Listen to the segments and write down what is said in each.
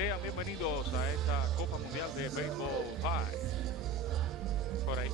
Sean bienvenidos a esta Copa Mundial de Béisbol High. Por ahí.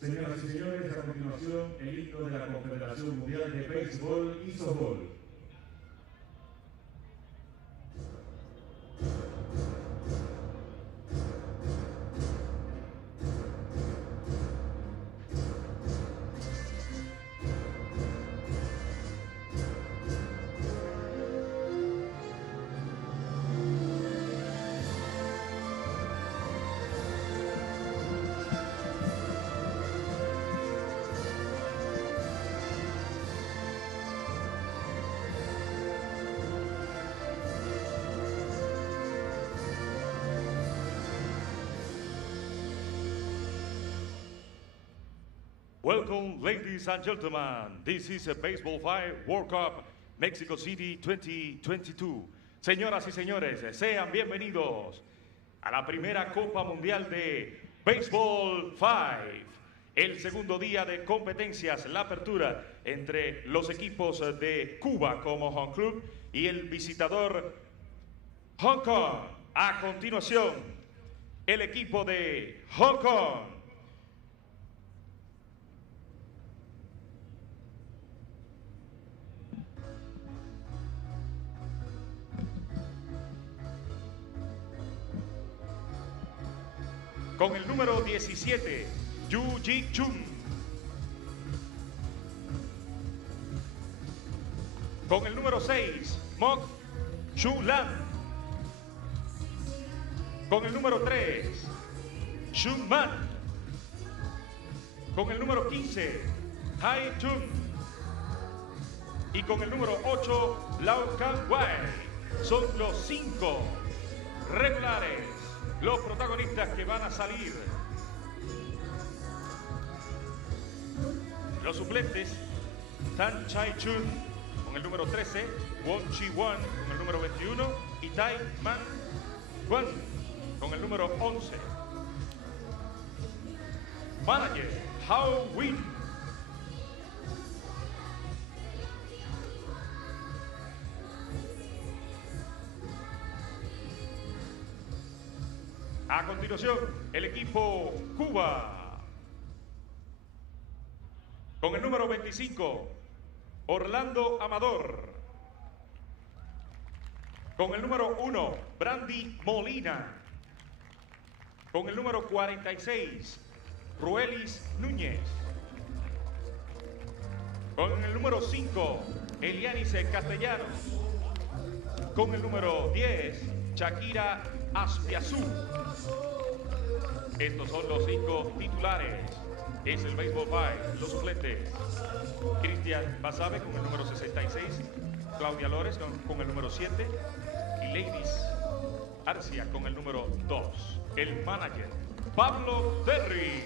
Señoras y señores, a continuación el himno de la Confederación Mundial de Béisbol y Softball. Welcome, ladies and gentlemen. This is a Baseball 5 World Cup Mexico City 2022. Señoras y señores, sean bienvenidos a la primera Copa Mundial de Baseball 5. El segundo día de competencias, la apertura entre los equipos de Cuba como home club y el visitador Hong Kong. A continuación, el equipo de Hong Kong. Con el número 17, Yu Ji-chun. Con el número 6, Mok Chu-lan. Con el número 3, Shun Man. Con el número 15, Hai Chun. Y con el número 8, Lau Kan Wai. Son los 5 regulares, los protagonistas que van a salir. Los suplentes, Tan Chai Chun con el número 13, Won Chi Wan con el número 21 y Tai Man Wan con el número 11. Manager, Hao Win. A continuación, el equipo Cuba. Con el número 25, Orlando Amador. Con el número 1, Brandy Molina. Con el número 46, Ruelis Núñez. Con el número 5, Elianice Castellanos. Con el número 10, Shakira Aspiazú. Estos son los 5 titulares. Es el Baseball 5, los suplentes. Cristian Basabe con el número 66, Claudia Lores con el número 7 y Ladies Arcia con el número 2. El manager, Pablo Terry.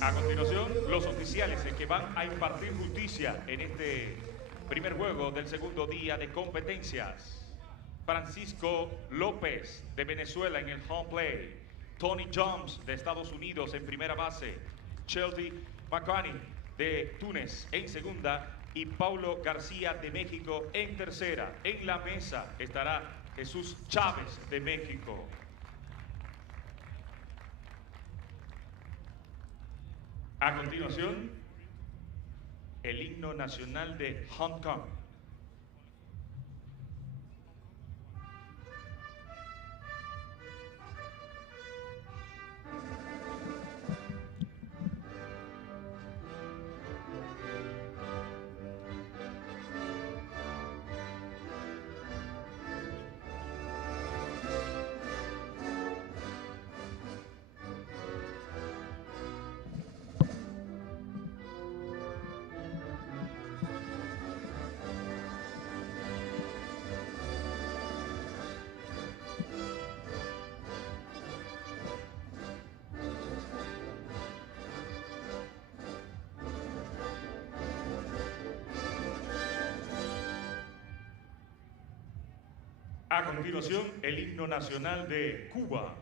A continuación, los oficiales que van a impartir justicia en este primer juego del segundo día de competencias. Francisco López de Venezuela en el home play. Tony Jones de Estados Unidos en primera base. Chelsea Macani de Túnez en segunda. Y Paulo García de México en tercera. En la mesa estará Jesús Chávez de México. A continuación, el himno nacional de Hong Kong. A continuación, el himno nacional de Cuba.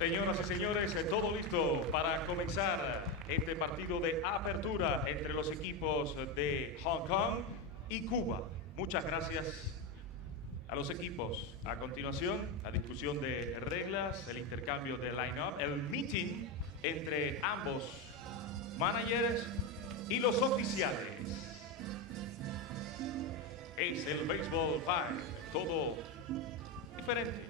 Señoras y señores, todo listo para comenzar este partido de apertura entre los equipos de Hong Kong y Cuba. Muchas gracias a los equipos. A continuación, la discusión de reglas, el intercambio de line-up, el meeting entre ambos managers y los oficiales. Es el Baseball 5, todo diferente.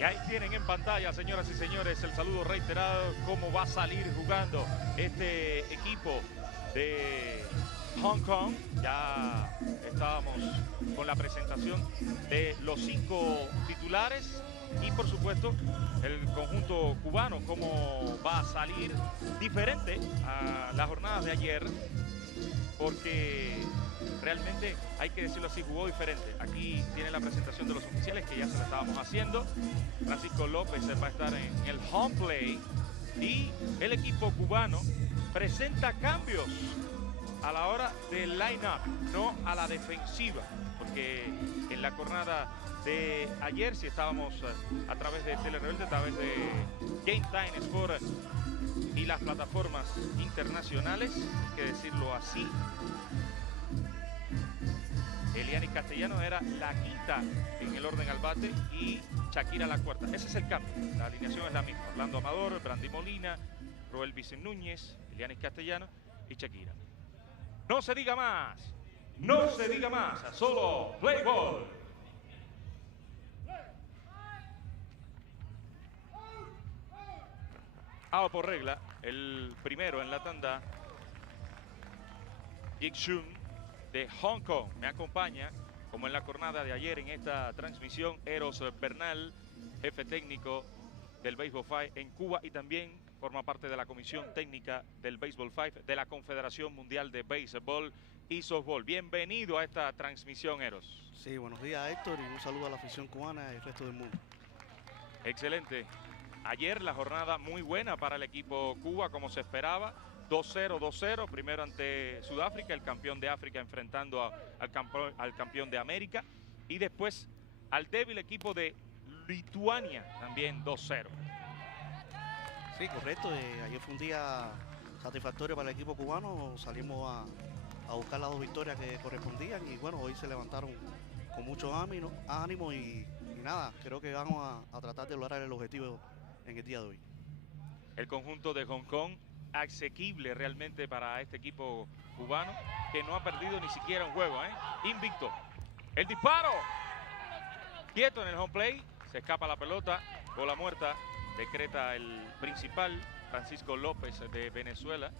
Y ahí tienen en pantalla, señoras y señores, el saludo reiterado, cómo va a salir jugando este equipo de Hong Kong. Ya estábamos con la presentación de los 5 titulares y, por supuesto, el conjunto cubano, cómo va a salir diferente a las jornadas de ayer, porque realmente, hay que decirlo así, jugó diferente. Aquí tiene la presentación de los oficiales que ya se la estábamos haciendo. Francisco López va a estar en el home play y el equipo cubano presenta cambios a la hora del line-up, no a la defensiva, porque en la jornada de ayer, si estábamos a través de Telerebelde, a través de Game Time Sport y las plataformas internacionales, hay que decirlo así, Elianis Castellano era la quinta en el orden al bate y Shakira la cuarta. Ese es el cambio. La alineación es la misma. Orlando Amador, Brandy Molina, Roel Vicen Núñez, Elianis Castellano y Shakira. No se diga más. No se diga más. Solo play ball. Por regla, el primero en la tanda, Jik Shun de Hong Kong. Me acompaña, como en la jornada de ayer en esta transmisión, Eros Bernal, jefe técnico del Baseball 5 en Cuba y también forma parte de la comisión técnica del Baseball 5 de la Confederación Mundial de Béisbol y Softball. Bienvenido a esta transmisión, Eros. Sí, buenos días, Héctor, y un saludo a la afición cubana y el resto del mundo. Excelente. Ayer la jornada muy buena para el equipo Cuba, como se esperaba. 2-0, 2-0, primero ante Sudáfrica, el campeón de África enfrentando al campeón de América, y después al débil equipo de Lituania, también 2-0. Sí, correcto, ayer fue un día satisfactorio para el equipo cubano, salimos a buscar las 2 victorias que correspondían y bueno, hoy se levantaron con mucho ánimo y nada, creo que vamos a tratar de lograr el objetivo en el día de hoy. El conjunto de Hong Kong, asequible realmente para este equipo cubano, que no ha perdido ni siquiera un juego, invicto. El disparo, quieto en el home play, se escapa la pelota, bola muerta, decreta el principal, Francisco López de Venezuela.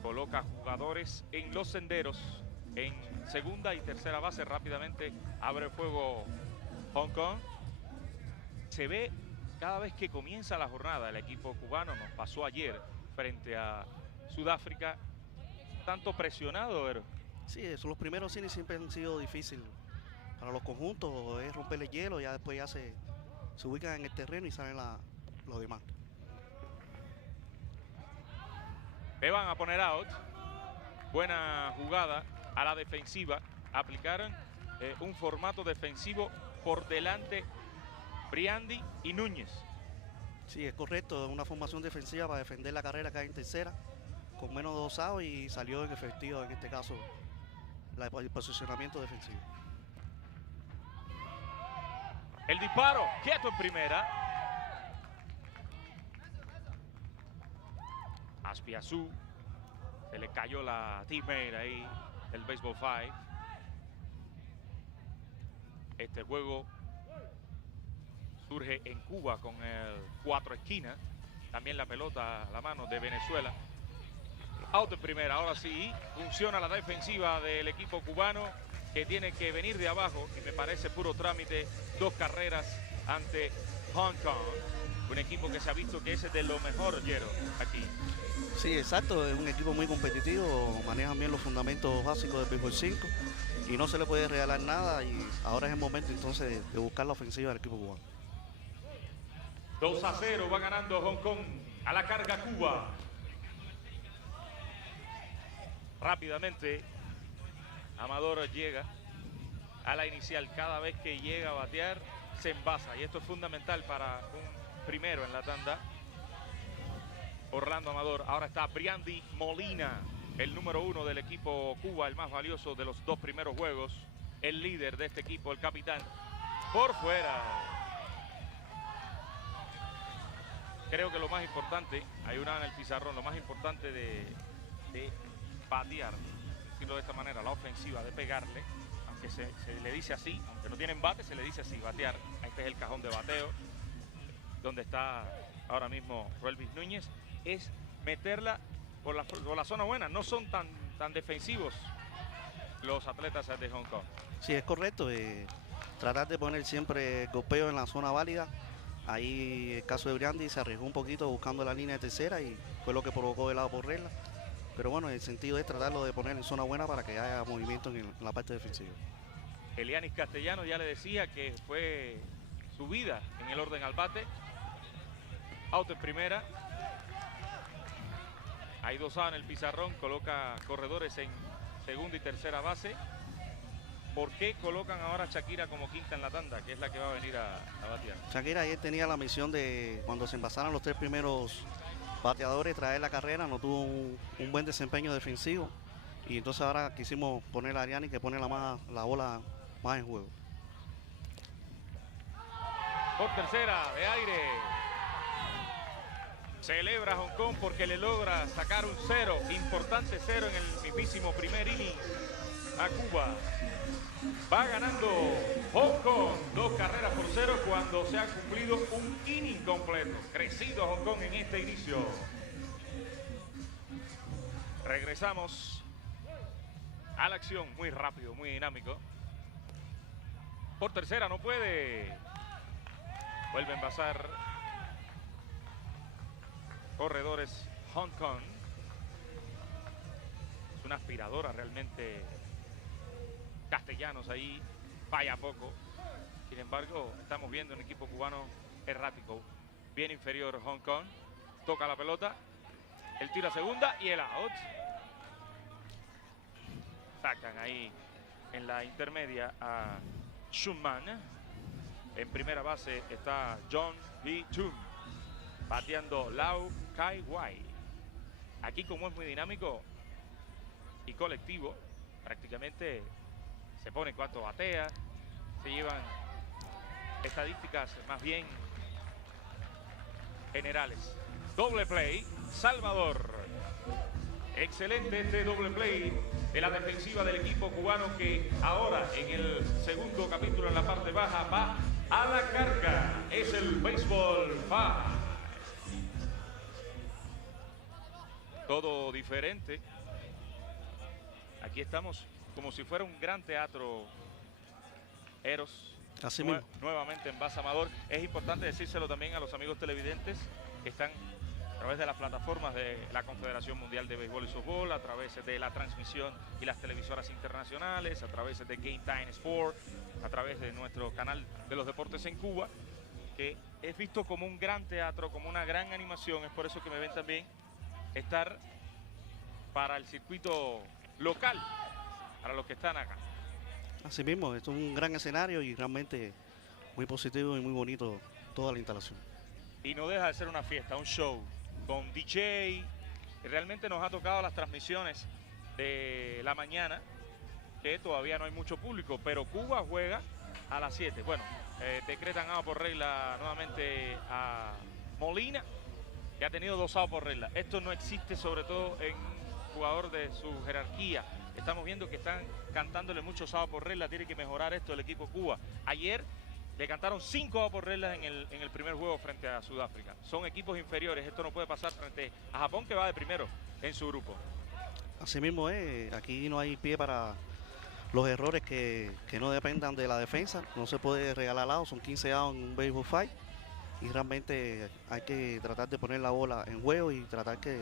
Coloca jugadores en los senderos, en segunda y tercera base, rápidamente abre fuego Hong Kong. Se ve cada vez que comienza la jornada, el equipo cubano, nos pasó ayer frente a Sudáfrica, tanto presionado, ¿verdad? Sí, los primeros innings siempre han sido difíciles para los conjuntos, es romper el hielo, ya después ya se ubican en el terreno y salen los demás. Me van a poner out. Buena jugada a la defensiva. Aplicaron un formato defensivo por delante Briandi y Núñez. Sí, es correcto, una formación defensiva para defender la carrera que hay en tercera, con menos 2 outs y salió en efectivo en este caso el posicionamiento defensivo. El disparo, quieto en primera. Aspiazú, se le cayó la teammate ahí del Baseball 5. Este juego surge en Cuba con el 4 esquinas. También la pelota a la mano de Venezuela. Out en primera, ahora sí, funciona la defensiva del equipo cubano, que tiene que venir de abajo y me parece puro trámite. 2 carreras ante Hong Kong. Un equipo que se ha visto que es de lo mejor, Yero, aquí. Sí, exacto, es un equipo muy competitivo, manejan bien los fundamentos básicos del béisbol 5 y no se le puede regalar nada y ahora es el momento entonces de buscar la ofensiva del equipo cubano. 2-0 va ganando Hong Kong, a la carga Cuba. Rápidamente, Amador llega a la inicial. Cada vez que llega a batear, se envasa. Y esto es fundamental para un primero en la tanda. Orlando Amador. Ahora está Briandy Molina, el número 1 del equipo Cuba, el más valioso de los 2 primeros juegos. El líder de este equipo, el capitán. Por fuera. Creo que lo más importante, hay una en el pizarrón, lo más importante de batear, decirlo de esta manera, la ofensiva, de pegarle, aunque se le dice así, aunque no tienen bate, se le dice así, batear. Este es el cajón de bateo, donde está ahora mismo Roelvis Núñez, es meterla por la zona buena. No son tan defensivos los atletas de Hong Kong. Sí, es correcto, tratar de poner siempre golpeo en la zona válida. Ahí el caso de Briandy se arriesgó un poquito buscando la línea de tercera y fue lo que provocó el lado por regla. Pero bueno, el sentido es tratarlo de poner en zona buena para que haya movimiento en la parte defensiva. Elianis Castellano ya le decía que fue su vida en el orden al bate. Out en primera. Hay 2 A en el pizarrón, coloca corredores en segunda y tercera base. ¿Por qué colocan ahora a Shakira como quinta en la tanda, que es la que va a venir a batear? Shakira ayer tenía la misión de, cuando se envasaran los 3 primeros bateadores, traer la carrera, no tuvo un buen desempeño defensivo. Y entonces ahora quisimos poner a Ariani, que pone la bola más en juego. Por tercera, de aire. Celebra Hong Kong porque le logra sacar un 0, importante 0 en el mismísimo primer inning a Cuba. Va ganando Hong Kong 2 carreras por 0 cuando se ha cumplido un inning completo. Crecido Hong Kong en este inicio. Regresamos a la acción, muy rápido, muy dinámico. Por tercera no puede. Vuelve a envasar corredores Hong Kong. Es una aspiradora realmente. Castellanos ahí, falla poco. Sin embargo, estamos viendo un equipo cubano errático. Bien inferior Hong Kong. Toca la pelota. El tiro a segunda y el out. Sacan ahí en la intermedia a Schumann. En primera base está John B. Chung. Bateando Lau Kai Wai. Aquí, como es muy dinámico y colectivo, prácticamente se pone cuánto batea, se llevan estadísticas más bien generales. Doble play, Salvador. Excelente este doble play de la defensiva del equipo cubano, que ahora en el segundo capítulo en la parte baja va a la carga. Es el béisbol 5. Todo diferente. Aquí estamos como si fuera un gran teatro, Eros. Así mismo. Nuevamente en base Amador. Es importante decírselo también a los amigos televidentes que están a través de las plataformas de la Confederación Mundial de Béisbol y Softball, a través de la transmisión y las televisoras internacionales, a través de Game Time Sport, a través de nuestro canal de los deportes en Cuba, que es visto como un gran teatro, como una gran animación. Es por eso que me ven también estar para el circuito local, para los que están acá. Así mismo, esto es un gran escenario y realmente muy positivo y muy bonito toda la instalación. Y no deja de ser una fiesta, un show, con DJ. Realmente nos ha tocado las transmisiones de la mañana, que todavía no hay mucho público, pero Cuba juega a las 7. Bueno, decretan out por regla nuevamente a Molina, que ha tenido 2 outs por regla. Esto no existe, sobre todo en un jugador de su jerarquía. Estamos viendo que están cantándole muchos outs por regla. Tiene que mejorar esto el equipo Cuba. Ayer le cantaron 5 outs por regla en el primer juego frente a Sudáfrica. Son equipos inferiores. Esto no puede pasar frente a Japón, que va de primero en su grupo. Así mismo es. Aquí no hay pie para los errores que no dependan de la defensa. No se puede regalar outs. Son 15 outs en un béisbol 5. y realmente hay que tratar de poner la bola en juego y tratar que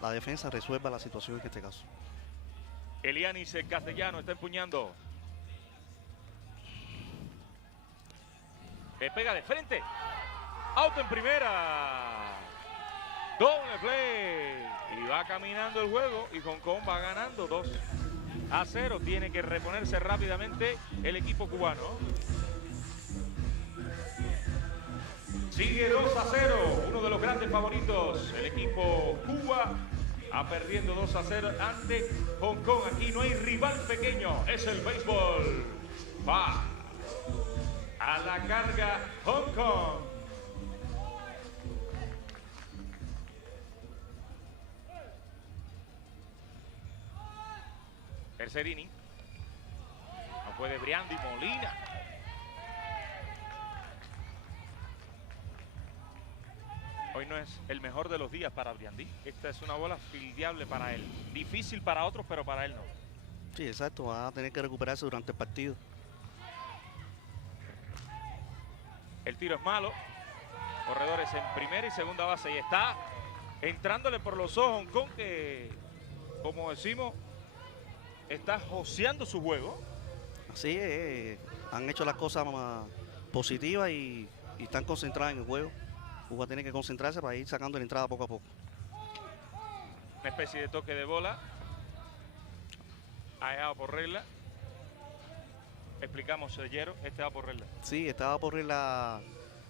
la defensa resuelva la situación en este caso. Elianis Castellano está empuñando. Le pega de frente. Out en primera. Doble play. Y va caminando el juego y Hong Kong va ganando 2-0. Tiene que reponerse rápidamente el equipo cubano. Sigue 2-0. Uno de los grandes favoritos. El equipo Cuba va perdiendo 2-0 ante Hong Kong. Aquí no hay rival pequeño. Es el béisbol. Va a la carga Hong Kong. Tercer inning. No puede Brandy Molina. Hoy no es el mejor de los días para Brandy. Esta es una bola fildeable para él. Difícil para otros, pero para él no. Sí, exacto. Va a tener que recuperarse durante el partido. El tiro es malo. Corredores en primera y segunda base. Y está entrándole por los ojos Hong Kong, que, como decimos, está joseando su juego. Así es. Han hecho las cosas más positivas y están concentradas en el juego. Cuba tiene que concentrarse para ir sacando la entrada poco a poco. Una especie de toque de bola. Ha dejado por regla. Explicamos, Yero, este va por regla. Sí, estaba por regla.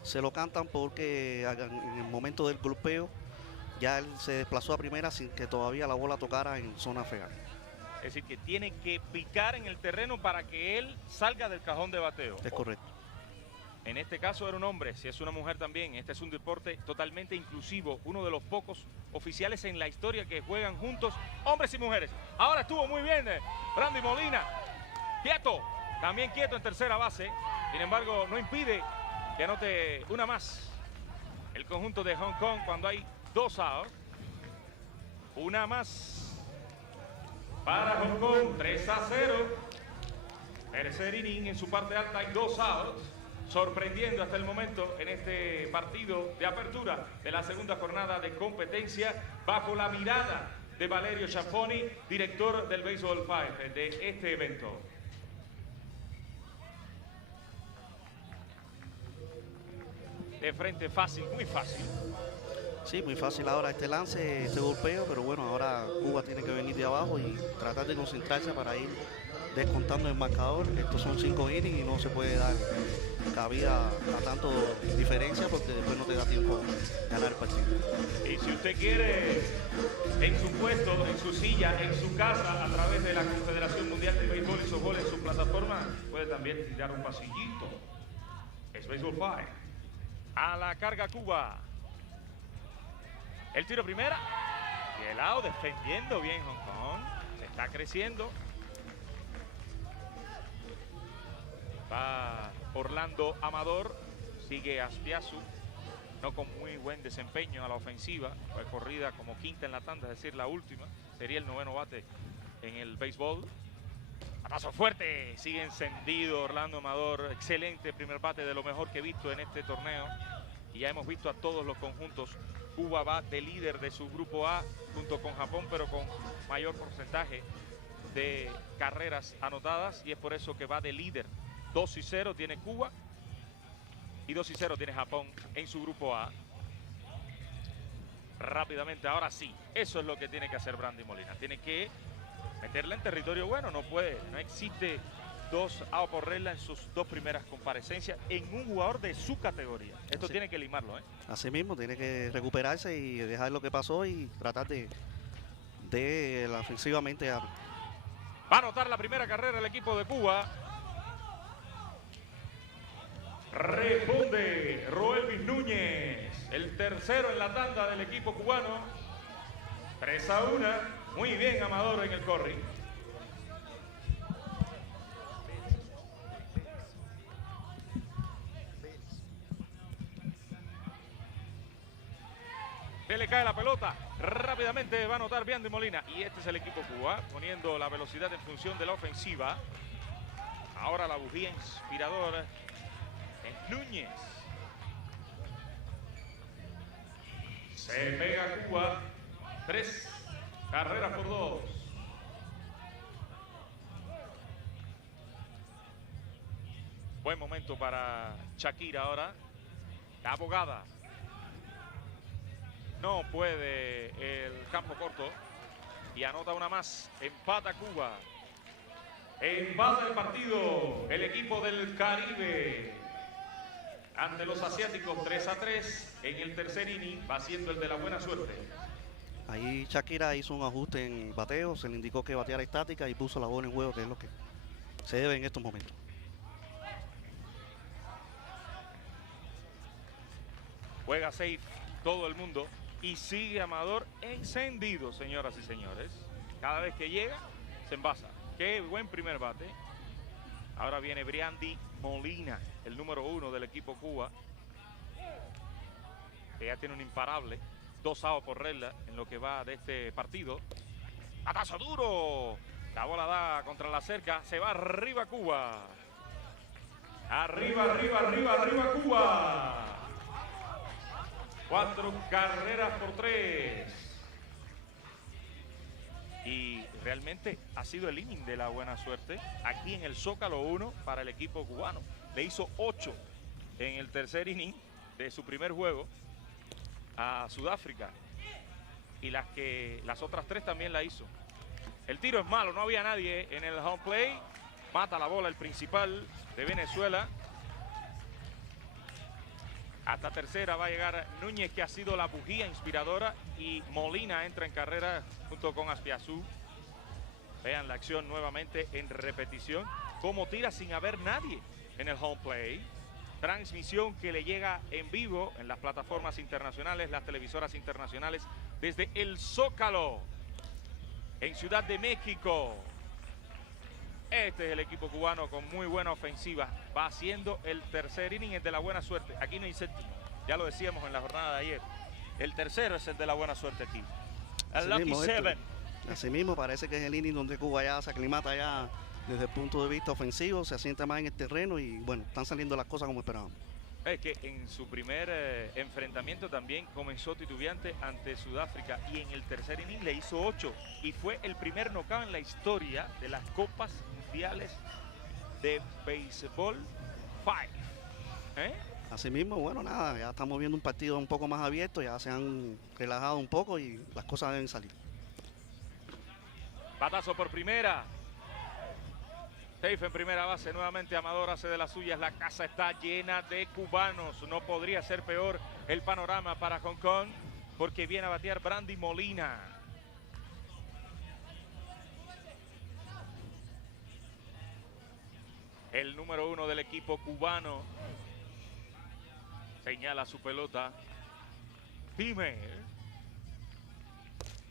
Se lo cantan porque en el momento del golpeo ya él se desplazó a primera sin que todavía la bola tocara en zona fea. Es decir, que tiene que picar en el terreno para que él salga del cajón de bateo. Es correcto. En este caso era un hombre, si es una mujer también. Este es un deporte totalmente inclusivo, uno de los pocos oficiales en la historia que juegan juntos, hombres y mujeres. Ahora estuvo muy bien Brandy Molina, quieto, también quieto en tercera base. Sin embargo, no impide que anote una más el conjunto de Hong Kong cuando hay 2 outs. Una más para Hong Kong, 3-0. Tercer inning, en su parte alta hay 2 outs. Sorprendiendo hasta el momento en este partido de apertura de la segunda jornada de competencia, bajo la mirada de Valerio Schiaffoni, director del Baseball 5 de este evento. De frente fácil, muy fácil. Sí, muy fácil ahora este lance, este golpeo, pero bueno, ahora Cuba tiene que venir de abajo y tratar de concentrarse para ir descontando el marcador. Estos son 5 innings y no se puede dar cabida a tanto diferencia porque después no te da tiempo a ganar el partido. Y si usted quiere, en su puesto, en su silla, en su casa, a través de la Confederación Mundial de Béisbol y Softball en su plataforma, puede también tirar un pasillito. Es Baseball 5. A la carga Cuba. El tiro primera. Y el out defendiendo bien Hong Kong. Se está creciendo. Va Orlando Amador, sigue Aspiazu, no con muy buen desempeño a la ofensiva, fue corrida como quinta en la tanda, es decir, la última, sería el 9º bate en el béisbol. A paso fuerte, sigue encendido Orlando Amador, excelente primer bate, de lo mejor que he visto en este torneo, y ya hemos visto a todos los conjuntos. Cuba va de líder de su grupo A junto con Japón, pero con mayor porcentaje de carreras anotadas, y es por eso que va de líder. 2-0 tiene Cuba y 2-0 tiene Japón en su grupo A. Rápidamente, ahora sí, eso es lo que tiene que hacer Brandy Molina. Tiene que meterla en territorio bueno, no puede, no existe 2 outs por regla en sus 2 primeras comparecencias en un jugador de su categoría. Esto Sí. tiene que limarlo, ¿eh? Así mismo, tiene que recuperarse y dejar lo que pasó y tratar de ofensivamente. Va a anotar la primera carrera el equipo de Cuba. Responde Roelvis Núñez, el tercero en la tanda del equipo cubano. 3-1. Muy bien Amador en el corri. Se le cae la pelota. Rápidamente va a anotar Brandy Molina. Y este es el equipo Cuba, poniendo la velocidad en función de la ofensiva. Ahora la bujía inspiradora es Núñez. Se pega Cuba. 3 carreras por 2. Buen momento para Shakira ahora. La abogada. No puede el campo corto. Y anota una más. Empata Cuba. Empata el partido. El equipo del Caribe. Ante los asiáticos 3-3. En el tercer inning va siendo el de la buena suerte. Ahí Shakira hizo un ajuste en bateo. Se le indicó que bateara estática y puso la bola en juego, que es lo que se debe en estos momentos. Juega safe todo el mundo y sigue Amador encendido, señoras y señores. Cada vez que llega, se envasa. Qué buen primer bate. Ahora viene Brandy Molina, el número 1 del equipo Cuba. Que ya tiene un imparable. 2 outs por regla en lo que va de este partido. ¡Batazo duro! La bola da contra la cerca. Se va arriba Cuba. Arriba, arriba, arriba, arriba Cuba. 4 carreras por 3. Y realmente ha sido el inning de la buena suerte. Aquí en el Zócalo 1 para el equipo cubano. Le hizo 8 en el tercer inning de su primer juego a Sudáfrica. Y las otras 3 también la hizo. El tiro es malo, no había nadie en el home play. Mata la bola el principal de Venezuela. Hasta tercera va a llegar Núñez, que ha sido la bujía inspiradora, y Molina entra en carrera junto con Aspiazú. Vean la acción nuevamente en repetición. Cómo tira sin haber nadie en el home play. Transmisión que le llega en vivo en las plataformas internacionales, las televisoras internacionales, desde el Zócalo, en Ciudad de México. Este es el equipo cubano con muy buena ofensiva. Va haciendo el tercer inning, el de la buena suerte. Aquí no hay séptimo. Ya lo decíamos en la jornada de ayer. El tercero es el de la buena suerte aquí. El Lucky Seven. Así mismo parece que es el inning donde Cuba ya se aclimata ya desde el punto de vista ofensivo. Se asienta más en el terreno y bueno, están saliendo las cosas como esperábamos. Es que en su primer enfrentamiento también comenzó titubeante ante Sudáfrica y en el tercer inning le hizo 8 y fue el primer knockout en la historia de las Copas Mundiales de Béisbol 5. Así mismo, bueno, nada, ya estamos viendo un partido un poco más abierto, ya se han relajado un poco y las cosas deben salir. Batazo por primera. Safe en primera base, nuevamente Amador hace de las suyas. La casa está llena de cubanos. No podría ser peor el panorama para Hong Kong, porque viene a batear Brandy Molina. El número 1 del equipo cubano señala su pelota. Pime.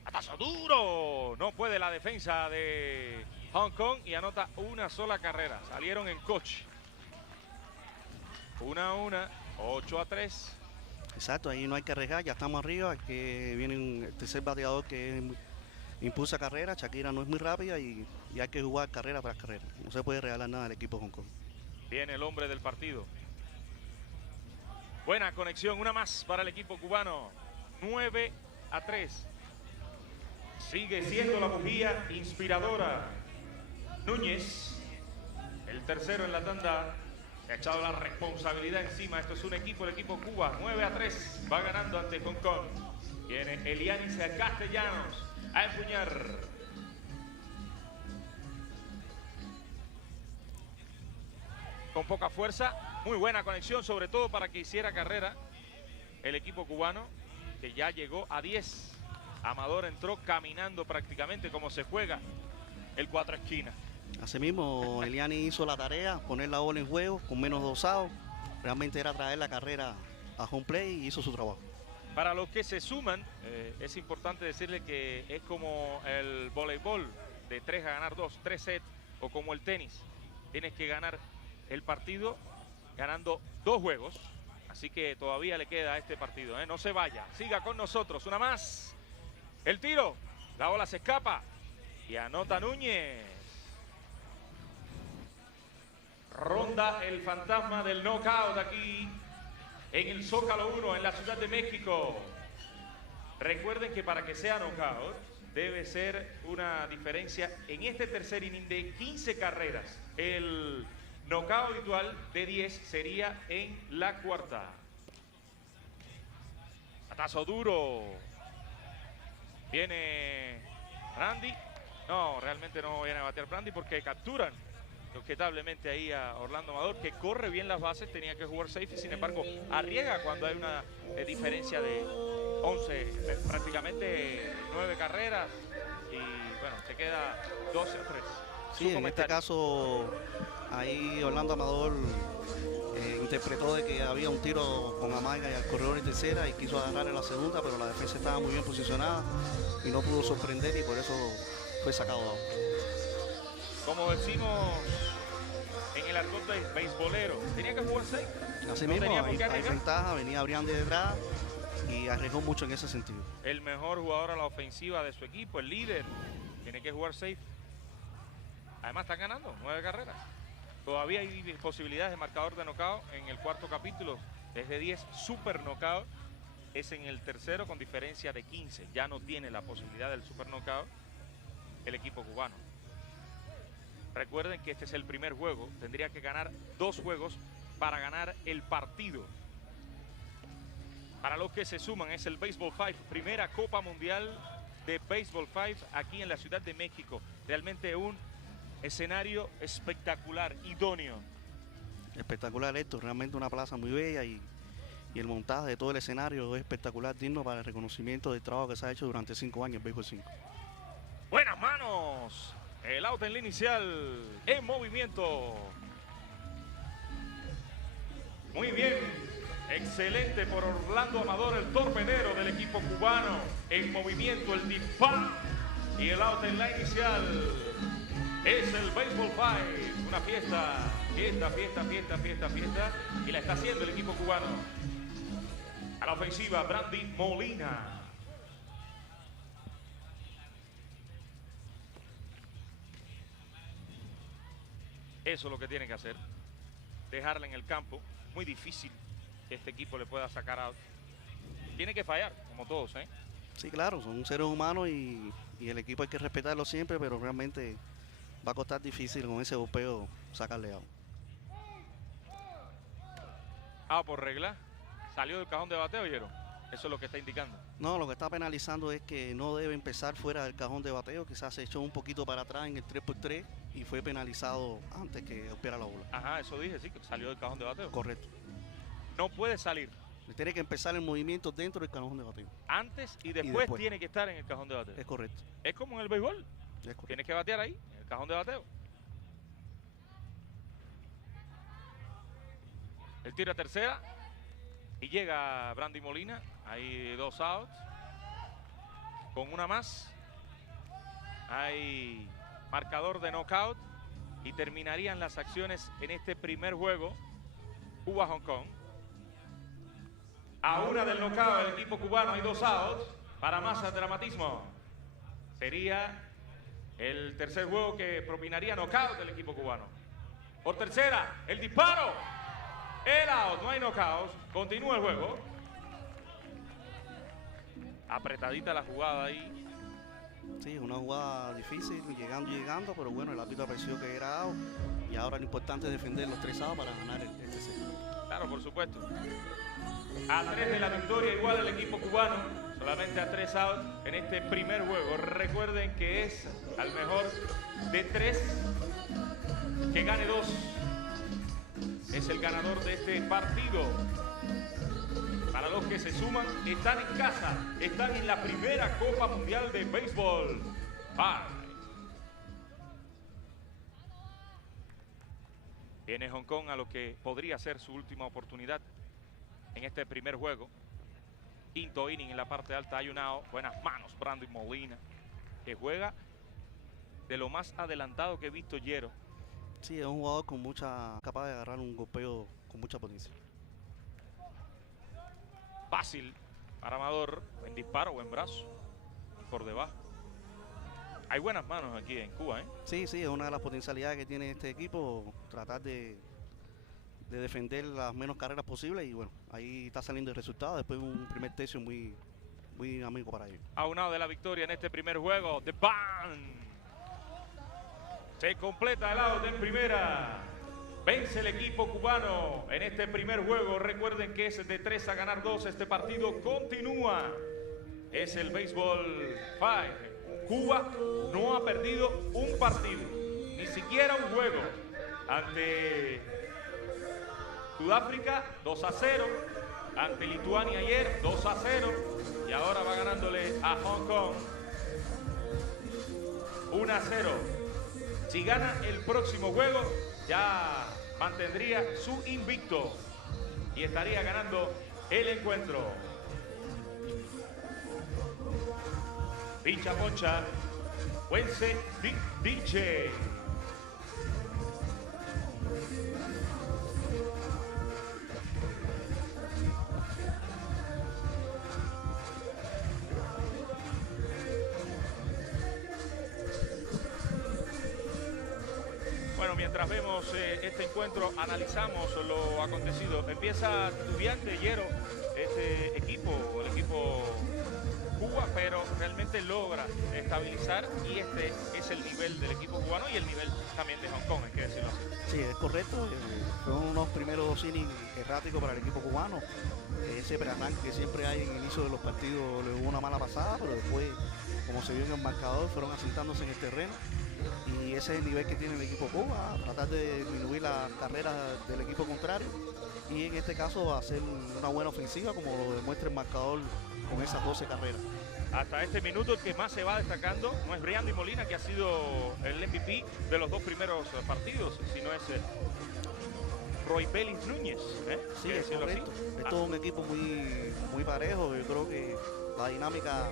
¡Batazo duro! No puede la defensa de Hong Kong y anota una sola carrera. Salieron en coche. 1-1, 8-3. Exacto, ahí no hay que arriesgar, ya estamos arriba, que viene el tercer bateador que impulsa carrera. Shakira no es muy rápida y hay que jugar carrera tras carrera. No se puede regalar nada al equipo de Hong Kong. Viene el hombre del partido. Buena conexión, una más para el equipo cubano. 9-3. Sigue siendo la bujía inspiradora. Núñez, el tercero en la tanda, se ha echado la responsabilidad encima. Esto es un equipo, el equipo Cuba. 9-3, va ganando ante Hong Kong. Viene Elianis Castellanos a empuñar. Con poca fuerza, muy buena conexión, sobre todo para que hiciera carrera el equipo cubano, que ya llegó a 10. Amador entró caminando prácticamente como se juega el cuatro esquinas. Asimismo, Eliani hizo la tarea, poner la bola en juego con menos dosados. Realmente era traer la carrera a home play y hizo su trabajo. Para los que se suman, es importante decirle que es como el voleibol, de 3 a ganar 2, 3 sets, o como el tenis. Tienes que ganar el partido ganando 2 juegos. Así que todavía le queda a este partido. No se vaya, siga con nosotros. Una más. El tiro, la bola se escapa y anota Núñez. Ronda el fantasma del knockout aquí en el Zócalo 1 en la Ciudad de México. Recuerden que para que sea knockout debe ser una diferencia en este tercer inning de 15 carreras. El knockout habitual de 10 sería en la cuarta. Batazo duro. Viene Randy. No, realmente no viene a batear Randy porque capturan objetablemente ahí a Orlando Amador, que corre bien las bases, tenía que jugar safe y sin embargo arriesga cuando hay una diferencia de 11, prácticamente 9 carreras y bueno, se queda 12-3. Sí, en este caso ahí Orlando Amador interpretó de que había un tiro con Amaya y al corredor en tercera y quiso agarrar en la segunda, pero la defensa estaba muy bien posicionada y no pudo sorprender y por eso fue sacado de out. Como decimos en el argot de beisbolero, tenía que jugar 6. Así mismo, hay ventaja, venía Brian de detrás y arriesgó mucho en ese sentido. El mejor jugador a la ofensiva de su equipo, el líder, tiene que jugar safe. Además están ganando 9 carreras. Todavía hay posibilidades de marcador de knockout en el cuarto capítulo. Es de 10, super knockout. Es en el tercero con diferencia de 15. Ya no tiene la posibilidad del super knockout el equipo cubano. Recuerden que este es el primer juego. Tendría que ganar 2 juegos para ganar el partido. Para los que se suman, es el Baseball 5, primera Copa Mundial de Baseball 5 aquí en la Ciudad de México. Realmente un escenario espectacular, idóneo. Espectacular esto, realmente una plaza muy bella y el montaje de todo el escenario es espectacular, digno para el reconocimiento del trabajo que se ha hecho durante 5 años en Baseball 5. Buenas manos. El out en la inicial en movimiento. Muy bien. Excelente por Orlando Amador, el torpedero del equipo cubano. En movimiento el disparo. Y el out en la inicial. Es el Baseball 5. Una fiesta. Fiesta. Y la está haciendo el equipo cubano. A la ofensiva, Brandy Molina. Eso es lo que tiene que hacer. Dejarla en el campo. Muy difícil que este equipo le pueda sacar out. Tiene que fallar, como todos, ¿eh? Sí, claro, son seres humanos y el equipo hay que respetarlo siempre, pero realmente va a costar difícil con ese golpeo sacarle out. Por regla. Salió del cajón de bateo, ¿oyeron? Eso es lo que está indicando. No, lo que está penalizando es que no debe empezar fuera del cajón de bateo. Quizás se echó un poquito para atrás en el 3x3 y fue penalizado antes que golpeara la bola. Ajá, eso dije, sí, que salió del cajón de bateo. Correcto. No puede salir. Tiene que empezar el movimiento dentro del cajón de bateo. Antes y después tiene que estar en el cajón de bateo. Es correcto. Es como en el béisbol. Tienes que batear ahí, en el cajón de bateo. El tiro a tercera. Y llega Brandy Molina. Hay 2 outs. Con una más. Hay marcador de knockout. Y terminarían las acciones en este primer juego. Cuba-Hong Kong. A una del knockout el equipo cubano. Hay 2 outs. Para más dramatismo. Sería el tercer juego que propinaría knockout del equipo cubano. Por tercera, el disparo. El out, no hay knockouts. Continúa el juego. Apretadita la jugada ahí. Sí, una jugada difícil, llegando, pero bueno, el árbitro apreció que era out. Y ahora lo importante es defender los 3 outs para ganar este set. Claro, por supuesto. A 3 de la victoria, igual el equipo cubano. Solamente a 3 outs en este primer juego. Recuerden que es al mejor de 3 que gane 2. Es el ganador de este partido. Para los que se suman, están en casa. Están en la primera Copa Mundial de Béisbol. Viene Hong Kong a lo que podría ser su última oportunidad en este primer juego. Quinto inning en la parte alta. Hay un out. Buenas manos, Brandy Molina, que juega de lo más adelantado que he visto Yero. Sí, es un jugador con capaz de agarrar un golpeo con mucha potencia. Fácil para Amador, buen disparo, buen brazo, por debajo. Hay buenas manos aquí en Cuba, ¿eh? Sí, es una de las potencialidades que tiene este equipo, tratar de defender las menos carreras posibles y bueno, ahí está saliendo el resultado después de un primer tercio muy muy amigo para ellos. Aunado de la victoria en este primer juego, The Band se completa el out en primera. Vence el equipo cubano en este primer juego. Recuerden que es de 3 a ganar 2. Este partido continúa. Es el Baseball 5. Cuba no ha perdido un partido, ni siquiera un juego. Ante Sudáfrica 2-0, ante Lituania ayer 2-0 y ahora va ganándole a Hong Kong 1-0. Si gana el próximo juego ya mantendría su invicto y estaría ganando el encuentro. Pincha poncha, Wense DJ. Bueno, mientras vemos este encuentro, analizamos lo acontecido. Empieza titubeante Yero, este equipo, el equipo Cuba, pero realmente logra estabilizar y este es el nivel del equipo cubano y el nivel también de Hong Kong, hay que decirlo así. Sí, es correcto. Fueron unos primeros innings erráticos para el equipo cubano. Ese prearranque que siempre hay en el inicio de los partidos le hubo una mala pasada, pero después, como se vio en el marcador, fueron asentándose en el terreno. Y ese es el nivel que tiene el equipo Cuba, tratar de disminuir las carreras del equipo contrario y en este caso hacer una buena ofensiva como lo demuestra el marcador con esas 12 carreras. Hasta este minuto el que más se va destacando no es Briandy Molina, que ha sido el MVP de los 2 primeros partidos, sino es Roy Belis Núñez. Sí, es correcto. Es todo un equipo muy parejo. Yo creo que la dinámica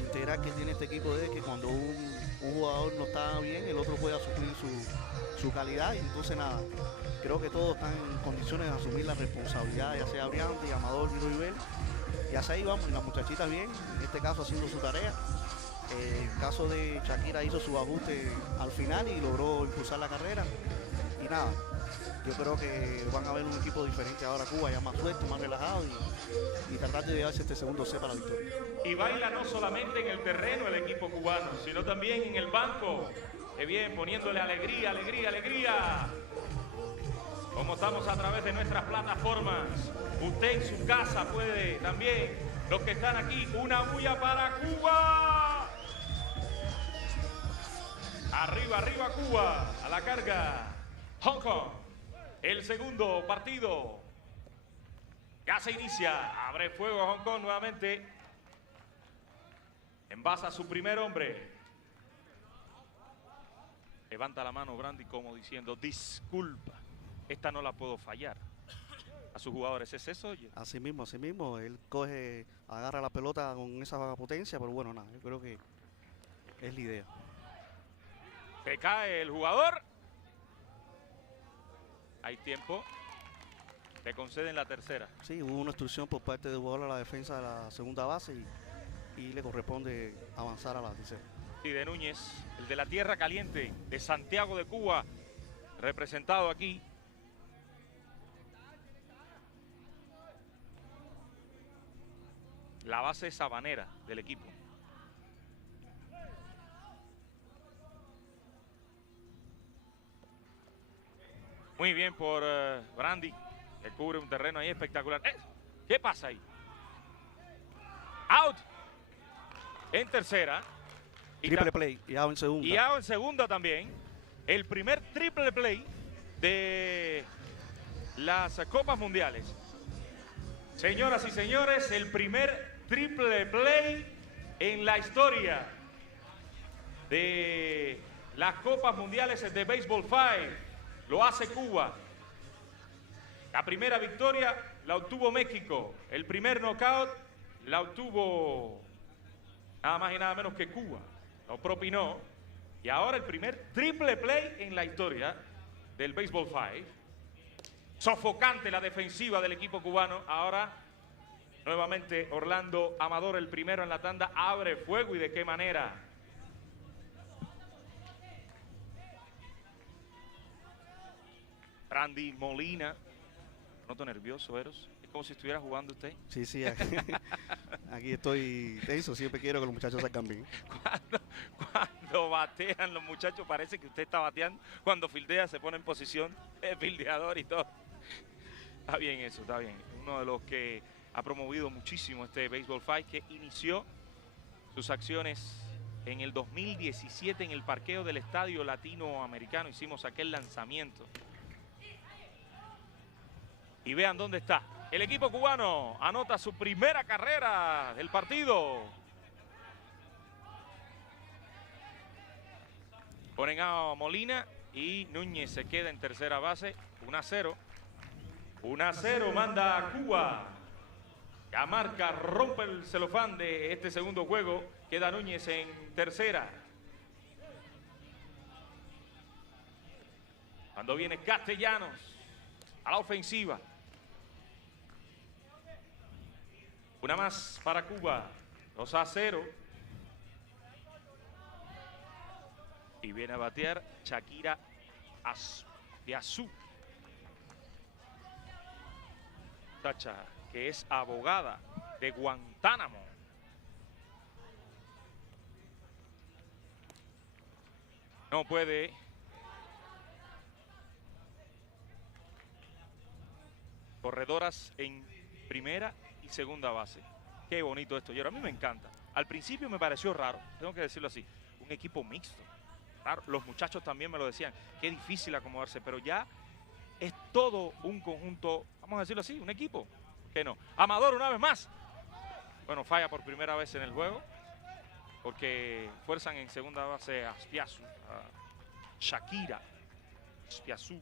integral que tiene este equipo es que cuando un jugador no está bien, el otro puede suplir su calidad y entonces nada, creo que todos están en condiciones de asumir la responsabilidad, ya sea Briandy, Amador y Roybel. Y así ahí vamos, y las muchachitas bien, en este caso haciendo su tarea. El caso de Shakira hizo su ajuste al final y logró impulsar la carrera. Y nada, yo creo que van a ver un equipo diferente ahora Cuba, ya más suelto, más relajado y tratar de llevarse este segundo set para la victoria. Y baila no solamente en el terreno el equipo cubano, sino también en el banco. Qué bien, poniéndole alegría, alegría, alegría. Como estamos a través de nuestras plataformas, usted en su casa puede también, los que están aquí, una bulla para Cuba. Arriba, arriba Cuba, a la carga. Hong Kong, el segundo partido. Ya se inicia, abre fuego Hong Kong nuevamente. Envasa a su primer hombre. Levanta la mano Brandy como diciendo, disculpa, esta no la puedo fallar. A sus jugadores, ¿es eso? Oye? Así mismo, él coge, agarra la pelota con esa potencia, pero bueno, nada, yo creo que es la idea. Se cae el jugador. Hay tiempo. Le conceden la tercera. Sí, hubo una instrucción por parte del jugador a la defensa de la segunda base y le corresponde avanzar a la tercera. Y de Núñez, el de la tierra caliente, de Santiago de Cuba, representado aquí. La base sabanera del equipo. Muy bien por Brandy, que cubre un terreno ahí espectacular. ¿Qué pasa ahí? Out. En tercera. Triple play, y out en segunda. Y out en segunda también. El primer triple play de las Copas Mundiales. Señoras y señores, el primer triple play en la historia de las Copas Mundiales de Baseball 5. Lo hace Cuba. La primera victoria la obtuvo México. El primer knockout la obtuvo nada más y nada menos que Cuba. Lo propinó. Y ahora el primer triple play en la historia del Baseball 5. Sofocante la defensiva del equipo cubano. Ahora nuevamente Orlando Amador, el primero en la tanda, abre fuego. ¿Y de qué manera? Brandy Molina. ¿Noto nervioso, Eros? Es como si estuviera jugando usted. Sí, Aquí estoy tenso, siempre quiero que los muchachos salgan bien. Cuando batean los muchachos parece que usted está bateando. Cuando fildea se pone en posición de fildeador y todo. Está bien eso, está bien. Uno de los que ha promovido muchísimo este Baseball 5, que inició sus acciones en el 2017 en el parqueo del Estadio Latinoamericano. Hicimos aquel lanzamiento. Y vean dónde está. El equipo cubano anota su primera carrera del partido. Ponen a Molina y Núñez se queda en tercera base. 1-0. 1-0 manda a Cuba. Camarca rompe el celofán de este segundo juego. Queda Núñez en tercera. Cuando viene Castellanos a la ofensiva. Una más para Cuba. 2-0. Y viene a batear Shakira Aspiazú. Tacha, que es abogada de Guantánamo. No puede. Corredoras en primera y segunda base. Qué bonito esto. Y ahora a mí me encanta. Al principio me pareció raro, tengo que decirlo así. Un equipo mixto. Claro, los muchachos también me lo decían. Qué difícil acomodarse, pero ya es todo un conjunto, vamos a decirlo así, un equipo. ¿Qué no? Amador una vez más. Bueno, falla por primera vez en el juego. Porque fuerzan en segunda base a Aspiazú, a Shakira Aspiazú.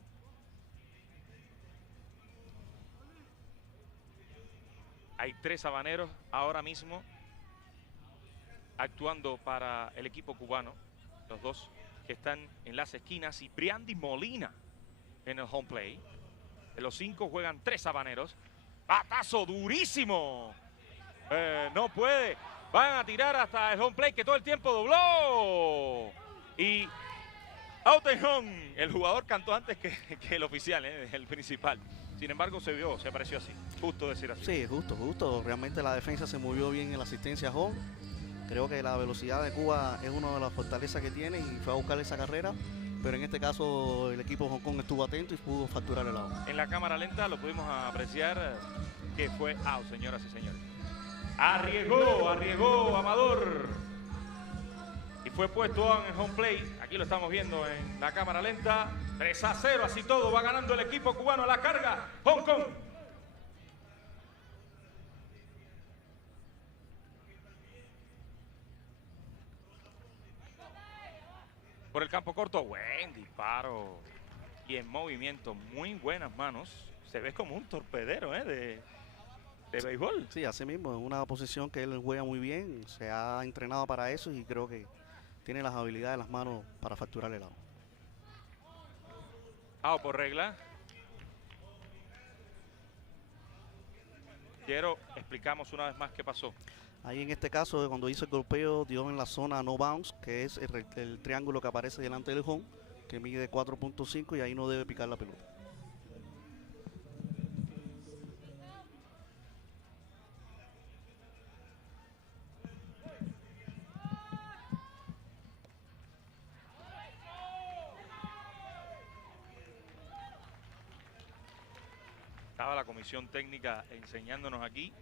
Hay 3 habaneros ahora mismo actuando para el equipo cubano. Los 2 que están en las esquinas. Y Briandy Molina en el home play. De los 5 juegan 3 habaneros. ¡Batazo durísimo! No puede. Van a tirar hasta el home play, que todo el tiempo dobló. Y out and home. El jugador cantó antes que el oficial, el principal. Sin embargo, se vio, se apareció así. Justo decir así. Sí, justo. Realmente la defensa se movió bien en la asistencia a home. Creo que la velocidad de Cuba es una de las fortalezas que tiene y fue a buscar esa carrera. Pero en este caso el equipo de Hong Kong estuvo atento y pudo facturar el out. En la cámara lenta lo pudimos apreciar que fue out, señoras y señores. Arriesgó Amador. Y fue puesto en home play. Aquí lo estamos viendo en la cámara lenta. 3-0, así todo. Va ganando el equipo cubano a la carga. Hong Kong. Por el campo corto, buen disparo. Y en movimiento, muy buenas manos. Se ve como un torpedero de béisbol. Sí, así mismo, es una posición que él juega muy bien. Se ha entrenado para eso y creo que tiene las habilidades de las manos para facturar el out. Out por regla. Explicamos una vez más qué pasó. Ahí en este caso, cuando hizo el golpeo, dio en la zona no bounce, que es el triángulo que aparece delante del home, que mide 4.5 y ahí no debe picar la pelota. Estaba la comisión técnica enseñándonos aquí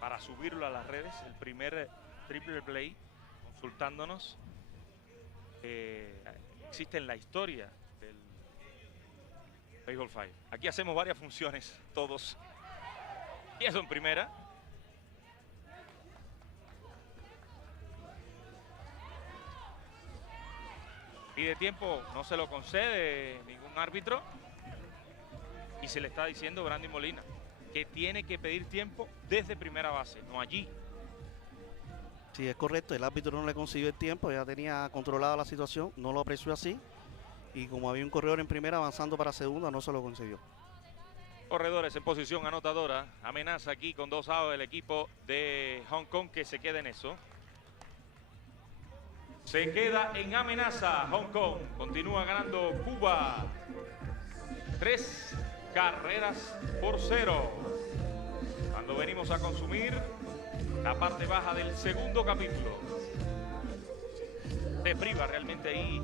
para subirlo a las redes, el primer triple play, consultándonos. Existe en la historia del Baseball 5. Aquí hacemos varias funciones, todos. Y eso en primera. Pide tiempo, no se lo concede ningún árbitro. Y se le está diciendo a Brandy Molina que tiene que pedir tiempo desde primera base, no allí. Sí, es correcto, el árbitro no le consiguió el tiempo, ya tenía controlada la situación, no lo apreció así. Y como había un corredor en primera avanzando para segunda, no se lo consiguió. Corredores en posición anotadora. Amenaza aquí con 2 outs el equipo de Hong Kong, que se queda en eso. Se queda en amenaza Hong Kong. Continúa ganando Cuba. 3 carreras por 0. Cuando venimos a consumir la parte baja del segundo capítulo. Se priva realmente ahí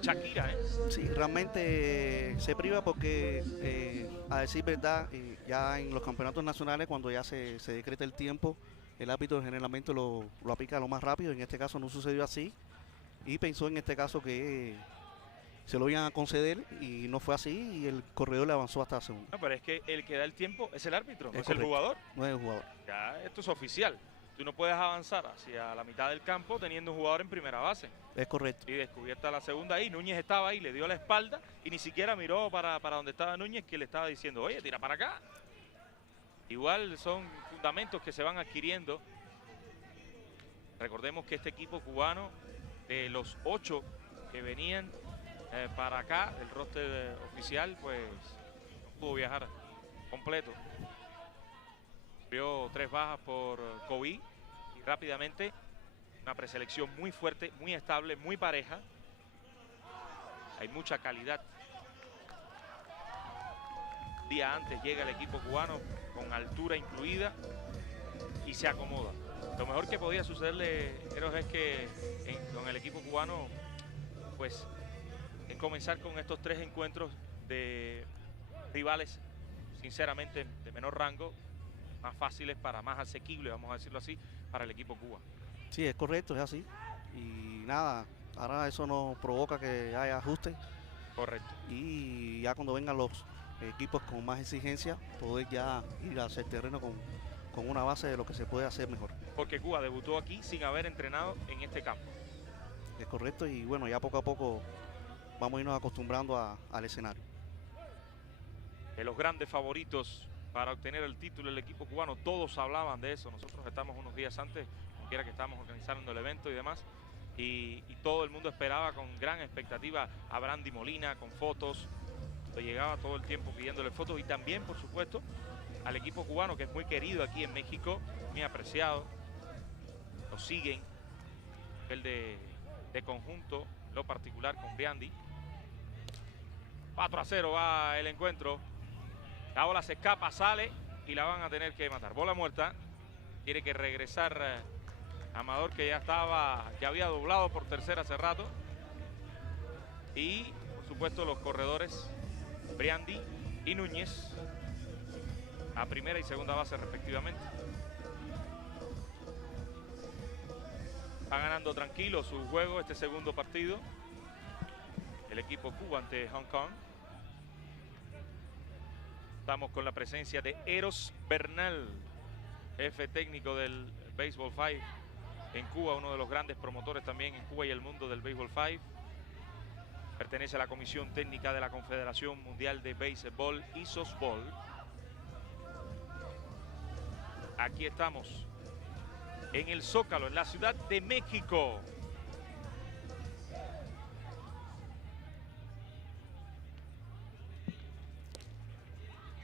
Shakira, ¿eh? Sí, realmente se priva porque, a decir verdad, ya en los campeonatos nacionales, cuando ya se decreta el tiempo, el árbitro generalmente lo aplica lo más rápido. En este caso no sucedió así y pensó en este caso que se lo iban a conceder y no fue así y el corredor le avanzó hasta la segunda. No, pero es que el que da el tiempo es el árbitro, no es el correcto. jugador. No es el jugador. Ya esto es oficial. Tú no puedes avanzar hacia la mitad del campo teniendo un jugador en primera base. Es correcto. Y descubierta la segunda ahí, Núñez estaba ahí, le dio la espalda y ni siquiera miró para donde estaba Núñez, que le estaba diciendo, oye, tira para acá. Igual son fundamentos que se van adquiriendo. Recordemos que este equipo cubano, de los 8 que venían para acá, el roster oficial, pues no pudo viajar completo. Vio 3 bajas por COVID y rápidamente una preselección muy fuerte, muy estable, muy pareja. Hay mucha calidad. Día antes llega el equipo cubano con altura incluida y se acomoda. Lo mejor que podía sucederle, Eros, es que con el equipo cubano, pues, comenzar con estos 3 encuentros de rivales, sinceramente, de menor rango, más fáciles, más asequibles, vamos a decirlo así, para el equipo Cuba. Sí, es correcto, es así. Y nada, ahora eso nos provoca que haya ajustes. Correcto. Y ya cuando vengan los equipos con más exigencia, poder ya ir hacia el terreno con una base de lo que se puede hacer mejor. Porque Cuba debutó aquí sin haber entrenado en este campo. Es correcto y bueno, ya poco a poco vamos a irnos acostumbrando al escenario. De los grandes favoritos para obtener el título del equipo cubano, todos hablaban de eso. Nosotros estamos unos días antes, como quiera que estábamos organizando el evento y demás, y todo el mundo esperaba con gran expectativa a Brandy Molina, con fotos. Llegaba todo el tiempo pidiéndole fotos y también, por supuesto, al equipo cubano, que es muy querido aquí en México, muy apreciado. Lo siguen, el de conjunto, lo particular con Brandy. 4-0 va el encuentro. La bola se escapa, sale y la van a tener que matar. Bola muerta. Tiene que regresar Amador, que ya había doblado por tercera hace rato. Y, por supuesto, los corredores Brandy y Núñez a primera y segunda base respectivamente. Va ganando tranquilo su juego este segundo partido. El equipo Cuba ante Hong Kong. Estamos con la presencia de Eros Bernal, jefe técnico del Baseball 5 en Cuba, uno de los grandes promotores también en Cuba y el mundo del Baseball 5. Pertenece a la Comisión Técnica de la Confederación Mundial de Béisbol y Softball. Aquí estamos en el Zócalo, en la Ciudad de México.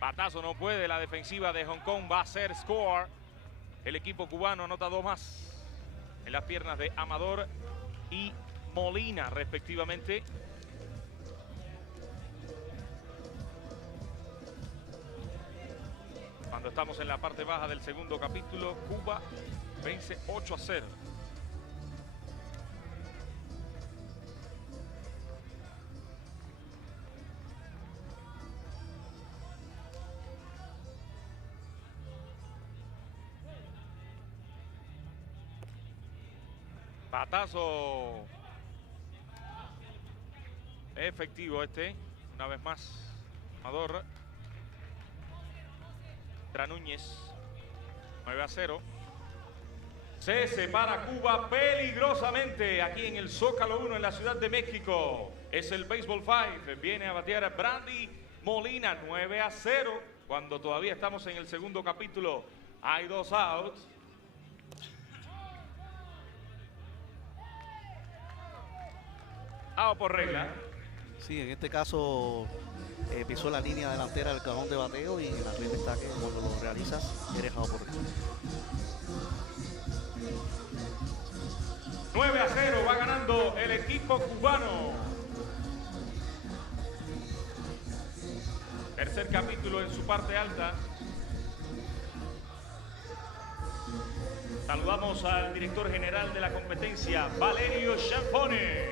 Batazo no puede, la defensiva de Hong Kong va a hacer score. El equipo cubano anota 2 más en las piernas de Amador y Molina respectivamente. Cuando estamos en la parte baja del segundo capítulo, Cuba vence 8-0. Batazo efectivo una vez más, Amador. Tra Núñez, 9-0. Se separa Cuba peligrosamente aquí en el Zócalo 1 en la Ciudad de México. Es el Baseball 5. Viene a batear a Brandy Molina, 9-0. Cuando todavía estamos en el segundo capítulo, hay 2 outs. Out por regla. Sí, en este caso pisó la línea delantera del cajón de bateo y la regla está que cuando lo realizas eres out por regla. 9-0 va ganando el equipo cubano. Tercer capítulo en su parte alta. Saludamos al director general de la competencia, Valerio Sciampone.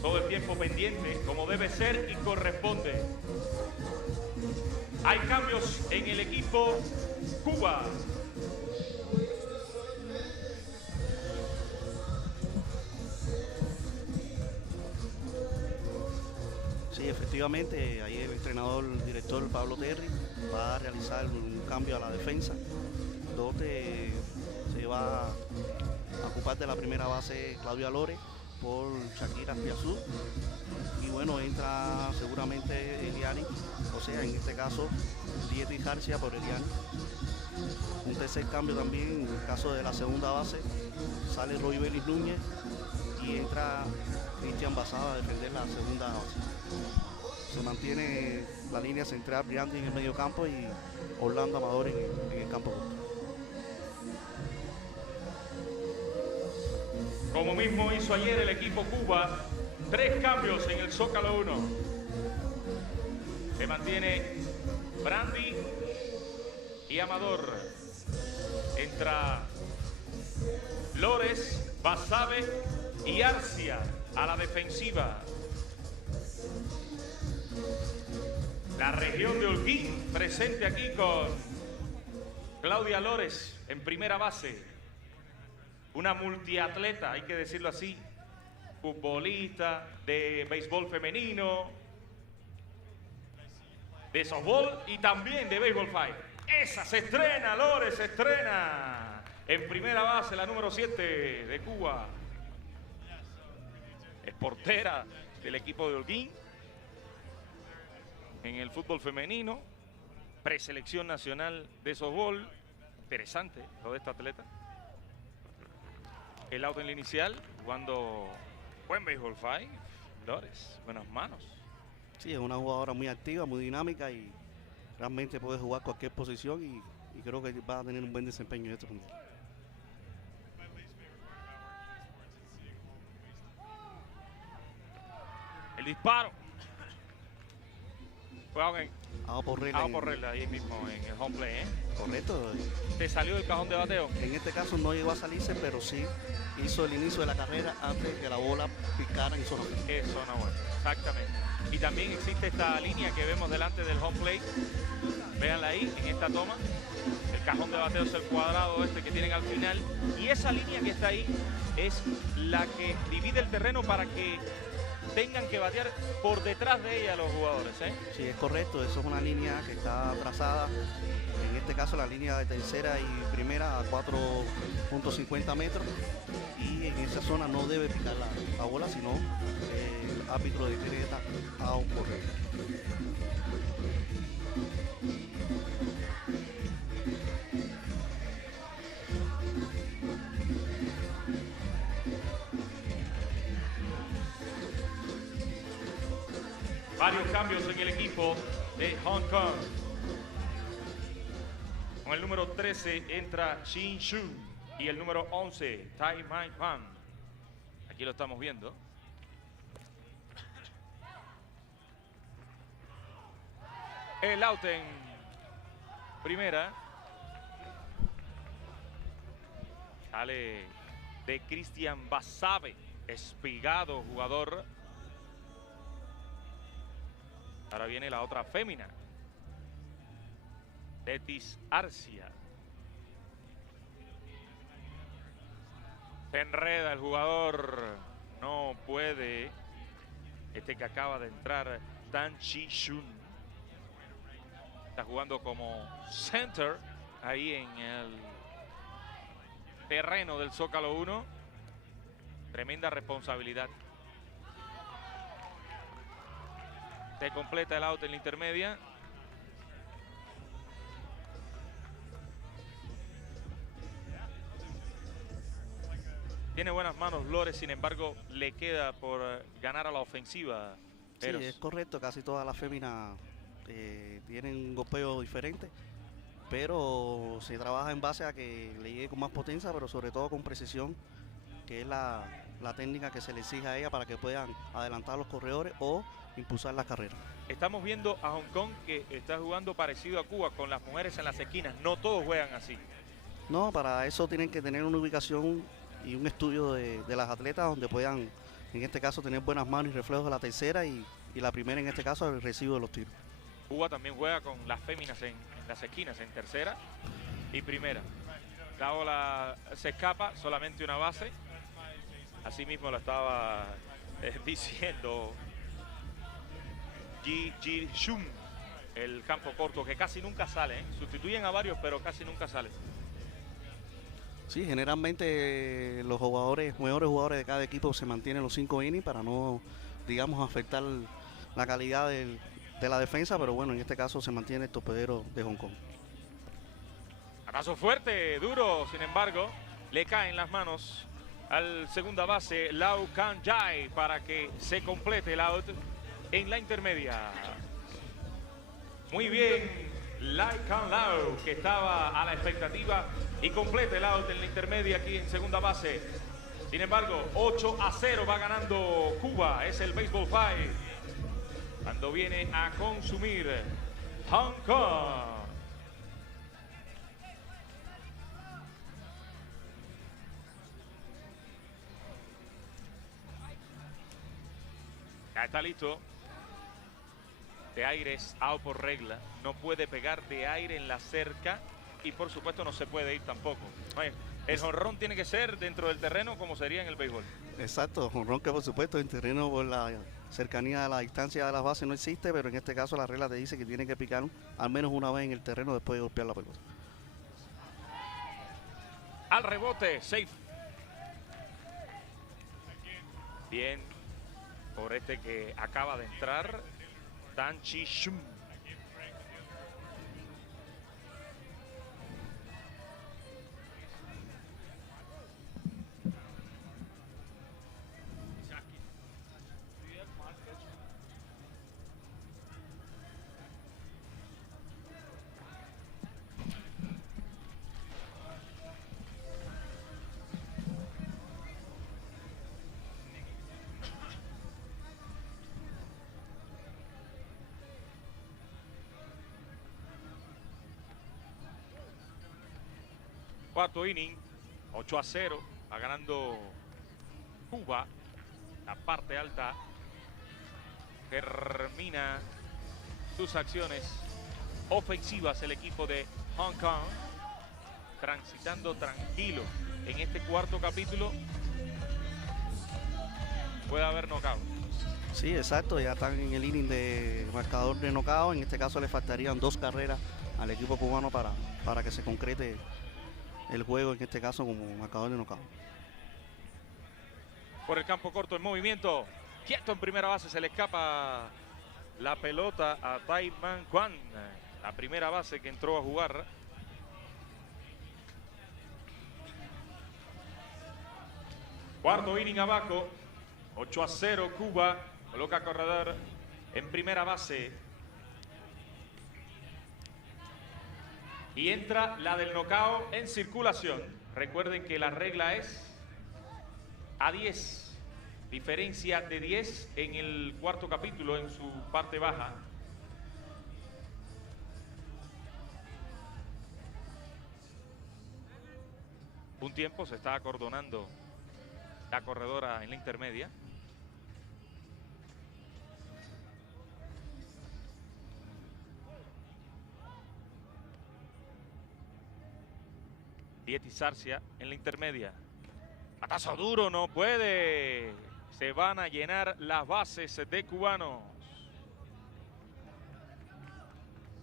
Todo el tiempo pendiente, como debe ser y corresponde. Hay cambios en el equipo Cuba. Sí, efectivamente, ahí el entrenador, el director Pablo Terry va a realizar un cambio a la defensa, donde se va a ocupar de la primera base Claudia Lores por Shakira Piazú, y bueno, entra seguramente Eliani, o sea, en este caso Dietri Garcia por Eliani. Un tercer cambio también, en el caso de la segunda base, sale Roy Belis Núñez y entra Cristian Basada a defender la segunda base. Se mantiene la línea central Briandi en el medio campo y Orlando Amador en el campo. Como mismo hizo ayer el equipo Cuba, 3 cambios en el Zócalo 1. Se mantiene Brandi y Amador. Entra Lores, Basabe y Arcia a la defensiva. La región de Holguín presente aquí con Claudia Lores en primera base. Una multiatleta, hay que decirlo así, futbolista, de béisbol femenino, de softball y también de béisbol 5. Esa se estrena, Lores se estrena en primera base, la número 7 de Cuba. Es portera del equipo de Holguín en el fútbol femenino, preselección nacional de softball. Interesante lo de esta atleta. El out en la inicial, jugando buen béisbol 5, Lores, buenas manos. Sí, es una jugadora muy activa, muy dinámica y realmente puede jugar cualquier posición y creo que va a tener un buen desempeño en este mundial. El disparo. Vamos por regla. Ahí mismo en el home play, ¿eh? Correcto. ¿Te salió del cajón de bateo? En este caso no llegó a salirse, pero sí hizo el inicio de la carrera antes que la bola picara en zona. Es zona buena, exactamente. Y también existe esta línea que vemos delante del home plate. Véanla ahí, en esta toma. El cajón de bateo es el cuadrado este que tienen al final. Y esa línea que está ahí es la que divide el terreno para que tengan que batear por detrás de ella los jugadores, ¿eh? Sí, es correcto. Eso es una línea que está trazada. En este caso la línea de tercera y primera a 4.50 metros. Y en esa zona no debe picar la bola, sino el árbitro decreta a un correr. Varios cambios en el equipo de Hong Kong. Con el número 13 entra Shin Shu y el número 11, Tai Mai Fan. Aquí lo estamos viendo. El out en primera. Sale de Cristian Basabe, espigado jugador. Ahora viene la otra fémina, Letis Arcia. Se enreda el jugador, no puede. Este que acaba de entrar, Tan Chi Shun. Está jugando como center ahí en el terreno del Zócalo 1. Tremenda responsabilidad. Se completa el out en la intermedia. Tiene buenas manos Lores, sin embargo, le queda por ganar a la ofensiva. Sí, es correcto. Casi todas las féminas tienen un golpeo diferente, pero se trabaja en base a que le llegue con más potencia, pero sobre todo con precisión, que es la la técnica que se le exige a ella para que puedan adelantar a los corredores o impulsar la carrera. Estamos viendo a Hong Kong que está jugando parecido a Cuba, con las mujeres en las esquinas. No todos juegan así. No, para eso tienen que tener una ubicación y un estudio de las atletas donde puedan, en este caso, tener buenas manos y reflejos de la tercera y la primera, en este caso, el recibo de los tiros. Cuba también juega con las féminas en las esquinas, en tercera y primera. La ola se escapa, solamente una base. Así mismo lo estaba diciendo Ji Shun, el campo corto, que casi nunca sale. Sustituyen a varios, pero casi nunca sale. Sí, generalmente los jugadores, mejores jugadores de cada equipo se mantienen los 5 innings para no, digamos, afectar la calidad de la defensa, pero bueno, en este caso se mantiene el torpedero de Hong Kong. Abrazo fuerte, duro, sin embargo, le cae en las manos al segunda base Lau Kan Jai para que se complete el out en la intermedia. Muy bien, Lai Kan Lau, que estaba a la expectativa y completa el out en la intermedia aquí en segunda base. Sin embargo, 8-0 va ganando Cuba, es el Baseball 5. Cuando viene a consumir Hong Kong. Ya está listo. De aire es out por regla. No puede pegar de aire en la cerca y por supuesto no se puede ir tampoco. Oye, el jonrón tiene que ser dentro del terreno como sería en el béisbol. Exacto, jonrón que por supuesto en terreno por la cercanía de la distancia de las bases no existe, pero en este caso la regla te dice que tiene que picar al menos una vez en el terreno después de golpear la pelota. Al rebote, safe. Bien, por este que acaba de entrar, Dan Chi Shun. Cuarto inning, 8-0, va ganando Cuba, la parte alta, termina sus acciones ofensivas el equipo de Hong Kong, transitando tranquilo en este cuarto capítulo. Puede haber knockout. Sí, exacto, ya están en el inning de marcador de knockout, en este caso le faltarían 2 carreras al equipo cubano para que se concrete el juego, en este caso como marcador de knockout. Por el campo corto en movimiento, quieto en primera base, se le escapa la pelota a Tai Man Kwan, la primera base que entró a jugar. Cuarto inning abajo, 8-0 Cuba, coloca corredor en primera base. Y entra la del knockout en circulación. Recuerden que la regla es a 10. Diferencia de 10 en el cuarto capítulo en su parte baja. Un tiempo se está acordonando la corredora en la intermedia. Dieti Sarcia en la intermedia. Batazo duro, no puede. Se van a llenar las bases de cubanos.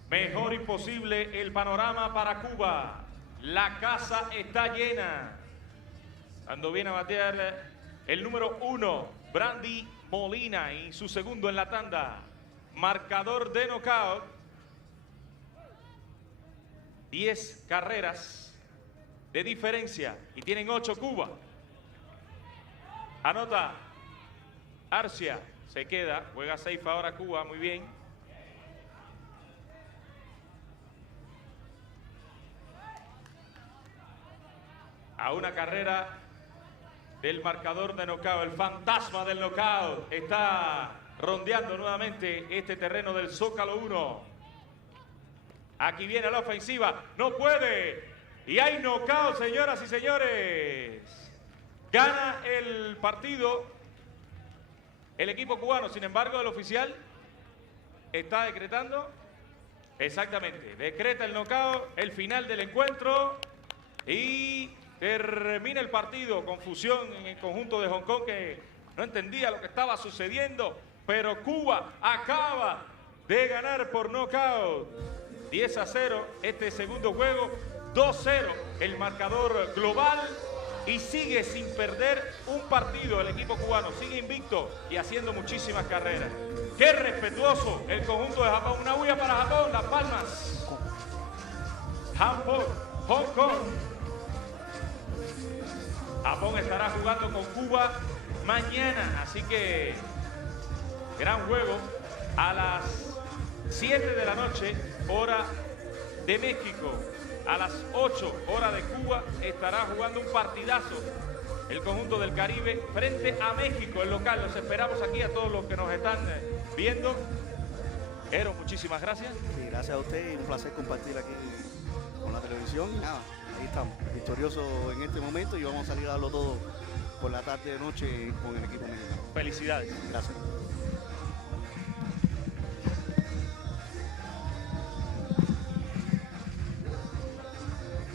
Mejor imposible el panorama para Cuba. La casa está llena. Cuando viene a batear el número 1, Brandy Molina, y su segundo en la tanda. Marcador de knockout. 10 carreras de diferencia y tienen 8 Cuba. Anota Arcia, se queda, juega safe ahora Cuba, muy bien. A una carrera del marcador de knockout. El fantasma del knockout está rondeando nuevamente este terreno del Zócalo 1. Aquí viene la ofensiva, no puede. Y hay knockout, señoras y señores. Gana el partido el equipo cubano. Sin embargo, el oficial está decretando, exactamente, decreta el knockout, el final del encuentro y termina el partido. Confusión en el conjunto de Hong Kong, que no entendía lo que estaba sucediendo, pero Cuba acaba de ganar por knockout. 10-0 este segundo juego, 2-0 el marcador global y sigue sin perder un partido el equipo cubano, sigue invicto y haciendo muchísimas carreras. Qué respetuoso el conjunto de Japón. Una huya para Japón, Las Palmas. Japón, Hong Kong. Japón estará jugando con Cuba mañana, así que gran juego a las 7 de la noche, hora de México. A las 8, hora de Cuba, estará jugando un partidazo el conjunto del Caribe frente a México, el local. Los esperamos aquí a todos los que nos están viendo. Ero, muchísimas gracias. Sí, gracias a usted y un placer compartir aquí con la televisión. Y nada, ahí estamos, victoriosos en este momento y vamos a salir a darlo todo por la tarde de noche con el equipo mexicano. Felicidades. Gracias.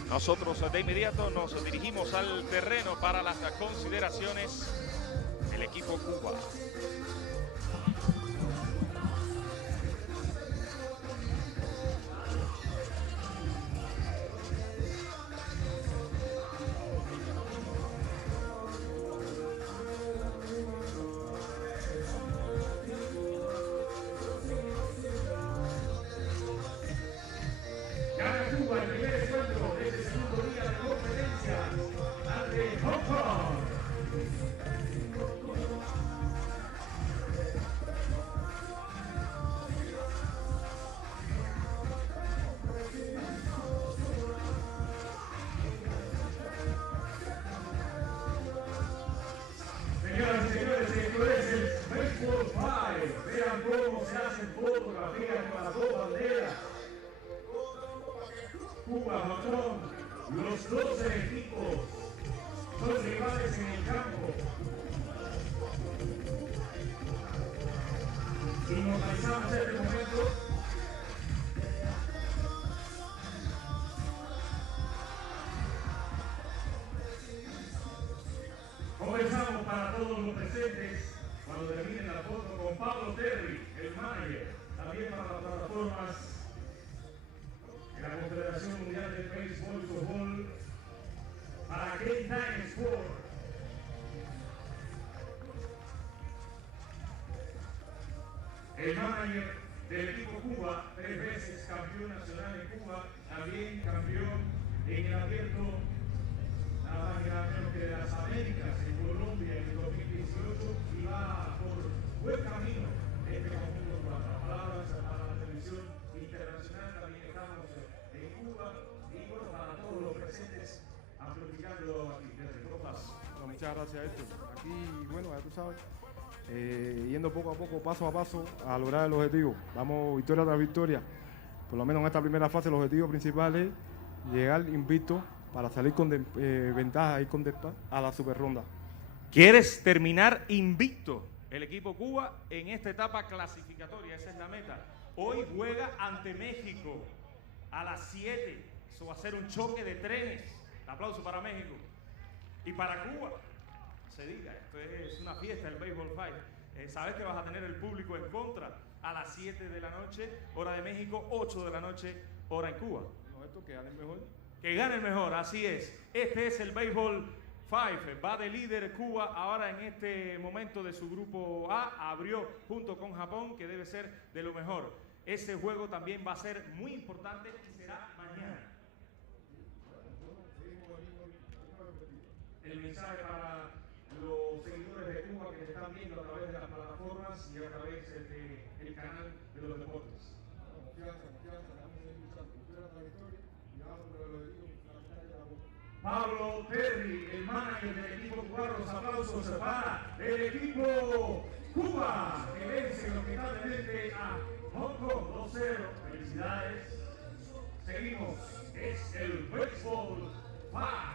Nosotros de inmediato nos dirigimos al terreno para las consideraciones del equipo Cuba. Gana Cuba el primer encuentro de este segundo día de competencia ante Hong Kong. Señoras y señores, esto es el Baseball 5. Vean cómo se hacen fotografías con las dos banderas. Cuba, Japón, los 12 equipos son rivales en el campo. Inmortalizamos este momento. Comenzamos para todos los presentes cuando terminen la foto con Pablo Terry, el manager, también para las plataformas de la Confederación Mundial de Béisbol y Fútbol, para Game Time Sport. El manager del equipo Cuba, 3 veces campeón nacional en Cuba, también campeón en el abierto, nada más y nada menos que de las Américas en Colombia en el 2018, y va por buen camino este conjunto cubano. Palabras para la televisión internacional, también estamos en Cuba y bueno, para todos los presentes, amplificando aquí desde Copas. Bueno, muchas gracias, Héctor. Aquí, bueno, ya tú sabes, yendo poco a poco, paso a paso, a lograr el objetivo. Vamos victoria tras victoria. Por lo menos en esta primera fase, el objetivo principal es llegar invicto para salir con ventaja y con después a la super ronda. ¿Quieres terminar invicto el equipo Cuba en esta etapa clasificatoria? Esa es la meta. Hoy juega ante México a las 7. Eso va a ser un choque de trenes. Un aplauso para México. Y para Cuba, se diga, esto es una fiesta, el Baseball 5. Sabes que vas a tener el público en contra a las 7 de la noche, hora de México, 8 de la noche, hora en Cuba. No, esto que ganen mejor. Que gane el mejor, así es. Este es el Baseball 5. Va de líder Cuba ahora en este momento de su grupo A. Abrió junto con Japón, que debe ser de lo mejor. Ese juego también va a ser muy importante y será mañana. El mensaje para los seguidores de Cuba que te están viendo a través de las plataformas y a través del canal de los deportes. Pablo Terry, el manager del equipo cubano, los aplausos para el equipo Cuba, que vence notablemente a Hong Kong 2-0. Felicidades. Seguimos, es el Baseball 5.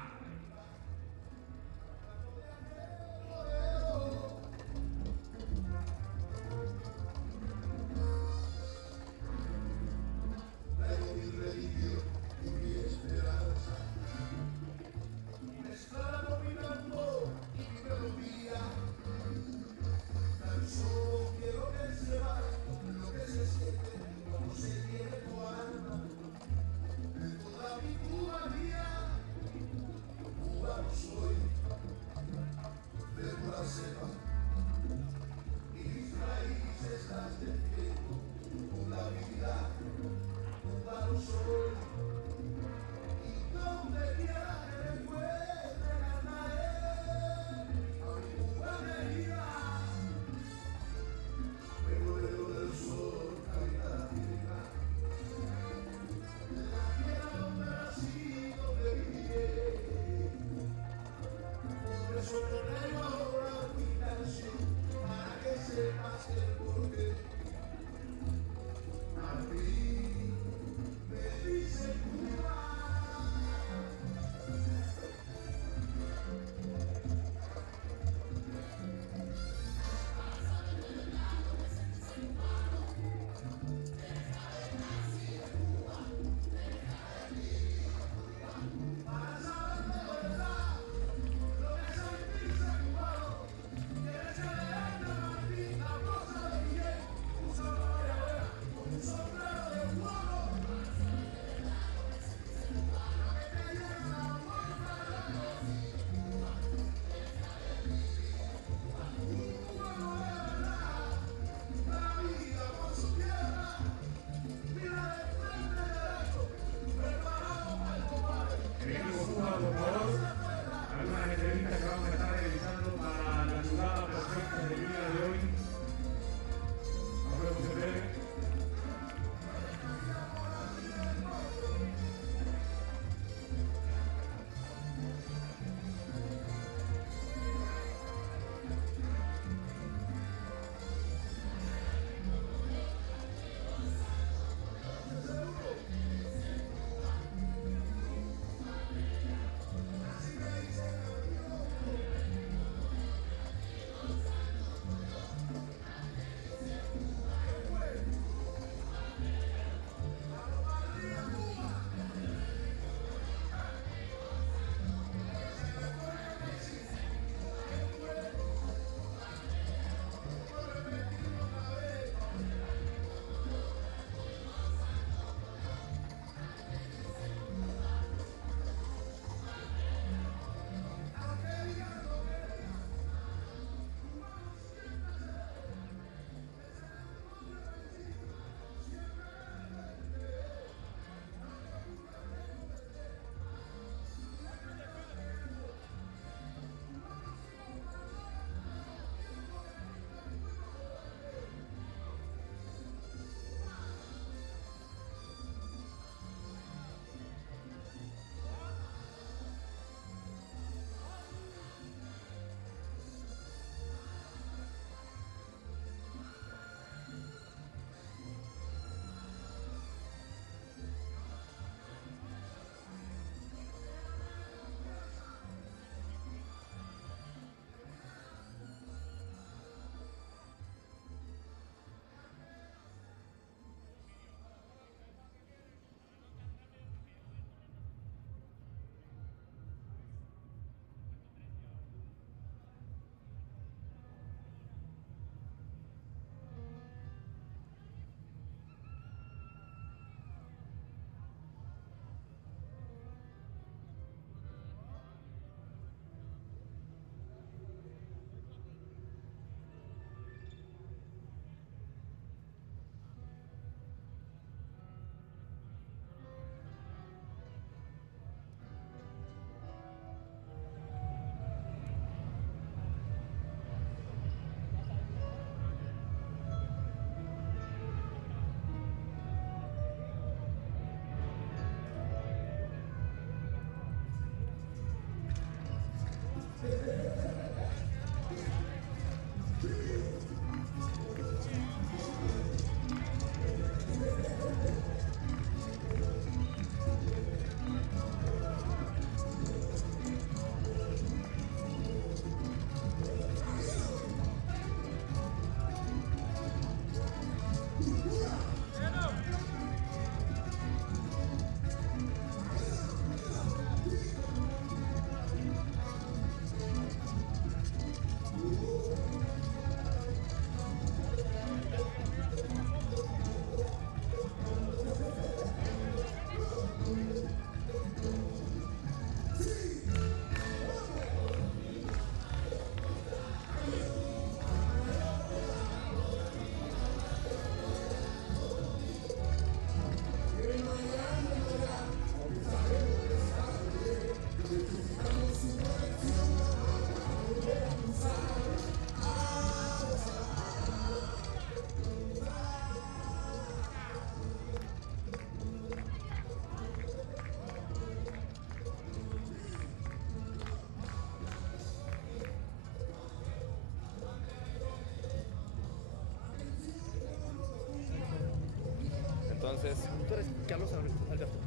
Entonces, Tú eres Carlos Alberto.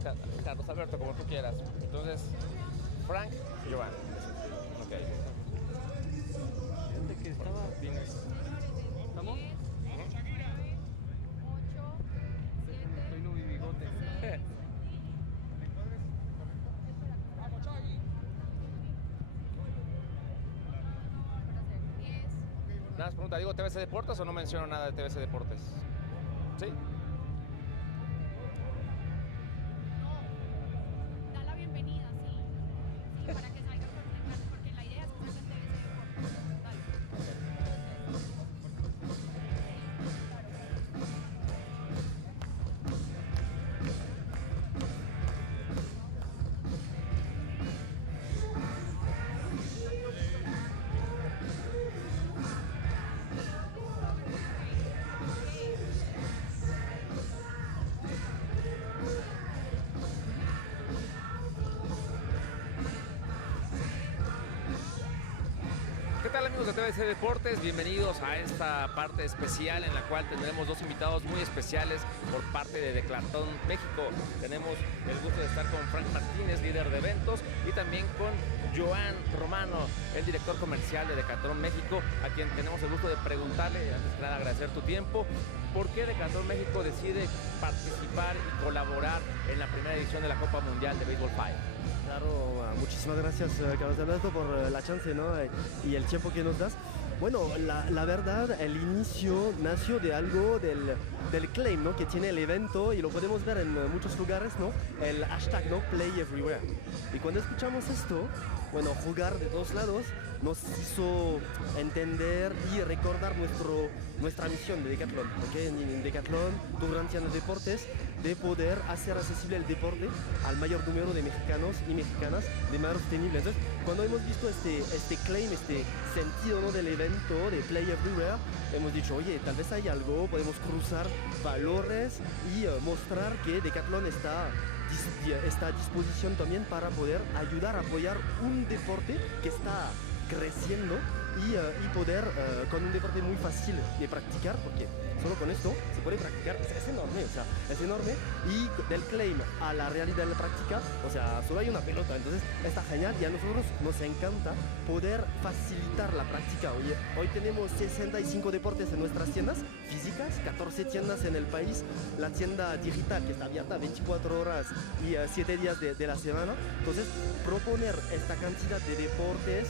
Carlos Alberto, como tú quieras. Entonces, Frank Joan. Ok. Fíjate que estaba... ¿Estamos? 8, 7, Hoy no vi bigote. 6. Nada más pregunta, ¿digo TVC Deportes o no menciono nada de TVC Deportes? ¿Sí? Da la bienvenida, sí. Sí, para que salga porque la idea es que salga en TVC Deportes. Dale. ¿Qué tal, amigos de TVC Deportes? Bienvenidos a esta parte especial en la cual tendremos dos invitados muy especiales por parte de Decathlon México. Tenemos el gusto de estar con Frank Martínez, líder de eventos, y también con Joan Romano, el director comercial de Decathlon México, a quien tenemos el gusto de preguntarle, antes que nada agradecer tu tiempo, ¿por qué Decathlon México decide participar y colaborar en la primera edición de la Copa Mundial de Béisbol 5? Claro, muchísimas gracias Carlos Alberto por la chance, ¿no? Y el tiempo que nos das. Bueno, la verdad, el inicio nació de algo del claim, ¿no? Que tiene el evento y lo podemos ver en muchos lugares, ¿no? El hashtag, ¿no? Play Everywhere. Y cuando escuchamos esto, bueno, jugar de todos lados nos hizo entender y recordar nuestra misión de Decathlon, ¿ok? En Decathlon, durante los deportes, de poder hacer accesible el deporte al mayor número de mexicanos y mexicanas de manera sostenible. Entonces, cuando hemos visto este claim, este sentido, ¿no? del evento de Play Everywhere, hemos dicho, oye, tal vez hay algo, podemos cruzar valores y mostrar que Decathlon está a disposición también para poder ayudar a apoyar un deporte que está creciendo y poder con un deporte muy fácil de practicar, porque solo con esto se puede practicar, es enorme, o sea, es enorme, y del claim a la realidad de la práctica, o sea, solo hay una pelota, entonces está genial y a nosotros nos encanta poder facilitar la práctica. Oye, hoy tenemos 65 deportes en nuestras tiendas físicas, 14 tiendas en el país, la tienda digital que está abierta 24 horas y 7 días de la semana, entonces proponer esta cantidad de deportes,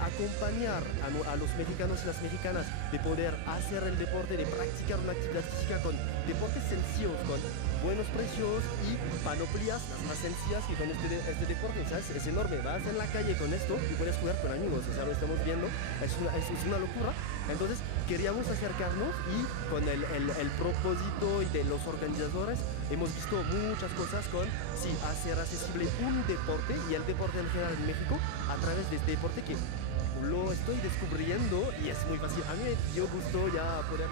acompañar a los mexicanos y las mexicanas de poder hacer el deporte, de practicar una actividad física con deportes sencillos, con buenos precios y panoplias las más sencillas que con este deporte, o sea, es enorme. Vas en la calle con esto y puedes jugar con amigos, o sea, lo estamos viendo, es una locura. Entonces queríamos acercarnos y con el propósito y de los organizadores hemos visto muchas cosas con, sí, hacer accesible un deporte y el deporte en general en México a través de este deporte que lo estoy descubriendo y es muy fácil. A mí me dio gusto ya poder...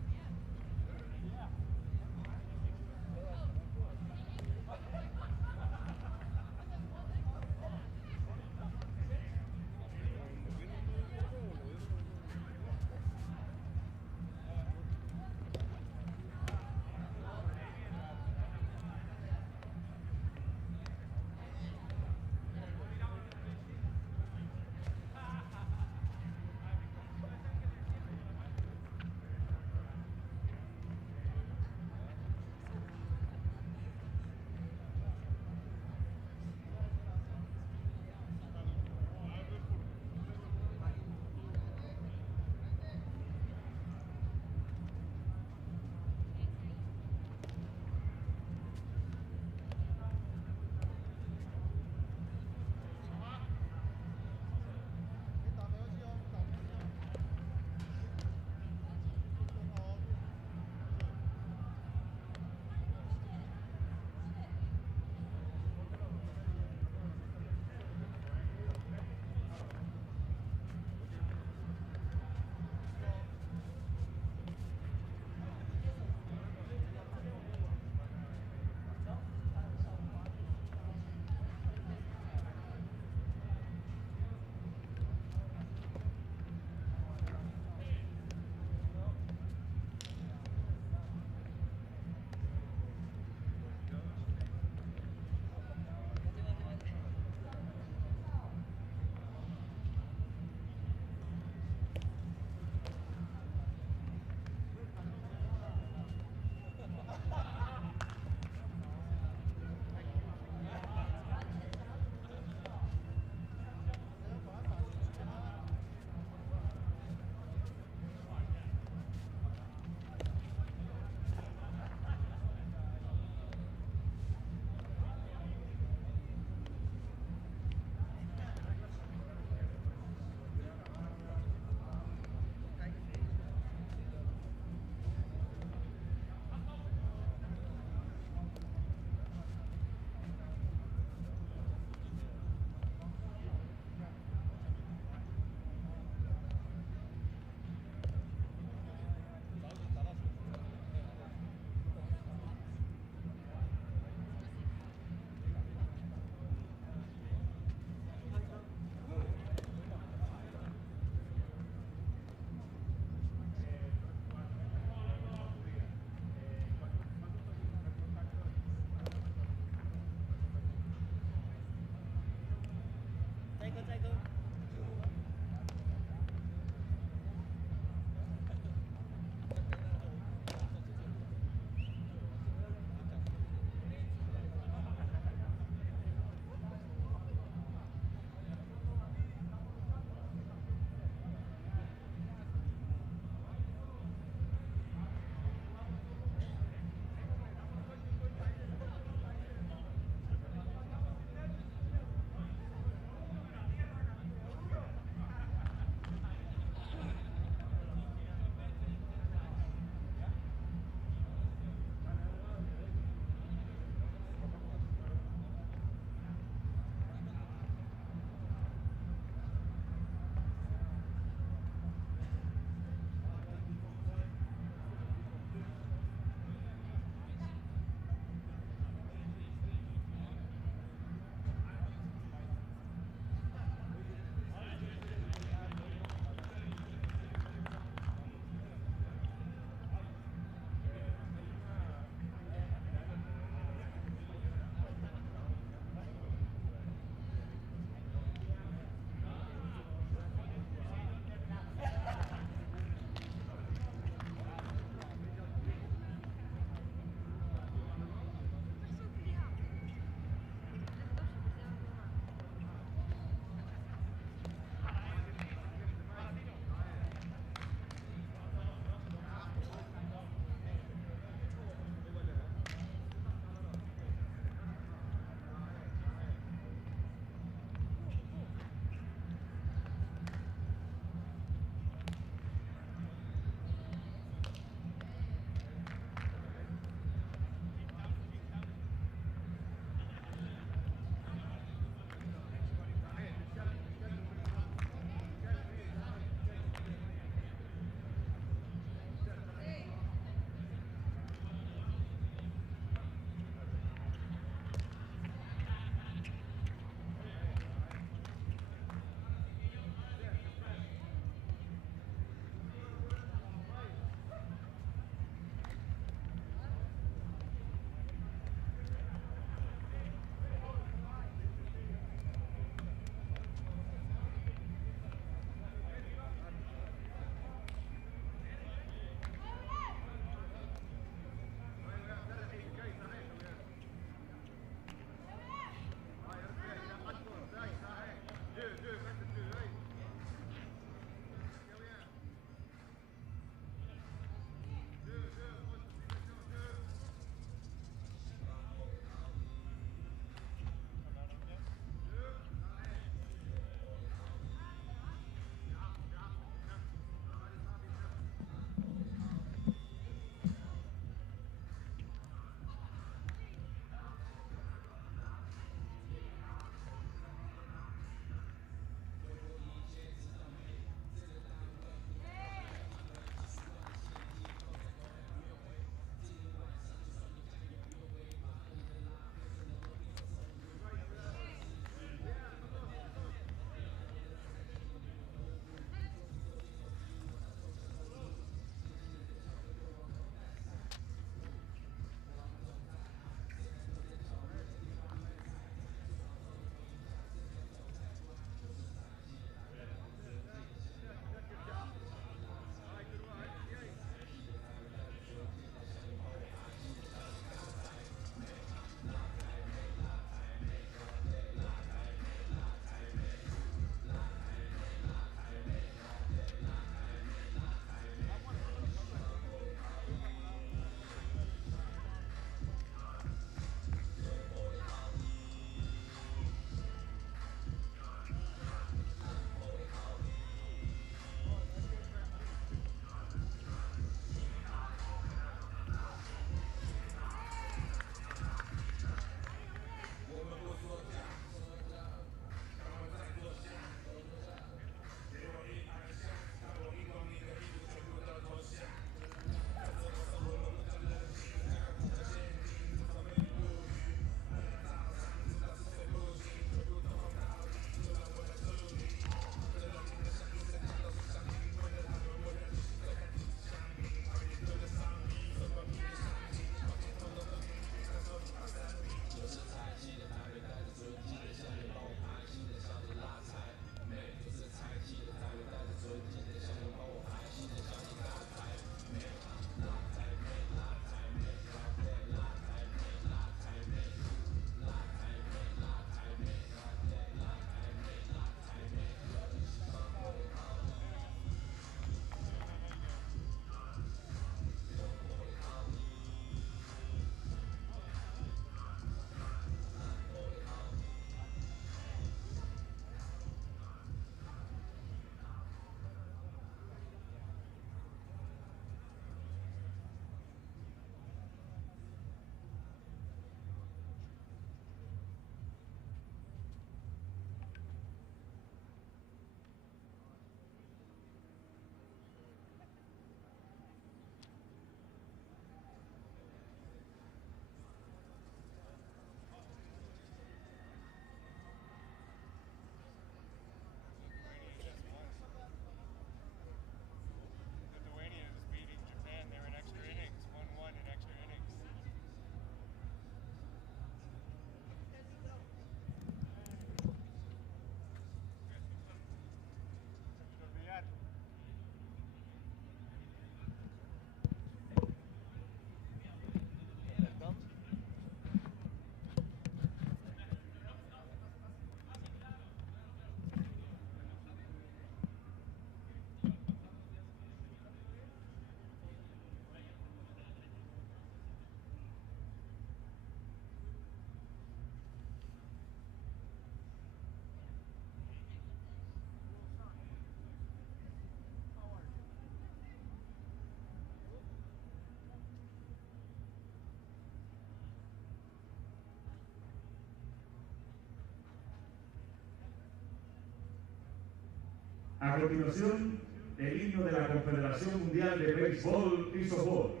A continuación, el himno de la Confederación Mundial de Béisbol y Softball.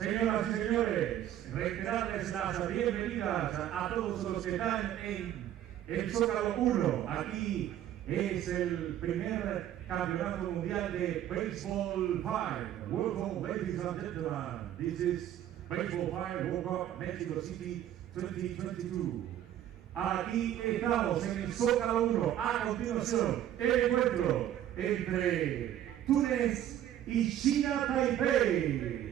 Señoras y señores, reiterarles las bienvenidas a todos los que están en el Zócalo 1. Aquí es el primer campeonato mundial de Baseball 5. Welcome, ladies and gentlemen. This is Baseball 5 World Cup Mexico City 2022. Aquí estamos en el Zócalo 1. A continuación, el encuentro entre Túnez y China Taipei.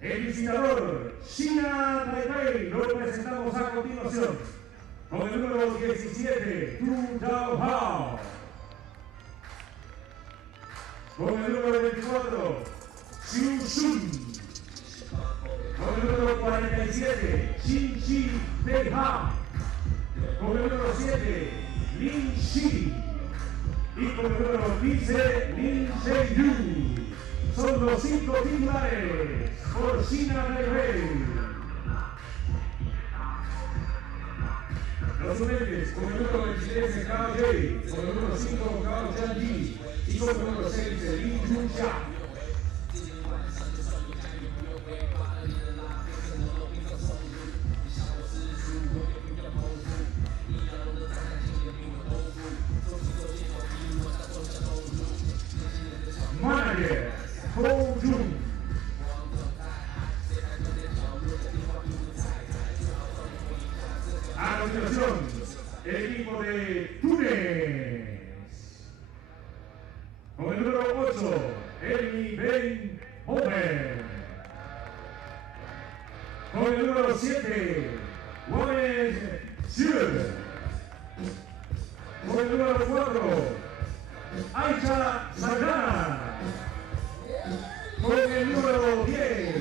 El visitador, China Taipei, lo presentamos a continuación con el número 17, Tu Dao Hao. Con el número 24, Xiu Shun. Con el número 47, Xin Chi Bei Ha. Con el número 7, Lin Shi. Y con el número 15, Lin Shengyu. Son los 5 titulares por China Taipei. Los suplentes con el número 23 Cao Jie, con el número 5 Cao Jianji y con el número 6 Li Junxia. Manager Ho Jun. A continuación, el equipo de Túnez. Con el número 8, Elmi Ben Homer. Con el número 7, Wallace Sir. Con el número 4, Aisha Sagana. Con el número 10,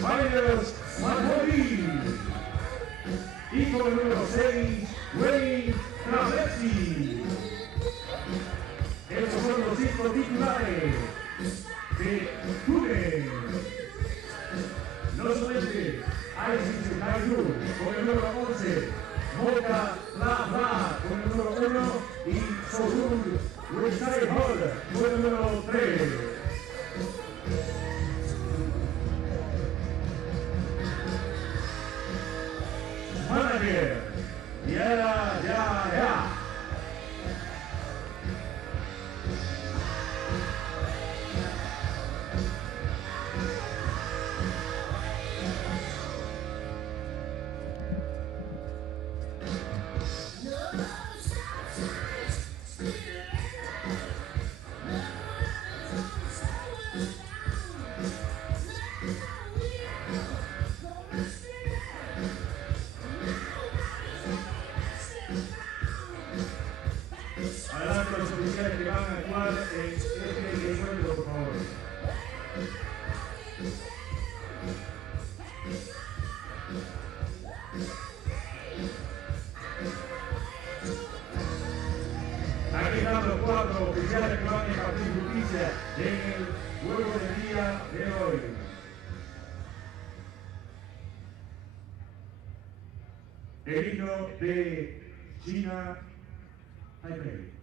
Myers Mahmoudi. Y con el número 6, Wayne Travesti. Esos son los 5 titulares de Túnez. Los suplentes, Isis Kaiju con el número 11, Moka La con el número 1 y Sohul Wisai Hall con el número 3. Manager, ya. Adelante los oficiales que van a actuar en este encuentro, por favor. Aquí están los 4 oficiales que van a impartir justicia en el juego del día de hoy. El himno de China Taipei.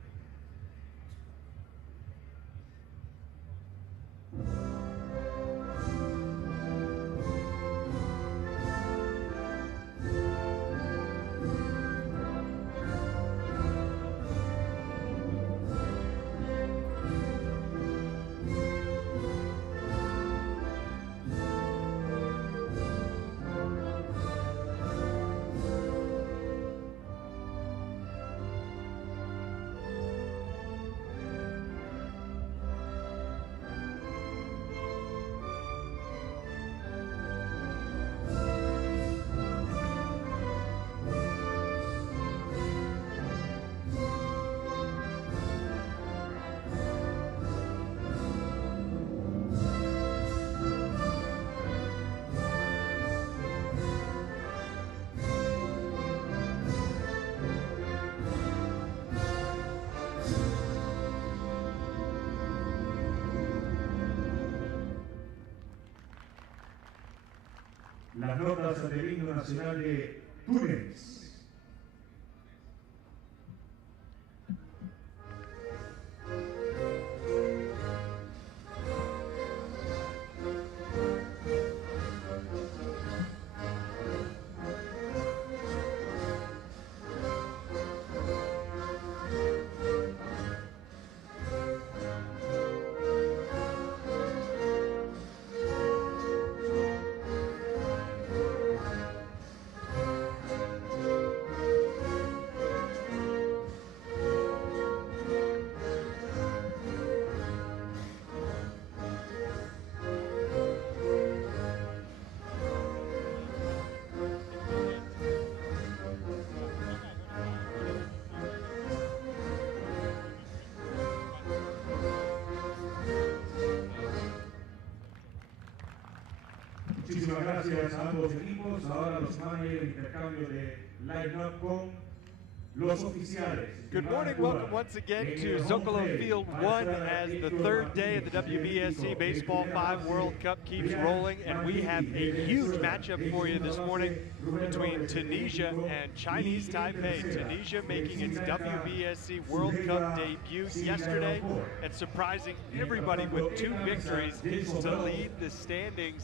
las notas del himno nacional de Túnez. Muchísimas gracias a ambos equipos. Ahora los managers, intercambio de line-up con los oficiales. Good morning, welcome once again to Zocalo Field 1 as the third day of the WBSC Baseball 5 World Cup keeps rolling, and we have a huge matchup for you this morning between Tunisia and Chinese Taipei. Tunisia making its WBSC World Cup debut yesterday and surprising everybody with 2 victories to lead the standings.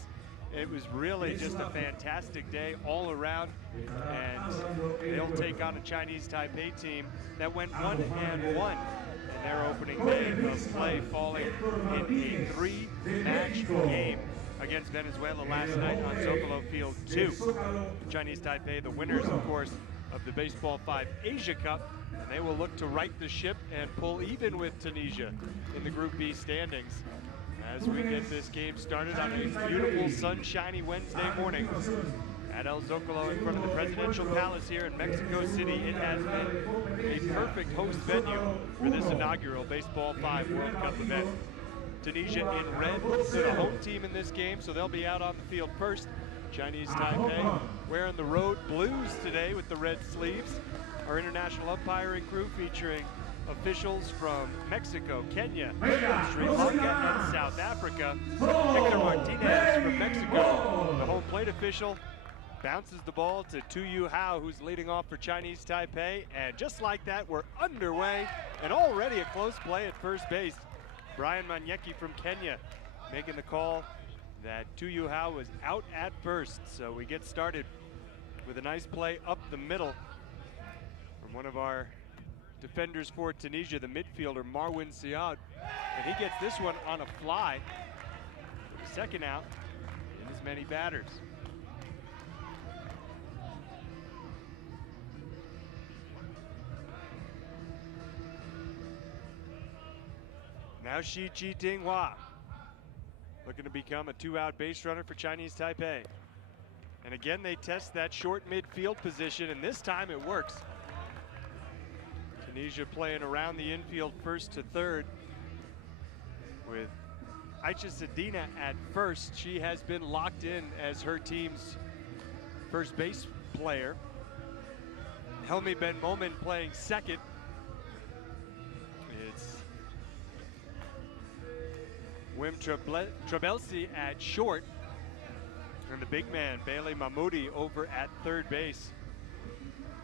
It was really just a fantastic day all around, and they'll take on a Chinese Taipei team that went 1-1 in their opening day of play, falling in a 3-match game against Venezuela last night on Zocalo Field 2. Chinese Taipei, the winners, of course, of the Baseball 5 Asia Cup, and they will look to right the ship and pull even with Tunisia in the Group B standings. As we get this game started on a beautiful sunshiny Wednesday morning at El Zocalo in front of the Presidential Palace here in Mexico City, it has been a perfect host venue for this inaugural Baseball 5 World Cup event. Tunisia in red, they're the home team in this game, so they'll be out on the field first. Chinese Taipei wearing the road blues today with the red sleeves. Our international umpiring crew featuring officials from Mexico, Kenya, Sri Lanka, and South Africa. Hector Martinez from Mexico, the home plate official, bounces the ball to Tu Hao, who's leading off for Chinese Taipei. And just like that, we're underway, and already a close play at first base. Brian Manyeki from Kenya making the call that Tu Hao was out at first. So we get started with a nice play up the middle from one of our defenders for Tunisia, the midfielder Marwin Siad, and he gets this one on a fly. The second out in as many batters. Now Shi Chi-ting Hua looking to become a 2-out base runner for Chinese Taipei. And again, they test that short midfield position, and this time it works. Tunisia playing around the infield first to third with Aicha Sedina at first. She has been locked in as her team's first base player. Helmi Ben Momen playing second. It's Wim Trabelsi at short. And the big man, Bailey Mahmoudi, over at third base.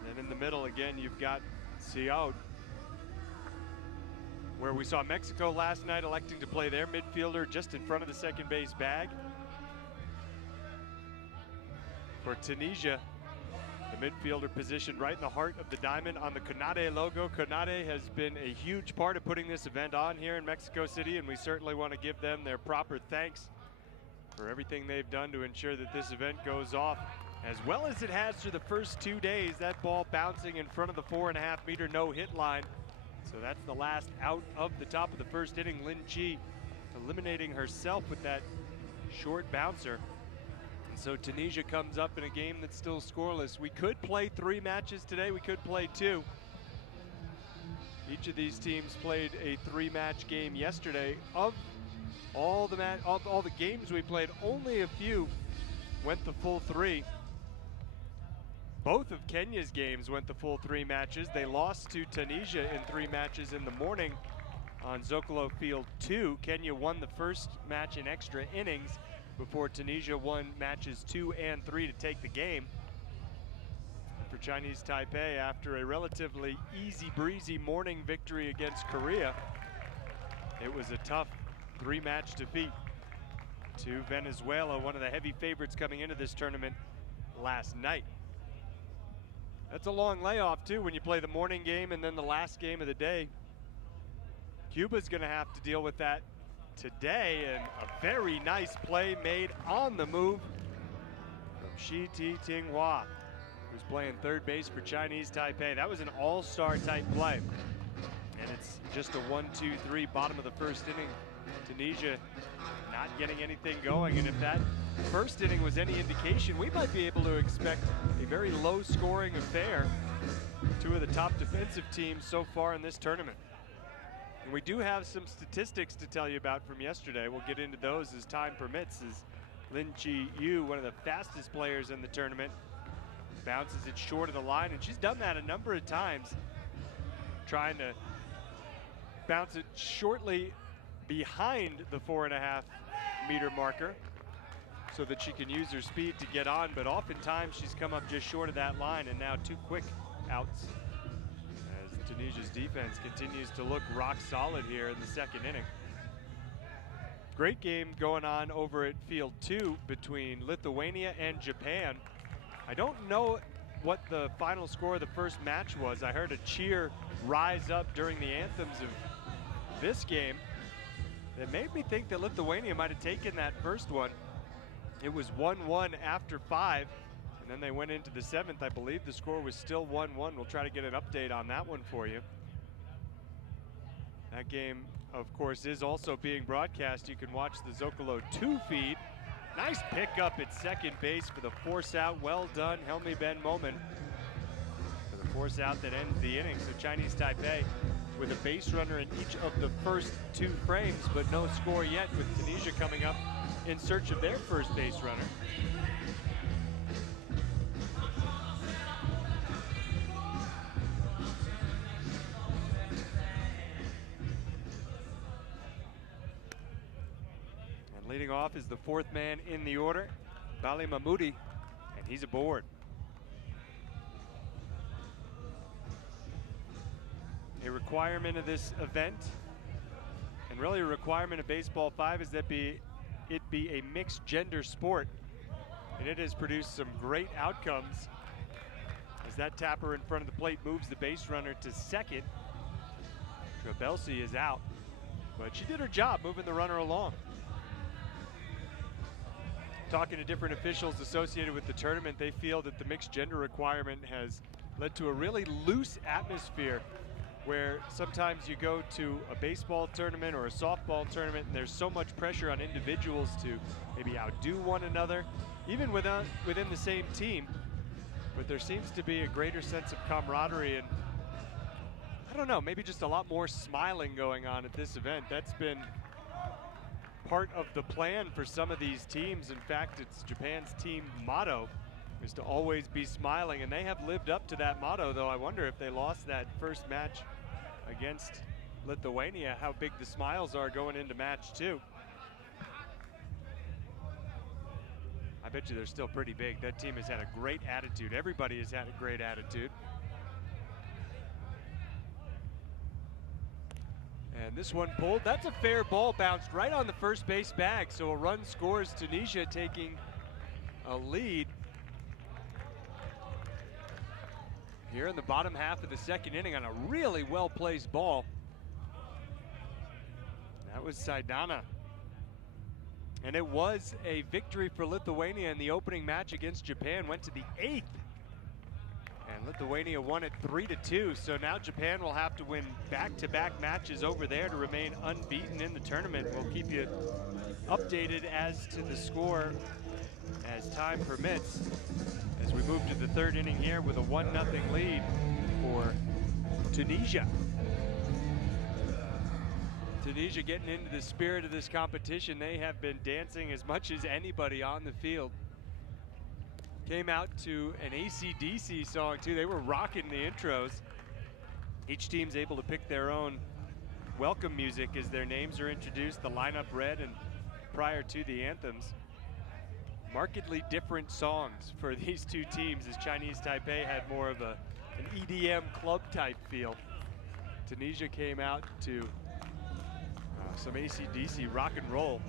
And in the middle, again, you've got Siaud, where we saw Mexico last night electing to play their midfielder just in front of the second base bag. For Tunisia, the midfielder positioned right in the heart of the diamond on the Conade logo. Conade has been a huge part of putting this event on here in Mexico City, and we certainly want to give them their proper thanks for everything they've done to ensure that this event goes off as well as it has through the first 2 days. That ball bouncing in front of the 4.5-meter no-hit line. So that's the last out of the top of the first inning. Lin Chi eliminating herself with that short bouncer. And so Tunisia comes up in a game that's still scoreless. We could play 3 matches today. We could play 2. Each of these teams played a 3-match game yesterday. Of all the games we played, only a few went the full 3. Both of Kenya's games went the full 3 matches. They lost to Tunisia in 3 matches in the morning on Zocalo Field 2. Kenya won the first match in extra innings. before Tunisia won matches 2 and 3 to take the game. For Chinese Taipei, after a relatively easy breezy morning victory against Korea, it was a tough 3-match defeat to Venezuela, one of the heavy favorites coming into this tournament last night. That's a long layoff too when you play the morning game and then the last game of the day. Cuba's gonna have to deal with that today, and a very nice play made on the move from Shi Tinghua, who's playing third base for Chinese Taipei. That was an all-star type play. And it's just a 1-2-3 bottom of the first inning. Tunisia not getting anything going, and if that first inning was any indication, we might be able to expect a very low-scoring affair. Two of the top defensive teams so far in this tournament. And we do have some statistics to tell you about from yesterday. We'll get into those as time permits, as Lin Chi-Yu, one of the fastest players in the tournament, bounces it short of the line, and she's done that a number of times, trying to bounce it shortly behind the 4.5-meter marker so that she can use her speed to get on, but oftentimes she's come up just short of that line, and now 2 quick outs as Tunisia's defense continues to look rock solid here in the second inning. Great game going on over at Field 2 between Lithuania and Japan. I don't know what the final score of the first match was. I heard a cheer rise up during the anthems of this game that made me think that Lithuania might have taken that first one. It was 1-1 after 5, and then they went into the 7th. I believe the score was still 1-1. We'll try to get an update on that one for you. That game, of course, is also being broadcast. You can watch the Zocalo 2 feed. Nice pickup at second base for the force out. Well done, Helmi Ben Momen, for the force out that ends the inning. So Chinese Taipei with a base runner in each of the first 2 frames, but no score yet, with Tunisia coming up in search of their first base runner. And leading off is the 4th man in the order, Bali Mahmoudi, and he's aboard. A requirement of this event, and really a requirement of Baseball 5, is that it be a mixed gender sport, and it has produced some great outcomes as that tapper in front of the plate moves the base runner to second. Trabelsi is out, but she did her job moving the runner along. Talking to different officials associated with the tournament, they feel that the mixed gender requirement has led to a really loose atmosphere, where sometimes you go to a baseball tournament or a softball tournament and there's so much pressure on individuals to maybe outdo one another, even within the same team. But there seems to be a greater sense of camaraderie, and I don't know, maybe just a lot more smiling going on at this event. That's been part of the plan for some of these teams. In fact, it's Japan's team motto is to always be smiling, and they have lived up to that motto, though I wonder if they lost that first match against Lithuania, how big the smiles are going into match 2. I bet you they're still pretty big. That team has had a great attitude. Everybody has had a great attitude. And this one pulled. That's a fair ball, bounced right on the first base bag. So a run scores, Tunisia taking a lead here in the bottom half of the second inning on a really well-placed ball. That was Saidana. And it was a victory for Lithuania in the opening match against Japan, went to the 8th. And Lithuania won it 3-2, so now Japan will have to win back-to-back matches over there to remain unbeaten in the tournament. We'll keep you updated as to the score as time permits, as we move to the 3rd inning here with a 1-0 lead for Tunisia. Tunisia getting into the spirit of this competition. They have been dancing as much as anybody on the field. Came out to an AC/DC song too. They were rocking the intros. Each team's able to pick their own welcome music as their names are introduced, the lineup read, and prior to the anthems. markedly different songs for these two teams, as Chinese Taipei had more of an EDM club type feel. Tunisia came out to some AC/DC rock and roll.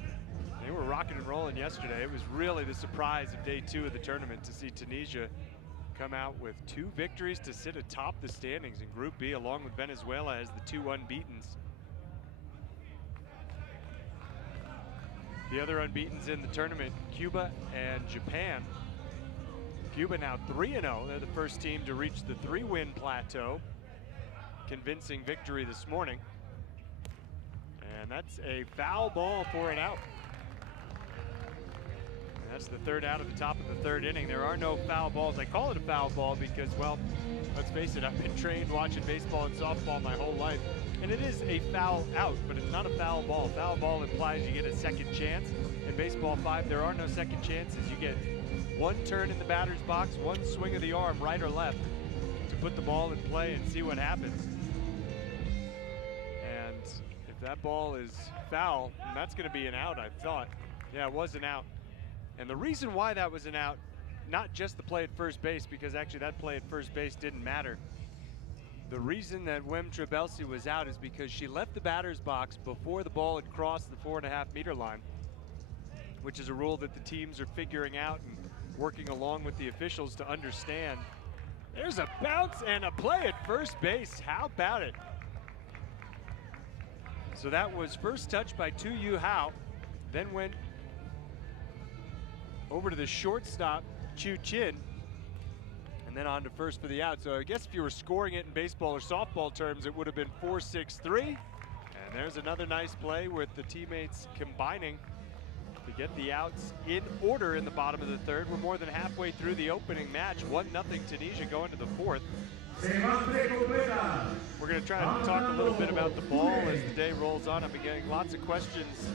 They were rocking and rolling yesterday. It was really the surprise of day 2 of the tournament to see Tunisia come out with 2 victories to sit atop the standings in Group B, along with Venezuela as the 2 unbeatens. The other unbeatens in the tournament, Cuba and Japan. Cuba now 3-0. They're the first team to reach the 3-win plateau. Convincing victory this morning. And that's a foul ball for an out. And that's the 3rd out at the top of the 3rd inning. There are no foul balls. I call it a foul ball because, well, let's face it, I've been trained watching baseball and softball my whole life. And it is a foul out, but it's not a foul ball. Foul ball implies you get a second chance. In baseball 5, there are no second chances. You get 1 turn in the batter's box, 1 swing of the arm, right or left, to put the ball in play and see what happens. And if that ball is foul, that's going to be an out, I thought. Yeah, it was an out. And the reason why that was an out, not just the play at first base, because actually that play at first base didn't matter. The reason that Wim Trebelsi was out is because she left the batter's box before the ball had crossed the 4.5-meter line, which is a rule that the teams are figuring out and working along with the officials to understand. There's a bounce and a play at first base. How about it? So that was first touch by Tu Yu Hao, then went over to the shortstop, Chu Chin, and then on to first for the out. So I guess if you were scoring it in baseball or softball terms, it would have been 4-6-3. And there's another nice play with the teammates combining to get the outs in order in the bottom of the 3rd. We're more than halfway through the opening match. 1-0 Tunisia going to the 4th. We're going to try to talk a little bit about the ball as the day rolls on. I've been getting lots of questions,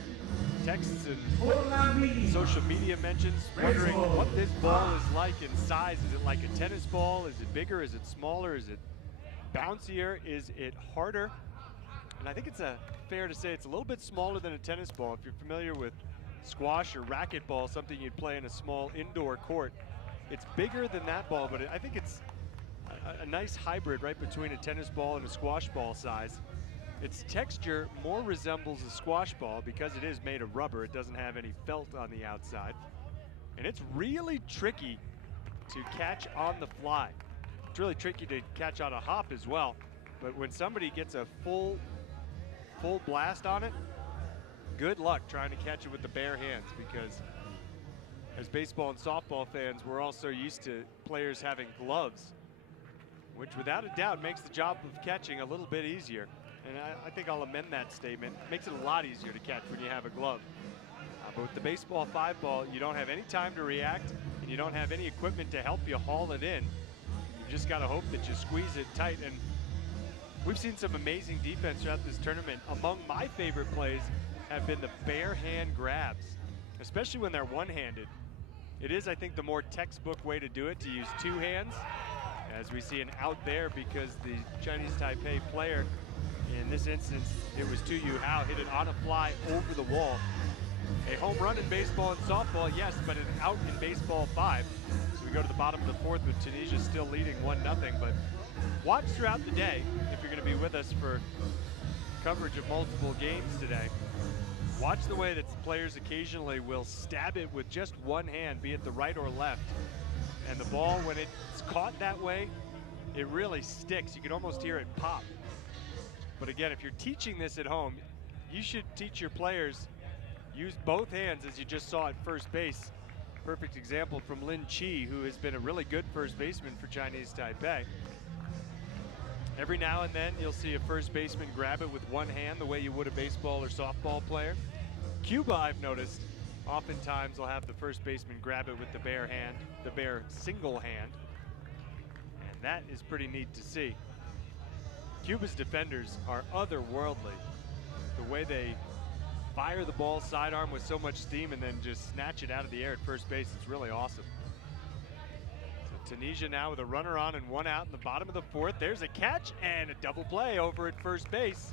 texts, and social media mentions, wondering what this ball is like in size. Is it like a tennis ball? Is it bigger? Is it smaller? Is it bouncier? Is it harder? And I think it's fair to say it's a little bit smaller than a tennis ball. If you're familiar with squash or racquetball, something you'd play in a small indoor court, it's bigger than that ball, but I think it's a nice hybrid right between a tennis ball and a squash ball size. Its texture more resembles a squash ball because it is made of rubber. It doesn't have any felt on the outside. And it's really tricky to catch on the fly. It's really tricky to catch on a hop as well. But when somebody gets a full blast on it, good luck trying to catch it with the bare hands, because as baseball and softball fans, we're also used to players having gloves, which without a doubt makes the job of catching a little bit easier. And I think I'll amend that statement. It makes it a lot easier to catch when you have a glove. But with the baseball 5 ball, you don't have any time to react, and you don't have any equipment to help you haul it in. You just got to hope that you squeeze it tight. And we've seen some amazing defense throughout this tournament. Among my favorite plays have been the bare hand grabs, especially when they're one-handed. It is, I think, the more textbook way to do it, to use 2 hands. As we see an out there because the Chinese Taipei player, in this instance, it was Tu Yu Hao, hit it on a fly over the wall. A home run in baseball and softball, yes, but an out in baseball 5. So we go to the bottom of the 4th with Tunisia still leading 1-0. But watch throughout the day, if you're going to be with us for coverage of multiple games today. Watch the way that the players occasionally will stab it with just one hand, be it the right or left. And the ball, when it's caught that way, it really sticks. You can almost hear it pop. But again, if you're teaching this at home, you should teach your players, use both hands, as you just saw at first base. Perfect example from Lin Chi, who has been a really good first baseman for Chinese Taipei. Every now and then, you'll see a first baseman grab it with one hand, the way you would a baseball or softball player. Cuba, I've noticed, oftentimes will have the first baseman grab it with the bare hand, the bare single hand. And that is pretty neat to see. Cuba's defenders are otherworldly. The way they fire the ball sidearm with so much steam and then just snatch it out of the air at first base, it's really awesome. So Tunisia now with a runner on and 1 out in the bottom of the 4th. There's a catch and a double play over at first base.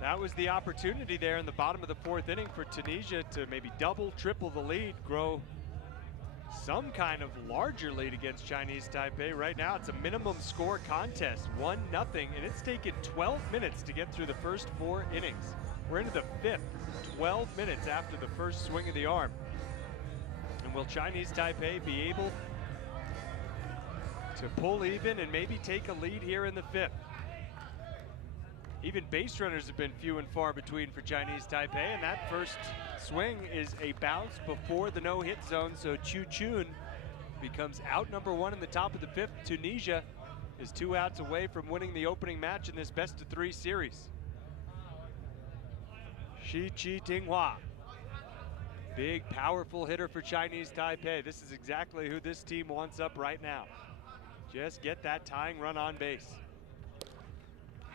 That was the opportunity there in the bottom of the 4th inning for Tunisia to maybe double, triple the lead, grow some kind of larger lead against Chinese Taipei. Right now, it's a minimum score contest, 1-0, and it's taken 12 minutes to get through the first 4 innings. We're into the 5th, 12 minutes after the first swing of the arm. And will Chinese Taipei be able to pull even and maybe take a lead here in the 5th? Even base runners have been few and far between for Chinese Taipei, and that first swing is a bounce before the no-hit zone, so Chu Chun becomes out number 1 in the top of the 5th. Tunisia is 2 outs away from winning the opening match in this best-of-3 series. Shi Chi Tinghua, big, powerful hitter for Chinese Taipei. This is exactly who this team wants up right now. Just get that tying run on base.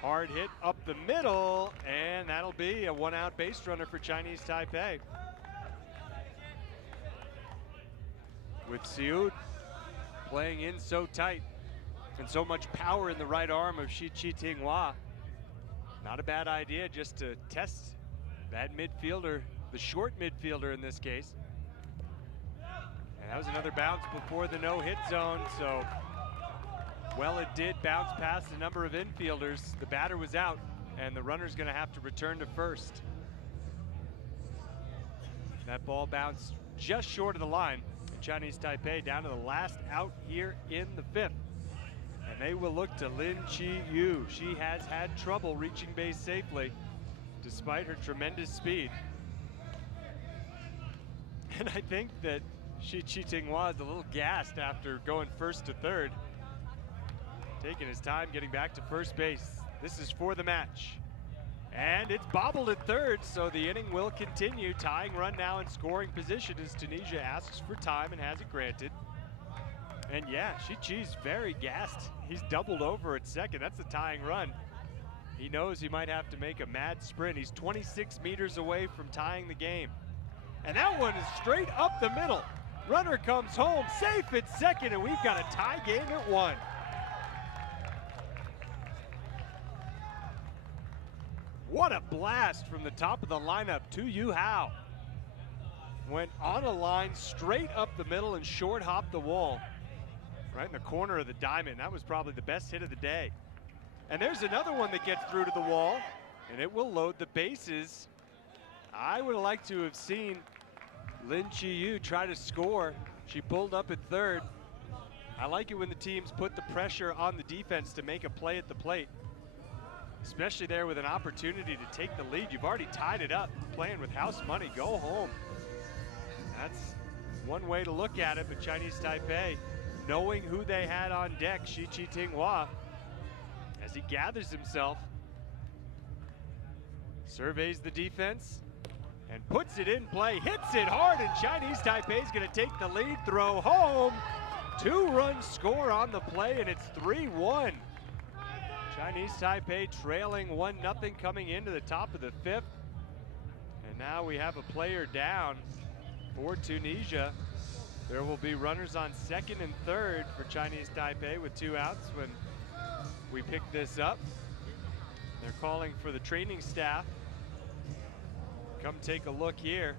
Hard hit up the middle, and that'll be a 1-out base runner for Chinese Taipei. With Siud playing in so tight and so much power in the right arm of Shi Chi Tinghua, not a bad idea just to test that midfielder, the short midfielder in this case. And that was another bounce before the no-hit zone, so well, it did bounce past a number of infielders. The batter was out, and the runner's gonna have to return to first. That ball bounced just short of the line. Chinese Taipei down to the last out here in the 5th. And they will look to Lin Chi Yu. She has had trouble reaching base safely, despite her tremendous speed. And I think that Shi Chi Tinghua is a little gassed after going first to third. Taking his time getting back to first base. This is for the match. And it's bobbled at third, so the inning will continue. Tying run now in scoring position as Tunisia asks for time and has it granted. And yeah, Shi Chi's very gassed. He's doubled over at second. That's a tying run. He knows he might have to make a mad sprint. He's 26 meters away from tying the game. And that one is straight up the middle. Runner comes home, safe at second, and we've got a tie game at 1. What a blast from the top of the lineup to Yu Hao. Went on a line straight up the middle and short hopped the wall. Right in the corner of the diamond. That was probably the best hit of the day. And there's another one that gets through to the wall, and it will load the bases. I would have liked to have seen Lin Chi Yu try to score. She pulled up at third. I like it when the teams put the pressure on the defense to make a play at the plate. Especially there with an opportunity to take the lead. You've already tied it up, playing with house money, go home. That's one way to look at it, but Chinese Taipei, knowing who they had on deck, Shi Chi Tinghua, as he gathers himself, surveys the defense, and puts it in play, hits it hard, and Chinese Taipei is gonna take the lead, throw home. 2-run score on the play, and it's 3-1. Chinese Taipei trailing 1-0 coming into the top of the 5th. And now we have a player down for Tunisia. There will be runners on second and third for Chinese Taipei with 2 outs when we pick this up. They're calling for the training staff. Come take a look here.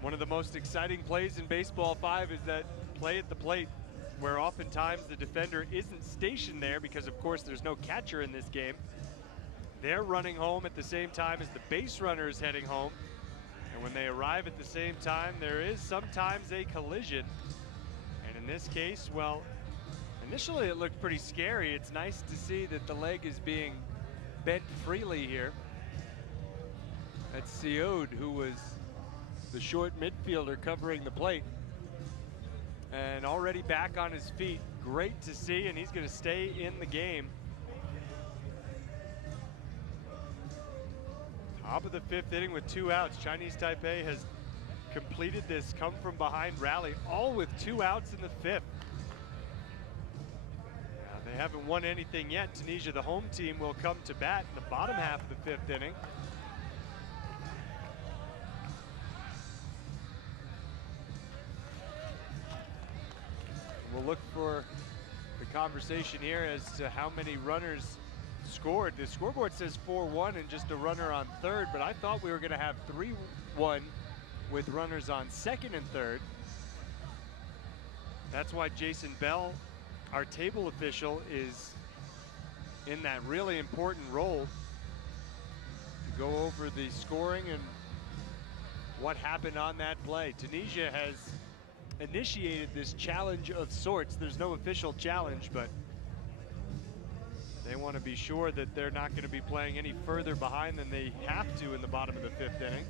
One of the most exciting plays in Baseball 5 is that play at the plate, where oftentimes the defender isn't stationed there because, of course, there's no catcher in this game. They're running home at the same time as the base runner is heading home. And when they arrive at the same time, there is sometimes a collision. And in this case, well, initially it looked pretty scary. It's nice to see that the leg is being bent freely here. That's Siod, who was the short midfielder covering the plate. And already back on his feet. Great to see, and he's gonna stay in the game. Top of the 5th inning with 2 outs. Chinese Taipei has completed this come from behind rally, all with 2 outs in the 5th. Now, they haven't won anything yet. Tunisia, the home team, will come to bat in the bottom half of the 5th inning. We'll look for the conversation here as to how many runners scored. The scoreboard says 4-1 and just a runner on third, but I thought we were going to have 3-1 with runners on second and third. That's why Jason Bell, our table official, is in that really important role to go over the scoring and what happened on that play. Tunisia has initiated this challenge of sorts. There's no official challenge, but they want to be sure that they're not going to be playing any further behind than they have to in the bottom of the fifth inning.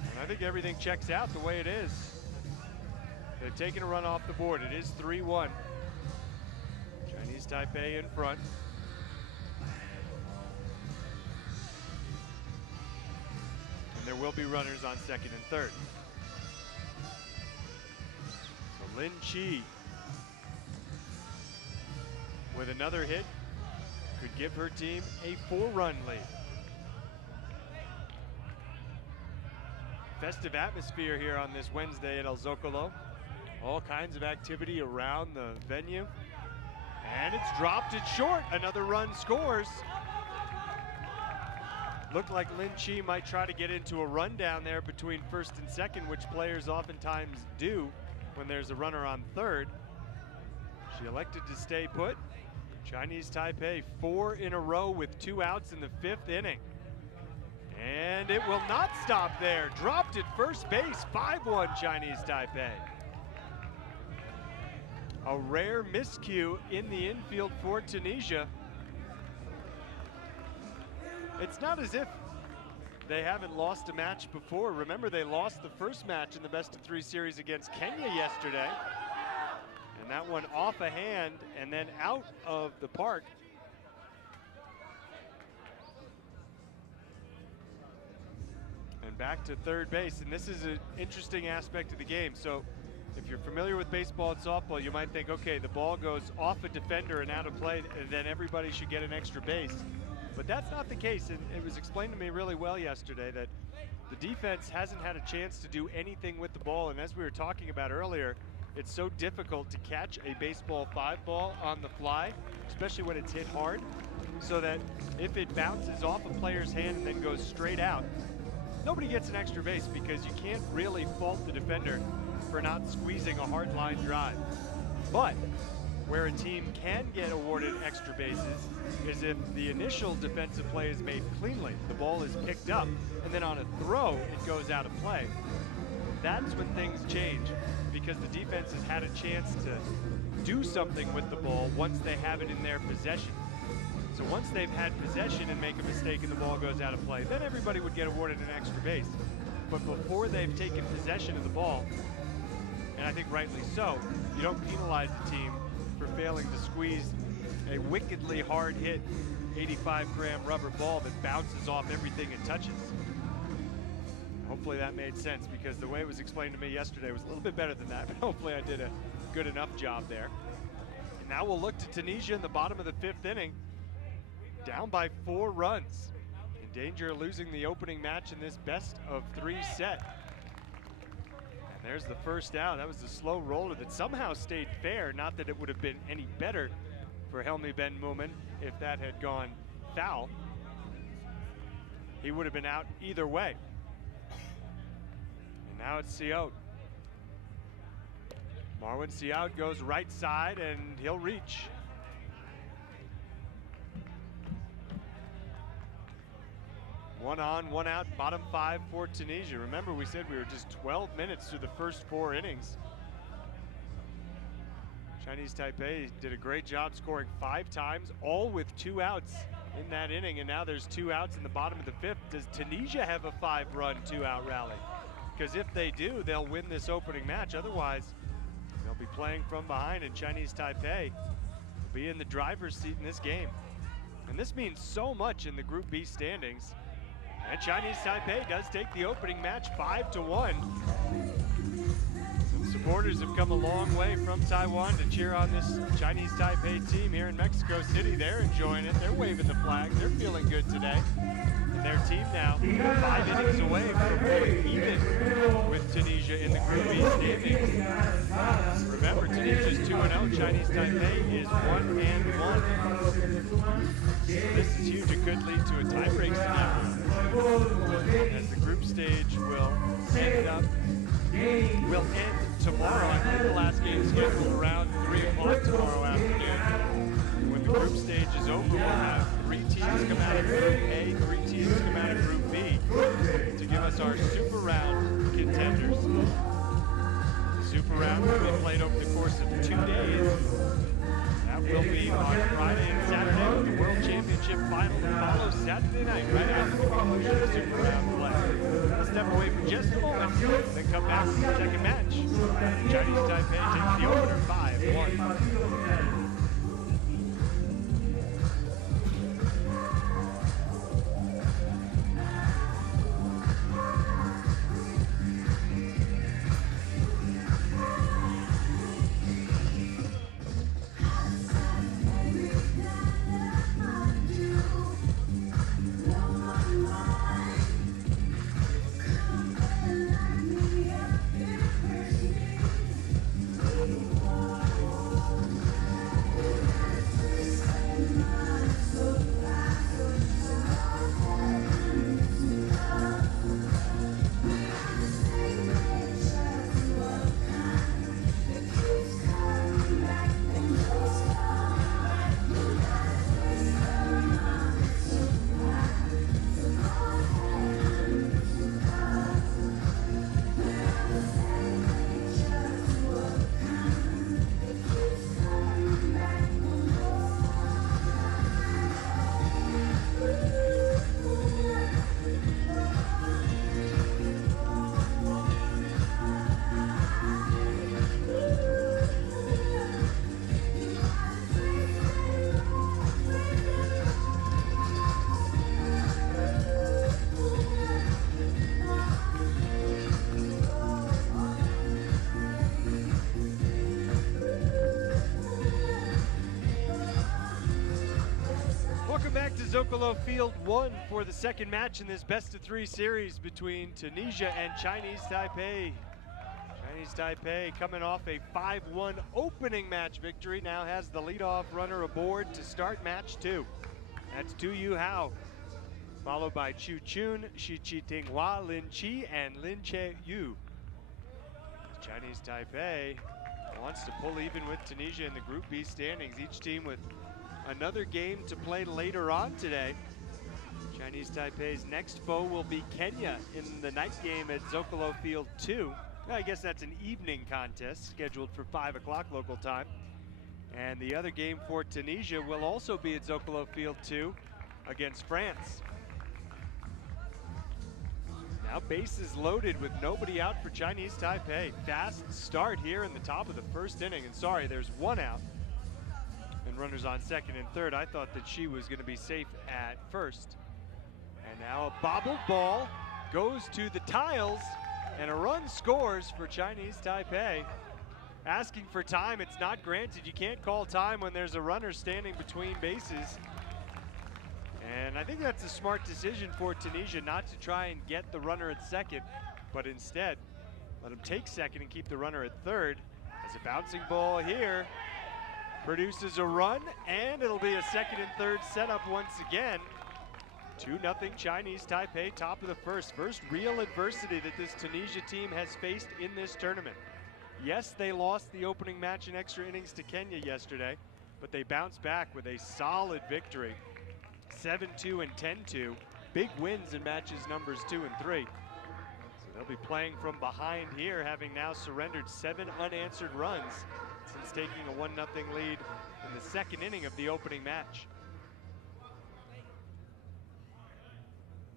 And I think everything checks out the way it is. They're taking a run off the board. It is 3-1. Chinese Taipei in front. And there will be runners on second and third. So Lin Chi with another hit could give her team a 4-run lead. Festive atmosphere here on this Wednesday at El Zocalo. All kinds of activity around the venue. And it's dropped it short. Another run scores. Looked like Lin Chi might try to get into a run down there between first and second, which players oftentimes do when there's a runner on third. She elected to stay put. Chinese Taipei 4 in a row with 2 outs in the fifth inning. And it will not stop there. Dropped at first base, 5-1 Chinese Taipei. A rare miscue in the infield for Tunisia. It's not as if they haven't lost a match before. Remember, they lost the first match in the best-of-3 series against Kenya yesterday. And that one off a hand and then out of the park. And back to third base, and this is an interesting aspect of the game. So if you're familiar with baseball and softball, you might think, okay, the ball goes off a defender and out of play, and then everybody should get an extra base. But that's not the case, and it was explained to me really well yesterday that the defense hasn't had a chance to do anything with the ball, and as we were talking about earlier, it's so difficult to catch a baseball 5 ball on the fly, especially when it's hit hard, so that if it bounces off a player's hand and then goes straight out, nobody gets an extra base because you can't really fault the defender for not squeezing a hard line drive. But where a team can get awarded extra bases is if the initial defensive play is made cleanly, the ball is picked up, and then on a throw, it goes out of play. That's when things change, because the defense has had a chance to do something with the ball once they have it in their possession. So once they've had possession and make a mistake and the ball goes out of play, then everybody would get awarded an extra base. But before they've taken possession of the ball, and I think rightly so, you don't penalize the team for failing to squeeze a wickedly hard hit 85-gram rubber ball that bounces off everything it touches. Hopefully that made sense, because the way it was explained to me yesterday was a little bit better than that, but hopefully I did a good enough job there. And now we'll look to Tunisia in the bottom of the fifth inning, down by 4 runs, in danger of losing the opening match in this best-of-3 set. And there's the first out. That was the slow roller that somehow stayed fair. Not that it would have been any better for Helmy Ben Mumin if that had gone foul. He would have been out either way. And now it's Siout. Marwin Siout goes right side and he'll reach. One on, one out, bottom 5 for Tunisia. Remember, we said we were just 12 minutes through the first 4 innings. Chinese Taipei did a great job scoring 5 times, all with 2 outs in that inning, and now there's 2 outs in the bottom of the 5th. Does Tunisia have a 5-run 2-out rally? Because if they do, they'll win this opening match. Otherwise, they'll be playing from behind, and Chinese Taipei will be in the driver's seat in this game. And this means so much in the Group B standings. And Chinese Taipei does take the opening match 5-1. Some supporters have come a long way from Taiwan to cheer on this Chinese Taipei team here in Mexico City. They're enjoying it. They're waving the flag. They're feeling good today. And their team now 5 innings away from going even with Tunisia in the Group B standings. Remember, Tunisia's 2-0. Chinese Taipei is 1-1. This is huge. It could lead to a tie-break scenario, as the group stage will end tomorrow. I think the last game is scheduled around 3 o'clock tomorrow afternoon. When the group stage is over, we'll have 3 teams come out of Group A, 3 teams come out of Group B to give us our Super Round contenders. The Super Round will be played over the course of 2 days. That will be on Friday and Saturday, with the World Championship final to follow Saturday night, right after the conclusion of the Super Round play. Let's step away for just a moment, then come back for the second match. Chinese Taipei takes the opener 5-1. Zocalo Field 1 for the second match in this best-of-3 series between Tunisia and Chinese Taipei. Chinese Taipei, coming off a 5-1 opening match victory, now has the leadoff runner aboard to start match 2. That's Tu Yu Hao, followed by Chu Chun, Shi Chi Tinghua, Lin Chi, and Lin Che Yu. Chinese Taipei wants to pull even with Tunisia in the Group B standings, each team with another game to play later on today. Chinese Taipei's next foe will be Kenya in the night game at Zocalo Field 2. I guess that's an evening contest scheduled for 5 o'clock local time. And the other game for Tunisia will also be at Zocalo Field 2 against France. Now bases loaded with nobody out for Chinese Taipei. Fast start here in the top of the first inning. And sorry, there's one out. And runners on second and third. I thought that she was going to be safe at first. And now a bobbled ball goes to the tiles, and a run scores for Chinese Taipei. Asking for time, it's not granted. You can't call time when there's a runner standing between bases. And I think that's a smart decision for Tunisia not to try and get the runner at second, but instead let him take second and keep the runner at third. As a bouncing ball here produces a run, and it'll be a second and third setup once again. 2-0 Chinese Taipei, top of the first. First real adversity that this Tunisia team has faced in this tournament. Yes, they lost the opening match in extra innings to Kenya yesterday, but they bounced back with a solid victory. 7-2 and 10-2. Big wins in matches numbers 2 and 3. So they'll be playing from behind here, having now surrendered 7 unanswered runs since taking a 1-0 lead in the second inning of the opening match.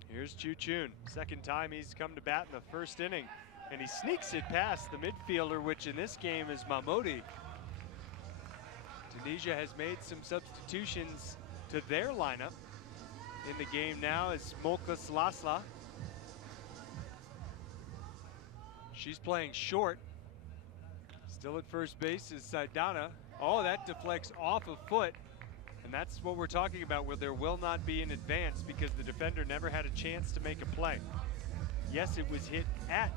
Here's Chu Chun. Second time he's come to bat in the first inning, and he sneaks it past the midfielder, which in this game is Mahmoudi. Tunisia has made some substitutions to their lineup. In the game now is Mokas Lasla. She's playing short. Still at first base is Saidana. Oh, that deflects off a foot. And And that's what we're talking about, where there will not be an advance because the defender never had a chance to make a play. Yes, it was hit at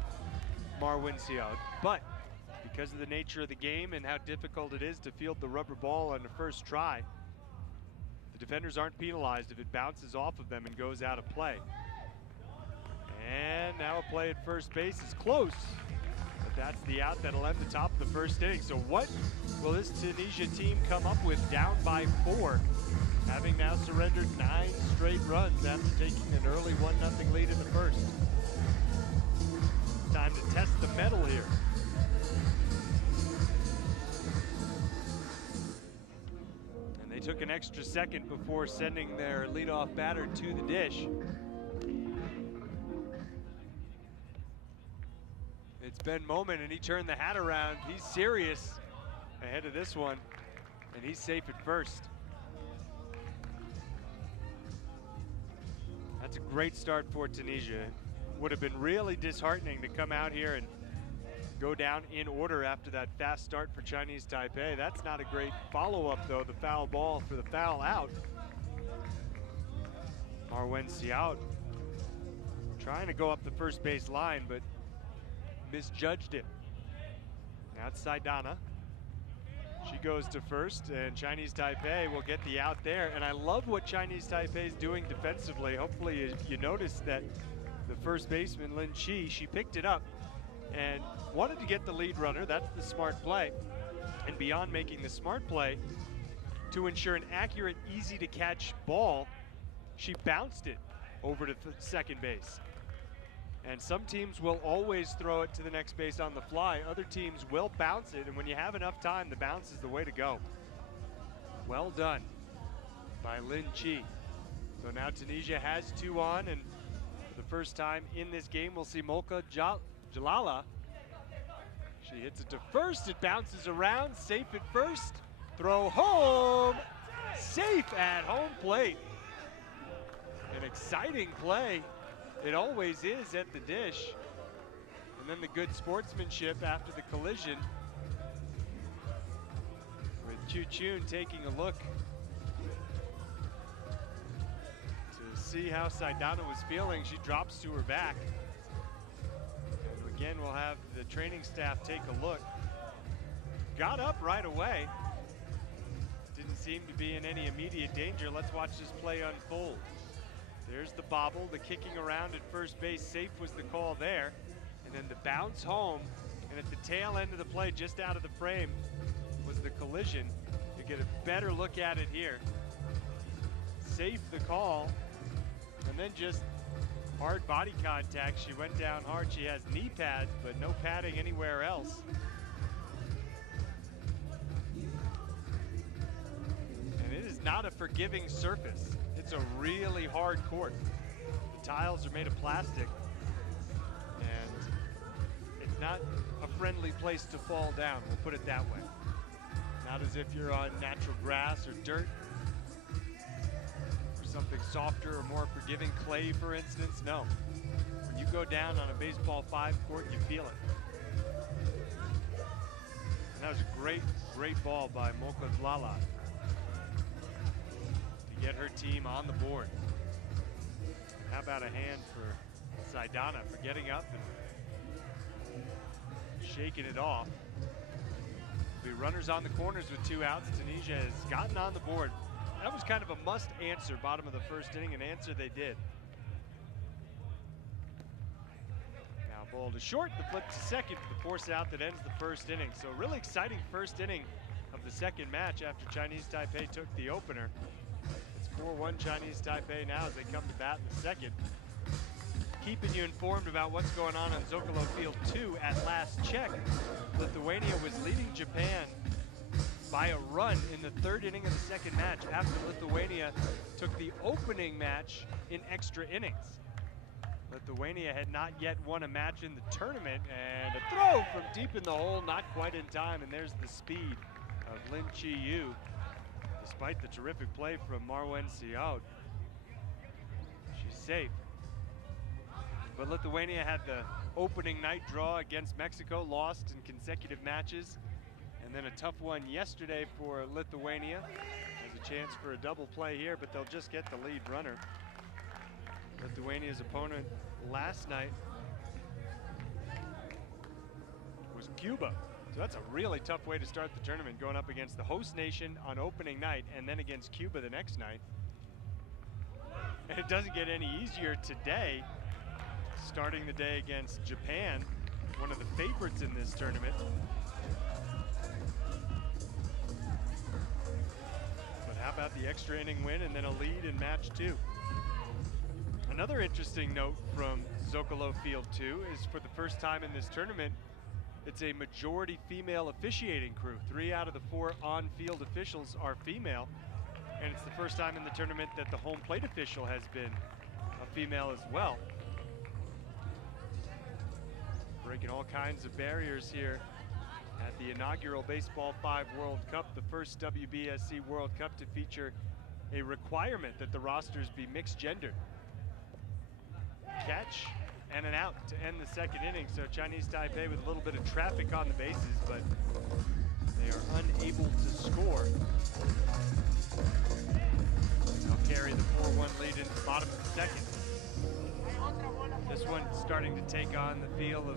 Marwin Siaud, but because of the nature of the game and how difficult it is to field the rubber ball on the first try, the defenders aren't penalized if it bounces off of them and goes out of play. And now a play at first base is close, but that's the out that'll end the top of the first inning. So what will this Tunisia team come up with down by 4, having now surrendered 9 straight runs after taking an early 1-0 lead in the first? Time to test the metal here. And they took an extra second before sending their leadoff batter to the dish. It's Ben Moment, and he turned the hat around. He's serious ahead of this one, and he's safe at first. That's a great start for Tunisia. Would have been really disheartening to come out here and go down in order after that fast start for Chinese Taipei. That's not a great follow-up, though, the foul ball for the foul out. Marwin Siaud trying to go up the first base line, but misjudged it. Now it's Saidana. She goes to first, and Chinese Taipei will get the out there. And I love what Chinese Taipei is doing defensively. Hopefully you noticed that the first baseman, Lin Chi, she picked it up and wanted to get the lead runner. That's the smart play. And beyond making the smart play, to ensure an accurate, easy to catch ball, she bounced it over to second base. And some teams will always throw it to the next base on the fly. Other teams will bounce it, and when you have enough time, the bounce is the way to go. Well done by Lin Chi. So now Tunisia has 2 on, and for the first time in this game, we'll see Molka Jalala. She hits it to first, it bounces around, safe at first. Throw home, safe at home plate. An exciting play. It always is at the dish. And then the good sportsmanship after the collision, with Chu Chun taking a look to see how Saidana was feeling. She drops to her back. And again, we'll have the training staff take a look. Got up right away. Didn't seem to be in any immediate danger. Let's watch this play unfold. There's the bobble, the kicking around at first base. Safe was the call there. And then the bounce home. And at the tail end of the play, just out of the frame, was the collision. You get a better look at it here. Safe the call. And then just hard body contact. She went down hard. She has knee pads, but no padding anywhere else. And it is not a forgiving surface. It's a really hard court. The tiles are made of plastic, and it's not a friendly place to fall down, we'll put it that way. Not as if you're on natural grass or dirt, or something softer or more forgiving, clay for instance. No, when you go down on a baseball 5 court, you feel it. And that was a great, great ball by Molka Jalala. Get her team on the board. How about a hand for Saidana for getting up and shaking it off. Be runners on the corners with 2 outs. Tunisia has gotten on the board. That was kind of a must answer bottom of the first inning, an answer they did. Now ball to short, the flip to second, the force out that ends the first inning. So really exciting first inning of the second match after Chinese Taipei took the opener. 4-1 Chinese Taipei now as they come to bat in the second. Keeping you informed about what's going on Zocalo Field 2 at last check. Lithuania was leading Japan by a run in the 3rd inning of the second match after Lithuania took the opening match in extra innings. Lithuania had not yet won a match in the tournament, and a throw from deep in the hole, not quite in time, and there's the speed of Lin Chi-yu. Despite the terrific play from Marwin Siaud. She's safe. But Lithuania had the opening night draw against Mexico, lost in consecutive matches. And then a tough one yesterday for Lithuania as a chance for a double play here, but they'll just get the lead runner. Lithuania's opponent last night was Cuba. So that's a really tough way to start the tournament, going up against the host nation on opening night and then against Cuba the next night. And it doesn't get any easier today, starting the day against Japan, one of the favorites in this tournament. But how about the extra inning win and then a lead in match 2? Another interesting note from Zocalo Field 2 is for the first time in this tournament, it's a majority female officiating crew. 3 out of the 4 on-field officials are female. And it's the first time in the tournament that the home plate official has been a female as well. Breaking all kinds of barriers here at the inaugural Baseball 5 World Cup, the first WBSC World Cup to feature a requirement that the rosters be mixed gender. Catch and an out to end the second inning. So Chinese Taipei with a little bit of traffic on the bases, but they are unable to score. They'll carry the 4-1 lead into the bottom of the second. This one starting to take on the feel of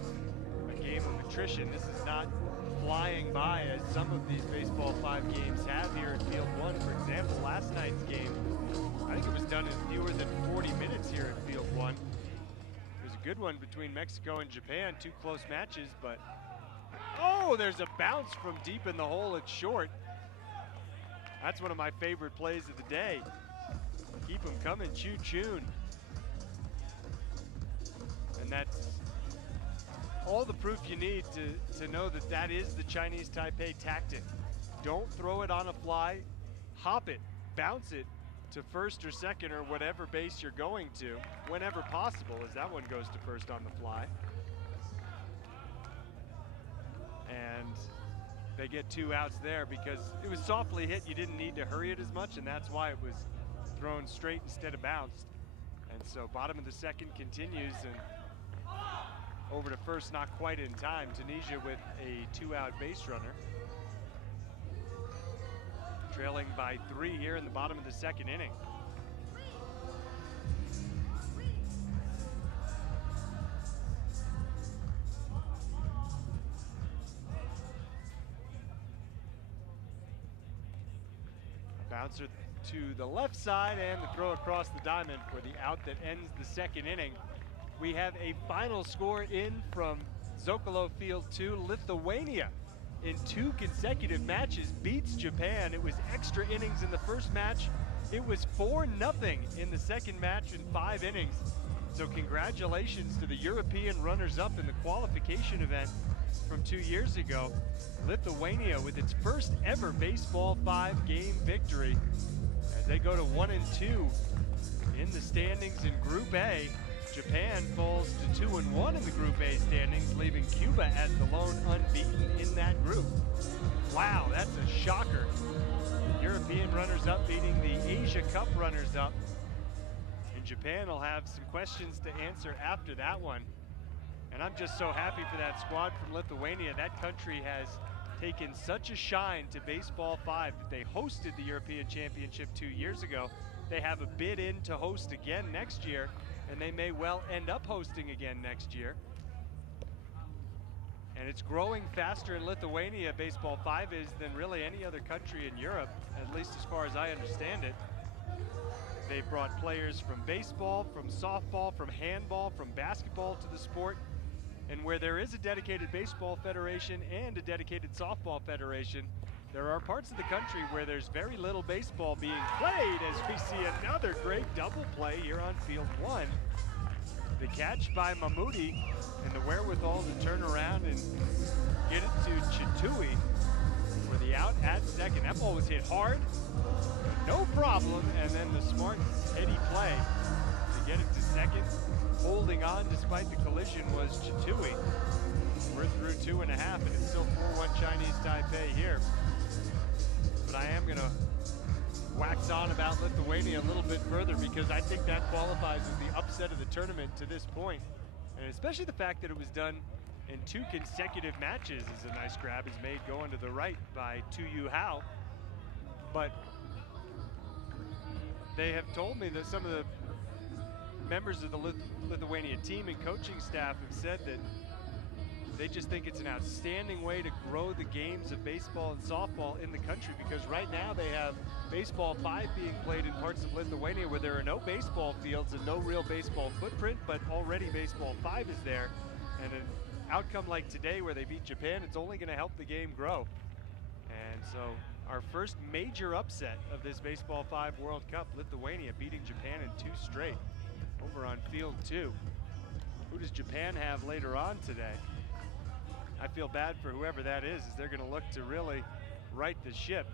a game of attrition. This is not flying by as some of these Baseball 5 games have here in Field 1. For example, last night's game, I think it was done in fewer than 40 minutes here in Field 1. It was a good one between Mexico and Japan, 2 close matches, but oh, there's a bounce from deep in the hole at short. That's one of my favorite plays of the day. Keep them coming, choo-choon. And that's all the proof you need to know that that is the Chinese Taipei tactic. Don't throw it on a fly, hop it, bounce it to first or second or whatever base you're going to, whenever possible, as that one goes to first on the fly. And they get 2 outs there because it was softly hit. You didn't need to hurry it as much, and that's why it was thrown straight instead of bounced. And so bottom of the second continues, and over to first, not quite in time. Tunisia with a 2-out base runner. Trailing by 3 here in the bottom of the second inning. Bouncer to the left side and the throw across the diamond for the out that ends the second inning. We have a final score in from Zocalo Field 2. Lithuania in 2 consecutive matches beats Japan. It was extra innings in the first match. It was 4-0 in the second match in 5 innings. So congratulations to the European runners-up in the qualification event from 2 years ago. Lithuania with its first ever Baseball 5 game victory as they go to 1-2 in the standings in Group A. Japan falls to 2-1 in the Group A standings, leaving Cuba as the lone unbeaten in that group. Wow, that's a shocker. The European runners-up beating the Asia Cup runners-up. And Japan will have some questions to answer after that one. And I'm just so happy for that squad from Lithuania. That country has taken such a shine to Baseball 5 that they hosted the European Championship 2 years ago. They have a bid in to host again next year, and they may well end up hosting again next year. And it's growing faster in Lithuania, Baseball 5 is, than really any other country in Europe, at least as far as I understand it. They've brought players from baseball, from softball, from handball, from basketball to the sport. And where there is a dedicated baseball federation and a dedicated softball federation, there are parts of the country where there's very little baseball being played, as we see another great double play here on Field 1. The catch by Mahmoudi and the wherewithal to turn around and get it to Chitui for the out at second. That ball was hit hard, no problem, and then the smart, heady play to get it to second. Holding on despite the collision was Chitui. We're through 2.5, and it's still 4-1 Chinese Taipei here. But I am going to wax on about Lithuania a little bit further because I think that qualifies as the upset of the tournament to this point. And especially the fact that it was done in 2 consecutive matches is a nice grab, is made going to the right by Tu Yu Hao. But they have told me that some of the members of the Lithuania team and coaching staff have said that they just think it's an outstanding way to grow the games of baseball and softball in the country, because right now they have baseball 5 being played in parts of Lithuania where there are no baseball fields and no real baseball footprint, but already baseball 5 is there. And an outcome like today where they beat Japan, it's only going to help the game grow. And so our first major upset of this Baseball 5 World Cup, Lithuania beating Japan in 2 straight over on field 2. Who does Japan have later on today? I feel bad for whoever that is, as they're going to look to really right the ship.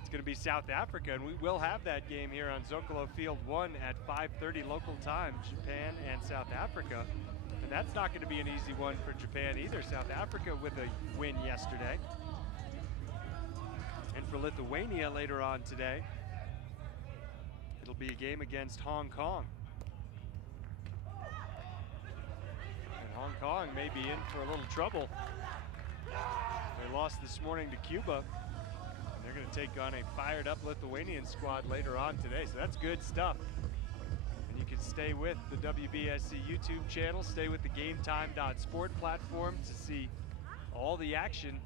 It's going to be South Africa, and we will have that game here on Zocalo Field 1 at 5:30 local time, Japan and South Africa. And that's not going to be an easy one for Japan either. South Africa with a win yesterday. And for Lithuania later on today, it'll be a game against Hong Kong. And Hong Kong may be in for a little trouble. They lost this morning to Cuba. And they're going to take on a fired up Lithuanian squad later on today. So that's good stuff. And you can stay with the WBSC YouTube channel, stay with the GameTime.sport platform to see all the action.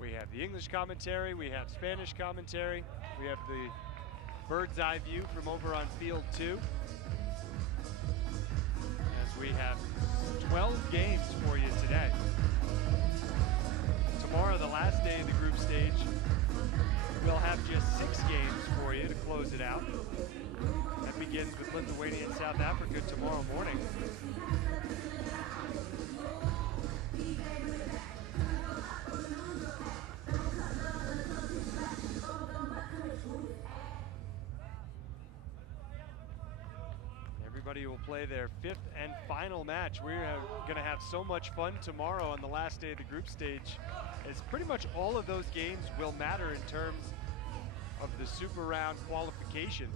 We have the English commentary, we have Spanish commentary, we have the bird's eye view from over on field 2. As we have 12 games for you today. Tomorrow, the last day of the group stage, we'll have just 6 games for you to close it out. That begins with Lithuania and South Africa tomorrow morning. Everybody will play their 5th and final match. We're going to have so much fun tomorrow on the last day of the group stage, as pretty much all of those games will matter in terms of the Super Round qualification.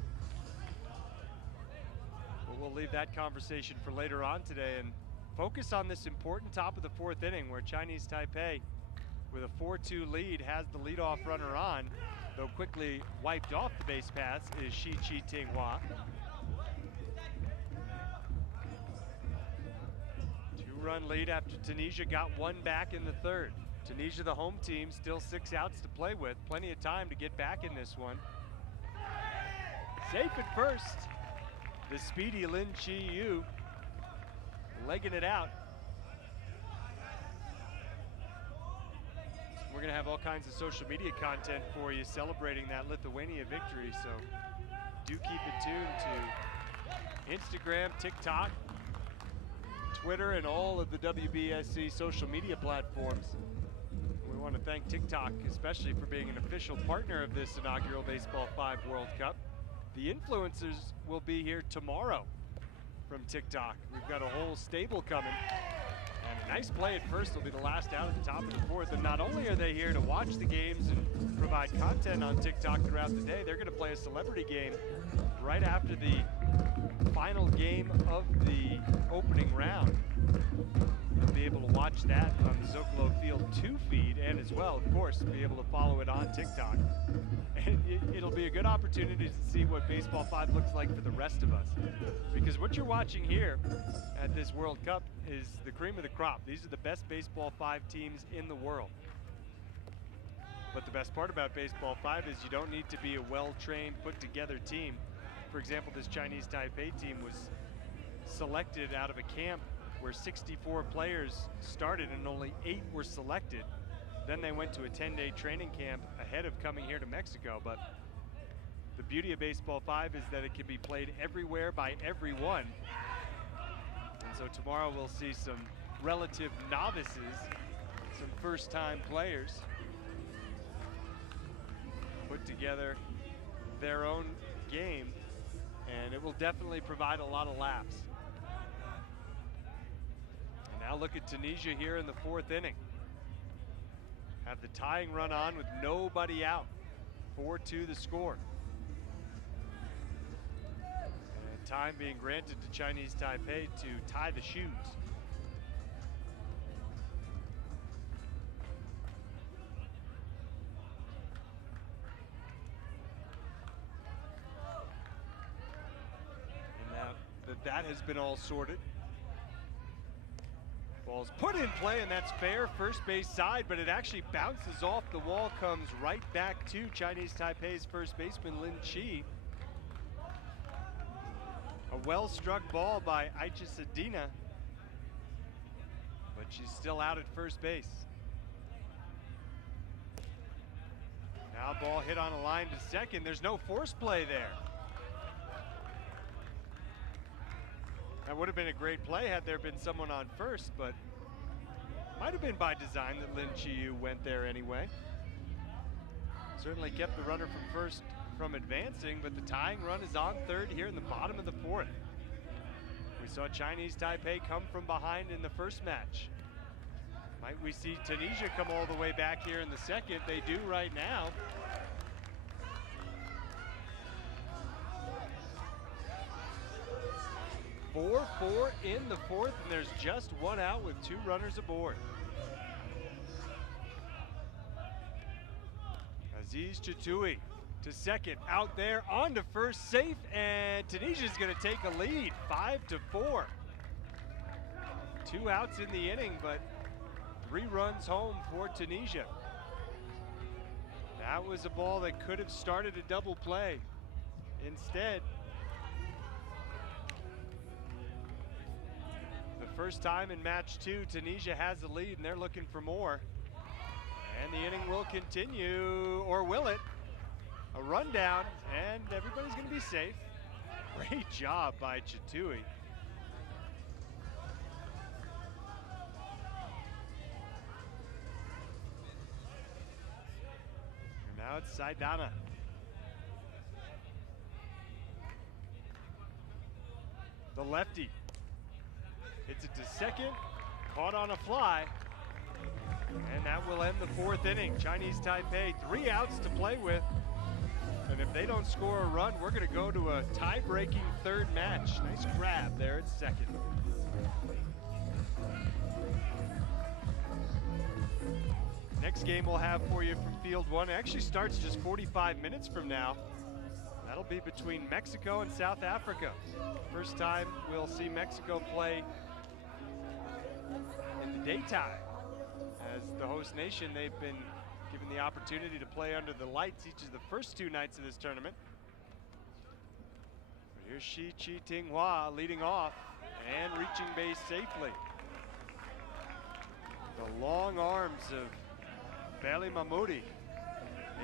But we'll leave that conversation for later on today and focus on this important top of the 4th inning, where Chinese Taipei, with a 4-2 lead, has the leadoff runner on, though quickly wiped off the base paths is Shi Chi Tinghua. 2-run lead after Tunisia got 1 back in the 3rd. Tunisia, the home team, still 6 outs to play with. Plenty of time to get back in this one. Safe at first. The speedy Lin Chi-Yu legging it out. We're going to have all kinds of social media content for you celebrating that Lithuania victory, so do keep it tuned to Instagram, TikTok, Twitter, and all of the WBSC social media platforms. We want to thank TikTok especially for being an official partner of this inaugural Baseball 5 World Cup. The influencers will be here tomorrow from TikTok. We've got a whole stable coming. And a nice play at first will be the last out at the top of the 4th. And not only are they here to watch the games and provide content on TikTok throughout the day, they're going to play a celebrity game right after the final game of the opening round. You'll be able to watch that on the Zocalo Field 2 feed, and as well, of course, be able to follow it on TikTok. And it'll be a good opportunity to see what Baseball 5 looks like for the rest of us. Because what you're watching here at this World Cup is the cream of the crop. These are the best Baseball 5 teams in the world. But the best part about Baseball 5 is you don't need to be a well-trained, put-together team. For example, this Chinese Taipei team was selected out of a camp where 64 players started and only 8 were selected. Then they went to a 10-day training camp ahead of coming here to Mexico. But the beauty of Baseball 5 is that it can be played everywhere by everyone. And so tomorrow we'll see some relative novices, some first-time players put together their own game, and it will definitely provide a lot of laughs. And now look at Tunisia here in the 4th inning. Have the tying run on with nobody out. 4-2 the score. And time being granted to Chinese Taipei to tie the shoes. that has been all sorted. Ball's put in play, and that's fair, first base side, but it actually bounces off the wall, comes right back to Chinese Taipei's first baseman, Lin Chi. A well-struck ball by Aicha Sadina, but she's still out at first base. Now ball hit on a line to second. There's no force play there. That would have been a great play had there been someone on first, but might have been by design that Lin Chi went there anyway. Certainly kept the runner from first from advancing, but the tying run is on third here in the bottom of the fourth. We saw Chinese Taipei come from behind in the first match. Might we see Tunisia come all the way back here in the second? They do right now. Four in the fourth, and there's just one out with two runners aboard. Aziz Chitoui to second, out there, on to first, safe, and Tunisia's gonna take a lead, 5-4. 2 outs in the inning, but 3 runs home for Tunisia. That was a ball that could have started a double play. Instead, the first time in match 2, Tunisia has the lead and they're looking for more. And the inning will continue, or will it? A rundown, and everybody's gonna be safe. Great job by Chitoui. And now it's Saidana. The lefty hits it to second, caught on a fly, and that will end the fourth inning. Chinese Taipei, 3 outs to play with, and if they don't score a run, we're gonna go to a tie-breaking third match. Nice grab there at second. Next game we'll have for you from Field 1 actually starts just 45 minutes from now. That'll be between Mexico and South Africa. First time we'll see Mexico play in the daytime. As the host nation, they've been given the opportunity to play under the lights each of the first 2 nights of this tournament. Here's Shi Chi Ting Hua leading off and reaching base safely. The long arms of Bailey Mahmoudi,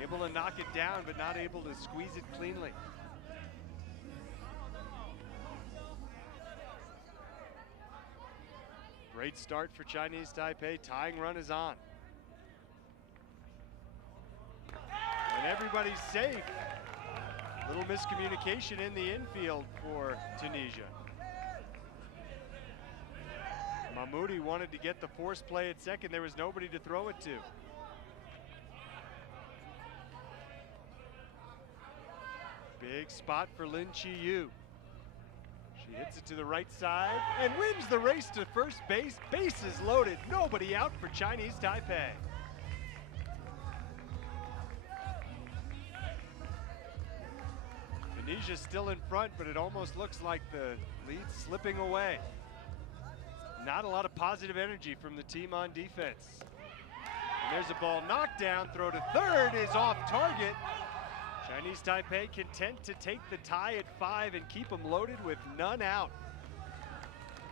able to knock it down, but not able to squeeze it cleanly. Great start for Chinese Taipei. Tying run is on. And everybody's safe. Little miscommunication in the infield for Tunisia. Mahmoudi wanted to get the force play at second. There was nobody to throw it to. Big spot for Lin Chi Yu. She hits it to the right side and wins the race to first base. Bases loaded, nobody out for Chinese Taipei. Tunisia's still in front, but it almost looks like the lead's slipping away. Not a lot of positive energy from the team on defense. And there's a ball knocked down, throw to third is off target. Chinese Taipei content to take the tie at 5 and keep them loaded with none out.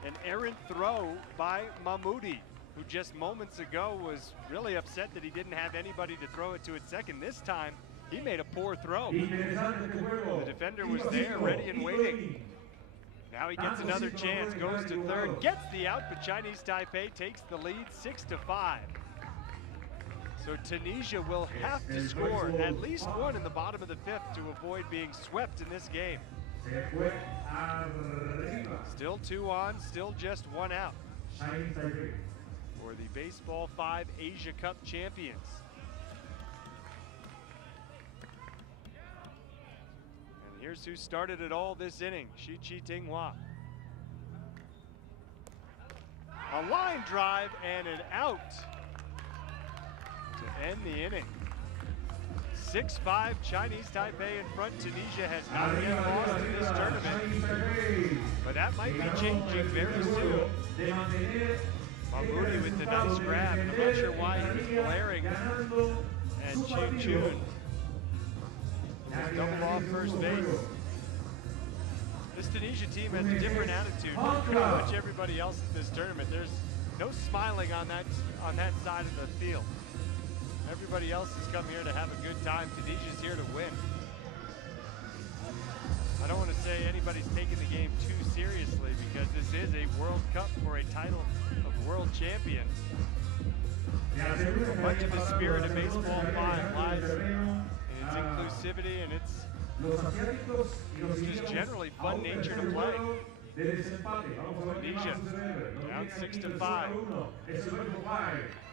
An errant throw by Mahmoudi, who just moments ago was really upset that he didn't have anybody to throw it to at second. This time, he made a poor throw. The defender was there, ready and waiting. Now he gets another chance, goes to third, gets the out, but Chinese Taipei takes the lead 6-5. So Tunisia will have to score at least one in the bottom of the 5th to avoid being swept in this game. Still 2 on, still just 1 out for the Baseball 5 Asia Cup champions. And here's who started it all this inning, Shi Chi Ting Hua. A line drive and an out to end the inning. 6-5 Chinese Taipei in front. Tunisia has not yet lost in this tournament, but that might be changing very soon. Mahmoudi with the nice grab. I'm not sure why he's glaring at Chun Chun. Double off first base. This Tunisia team has a different attitude than pretty much everybody else in this tournament. There's no smiling on that side of the field. Everybody else has come here to have a good time. Tunisia's here to win. I don't want to say anybody's taking the game too seriously because this is a World Cup for a title of world champion. Much of the spirit of Baseball 5 lies in its inclusivity and its just generally fun nature to play. Tunisia down 6-5.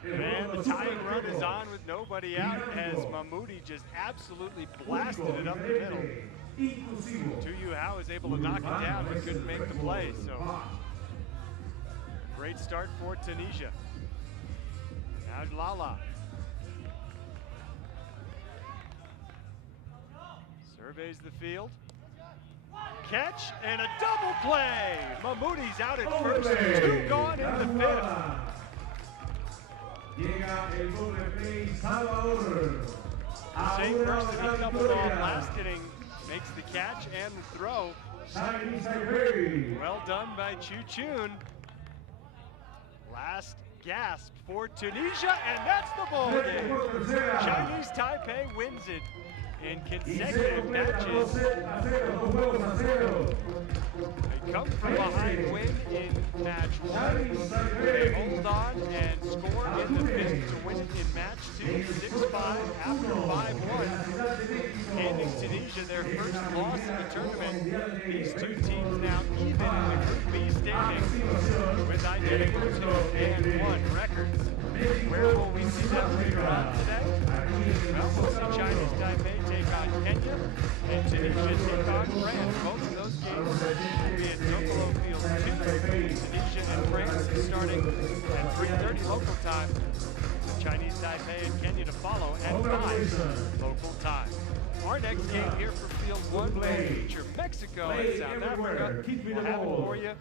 And the tying run is on with nobody out as Mahmoudi just absolutely blasted it up the middle. Tu Hao is able to knock it down and couldn't make the play. So great start for Tunisia. Now Lala. Surveys the field. Catch and a double play. Mahmoudi's out at first, 2 gone in the 5th. The same person he coupled off last inning makes the catch and the throw. Well done by Chun Chun. Last gasp for Tunisia, and that's the ball game. Chinese Taipei wins it in consecutive matches. They come from behind win in match 1. They hold on and score in the 5th to win it in match 2, 6-5 after 5-1. Handing Tunisia their first loss in the tournament. These two teams now even in the Group B standings with identical 2-1 records. Where will we see them later on today? Well, we'll see Chinese Taipei take on Kenya and Tunisia take on France. Both of those games will be at Zocalo Field 2. Tunisia and France is starting at 3:30 local time. Chinese Taipei and Kenya to follow at 5 local time. Our next game here for Field 1 will feature Mexico and South Africa. We'll have it for you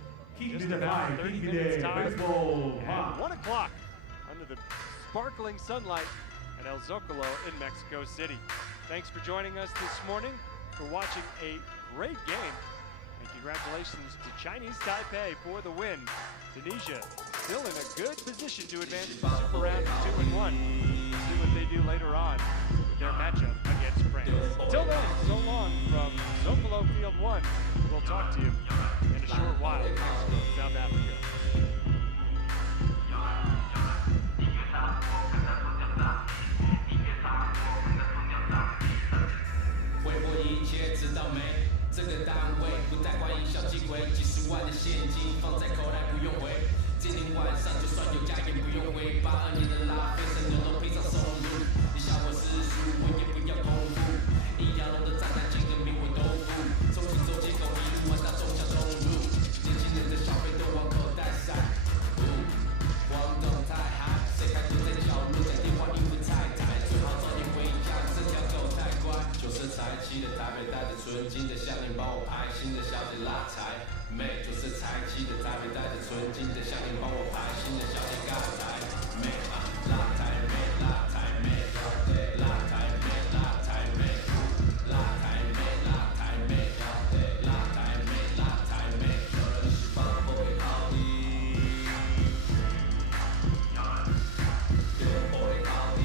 just about 30 minutes time at 1 o'clock under the sparkling sunlight at El Zocalo in Mexico City. Thanks for joining us this morning, for watching a great game, and congratulations to Chinese Taipei for the win. Tunisia still in a good position to advance to the Super Round of 2-1. See what they do later on with their matchup against France. Until then, so long from Zocalo Field 1. We'll talk to you in a short while. South Africa. 挥霍一切，知道没？这个单位不太欢迎小机会，几十万的现金放在口袋不用回。今天晚上就算有家也不用回。82年的拉菲生牛肉配上松露，你笑我世俗，我也不要功夫。一条龙的炸弹金跟米味豆腐，重庆走街口一路玩到中小中路，年轻人的消费都往口袋塞。广东太嗨，谁还蹲在角落讲电话应付太太，最好早点回家，这条狗太乖。旧色财气的台北带着纯金的项链帮我拍，新的小姐拉财妹。旧色财气的台北带着纯金的项链帮我拍，新的小姐尬台妹啊，拉台妹，拉台妹，拉台妹，拉台妹，拉台妹，拉台妹，拉台妹，拉台妹，有人是放不会好的，有人不会好的。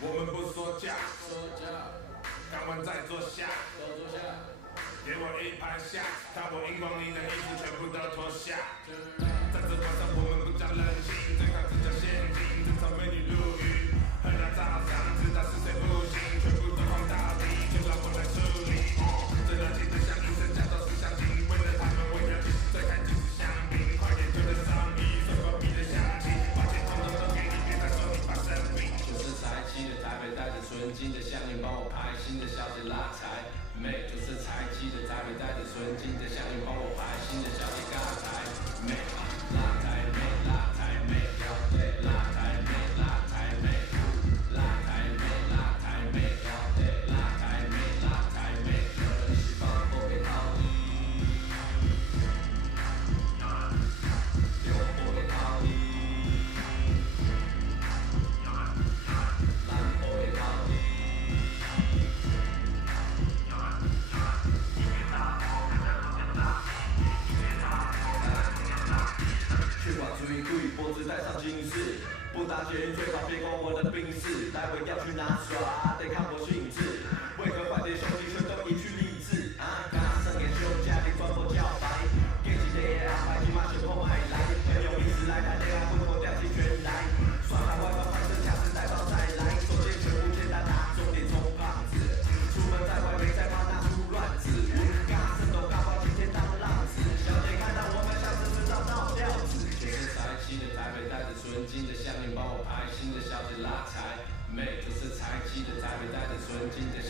我们不说价，干完再坐下，给我一盘下，看我荧光你的衣服全部都脱下。在这晚上我们不讲冷静，最好只讲现金，正常美女入狱，喝到早上，知道是谁不行，全部都放到底，就让我来处理。这热情就像医生驾到是相信，为了他们我要继续再看几次香槟，快点就得上衣，收狗屁的香气，把钱统统都给你，别再说你怕生病。就是财气的台北带着纯金的项链帮我拍，新的小水鬼，脖子戴上金饰。不搭捷运最好别管我的兵士，待会要去哪耍得看我兴致。为何坏的兄弟全都一句励志？啊，刚上演休假的转播叫白，给几天安排起码全部买来，朋友一直来台的还不脱掉起全来，耍来外包反正下次带包再来，手机全部简单打，重点冲胖子，出门在外没在怕拿出乱子，我们嘎子都嘎爆今天当浪子，小姐看到我们下次知道闹调子，天生才气的台北带着纯金的项链帮我拍，新的小姐拉柴，妹就是才气的台北带着纯金的。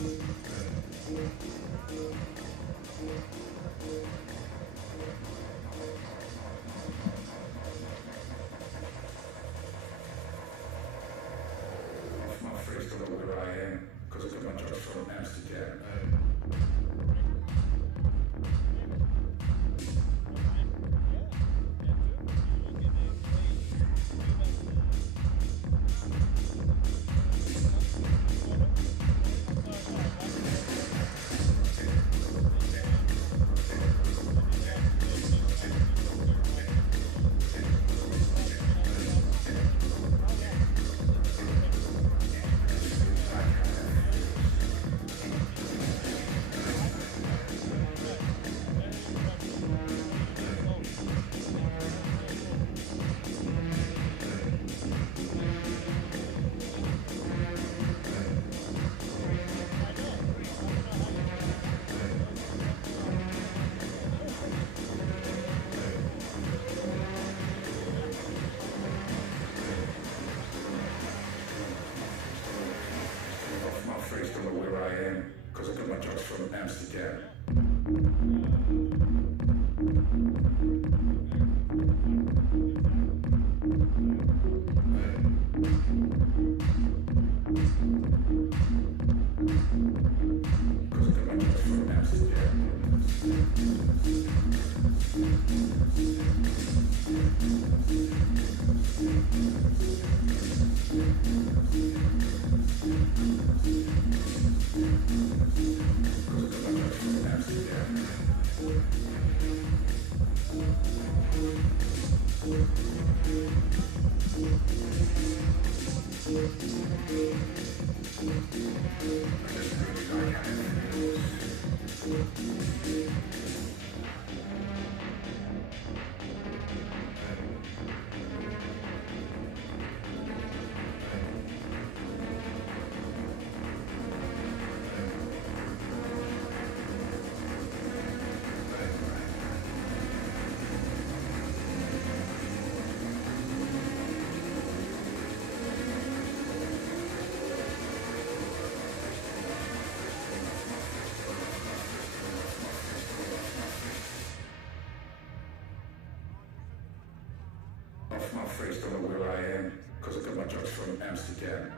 Off my face, don't know where I am, cause I got my drugs from Amsterdam. Off my face, don't know where I am, cause I got my drugs from Amsterdam. Cause I got my drugs from Amsterdam. Off my face, don't know where I am, cause I got my drugs from Amsterdam.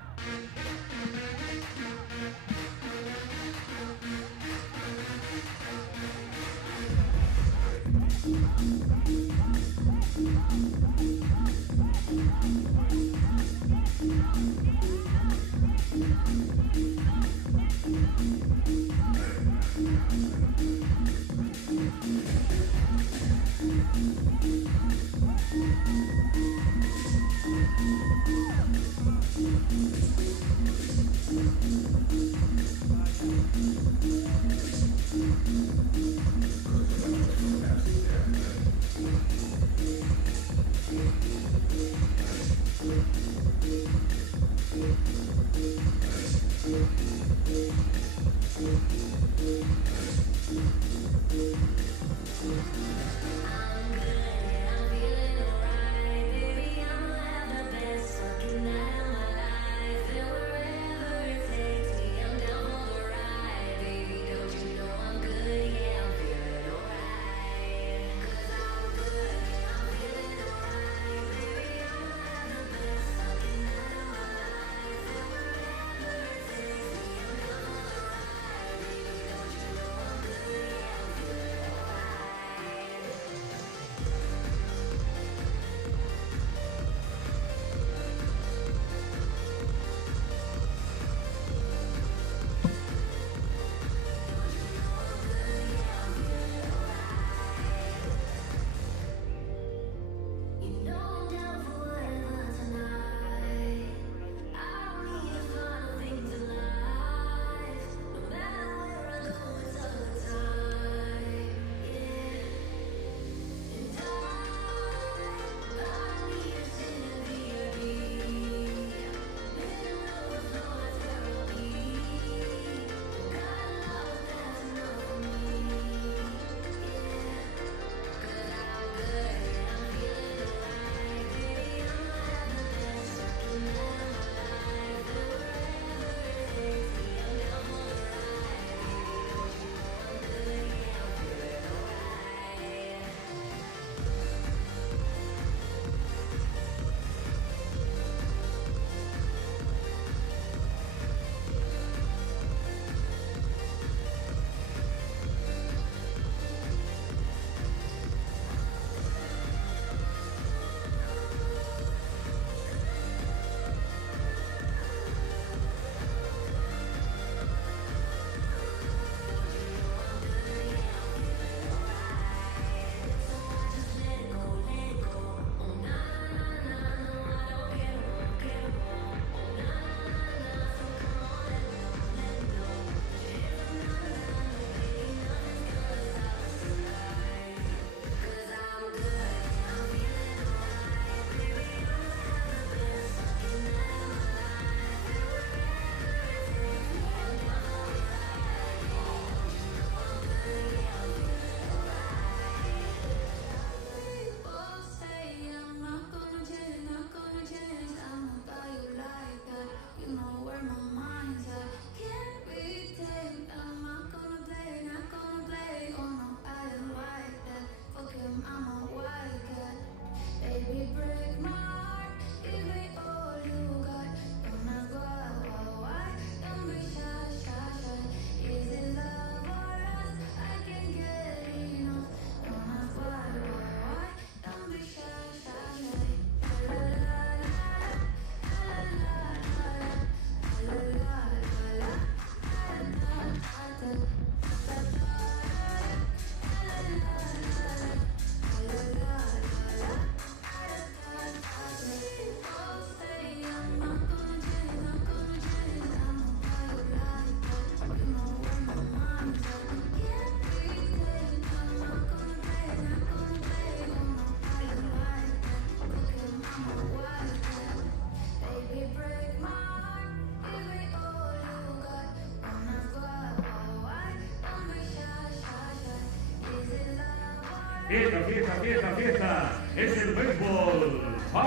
Fiesta, fiesta, fiesta, fiesta. Es el Baseball 5.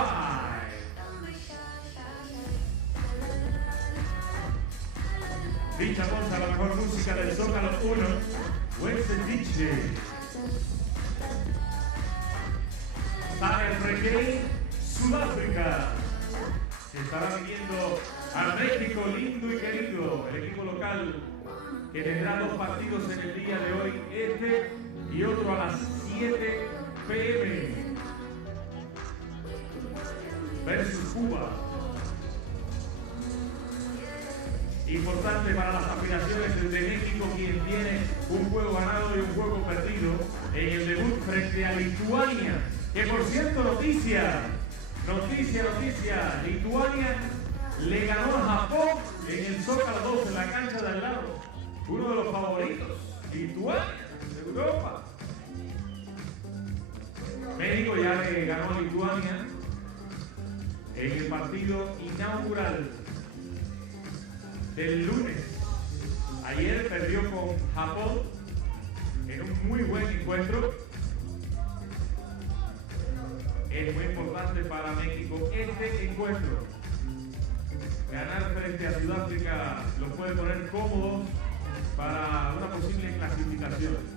Dicha Monza, la mejor música del Zócalo 1. Western DJ. Sale Reggae, Sudáfrica. Se estará viviendo a México lindo y querido, el equipo local que tendrá 2 partidos en el día de hoy, este y otro a las 7 p.m. versus Cuba. Importante para las aspiraciones de México, quien tiene un juego ganado y un juego perdido en el debut frente a Lituania, que por cierto, noticia, Lituania le ganó a Japón en el Zócalo 2 en la cancha de al lado, uno de los favoritos, Lituania, de Europa. México ya le ganó a Lituania en el partido inaugural del lunes. Ayer perdió con Japón en un muy buen encuentro. Es muy importante para México este encuentro. Ganar frente a Sudáfrica los puede poner cómodos para una posible clasificación.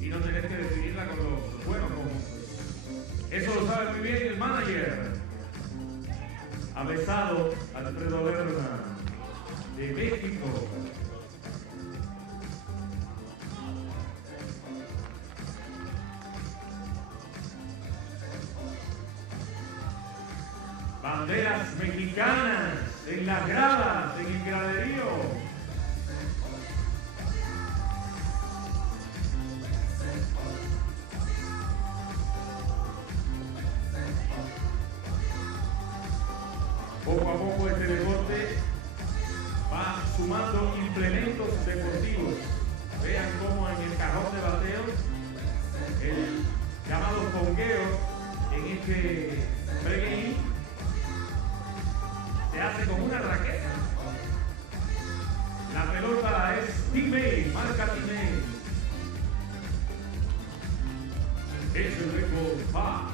Y no tener que definirla con los buenos cómodos. Eso lo sabe muy bien el manager. Avesado Alfredo Berna de México. Banderas mexicanas en las gradas, en el graderío. Poco a poco este deporte va sumando implementos deportivos. Vean cómo en el cajón de bateo, el llamado pongueo en este break se hace con una raqueta. La pelota es Timey, marca Timey. Es el récord va.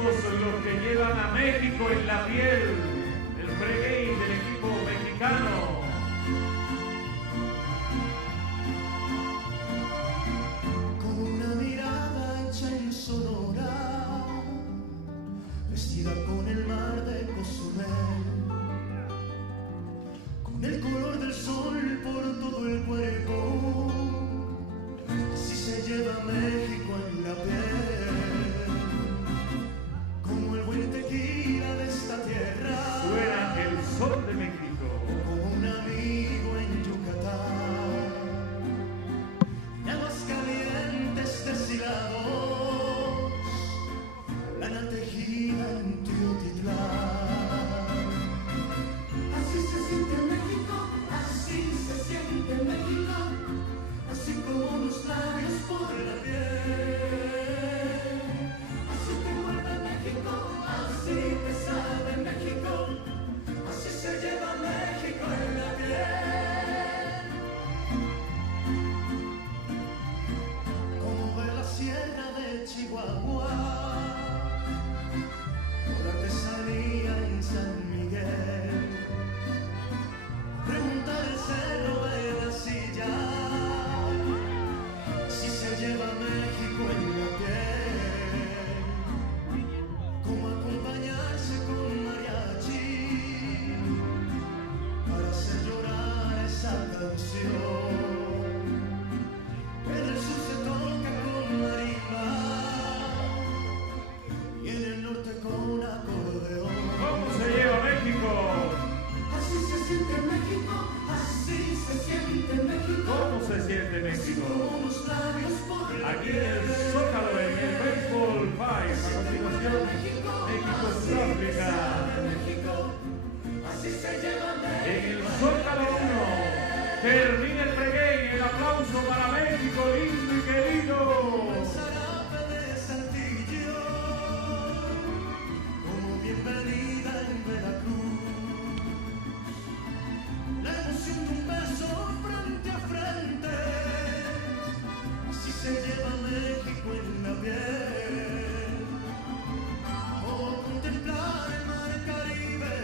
todos los que llevan a México en la piel, el pregame del equipo mexicano. Con una mirada hecha en Sonora, vestida con el mar de Cozumel, con el color del sol por todo el cuerpo, así se lleva México en la piel, como el buen tequila de esta tierra. Suena el sol de México. Como un amigo en Yucatán, en aguas calientes deshilados, lana tejida en Teotitlán. Así se siente México, así se siente México, así como los labios por la piel. Así te muerde México, así te sabe México, así se lleva México en la piel. Como ver la sierra de Chihuahua, por artesanía en San Miguel, preguntar el cerro de la silla, si se lleva México en la piel. Como acompañarse con mariachi para hacer llorar esa canción. En el sur se toca con marimba y en el norte con acordeón. ¿Cómo se lleva México? Así se siente México, así se siente México. ¿Cómo se siente México? Como los labios por la Aquí en el Zócalo, en el Baseball 5, a continuación, México-Sudáfrica. así se lleva México. En el Zócalo 1, termina el pregame, el aplauso para México, lindo y querido. El zarape de Saltillo, como bienvenida en Veracruz. La emoción de un beso frente a frente, así se lleva México en la piel. O contemplar el mar Caribe,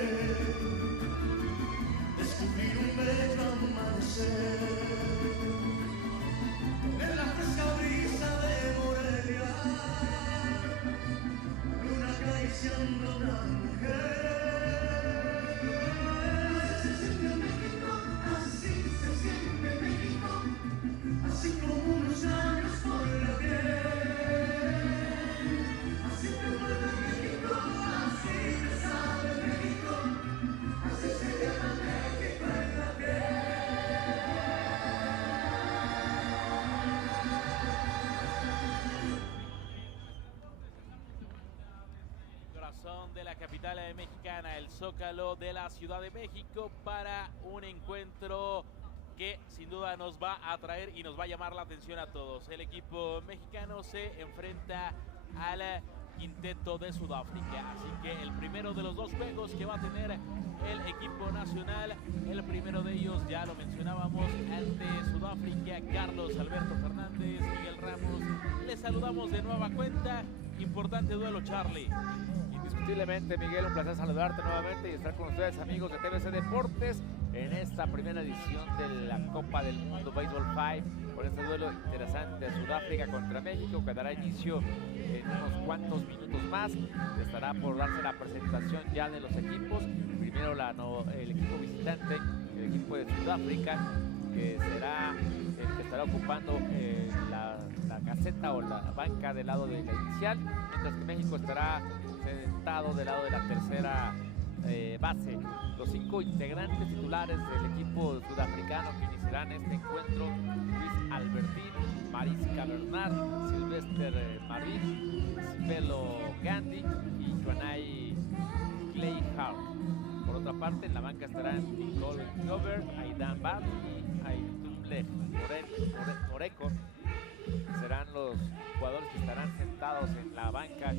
descubrir un bello amanecer. En la fresca brisa de Morelia, luna acariciando a una mujer. Así se siente México, así se siente México, así como unos años por la piel. Así te muerde México, así te sabe México, así se llama México en la piel. Corazón de la capital mexicana, el Zócalo de la Ciudad de México, para un encuentro que sin duda nos va a atraer y nos va a llamar la atención a todos. El equipo mexicano se enfrenta al quinteto de Sudáfrica, así que el primero de los dos juegos que va a tener el equipo nacional, el primero de ellos ya lo mencionábamos, ante Sudáfrica, Carlos Alberto Fernández, Miguel Ramos. Les saludamos de nueva cuenta. Importante duelo, Charlie. Indiscutiblemente, Miguel, un placer saludarte nuevamente y estar con ustedes, amigos de TVC Deportes, en esta primera edición de la Copa del Mundo Baseball 5, por este duelo interesante, Sudáfrica contra México, que dará inicio en unos cuantos minutos más. Estará por darse la presentación ya de los equipos. Primero el equipo visitante, el equipo de Sudáfrica, que será el que estará ocupando la caseta o la banca del lado de la inicial, mientras que México estará sentado del lado de la tercera base. Los 5 integrantes titulares del equipo sudafricano que iniciarán este encuentro: Luis Albertín, Mariska Bernard, Sylvester Marín, Sibelo Gandhi y Joanay Clay Hart. Por otra parte, en la banca estarán Nicole Glover, Aidan Bart y Aitumble Oreco. Serán los jugadores que estarán sentados en la banca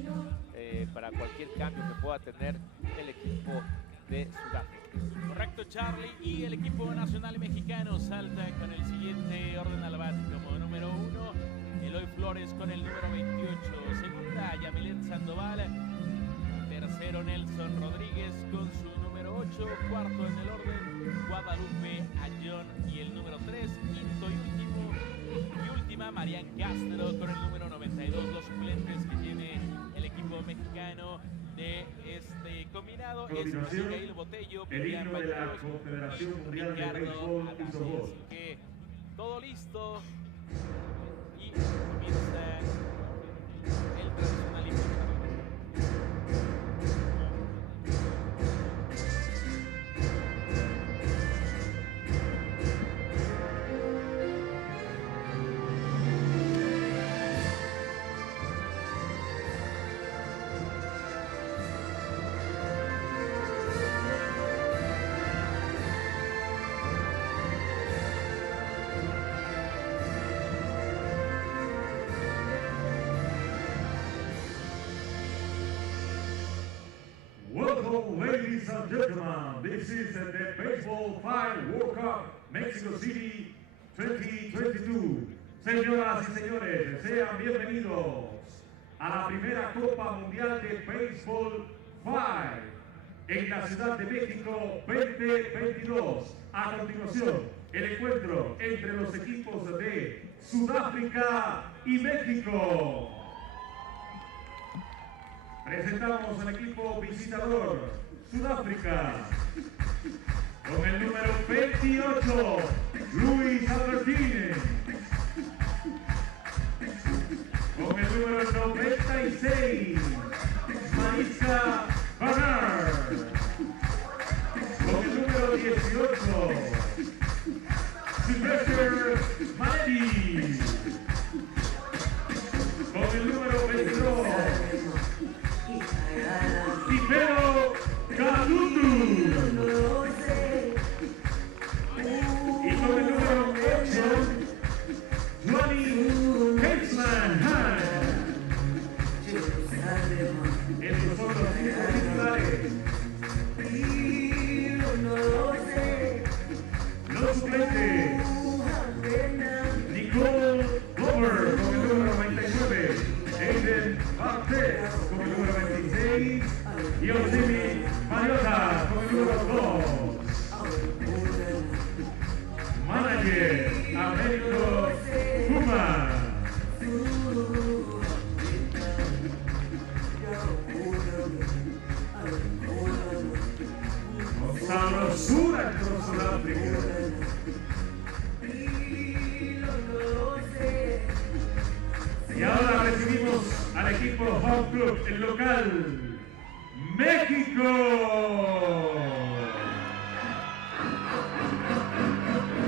para cualquier cambio que pueda tener el equipo de Sudáfrica. Correcto, Charlie. Y el equipo nacional mexicano salta con el siguiente orden alfabético. Como número 1, Eloy Flores con el número 28. Segunda, Yamilet Sandoval. Tercero, Nelson Rodríguez con su número 8. Cuarto en el orden, Guadalupe Ayón y el número 3. Quinto y última, Marian Castro con el número 92. Los suplentes que tiene el equipo mexicano de este combinado es Abigail Botello, el Vivian himno de la Bañuelos, Confederación Mundial de Ricardo Béisbol y Agassi. Softball. Así que todo listo y comienza el tradicional himno. Welcome, ladies and gentlemen. This is the Baseball 5 World Cup Mexico City 2022. Señoras y señores, sean bienvenidos a la primera Copa Mundial de Béisbol 5 en la Ciudad de México 2022. A continuación, el encuentro entre los equipos de Sudáfrica y México. Presentamos al equipo visitador, Sudáfrica, con el número 28, Luis Albertine, con el número 96, Mariska Bernard, con el número 18, Sylvester Manetti, con el número 22, Tipero Kalundu, y con el número 8, Johnny Hensman Han. Estos son los cinco titulares. Los suplentes: Nicole Glover con el número 99, Aiden Bartes con el número 26 y Osimi Mariota con el número 2. Manager Américo Puma. Con sabrosura en Sudáfrica. Y ahora recibimos al equipo Home Club, el local, México.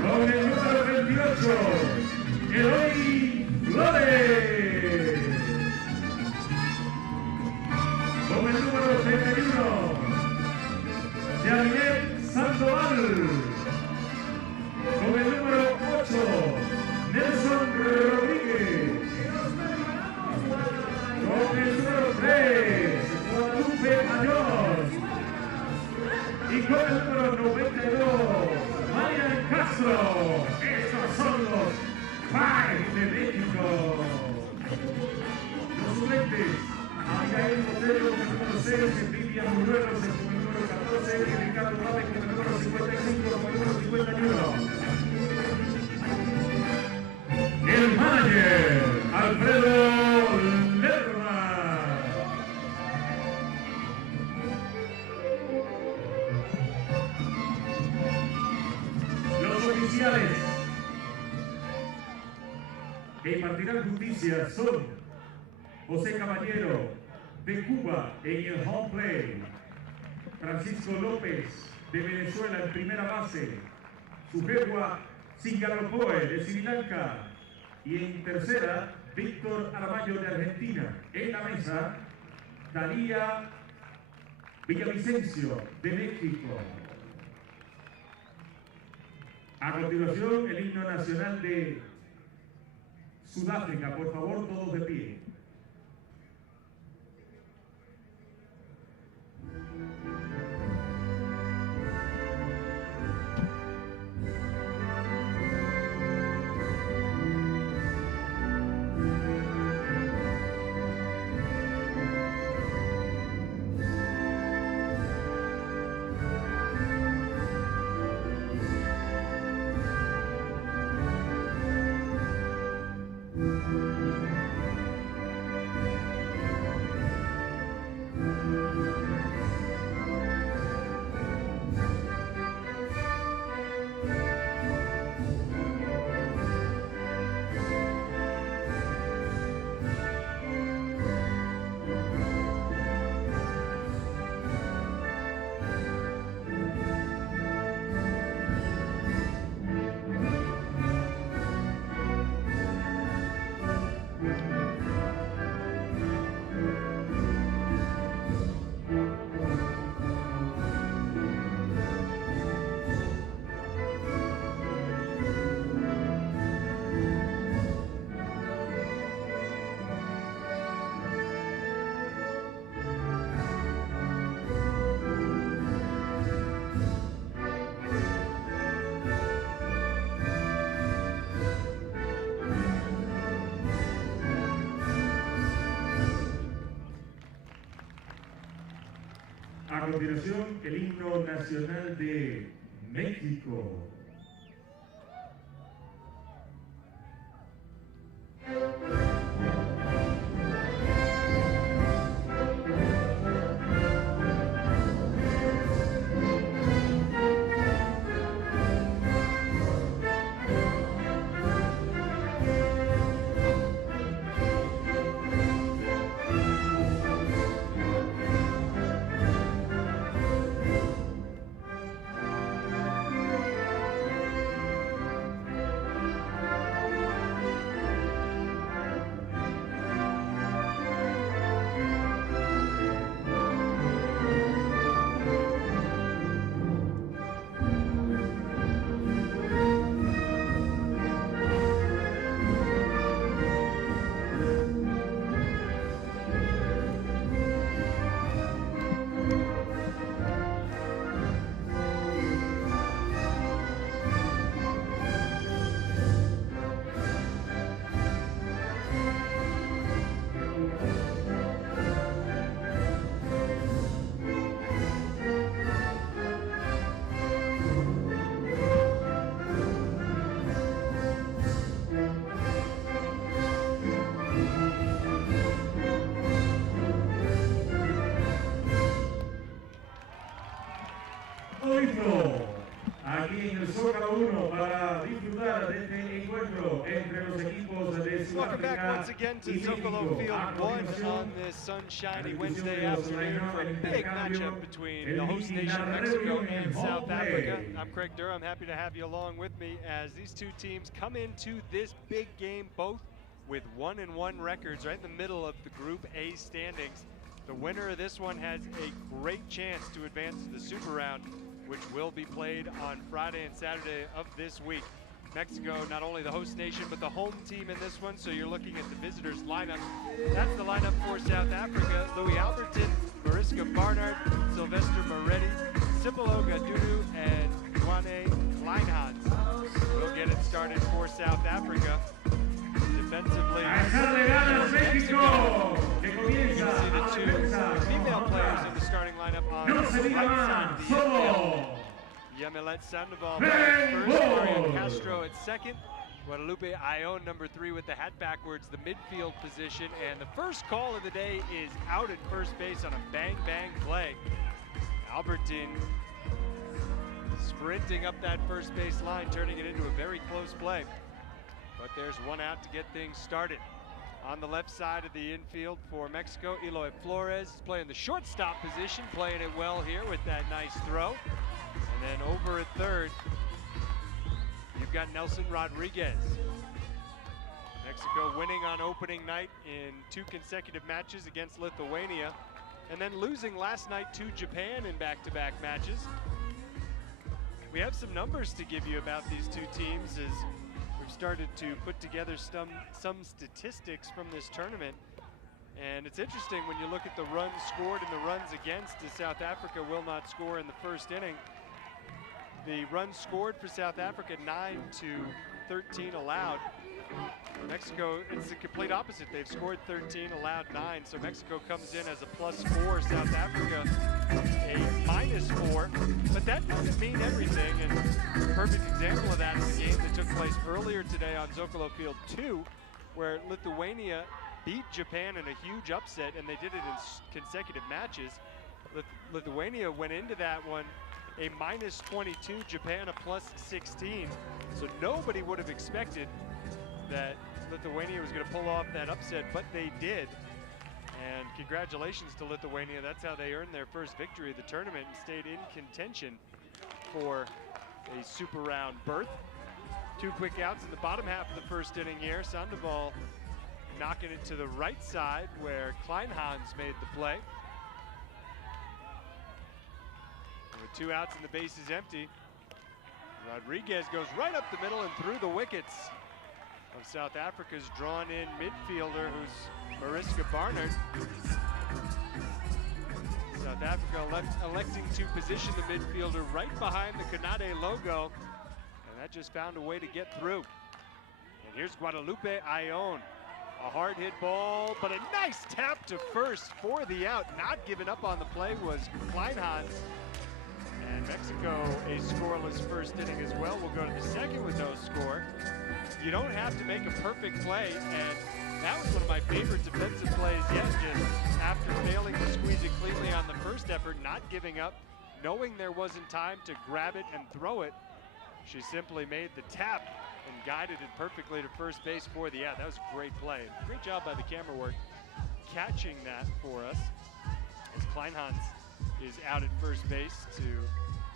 Con el número 28, Eloy Flores. Con el número 31, Yamilet Sandoval. Con el número 8, Nelson Rodríguez. Con el número 3, Guadalupe Ayón. Y con el número 92, Marian Castro. Estos son los 5 de México. Los suplentes: Abigail Botello con el número 6, Vivian Bañuelos con el número 14 y Ricardo Agassi con el número 55, con el número 51. El manager, Alfredo Lerma. Los oficiales que impartirán justicia son José Caballero de Cuba en el home play, Francisco López de Venezuela en primera base, Sujegua Singalopoe de Sri Lanka, y en tercera, Víctor Aramayo de Argentina. En la mesa, Talía Villavicencio de México. A continuación, el himno nacional de Sudáfrica. Por favor, todos de pie. A continuación, el himno nacional de México. Aquí en el Zócalo 1 para disfrutar de este encuentro entre los equipos de Welcome back Sudáfrica once again to y Zocalo México. Field A 1 continuación, on this sunshiny Wednesday afternoon for a big matchup between the host nation el Mexico Mexico and South Home Africa. Play. I'm Craig Durham. I'm happy to have you along with me as these two teams come into this big game both with 1-1 records right in the middle of the Group A standings. The winner of this one has a great chance to advance to the Super Round, which will be played on Friday and Saturday of this week. Mexico, not only the host nation, but the home team in this one, so you're looking at the visitors lineup. That's the lineup for South Africa. Louis Alberton, Mariska Barnard, Sylvester Moretti, Sipolo Gadudu, and Duane Kleinhans. We'll get it started for South Africa. Defensively, México, que comienza you see the two female players in the starting lineup on the right side of the infield. Yamilet Sandoval batting first, Marian Castro at second, Guadalupe Ayon number 3 with the hat backwards, the midfield position, and the first call of the day is out at first base on a bang-bang play. Albertin sprinting up that first base line, turning it into a very close play. But there's one out to get things started. On the left side of the infield for Mexico, Eloy Flores is playing the shortstop position, playing it well here with that nice throw. And then over at third, you've got Nelson Rodriguez. Mexico winning on opening night in 2 consecutive matches against Lithuania, and then losing last night to Japan in back-to-back matches. We have some numbers to give you about these two teams as we've started to put together some statistics from this tournament. And it's interesting when you look at the runs scored and the runs against, as South Africa will not score in the first inning. The runs scored for South Africa 9 to 13 allowed. Mexico, it's the complete opposite. They've scored 13, allowed 9. So Mexico comes in as a +4, South Africa a -4. But that doesn't mean everything. And a perfect example of that is the game that took place earlier today on Zocalo Field 2, where Lithuania beat Japan in a huge upset, and they did it in consecutive matches. Lithuania went into that one a -22, Japan a +16. So nobody would have expected that Lithuania was going to pull off that upset, but they did. And congratulations to Lithuania. That's how they earned their first victory of the tournament and stayed in contention for a Super Round berth. 2 quick outs in the bottom half of the first inning here. Sandoval knocking it to the right side where Kleinhans made the play. With 2 outs and the base is empty, Rodriguez goes right up the middle and through the wickets of South Africa's drawn-in midfielder, who's Mariska Barnard. South Africa electing to position the midfielder right behind the Canade logo, and that just found a way to get through. And here's Guadalupe Ayon. A hard hit ball, but a nice tap to first for the out. Not giving up on the play was Kleinhans. And Mexico a scoreless first inning as well. We'll go to the second with no score. You don't have to make a perfect play, and that was one of my favorite defensive plays yet. Just after failing to squeeze it cleanly on the first effort, not giving up, knowing there wasn't time to grab it and throw it, she simply made the tap and guided it perfectly to first base for the out. That was a great play. Great job by the camera work catching that for us as Kleinhans is out at first base to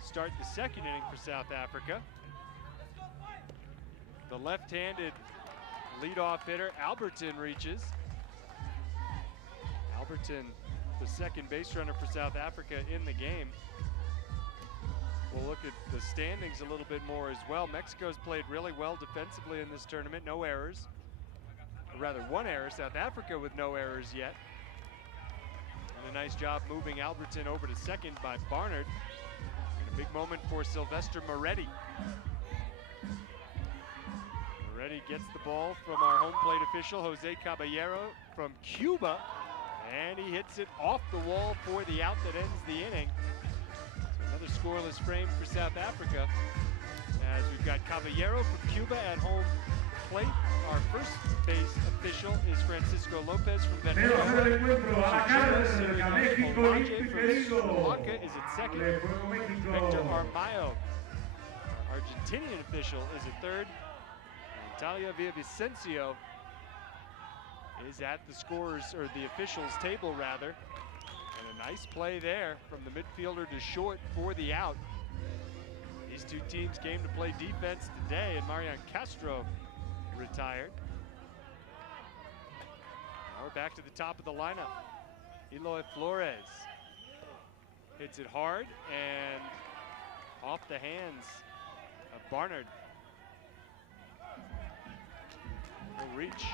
start the second inning for South Africa. The left-handed leadoff hitter, Alberton, reaches. Alberton, the second base runner for South Africa in the game. We'll look at the standings a little bit more as well. Mexico's played really well defensively in this tournament, no errors. Or rather, one error. South Africa with no errors yet. And a nice job moving Alberton over to second by Barnard. And a big moment for Sylvester Moretti. Moretti gets the ball from our home plate official, Jose Caballero from Cuba. And he hits it off the wall for the out that ends the inning. Another scoreless frame for South Africa as we've got Caballero from Cuba at home plate. Our first base official is Francisco Lopez from Venezuela. Sri Lanka is at second. Victor Armayo, our Argentinian official, is at third. Natalia Villavicencio is at the scorers, or the officials table rather. And a nice play there from the midfielder to short for the out. These two teams came to play defense today, and Marian Castro retired. Now we're back to the top of the lineup. Eloy Flores hits it hard and off the hands of Barnard. No reach.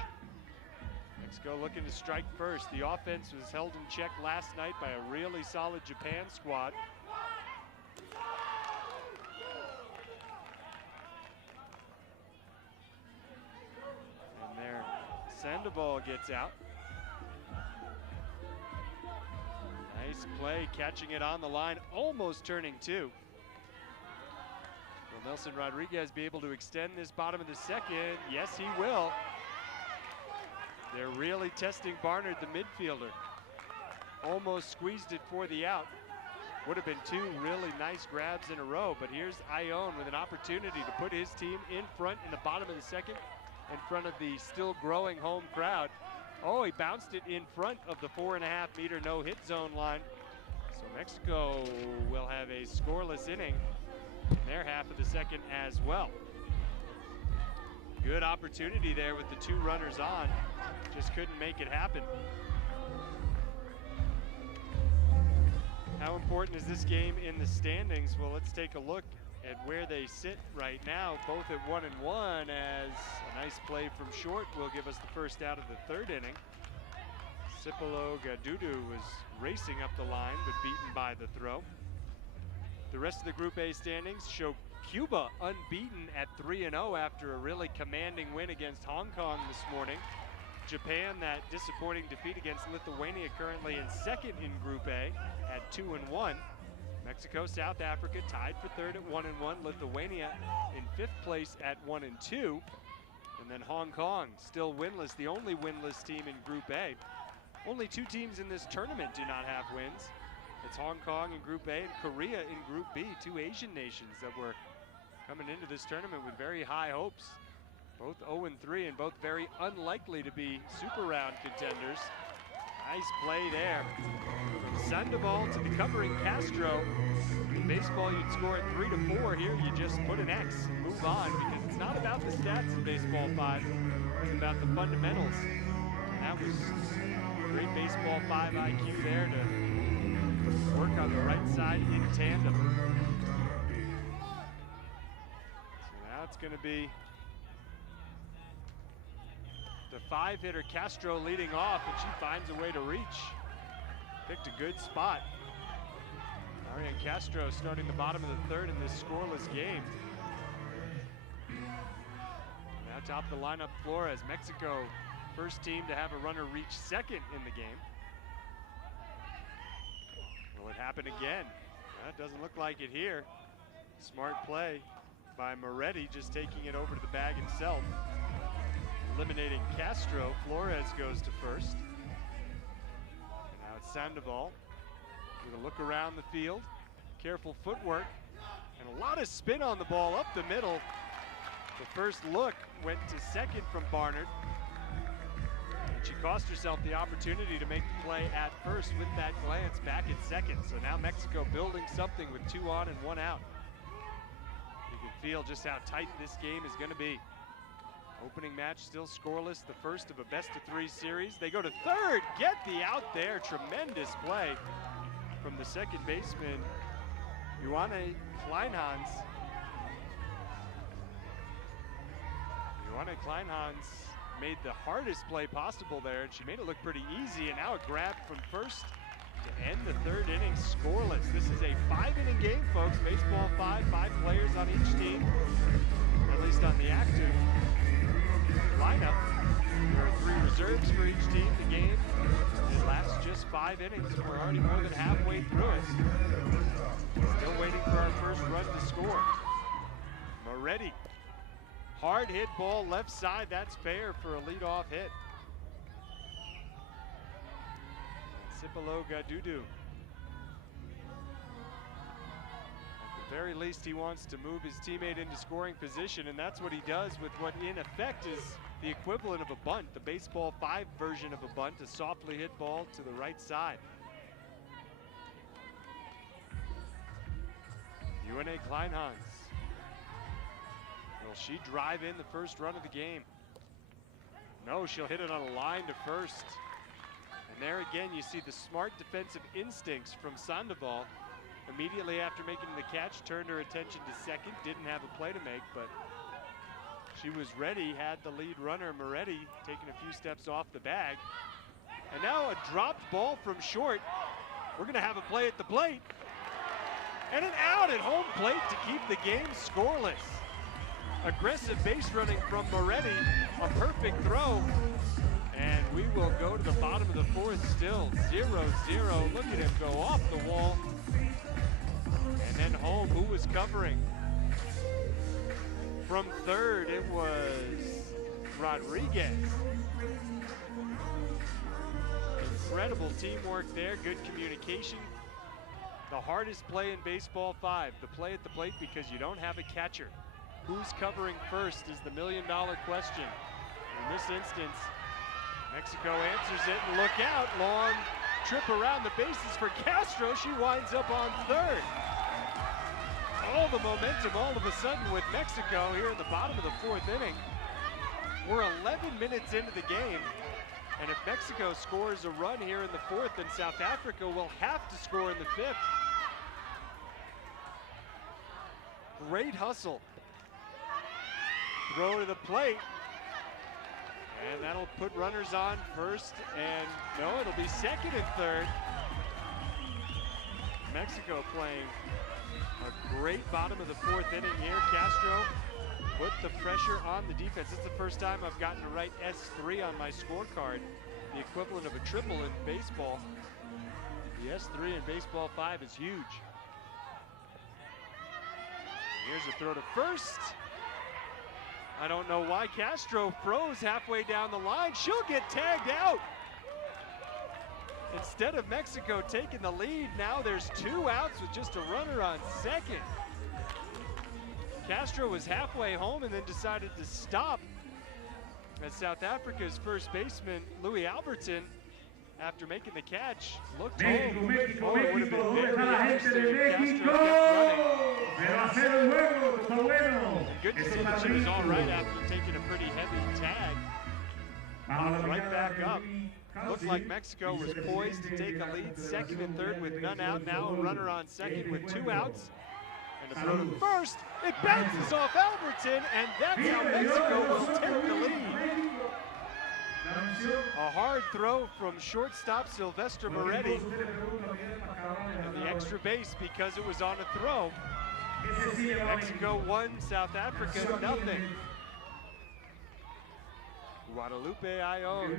Mexico looking to strike first. The offense was held in check last night by a really solid Japan squad. And there, Sandoval gets out. Nice play, catching it on the line, almost turning two. Will Nelson Rodriguez be able to extend this bottom of the second? Yes, he will. They're really testing Barnard, the midfielder. Almost squeezed it for the out. Would have been two really nice grabs in a row, but here's Ione with an opportunity to put his team in front in the bottom of the second in front of the still growing home crowd. Oh, he bounced it in front of the 4.5-meter no-hit zone line. So Mexico will have a scoreless inning in their half of the second as well. Good opportunity there with the two runners on. Just couldn't make it happen. How important is this game in the standings? Well, let's take a look at where they sit right now, both at 1-1, as a nice play from short will give us the first out of the third inning. Cipolo Gadudu was racing up the line, but beaten by the throw. The rest of the Group A standings show Cuba unbeaten at 3-0 after a really commanding win against Hong Kong this morning. Japan, that disappointing defeat against Lithuania, currently in second in Group A at 2-1. Mexico, South Africa tied for third at 1-1. Lithuania in fifth place at 1-2. And then Hong Kong still winless, the only winless team in Group A. Only two teams in this tournament do not have wins. It's Hong Kong in Group A and Korea in Group B, two Asian nations that were coming into this tournament with very high hopes. Both 0-3 and both very unlikely to be Super Round contenders. Nice play there. From Sandoval to the covering Castro. In baseball, you'd score at 3-4. Here, you just put an X and move on, because it's not about the stats in Baseball 5. It's about the fundamentals. And that was great Baseball 5 IQ there to work on the right side in tandem. So now it's going to be the 5-hitter Castro leading off, and she finds a way to reach. Picked a good spot. Marian Castro starting the bottom of the third in this scoreless game. Now top of the lineup, Flores. Mexico first team to have a runner reach second in the game. Will it happen again? That doesn't look like it here. Smart play by Moretti, just taking it over to the bag himself. Eliminating Castro. Flores goes to first. And now it's Sandoval with a look around the field. Careful footwork and a lot of spin on the ball up the middle. The first look went to second from Barnard. And she cost herself the opportunity to make the play at first with that glance back at second. So now Mexico building something with 2 on and 1 out. You can feel just how tight this game is going to be. Opening match still scoreless, the first of a best-of-3 series. They go to third, get the out there. Tremendous play from the second baseman, Ioane Kleinhans. Ioane Kleinhans made the hardest play possible there, and she made it look pretty easy, and now a grab from first to end the third inning scoreless. This is a 5-inning game, folks. Baseball 5 players on each team, at least on the active lineup. There are 3 reserves for each team. The game lasts just 5 innings. We're already more than halfway through it. Still waiting for our first run to score. Moretti, hard hit ball left side. That's fair for a leadoff hit. Cipolo Gadudu. At the very least, he wants to move his teammate into scoring position, and that's what he does with what in effect is the equivalent of a bunt, the baseball 5 version of a bunt, a softly hit ball to the right side. Ioane Kleinhans. Will she drive in the first run of the game? No, she'll hit it on a line to first. And there again, you see the smart defensive instincts from Sandoval. Immediately after making the catch, turned her attention to second, didn't have a play to make, but she was ready, had the lead runner, Moretti, taking a few steps off the bag. And now a dropped ball from short. We're gonna have a play at the plate. And an out at home plate to keep the game scoreless. Aggressive base running from Moretti, a perfect throw. And we will go to the bottom of the 4th still, 0-0. Look at him go off the wall. And then home, who was covering? From third, it was Rodriguez. Incredible teamwork there, good communication. The hardest play in baseball 5, the play at the plate because you don't have a catcher. Who's covering first is the million-dollar question. In this instance, Mexico answers it, and look out, long trip around the bases for Castro. She winds up on third. All the momentum all of a sudden with Mexico here at the bottom of the 4th inning. We're 11 minutes into the game, and if Mexico scores a run here in the 4th, then South Africa will have to score in the 5th. Great hustle. Throw to the plate. And that'll put runners on first, and no, it'll be second and third. Mexico playing a great bottom of the 4th inning here. Castro put the pressure on the defense. It's the first time I've gotten to write S3 on my scorecard, the equivalent of a triple in baseball. The S3 in baseball 5 is huge. Here's a throw to first. I don't know why Castro froze halfway down the line. She'll get tagged out. Instead of Mexico taking the lead, now there's 2 outs with just a runner on second. Castro was halfway home and then decided to stop as South Africa's first baseman, Louis Albertson, after making the catch, looked home. It would have been very interesting if Castro kept running. Good to see that she was all right after taking a pretty heavy tag. Right back up. Looked like Mexico was poised to take a lead, second and third with none out. Now a runner on second with 2 outs. And a throw to first. It bounces off Albertson, and that's how Mexico will take the lead. A hard throw from shortstop Sylvester Moretti. And the extra base because it was on a throw. Mexico 1, South Africa 0. Guadalupe Ayon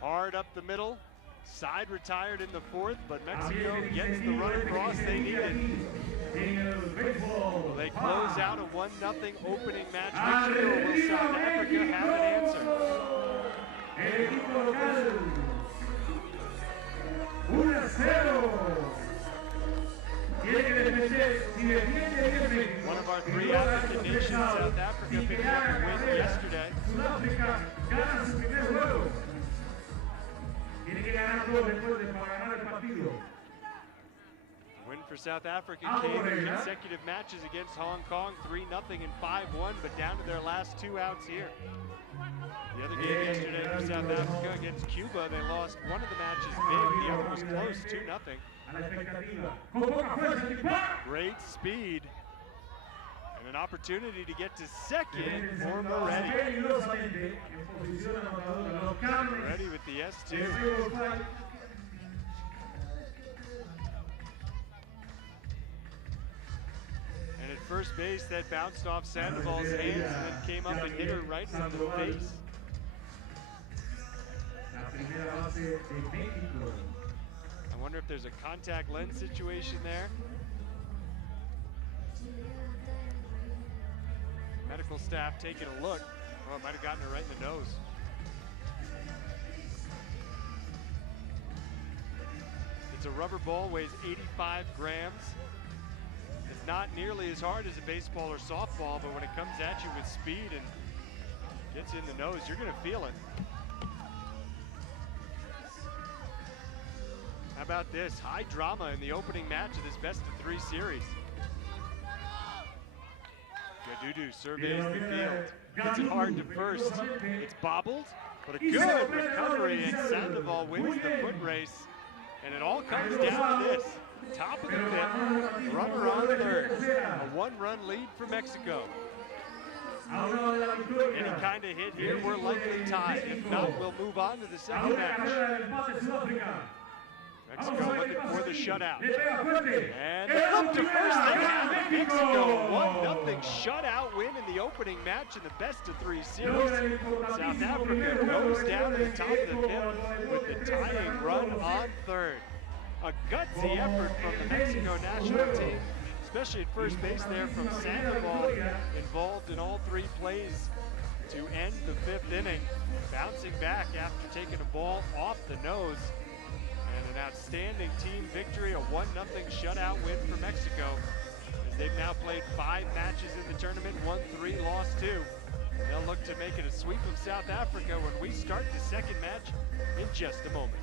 hard up the middle, side retired in the fourth, but Mexico gets the run across they needed. Will they close out a 1-0 opening match victory, or will South Africa have an answer? One of our three African nations, South Africa, picked up a win yesterday. The win for South Africa came in consecutive matches against Hong Kong, 3-0 and 5-1, but down to their last 2 outs here. The other game yesterday for South Africa against Cuba, they lost one of the matches big, the other was close, 2-0. Great speed and an opportunity to get to second for Moretti. Moretti with the S2. And at first base, that bounced off Sandoval's hands and then came up and hit her right in the face. I wonder if there's a contact lens situation there. Medical staff taking a look. Oh, it might have gotten her right in the nose. It's a rubber ball, weighs 85 grams. It's not nearly as hard as a baseball or softball, but when it comes at you with speed and gets you in the nose, you're gonna feel it. How about this? High drama in the opening match of this best-of-3 series. Gadudu surveys the field. Gets it hard to first. It's bobbled, but a good recovery, and Sandoval wins the foot race. And it all comes down to this. Top of the fifth, runner on third. A 1-run lead for Mexico. Any kind of hit here, we're likely tied. If not, we'll move on to the second match. Mexico looking for the shutout. And the flip to first, they have it. Mexico, 1-0 shutout win in the opening match in the best-of-3 series. South Africa goes down to the top of the fifth with the tying run on third. A gutsy effort from the Mexico national team, especially at first base there from Sandoval, involved in all 3 plays to end the 5th inning. Bouncing back after taking a ball off the nose. And an outstanding team victory, a 1-0 shutout win for Mexico, as they've now played 5 matches in the tournament, won 3, lost 2. They'll look to make it a sweep of South Africa when we start the second match in just a moment.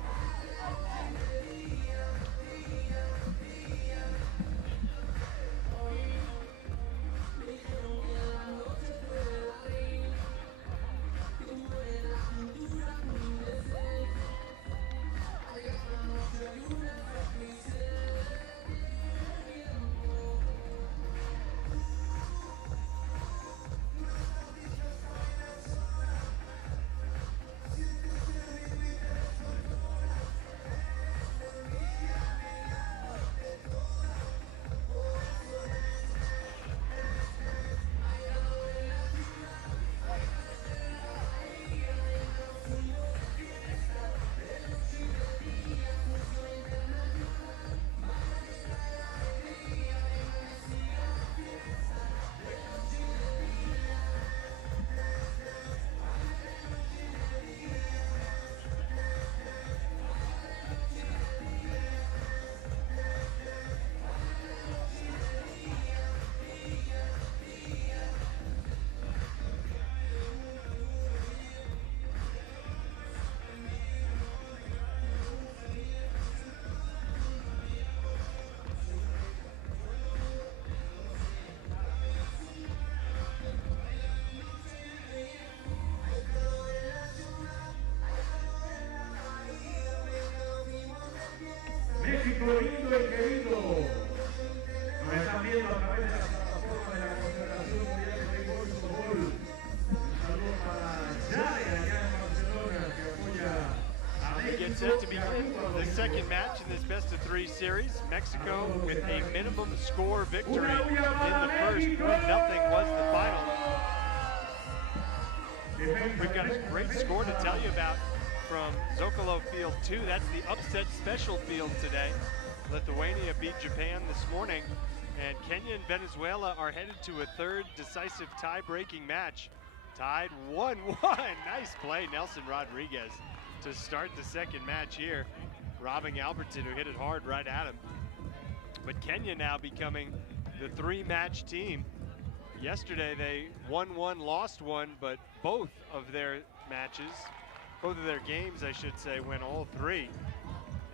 México lindo y querido. Nos están viendo a través de la plataforma de la Confederación Mundial de Béisbol y Fútbol. Un saludo para Yale, allá en Barcelona, que apoya a We México. get set to begin the second match in this best-of-3 series. Mexico with a minimum score victory in the first. 1-0 was the final. We've got a great score to tell you about from Zocalo Field 2. That's the upset special field today. Lithuania beat Japan this morning, and Kenya and Venezuela are headed to a third decisive tie-breaking match. Tied 1-1. Nice play, Nelson Rodriguez, to start the second match here, robbing Alberton, who hit it hard right at him. But Kenya now becoming the three-match team. Yesterday they won one, lost one, but both of their matches, both of their games, I should say, went all three.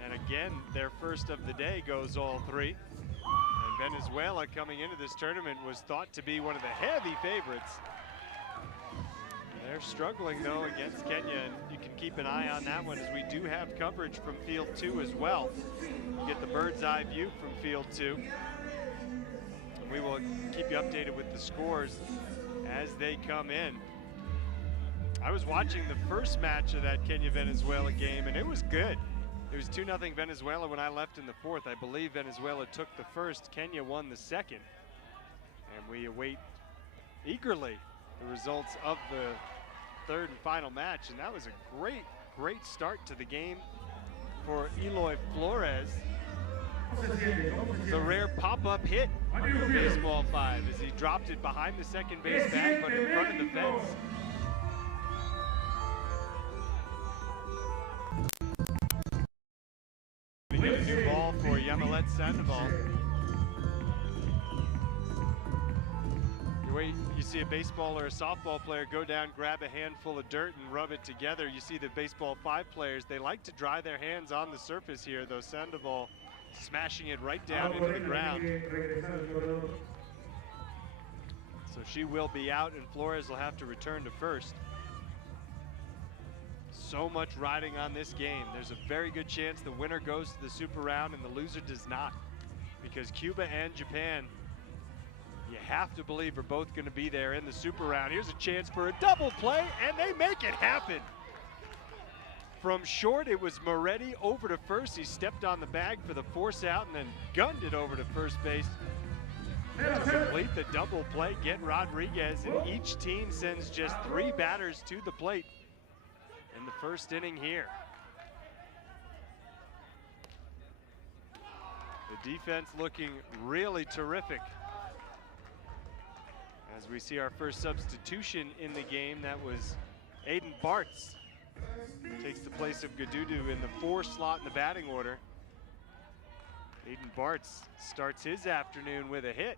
And again, their first of the day goes all three. And Venezuela, coming into this tournament, was thought to be one of the heavy favorites. They're struggling, though, against Kenya, and you can keep an eye on that one, as we do have coverage from Field 2 as well. You get the bird's eye view from Field 2. We will keep you updated with the scores as they come in. I was watching the first match of that Kenya-Venezuela game, and it was good. It was 2-0 Venezuela when I left in the fourth. I believe Venezuela took the first, Kenya won the second. And we await eagerly the results of the third and final match. And that was a great, great start to the game for Eloy Flores. It's a rare pop-up hit on Baseball 5 as he dropped it behind the second base bag, but in front of the fence. New ball for Yamilet Sandoval. The way you see a baseball or a softball player go down, grab a handful of dirt and rub it together, you see the Baseball 5 players, they like to dry their hands on the surface here, though Sandoval smashing it right down into the ground. So she will be out, and Flores will have to return to first. So much riding on this game. There's a very good chance the winner goes to the super round and the loser does not, because Cuba and Japan, you have to believe, are both going to be there in the super round. Here's a chance for a double play, and they make it happen. From short, it was Moretti over to first. He stepped on the bag for the force out and then gunned it over to first base to complete the double play, get Rodriguez, and each team sends just 3 batters to the plate in the first inning here. The defense looking really terrific. As we see our first substitution in the game, that was Aiden Bartz. Takes the place of Gadudu in the 4 slot in the batting order. Aiden Bartz starts his afternoon with a hit,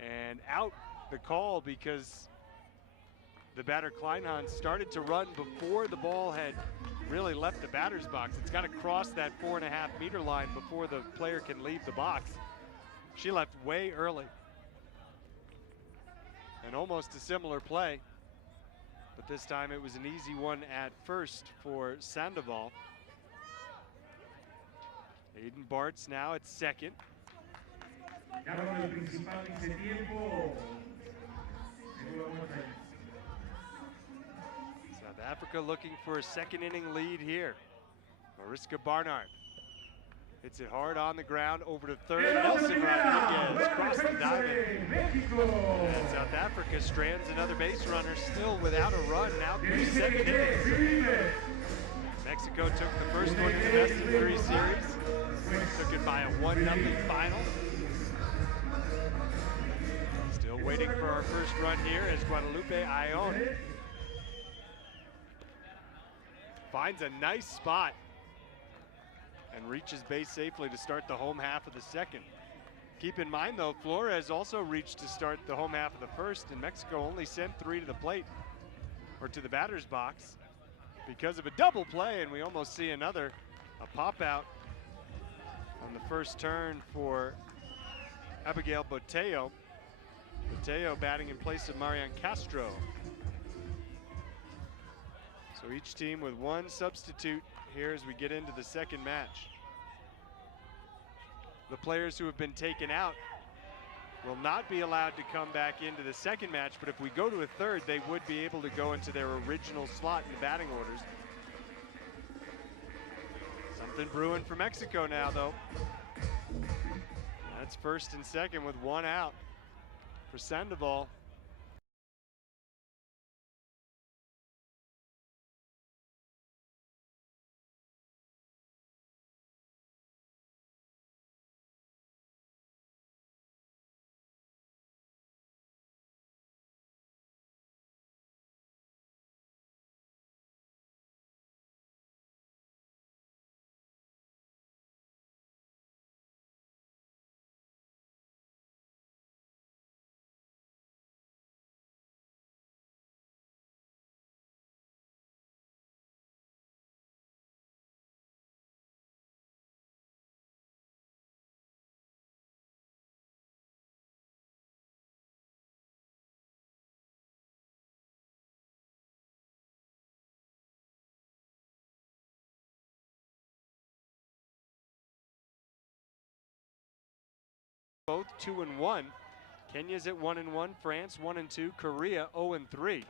and out the call because the batter Kleinhans started to run before the ball had really left the batter's box. It's got to cross that 4.5 meter line before the player can leave the box. She left way early. And almost a similar play, but this time it was an easy one at first for Sandoval. Aiden Bartz now at second. South Africa looking for a second inning lead here. Mariska Barnard hits it hard on the ground over to third. Nelson Rodriguez across the diamond. And South Africa strands another base runner, still without a run now through 7 innings. Mexico took the first one in the best of 3 series. Took it by a 1-0 final. Still waiting for our first run here as Guadalupe Ayon finds a nice spot and reaches base safely to start the home half of the second. Keep in mind, though, Flores also reached to start the home half of the first, and Mexico only sent 3 to the plate, or to the batter's box, because of a double play, and we almost see a pop out on the first turn for Abigail Botello. Botello batting in place of Marian Castro. So each team with 1 substitute here as we get into the second match. The players who have been taken out will not be allowed to come back into the second match, but if we go to a third, they would be able to go into their original slot in the batting orders. Something brewing for Mexico now, though. That's first and second with 1 out for Sandoval. both 2-1. Kenya's at 1-1, France 1-2, Korea 0-3.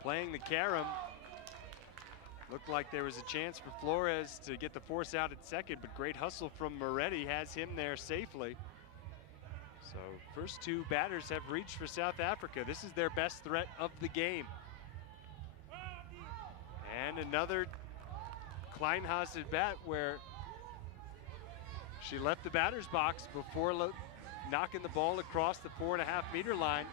Playing the carom. Looked like there was a chance for Flores to get the force out at second, but great hustle from Moretti has him there safely. So first two batters have reached for South Africa. This is their best threat of the game. And another Kleinhaus at bat where she left the batter's box before knocking the ball across the 4.5-meter line.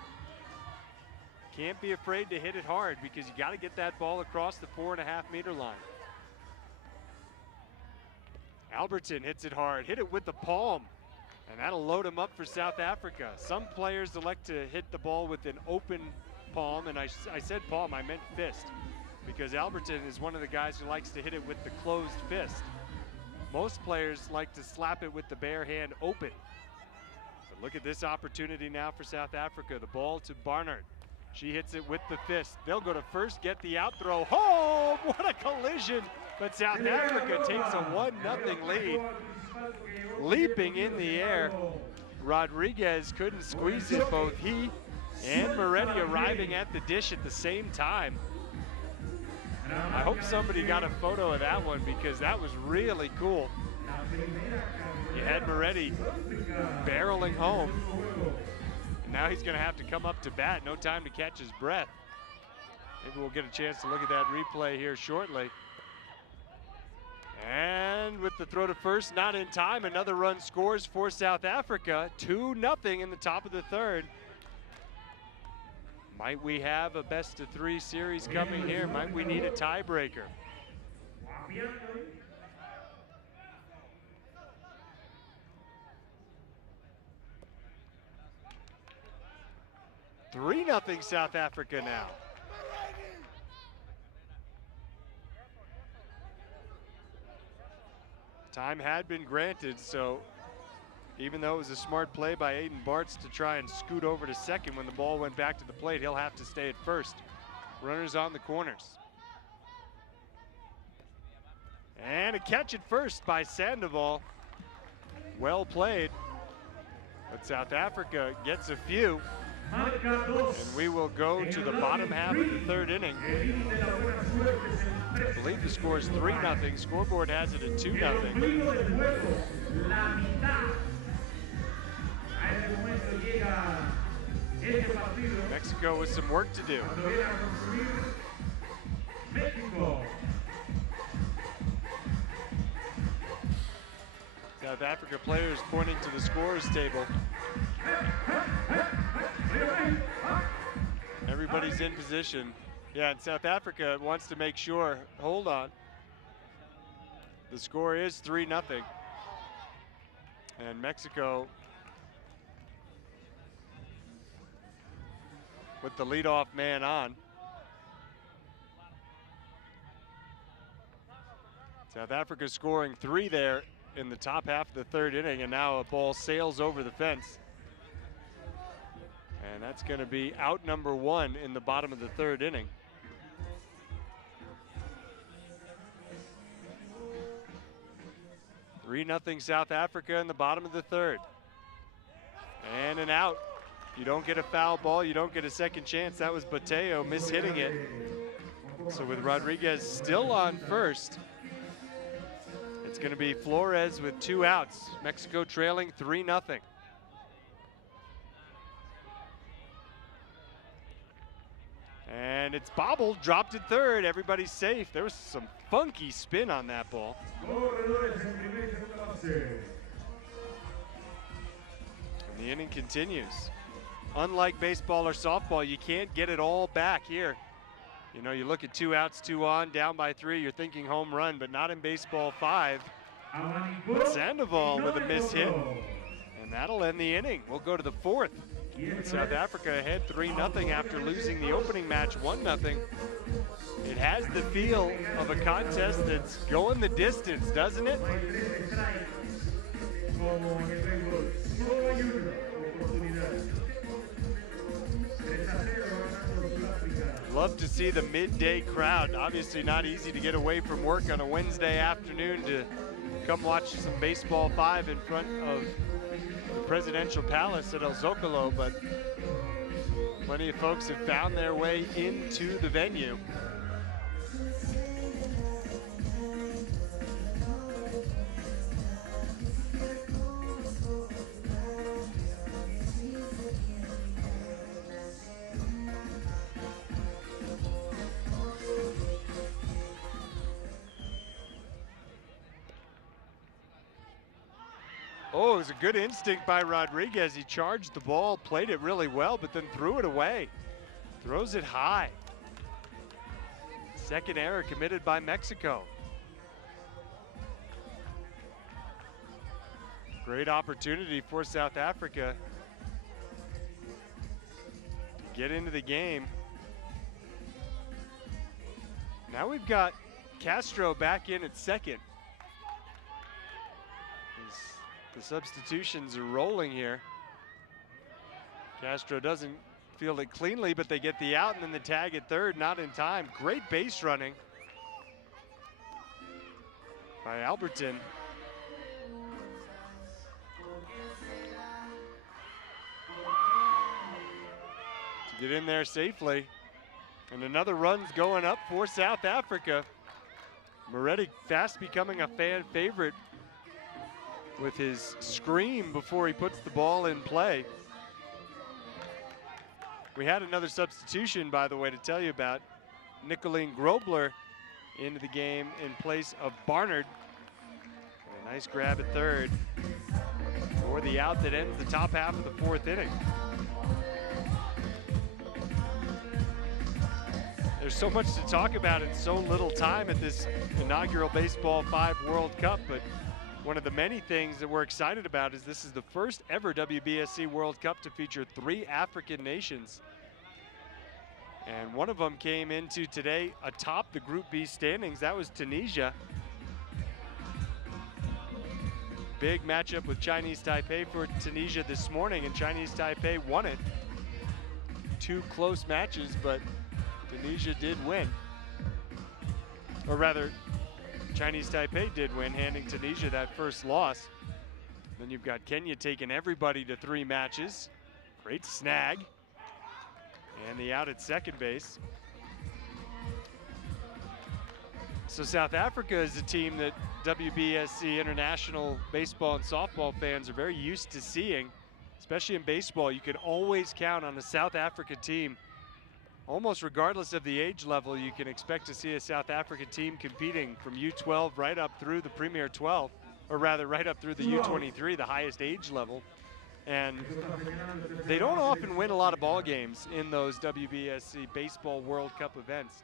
Can't be afraid to hit it hard because you got to get that ball across the 4.5-meter line. Alberton hits it hard, hit it with the palm, and that'll load him up for South Africa. Some players elect to hit the ball with an open palm, and I said palm, I meant fist, because Alberton is one of the guys who likes to hit it with the closed fist. Most players like to slap it with the bare hand open. But look at this opportunity now for South Africa. The ball to Barnard. She hits it with the fist. They'll go to first, get the out throw. Home! What a collision! But South Africa takes a 1-0 lead. Leaping in the air. Rodriguez couldn't squeeze it. Both he and Moretti arriving at the dish at the same time. I hope somebody got a photo of that one because that was really cool. You had Moretti barreling home. And now he's going to have to come up to bat. No time to catch his breath. Maybe we'll get a chance to look at that replay here shortly. And with the throw to first, not in time. Another run scores for South Africa. 2-0 in the top of the third. Might we have a best-of-3 series coming here? Might we need a tiebreaker? Three 3-0 South Africa now. Time had been granted, so even though it was a smart play by Aiden Bartz to try and scoot over to second when the ball went back to the plate, he'll have to stay at first. Runners on the corners. And a catch at first by Sandoval. Well played. But South Africa gets a few. And we will go to the bottom half of the third inning. I believe the score is 3-0. Scoreboard has it at 2-0. Mexico with some work to do. South Africa players pointing to the scorers table. Everybody's in position. Yeah, and South Africa wants to make sure, hold on. The score is 3-0. And Mexico with the leadoff man on. South Africa scoring 3 there in the top half of the third inning, and now a ball sails over the fence. And that's going to be out number 1 in the bottom of the third inning. Three 3-0 South Africa in the bottom of the third. And an out. You don't get a foul ball, you don't get a second chance. That was Bateo mishitting it. So with Rodriguez still on first, it's going to be Flores with 2 outs. Mexico trailing 3-0. And it's bobbled, dropped at third. Everybody's safe. There was some funky spin on that ball. And the inning continues. Unlike baseball or softball, you can't get it all back here. You know, you look at 2 outs, 2 on, down by 3, you're thinking home run, but not in baseball 5. Sandoval with a miss hit, and that'll end the inning. We'll go to the 4th. South Africa ahead 3-0 after losing the opening match 1-0. It has the feel of a contest that's going the distance, doesn't it? Love to see the midday crowd. Obviously not easy to get away from work on a Wednesday afternoon to come watch some Baseball 5 in front of the Presidential Palace at El Zocalo, but plenty of folks have found their way into the venue. Oh, it was a good instinct by Rodriguez. He charged the ball, played it really well, but then threw it away. Throws it high. Second error committed by Mexico. Great opportunity for South Africa to get into the game. Now we've got Castro back in at second. The substitutions are rolling here. Castro doesn't field it cleanly, but they get the out and then the tag at third, not in time. Great base running by Alberton. To get in there safely. And another run's going up for South Africa. Moretti fast becoming a fan favorite with his scream before he puts the ball in play. We had another substitution, by the way, to tell you about. Nicolene Grobler into the game in place of Barnard. And a nice grab at third for the out that ends the top half of the fourth inning. There's so much to talk about in so little time at this inaugural Baseball 5 World Cup, but one of the many things that we're excited about is this is the first ever WBSC World Cup to feature 3 African nations. And one of them came into today atop the Group B standings. That was Tunisia. Big matchup with Chinese Taipei for Tunisia this morning, and Chinese Taipei won it. 2 close matches, but Tunisia did win. Or rather, Chinese Taipei did win, handing Tunisia that first loss. Then you've got Kenya taking everybody to 3 matches. Great snag. And the out at second base. So South Africa is a team that WBSC international baseball and softball fans are very used to seeing, especially in baseball. You can always count on a South Africa team. Almost regardless of the age level, you can expect to see a South African team competing from U12 right up through the Premier 12, or rather right up through the U23, the highest age level. And they don't often win a lot of ball games in those WBSC Baseball World Cup events.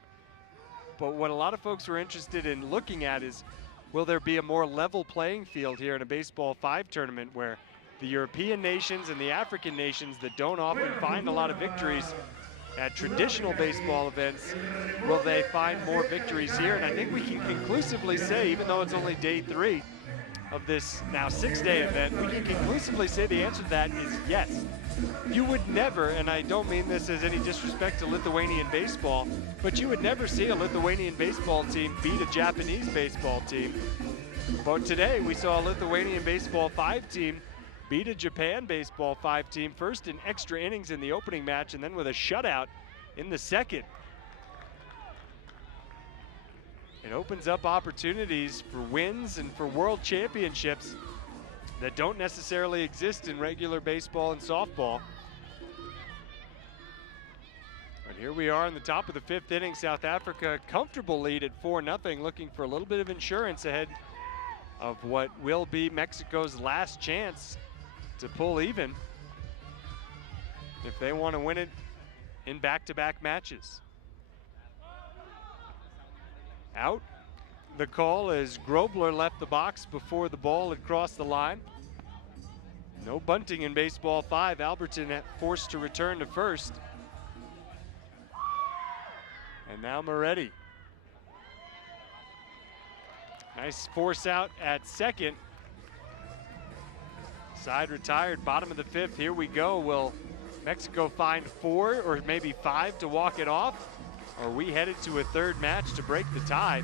But what a lot of folks were interested in looking at is, will there be a more level playing field here in a Baseball 5 tournament where the European nations and the African nations that don't often find a lot of victories at traditional baseball events, will they find more victories here? And I think we can conclusively say, even though it's only day 3 of this now 6-day event, we can conclusively say the answer to that is yes. You would never, and I don't mean this as any disrespect to Lithuanian baseball, but you would never see a Lithuanian baseball team beat a Japanese baseball team. But today we saw a Lithuanian baseball 5 team beat a Japan baseball 5 team, first in extra innings in the opening match and then with a shutout in the second. It opens up opportunities for wins and for world championships that don't necessarily exist in regular baseball and softball. But here we are in the top of the 5th inning. South Africa, comfortable lead at 4-0, looking for a little bit of insurance ahead of what will be Mexico's last chance to pull even if they want to win it in back-to-back matches. Out. The call as Grobler left the box before the ball had crossed the line. No bunting in Baseball 5. Alberton forced to return to first. And now Moretti. Nice force out at second. Side retired, bottom of the 5th. Here we go. Will Mexico find 4 or maybe 5 to walk it off? Or are we headed to a 3rd match to break the tie?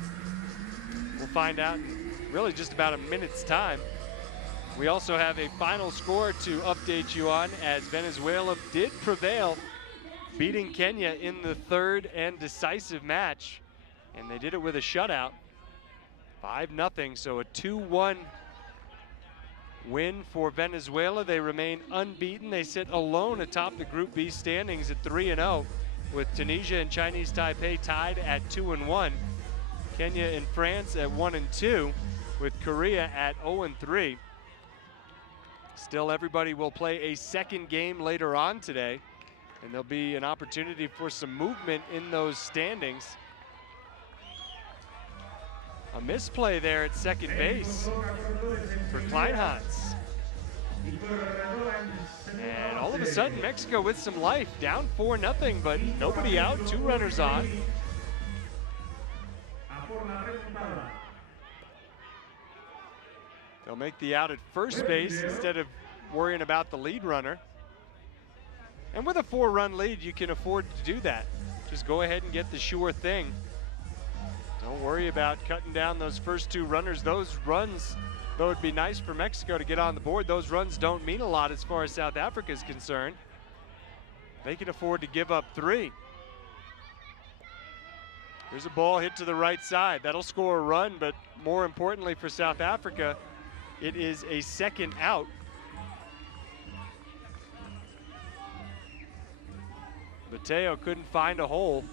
We'll find out in really just about a minute's time. We also have a final score to update you on, as Venezuela did prevail, beating Kenya in the third and decisive match. And they did it with a shutout, 5-0, so a 2-1 win for Venezuela. They remain unbeaten. They sit alone atop the Group B standings at 3-0, with Tunisia and Chinese Taipei tied at 2-1. Kenya and France at 1-2, with Korea at 0-3. Still, everybody will play a second game later on today, and there'll be an opportunity for some movement in those standings. A misplay there at second base for Kleinhans. And all of a sudden, Mexico with some life, down 4-0, but nobody out, 2 runners on. They'll make the out at first base instead of worrying about the lead runner. And with a 4-run lead, you can afford to do that. Just go ahead and get the sure thing. Don't worry about cutting down those first 2 runners. Those runs, though it'd be nice for Mexico to get on the board, those runs don't mean a lot as far as South Africa is concerned. They can afford to give up 3. Here's a ball hit to the right side. That'll score a run, but more importantly for South Africa, it is a second out. Mateo couldn't find a hole.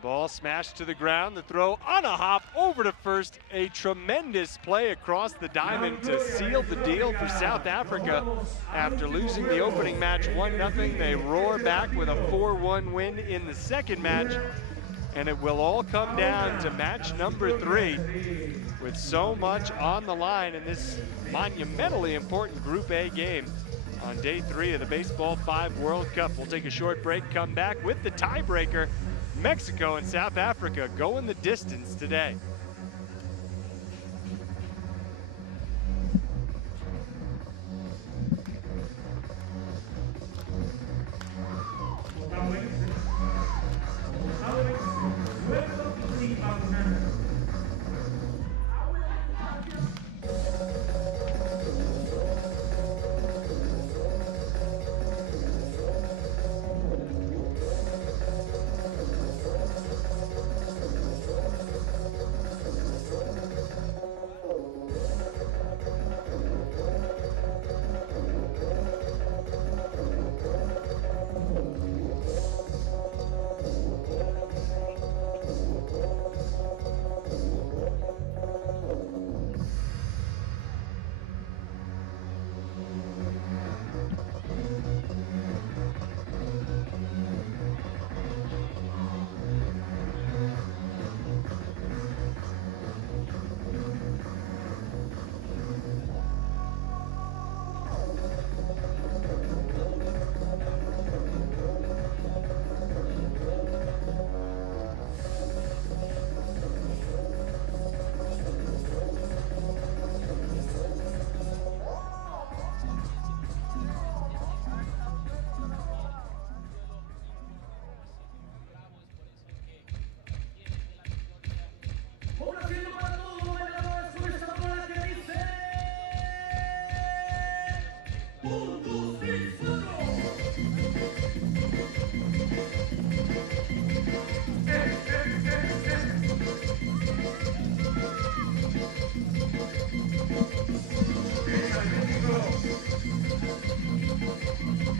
Ball smashed to the ground, the throw on a hop over to first. A tremendous play across the diamond to seal the deal for South Africa. After losing the opening match 1-0, they roar back with a 4-1 win in the second match. And it will all come down to match number 3, with so much on the line in this monumentally important Group A game on day 3 of the Baseball 5 World Cup. We'll take a short break, come back with the tiebreaker. Mexico and South Africa going the distance today.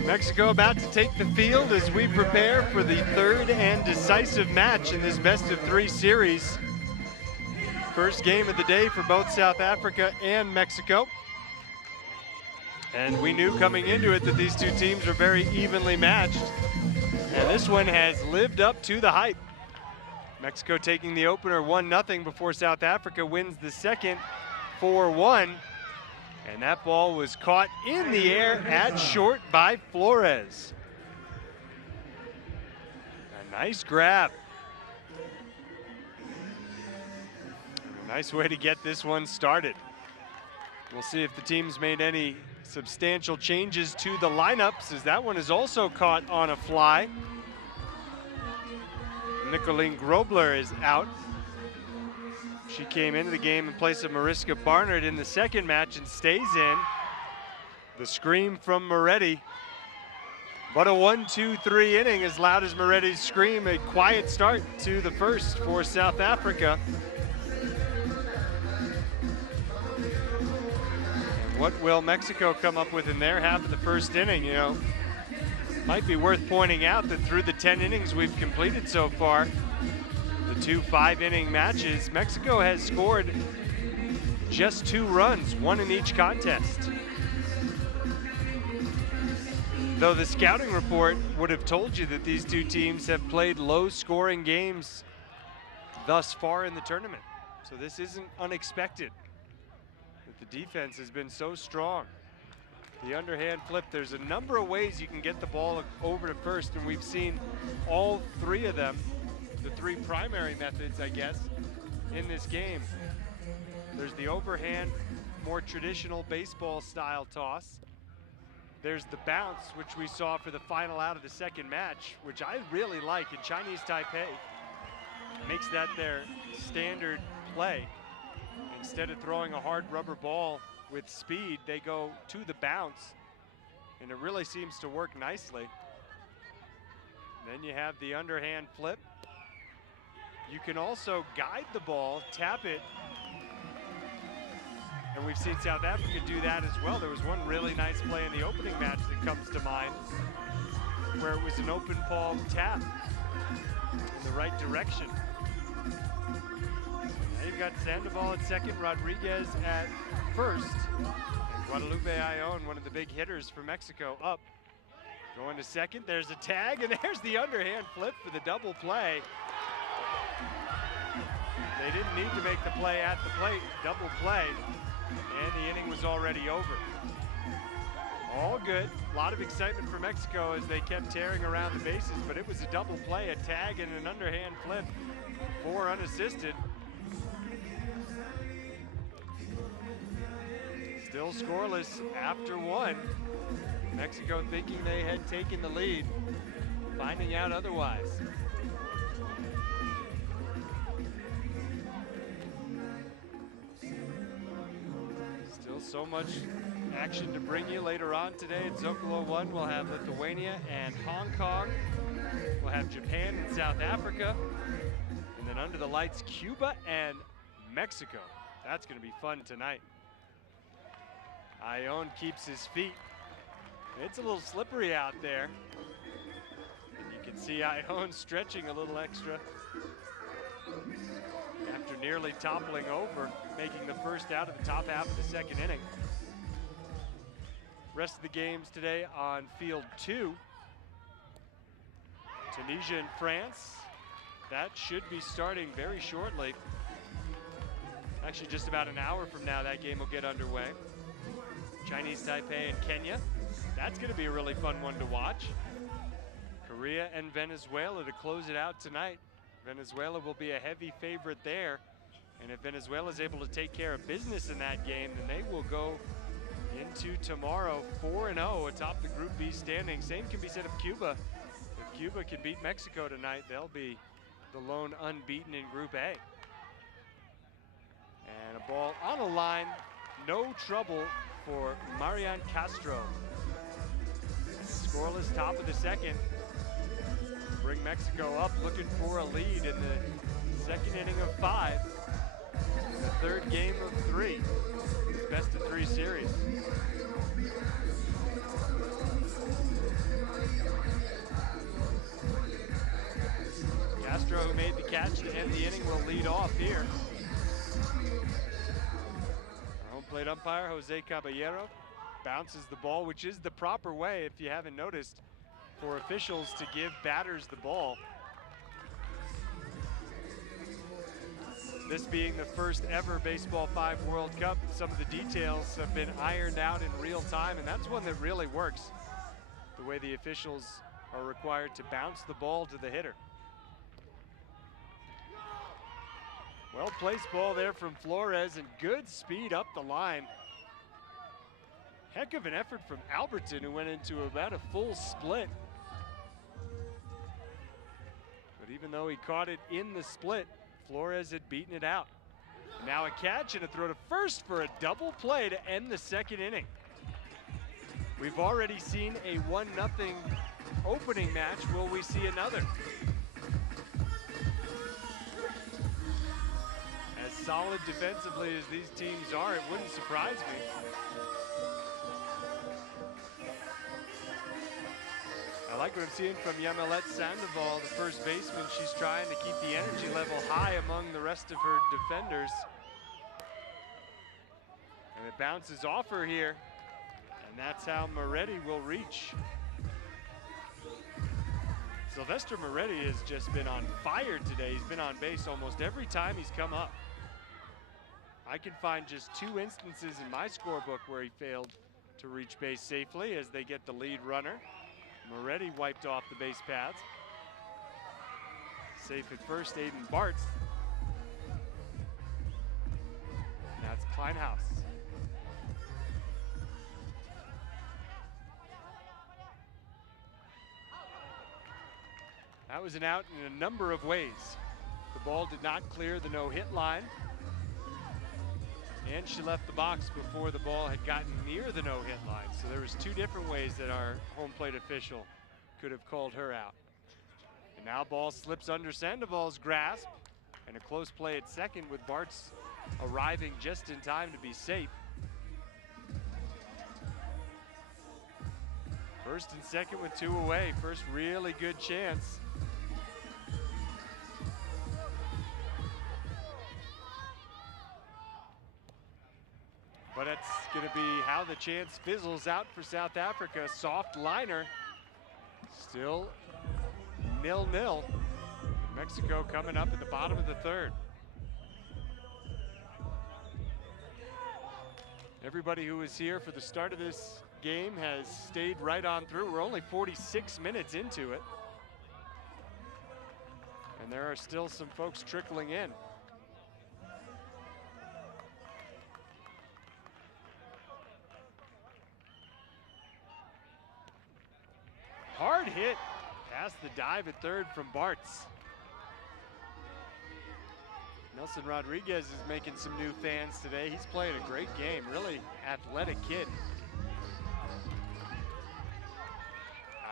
Mexico about to take the field as we prepare for the third and decisive match in this best-of-3 series. First game of the day for both South Africa and Mexico. And we knew coming into it that these two teams were very evenly matched. And this one has lived up to the hype. Mexico taking the opener 1-0 before South Africa wins the second 4-1. And that ball was caught in the air at short by Flores. A nice grab. A nice way to get this one started. We'll see if the teams made any substantial changes to the lineups as that one is also caught on a fly. Nicoline Grobler is out. She came into the game in place of Mariska Barnard in the second match and stays in. The scream from Moretti. But a 1-2-3 inning, as loud as Moretti's scream. A quiet start to the first for South Africa. And what will Mexico come up with in their half of the first inning? You know, might be worth pointing out that through the 10 innings we've completed so far, the 2 5-inning matches, Mexico has scored just 2 runs, 1 in each contest. Though the scouting report would have told you that these two teams have played low-scoring games thus far in the tournament. So this isn't unexpected, that the defense has been so strong. The underhand flip, there's a number of ways you can get the ball over to first, and we've seen all 3 of them, the 3 primary methods, I guess, in this game. There's the overhand, more traditional baseball style toss. There's the bounce, which we saw for the final out of the second match, which I really like in Chinese Taipei. Makes that their standard play. Instead of throwing a hard rubber ball with speed, they go to the bounce, and it really seems to work nicely. Then you have the underhand flip. You can also guide the ball, tap it, and we've seen South Africa do that as well. There was one really nice play in the opening match that comes to mind, where it was an open palm tap in the right direction. Now you've got Sandoval at second, Rodriguez at first, and Guadalupe Ayon, one of the big hitters for Mexico, up. Going to second, there's a tag, and there's the underhand flip for the double play. They didn't need to make the play at the plate, double play, and the inning was already over. All good, a lot of excitement for Mexico as they kept tearing around the bases, but it was a double play, a tag and an underhand flip, 4 unassisted. Still scoreless after 1. Mexico thinking they had taken the lead, finding out otherwise. Still so much action to bring you later on today. At Zocalo 1, we'll have Lithuania and Hong Kong. We'll have Japan and South Africa. And then under the lights, Cuba and Mexico. That's going to be fun tonight. Ayon keeps his feet. It's a little slippery out there. And you can see Ayon stretching a little extra after nearly toppling over, making the first out of the top half of the second inning. Rest of the games today on field 2. Tunisia and France. That should be starting very shortly. Actually, just about an hour from now, that game will get underway. Chinese Taipei and Kenya. That's going to be a really fun one to watch. Korea and Venezuela to close it out tonight. Venezuela will be a heavy favorite there. And if Venezuela is able to take care of business in that game, then they will go into tomorrow 4-0 atop the Group B standing. Same can be said of Cuba. If Cuba can beat Mexico tonight, they'll be the lone unbeaten in Group A. And a ball on a line, no trouble for Marian Castro. Scoreless top of the second. Bring Mexico up, looking for a lead in the second inning of 5. The third game of 3. It's best of 3 series. Castro, who made the catch to end the inning, will lead off here. Our home plate umpire, Jose Caballero, bounces the ball, which is the proper way, if you haven't noticed, for officials to give batters the ball. This being the first ever Baseball 5 World Cup, some of the details have been ironed out in real time, and that's one that really works, the way the officials are required to bounce the ball to the hitter. Well-placed ball there from Flores, and good speed up the line. Heck of an effort from Alberton, who went into about a full split. But even though he caught it in the split, Flores had beaten it out. And now a catch and a throw to first for a double play to end the second inning. We've already seen a 1-0 opening match. Will we see another? As solid defensively as these teams are, it wouldn't surprise me. I like what I'm seeing from Yamilet Sandoval, the first baseman. She's trying to keep the energy level high among the rest of her defenders. And it bounces off her here. And that's how Moretti will reach. Sylvester Moretti has just been on fire today. He's been on base almost every time he's come up. I can find just 2 instances in my scorebook where he failed to reach base safely as they get the lead runner. Moretti wiped off the base paths. Safe at first, Aiden Bartz. That's Kleinhaus. That was an out in a number of ways. The ball did not clear the no-hit line. And she left the box before the ball had gotten near the no-hit line. So there was 2 different ways that our home plate official could have called her out. And now ball slips under Sandoval's grasp, and a close play at second with Bartz arriving just in time to be safe. First and second with 2 away. First really good chance. But it's going to be how the chance fizzles out for South Africa. Soft liner, still 0-0. Mexico coming up at the bottom of the third. Everybody who was here for the start of this game has stayed right on through. We're only 46 minutes into it. And there are still some folks trickling in. Hard hit past the dive at third from Bartz. Nelson Rodriguez is making some new fans today. He's playing a great game, really athletic kid.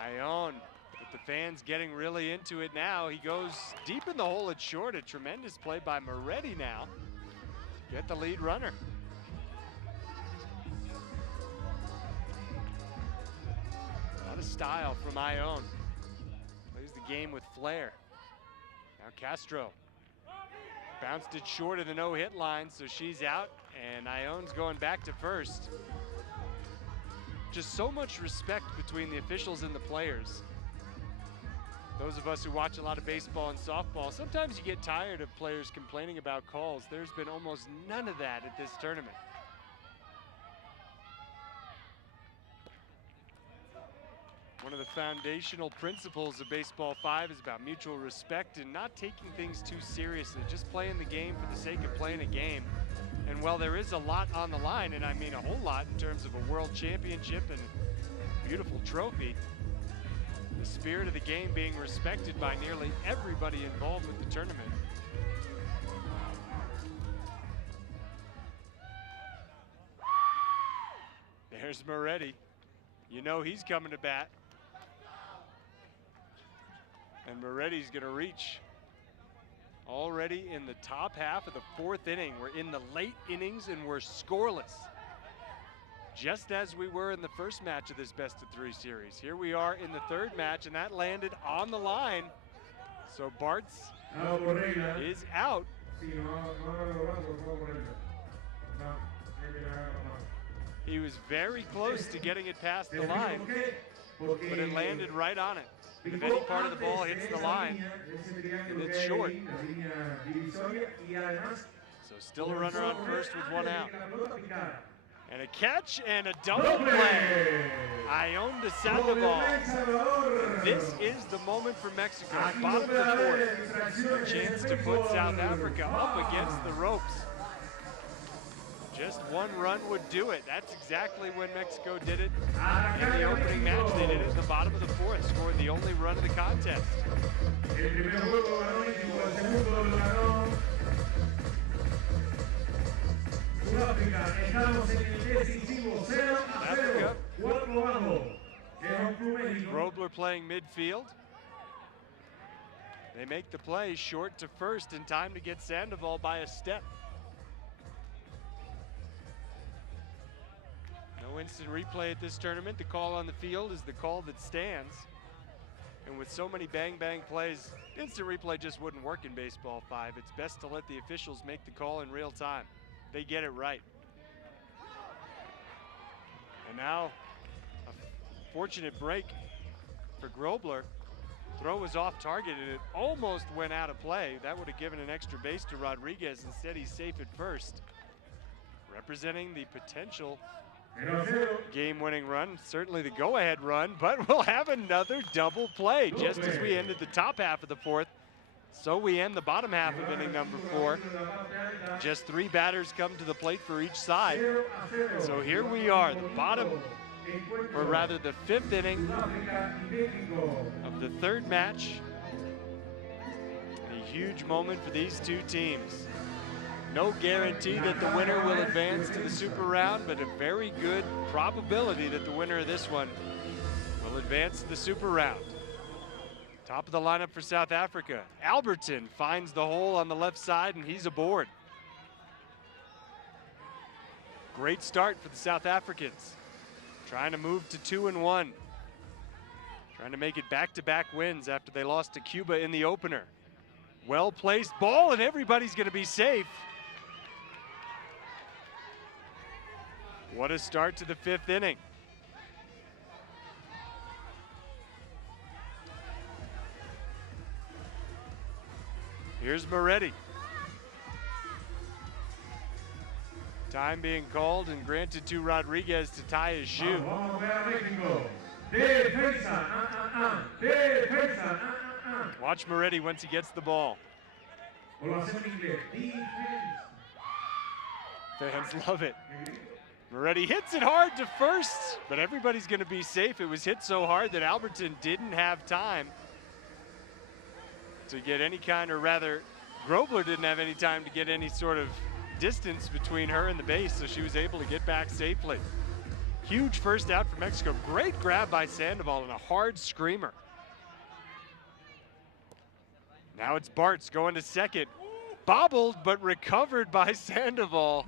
Ione, with the fans getting really into it now. He goes deep in the hole at short. A tremendous play by Moretti now to get the lead runner. A lot of style from Ione. Plays the game with flair. Now Castro. Bounced it short of the no-hit line, so she's out, and Ione's going back to first. Just so much respect between the officials and the players. Those of us who watch a lot of baseball and softball, sometimes you get tired of players complaining about calls. There's been almost none of that at this tournament. One of the foundational principles of Baseball 5 is about mutual respect and not taking things too seriously, just playing the game for the sake of playing a game. And while there is a lot on the line, and I mean a whole lot in terms of a world championship and a beautiful trophy, the spirit of the game being respected by nearly everybody involved with the tournament. There's Moretti. You know he's coming to bat. And Moretti's gonna reach. Already in the top half of the fourth inning. We're in the late innings and we're scoreless. Just as we were in the first match of this best-of-3 series. Here we are in the third match, and that landed on the line. So Bartz is out. He was very close to getting it past the line, but it landed right on it. If any part of the ball hits the line, and it's short. So still a runner on first with one out. And a catch and a double play. Ione de Sandoval. This is the moment for Mexico. Bottom of the fourth. A chance to put South Africa up against the ropes. Just one run would do it. That's exactly when Mexico did it in the opening match. They did it at the bottom of the fourth, scored the only run of the contest. El primer juego ganó México, el segundo lo ganó Sudáfrica. Estamos en el decisivo 0-0, 4 abajo. Grobler playing midfield. They make the play short to first in time to get Sandoval by a step. No instant replay at this tournament. The call on the field is the call that stands. And with so many bang-bang plays, instant replay just wouldn't work in Baseball 5. It's best to let the officials make the call in real time. They get it right. And now, a fortunate break for Grobler. Throw was off target and it almost went out of play. That would have given an extra base to Rodriguez. Instead, he's safe at first. Representing the potential game-winning run, certainly the go-ahead run, but we'll have another double play just as we ended the top half of the fourth. So we end the bottom half of inning number 4. Just 3 batters come to the plate for each side. So here we are, the bottom, or rather the 5th inning of the 3rd match. A huge moment for these two teams. No guarantee that the winner will advance to the super round, but a very good probability that the winner of this one will advance to the super round. Top of the lineup for South Africa. Alberton finds the hole on the left side and he's aboard. Great start for the South Africans. Trying to move to 2-1. Trying to make it back-to-back wins after they lost to Cuba in the opener. Well-placed ball and everybody's gonna be safe. What a start to the 5th inning. Here's Moretti. Time being called and granted to Rodriguez to tie his shoe. Watch Moretti once he gets the ball. Fans love it. Moretti hits it hard to first, but everybody's going to be safe. It was hit so hard that Alberton didn't have time to get any kind, or rather, Grobler didn't have any time to get any sort of distance between her and the base, so she was able to get back safely. Huge first out for Mexico. Great grab by Sandoval and a hard screamer. Now it's Bartz going to second. Bobbled, but recovered by Sandoval,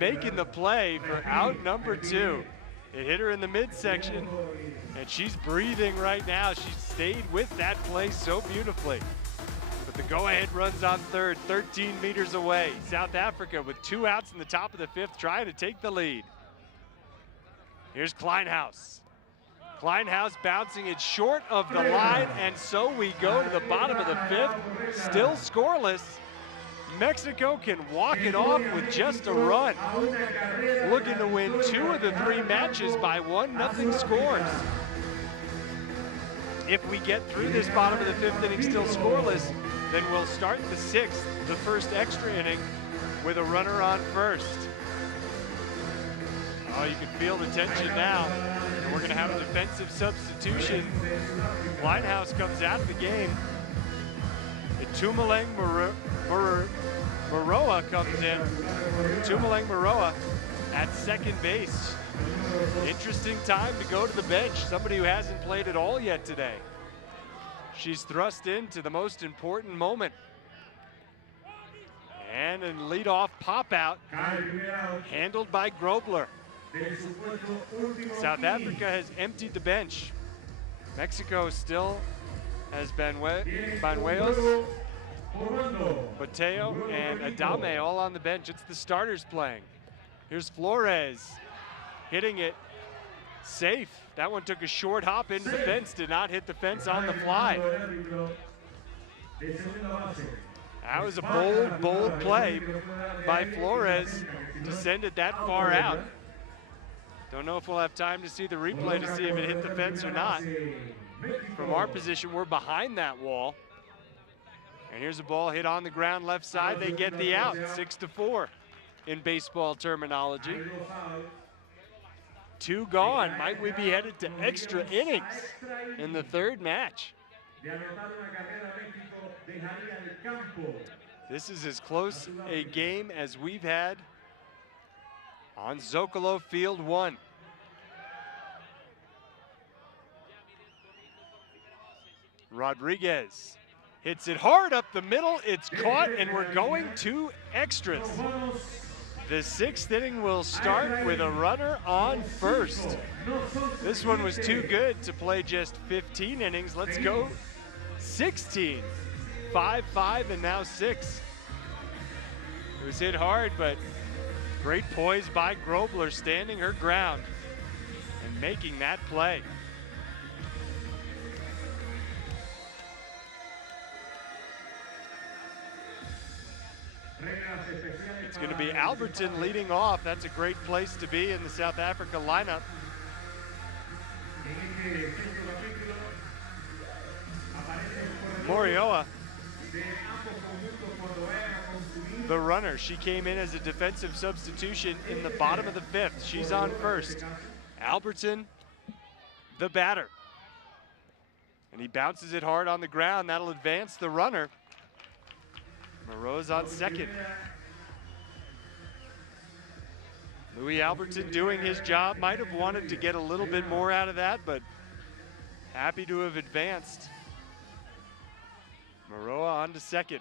making the play for out number 2. It hit her in the midsection, and she's breathing right now. She stayed with that play so beautifully. But the go-ahead runs on third, 13 meters away. South Africa with 2 outs in the top of the 5th, trying to take the lead. Here's Kleinhaus. Kleinhaus bouncing it short of the line, and so we go to the bottom of the 5th, still scoreless. Mexico can walk it off with just a run. Looking to win 2 of the 3 matches by 1-0 scores. If we get through this bottom of the 5th inning still scoreless, then we'll start the 6th, the first extra inning, with a runner on first. Oh, you can feel the tension now. And we're going to have a defensive substitution. Kleinhaus comes out of the game. Tumaleng Maroa comes in. Tumaleng Maroa at second base. Interesting time to go to the bench. Somebody who hasn't played at all yet today. She's thrust into the most important moment. And a leadoff pop out handled by Grobler. South Africa has emptied the bench. Mexico still has Banuelos, Mateo, and Adame all on the bench. It's the starters playing. Here's Flores hitting it safe. That one took a short hop into the fence, did not hit the fence on the fly. That was a bold, bold play by Flores to send it that far out. Don't know if we'll have time to see the replay to see if it hit the fence or not. From our position, we're behind that wall. And here's a ball hit on the ground left side. They get the out, 6-4. in baseball terminology. 2 gone. Might we be headed to extra innings in the third match? This is as close a game as we've had on Zocalo Field 1. Rodriguez hits it hard up the middle. It's caught, and we're going to extras. The 6th inning will start with a runner on first. This one was too good to play just 15 innings. Let's go 16. 5-5 and now 6. It was hit hard, but great poise by Grobler, standing her ground and making that play. It's going to be Alberton leading off. That's a great place to be in the South Africa lineup. Morioa, the runner. She came in as a defensive substitution in the bottom of the 5th. She's on first. Alberton, the batter. And he bounces it hard on the ground. That'll advance the runner. Moreau's on second. Louis Alberton doing his job. Might have wanted to get a little bit more out of that, but happy to have advanced. Moreau on to second.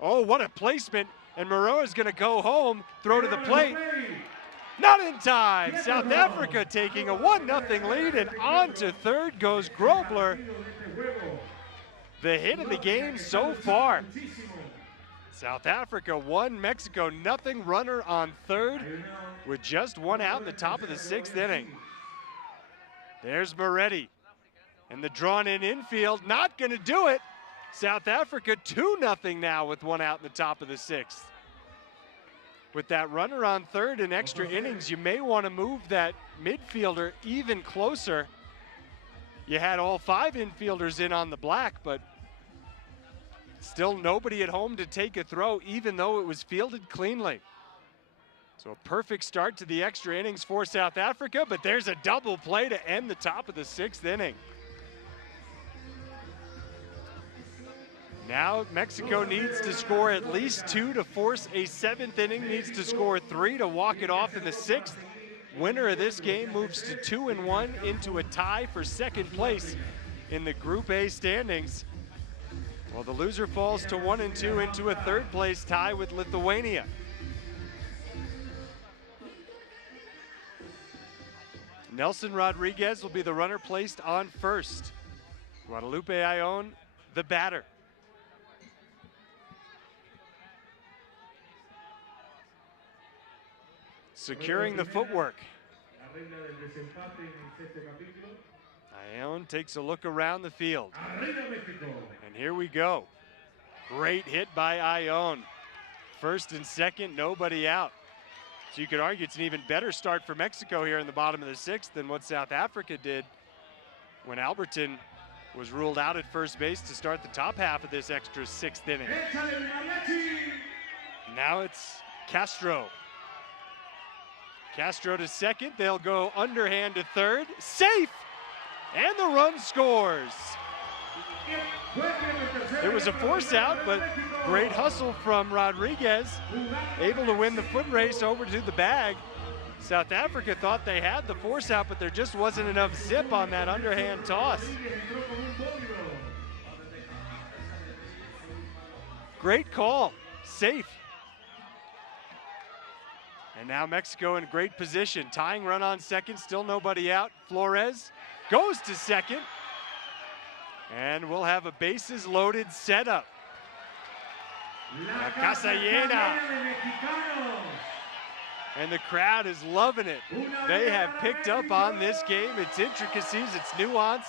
Oh, what a placement. And Moreau is going to go home, throw to the plate. Not in time. South Africa taking a 1-0 lead, and on to third goes Grobler. The hit of the game so far. South Africa 1, Mexico 0. Runner on third with just 1 out in the top of the 6th inning. There's Moretti. And the drawn-in infield, not going to do it. South Africa 2-0 now with 1 out in the top of the 6th. With that runner on third in extra innings, you may want to move that midfielder even closer. You had all 5 infielders in on the black, but still nobody at home to take a throw, even though it was fielded cleanly. So a perfect start to the extra innings for South Africa, but there's a double play to end the top of the 6th inning. Now Mexico needs to score at least 2 to force a 7th inning, needs to score 3 to walk it off in the 6th. Winner of this game moves to 2-1 into a tie for 2nd place in the Group A standings. While the loser falls to 1-2 into a 3rd place tie with Lithuania. Nelson Rodriguez will be the runner placed on first. Guadalupe Ayon, the batter. Securing the footwork. Ayon takes a look around the field. And here we go. Great hit by Ayon. First and second, nobody out. So you could argue it's an even better start for Mexico here in the bottom of the 6th than what South Africa did when Alberton was ruled out at first base to start the top half of this extra 6th inning. Now it's Castro. Castro to second. They'll go underhand to third. Safe! And the run scores. It was a force out, but great hustle from Rodriguez. Able to win the foot race over to the bag. South Africa thought they had the force out, but there just wasn't enough zip on that underhand toss. Great call. Safe. And now Mexico in great position. Tying run on second, still nobody out. Flores goes to second. And we'll have a bases loaded setup. La Casa Llena. And the crowd is loving it. They have picked up on this game, its intricacies, its nuance,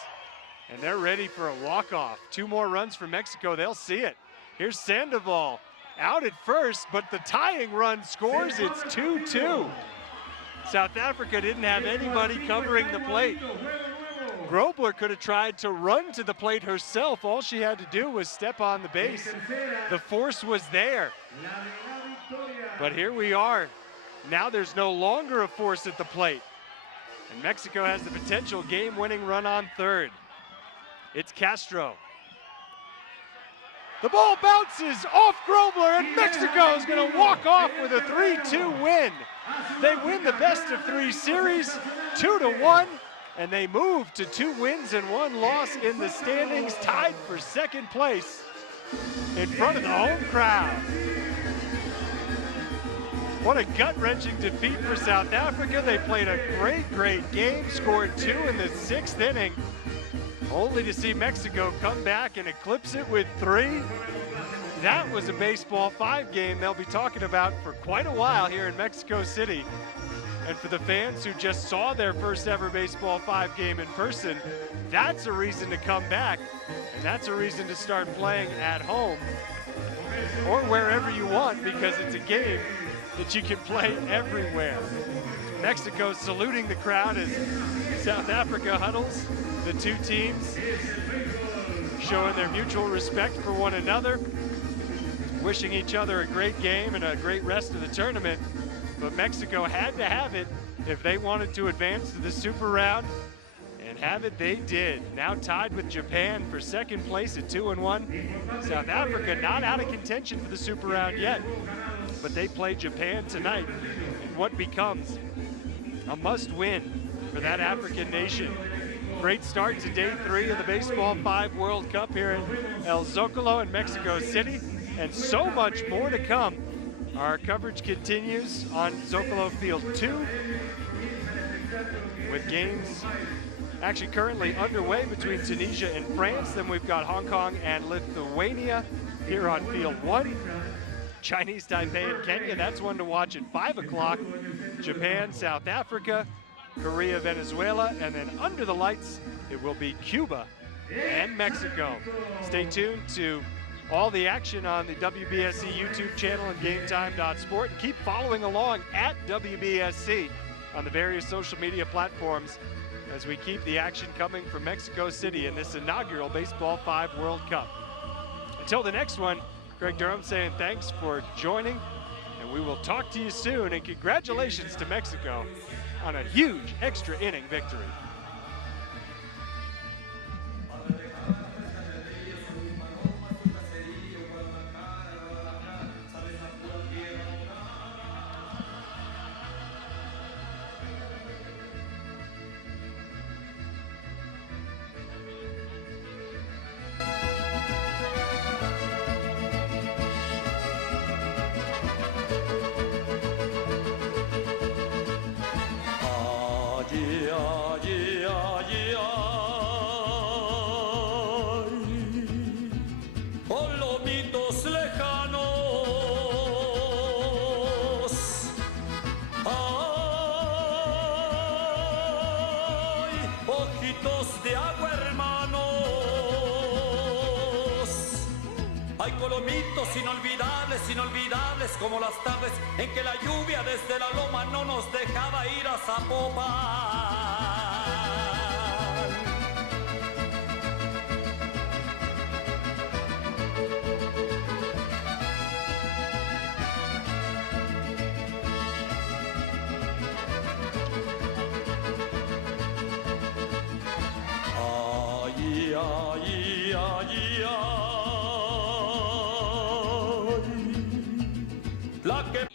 and they're ready for a walk-off. 2 more runs for Mexico, they'll see it. Here's Sandoval. Out at first, but the tying run scores. It's 2-2. South Africa didn't have anybody covering the plate. Grobler could have tried to run to the plate herself. All she had to do was step on the base. The force was there. But here we are. Now there's no longer a force at the plate. And Mexico has the potential game-winning run on third. It's Castro. The ball bounces off Grobler, and Mexico is going to walk off with a 3-2 win. They win the best-of-3 series, 2-1, and they move to 2 wins and 1 loss in the standings, tied for second place in front of the home crowd. What a gut-wrenching defeat for South Africa. They played a great game, scored 2 in the 6th inning, only to see Mexico come back and eclipse it with 3. That was a Baseball 5 game they'll be talking about for quite a while here in Mexico City. And for the fans who just saw their first ever Baseball 5 game in person, that's a reason to come back, and that's a reason to start playing at home or wherever you want, because it's a game that you can play everywhere. Mexico saluting the crowd as South Africa huddles. The 2 teams showing their mutual respect for one another, wishing each other a great game and a great rest of the tournament. But Mexico had to have it if they wanted to advance to the Super Round, and have it they did. Now tied with Japan for second place at 2-1. South Africa not out of contention for the Super Round yet, but they play Japan tonight in what becomes a must-win for that African nation. Great start to day 3 of the Baseball 5 World Cup here in El Zocalo in Mexico City, and so much more to come. Our coverage continues on Zocalo Field 2 with games actually currently underway between Tunisia and France. Then we've got Hong Kong and Lithuania here on Field 1. Chinese Taipei and Kenya, that's one to watch at 5 o'clock. Japan, South Africa, Korea, Venezuela, and then under the lights, it will be Cuba and Mexico. Stay tuned to all the action on the WBSC YouTube channel and GameTime.sport. And keep following along at WBSC on the various social media platforms as we keep the action coming from Mexico City in this inaugural Baseball 5 World Cup. Until the next one, Greg Durham saying thanks for joining, and we will talk to you soon, and congratulations to Mexico on a huge extra inning victory. Inolvidables como las tardes en que la lluvia desde la loma no nos dejaba ir a Zapopan. Ay, ay, ay, ay. La que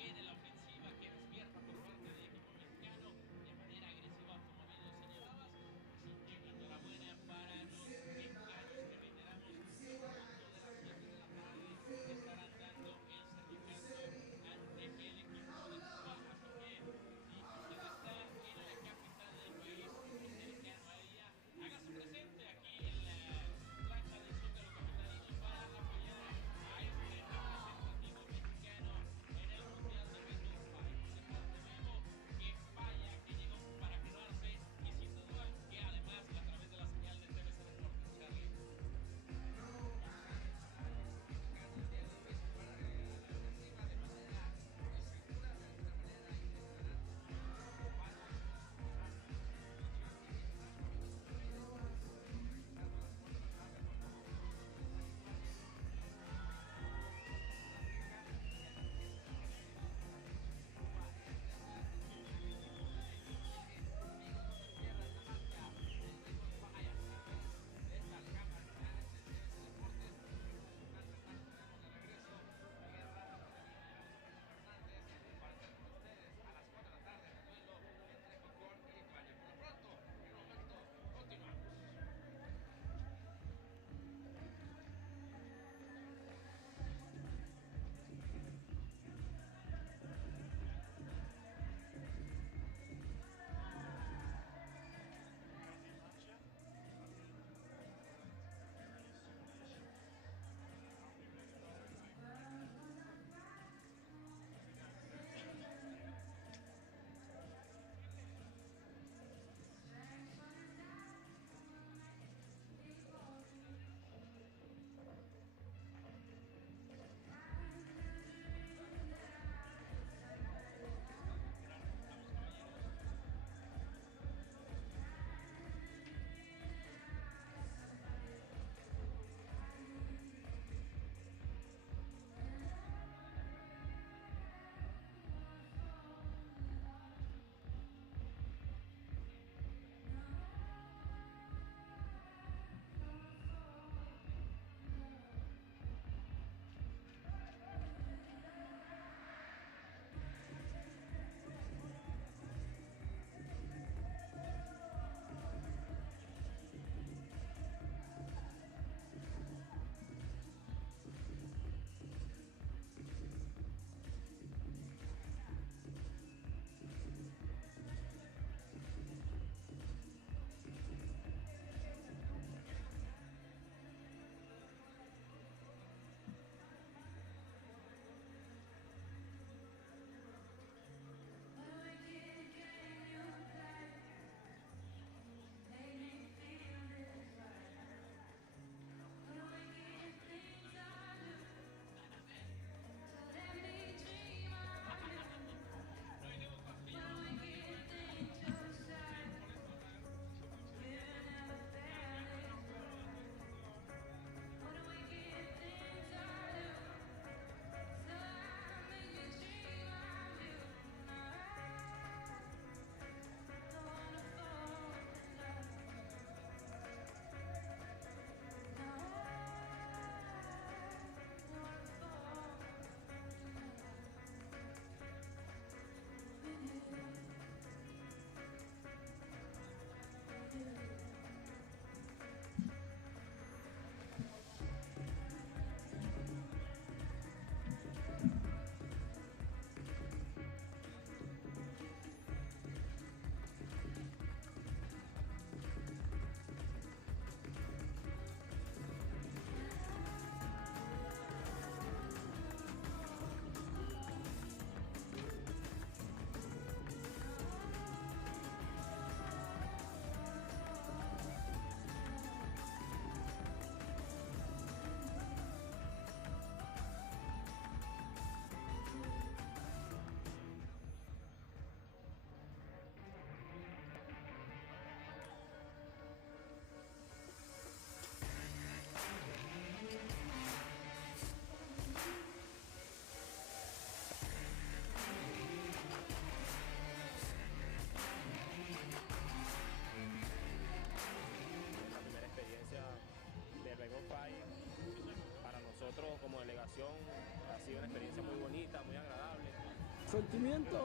Sentimiento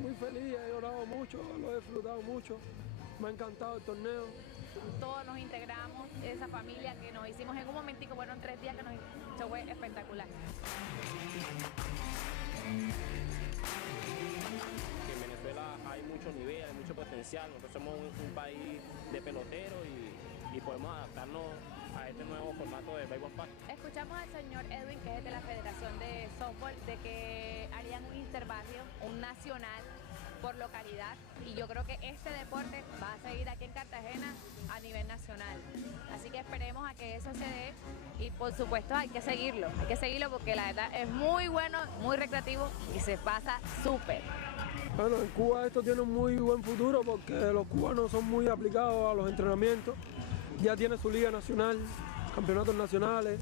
muy feliz, he llorado mucho, lo he disfrutado mucho, me ha encantado el torneo. Todos nos integramos, esa familia que nos hicimos en un momentico, bueno, en 3 días que eso fue espectacular. En Venezuela hay mucho nivel, hay mucho potencial, nosotros somos un país de peloteros y podemos adaptarnos a este nuevo formato de Baseball 5. Escuchamos al señor Edwin, que es de la Federación de Softball, de que harían un interbarrio, un nacional por localidad, y yo creo que este deporte va a seguir aquí en Cartagena a nivel nacional. Así que esperemos a que eso se dé y por supuesto hay que seguirlo porque la verdad es muy bueno, muy recreativo y se pasa súper. Bueno, en Cuba esto tiene un muy buen futuro porque los cubanos son muy aplicados a los entrenamientos, ya tiene su liga nacional, campeonatos nacionales,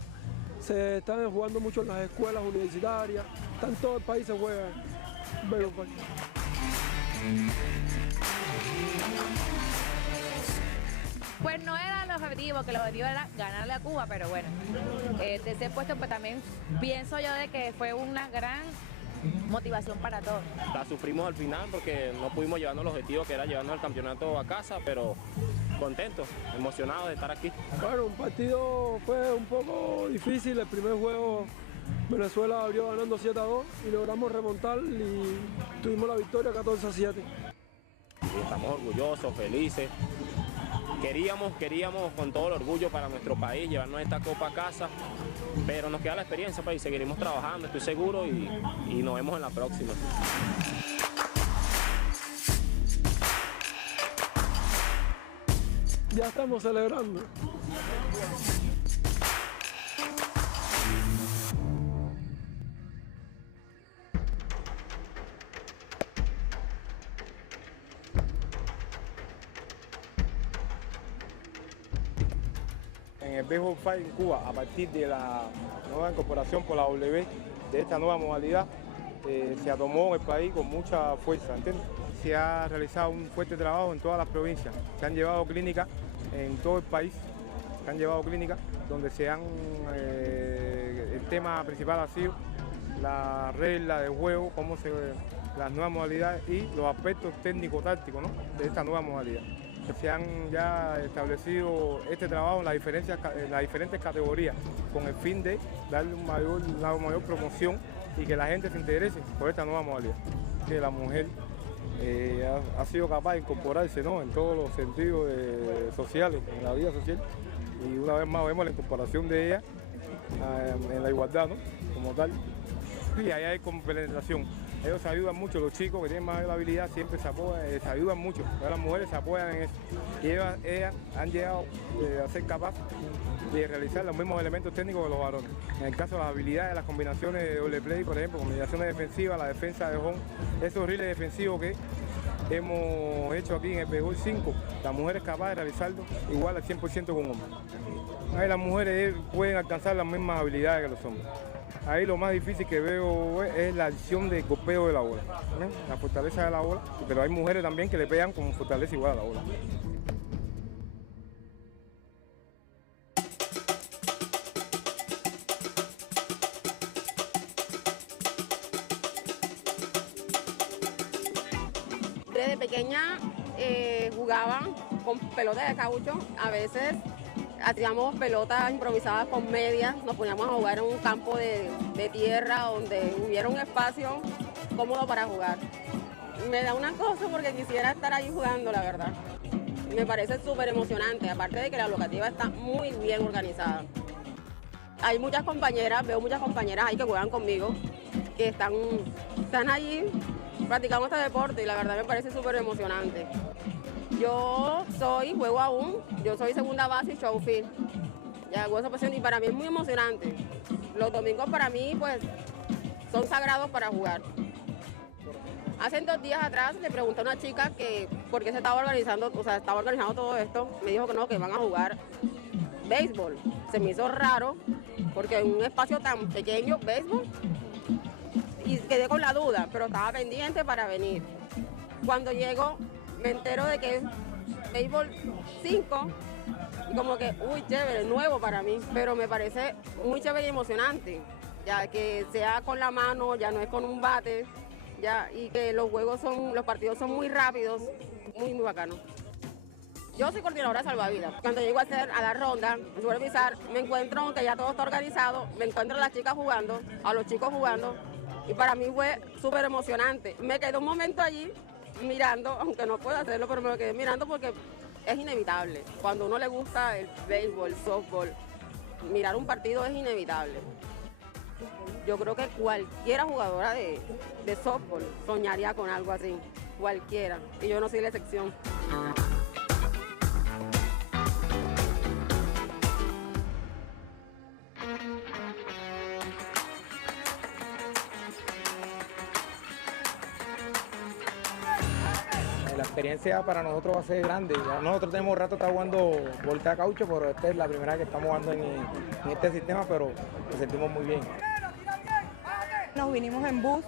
se están jugando mucho en las escuelas universitarias, en todo el país se juega béisbol. Pues no era el objetivo, que el objetivo era ganarle a Cuba, pero bueno, de ese puesto pues también pienso yo de que fue una gran motivación para todos. La sufrimos al final porque no pudimos llevarnos el objetivo que era llevarnos el campeonato a casa, pero contentos, emocionados de estar aquí. Bueno, un partido fue un poco difícil, el primer juego Venezuela abrió ganando 7-2 y logramos remontar y tuvimos la victoria 14-7. Y estamos orgullosos, felices. Queríamos con todo el orgullo para nuestro país llevarnos esta copa a casa, pero nos queda la experiencia y seguiremos trabajando, estoy seguro, y nos vemos en la próxima. Ya estamos celebrando. En el Baseball 5 en Cuba, a partir de la nueva incorporación por la W de esta nueva modalidad, se tomó en el país con mucha fuerza, ¿entiendes? Se ha realizado un fuerte trabajo en todas las provincias, se han llevado clínicas en todo el país, donde el tema principal ha sido la regla de juego, las nuevas modalidades y los aspectos técnico-tácticos, ¿no?, de esta nueva modalidad. Se han ya establecido este trabajo en las diferentes categorías con el fin de darle una mayor promoción y que la gente se interese por esta nueva modalidad. Que la mujer ha sido capaz de incorporarse, ¿no?, en todos los sentidos sociales, en la vida social, y una vez más vemos la incorporación de ella en la igualdad, ¿no?, como tal. Y ahí hay compenetración. Ellos se ayudan mucho, los chicos que tienen más habilidad siempre se apoyan, se ayudan mucho. Las mujeres se apoyan en eso. Y ellas han llegado a ser capaces de realizar los mismos elementos técnicos que los varones. En el caso de las habilidades, las combinaciones de doble play, por ejemplo, combinaciones defensivas, la defensa de home, esos riles defensivos que hemos hecho aquí en el Baseball 5, la mujer es capaz de realizarlo igual al 100% con hombres. Ahí las mujeres pueden alcanzar las mismas habilidades que los hombres. Ahí lo más difícil que veo es la acción de golpeo de la bola, ¿no?, la fortaleza de la bola, pero hay mujeres también que le pegan con fortaleza igual a la bola. Desde pequeña jugaba con pelotas de caucho, a veces hacíamos pelotas improvisadas con medias, nos poníamos a jugar en un campo de tierra donde hubiera un espacio cómodo para jugar. Me da una cosa porque quisiera estar ahí jugando, la verdad. Me parece súper emocionante, aparte de que la locativa está muy bien organizada. Hay muchas compañeras, veo muchas compañeras ahí que juegan conmigo, que están allí practicando este deporte y la verdad me parece súper emocionante. Yo juego aún, yo soy segunda base y showfield. Ya hago esa posición y para mí es muy emocionante. Los domingos para mí pues son sagrados para jugar. Hace 2 días atrás le pregunté a una chica que por qué se estaba organizando, estaba organizando todo esto. Me dijo que no, que van a jugar béisbol. Se me hizo raro porque en un espacio tan pequeño, béisbol. Y quedé con la duda, pero estaba pendiente para venir. Cuando llego me entero de que es béisbol 5 y como que, uy, chévere, nuevo para mí, pero me parece muy chévere y emocionante, ya que sea con la mano, ya no es con un bate, ya, y que los partidos son muy rápidos, muy bacanos. Yo soy coordinadora salvavidas. Cuando llego a dar ronda, a supervisar, me encuentro que ya todo está organizado, me encuentro a las chicas jugando, a los chicos jugando, y para mí fue súper emocionante. Me quedé un momento allí mirando, aunque no puedo hacerlo, pero me lo quedé mirando porque es inevitable. Cuando a uno le gusta el béisbol, el softball, mirar un partido es inevitable. Yo creo que cualquiera jugadora de softball soñaría con algo así, cualquiera, y yo no soy la excepción. La experiencia para nosotros va a ser grande. Ya nosotros tenemos rato estar jugando voltea caucho, pero esta es la primera vez que estamos jugando en este sistema, pero nos sentimos muy bien. Nos vinimos en bus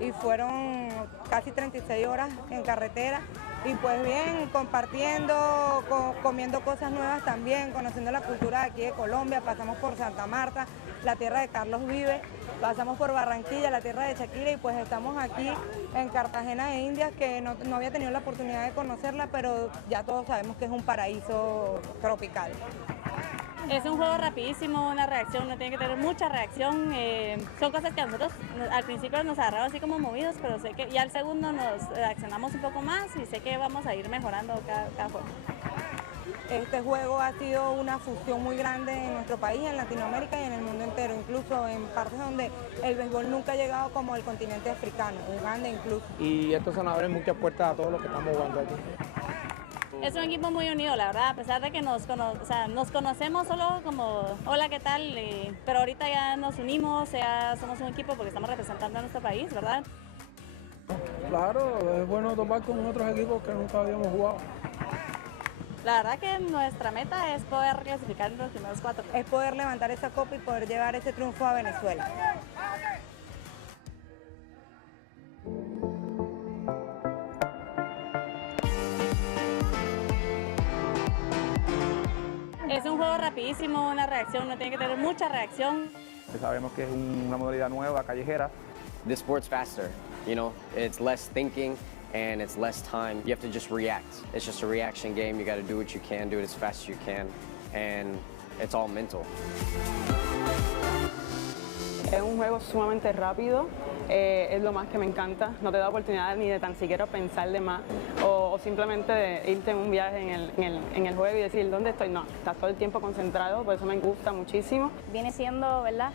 y fueron casi 36 horas en carretera y pues bien, compartiendo, comiendo cosas nuevas también, conociendo la cultura de aquí de Colombia. Pasamos por Santa Marta, la tierra de Carlos Vives, pasamos por Barranquilla, la tierra de Shakira, y pues estamos aquí en Cartagena de Indias, que no había tenido la oportunidad de conocerla, pero ya todos sabemos que es un paraíso tropical. Es un juego rapidísimo, una reacción, uno tiene que tener mucha reacción. Son cosas que a nosotros al principio nos agarraron así como movidos, pero sé que ya al segundo nos reaccionamos un poco más y sé que vamos a ir mejorando cada juego. Este juego ha sido una fusión muy grande en nuestro país, en Latinoamérica y en el mundo entero, incluso en partes donde el béisbol nunca ha llegado, como el continente africano, Uganda incluso. Y esto se nos abre muchas puertas a todos los que estamos jugando aquí. Es un equipo muy unido, la verdad, a pesar de que nos conocemos solo como hola, ¿qué tal? Pero ahorita ya nos unimos, ya somos un equipo porque estamos representando a nuestro país, ¿verdad? Claro, es bueno tomar con otros equipos que nunca habíamos jugado. La verdad que nuestra meta es poder clasificar en los primeros 4. Es poder levantar esa copa y poder llevar ese triunfo a Venezuela. Es un juego rapidísimo, una reacción, uno tiene que tener mucha reacción. Sabemos que es una modalidad nueva, callejera. This sport's faster, you know, it's less thinking and it's less time. You have to just react. It's just a reaction game. You got to do what you can, do it as fast as you can, and it's all mental. Es un juego sumamente rápido, es lo más que me encanta. No te da oportunidad ni de tan siquiera pensar de más o simplemente de irte en un viaje en el juego y decir ¿dónde estoy? No, estás todo el tiempo concentrado, por eso me gusta muchísimo. Viene siendo, ¿verdad?,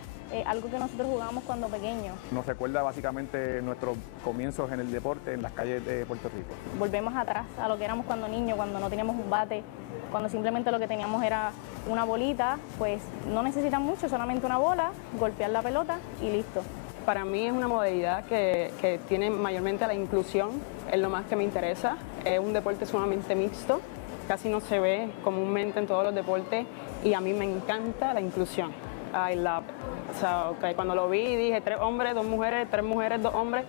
algo que nosotros jugamos cuando pequeños. Nos recuerda básicamente nuestros comienzos en el deporte en las calles de Puerto Rico. Volvemos atrás a lo que éramos cuando niños, cuando no teníamos un bate, cuando simplemente lo que teníamos era una bolita, pues no necesitan mucho, solamente una bola, golpear la pelota y listo. Para mí es una modalidad que tiene mayormente la inclusión, es lo más que me interesa. Es un deporte sumamente mixto, casi no se ve comúnmente en todos los deportes y a mí me encanta la inclusión. I love it. O sea, cuando lo vi dije 3 hombres, 2 mujeres, 3 mujeres, 2 hombres.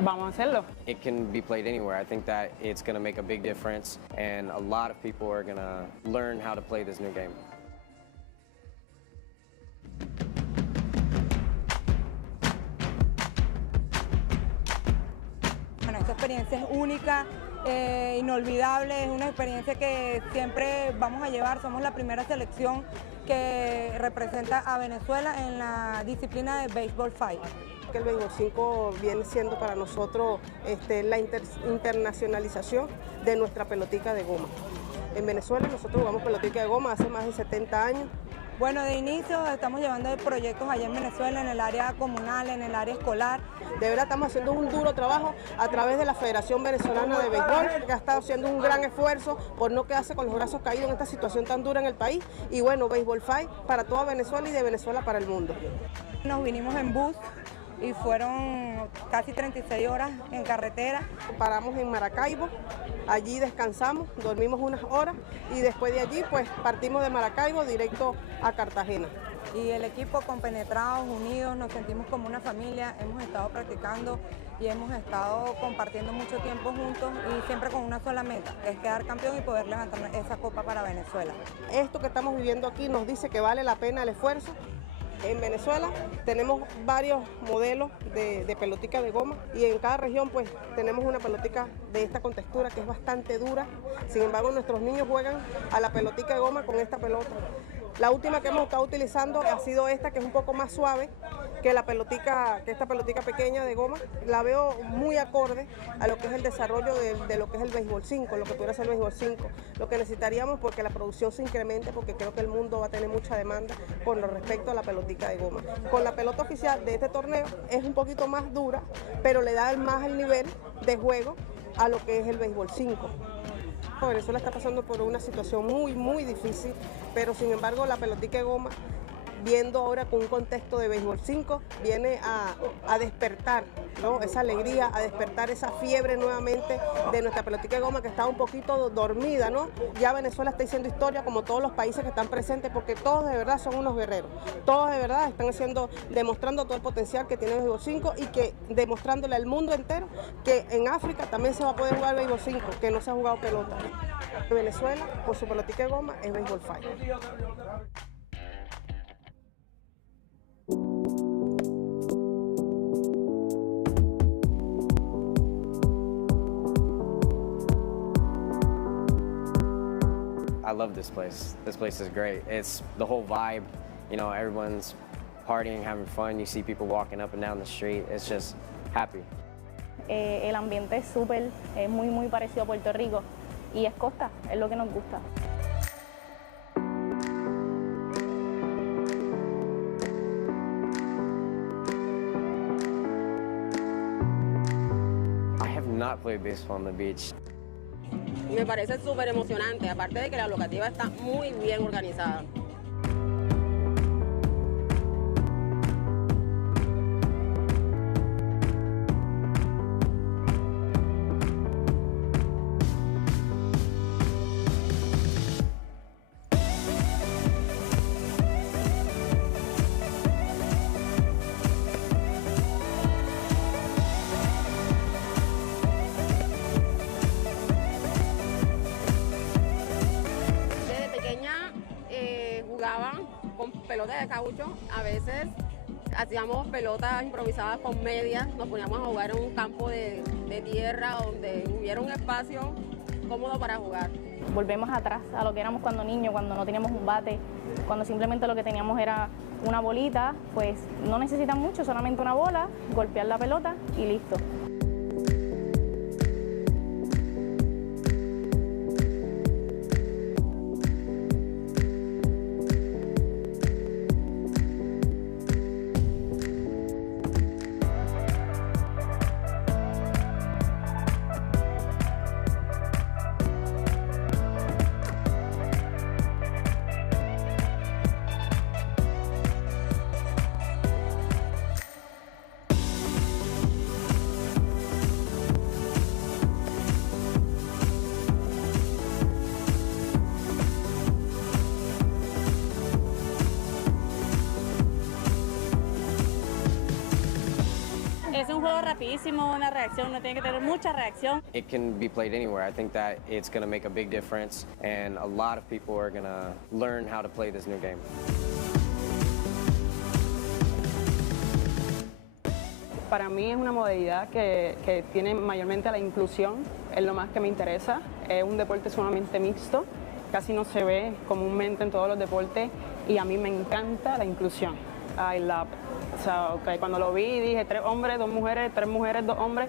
Vamos a hacerlo. It can be played anywhere. I think that it's going to make a big difference, and a lot of people are going to learn how to play this new game. Bueno, esta experiencia es única, inolvidable, es una experiencia que siempre vamos a llevar. Somos la primera selección que representa a Venezuela en la disciplina de Baseball 5. Que el Béisbol 5 viene siendo para nosotros la internacionalización de nuestra pelotica de goma. En Venezuela nosotros jugamos pelotica de goma hace más de 70 años. Bueno, de inicio estamos llevando proyectos allá en Venezuela, en el área comunal, en el área escolar. De verdad estamos haciendo un duro trabajo a través de la Federación Venezolana de Béisbol, que ha estado haciendo un gran esfuerzo por no quedarse con los brazos caídos en esta situación tan dura en el país. Y bueno, Baseball 5 para toda Venezuela y de Venezuela para el mundo. Nos vinimos en bus y fueron casi 36 horas en carretera. Paramos en Maracaibo, allí descansamos, dormimos unas horas y después de allí pues partimos de Maracaibo directo a Cartagena. Y el equipo compenetrados, unidos, nos sentimos como una familia, hemos estado practicando y hemos estado compartiendo mucho tiempo juntos y siempre con una sola meta, que es quedar campeón y poder levantar esa copa para Venezuela. Esto que estamos viviendo aquí nos dice que vale la pena el esfuerzo. En Venezuela tenemos varios modelos de pelotica de goma y en cada región pues tenemos una pelotica de esta contextura que es bastante dura. Sin embargo, nuestros niños juegan a la pelotica de goma con esta pelota. La última que hemos estado utilizando ha sido esta, que es un poco más suave que esta pelotica pequeña de goma. La veo muy acorde a lo que es el desarrollo de lo que es el béisbol 5, lo que pudiera ser el béisbol 5. Lo que necesitaríamos porque la producción se incremente, porque creo que el mundo va a tener mucha demanda con respecto a la pelotica de goma. Con la pelota oficial de este torneo es un poquito más dura, pero le da más el nivel de juego a lo que es el béisbol 5. Venezuela está pasando por una situación muy difícil, pero sin embargo la pelotica de goma, viendo ahora con un contexto de béisbol 5, viene a despertar, ¿no?, esa alegría, a despertar esa fiebre nuevamente de nuestra pelotica de goma que estaba un poquito dormida, ¿no? Ya Venezuela está haciendo historia como todos los países que están presentes, porque todos de verdad son unos guerreros, todos de verdad están demostrando todo el potencial que tiene el béisbol 5 y que demostrándole al mundo entero que en África también se va a poder jugar béisbol 5, que no se ha jugado pelota. Venezuela, por su pelotica de goma, es béisbol 5. I love this place. This place is great. It's the whole vibe. You know, everyone's partying, having fun. You see people walking up and down the street. It's just happy. El ambiente es súper, es muy parecido a Puerto Rico y es costa, es lo que nos gusta. I have not played baseball on the beach. Me parece súper emocionante, aparte de que la locativa está muy bien organizada. Jugaban con pelotas de caucho, a veces hacíamos pelotas improvisadas con medias, nos poníamos a jugar en un campo de tierra donde hubiera un espacio cómodo para jugar. Volvemos atrás a lo que éramos cuando niños, cuando no teníamos un bate, cuando simplemente lo que teníamos era una bolita, pues no necesitan mucho, solamente una bola, golpear la pelota y listo. Es un juego rapidísimo, una reacción, no tiene que tener mucha reacción. It can be played anywhere. I think that it's going to make a big difference, and a lot of people are going to learn how to play this new game. Para mí es una modalidad que tiene mayormente la inclusión, es lo más que me interesa. Es un deporte sumamente mixto, casi no se ve comúnmente en todos los deportes y a mí me encanta la inclusión. I love it. O sea, cuando lo vi dije 3 hombres, 2 mujeres, 3 mujeres, 2 hombres,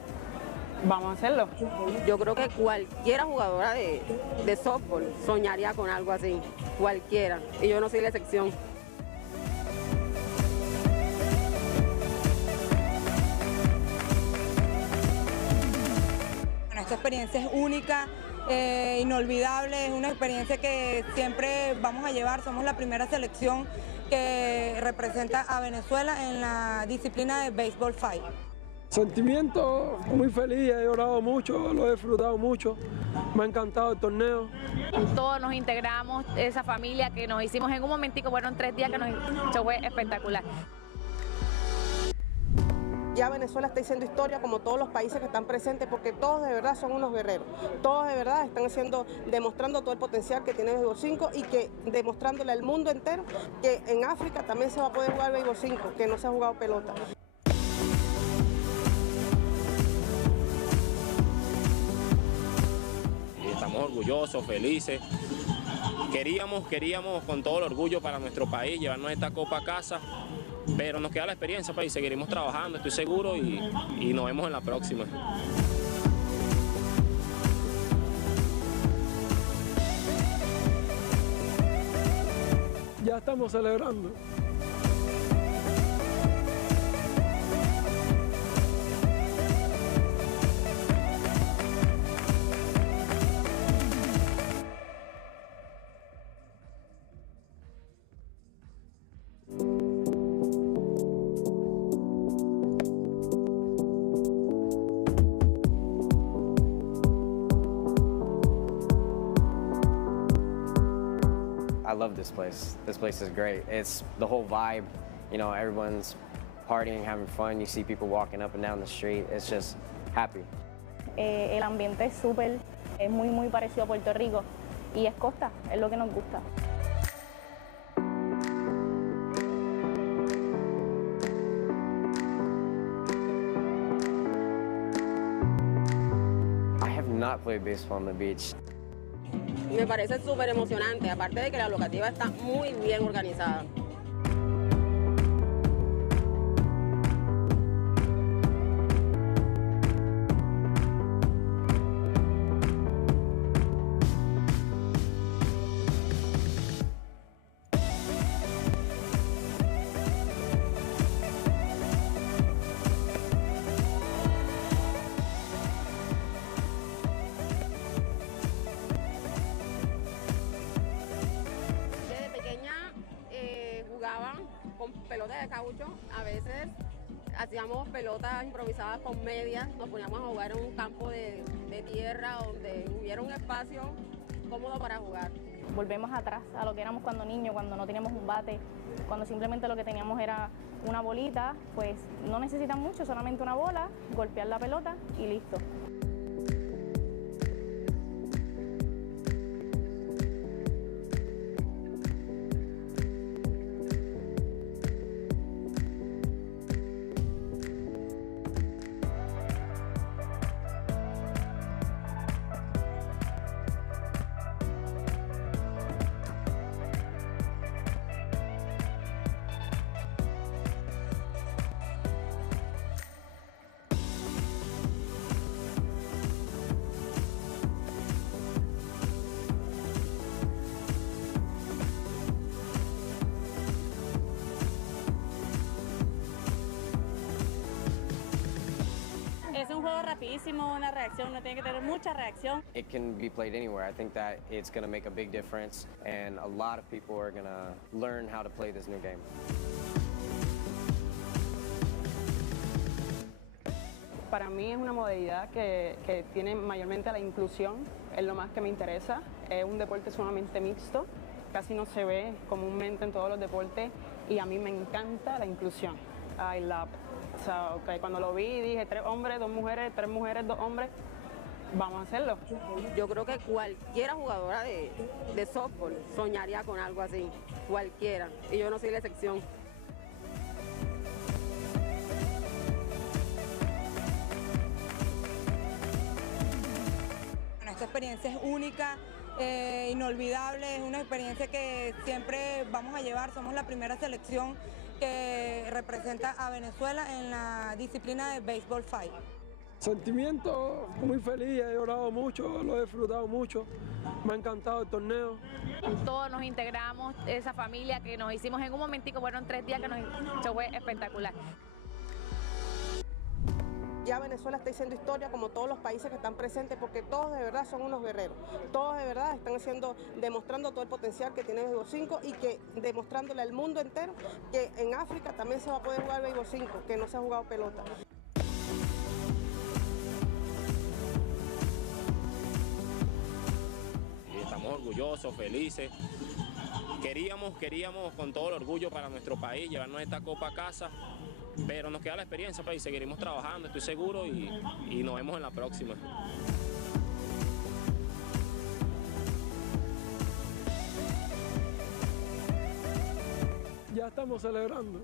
vamos a hacerlo. Yo creo que cualquiera jugadora de softball soñaría con algo así, cualquiera, y yo no soy la excepción. Bueno, esta experiencia es única, inolvidable, es una experiencia que siempre vamos a llevar, somos la primera selección que representa a Venezuela en la disciplina de béisbol 5. Sentimiento muy feliz, he llorado mucho, lo he disfrutado mucho, me ha encantado el torneo. Todos nos integramos, esa familia que nos hicimos en un momentico, fueron 3 días que nos fue espectacular. Ya Venezuela está haciendo historia como todos los países que están presentes, porque todos de verdad son unos guerreros. Todos de verdad están demostrando todo el potencial que tiene Béisbol 5 y que demostrándole al mundo entero que en África también se va a poder jugar Béisbol 5, que no se ha jugado pelota. Estamos orgullosos, felices. Queríamos con todo el orgullo para nuestro país llevarnos esta copa a casa, pero nos queda la experiencia, y seguiremos trabajando, estoy seguro, y nos vemos en la próxima. Ya estamos celebrando. I love this place. This place is great. It's the whole vibe, you know, everyone's partying, having fun. You see people walking up and down the street. It's just happy. El ambiente es súper, es muy parecido a Puerto Rico y es costa, es lo que nos gusta. I have not played baseball on the beach. Me parece súper emocionante, aparte de que la locativa está muy bien organizada. Con pelotas de caucho, a veces hacíamos pelotas improvisadas con medias, nos poníamos a jugar en un campo de tierra donde hubiera un espacio cómodo para jugar. Volvemos atrás a lo que éramos cuando niños, cuando no teníamos un bate, cuando simplemente lo que teníamos era una bolita, pues no necesitan mucho, solamente una bola, golpear la pelota y listo. Es un juego rapidísimo, una reacción, no tiene que tener mucha reacción. It can be played anywhere. I think that it's going to make a big difference, and a lot of people are going to learn how to play this new game. Para mí es una modalidad que tiene mayormente la inclusión, es lo más que me interesa. Es un deporte sumamente mixto, casi no se ve comúnmente en todos los deportes y a mí me encanta la inclusión. I love it. O sea, okay, cuando lo vi dije 3 hombres, 2 mujeres, 3 mujeres, 2 hombres, vamos a hacerlo. Yo creo que cualquiera jugadora de softball soñaría con algo así, cualquiera, y yo no soy la excepción. Esta experiencia es única, inolvidable, es una experiencia que siempre vamos a llevar. Somos la primera selección que representa a Venezuela en la disciplina de Baseball 5. Sentimiento muy feliz, he llorado mucho, lo he disfrutado mucho, me ha encantado el torneo. Todos nos integramos, esa familia que nos hicimos en un momentico, fueron 3 días que eso fue espectacular. Ya Venezuela está haciendo historia como todos los países que están presentes, porque todos de verdad son unos guerreros. Todos de verdad están demostrando todo el potencial que tiene Béisbol 5 y que demostrándole al mundo entero que en África también se va a poder jugar Béisbol 5, que no se ha jugado pelota. Estamos orgullosos, felices. Queríamos con todo el orgullo para nuestro país llevarnos esta copa a casa, pero nos queda la experiencia, pues, y seguiremos trabajando, estoy seguro, y nos vemos en la próxima. Ya estamos celebrando.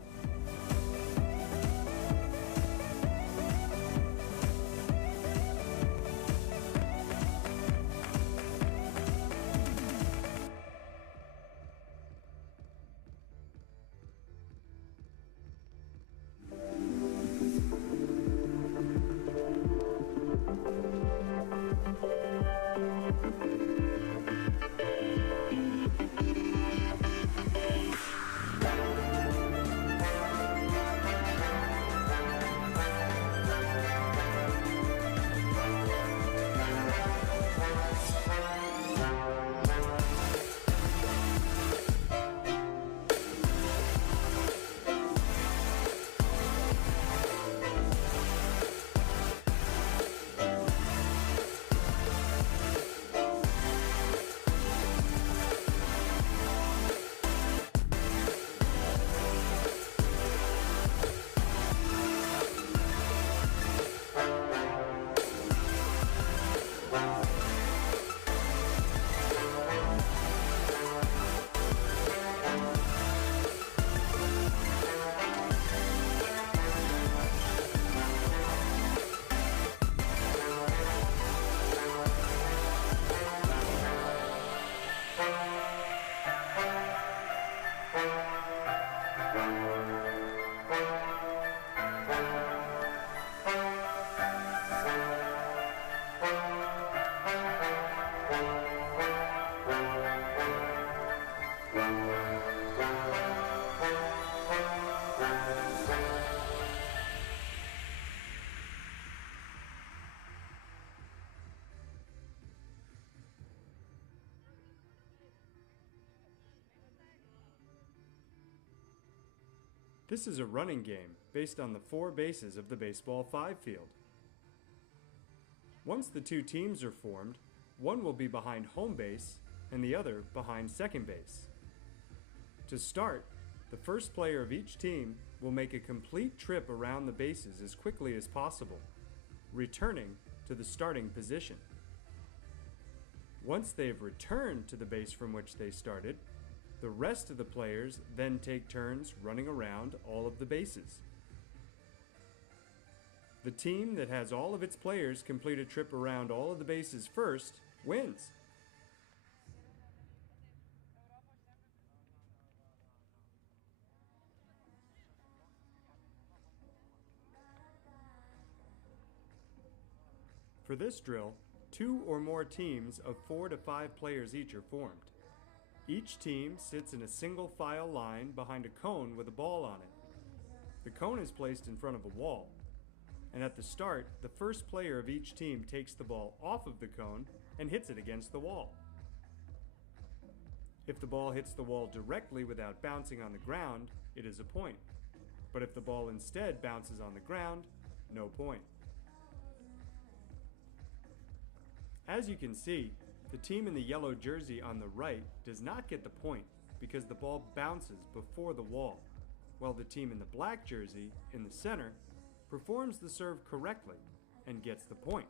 This is a running game based on the 4 bases of the baseball 5 field. Once the 2 teams are formed, one will be behind home base and the other behind second base. To start, the first player of each team will make a complete trip around the bases as quickly as possible, returning to the starting position. Once they've returned to the base from which they started, the rest of the players then take turns running around all of the bases. The team that has all of its players complete a trip around all of the bases first wins. For this drill, 2 or more teams of 4 to 5 players each are formed. Each team sits in a single file line behind a cone with a ball on it. The cone is placed in front of a wall, and at the start, the first player of each team takes the ball off of the cone and hits it against the wall. If the ball hits the wall directly without bouncing on the ground, it is a point. But if the ball instead bounces on the ground, no point. As you can see, the team in the yellow jersey on the right does not get the point because the ball bounces before the wall, while the team in the black jersey in the center performs the serve correctly and gets the point.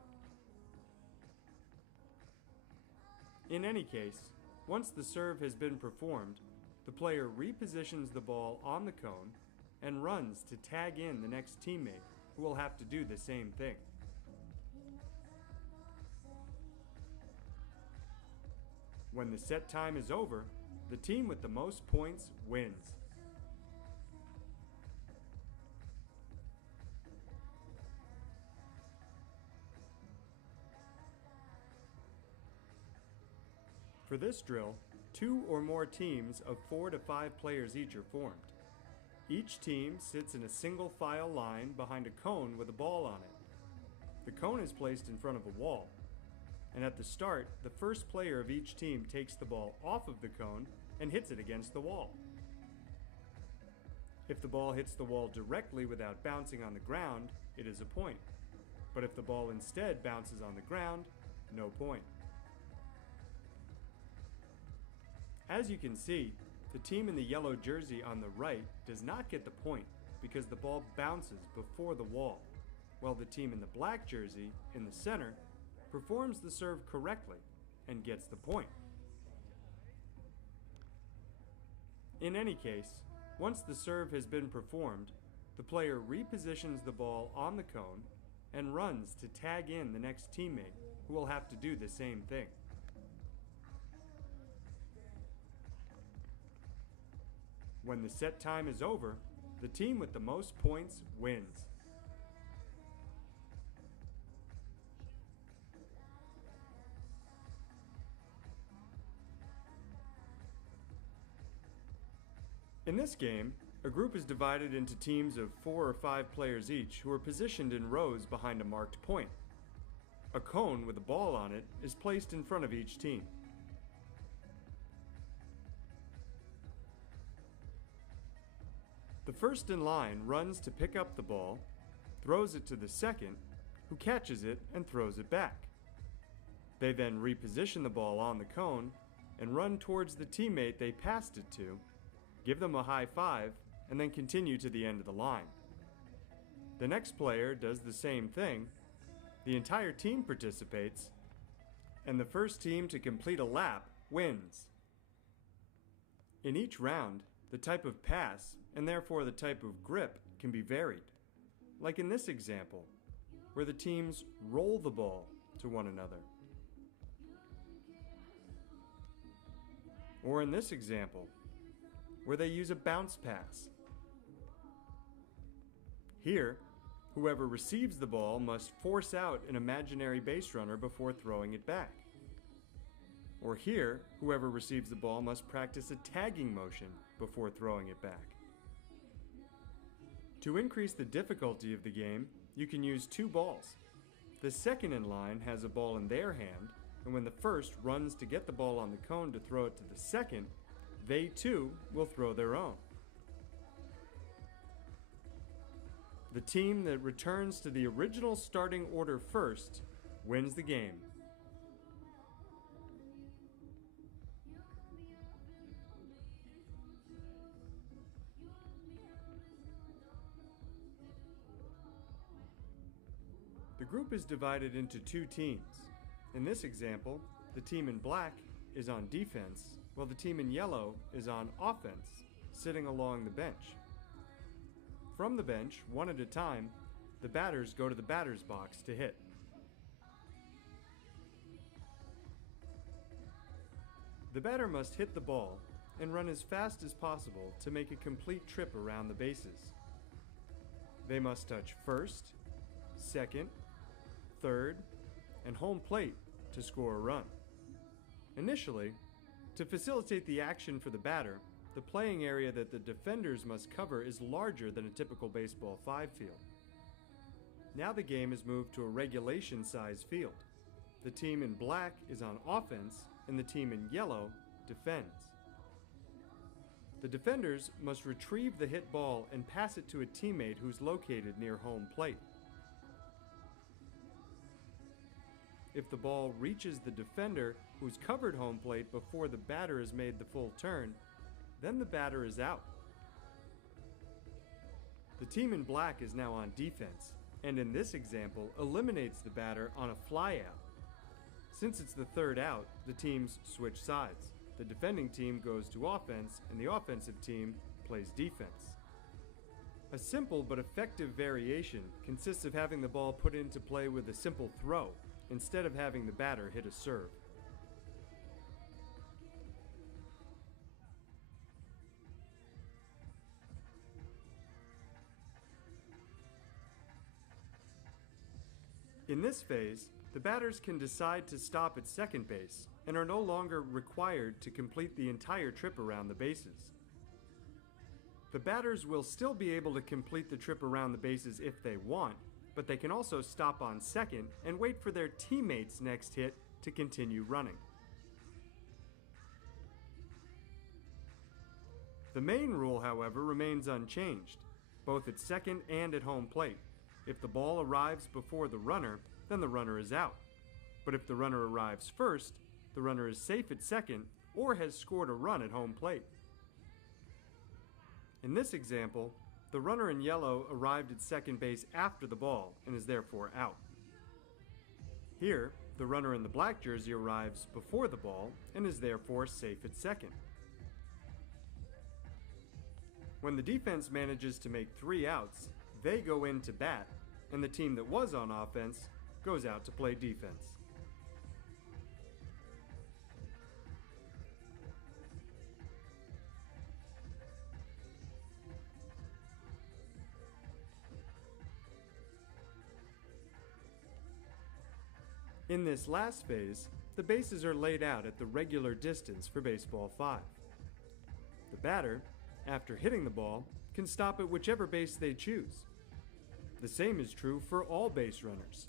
In any case, once the serve has been performed, the player repositions the ball on the cone and runs to tag in the next teammate who will have to do the same thing. When the set time is over, the team with the most points wins. For this drill, 2 or more teams of 4 to 5 players each are formed. Each team sits in a single file line behind a cone with a ball on it. The cone is placed in front of a wall, and at the start, the first player of each team takes the ball off of the cone and hits it against the wall. If the ball hits the wall directly without bouncing on the ground, it is a point. But if the ball instead bounces on the ground, no point. As you can see, the team in the yellow jersey on the right does not get the point because the ball bounces before the wall, while the team in the black jersey, in the center, performs the serve correctly and gets the point. In any case, once the serve has been performed, the player repositions the ball on the cone and runs to tag in the next teammate who will have to do the same thing. When the set time is over, the team with the most points wins. In this game, a group is divided into teams of 4 or 5 players each who are positioned in rows behind a marked point. A cone with a ball on it is placed in front of each team. The first in line runs to pick up the ball, throws it to the second, who catches it and throws it back. They then reposition the ball on the cone and run towards the teammate they passed it to, give them a high five, and then continue to the end of the line. The next player does the same thing, the entire team participates, and the first team to complete a lap wins. In each round, the type of pass, and therefore the type of grip, can be varied. Like in this example, where the teams roll the ball to one another. Or in this example, where they use a bounce pass. Here, whoever receives the ball must force out an imaginary base runner before throwing it back. Or here, whoever receives the ball must practice a tagging motion before throwing it back. To increase the difficulty of the game, you can use 2 balls. The second in line has a ball in their hand, and when the first runs to get the ball on the cone to throw it to the second, they too will throw their own. The team that returns to the original starting order first wins the game. The group is divided into 2 teams. In this example, the team in black is on defense, while the team in yellow is on offense, sitting along the bench. From the bench, one at a time, the batters go to the batter's box to hit. The batter must hit the ball and run as fast as possible to make a complete trip around the bases. They must touch first, second, third, and home plate to score a run. Initially, to facilitate the action for the batter, the playing area that the defenders must cover is larger than a typical baseball 5 field. Now the game is moved to a regulation size field. The team in black is on offense and the team in yellow defends. The defenders must retrieve the hit ball and pass it to a teammate who's located near home plate. If the ball reaches the defender who's covered home plate before the batter has made the full turn, then the batter is out. The team in black is now on defense, and in this example eliminates the batter on a fly out. Since it's the third out, the teams switch sides. The defending team goes to offense, and the offensive team plays defense. A simple but effective variation consists of having the ball put into play with a simple throw, instead of having the batter hit a serve. In this phase, the batters can decide to stop at second base and are no longer required to complete the entire trip around the bases. The batters will still be able to complete the trip around the bases if they want, but they can also stop on second and wait for their teammate's next hit to continue running. The main rule, however, remains unchanged, both at second and at home plate. If the ball arrives before the runner, then the runner is out. But if the runner arrives first, the runner is safe at second or has scored a run at home plate. In this example, the runner in yellow arrived at second base after the ball and is therefore out. Here, the runner in the black jersey arrives before the ball and is therefore safe at second. When the defense manages to make 3 outs, they go in to bat, and the team that was on offense goes out to play defense. In this last phase, the bases are laid out at the regular distance for Baseball 5. The batter, after hitting the ball, can stop at whichever base they choose. The same is true for all base runners.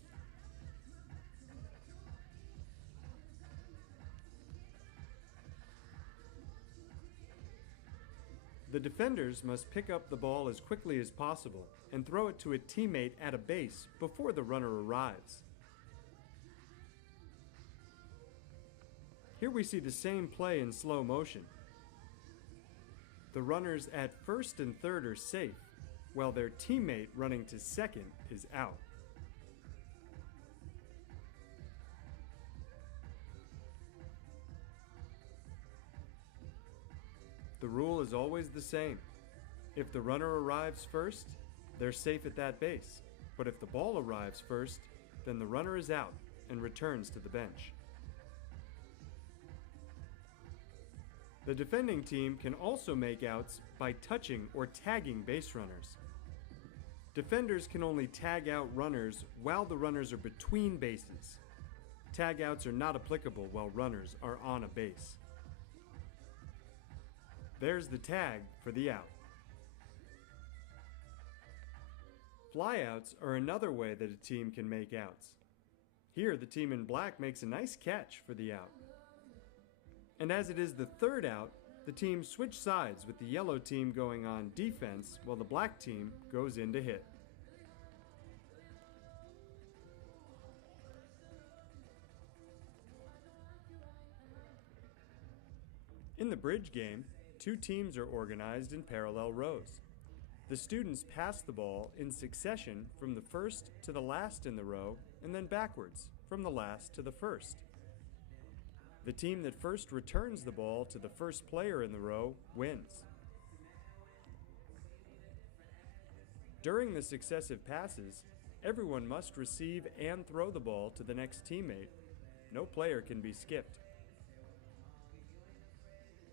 The defenders must pick up the ball as quickly as possible and throw it to a teammate at a base before the runner arrives. Here we see the same play in slow motion. The runners at first and third are safe, while their teammate running to second is out. The rule is always the same. If the runner arrives first, they're safe at that base. But if the ball arrives first, then the runner is out and returns to the bench. The defending team can also make outs by touching or tagging base runners. Defenders can only tag out runners while the runners are between bases. Tag outs are not applicable while runners are on a base. There's the tag for the out. Flyouts are another way that a team can make outs. Here, the team in black makes a nice catch for the out. And as it is the third out, the teams switch sides with the yellow team going on defense while the black team goes in to hit. In the bridge game, 2 teams are organized in parallel rows. The students pass the ball in succession from the first to the last in the row and then backwards from the last to the first. The team that first returns the ball to the first player in the row wins. During the successive passes, everyone must receive and throw the ball to the next teammate. No player can be skipped.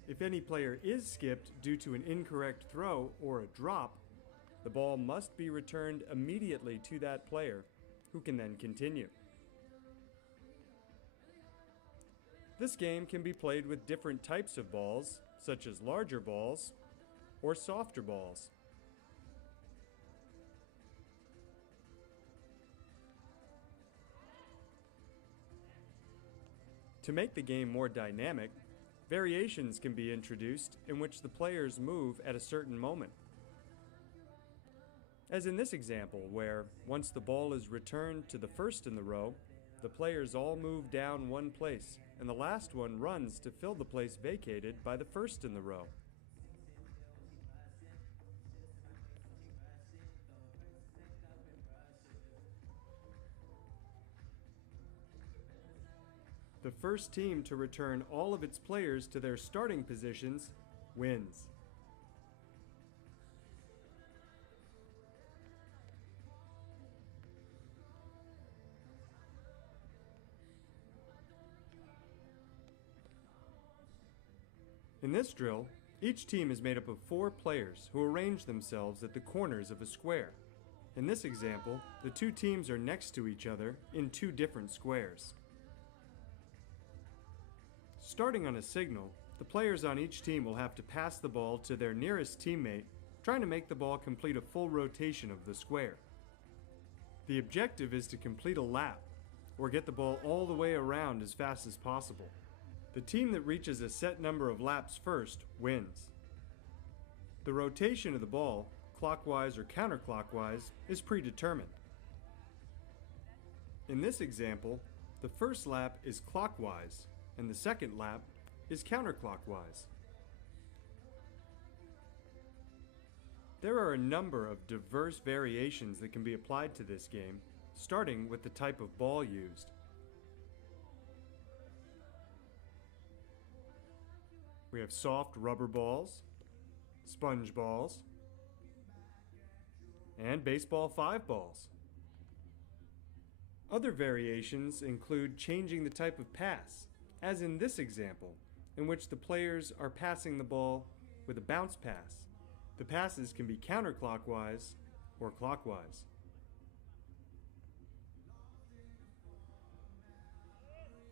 If any player is skipped due to an incorrect throw or a drop, the ball must be returned immediately to that player, who can then continue. This game can be played with different types of balls, such as larger balls or softer balls. To make the game more dynamic, variations can be introduced in which the players move at a certain moment. As in this example, where once the ball is returned to the first in the row, the players all move down one place, and the last one runs to fill the place vacated by the first in the row. The first team to return all of its players to their starting positions wins. In this drill, each team is made up of 4 players who arrange themselves at the corners of a square. In this example, the 2 teams are next to each other in 2 different squares. Starting on a signal, the players on each team will have to pass the ball to their nearest teammate, trying to make the ball complete a full rotation of the square. The objective is to complete a lap, or get the ball all the way around as fast as possible. The team that reaches a set number of laps first wins. The rotation of the ball, clockwise or counterclockwise, is predetermined. In this example, the first lap is clockwise, and the second lap is counterclockwise. There are a number of diverse variations that can be applied to this game, starting with the type of ball used. We have soft rubber balls, sponge balls, and baseball 5 balls. Other variations include changing the type of pass, as in this example, in which the players are passing the ball with a bounce pass. The passes can be counterclockwise or clockwise.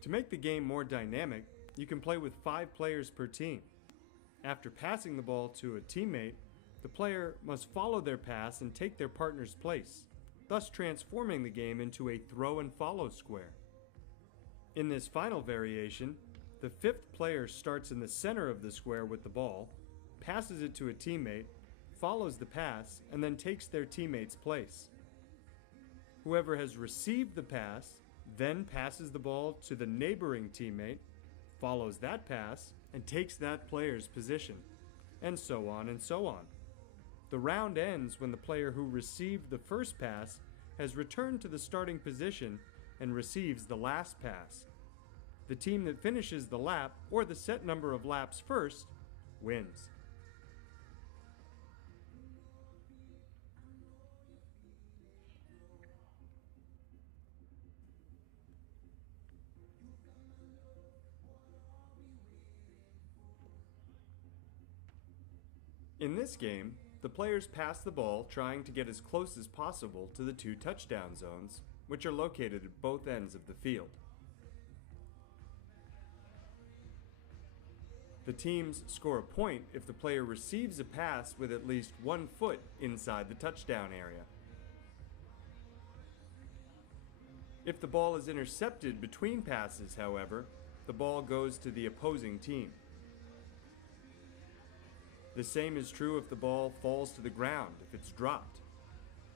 To make the game more dynamic, you can play with 5 players per team. After passing the ball to a teammate, the player must follow their pass and take their partner's place, thus transforming the game into a throw and follow square. In this final variation, the 5th player starts in the center of the square with the ball, passes it to a teammate, follows the pass, and then takes their teammate's place. Whoever has received the pass then passes the ball to the neighboring teammate, follows that pass, and takes that player's position, and so on and so on. The round ends when the player who received the first pass has returned to the starting position and receives the last pass. The team that finishes the lap, or the set number of laps first, wins. In this game, the players pass the ball trying to get as close as possible to the 2 touchdown zones, which are located at both ends of the field. The teams score a point if the player receives a pass with at least 1 foot inside the touchdown area. If the ball is intercepted between passes, however, the ball goes to the opposing team. The same is true if the ball falls to the ground if it's dropped.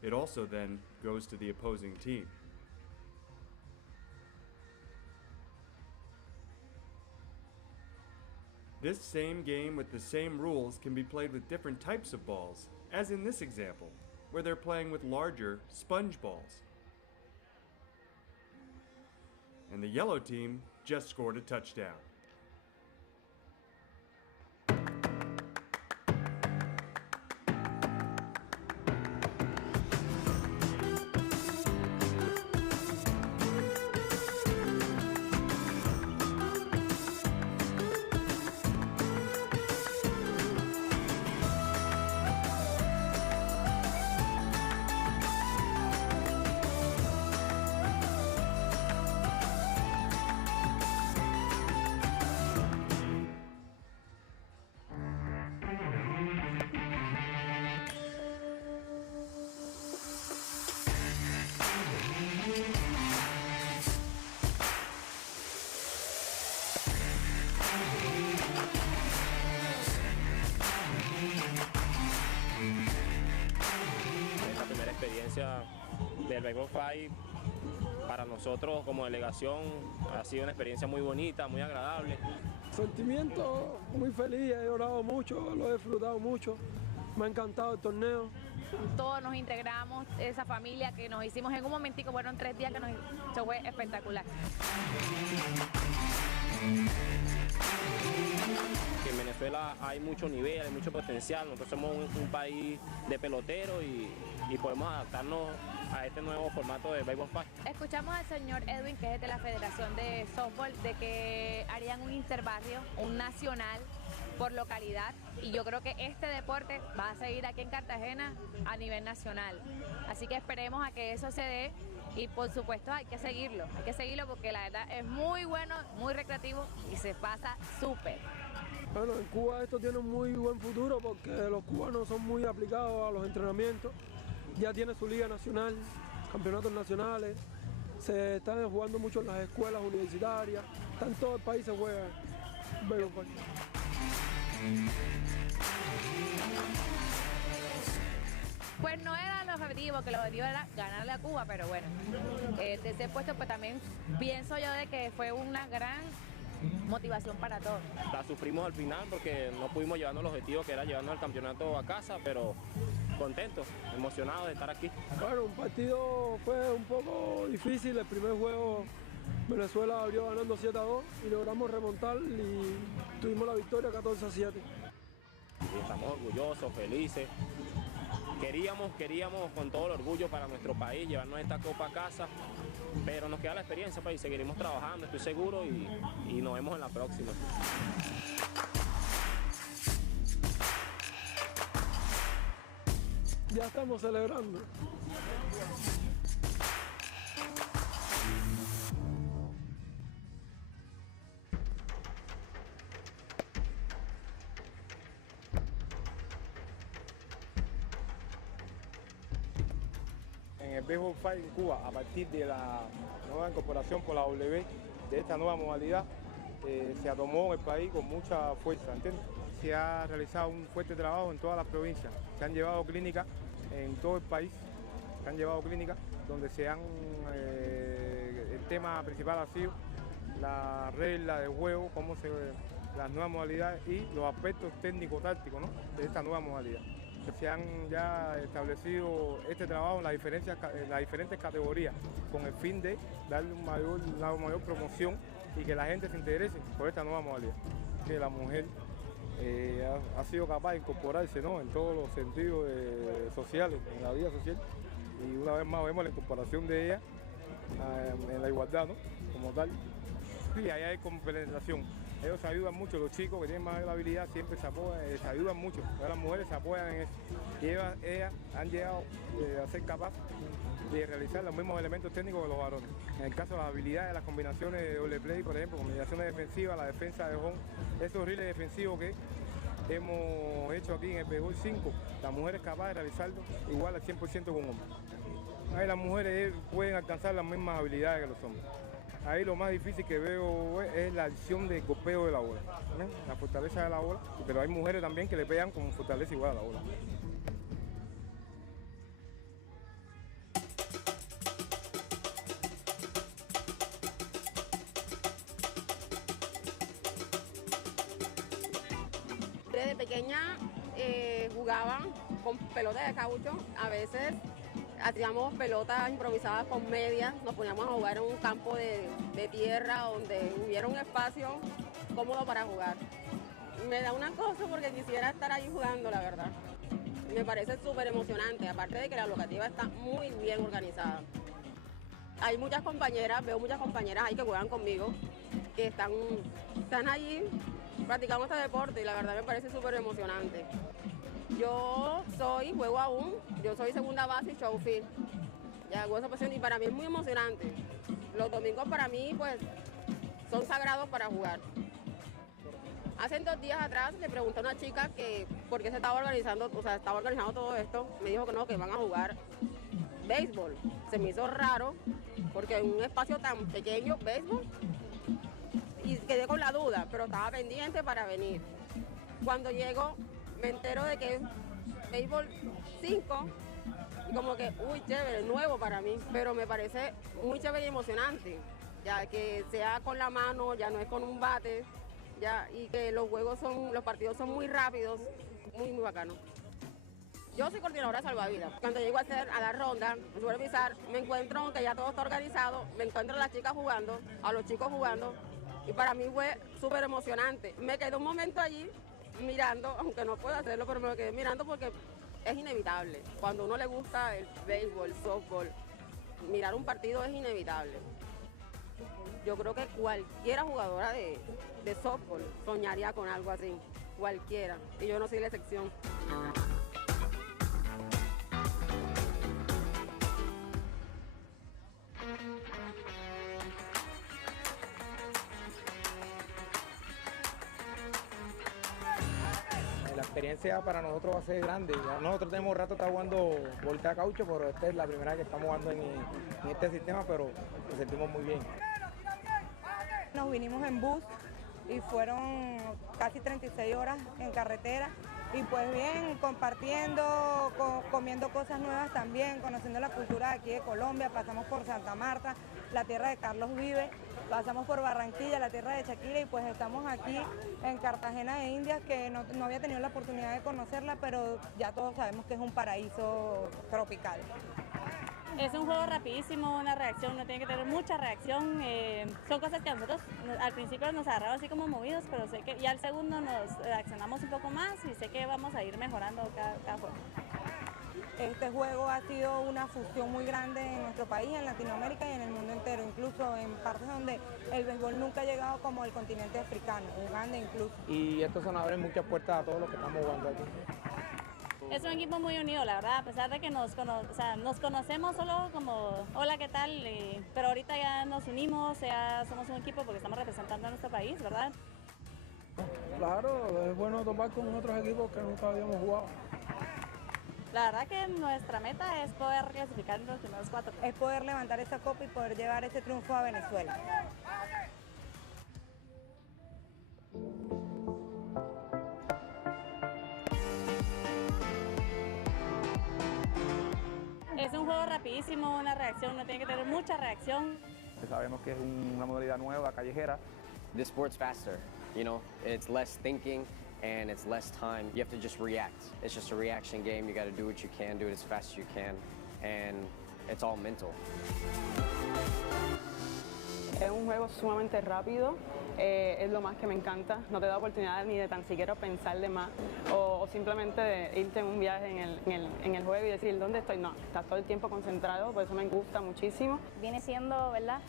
It also then goes to the opposing team. This same game with the same rules can be played with different types of balls, as in this example, where they're playing with larger sponge balls. And the yellow team just scored a touchdown. Del Baseball 5 para nosotros como delegación ha sido una experiencia muy bonita, muy agradable. Sentimiento muy feliz, he llorado mucho, lo he disfrutado mucho, me ha encantado el torneo. Todos nos integramos, esa familia que nos hicimos en un momentico, fueron 3 días que se fue espectacular. En Venezuela hay mucho nivel, hay mucho potencial, nosotros somos un país de peloteros y podemos adaptarnos a este nuevo formato de Baseball 5. Escuchamos al señor Edwin, que es de la Federación de Softball, de que harían un interbarrio, un nacional por localidad, y yo creo que este deporte va a seguir aquí en Cartagena a nivel nacional. Así que esperemos a que eso se dé y por supuesto hay que seguirlo porque la verdad es muy bueno, muy recreativo y se pasa súper. Bueno, en Cuba esto tiene un muy buen futuro porque los cubanos son muy aplicados a los entrenamientos. Ya tiene su liga nacional, campeonatos nacionales, se están jugando mucho en las escuelas universitarias, en todo el país se juega béisbol. Pues no era el objetivo, que el objetivo era ganarle a Cuba, pero bueno, de ese puesto pues también pienso yo de que fue una gran motivación para todos. La sufrimos al final porque no pudimos llevarnos el objetivo que era llevarnos el campeonato a casa, pero contentos, emocionados de estar aquí. Bueno, un partido fue un poco difícil. El primer juego Venezuela abrió ganando 7-2 y logramos remontar y tuvimos la victoria 14-7. Y estamos orgullosos, felices. Queríamos con todo el orgullo para nuestro país llevarnos esta copa a casa, pero nos queda la experiencia y seguiremos trabajando, estoy seguro, y nos vemos en la próxima. Ya estamos celebrando. En el Baseball 5 en Cuba, a partir de la nueva incorporación por la W de esta nueva modalidad, se tomó en el país con mucha fuerza, ¿entiendes? Se ha realizado un fuerte trabajo en todas las provincias, se han llevado clínicas en todo el país, donde el tema principal ha sido la regla de juego, las nuevas modalidades y los aspectos técnico-tácticos, ¿no?, de esta nueva modalidad. Se han ya establecido este trabajo en las diferentes categorías con el fin de darle una mayor promoción y que la gente se interese por esta nueva modalidad. Que la mujer ha sido capaz de incorporarse, ¿no?, en todos los sentidos sociales, en la vida social, y una vez más vemos la incorporación de ella en la igualdad, ¿no?, como tal. Y ahí hay compenetración. Ellos se ayudan mucho, los chicos que tienen más habilidad siempre se apoyan, se ayudan mucho. Las mujeres se apoyan en eso. Y ellas han llegado a ser capaces de realizar los mismos elementos técnicos que los varones. En el caso de las habilidades, las combinaciones de doble play, por ejemplo, combinaciones defensivas, la defensa de home, esos riles defensivos que hemos hecho aquí en el Baseball 5, la mujer es capaz de realizarlo igual al 100% con hombres. Ahí las mujeres pueden alcanzar las mismas habilidades que los hombres. Ahí lo más difícil que veo es la acción de golpeo de la bola, ¿no?, la fortaleza de la bola, pero hay mujeres también que le pegan con fortaleza igual a la bola. Desde pequeña jugaba con pelotas de caucho, a veces hacíamos pelotas improvisadas con medias, nos poníamos a jugar en un campo de tierra donde hubiera un espacio cómodo para jugar. Me da una cosa porque quisiera estar ahí jugando, la verdad. Me parece súper emocionante, aparte de que la locativa está muy bien organizada. Hay muchas compañeras, veo muchas compañeras ahí que juegan conmigo, que están allí practicando este deporte y la verdad me parece súper emocionante. Yo soy segunda base y showfield. Ya hago esa posición y para mí es muy emocionante. Los domingos para mí pues son sagrados para jugar. Hace 2 días atrás le pregunté a una chica que por qué estaba organizando todo esto. Me dijo que no, que van a jugar béisbol. Se me hizo raro porque en un espacio tan pequeño, béisbol, y quedé con la duda, pero estaba pendiente para venir. Cuando llego me entero de que es béisbol 5 y como que, uy, chévere, nuevo para mí, pero me parece muy chévere y emocionante, ya que sea con la mano, ya no es con un bate, ya, y que los partidos son muy rápidos, muy bacano. Yo soy coordinadora de salvavidas. Cuando llego a la ronda, a supervisar, me encuentro que ya todo está organizado, me encuentro a las chicas jugando, a los chicos jugando, y para mí fue súper emocionante. Me quedé un momento allí mirando, aunque no puedo hacerlo, pero me lo quedé mirando porque es inevitable. Cuando a uno le gusta el béisbol, el softball, mirar un partido es inevitable. Yo creo que cualquiera jugadora de softball soñaría con algo así, cualquiera, y yo no soy la excepción. La experiencia para nosotros va a ser grande. Ya nosotros tenemos rato está jugando voltea caucho, pero esta es la primera que estamos jugando en este sistema, pero nos sentimos muy bien. Nos vinimos en bus y fueron casi 36 horas en carretera y pues bien, compartiendo, comiendo cosas nuevas también, conociendo la cultura de aquí de Colombia. Pasamos por Santa Marta, la tierra de Carlos Vives, Pasamos por Barranquilla, la tierra de Shakira, y pues estamos aquí en Cartagena de Indias, que no había tenido la oportunidad de conocerla, pero ya todos sabemos que es un paraíso tropical. Es un juego rapidísimo, una reacción, uno tiene que tener mucha reacción. Son cosas que a nosotros al principio nos agarraba así como movidos, pero sé que ya al segundo nos reaccionamos un poco más y sé que vamos a ir mejorando cada juego. Este juego ha sido una fusión muy grande en nuestro país, en Latinoamérica y en el mundo entero, incluso en partes donde el béisbol nunca ha llegado, como el continente africano, Uganda incluso. Y esto se nos abre muchas puertas a todos los que estamos jugando aquí. Es un equipo muy unido, la verdad, a pesar de que nos conocemos solo como hola, ¿qué tal? Pero ahorita ya nos unimos, ya somos un equipo porque estamos representando a nuestro país, ¿verdad? Claro, es bueno topar con otros equipos que nunca habíamos jugado. La verdad que nuestra meta es poder clasificar en los primeros 4. Es poder levantar esa copa y poder llevar ese triunfo a Venezuela. Es un juego rapidísimo, una reacción, uno tiene que tener mucha reacción. Sabemos que es una modalidad nueva, callejera. The sport's faster, you know, it's less thinking and it's less time. You have to just react. It's just a reaction game. You got to do what you can, do it as fast as you can, and it's all mental. Es un juego sumamente rápido, es lo más que me encanta. No te da oportunidad ni de tan siquiera pensar de más o simplemente de irte en un viaje en el juego y decir ¿dónde estoy? No, estás todo el tiempo concentrado, por eso me gusta muchísimo. Viene siendo, ¿verdad?,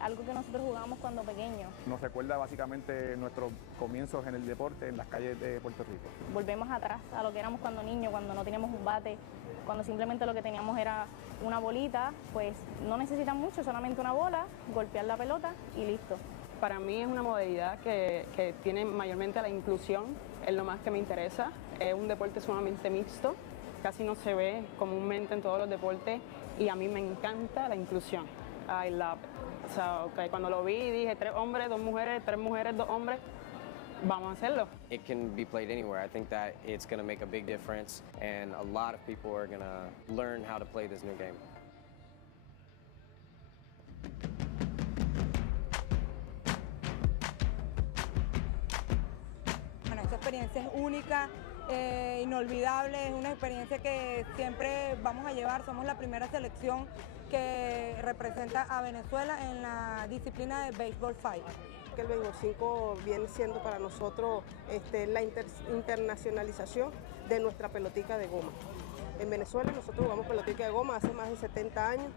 algo que nosotros jugamos cuando pequeños. Nos recuerda básicamente nuestros comienzos en el deporte en las calles de Puerto Rico. Volvemos atrás a lo que éramos cuando niños, cuando no teníamos un bate, cuando simplemente lo que teníamos era una bolita, pues no necesitan mucho, solamente una bola, golpear la pelota y listo. Para mí es una modalidad que tiene mayormente la inclusión, es lo más que me interesa. Es un deporte sumamente mixto, casi no se ve comúnmente en todos los deportes y a mí me encanta la inclusión. I love it. O sea, cuando lo vi dije 3 hombres, 2 mujeres, 3 mujeres, 2 hombres. Vamos a hacerlo. It can be played anywhere. I think that it's going to make a big difference, and a lot of people are going to learn how to play this new game. Bueno, esta experiencia es única, inolvidable, es una experiencia que siempre vamos a llevar. Somos la primera selección que representa a Venezuela en la disciplina de Baseball 5. Que el béisbol 5 viene siendo para nosotros la internacionalización de nuestra pelotica de goma. En Venezuela nosotros jugamos pelotica de goma hace más de 70 años.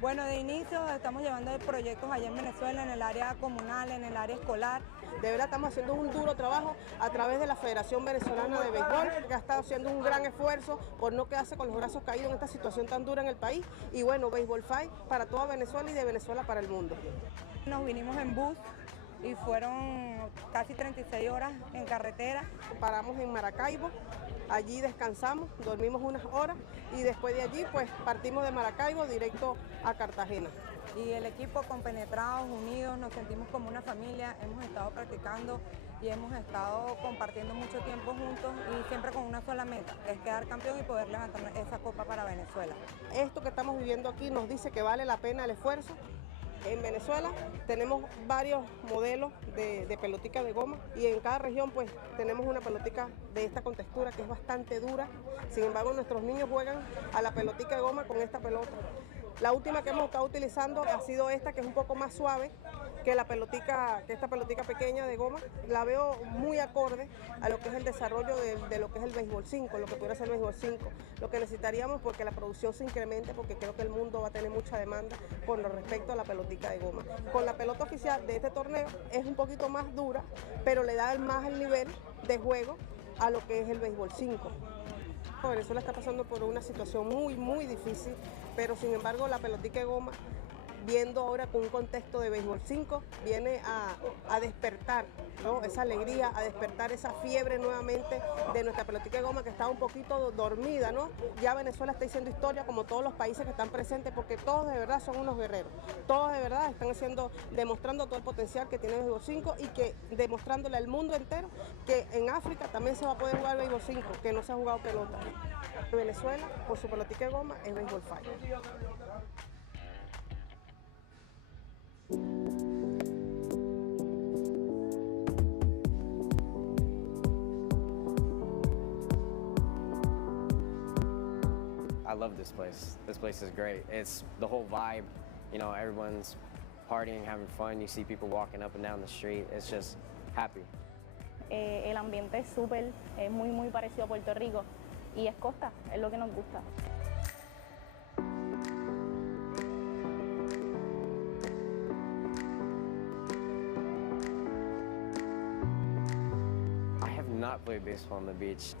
Bueno, de inicio estamos llevando proyectos allá en Venezuela, en el área comunal, en el área escolar. De verdad estamos haciendo un duro trabajo a través de la Federación Venezolana de Béisbol, que ha estado haciendo un gran esfuerzo por no quedarse con los brazos caídos en esta situación tan dura en el país. Y bueno, Baseball 5 para toda Venezuela y de Venezuela para el mundo. Nos vinimos en bus y fueron casi 36 horas en carretera. Paramos en Maracaibo, allí descansamos, dormimos unas horas y después de allí pues partimos de Maracaibo directo a Cartagena. Y el equipo compenetrados, unidos, nos sentimos como una familia, hemos estado practicando y hemos estado compartiendo mucho tiempo juntos y siempre con una sola meta, es quedar campeón y poder levantar esa copa para Venezuela. Esto que estamos viviendo aquí nos dice que vale la pena el esfuerzo. En Venezuela tenemos varios modelos de pelotica de goma y en cada región pues tenemos una pelotica de esta contextura que es bastante dura. Sin embargo, nuestros niños juegan a la pelotica de goma con esta pelota. La última que hemos estado utilizando ha sido esta, que es un poco más suave que esta pelotica pequeña de goma. La veo muy acorde a lo que es el desarrollo de lo que es el béisbol 5, lo que pudiera ser el béisbol 5. Lo que necesitaríamos porque la producción se incremente, porque creo que el mundo va a tener mucha demanda con respecto a la pelotica de goma. Con la pelota oficial de este torneo es un poquito más dura, pero le da más el nivel de juego a lo que es el béisbol 5. Venezuela está pasando por una situación muy difícil, pero sin embargo la pelotica de goma, viendo ahora con un contexto de béisbol 5, viene a despertar, ¿no?, esa alegría, a despertar esa fiebre nuevamente de nuestra pelotica de goma que estaba un poquito dormida, ¿no? Ya Venezuela está haciendo historia como todos los países que están presentes, porque todos de verdad son unos guerreros, todos de verdad están demostrando todo el potencial que tiene el béisbol 5 y que demostrándole al mundo entero que en África también se va a poder jugar el béisbol 5, que no se ha jugado pelota. Venezuela, por su pelotica de goma, es béisbol 5. love this place. This place is great. It's the whole vibe. You know, everyone's partying, having fun. You see people walking up and down the street. It's just happy. El ambiente es súper, es muy parecido a Puerto Rico y es costa, es lo que nos gusta. I have not played baseball on the beach.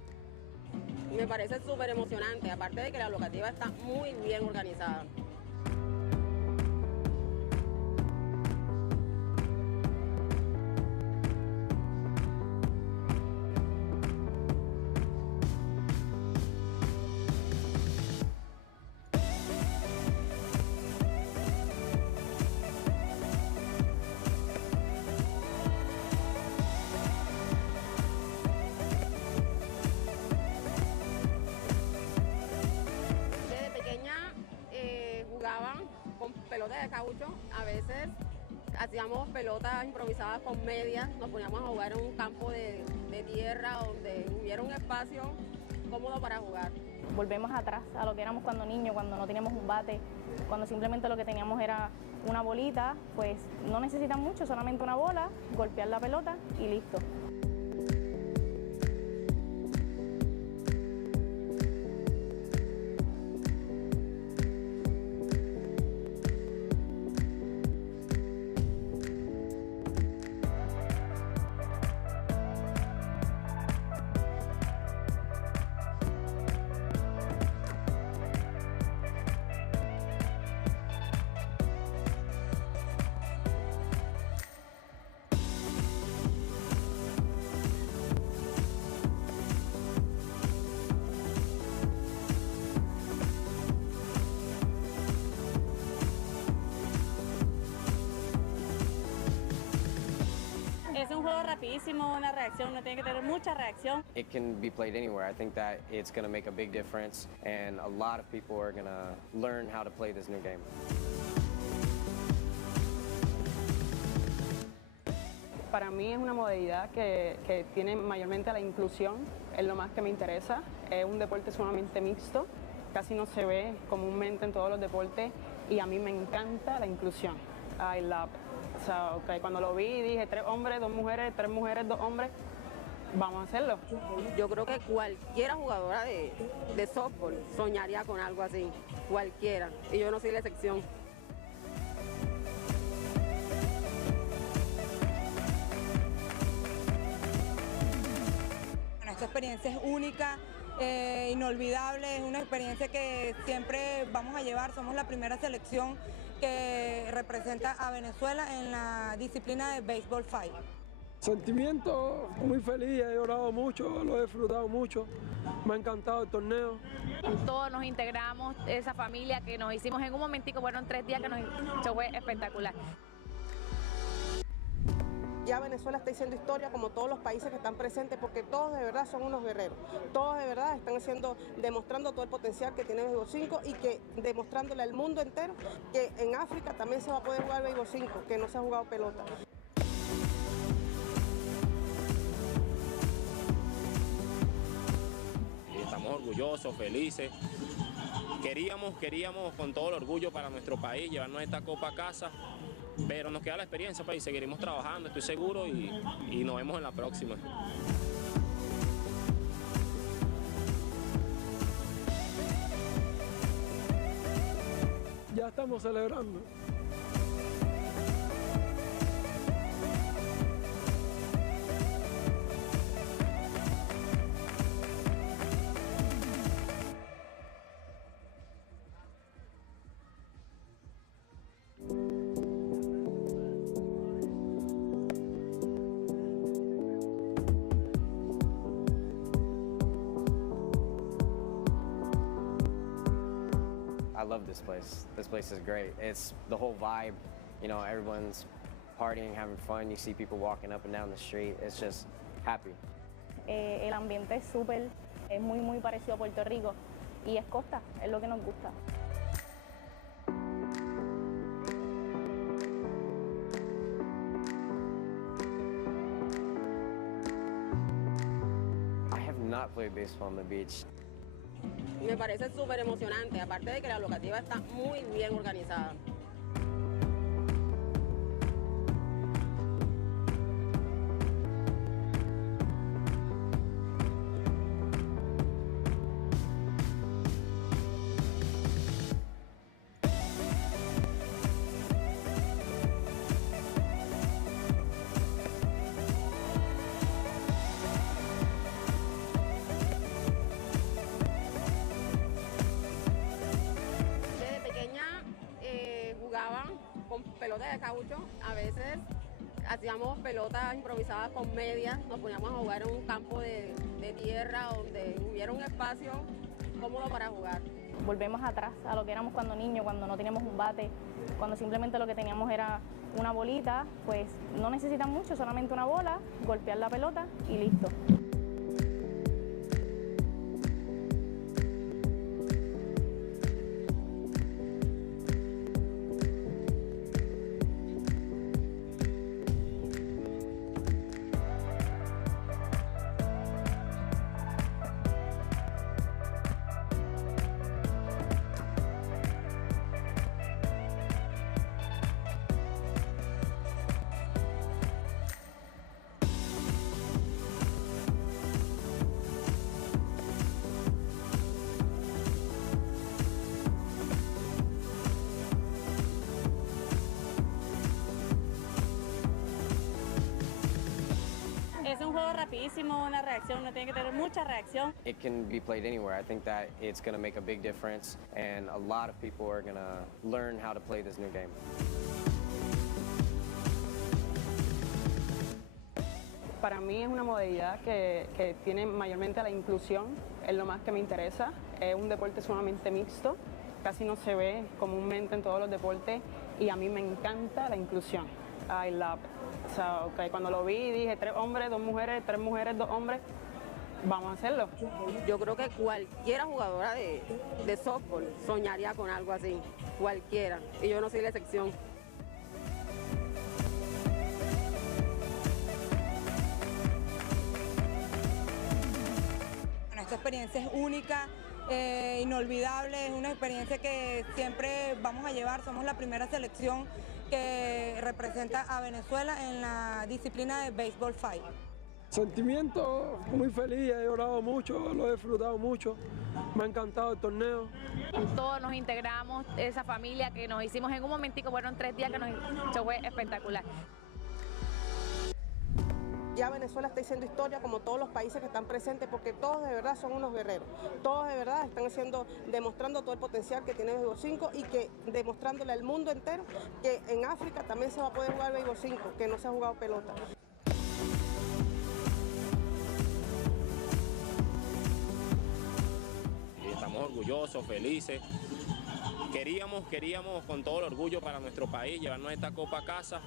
Me parece súper emocionante, aparte de que la locativa está muy bien organizada. Jugaban con pelotas de caucho, a veces hacíamos pelotas improvisadas con medias, nos poníamos a jugar en un campo de tierra donde hubiera un espacio cómodo para jugar. Volvemos atrás a lo que éramos cuando niños, cuando no teníamos un bate, cuando simplemente lo que teníamos era una bolita, pues no necesitan mucho, solamente una bola, golpear la pelota y listo. Es un juego rapidísimo, una reacción, no tiene que tener mucha reacción. It can be played anywhere. I think that it's going to make a big difference, and a lot of people are going to learn how to play this new game. Para mí es una modalidad que tiene mayormente la inclusión, es lo más que me interesa. Es un deporte sumamente mixto, casi no se ve comúnmente en todos los deportes y a mí me encanta la inclusión. I love it. O sea, cuando lo vi dije 3 hombres, 2 mujeres, 3 mujeres, 2 hombres, vamos a hacerlo. Yo creo que cualquiera jugadora de softball soñaría con algo así, cualquiera, y yo no soy la excepción. Bueno, esta experiencia es única, inolvidable, es una experiencia que siempre vamos a llevar. Somos la primera selección que representa a Venezuela en la disciplina de Baseball 5. Sentimiento muy feliz, he llorado mucho, lo he disfrutado mucho, me ha encantado el torneo. Todos nos integramos, esa familia que nos hicimos en un momentico, bueno, en 3 días que fue espectacular. Ya Venezuela está haciendo historia como todos los países que están presentes, porque todos de verdad son unos guerreros. Todos de verdad están demostrando todo el potencial que tiene Béisbol 5 y que demostrándole al mundo entero que en África también se va a poder jugar Béisbol 5, que no se ha jugado pelota. Estamos orgullosos, felices. Queríamos con todo el orgullo para nuestro país llevarnos esta copa a casa. Pero nos queda la experiencia, pues, y seguiremos trabajando, estoy seguro, y nos vemos en la próxima. Ya estamos celebrando. I love this place. This place is great. It's the whole vibe. You know, everyone's partying, having fun. You see people walking up and down the street. It's just happy. El ambiente es súper, es muy parecido a Puerto Rico y es costa, es lo que nos gusta. I have not played baseball on the beach. Me parece súper emocionante, aparte de que la locativa está muy bien organizada. Jugaban con pelotas de caucho, a veces hacíamos pelotas improvisadas con medias, nos poníamos a jugar en un campo de tierra donde hubiera un espacio cómodo para jugar. Volvemos atrás a lo que éramos cuando niños, cuando no teníamos un bate, cuando simplemente lo que teníamos era una bolita, pues no necesitan mucho, solamente una bola, golpear la pelota y listo. Es un juego rapidísimo, una reacción, uno tiene que tener mucha reacción. It can be played anywhere. I think that it's going to make a big difference, and a lot of people are going to learn how to play this new game. Para mí es una modalidad que tiene mayormente la inclusión, es lo más que me interesa. Es un deporte sumamente mixto, casi no se ve comúnmente en todos los deportes y a mí me encanta la inclusión. I love it. O sea, cuando lo vi dije 3 hombres, 2 mujeres, 3 mujeres, 2 hombres, vamos a hacerlo. Yo creo que cualquiera jugadora de softball soñaría con algo así, cualquiera, y yo no soy la excepción. Esta experiencia es única, inolvidable, es una experiencia que siempre vamos a llevar. Somos la primera selección que representa a Venezuela en la disciplina de Baseball 5. Sentimiento muy feliz, he llorado mucho, lo he disfrutado mucho, me ha encantado el torneo. Todos nos integramos, esa familia que nos hicimos en un momentico, fueron 3 días que nos fue espectacular. Ya Venezuela está haciendo historia como todos los países que están presentes porque todos de verdad son unos guerreros. Todos de verdad están demostrando todo el potencial que tiene Béisbol 5 y que demostrándole al mundo entero que en África también se va a poder jugar Béisbol 5, que no se ha jugado pelota. Estamos orgullosos, felices. Queríamos con todo el orgullo para nuestro país llevarnos esta copa a casa.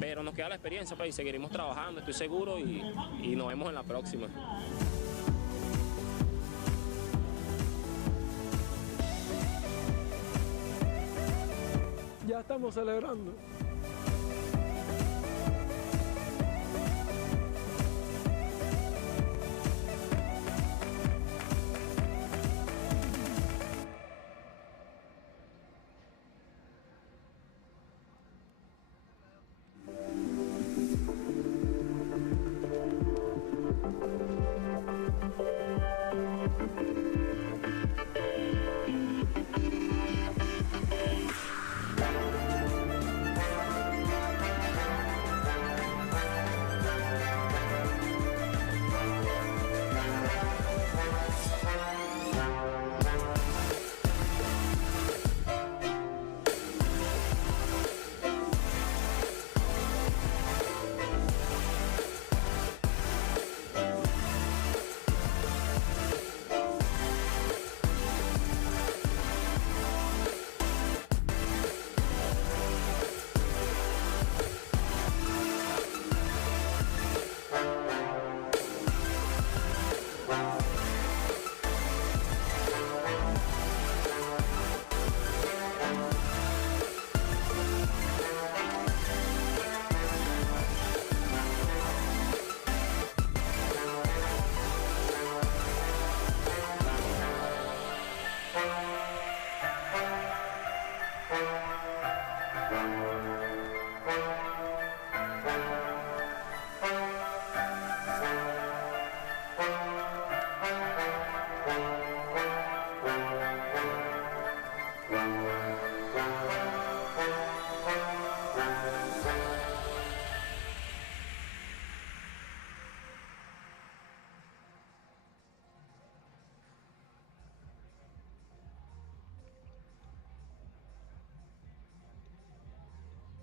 Pero nos queda la experiencia y seguiremos trabajando, estoy seguro, y nos vemos en la próxima. Ya estamos celebrando.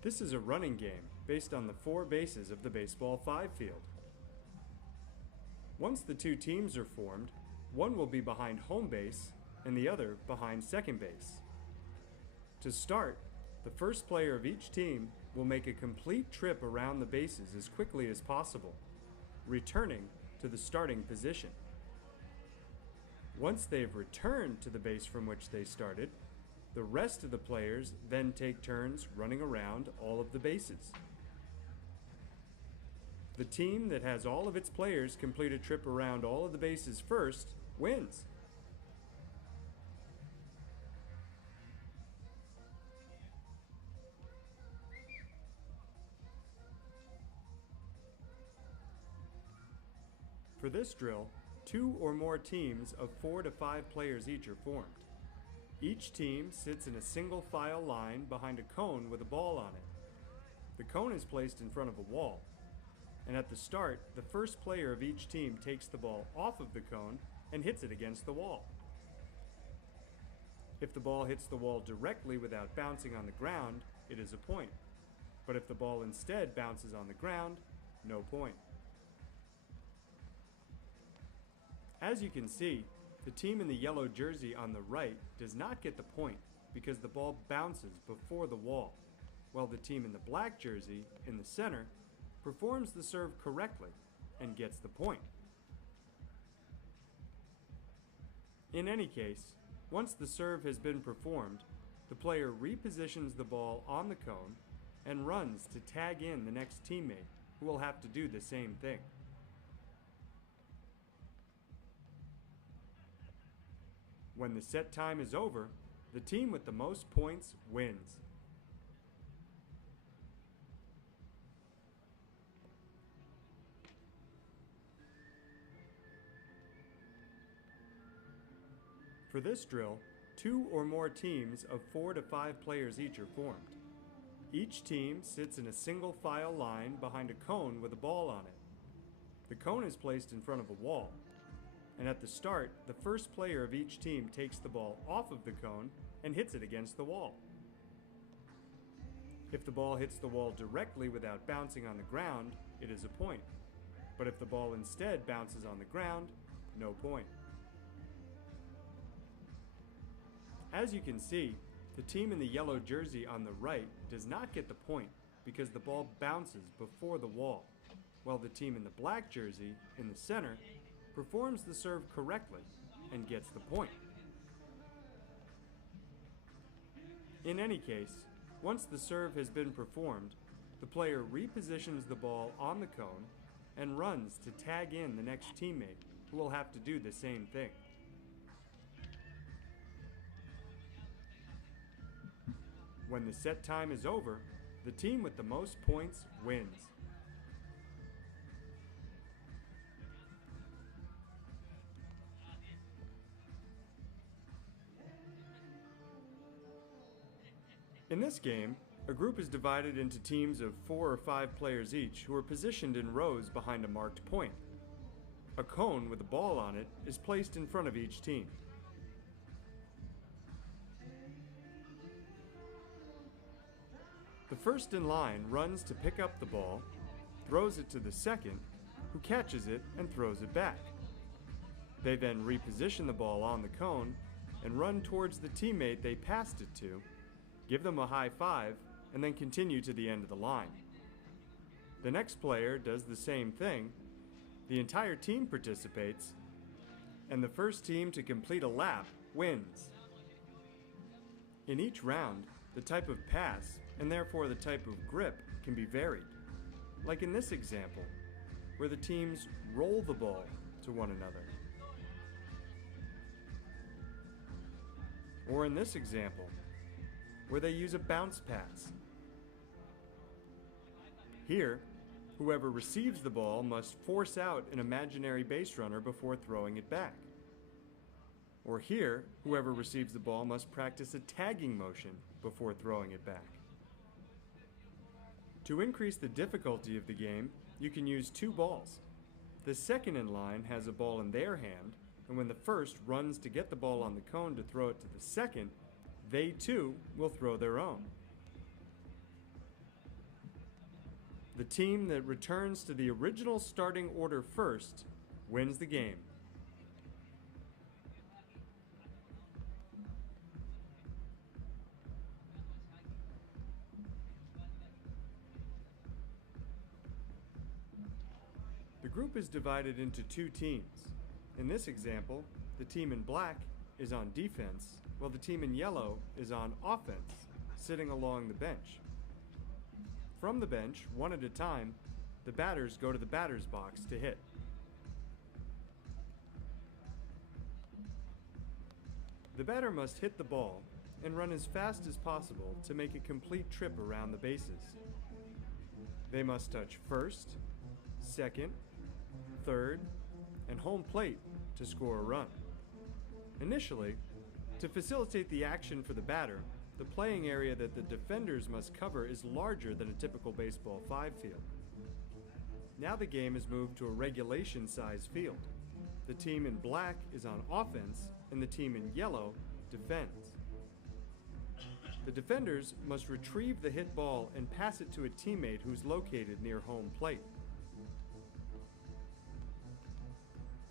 This is a running game based on the 4 bases of the baseball 5 field. Once the 2 teams are formed, one will be behind home base and the other behind second base. To start, the first player of each team will make a complete trip around the bases as quickly as possible, returning to the starting position. Once they've returned to the base from which they started, the rest of the players then take turns running around all of the bases. The team that has all of its players complete a trip around all of the bases first wins. For this drill, 2 or more teams of 4 to 5 players each are formed. Each team sits in a single file line behind a cone with a ball on it. The cone is placed in front of a wall, and at the start, the first player of each team takes the ball off of the cone and hits it against the wall. If the ball hits the wall directly without bouncing on the ground, it is a point. But if the ball instead bounces on the ground, no point. As you can see, the team in the yellow jersey on the right does not get the point because the ball bounces before the wall, while the team in the black jersey in the center performs the serve correctly and gets the point. In any case, once the serve has been performed, the player repositions the ball on the cone and runs to tag in the next teammate who will have to do the same thing. When the set time is over, the team with the most points wins. For this drill, 2 or more teams of 4 to 5 players each are formed. Each team sits in a single file line behind a cone with a ball on it. The cone is placed in front of a wall, and at the start, the first player of each team takes the ball off of the cone and hits it against the wall. If the ball hits the wall directly without bouncing on the ground, it is a point. But if the ball instead bounces on the ground, no point. As you can see, the team in the yellow jersey on the right does not get the point because the ball bounces before the wall, while the team in the black jersey in the center performs the serve correctly and gets the point. In any case, once the serve has been performed, the player repositions the ball on the cone and runs to tag in the next teammate who will have to do the same thing. When the set time is over, the team with the most points wins. In this game, a group is divided into teams of 4 or 5 players each who are positioned in rows behind a marked point. A cone with a ball on it is placed in front of each team. The first in line runs to pick up the ball, throws it to the second, who catches it and throws it back. They then reposition the ball on the cone and run towards the teammate they passed it to, give them a high five, and then continue to the end of the line. The next player does the same thing, the entire team participates, and the first team to complete a lap wins. In each round, the type of pass, and therefore the type of grip, can be varied. Like in this example, where the teams roll the ball to one another. Or in this example, where they use a bounce pass. Here, whoever receives the ball must force out an imaginary base runner before throwing it back. Or here, whoever receives the ball must practice a tagging motion before throwing it back. To increase the difficulty of the game, you can use 2 balls. The second in line has a ball in their hand, and when the first runs to get the ball on the cone to throw it to the second, they too will throw their own. The team that returns to the original starting order first wins the game. The group is divided into two teams. In this example, the team in black is on defense, while the team in yellow is on offense, sitting along the bench. From the bench, one at a time, the batters go to the batter's box to hit. The batter must hit the ball and run as fast as possible to make a complete trip around the bases. They must touch first, second, third, and home plate to score a run. Initially, to facilitate the action for the batter, the playing area that the defenders must cover is larger than a typical baseball 5 field. Now the game is moved to a regulation-size field. The team in black is on offense, and the team in yellow defends. The defenders must retrieve the hit ball and pass it to a teammate who's located near home plate.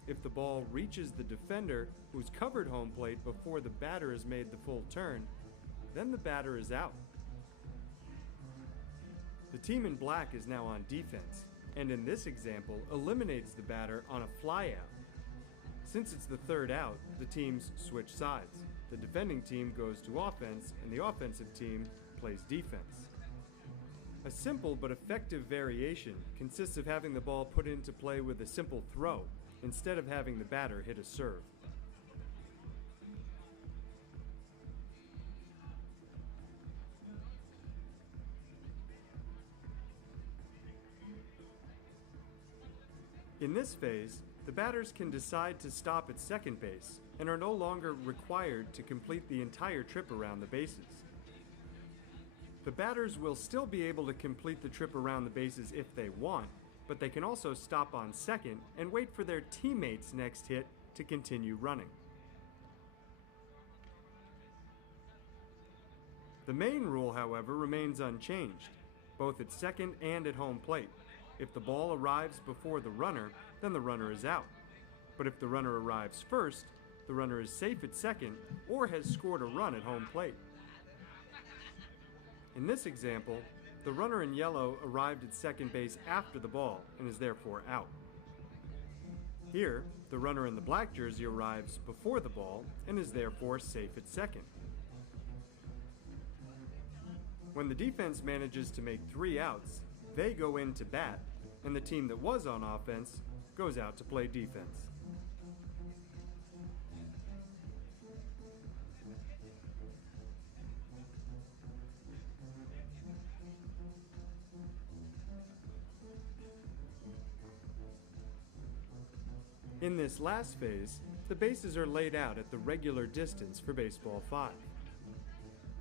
If the ball reaches the defender who's covered home plate before the batter has made the full turn, then the batter is out. The team in black is now on defense, and in this example eliminates the batter on a fly out. Since it's the third out, the teams switch sides. The defending team goes to offense, and the offensive team plays defense. A simple but effective variation consists of having the ball put into play with a simple throw, instead of having the batter hit a serve. In this phase, the batters can decide to stop at second base and are no longer required to complete the entire trip around the bases. The batters will still be able to complete the trip around the bases if they want, but they can also stop on second and wait for their teammate's next hit to continue running. The main rule, however, remains unchanged, both at second and at home plate. If the ball arrives before the runner, then the runner is out. But if the runner arrives first, the runner is safe at second or has scored a run at home plate. In this example, the runner in yellow arrived at second base after the ball and is therefore out. Here, the runner in the black jersey arrives before the ball and is therefore safe at second. When the defense manages to make 3 outs, they go in to bat, and the team that was on offense goes out to play defense. In this last phase, the bases are laid out at the regular distance for baseball 5.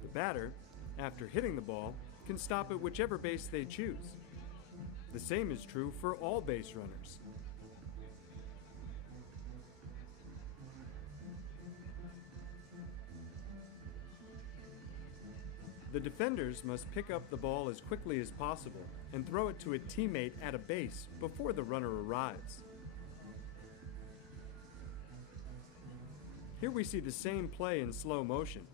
The batter, after hitting the ball, can stop at whichever base they choose. The same is true for all base runners. The defenders must pick up the ball as quickly as possible and throw it to a teammate at a base before the runner arrives. Here we see the same play in slow motion.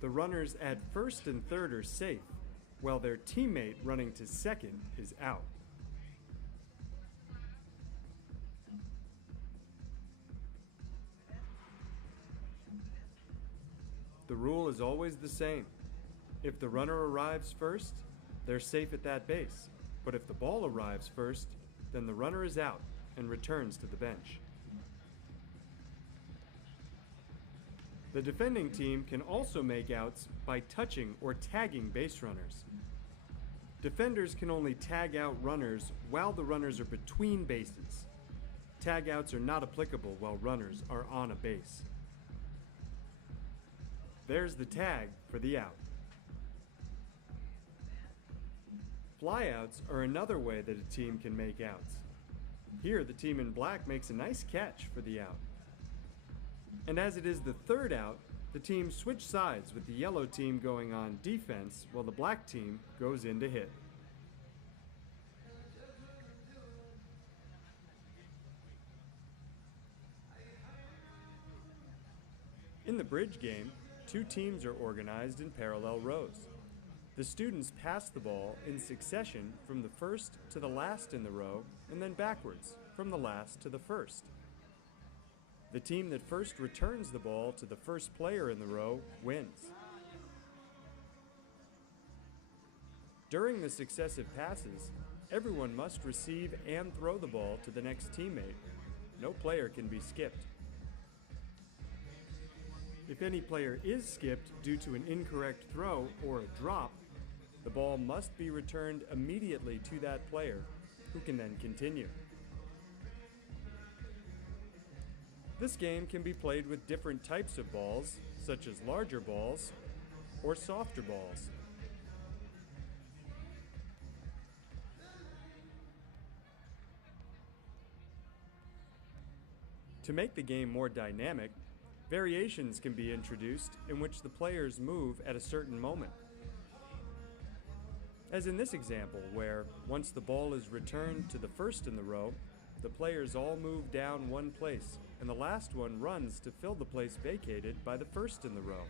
The runners at first and third are safe, while their teammate running to second is out. The rule is always the same. If the runner arrives first, they're safe at that base. But if the ball arrives first, then the runner is out and returns to the bench. The defending team can also make outs by touching or tagging base runners. Defenders can only tag out runners while the runners are between bases. Tag outs are not applicable while runners are on a base. There's the tag for the out. Flyouts are another way that a team can make outs. Here, the team in black makes a nice catch for the out. And as it is the third out, the teams switch sides with the yellow team going on defense while the black team goes in to hit. In the bridge game, 2 teams are organized in parallel rows. The students pass the ball in succession from the first to the last in the row, and then backwards from the last to the first. The team that first returns the ball to the first player in the row wins. During the successive passes, everyone must receive and throw the ball to the next teammate. No player can be skipped. If any player is skipped due to an incorrect throw or a drop, the ball must be returned immediately to that player, who can then continue. This game can be played with different types of balls, such as larger balls or softer balls. To make the game more dynamic, variations can be introduced in which the players move at a certain moment. As in this example, where once the ball is returned to the first in the row, the players all move down one place, and the last one runs to fill the place vacated by the first in the row.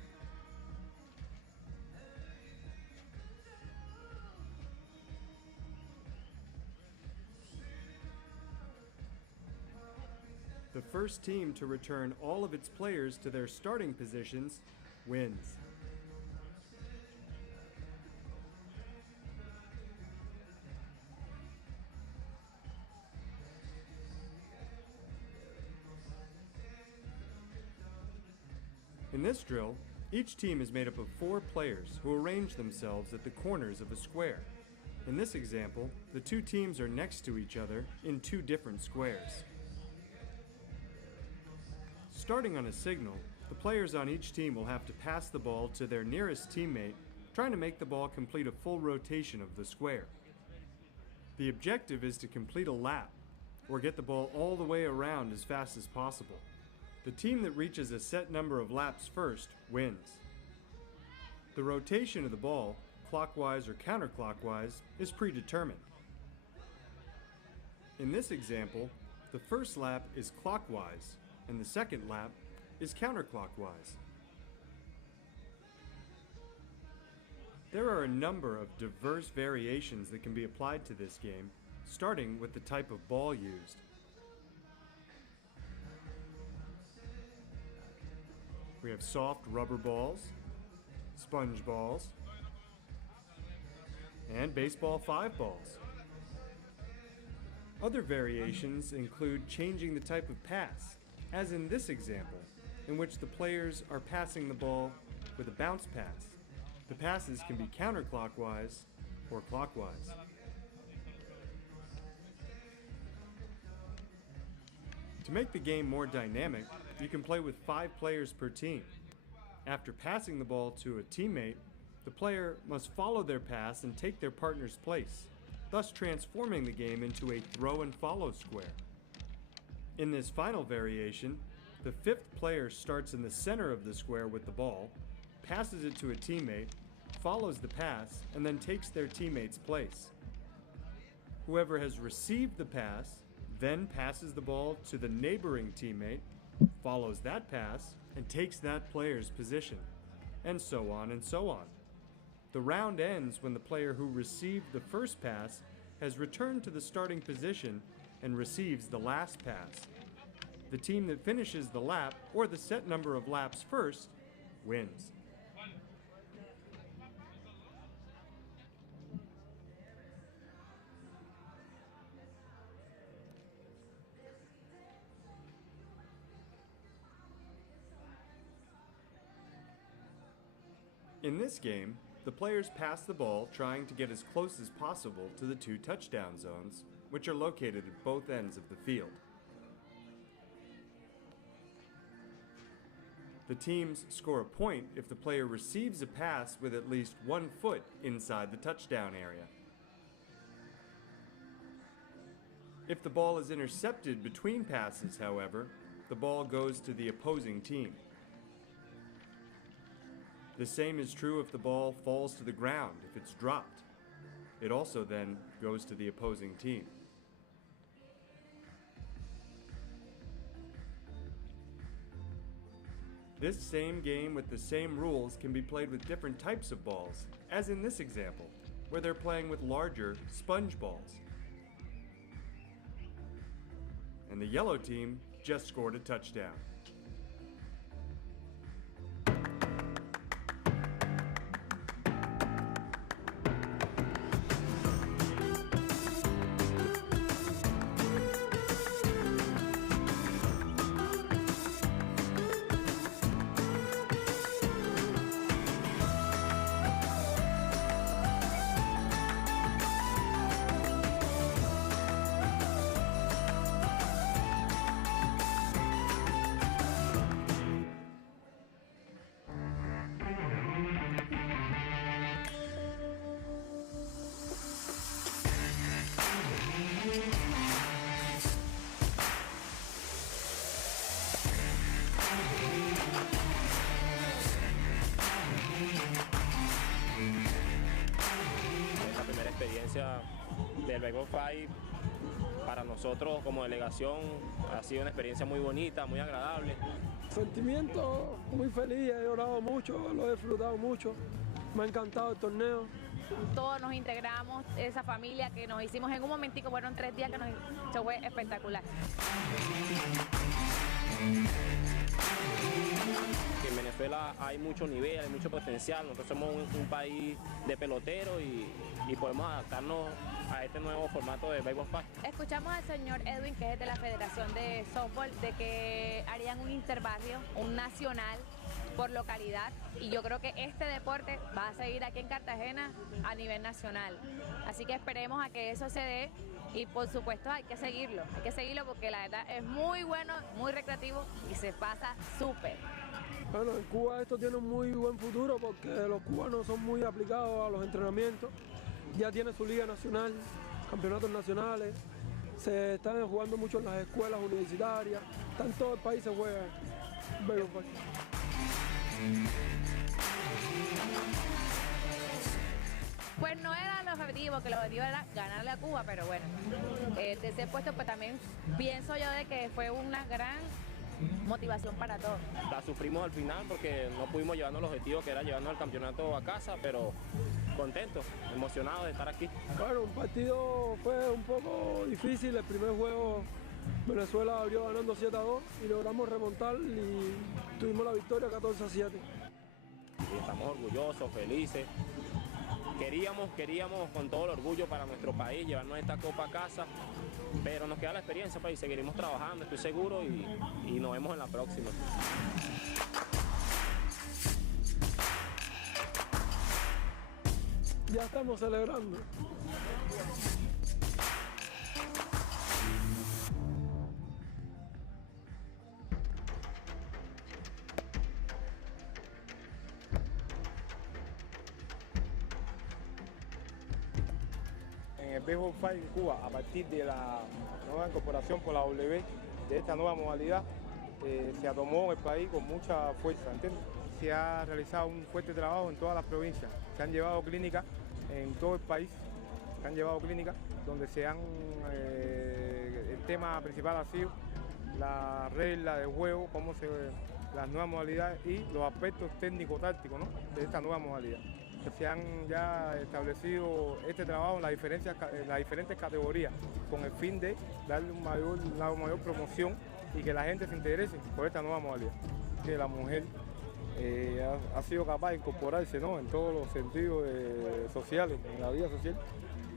The first team to return all of its players to their starting positions wins. In this drill, each team is made up of 4 players who arrange themselves at the corners of a square. In this example, the 2 teams are next to each other in 2 different squares. Starting on a signal, the players on each team will have to pass the ball to their nearest teammate, trying to make the ball complete a full rotation of the square. The objective is to complete a lap, or get the ball all the way around as fast as possible. The team that reaches a set number of laps first wins. The rotation of the ball, clockwise or counterclockwise, is predetermined. In this example, the first lap is clockwise, and the second lap is counterclockwise. There are a number of diverse variations that can be applied to this game, starting with the type of ball used. We have soft rubber balls, sponge balls, and baseball 5 balls. Other variations include changing the type of pass, as in this example, in which the players are passing the ball with a bounce pass. The passes can be counterclockwise or clockwise. To make the game more dynamic, you can play with 5 players per team. After passing the ball to a teammate, the player must follow their pass and take their partner's place, thus transforming the game into a throw and follow square. In this final variation, the 5th player starts in the center of the square with the ball, passes it to a teammate, follows the pass, and then takes their teammate's place. Whoever has received the pass then passes the ball to the neighboring teammate, follows that pass, and takes that player's position, and so on and so on. The round ends when the player who received the first pass has returned to the starting position and receives the last pass. The team that finishes the lap, or the set number of laps first, wins. In this game, the players pass the ball trying to get as close as possible to the 2 touchdown zones, which are located at both ends of the field. The teams score a point if the player receives a pass with at least 1 foot inside the touchdown area. If the ball is intercepted between passes, however, the ball goes to the opposing team. The same is true if the ball falls to the ground if it's dropped. It also then goes to the opposing team. This same game with the same rules can be played with different types of balls, as in this example, where they're playing with larger sponge balls. And the yellow team just scored a touchdown. Del Baseball 5 para nosotros como delegación ha sido una experiencia muy bonita, muy agradable. Sentimiento muy feliz, he llorado mucho, lo he disfrutado mucho, me ha encantado el torneo. Todos nos integramos, esa familia que nos hicimos en un momentico, fueron 3 días que nos fue espectacular. En Venezuela hay mucho nivel, hay mucho potencial, nosotros somos un país de peloteros y podemos adaptarnos a este nuevo formato de Baseball 5. Escuchamos al señor Edwin, que es de la Federación de Softball, de que harían un interbarrio, un nacional por localidad, y yo creo que este deporte va a seguir aquí en Cartagena a nivel nacional. Así que esperemos a que eso se dé. Y por supuesto hay que seguirlo porque la verdad es muy bueno, muy recreativo y se pasa súper. Bueno, en Cuba esto tiene un muy buen futuro porque los cubanos son muy aplicados a los entrenamientos, ya tiene su liga nacional, campeonatos nacionales, se están jugando mucho en las escuelas universitarias, en todo el país se juega béisbol. Pues no era el objetivo, que el objetivo era ganarle a Cuba, pero bueno, de ese puesto pues también pienso yo de que fue una gran motivación para todos. La sufrimos al final porque no pudimos llevarnos el objetivo que era llevarnos el campeonato a casa, pero contentos, emocionados de estar aquí. Bueno, un partido fue un poco difícil, el primer juego Venezuela abrió ganando 7-2 y logramos remontar y tuvimos la victoria 14-7. Y estamos orgullosos, felices. Queríamos con todo el orgullo para nuestro país llevarnos esta copa a casa, pero nos queda la experiencia y seguiremos trabajando, estoy seguro, y nos vemos en la próxima. Ya estamos celebrando. En el Baseball 5 en Cuba, a partir de la nueva incorporación por la W de esta nueva modalidad, se tomó el país con mucha fuerza, ¿entiendes? Se ha realizado un fuerte trabajo en todas las provincias, se han llevado clínicas en todo el país, donde el tema principal ha sido la regla de juego, las nuevas modalidades y los aspectos técnico-tácticos, ¿no?, de esta nueva modalidad. Se han ya establecido este trabajo en las diferentes categorías con el fin de darle una mayor promoción y que la gente se interese por esta nueva modalidad. Que la mujer ha sido capaz de incorporarse, ¿no?, en todos los sentidos sociales, en la vida social,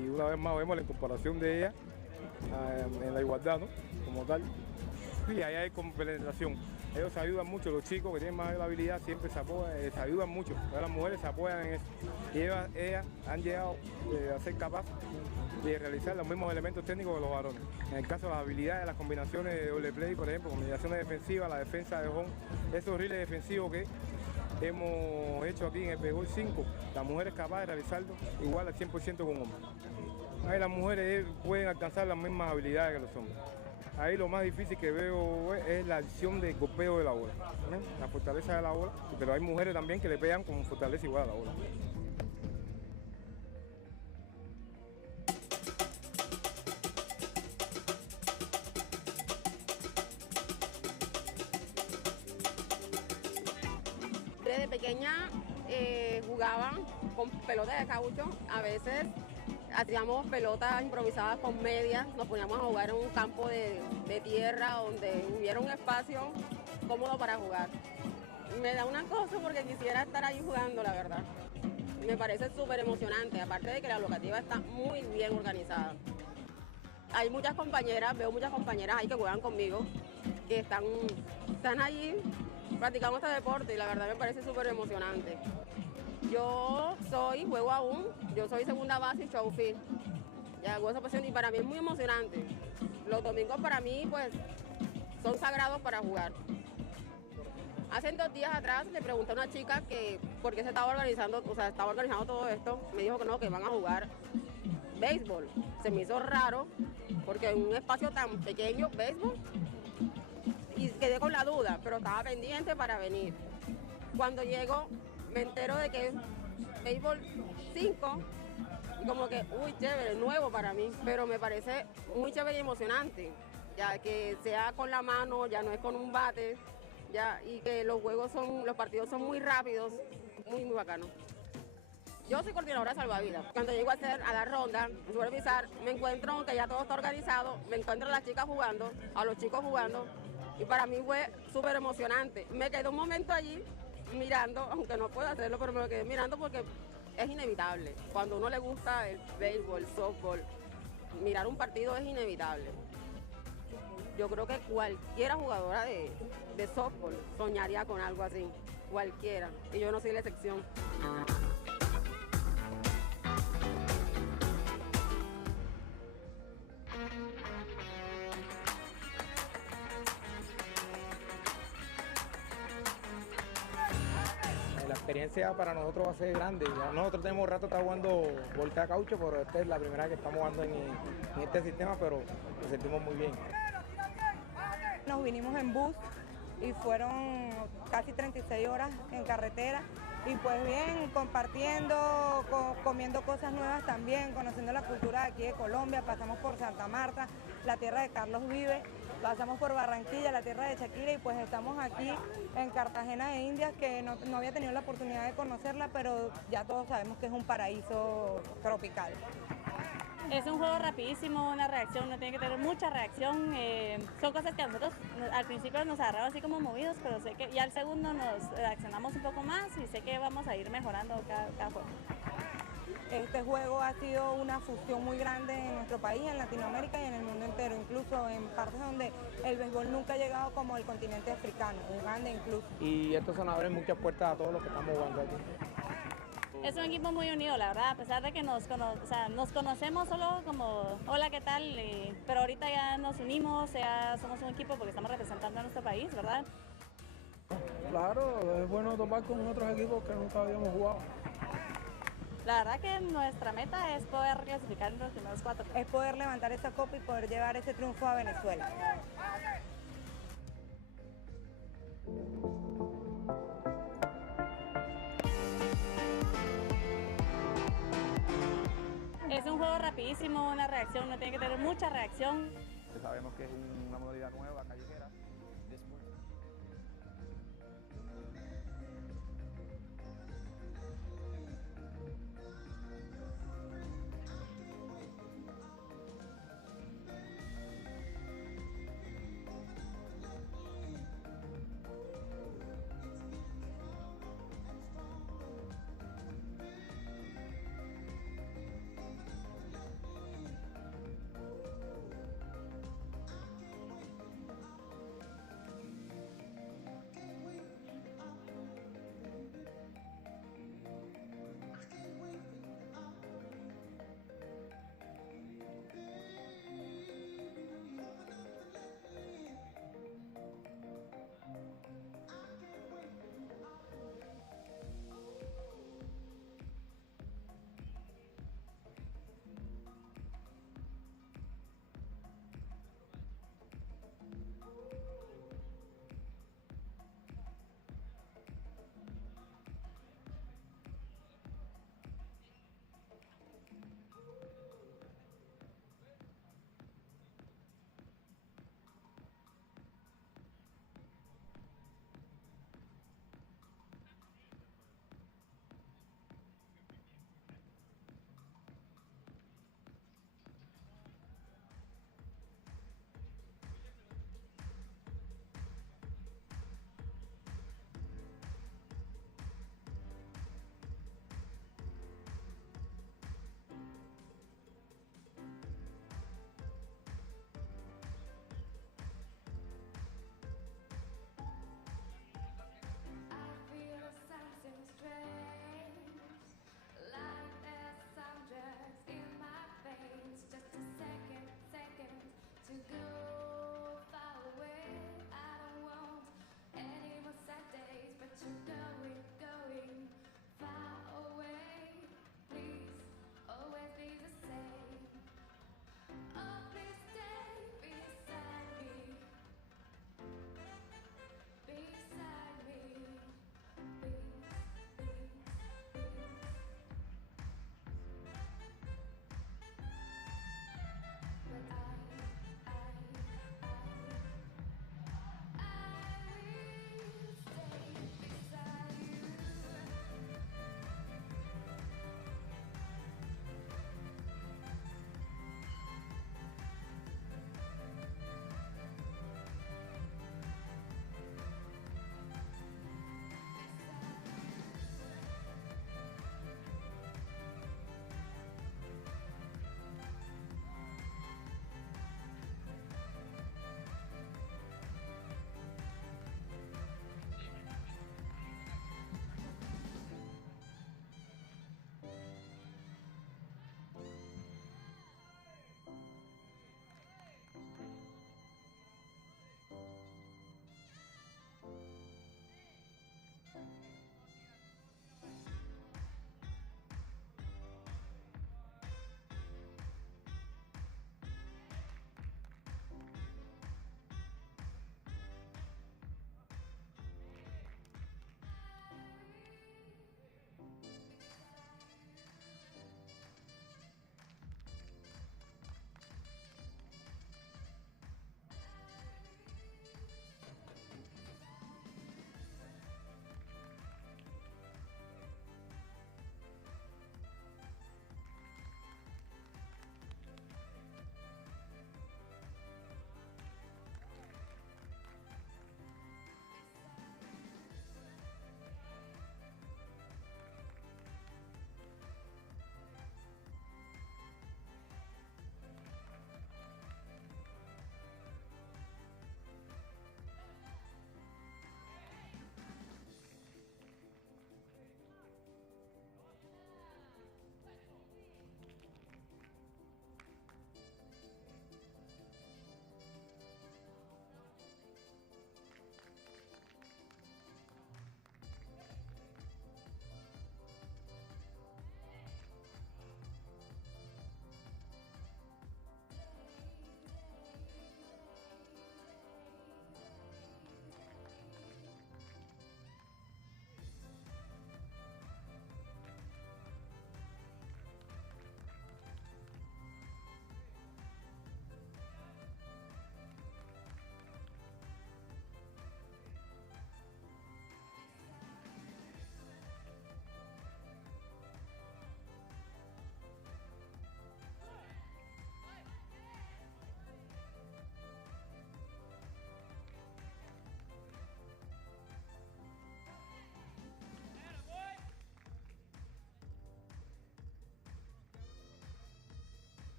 y una vez más vemos la incorporación de ella en la igualdad, ¿no?, como tal. Y ahí hay compenetración. Ellos se ayudan mucho, los chicos que tienen más habilidad siempre se apoyan, se ayudan mucho. Las mujeres se apoyan en eso. Y ellas han llegado a ser capaces de realizar los mismos elementos técnicos que los varones. En el caso de las habilidades, las combinaciones de doble play, por ejemplo, combinaciones defensivas, la defensa de home, esos riles defensivos que hemos hecho aquí en el Baseball 5, la mujer es capaz de realizarlo igual al 100% con hombres. Ahí las mujeres pueden alcanzar las mismas habilidades que los hombres. Ahí lo más difícil que veo es la acción de golpeo de la bola, ¿no?, la fortaleza de la bola, pero hay mujeres también que le pegan con fortaleza igual a la bola. Desde pequeña jugaban con pelotas de caucho, a veces hacíamos pelotas improvisadas con medias, nos poníamos a jugar en un campo de tierra donde hubiera un espacio cómodo para jugar. Me da una cosa porque quisiera estar ahí jugando, la verdad. Me parece súper emocionante, aparte de que la locativa está muy bien organizada. Hay muchas compañeras, veo muchas compañeras ahí que juegan conmigo, que están allí practicando este deporte y la verdad me parece súper emocionante. Yo juego aún, yo soy segunda base y showfield. Ya hago esa posición y para mí es muy emocionante. Los domingos para mí pues son sagrados para jugar. Hace 2 días atrás le pregunté a una chica que por qué se estaba organizando, estaba organizando todo esto. Me dijo que no, que van a jugar béisbol. Se me hizo raro porque en un espacio tan pequeño, béisbol. Y quedé con la duda, pero estaba pendiente para venir. Cuando llego, me entero de que es béisbol 5 y como que, uy, chévere, nuevo para mí, pero me parece muy chévere y emocionante, ya que sea con la mano, ya no es con un bate, ya, y que los partidos son muy rápidos, muy bacano. Yo soy coordinadora de salvavidas. Cuando llego a la ronda, a supervisar, me encuentro que ya todo está organizado, me encuentro a las chicas jugando, a los chicos jugando, y para mí fue súper emocionante. Me quedé un momento allí mirando, aunque no puedo hacerlo, pero me quedé mirando porque es inevitable. Cuando a uno le gusta el béisbol, el softball, mirar un partido es inevitable. Yo creo que cualquiera jugadora de softball soñaría con algo así, cualquiera, y yo no soy la excepción. La experiencia para nosotros va a ser grande. Ya nosotros tenemos rato está jugando voltea caucho, pero esta es la primera vez que estamos jugando en este sistema, pero nos sentimos muy bien. Nos vinimos en bus y fueron casi 36 horas en carretera y pues bien, compartiendo, comiendo cosas nuevas también, conociendo la cultura de aquí de Colombia. Pasamos por Santa Marta, la tierra de Carlos Vives, pasamos por Barranquilla, la tierra de Shakira, y pues estamos aquí en Cartagena de Indias, que no había tenido la oportunidad de conocerla, pero ya todos sabemos que es un paraíso tropical. Es un juego rapidísimo, una reacción, uno tiene que tener mucha reacción. Son cosas que a nosotros al principio nos agarraba así como movidos, pero sé que ya al segundo nos reaccionamos un poco más y sé que vamos a ir mejorando cada juego. Este juego ha sido una fusión muy grande en nuestro país, en Latinoamérica y en el mundo entero, incluso en partes donde el béisbol nunca ha llegado, como el continente africano, Uganda incluso. Y esto nos abre muchas puertas a todos los que estamos jugando aquí. Es un equipo muy unido, la verdad, a pesar de que nos conocemos solo como hola, ¿qué tal? Pero ahorita ya nos unimos, ya somos un equipo porque estamos representando a nuestro país, ¿verdad? Claro, es bueno topar con otros equipos que nunca habíamos jugado. La verdad que nuestra meta es poder clasificar en los primeros 4. Es poder levantar esa copa y poder llevar ese triunfo a Venezuela. Es un juego rapidísimo, una reacción, uno tiene que tener mucha reacción. Sabemos que es una modalidad nueva, callejera.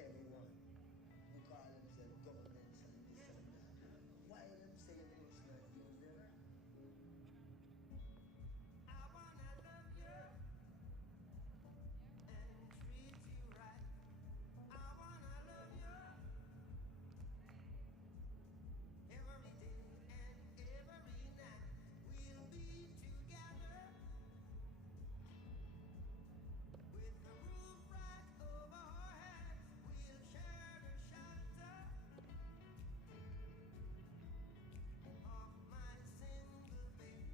everyone. You call themselves governments and this and that. Why them saying things like those there? I wanna love you and treat you right. I wanna love you every day and every night. We'll be together with the roof right over our heads. We'll share the shelter of my single bed.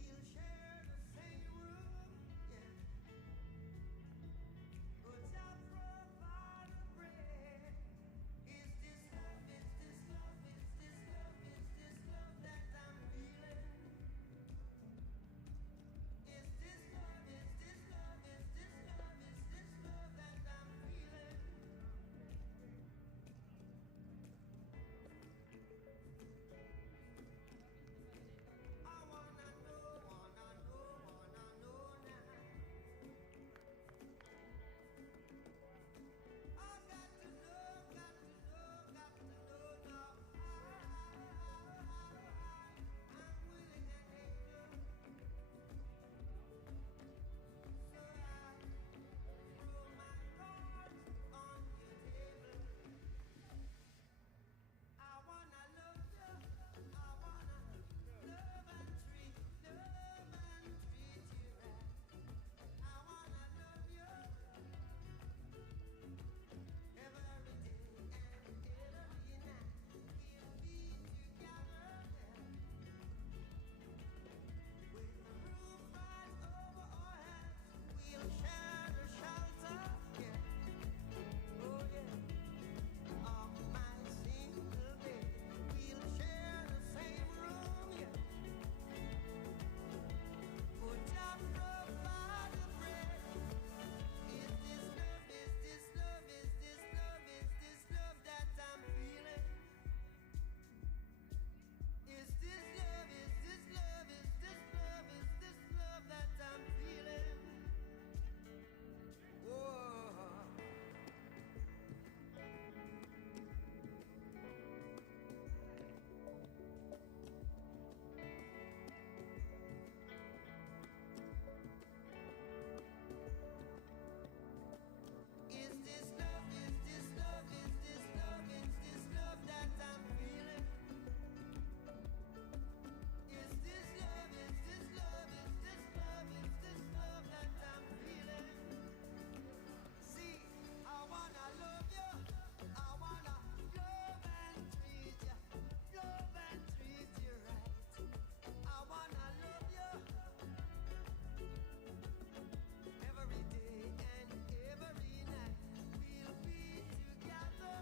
We'll share the same room, yeah. Good job provide the bread. Is this love? Is this love? Is this love? Is this love that I'm feeling? Is this love? Is this love? Is this love? Is this love that I'm feeling? I wanna know now. I've got to know now. I'm willing and able. So I throw my cards on your table. I wanna love you. I wanna love and treat you right. I wanna love you every day and every night. We'll be together with the roof right over our heads. We'll share the shelter, yeah. Oh yeah. Of my single bed. We'll share the same room, yeah. Good job provide the bread. Is this love? Is this love? Is this love? Is this love that I'm feeling? Is this love? Is this love? Is this love? Is this love that I'm feeling? Whoa. Is this love? Is this love? Is this love? Is this love that I'm feeling? Is this love? Is this love? Is this love? Is this love that I'm feeling? See, I wanna love you. I wanna love and treat you. Love and treat you right. I wanna love you every day and every night. We'll be together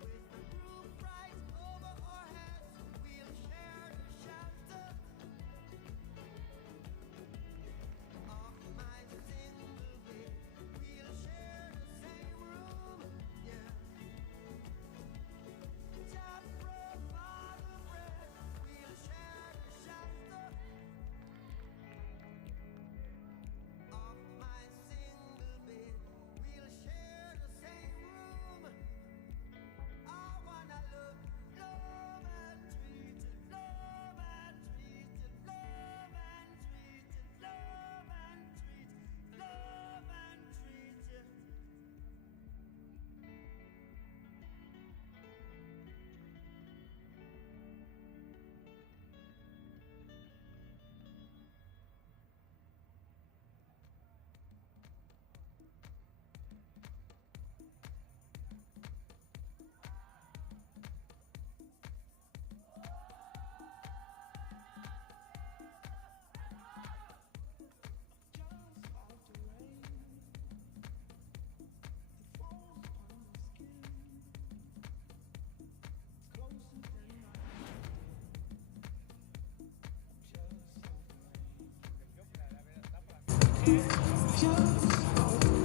with the roof right over our heads. We'll share the shelter of my single bed. We'll share the same room, yeah. Just provide the bread. We'll share the shelter of my single bed. We'll share the same room. I wanna love and treat you, love and treat you, love and treat you, love and treat you, love and treat you.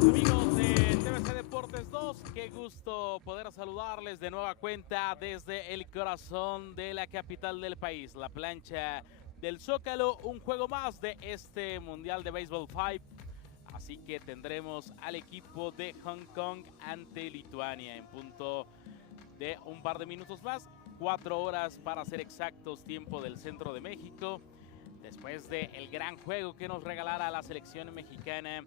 Amigos de TVC Deportes 2, qué gusto poder saludarles de nueva cuenta desde el corazón de la capital del país, la plancha del Zócalo, un juego más de este Mundial de Béisbol 5. Así que tendremos al equipo de Hong Kong ante Lituania en punto de un par de minutos más. 4 horas para ser exactos, tiempo del centro de México. Después del gran juego que nos regalara la selección mexicana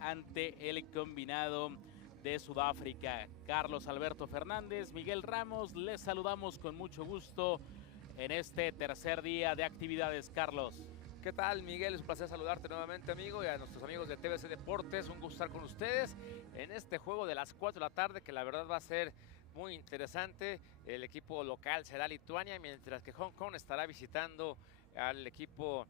ante el combinado de Sudáfrica. Carlos Alberto Fernández, Miguel Ramos, les saludamos con mucho gusto en este tercer día de actividades. Carlos. ¿Qué tal, Miguel? Es un placer saludarte nuevamente, amigo, y a nuestros amigos de TVC Deportes. Un gusto estar con ustedes en este juego de las 4 de la tarde, que la verdad va a ser muy interesante. El equipo local será Lituania, mientras que Hong Kong estará visitando al equipo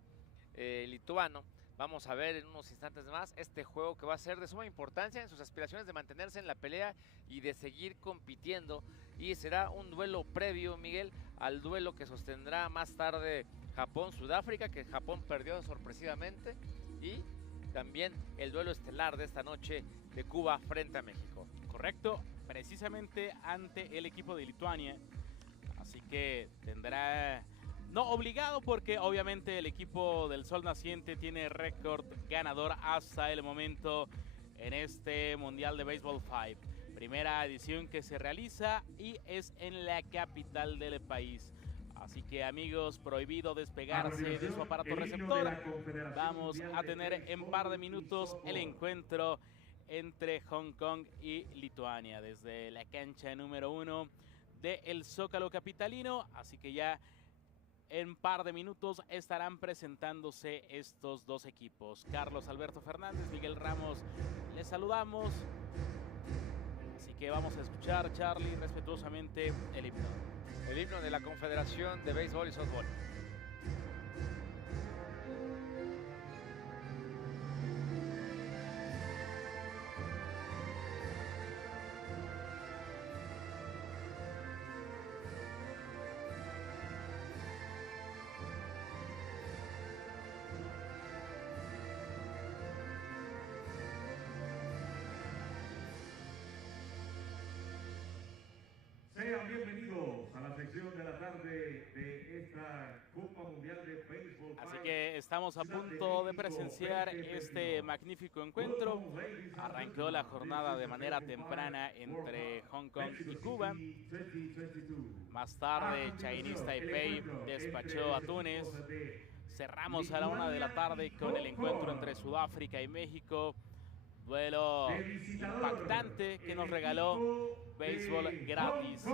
lituano. Vamos a ver en unos instantes más este juego, que va a ser de suma importancia en sus aspiraciones de mantenerse en la pelea y de seguir compitiendo. Y será un duelo previo, Miguel, al duelo que sostendrá más tarde Japón-Sudáfrica, que Japón perdió sorpresivamente, y también el duelo estelar de esta noche de Cuba frente a México. Correcto, precisamente ante el equipo de Lituania. Así que tendrá, no obligado, porque obviamente el equipo del Sol Naciente tiene récord ganador hasta el momento en este Mundial de Béisbol 5. Primera edición que se realiza y es en la capital del país. Así que, amigos, prohibido despegarse de su aparato receptor. Vamos a tener en par de minutos el encuentro entre Hong Kong y Lituania desde la cancha número 1 del Zócalo capitalino. Así que ya en par de minutos estarán presentándose estos dos equipos. Carlos Alberto Fernández, Miguel Ramos, les saludamos. Así que vamos a escuchar, Charlie, respetuosamente el himno. El himno de la Confederación de Béisbol y Softball. Sean bienvenidos a la sección de la tarde de esta Copa Mundial de Béisbol. Así que estamos a punto de presenciar este magnífico encuentro. Arrancó la jornada de manera temprana entre Hong Kong y Cuba. Más tarde, Chinese Taipei despachó a Túnez. Cerramos a la 1 de la tarde con el encuentro entre Sudáfrica y México. Duelo impactante que nos regaló béisbol gratis.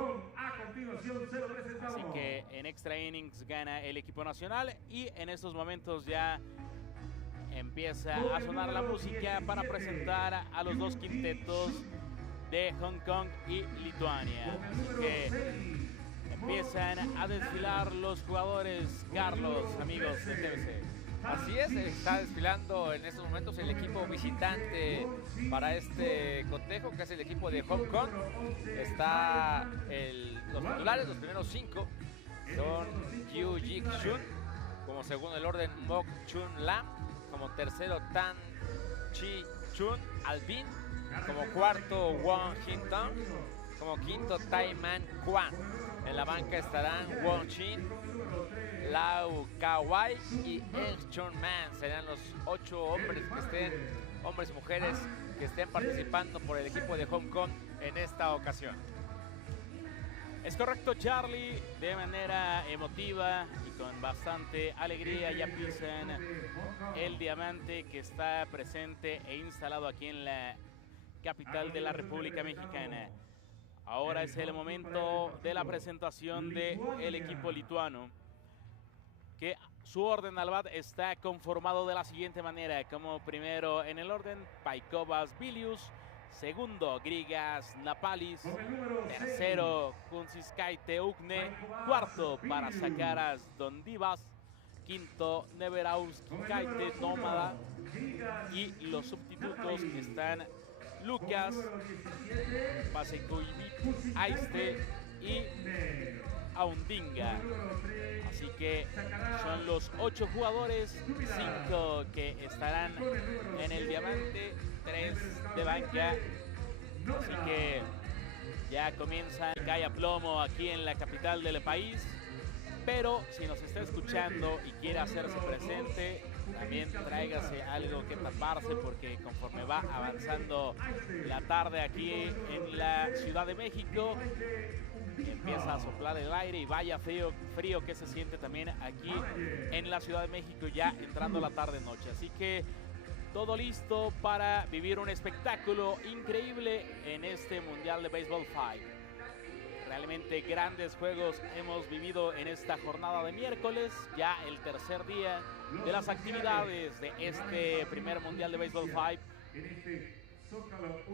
Así que en extra innings gana el equipo nacional, y en estos momentos ya empieza a sonar la música para presentar a los dos quintetos de Hong Kong y Lituania. Así que empiezan a desfilar los jugadores. Carlos, amigos de TVC. Así es, está desfilando en estos momentos el equipo visitante para este cotejo, que es el equipo de Hong Kong. Está los titulares, los primeros 5 son Kyu Jik Shun, como segundo el orden Mok Chun Lam, como tercero Tan Chi Chun Albin, como cuarto Wong Jin Tong, como quinto Tai Man Kwan. En la banca estarán Wong Chin, Lau Kawai y Eng Chun Man. Serán los 8 hombres y mujeres que estén participando por el equipo de Hong Kong en esta ocasión. Es correcto, Charlie. De manera emotiva y con bastante alegría ya pisan el diamante que está presente e instalado aquí en la capital de la República Mexicana. Ahora es el momento de la presentación del equipo lituano, que su orden al bat está conformado de la siguiente manera. Como primero en el orden, Paikovas Vilius. Segundo, Grigas Napalis. Tercero, Kunsiskaite Ugne. Cuarto, para Sakaras Dondivas. Quinto, Neverauski Kaite Nómada. Y los sustitutos que están Lucas Pasekuivik Aiste y Aundinga. Así que son los 8 jugadores, 5 que estarán en el diamante, 3 de banca. Así que ya comienza el cae a plomo aquí en la capital del país. Pero si nos está escuchando y quiere hacerse presente, también tráigase algo que taparse, porque conforme va avanzando la tarde aquí en la Ciudad de México, empieza a soplar el aire y vaya frío que se siente también aquí en la Ciudad de México, ya entrando la tarde-noche. Así que todo listo para vivir un espectáculo increíble en este Mundial de Béisbol 5. Realmente grandes juegos hemos vivido en esta jornada de miércoles, ya el tercer día de las actividades de este primer Mundial de Béisbol 5.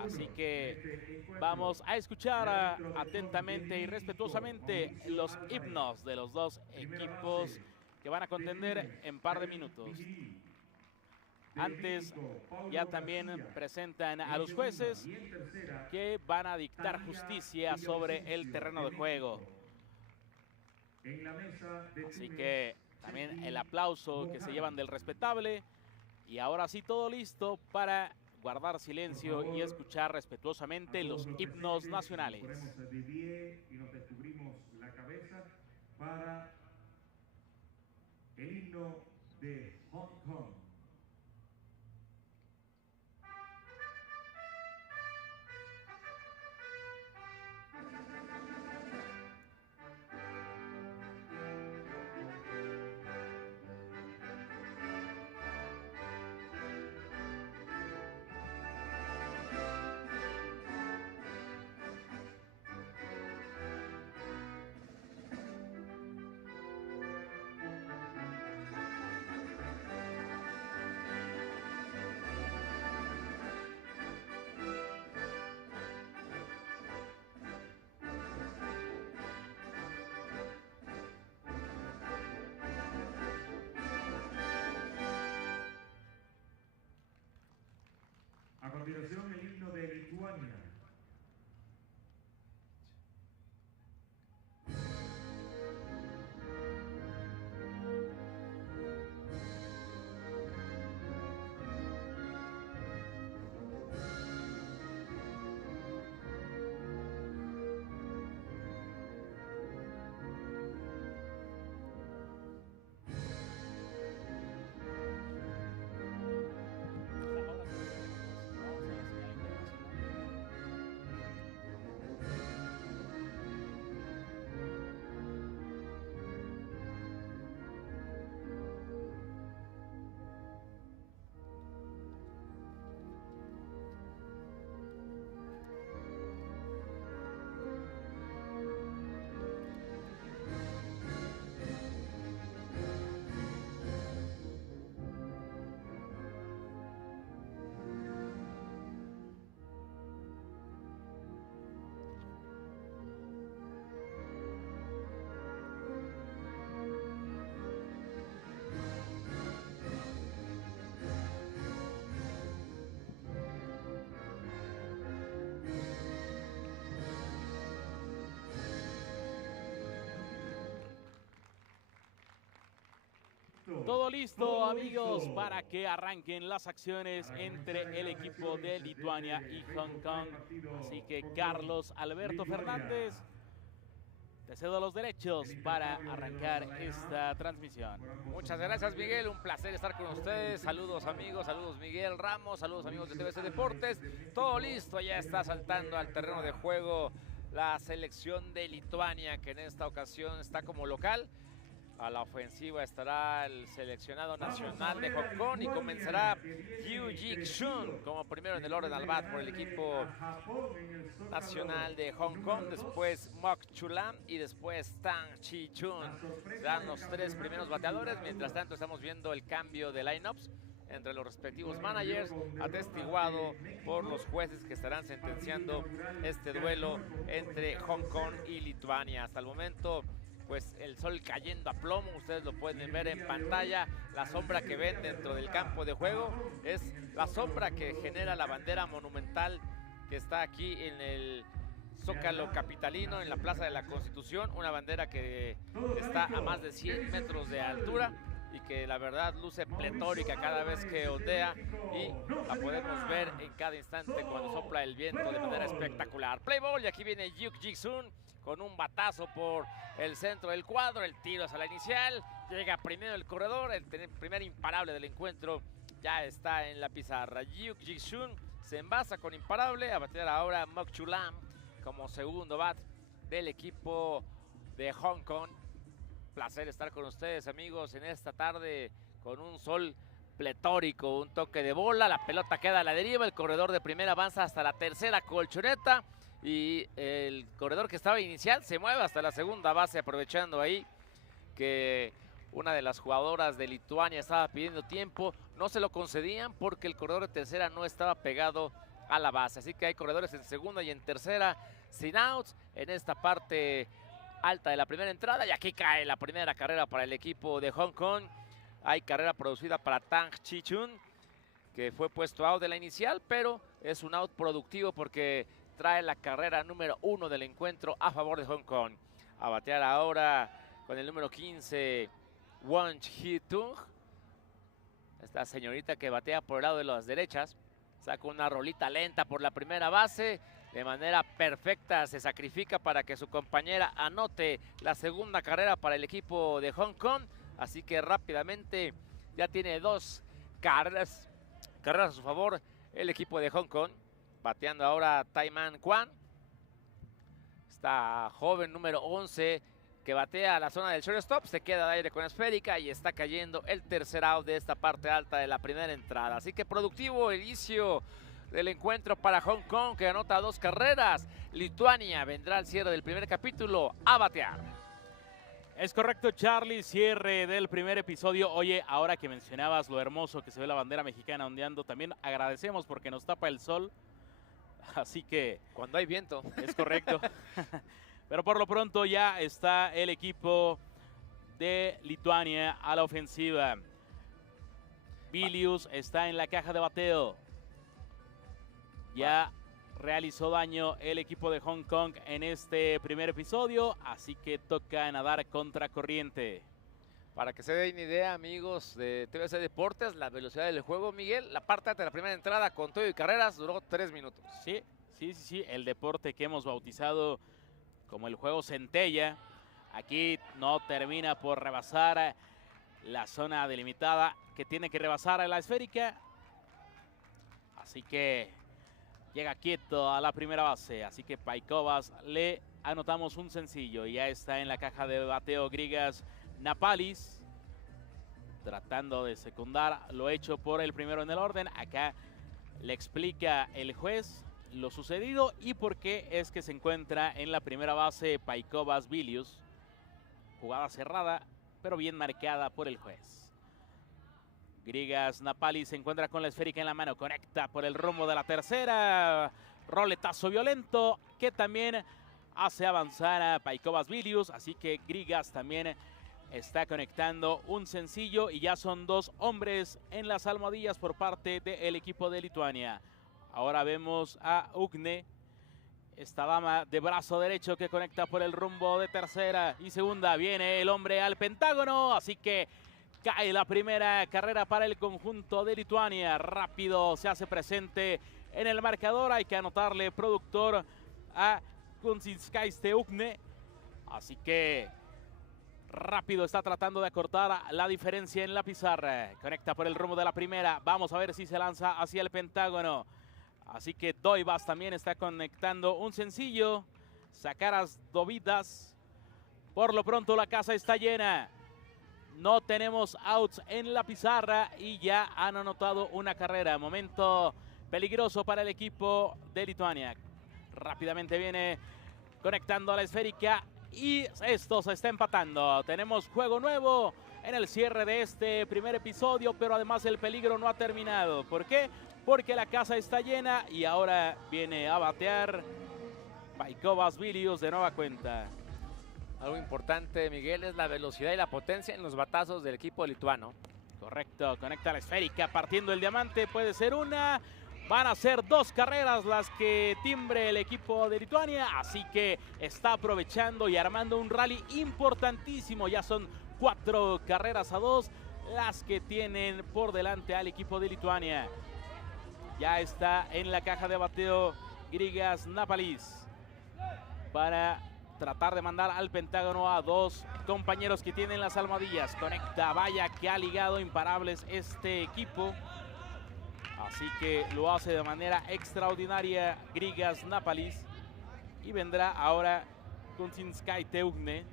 Así que vamos a escuchar atentamente y respetuosamente los himnos de los dos equipos que van a contender en par de minutos. Antes ya también presentan a los jueces que van a dictar justicia sobre el terreno de juego. Así que también el aplauso que se llevan del respetable. Y ahora sí, todo listo para guardar silencio y escuchar respetuosamente los himnos nacionales. Y nos descubrimos la cabeza para el himno de Hong Kong. A continuación, el himno de Lituania. Todo listo, amigos, para que arranquen las acciones entre el equipo de Lituania y Hong Kong. Así que Carlos Alberto Fernández, te cedo los derechos para arrancar esta transmisión. Muchas gracias, Miguel, un placer estar con ustedes. Saludos, amigos, saludos, Miguel Ramos, saludos, amigos de TVC Deportes. Todo listo, ya está saltando al terreno de juego la selección de Lituania, que en esta ocasión está como local. A la ofensiva estará el seleccionado nacional de Hong Kong y comenzará Hyu Jik-shun como primero en el orden al bat por el equipo nacional de Hong Kong. Después Mok Chulam y después Tang Chi-chun. Dan los tres primeros bateadores. Mientras tanto estamos viendo el cambio de lineups entre los respectivos managers, atestiguado por los jueces que estarán sentenciando este duelo entre Hong Kong y Lituania. Hasta el momento, pues el sol cayendo a plomo, ustedes lo pueden ver en pantalla. La sombra que ven dentro del campo de juego es la sombra que genera la bandera monumental que está aquí en el Zócalo capitalino, en la Plaza de la Constitución. Una bandera que está a más de 100 metros de altura y que la verdad luce pletórica cada vez que ondea, y la podemos ver en cada instante cuando sopla el viento de manera espectacular. Play ball, y aquí viene Hyu Jik-shun con un batazo por el centro del cuadro. El tiro es a la inicial. Llega primero el corredor. El primer imparable del encuentro ya está en la pizarra. Yuk Ji-sun se envasa con imparable. A batear ahora Mok Chulam como segundo bat del equipo de Hong Kong. Placer estar con ustedes, amigos, en esta tarde con un sol pletórico, un toque de bola, la pelota queda a la deriva, el corredor de primera avanza hasta la tercera colchoneta y el corredor que estaba inicial se mueve hasta la segunda base, aprovechando ahí que una de las jugadoras de Lituania estaba pidiendo tiempo, no se lo concedían porque el corredor de tercera no estaba pegado a la base, así que hay corredores en segunda y en tercera sin outs en esta parte alta de la primera entrada, y aquí cae la primera carrera para el equipo de Hong Kong. Hay carrera producida para Tang Chi-chun, que fue puesto out de la inicial, pero es un out productivo porque trae la carrera número 1 del encuentro a favor de Hong Kong. A batear ahora con el número 15, Won Hee-tung. Esta señorita que batea por el lado de las derechas. Saca una rolita lenta por la primera base. De manera perfecta se sacrifica para que su compañera anote la segunda carrera para el equipo de Hong Kong. Así que rápidamente ya tiene 2 carreras a su favor el equipo de Hong Kong. Bateando ahora Taiman Kwan. Esta joven número 11 que batea a la zona del shortstop. Se queda de aire con esférica y está cayendo el tercer out de esta parte alta de la primera entrada. Así que productivo el inicio del encuentro para Hong Kong, que anota 2 carreras. Lituania vendrá al cierre del primer capítulo a batear. Es correcto, Charlie, cierre del primer episodio. Oye, ahora que mencionabas lo hermoso que se ve la bandera mexicana ondeando, también agradecemos porque nos tapa el sol. Así que... cuando hay viento. Es correcto. Pero por lo pronto ya está el equipo de Lituania a la ofensiva. Vilius está en la caja de bateo. Ya realizó daño el equipo de Hong Kong en este primer episodio, así que toca nadar contra corriente. Para que se den idea, amigos de TVC Deportes, la velocidad del juego, Miguel, la parte de la primera entrada con todo y carreras duró 3 minutos. Sí, el deporte que hemos bautizado como el juego centella. Aquí no termina por rebasar la zona delimitada que tiene que rebasar a la esférica. Así que llega quieto a la primera base, así que Paikovas le anotamos un sencillo. Y ya está en la caja de bateo Grigas Napalis, tratando de secundar lo hecho por el primero en el orden. Acá le explica el juez lo sucedido y por qué es que se encuentra en la primera base Paikovas Vilius. Jugada cerrada, pero bien marcada por el juez. Grigas Napalis se encuentra con la esférica en la mano, conecta por el rumbo de la tercera, roletazo violento que también hace avanzar a Paikovas Vilius, así que Grigas también está conectando un sencillo y ya son 2 hombres en las almohadillas por parte del equipo de Lituania. Ahora vemos a Ugne, esta dama de brazo derecho que conecta por el rumbo de tercera y segunda. Viene el hombre al pentágono, así que cae la primera carrera para el conjunto de Lituania. Rápido se hace presente en el marcador. Hay que anotarle productor a Kunsinskaiste Ugne. Así que rápido está tratando de acortar la diferencia en la pizarra. Conecta por el rumbo de la primera. Vamos a ver si se lanza hacia el pentágono. Así que Doivas también está conectando un sencillo. Sakaras Dovidas. Por lo pronto la casa está llena. No tenemos outs en la pizarra y ya han anotado una carrera. Momento peligroso para el equipo de Lituania. Rápidamente viene conectando a la esférica y esto se está empatando. Tenemos juego nuevo en el cierre de este primer episodio, pero además el peligro no ha terminado. ¿Por qué? Porque la casa está llena y ahora viene a batear Paikovas Vilius de nueva cuenta. Algo importante, Miguel, es la velocidad y la potencia en los batazos del equipo lituano. Correcto, conecta la esférica, partiendo el diamante, puede ser una. Van a ser 2 carreras las que timbre el equipo de Lituania, así que está aprovechando y armando un rally importantísimo. Ya son 4 carreras a 2 las que tienen por delante al equipo de Lituania. Ya está en la caja de bateo Grigas Napalis para tratar de mandar al pentágono a dos compañeros que tienen las almohadillas. Conecta, vaya que ha ligado imparables este equipo. Así que lo hace de manera extraordinaria Grigas Napalis. Y vendrá ahora Kunsinskaite Ugne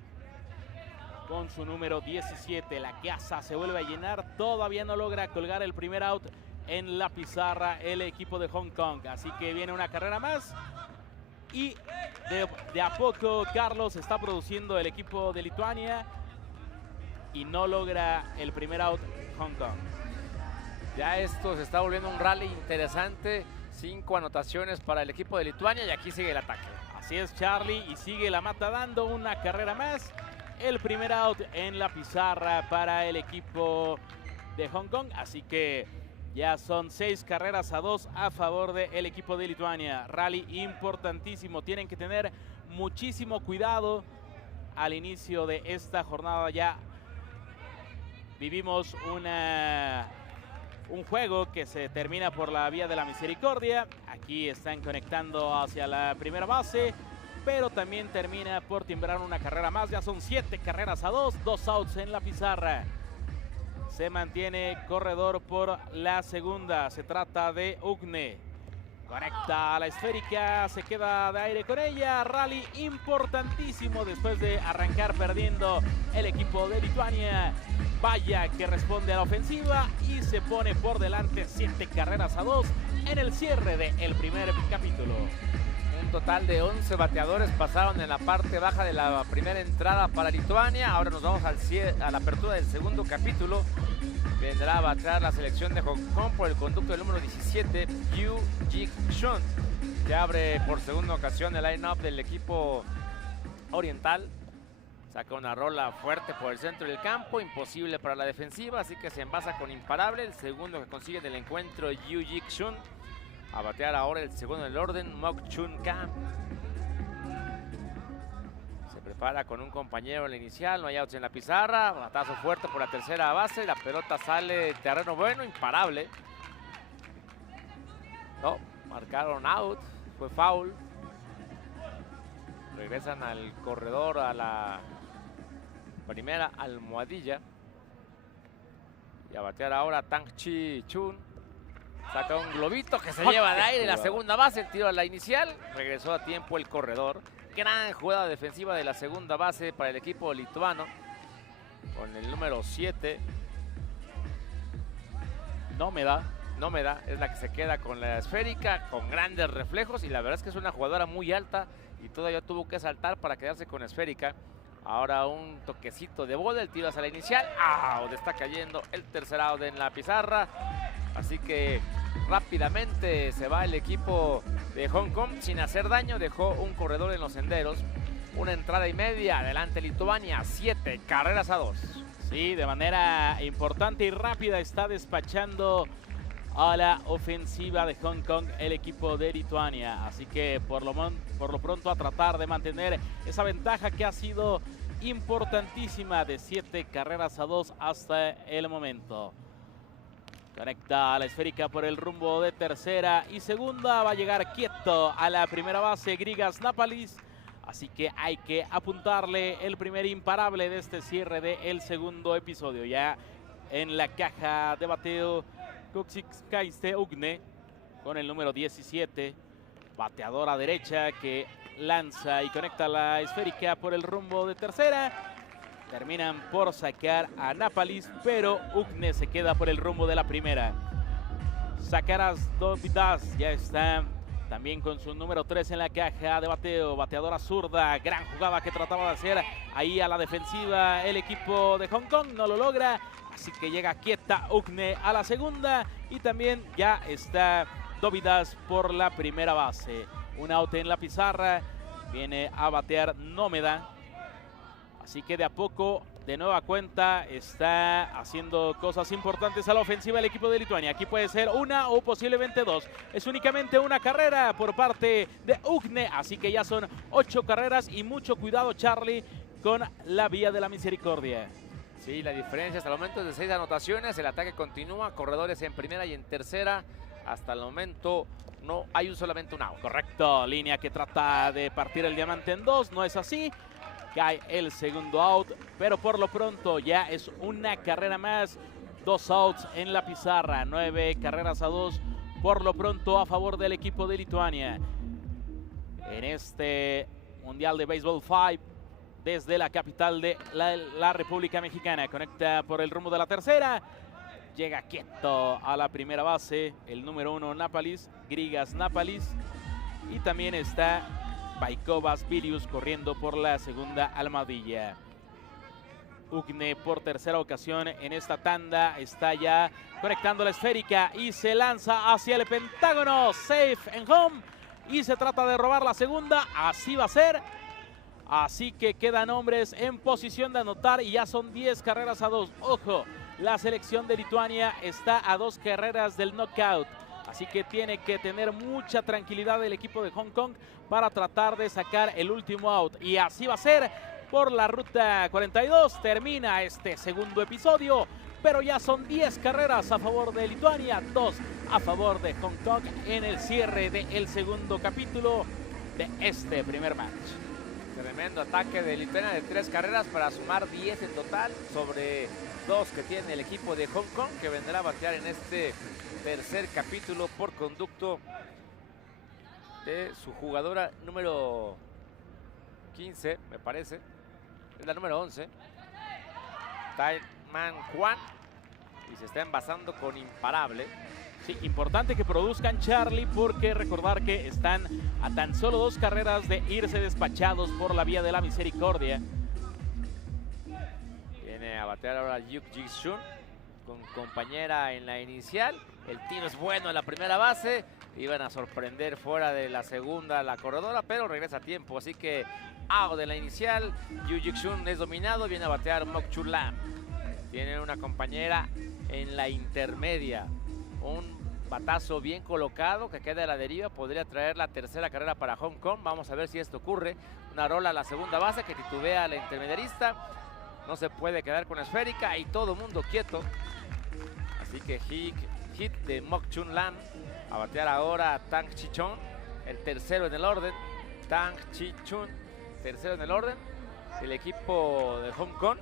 con su número 17. La casa se vuelve a llenar. Todavía no logra colgar el primer out en la pizarra el equipo de Hong Kong. Así que viene una carrera más. Y de a poco Carlos está produciendo el equipo de Lituania. Y no logra el primer out Hong Kong. Ya esto se está volviendo un rally interesante. 5 anotaciones para el equipo de Lituania y aquí sigue el ataque. Así es, Charlie, y sigue la mata dando una carrera más. El primer out en la pizarra para el equipo de Hong Kong. Así que ya son 6 carreras a 2 a favor del equipo de Lituania. Rally importantísimo. Tienen que tener muchísimo cuidado al inicio de esta jornada. Ya vivimos un juego que se termina por la vía de la misericordia. Aquí están conectando hacia la primera base, pero también termina por timbrar una carrera más. Ya son 7 carreras a 2, 2 outs en la pizarra. Se mantiene corredor por la segunda. Se trata de Ugne. Conecta a la esférica, se queda de aire con ella. Rally importantísimo después de arrancar perdiendo el equipo de Lituania. Vaya que responde a la ofensiva y se pone por delante 7 carreras a 2 en el cierre del primer capítulo. Un total de 11 bateadores pasaron en la parte baja de la primera entrada para Lituania. Ahora nos vamos a la apertura del segundo capítulo. Vendrá a batear la selección de Hong Kong por el conducto del número 17, Yu Jik Shun, que abre por segunda ocasión el line-up del equipo oriental. Saca una rola fuerte por el centro del campo, imposible para la defensiva, así que se envasa con imparable. El segundo que consigue del encuentro, Yu Jik Shun. A batear ahora el segundo del orden, Mok Chun Ka. Se prepara con un compañero en la inicial, no hay outs en la pizarra. Batazo fuerte por la tercera base, la pelota sale de terreno bueno, imparable. No, marcaron out, fue foul. Regresan al corredor a la primera almohadilla. Y a batear ahora Tang Chi Chun. Saca un globito que se lleva de aire la segunda base, el tiro a la inicial. Regresó a tiempo el corredor. Gran jugada defensiva de la segunda base para el equipo lituano. Con el número 7. No me da, es la que se queda con la esférica, con grandes reflejos. Y la verdad es que es una jugadora muy alta y todavía tuvo que saltar para quedarse con esférica. Ahora un toquecito de bola, el tiro hacia la inicial. ¡Out! Está cayendo el tercer out en la pizarra. Así que rápidamente se va el equipo de Hong Kong sin hacer daño. Dejó un corredor en los senderos. Una entrada y media. Adelante Lituania. 7 carreras a 2. Sí, de manera importante y rápida está despachando a la ofensiva de Hong Kong el equipo de Lituania. Así que por lo pronto a tratar de mantener esa ventaja que ha sido importantísima de 7 carreras a 2 hasta el momento. Conecta a la esférica por el rumbo de tercera y segunda. Va a llegar quieto a la primera base Grigas Napalis. Así que hay que apuntarle el primer imparable de este cierre del segundo episodio. Ya en la caja de bateo Kunsinskaite Ugne con el número 17. Bateadora derecha que lanza y conecta la esférica por el rumbo de tercera. Terminan por sacar a Napalis, pero Ugne se queda por el rumbo de la primera. Sacaras Dovidas ya está también con su número 3 en la caja de bateo. Bateadora zurda, gran jugada que trataba de hacer ahí a la defensiva el equipo de Hong Kong. No lo logra, así que llega quieta Ugne a la segunda. Y también ya está Dovidas por la primera base. Un out en la pizarra, viene a batear Nómeda. Así que de a poco, de nueva cuenta, está haciendo cosas importantes a la ofensiva el equipo de Lituania. Aquí puede ser una o posiblemente 2. Es únicamente una carrera por parte de Ugne. Así que ya son 8 carreras y mucho cuidado, Charlie, con la vía de la misericordia. Sí, la diferencia hasta el momento es de 6 anotaciones. El ataque continúa. Corredores en primera y en tercera. hasta el momento no hay solamente un out. Correcto, línea que trata de partir el diamante en dos, no es así. Cae el segundo out, pero por lo pronto ya es una carrera más. 2 outs en la pizarra, 9 carreras a 2 por lo pronto a favor del equipo de Lituania. En este Mundial de Béisbol 5 desde la capital de la República Mexicana. Conecta por el rumbo de la tercera. Llega quieto a la primera base el número 1 Napalis, Grigas Napalis. Y también está Paikovas Vilius corriendo por la segunda almohadilla. Ugne por tercera ocasión en esta tanda está ya conectando la esférica y se lanza hacia el pentágono. Safe en home y se trata de robar la segunda. Así va a ser. Así que quedan hombres en posición de anotar y ya son 10 carreras a 2. Ojo, la selección de Lituania está a 2 carreras del knockout. Así que tiene que tener mucha tranquilidad el equipo de Hong Kong para tratar de sacar el último out. Y así va a ser por la ruta 42. Termina este segundo episodio, pero ya son 10 carreras a favor de Lituania, 2 a favor de Hong Kong en el cierre del segundo capítulo de este primer match. Tremendo ataque de Lituania de 3 carreras para sumar 10 en total sobre 2 que tiene el equipo de Hong Kong, que vendrá a batear en este tercer capítulo por conducto de su jugadora número 15, me parece. Es la número 11. Tai Man Juan. Y se está envasando con imparable. Sí, importante que produzcan, Charlie, porque recordar que están a tan solo 2 carreras de irse despachados por la vía de la misericordia. Viene a batear ahora Yuk Ji-sun con compañera en la inicial. El tiro es bueno en la primera base. Iban a sorprender fuera de la segunda la corredora, pero regresa a tiempo. Así que out de la inicial. Yuk Ji-sun es dominado. Viene a batear Mok Chul Lam. Tiene una compañera en la intermedia. Un batazo bien colocado que queda a la deriva. Podría traer la tercera carrera para Hong Kong. Vamos a ver si esto ocurre. Una rola a la segunda base que titubea a la intermediarista. No se puede quedar con esférica y todo mundo quieto. Así que hit de Mok Chul Lam. A batear ahora Tang Chi-chun, el tercero en el orden. Tang Chi-chun, tercero en el orden. El equipo de Hong Kong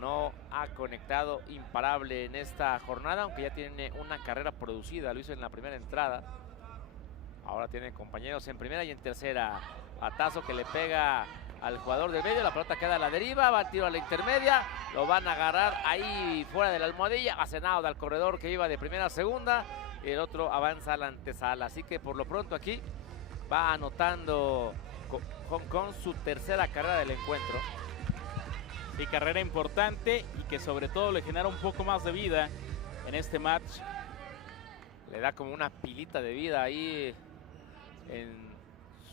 no ha conectado imparable en esta jornada, aunque ya tiene una carrera producida. Lo hizo en la primera entrada. Ahora tiene compañeros en primera y en tercera. Batazo que le pega al jugador del medio. La pelota queda a la deriva. Va al tiro a la intermedia. Lo van a agarrar ahí fuera de la almohadilla. Acenado al corredor que iba de primera a segunda. Y el otro avanza a la antesala. Así que por lo pronto aquí va anotando Hong Kong su tercera carrera del encuentro. Sí, carrera importante y que sobre todo le genera un poco más de vida en este match. Le da como una pilita de vida ahí en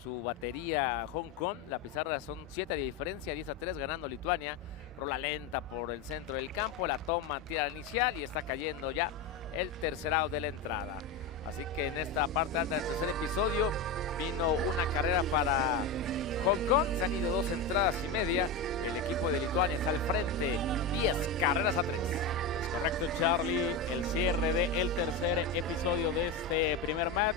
su batería a Hong Kong. La pizarra son 7 de diferencia, 10-3 ganando Lituania. Rola lenta por el centro del campo, la toma, tira inicial y está cayendo ya el tercer out de la entrada. Así que en esta parte alta del tercer episodio vino una carrera para Hong Kong. Se han ido 2 entradas y media. El equipo de Lituania está al frente, 10 carreras a 3. Correcto, Charlie. El cierre del tercer episodio de este primer match.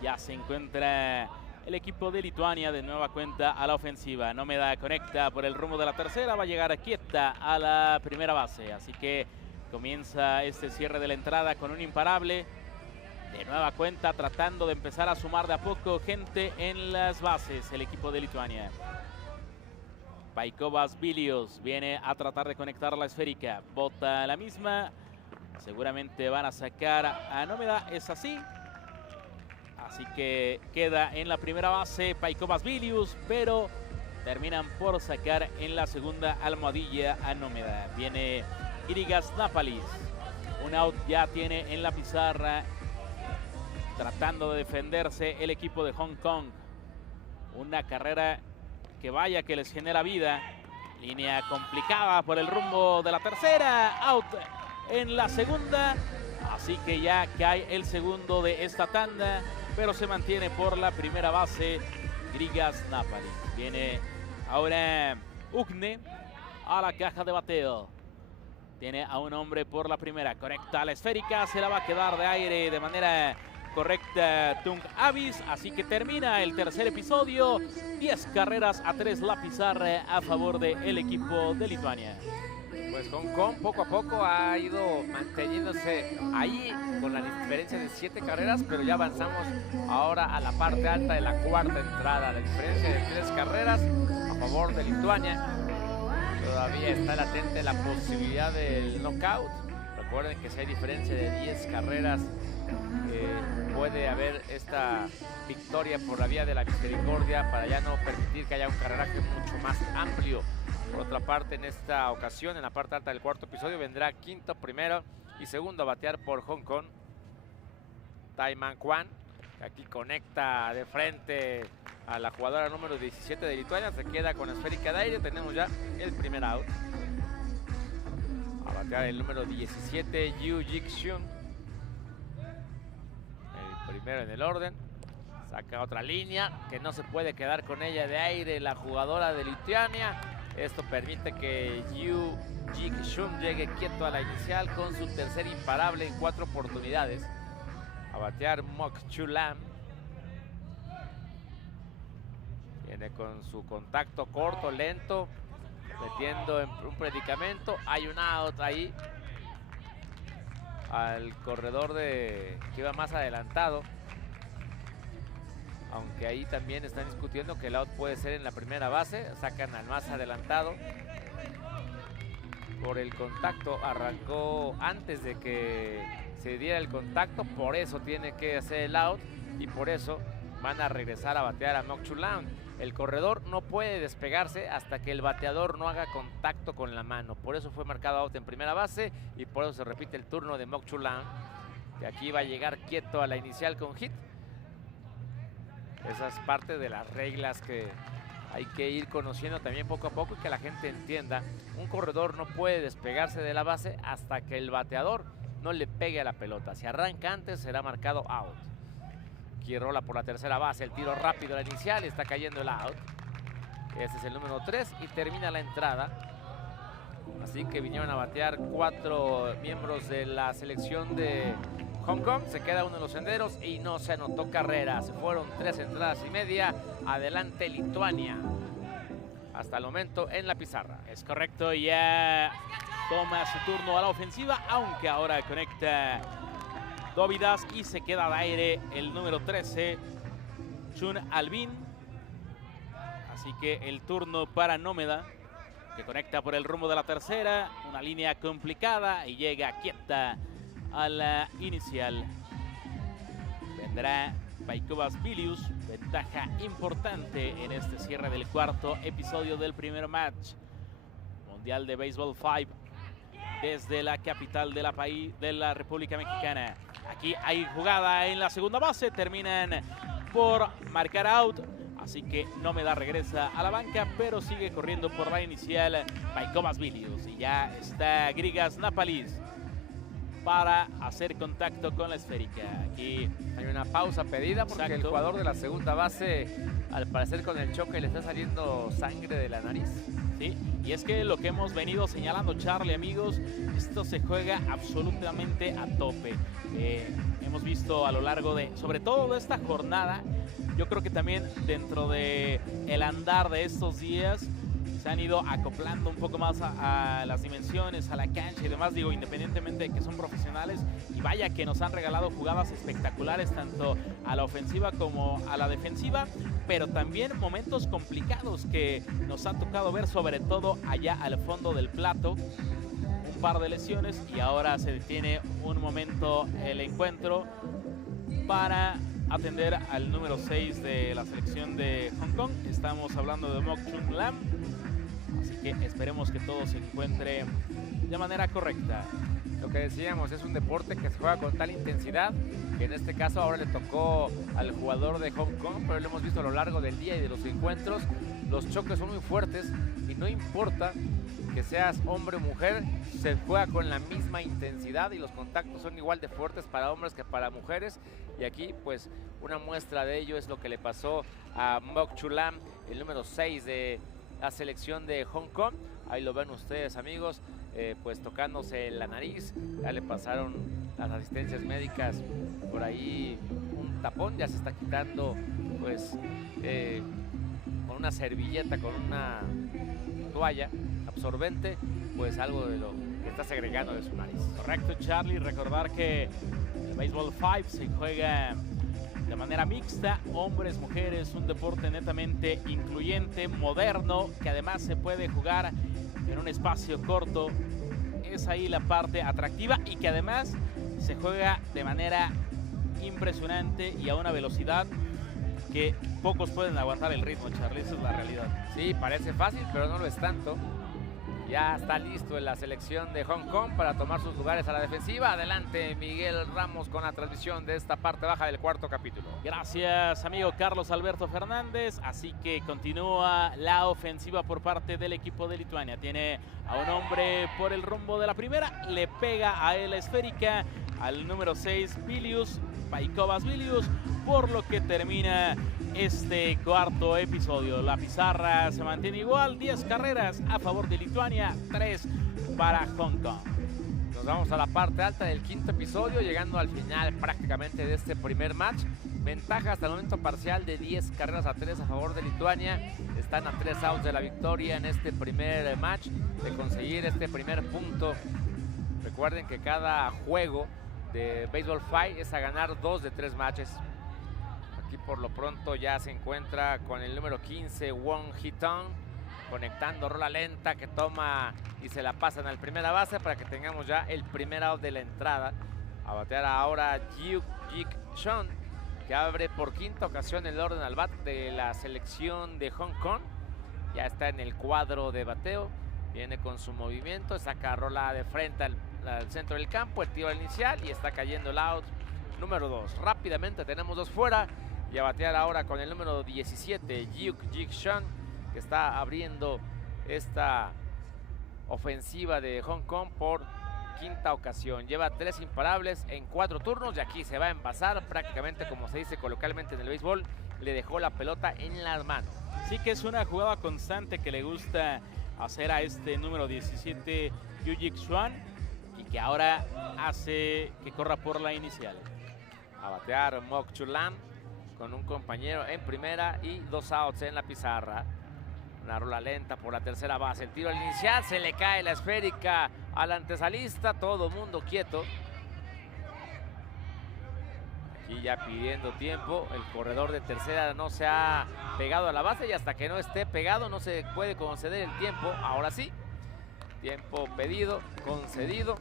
Ya se encuentra el equipo de Lituania de nueva cuenta a la ofensiva. Nómeda conecta por el rumbo de la tercera. Va a llegar quieta a la primera base. Así que comienza este cierre de la entrada con un imparable. De nueva cuenta tratando de empezar a sumar de a poco gente en las bases. El equipo de Lituania. Paikovas Vilius viene a tratar de conectar la esférica. Bota la misma. Seguramente van a sacar a Nómeda. Es así. Así que queda en la primera base Paikovas Vilius, pero terminan por sacar en la segunda almohadilla a Nómeda. Viene Grigas Napalis. Un out ya tiene en la pizarra. Tratando de defenderse el equipo de Hong Kong. Una carrera que vaya que les genera vida. Línea complicada por el rumbo de la tercera. Out en la segunda. Así que ya cae el segundo de esta tanda. Pero se mantiene por la primera base Grigas Napalis. Viene ahora Ugne a la caja de bateo. Tiene a un hombre por la primera. Correcta la esférica. Se la va a quedar de aire de manera correcta Tung Avis. Así que termina el tercer episodio. 10 carreras a 3 la pizarra a favor del equipo de Lituania. Pues Hong Kong poco a poco ha ido manteniéndose ahí con la diferencia de 7 carreras, pero ya avanzamos ahora a la parte alta de la cuarta entrada. La diferencia de 3 carreras a favor de Lituania. Todavía está latente la posibilidad del knockout. Recuerden que si hay diferencia de 10 carreras, puede haber esta victoria por la vía de la misericordia para ya no permitir que haya un carreraje mucho más amplio. Por otra parte, en esta ocasión, en la parte alta del cuarto episodio, vendrá quinto, primero y segundo a batear por Hong Kong Tai Man Kwan, que aquí conecta de frente a la jugadora número 17 de Lituania. Se queda con la esférica de aire. Tenemos ya el primer out. A batear el número 17, Yu Jik-shun. El primero en el orden. Saca otra línea que no se puede quedar con ella de aire la jugadora de Lituania. Esto permite que Yu Jik-shun llegue quieto a la inicial con su tercer imparable en 4 oportunidades. A batear Mok Chu Lam. Viene con su contacto corto, lento, metiendo en un predicamento. Hay un out ahí al corredor que iba más adelantado. Aunque ahí también están discutiendo que el out puede ser en la primera base. Sacan al más adelantado. Por el contacto, arrancó antes de que se diera el contacto. Por eso tiene que hacer el out. Y por eso van a regresar a batear a Mok Chu Lam. El corredor no puede despegarse hasta que el bateador no haga contacto con la mano. Por eso fue marcado out en primera base. Y por eso se repite el turno de Mok Chu Lam, que aquí va a llegar quieto a la inicial con hit. Esa es parte de las reglas que hay que ir conociendo también poco a poco y que la gente entienda. Un corredor no puede despegarse de la base hasta que el bateador no le pegue a la pelota. Si arranca antes, será marcado out. Aquí rola por la tercera base, el tiro rápido a la inicial y está cayendo el out. Ese es el número 3 y termina la entrada. Así que vinieron a batear 4 miembros de la selección de Hong Kong. Se queda uno de los senderos y no se anotó carrera. Se fueron 3 entradas y media. Adelante Lituania. Hasta el momento en la pizarra. Es correcto, ya toma su turno a la ofensiva, aunque ahora conecta Dóvidas y se queda de aire el número 13, Chun Albin. Así que el turno para Nómeda, que conecta por el rumbo de la tercera. Una línea complicada y llega quieta a la inicial. Vendrá Paikobas Vilius, ventaja importante en este cierre del cuarto episodio del primer match Mundial de Béisbol 5 desde la capital de la República Mexicana. Aquí hay jugada en la segunda base, terminan por marcar out, así que Nómeda regresa a la banca, pero sigue corriendo por la inicial Paikobas Vilius y ya está Grigas Napalis para hacer contacto con la esférica. Aquí hay una pausa pedida porque el jugador de la segunda base, al parecer con el choque, le está saliendo sangre de la nariz. Sí, y es que lo que hemos venido señalando, Charlie, amigos, esto se juega absolutamente a tope. Hemos visto a lo largo sobre todo de esta jornada, yo creo que también dentro de el andar de estos días, se han ido acoplando un poco más a las dimensiones, a la cancha y demás, digo, independientemente de que son profesionales, y vaya que nos han regalado jugadas espectaculares tanto a la ofensiva como a la defensiva, pero también momentos complicados que nos ha tocado ver, sobre todo allá al fondo del plato. Un par de lesiones y ahora se detiene un momento el encuentro para atender al número 6 de la selección de Hong Kong. Estamos hablando de Mok Chu Lam. Así que esperemos que todo se encuentre de manera correcta. Lo que decíamos, es un deporte que se juega con tal intensidad que en este caso ahora le tocó al jugador de Hong Kong, pero lo hemos visto a lo largo del día y de los encuentros. Los choques son muy fuertes y no importa que seas hombre o mujer, se juega con la misma intensidad y los contactos son igual de fuertes para hombres que para mujeres. Y aquí pues una muestra de ello es lo que le pasó a Mok Chu Lam, el número 6 de la selección de Hong Kong. Ahí lo ven ustedes, amigos, pues tocándose la nariz. Ya le pasaron las asistencias médicas por ahí un tapón, ya se está quitando pues con una servilleta, con una toalla absorbente, pues algo de lo que está segregando de su nariz. Correcto, Charlie. Recordar que el Baseball 5 se juega de manera mixta, hombres, mujeres, un deporte netamente incluyente, moderno, que además se puede jugar en un espacio corto. Es ahí la parte atractiva y que además se juega de manera impresionante y a una velocidad que pocos pueden aguantar el ritmo, Charlie. Esa es la realidad. Sí, parece fácil, pero no lo es tanto. Ya está listo en la selección de Hong Kong para tomar sus lugares a la defensiva. Adelante, Miguel Ramos, con la transmisión de esta parte baja del cuarto capítulo. Gracias, amigo Carlos Alberto Fernández. Así que continúa la ofensiva por parte del equipo de Lituania. Tiene a un hombre por el rumbo de la primera. Le pega a él la esférica al número 6, Vilius, Paikovas Vilius, por lo que termina este cuarto episodio. La pizarra se mantiene igual, 10 carreras a favor de Lituania, 3 para Hong Kong. Nos vamos a la parte alta del quinto episodio, llegando al final prácticamente de este primer match. Ventaja hasta el momento parcial de 10 carreras a 3 a favor de Lituania. Están a 3 outs de la victoria en este primer match, de conseguir este primer punto. Recuerden que cada juego de Baseball 5 es a ganar 2 de 3 matches. Aquí por lo pronto ya se encuentra con el número 15, Wong Hee-tong, conectando rola lenta que toma y se la pasan al primera base para que tengamos ya el primer out de la entrada. A batear ahora Hyuk Jik Chon, que abre por quinta ocasión el orden al bat de la selección de Hong Kong. Ya está en el cuadro de bateo, viene con su movimiento, saca rola de frente al centro del campo, el tiro inicial y está cayendo el out número 2. Rápidamente tenemos 2 fuera. Y a batear ahora con el número 17, Hyuk Jik Chon, que está abriendo esta ofensiva de Hong Kong por quinta ocasión. Lleva 3 imparables en 4 turnos y aquí se va a envasar prácticamente, como se dice coloquialmente en el béisbol, le dejó la pelota en las manos. Sí que es una jugada constante que le gusta hacer a este número 17, Hyuk Jik Chon, y que ahora hace que corra por la inicial. A batear Mok Chulam, con un compañero en primera y 2 outs en la pizarra. Una rola lenta por la tercera base. El tiro al inicial, se le cae la esférica al antesalista. Todo mundo quieto. Aquí ya pidiendo tiempo. El corredor de tercera no se ha pegado a la base y hasta que no esté pegado no se puede conceder el tiempo. Ahora sí. Tiempo pedido, concedido.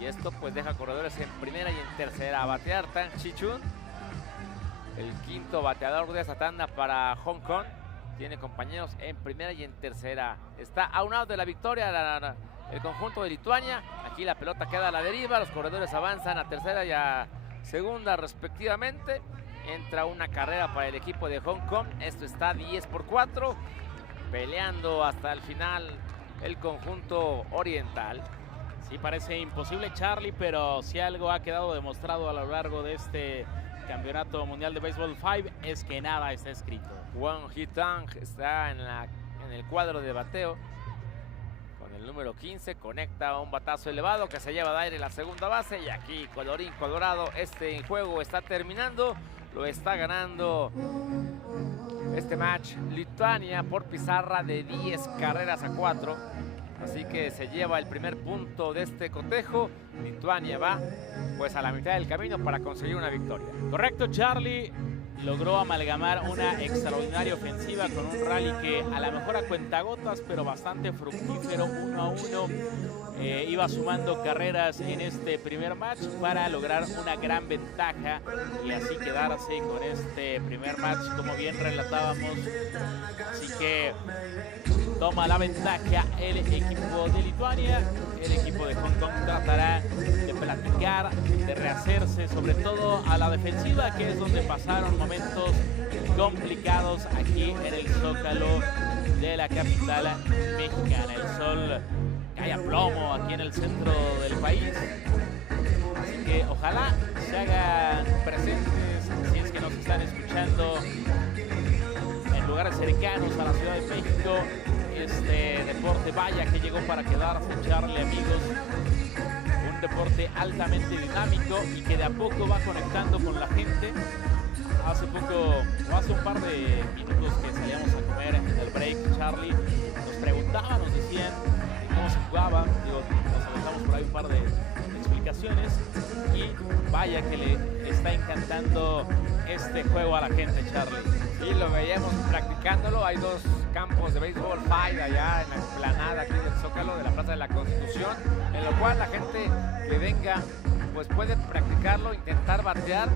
Y esto pues deja corredores en primera y en tercera. A batear Tang Chi-chun, el quinto bateador de esta tanda para Hong Kong. Tiene compañeros en primera y en tercera. Está a un out de la victoria el conjunto de Lituania. Aquí la pelota queda a la deriva. Los corredores avanzan a tercera y a segunda respectivamente. Entra una carrera para el equipo de Hong Kong. Esto está 10-4. Peleando hasta el final el conjunto oriental. Sí, parece imposible, Charlie, pero si algo ha quedado demostrado a lo largo de este Campeonato Mundial de Baseball 5 es que nada está escrito. Wong Hee-tong está en el cuadro de bateo con el número 15, conecta un batazo elevado que se lleva de aire la segunda base y aquí colorín colorado, este juego está terminando, lo está ganando este match Lituania por pizarra de 10 carreras a 4. Así que se lleva el primer punto de este cotejo. Lituania va pues a la mitad del camino para conseguir una victoria. Correcto, Charlie. Logró amalgamar una extraordinaria ofensiva con un rally que a lo mejor a cuentagotas, pero bastante fructífero, 1-1. Iba sumando carreras en este primer match para lograr una gran ventaja y así quedarse con este primer match, como bien relatábamos. Así que toma la ventaja el equipo de Lituania. El equipo de Hong Kong tratará de platicar, de rehacerse, sobre todo a la defensiva, que es donde pasaron momentos complicados aquí en el Zócalo de la capital mexicana. El sol cae a plomo aquí en el centro del país. Así que ojalá se hagan presentes, si es que nos están escuchando en lugares cercanos a la Ciudad de México, este deporte. Vaya que llegó para quedarse, Charlie, amigos. Un deporte altamente dinámico y que de a poco va conectando con la gente. Hace un par de minutos que salíamos a comer en el break, Charlie, nos preguntaban, nos decían cómo se jugaba. Digo, nos aventamos por ahí un par de explicaciones y vaya que le está encantando este juego a la gente, Charlie. Sí, lo veíamos practicándolo. Hay dos campos de béisbol 5 allá en la explanada aquí del Zócalo de la Plaza de la Constitución, en lo cual la gente que venga pues puede practicarlo, intentar batear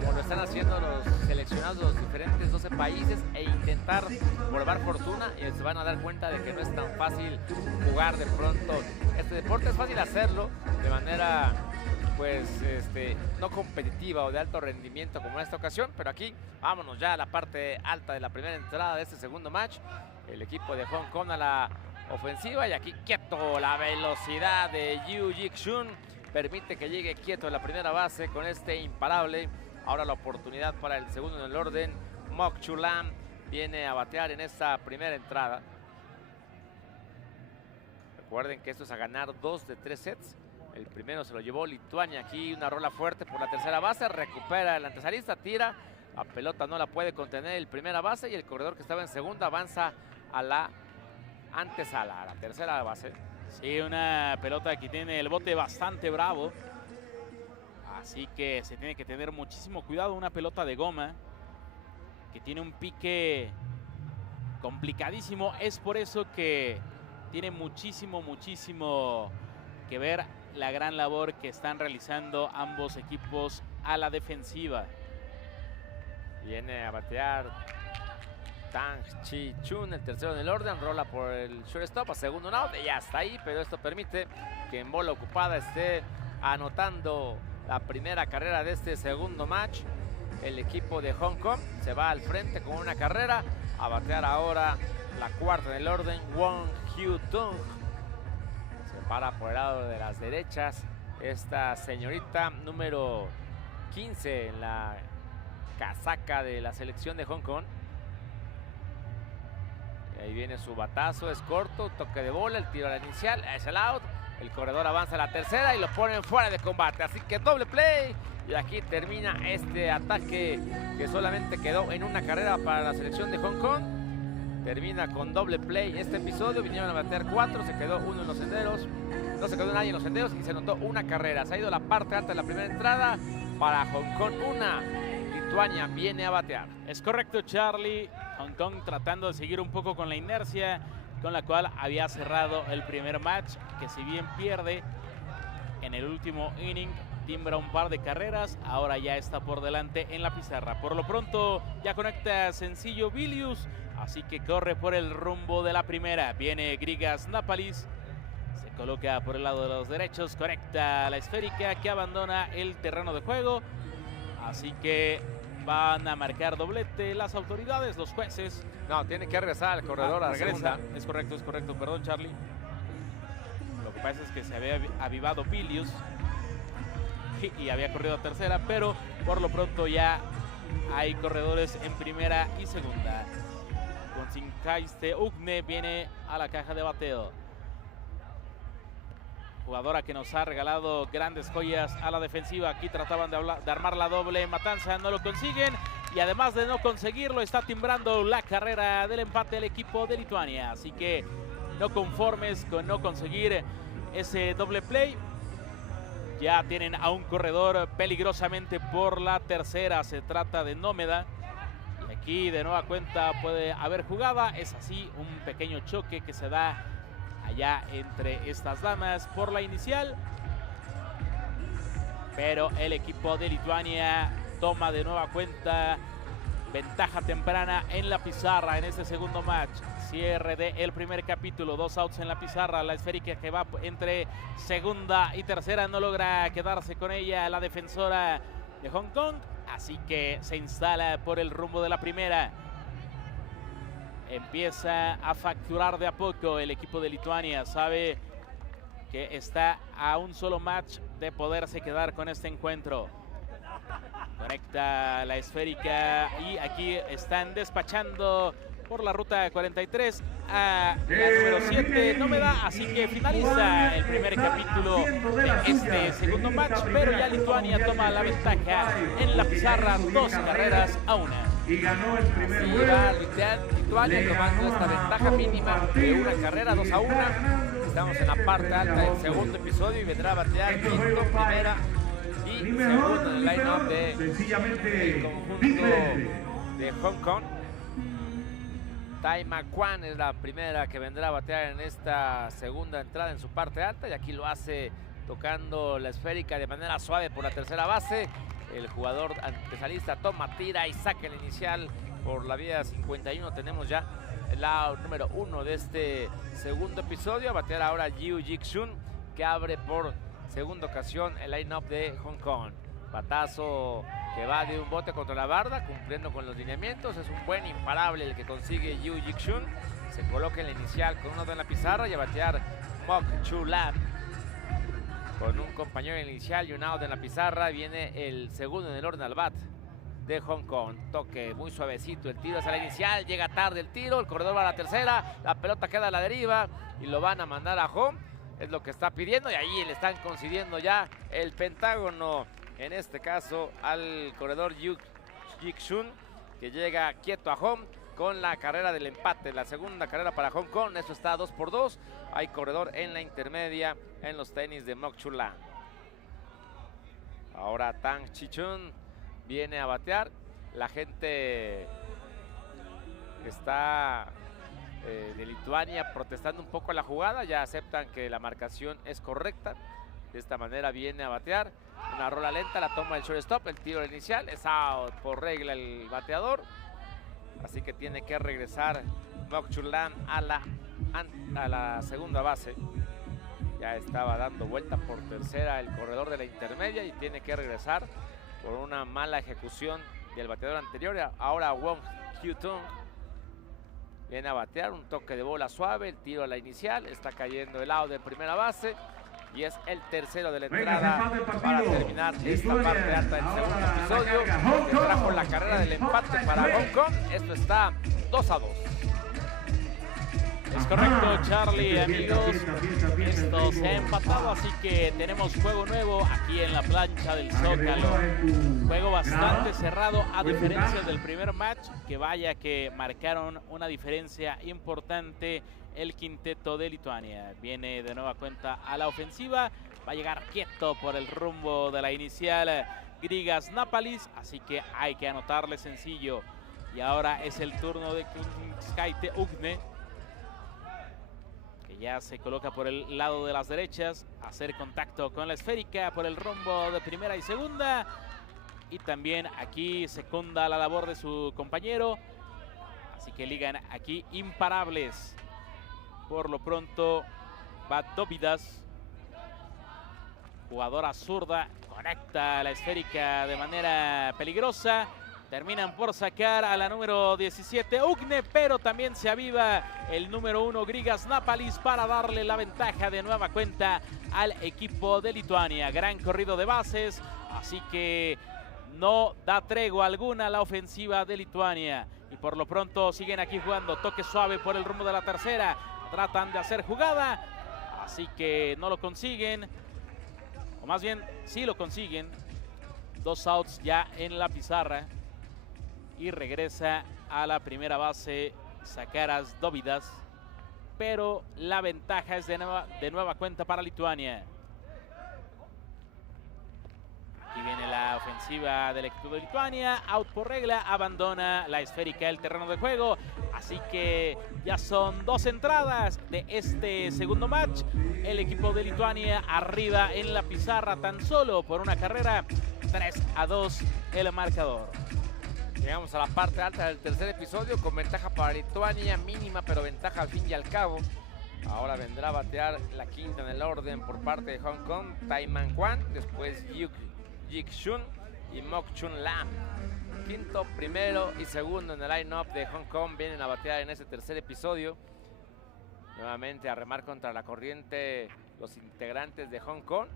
como lo están haciendo los seleccionados de los diferentes 12 países e intentar probar fortuna, y se van a dar cuenta de que no es tan fácil jugar de pronto este deporte. Es fácil hacerlo de manera pues no competitiva o de alto rendimiento como en esta ocasión, pero aquí vámonos ya a la parte alta de la primera entrada de este segundo match. El equipo de Hong Kong a la ofensiva y aquí quieto, la velocidad de Yu Jik-shun permite que llegue quieto en la primera base con este imparable. Ahora la oportunidad para el segundo en el orden. Mok Chulam viene a batear en esta primera entrada. Recuerden que esto es a ganar 2 de 3 sets. El primero se lo llevó Lituania. Aquí una rola fuerte por la tercera base. Recupera el antesalista, tira. La pelota no la puede contener el primera base y el corredor que estaba en segunda avanza a la antesala, a la tercera base. Sí, una pelota que tiene el bote bastante bravo. Así que se tiene que tener muchísimo cuidado. Una pelota de goma que tiene un pique complicadísimo. Es por eso que tiene muchísimo que ver la gran labor que están realizando ambos equipos a la defensiva. Viene a batear Tang Chi-chun, el tercero en el orden, rola por el shortstop a segundo out, ya está ahí, pero esto permite que en bola ocupada esté anotando la primera carrera de este segundo match. El equipo de Hong Kong se va al frente con una carrera, a batear ahora la cuarta en el orden, Wong Hyu-tung. Se para por el lado de las derechas esta señorita número 15 en la casaca de la selección de Hong Kong. Y ahí viene su batazo, es corto, toque de bola, el tiro a la inicial, es el out. El corredor avanza a la tercera y lo ponen fuera de combate. Así que doble play. Y aquí termina este ataque que solamente quedó en una carrera para la selección de Hong Kong. Termina con doble play este episodio. Vinieron a bater 4, se quedó uno en los senderos. No se quedó nadie en los senderos y se anotó una carrera. Se ha ido la parte alta de la primera entrada. Para Hong Kong una. Lituania viene a batear. Es correcto, Charlie. Hong Kong tratando de seguir un poco con la inercia con la cual había cerrado el primer match, que si bien pierde en el último inning, timbra un par de carreras, ahora ya está por delante en la pizarra. Por lo pronto ya conecta sencillo Vilius, así que corre por el rumbo de la primera. Viene Grigas Napalis, se coloca por el lado de los derechos, conecta la esférica que abandona el terreno de juego, así que van a marcar doblete las autoridades, los jueces. No, tiene que regresar al corredor a regresa. Es correcto, perdón, Charlie. Lo que pasa es que se había avivado Vilius y había corrido a tercera, pero por lo pronto ya hay corredores en primera y segunda. Con Sinkaiste Ugne viene a la caja de bateo. Jugadora que nos ha regalado grandes joyas a la defensiva. Aquí trataban de armar la doble matanza, no lo consiguen. Y además de no conseguirlo, está timbrando la carrera del empate el equipo de Lituania. Así que no conformes con no conseguir ese doble play. Ya tienen a un corredor peligrosamente por la tercera. Se trata de Nómeda. Y aquí de nueva cuenta puede haber jugada. Es así un pequeño choque que se da allá entre estas damas por la inicial, pero el equipo de Lituania toma de nueva cuenta ventaja temprana en la pizarra en este segundo match. Cierre del primer capítulo, 2 outs en la pizarra. La esférica que va entre segunda y tercera no logra quedarse con ella la defensora de Hong Kong, así que se instala por el rumbo de la primera. Empieza a facturar de a poco el equipo de Lituania. Sabe que está a un solo match de poderse quedar con este encuentro. Conecta la esférica y aquí están despachando por la ruta 43 a la número 7 no me da, así que finaliza el primer capítulo de este segundo match, pero ya Lituania toma la ventaja en la pizarra, 2 carreras a 1. Y ganó el primer Así juego. va Lituania tomando esta ventaja mínima de una carrera, 2-1. Estamos en la parte alta del segundo episodio y vendrá a batear quinto, primera y segundo en el line-up del conjunto de Hong Kong. Tai Ma Quan es la primera que vendrá a batear en esta segunda entrada en su parte alta, y aquí lo hace tocando la esférica de manera suave por la tercera base. El jugador antesalista toma, tira y saca el inicial por la vía 51. Tenemos ya el lado número 1 de este segundo episodio. A batear ahora Yu Jik-shun, que abre por segunda ocasión el line-up de Hong Kong. Batazo que va de un bote contra la barda, cumpliendo con los lineamientos. Es un buen imparable el que consigue Yu Jik-shun. Se coloca en la inicial con uno en la pizarra y a batear Mok Chu Lam. Con un compañero inicial y un out en la pizarra, viene el segundo en el orden al bat de Hong Kong. Toque muy suavecito, el tiro es a la inicial, llega tarde el tiro, el corredor va a la tercera, la pelota queda a la deriva y lo van a mandar a home. Es lo que está pidiendo y ahí le están concediendo ya el pentágono, en este caso al corredor Yu Jik-shun, que llega quieto a home con la carrera del empate, la segunda carrera para Hong Kong. Eso está 2-2. Hay corredor en la intermedia en los tenis de Mok Chu Lam. Ahora Tang Chi-chun viene a batear. La gente está de Lituania protestando un poco la jugada. Ya aceptan que la marcación es correcta. De esta manera viene a batear. Una rola lenta, la toma el shortstop. El tiro inicial es out por regla el bateador. Así que tiene que regresar Mok Chu Lam a la segunda base. Ya estaba dando vuelta por tercera el corredor de la intermedia y tiene que regresar por una mala ejecución del bateador anterior. Ahora Wong Kyu-tung viene a batear, un toque de bola suave, el tiro a la inicial, está cayendo el out de primera base y es el tercero de la entrada para terminar esta parte alta del segundo episodio, que trajo la carrera del empate para Hong Kong. Esto está 2-2. Es correcto, Charlie, amigos. Esto se ha empatado, así que tenemos juego nuevo aquí en la plancha del Zócalo. Juego bastante cerrado, a diferencia del primer match, que vaya que marcaron una diferencia importante el quinteto de Lituania. Viene de nueva cuenta a la ofensiva. Va a llegar quieto por el rumbo de la inicial Grigas Napalis, así que hay que anotarle sencillo. Y ahora es el turno de Skaite Ugne, que ya se coloca por el lado de las derechas, a hacer contacto con la esférica por el rumbo de primera y segunda. Y también aquí secunda la labor de su compañero. Así que ligan aquí imparables. Por lo pronto va Dóvidas, jugadora zurda, conecta la esférica de manera peligrosa. Terminan por sacar a la número 17 Ugne, pero también se aviva el número 1 Grigas Napalis para darle la ventaja de nueva cuenta al equipo de Lituania. Gran corrido de bases, así que no da tregua alguna la ofensiva de Lituania. Y por lo pronto siguen aquí jugando, toque suave por el rumbo de la tercera. Tratan de hacer jugada, así que no lo consiguen. O más bien, sí lo consiguen. 2 outs ya en la pizarra. Y regresa a la primera base Sakaras Dóvidas. Pero la ventaja es de nueva cuenta para Lituania. Aquí viene la ofensiva del equipo de Lituania. Out por regla, abandona la esférica del terreno de juego. Así que ya son 2 entradas de este segundo match. El equipo de Lituania arriba en la pizarra tan solo por una carrera. 3-2 el marcador. Llegamos a la parte alta del tercer episodio con ventaja para Lituania, mínima pero ventaja al fin y al cabo. Ahora vendrá a batear la quinta en el orden por parte de Hong Kong, Tai Ma Quan, después Yu Jik-shun y Mok Chu Lam. Quinto, primero y segundo en el line-up de Hong Kong vienen a batear en ese tercer episodio. Nuevamente a remar contra la corriente los integrantes de Hong Kong.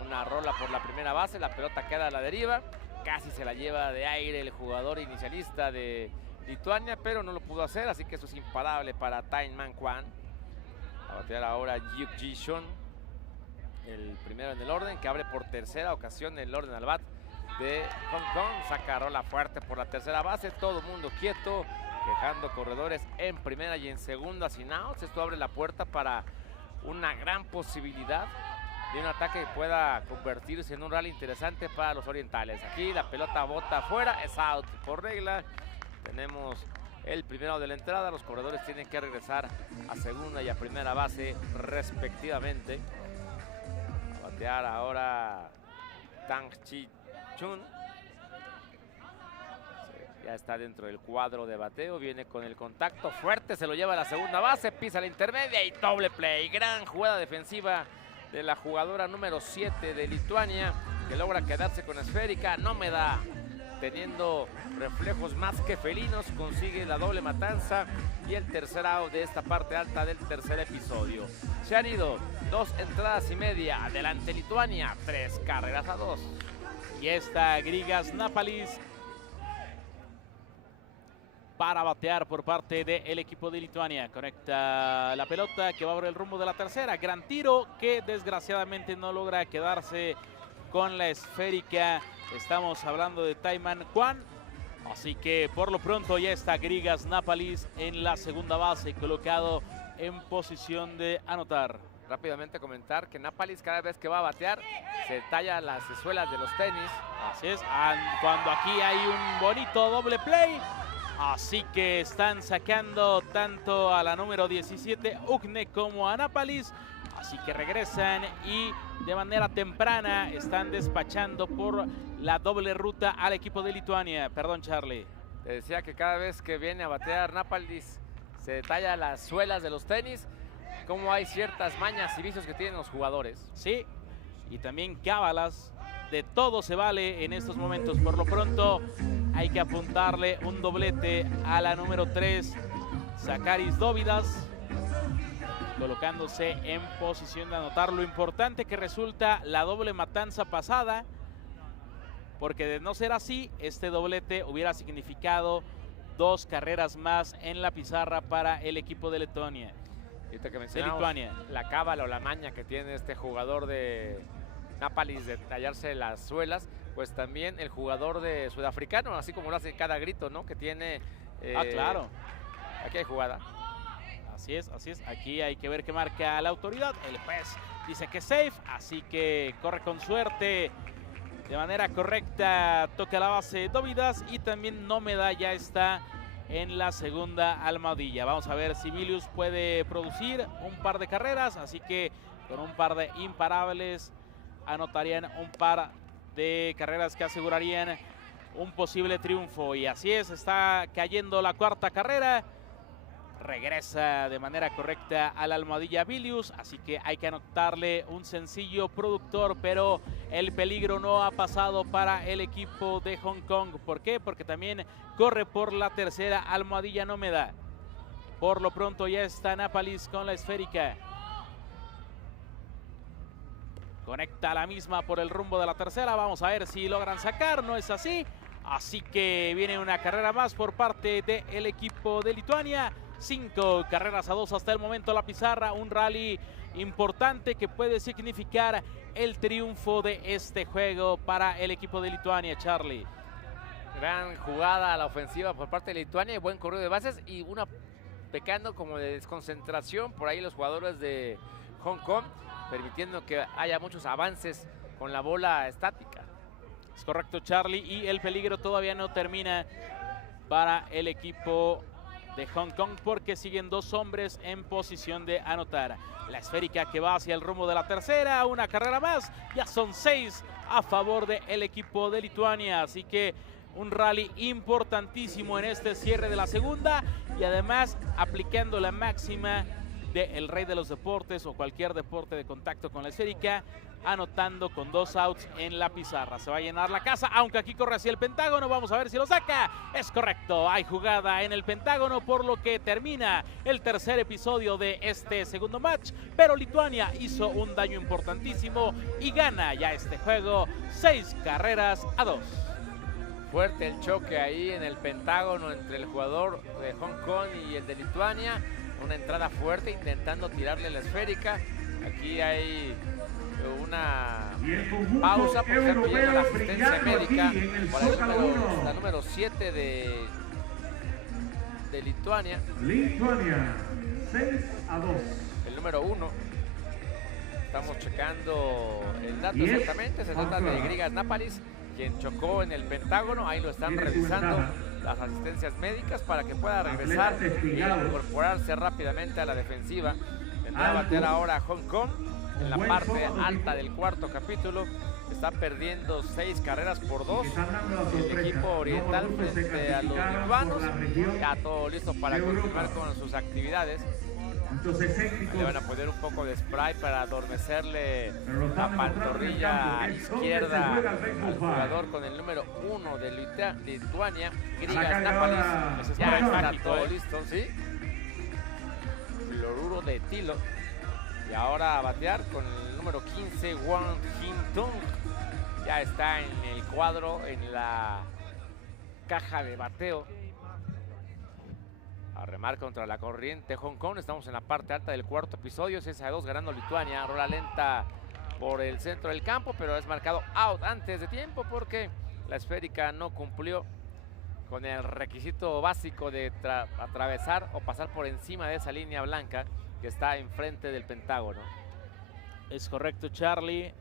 Una rola por la primera base, la pelota queda a la deriva. Casi se la lleva de aire el jugador inicialista de Lituania, pero no lo pudo hacer, así que eso es imparable para Taeman Kwan. A batear ahora Yuk Ji-shun, el primero en el orden, que abre por tercera ocasión el orden al bat de Hong Kong. Saca rola fuerte por la tercera base, todo mundo quieto, dejando corredores en primera y en segunda sin outs. Esto abre la puerta para una gran posibilidad de un ataque que pueda convertirse en un rally interesante para los orientales. Aquí la pelota bota afuera, es out por regla. Tenemos el primero de la entrada. Los corredores tienen que regresar a segunda y a primera base respectivamente. A batear ahora Tang Chi-chun. Ya está dentro del cuadro de bateo. Viene con el contacto fuerte. Se lo lleva a la segunda base. Pisa la intermedia y doble play. Gran jugada defensiva de la jugadora número 7 de Lituania, que logra quedarse con esférica. No me da, teniendo reflejos más que felinos, consigue la doble matanza y el tercer out de esta parte alta del tercer episodio. Se han ido 2 entradas y media. Adelante Lituania, 3 carreras a 2. Y está Grigas Napalis para batear por parte del equipo de Lituania. Conecta la pelota que va por el rumbo de la tercera. Gran tiro que desgraciadamente no logra quedarse con la esférica. Estamos hablando de Taeman Kwan. Así que por lo pronto ya está Grigas Napalis en la segunda base, colocado en posición de anotar. Rápidamente comentar que Napalis cada vez que va a batear se talla las suelas de los tenis. Así es, cuando aquí hay un bonito doble play. Así que están sacando tanto a la número 17, Ukne, como a Napalis. Así que regresan y de manera temprana están despachando por la doble ruta al equipo de Lituania. Perdón, Charlie. Te decía que cada vez que viene a batear Napalis se detalla las suelas de los tenis. Cómo hay ciertas mañas y vicios que tienen los jugadores. Sí, y también cábalas. De todo se vale en estos momentos. Por lo pronto hay que apuntarle un doblete a la número 3, Zacaris Dóvidas, colocándose en posición de anotar. Lo importante que resulta la doble matanza pasada, porque de no ser así, este doblete hubiera significado 2 carreras más en la pizarra para el equipo de Letonia. Ahorita que mencionamos la cábala o la maña que tiene este jugador de Napalis de tallarse las suelas, pues también el jugador de sudafricano, así como lo hace cada grito, ¿no? Que tiene... claro. Aquí hay jugada. Así es, así es. Aquí hay que ver qué marca la autoridad. El juez dice que es safe, así que corre con suerte. De manera correcta toca la base Dóvidas y también Nómeda ya está en la segunda almohadilla. Vamos a ver si Vilius puede producir un par de carreras, así que con un par de imparables anotarían un par de carreras que asegurarían un posible triunfo. Y así es, está cayendo la cuarta carrera. Regresa de manera correcta a la almohadilla Vilius, así que hay que anotarle un sencillo productor, pero el peligro no ha pasado para el equipo de Hong Kong. ¿Por qué? Porque también corre por la tercera almohadilla Nómeda. Por lo pronto ya está Napalis con la esférica. Conecta la misma por el rumbo de la tercera. Vamos a ver si logran sacar. No es así. Así que viene una carrera más por parte del equipo de Lituania. 5 carreras a 2 hasta el momento la pizarra. Un rally importante que puede significar el triunfo de este juego para el equipo de Lituania, Charlie. Gran jugada a la ofensiva por parte de Lituania y buen corrido de bases y una pecando como de desconcentración por ahí los jugadores de Hong Kong, permitiendo que haya muchos avances con la bola estática. Es correcto, Charlie, y el peligro todavía no termina para el equipo de Hong Kong porque siguen 2 hombres en posición de anotar. La esférica que va hacia el rumbo de la tercera, una carrera más, ya son 6 a favor del equipo de Lituania, así que un rally importantísimo en este cierre de la segunda y además aplicando la máxima del rey de los deportes o cualquier deporte de contacto con la esférica, anotando con 2 outs en la pizarra. Se va a llenar la casa, aunque aquí corre hacia el Pentágono. Vamos a ver si lo saca. Es correcto, hay jugada en el Pentágono, por lo que termina el tercer episodio de este segundo match. Pero Lituania hizo un daño importantísimo y gana ya este juego 6 carreras a 2. Fuerte el choque ahí en el pentágono entre el jugador de Hong Kong y el de Lituania. Una entrada fuerte intentando tirarle la esférica. Aquí hay una pausa porque están pidiendo la asistencia médica para la número 7 de Lituania. Lituania, 6-2. El número 1. Estamos checando el dato exactamente. Se trata de Grigas Napalis, quien chocó en el pentágono. Ahí lo están revisando las asistencias médicas para que pueda regresar y incorporarse rápidamente a la defensiva. Tendrá a batear ahora Hong Kong en la parte alta del cuarto capítulo. Está perdiendo 6 carreras por 2 el equipo oriental frente a los lituanos. Ya todo listo para continuar con sus actividades. Le van a poner un poco de spray para adormecerle la pantorrilla izquierda al jugador con el número 1 de Lituania, Grigas Napalis. Ya está todo listo, ¿sí? Fluoruro de etilo. Y ahora a batear con el número 15, Wang Jin-tung. Ya está en el cuadro, en la caja de bateo. A remar contra la corriente Hong Kong. Estamos en la parte alta del cuarto episodio. 6-2 ganando Lituania. Rola lenta por el centro del campo, pero es marcado out antes de tiempo porque la esférica no cumplió con el requisito básico de atravesar o pasar por encima de esa línea blanca que está enfrente del pentágono. Es correcto, Charlie.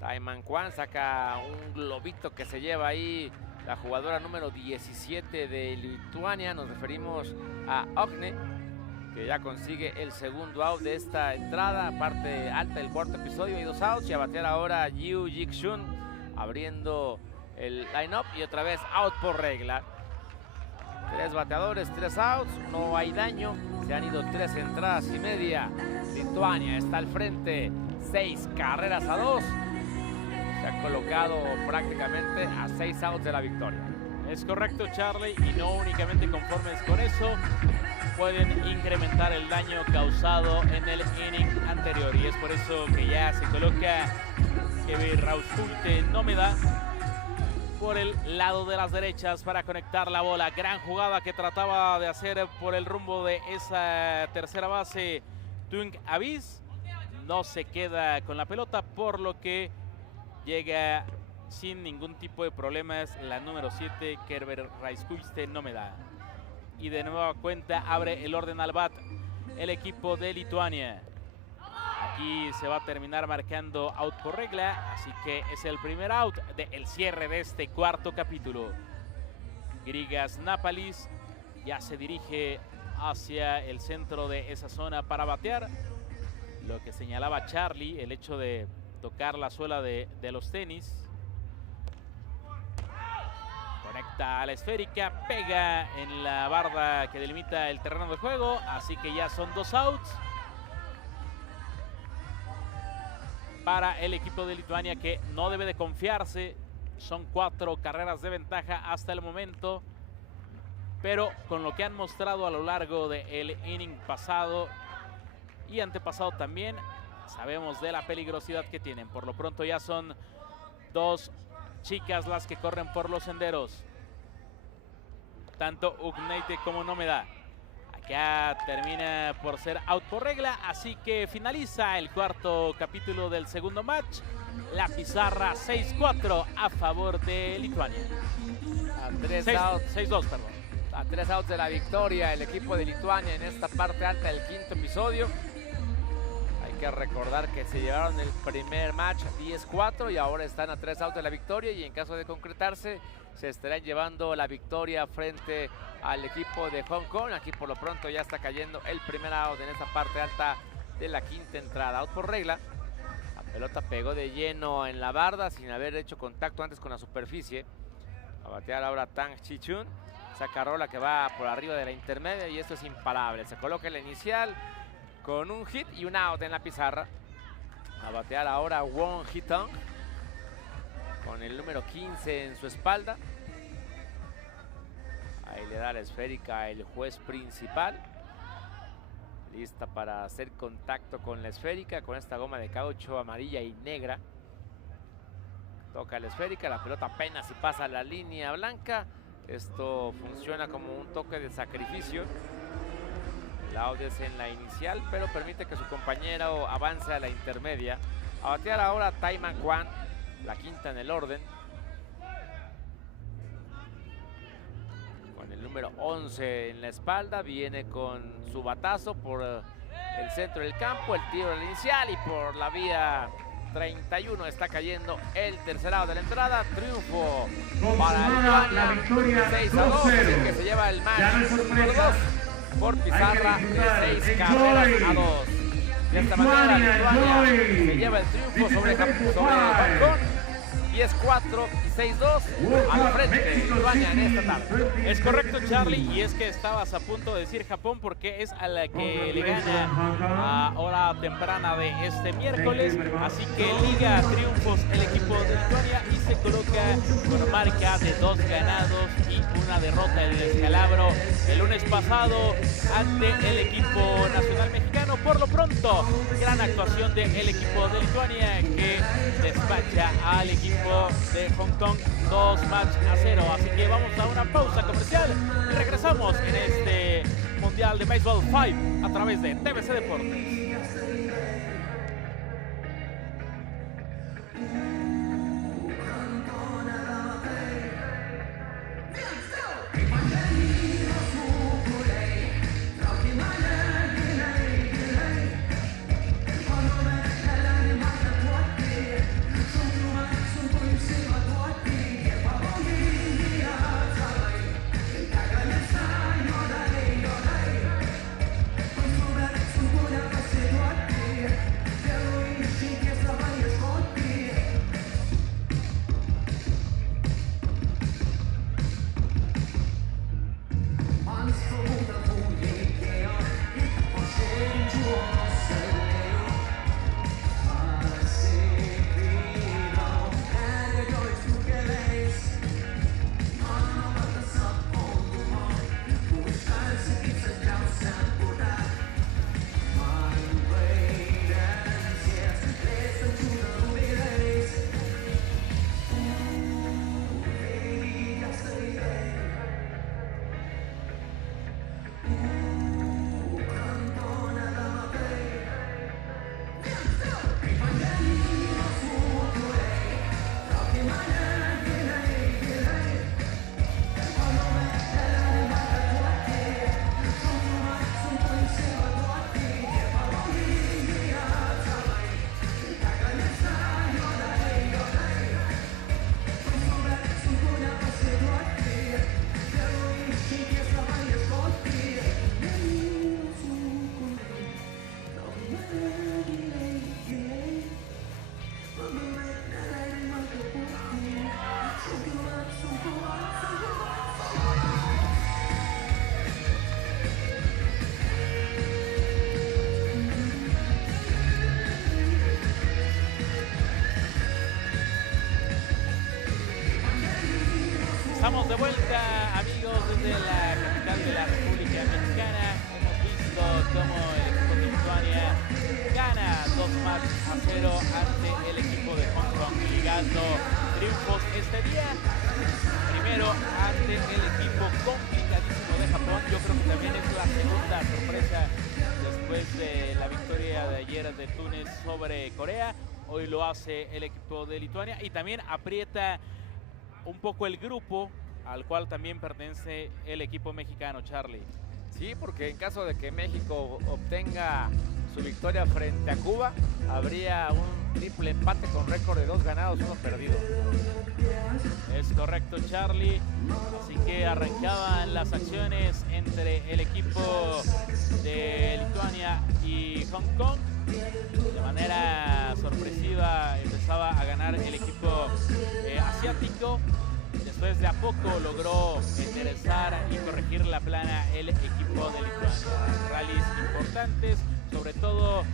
Taiman Kwan saca un globito que se lleva ahí la jugadora número 17 de Lituania. Nos referimos a Ogne, que ya consigue el segundo out de esta entrada, parte alta del cuarto episodio. Hay 2 outs y a batear ahora Yu Jik-shun abriendo el line-up y otra vez out por regla. 3 bateadores, 3 outs, no hay daño. Se han ido 3 entradas y media. Lituania está al frente, 6 carreras a 2. Se ha colocado prácticamente a 6 outs de la victoria. Es correcto, Charlie, y no únicamente conformes con eso, pueden incrementar el daño causado en el inning anterior. Y es por eso que ya se coloca Kevin Rauskulte Nómeda por el lado de las derechas para conectar la bola. Gran jugada que trataba de hacer por el rumbo de esa tercera base Tung Avis. No se queda con la pelota, por lo que llega sin ningún tipo de problemas la número 7, Kerber Raiskuiste Nómeda. Y de nueva cuenta abre el orden al bat el equipo de Lituania. Aquí se va a terminar marcando out por regla, así que es el primer out del cierre de este cuarto capítulo. Grigas Napalis ya se dirige hacia el centro de esa zona para batear. Lo que señalaba Charlie, el hecho de tocar la suela de los tenis. Conecta a la esférica, pega en la barda que delimita el terreno de juego, así que ya son 2 outs para el equipo de Lituania, que no debe de confiarse. Son 4 carreras de ventaja hasta el momento, pero con lo que han mostrado a lo largo del inning pasado y antepasado también, sabemos de la peligrosidad que tienen. Por lo pronto ya son 2 chicas las que corren por los senderos, tanto Ugneite como Nómeda. Acá termina por ser out por regla, así que finaliza el cuarto capítulo del segundo match. La pizarra 6-4 a favor de Lituania. A 6-2, perdón. A 3 outs de la victoria el equipo de Lituania en esta parte alta del quinto episodio. Hay que recordar que se llevaron el primer match 10-4 y ahora están a 3 outs de la victoria, y en caso de concretarse se estarán llevando la victoria frente al equipo de Hong Kong. Aquí por lo pronto ya está cayendo el primer out en esta parte alta de la quinta entrada. Out por regla. La pelota pegó de lleno en la barda sin haber hecho contacto antes con la superficie. A batear ahora Tang Chi-chun. Saca rola que va por arriba de la intermedia y esto es imparable. Se coloca la inicial con un hit y un out en la pizarra. A batear ahora Wong Hee-tong con el número 15 en su espalda. Ahí le da la esférica el juez principal. Lista para hacer contacto con la esférica, con esta goma de caucho amarilla y negra. Toca la esférica, la pelota apenas si pasa la línea blanca. Esto funciona como un toque de sacrificio. Laudes en la inicial, pero permite que su compañero avance a la intermedia. A batear ahora Taiman Kwan, la quinta en el orden. Con el número 11 en la espalda, viene con su batazo por el centro del campo, el tiro del inicial y por la vía 31 está cayendo el tercerado de la entrada. Triunfo para la victoria 6-2, que se lleva el match número 2 por pizarra de 6 carreras a 2. De esta manera Lituania se lleva el triunfo sobre Hong Kong. 10-4 y 6-2 al frente de Lituania en esta tarde. Es correcto, Charlie, y es que estabas a punto de decir Japón porque es a la que le gana a hora temprana de este miércoles. Así que liga triunfos el equipo de Lituania y se coloca con marca de 2 ganados y 1 derrota en el descalabro el lunes pasado ante el equipo nacional mexicano. Por lo pronto, gran actuación del equipo de Lituania que despacha al equipo de Hong Kong 2-0. Así que vamos a una pausa comercial y regresamos en este Mundial de Baseball 5 a través de TVC Deportes. Estamos de vuelta, amigos, desde la capital de la República Mexicana. Hemos visto cómo el equipo de Lituania gana 2-0 ante el equipo de Hong Kong, ligando triunfos este día. Primero ante el equipo complicadísimo de Japón. Yo creo que también es la segunda sorpresa después de la victoria de ayer de Túnez sobre Corea. Hoy lo hace el equipo de Lituania y también aprieta un poco el grupo al cual también pertenece el equipo mexicano, Charlie. Sí, porque en caso de que México obtenga su victoria frente a Cuba, habría un triple empate con récord de 2 ganados, 1 perdido. Es correcto, Charlie. Así que arrancaban las acciones entre el equipo de Lituania y Hong Kong. De manera sorpresiva empezaba a ganar el equipo asiático. Después de a poco logró enderezar y corregir la plana el equipo de Lituania. Rallies importantes, sobre todo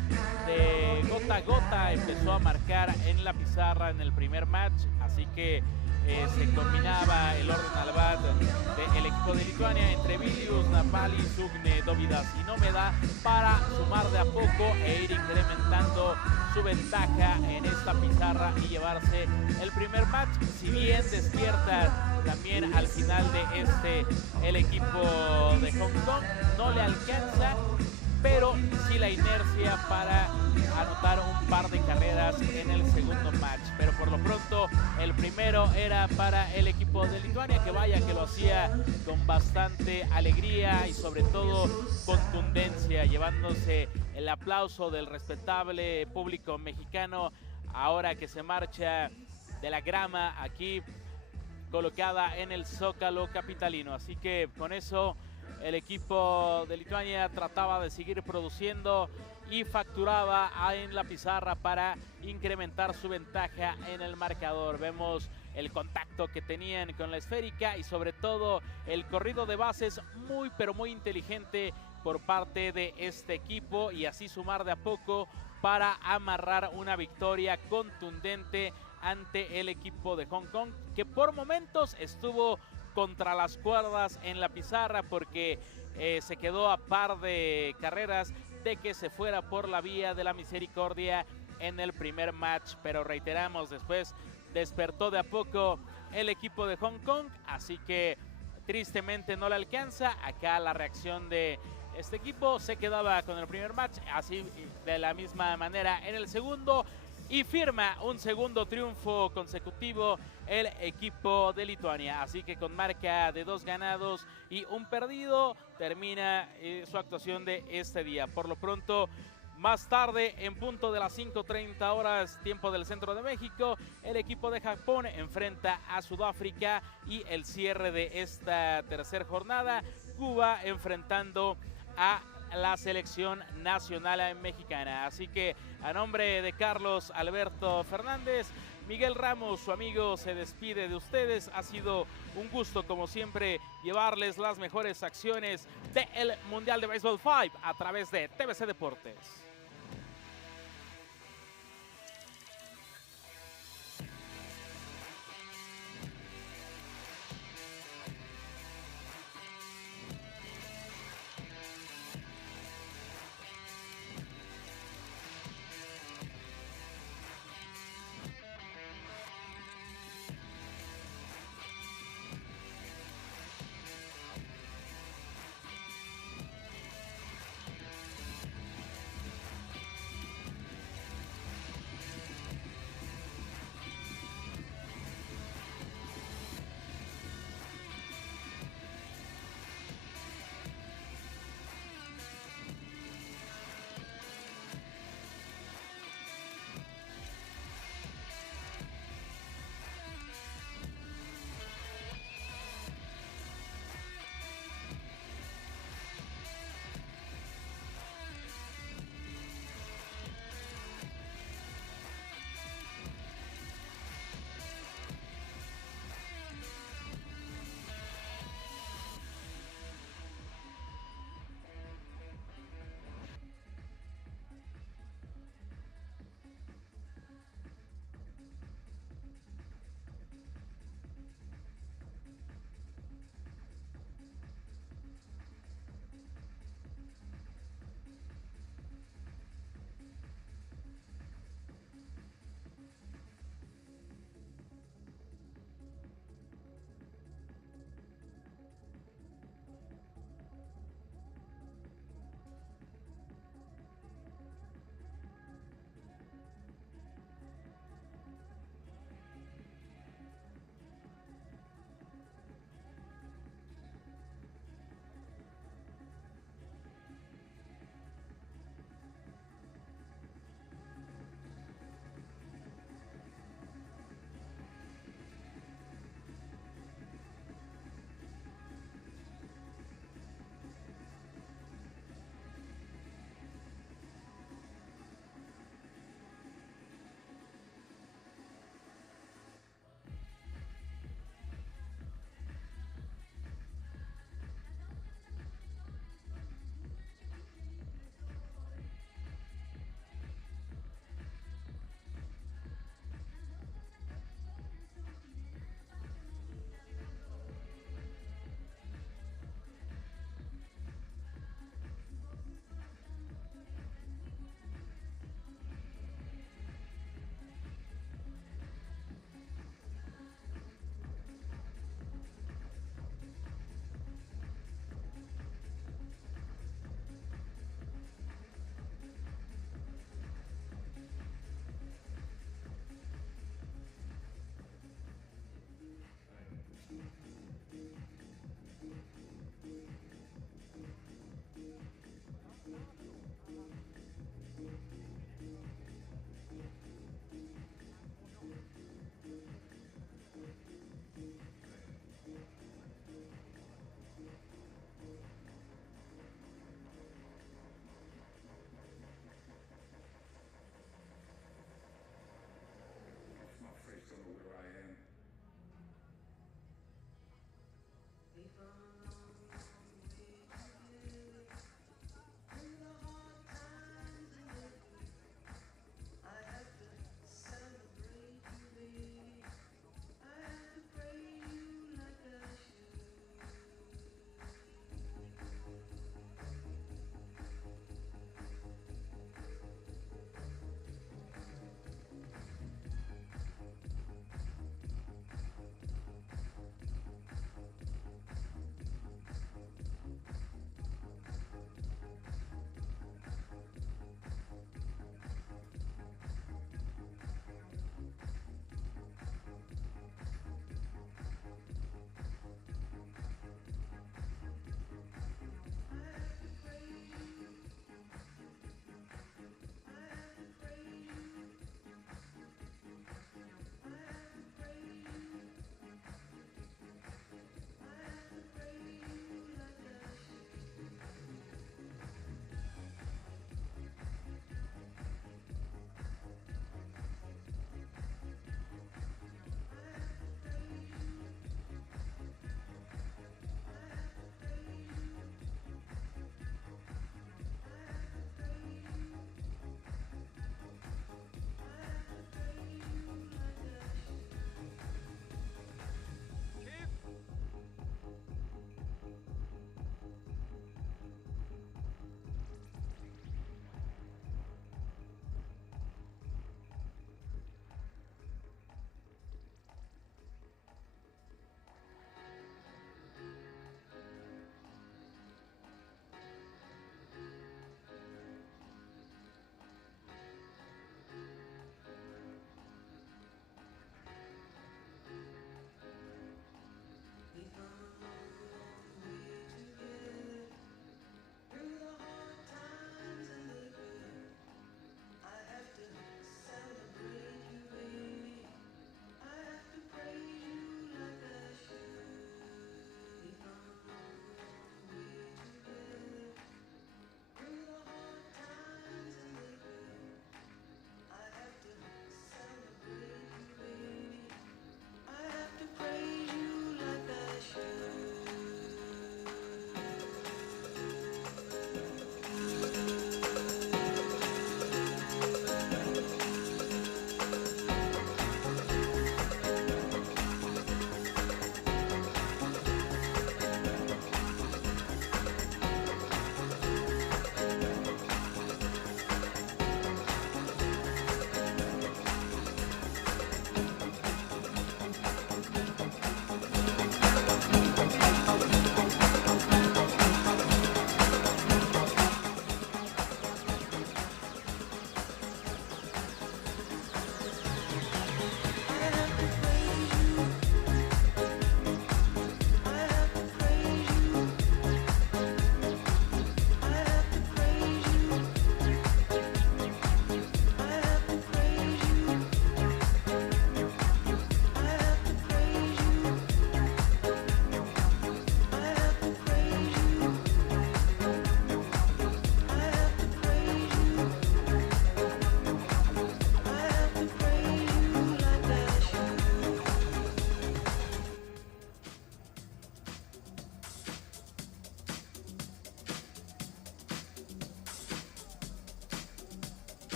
de gota a gota, empezó a marcar en la pizarra en el primer match, así que se combinaba el orden al bat del equipo de Lituania entre Vilius, Napali, Sugne, Dovidas y Nómeda para sumar de a poco e ir incrementando su su ventaja en esta pizarra y llevarse el primer match. Si bien despierta también al final de el equipo de Hong Kong, no le alcanza, pero sí la inercia para anotar un par de carreras en el segundo match. Pero por lo pronto el primero era para el equipo de Lituania, que vaya que lo hacía con bastante alegría y sobre todo contundencia, llevándose el aplauso del respetable público mexicano ahora que se marcha de la grama aquí colocada en el Zócalo capitalino. Así que con eso el equipo de Lituania trataba de seguir produciendo y facturaba en la pizarra para incrementar su ventaja en el marcador. Vemos el contacto que tenían con la esférica y sobre todo el corrido de bases muy pero muy inteligente por parte de este equipo, y así sumar de a poco para amarrar una victoria contundente ante el equipo de Hong Kong, que por momentos estuvo contra las cuerdas en la pizarra porque se quedó a par de carreras de que se fuera por la vía de la misericordia en el primer match, pero reiteramos, después despertó de a poco el equipo de Hong Kong, así que tristemente no le alcanza. Acá la reacción de este equipo se quedaba con el primer match, así de la misma manera en el segundo, y firma un segundo triunfo consecutivo el equipo de Lituania. Así que con marca de 2 ganados y 1 perdido termina su actuación de este día. Por lo pronto, más tarde, en punto de las 5:30 horas, tiempo del centro de México, el equipo de Japón enfrenta a Sudáfrica, y el cierre de esta tercera jornada, Cuba enfrentando a la selección nacional mexicana. Así que a nombre de Carlos Alberto Fernández, Miguel Ramos, su amigo, se despide de ustedes. Ha sido un gusto, como siempre, llevarles las mejores acciones del Mundial de Béisbol 5 a través de TVC Deportes.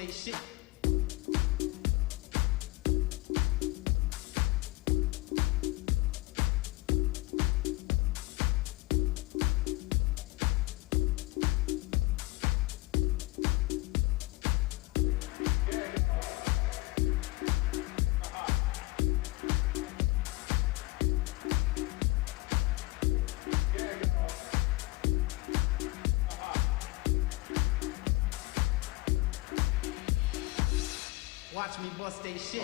they shit. Watch me bust they shit.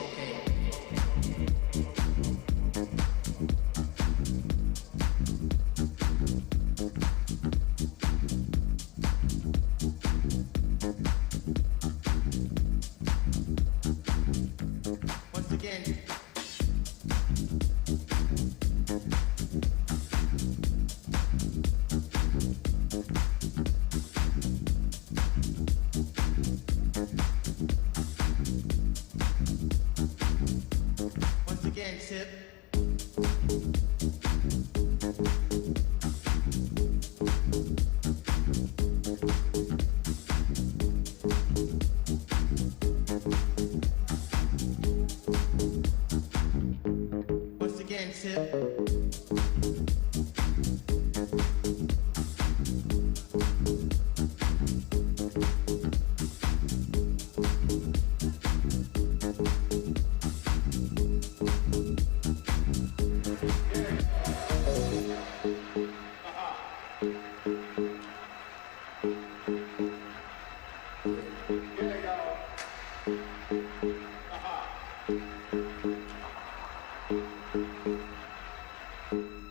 Once again. Once again, tip. Once again, tip.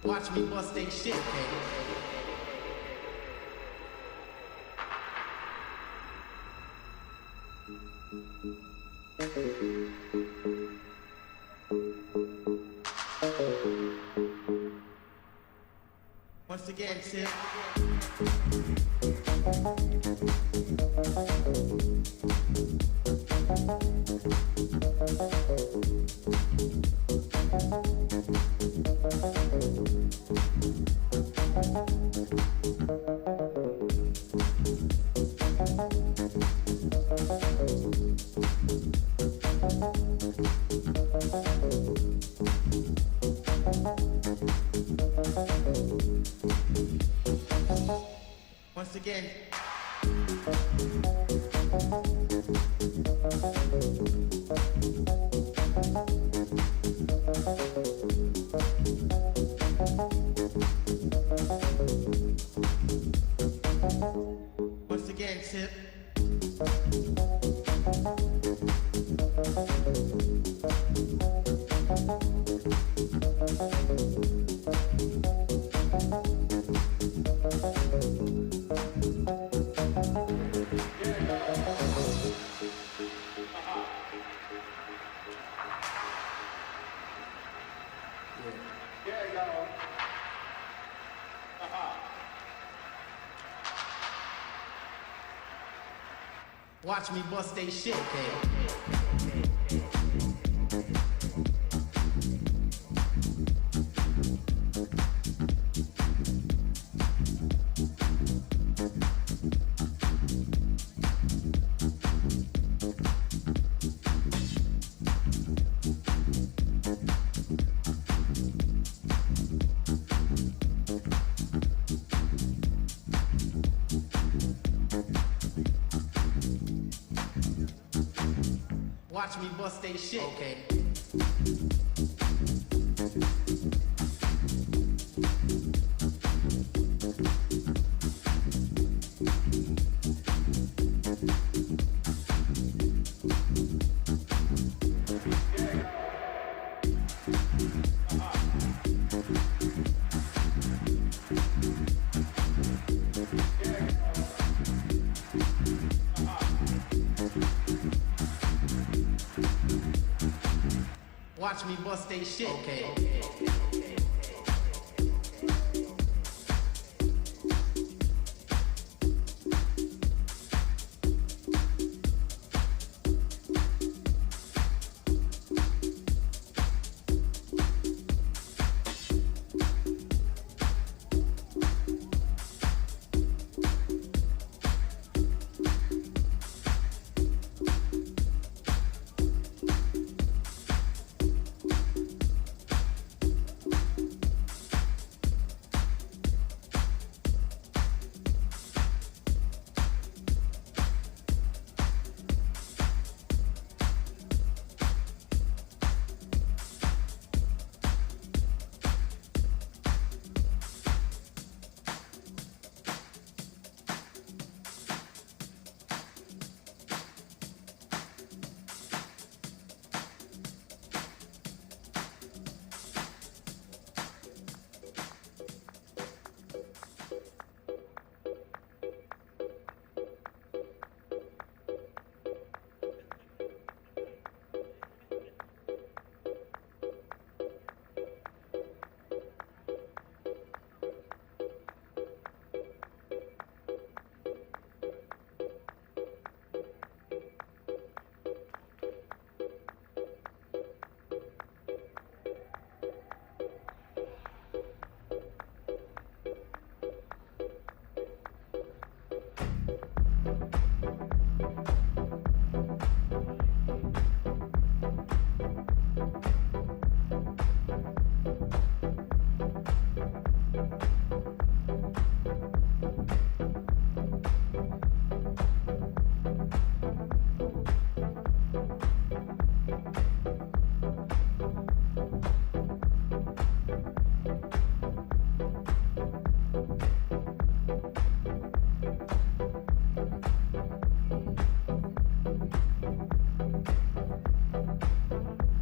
Watch me bust they shit, baby. Once again, tip. Once again. Once again, tip. Watch me bust they shit, baby. Watch me bust they shit, okay. Watch me bust they shit, okay.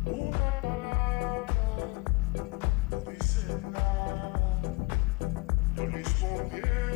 Una palabra no dice nada, al mismo tiempo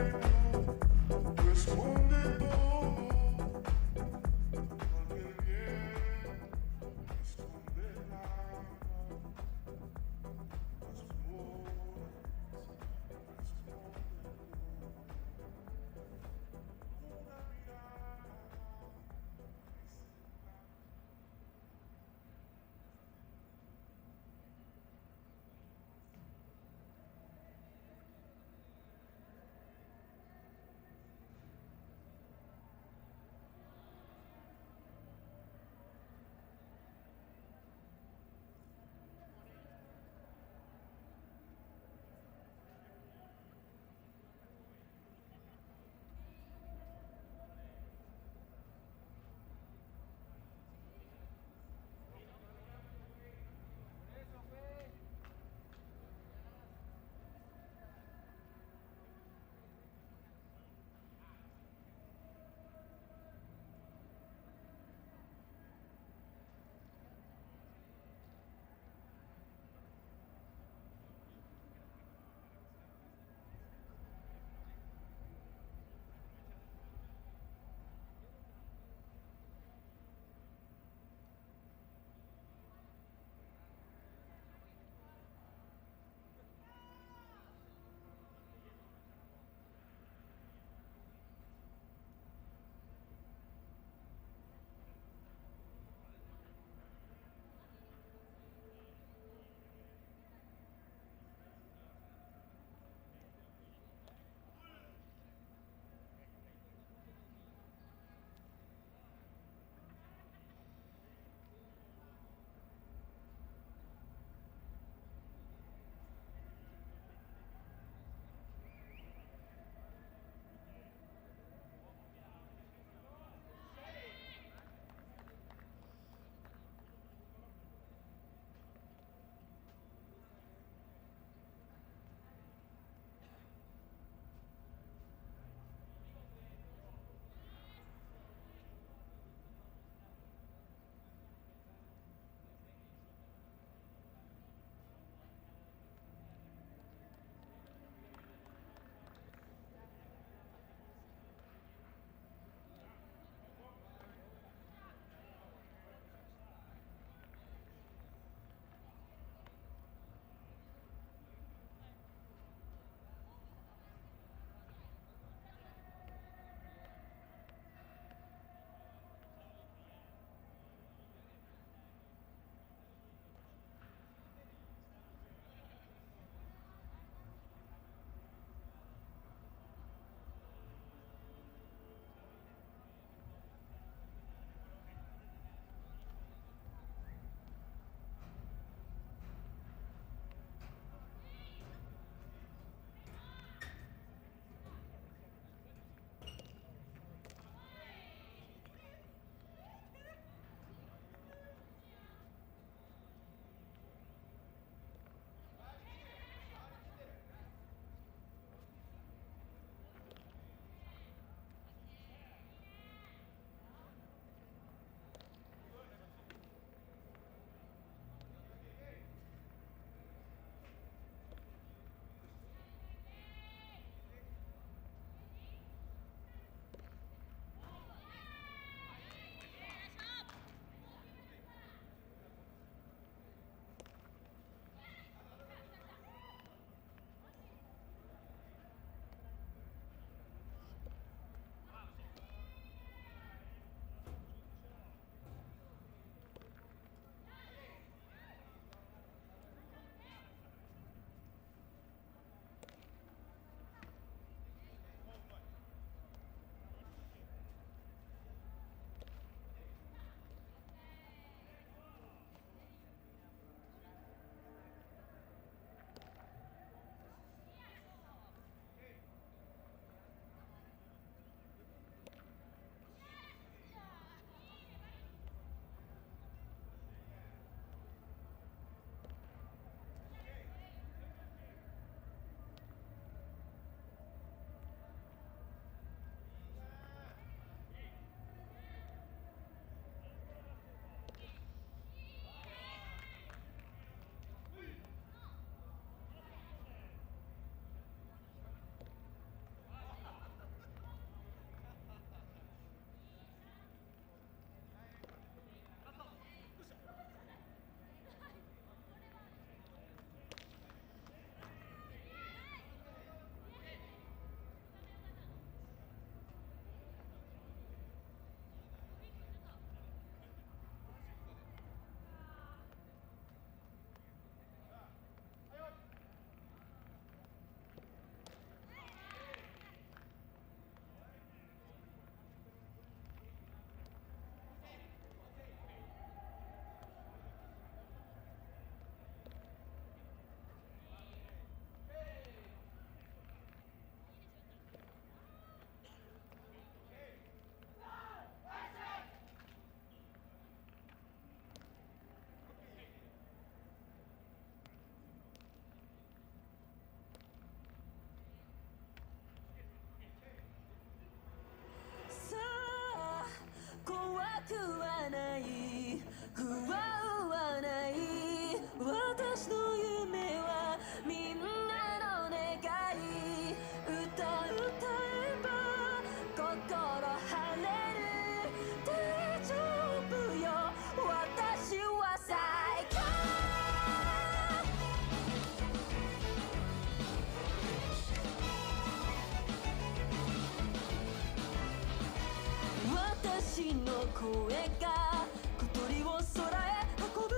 私の声が小鳥を空へ運ぶ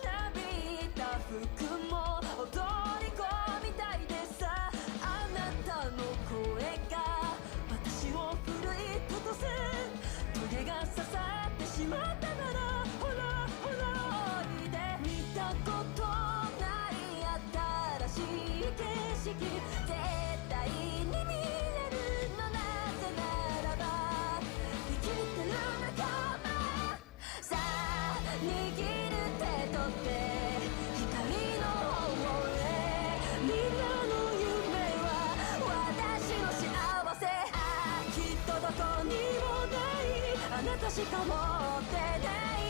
なびいた服も踊り子みたいでさあなたの声が私を奮い立たせトゲが刺さってしまったならほらほらおいで見たことない新しい景色絶対に見れるのなぜならば生きてる仲間さあ握る手と手光の方へみんなの夢は私の幸せきっとどこにもないあなたしか持ってない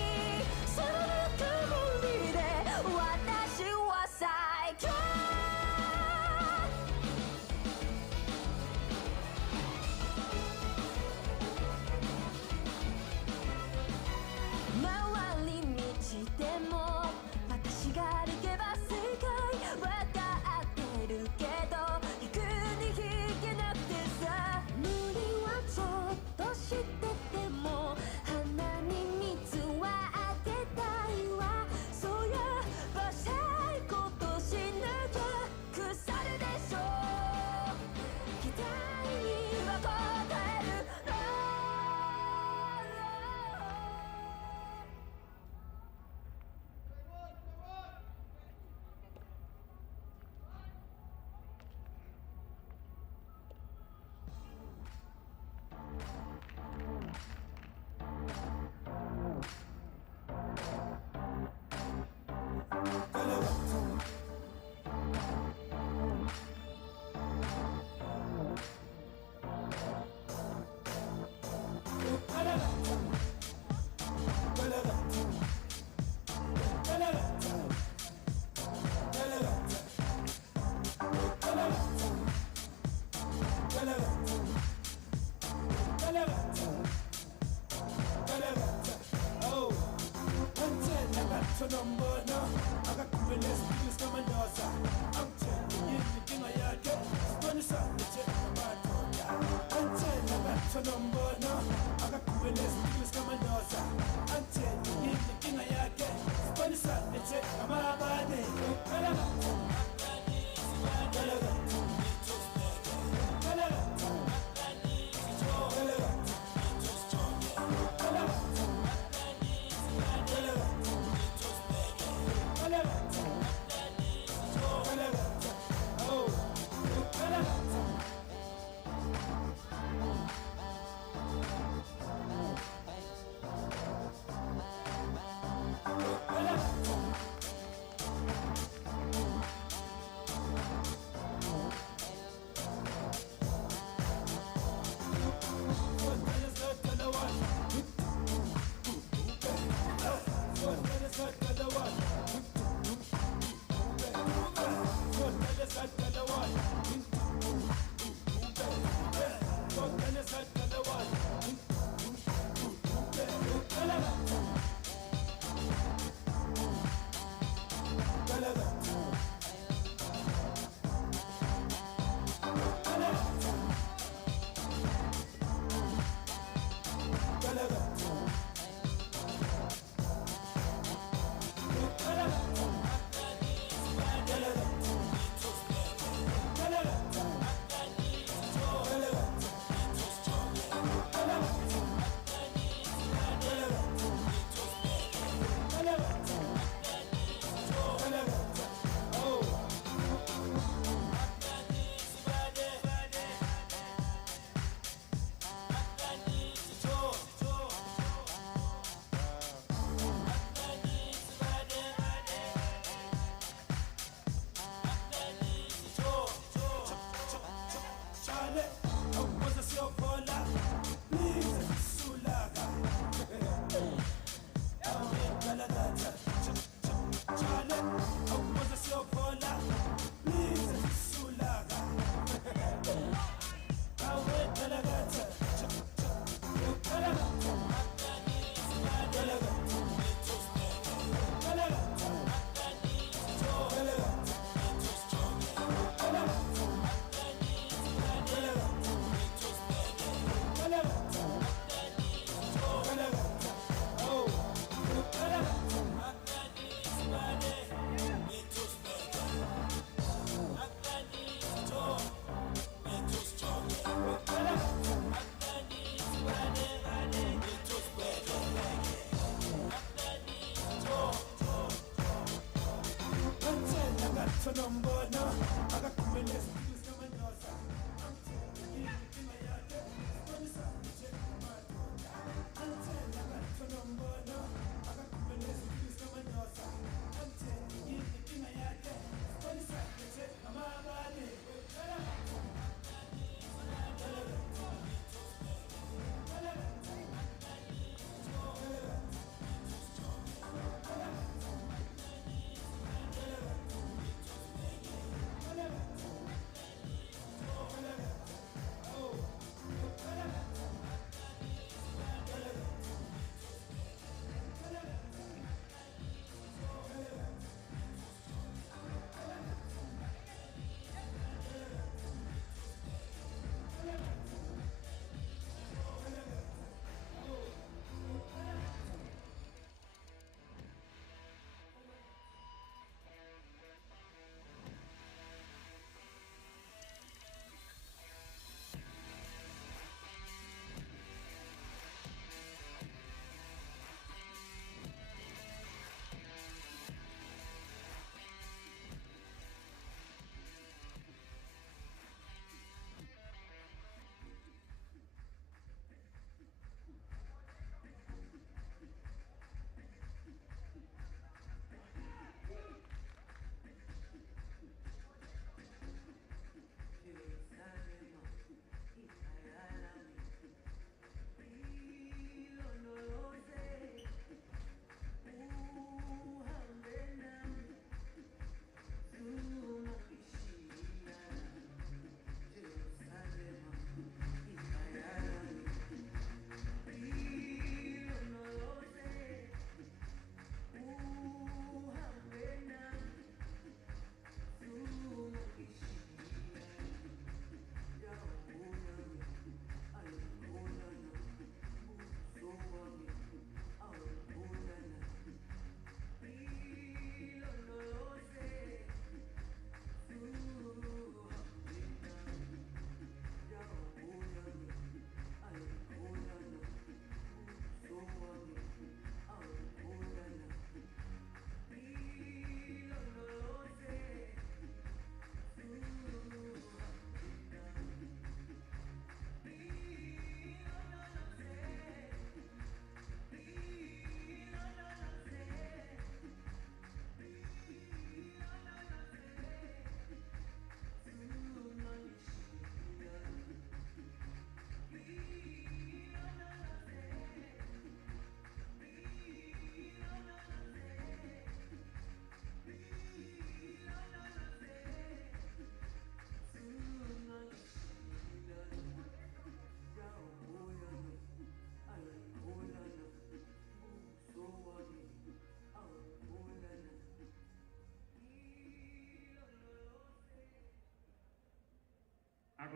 そのぬくもりで私は最強回り道でも私が歩けば正解わかってるけど引くに引けなくてさ無理はちょっとしてても鼻に蜜はあげたいわそうやばさいことしなきゃ腐るでしょ期待には応える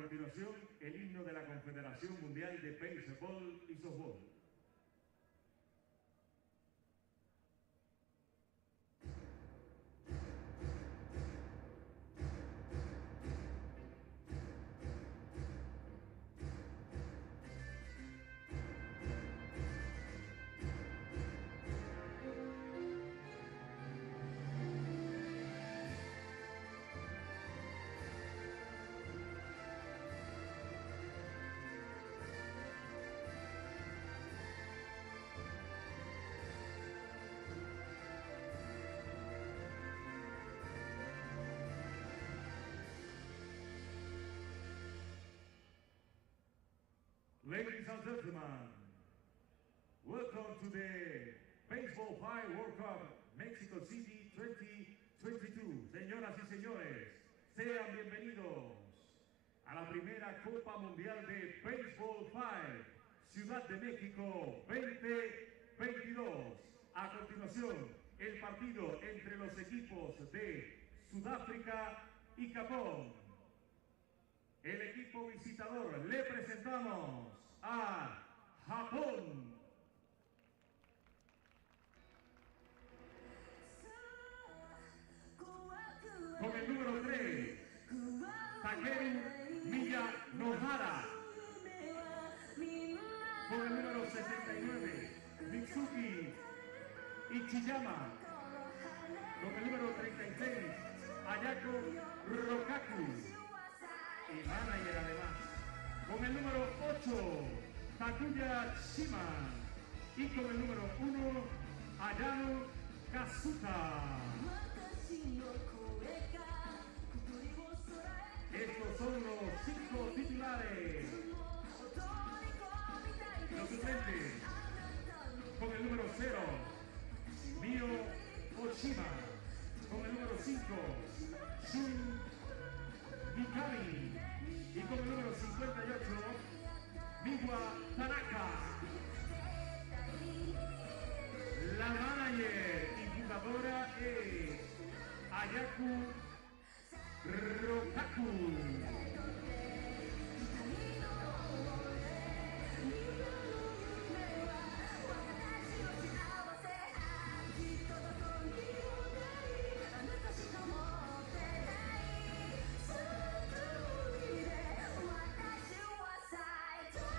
continuación, el himno de la Confederación Mundial de Béisbol y Softball. Ladies and gentlemen, welcome to the Baseball 5 World Cup Mexico City 2022. Señoras y señores, sean bienvenidos a la primera Copa Mundial de Baseball 5 Ciudad de México 2022. A continuación, el partido entre los equipos de Sudáfrica y Japón. El equipo visitador, le presentamos a Japón. Con el número 3, Takeru Miyanohara. Con el número 69, Mitsuki Ichiyama. Con el número 36, Ayako Rokaku. Y manager además. Con el número 8, Takuya Shima. Y con el número 1, Ayano Kazuta. Estos son los 5 titulares. Los suplentes. Con el número 0, Mio Oshima. Con el número 5, Shun Mikami. Y con el número 58, Miwa Tanaka. La manager y jugadora es Ayaku Rokaku.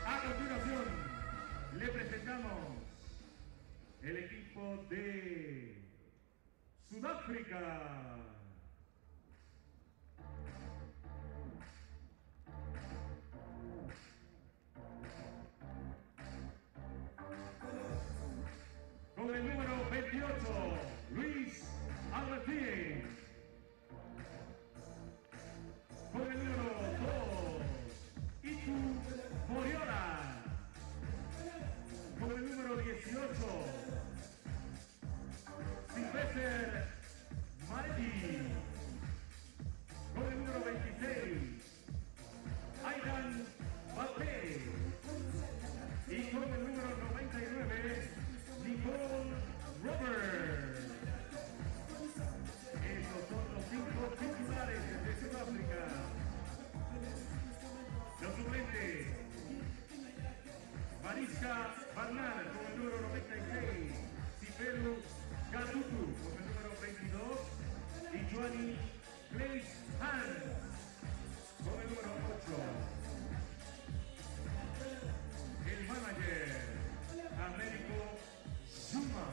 A continuación, le presentamos el equipo de Sudáfrica. Con el número 28, Luis Albertín. Con el número 2, Itu Moriola. Con el número 18, Sylvester Marelli. Con el número 26, Aidan Baté. Y con el número 99, Nicole Robert. Estos son los 5 titulares de Sudáfrica. Los suplentes, Mariska Barnard con el número 96, Sipelu Gatutu con el número 22 y Johnny Place Hans con el número 8. El manager, Américo Zuma.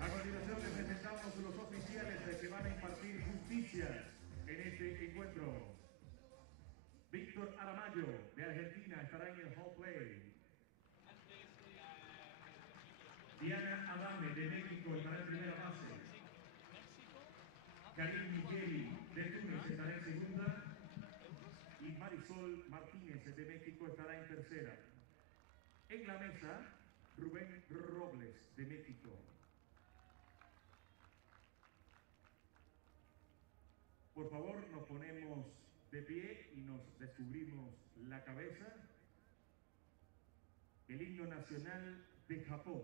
A continuación les presentamos los oficiales que van a impartir justicia en este encuentro. Víctor Aramayo de Argentina estará en el home play. Diana Adame de México estará en primera base. Karim Micheli de Túnez estará en segunda. Y Marisol Martínez de México estará en tercera. En la mesa, Rubén Robles de México. Por favor, nos ponemos de pie y nos descubrimos la cabeza, el himno nacional de Japón.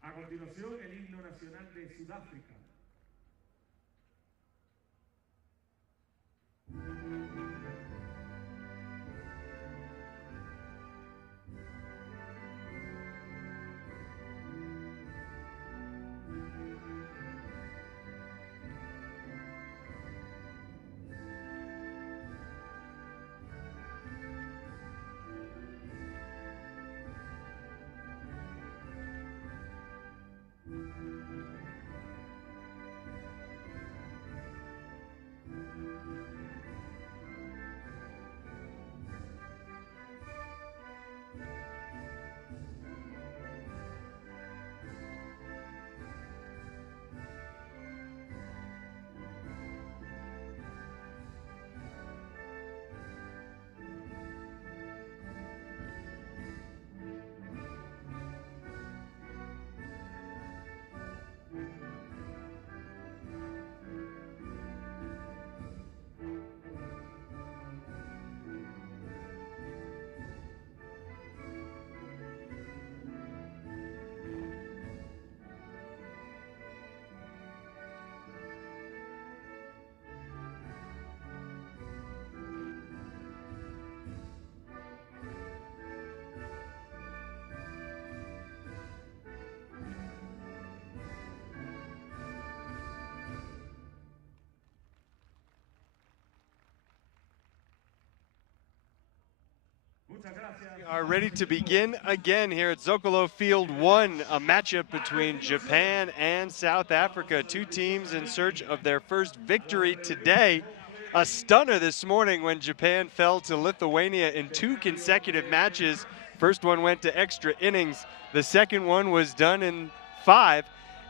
A continuación, el himno nacional de Sudáfrica. We are ready to begin again here at Zocalo Field 1, a matchup between Japan and South Africa. Two teams in search of their first victory today. A stunner this morning when Japan fell to Lithuania in 2 consecutive matches. First one went to extra innings. The second one was done in 5.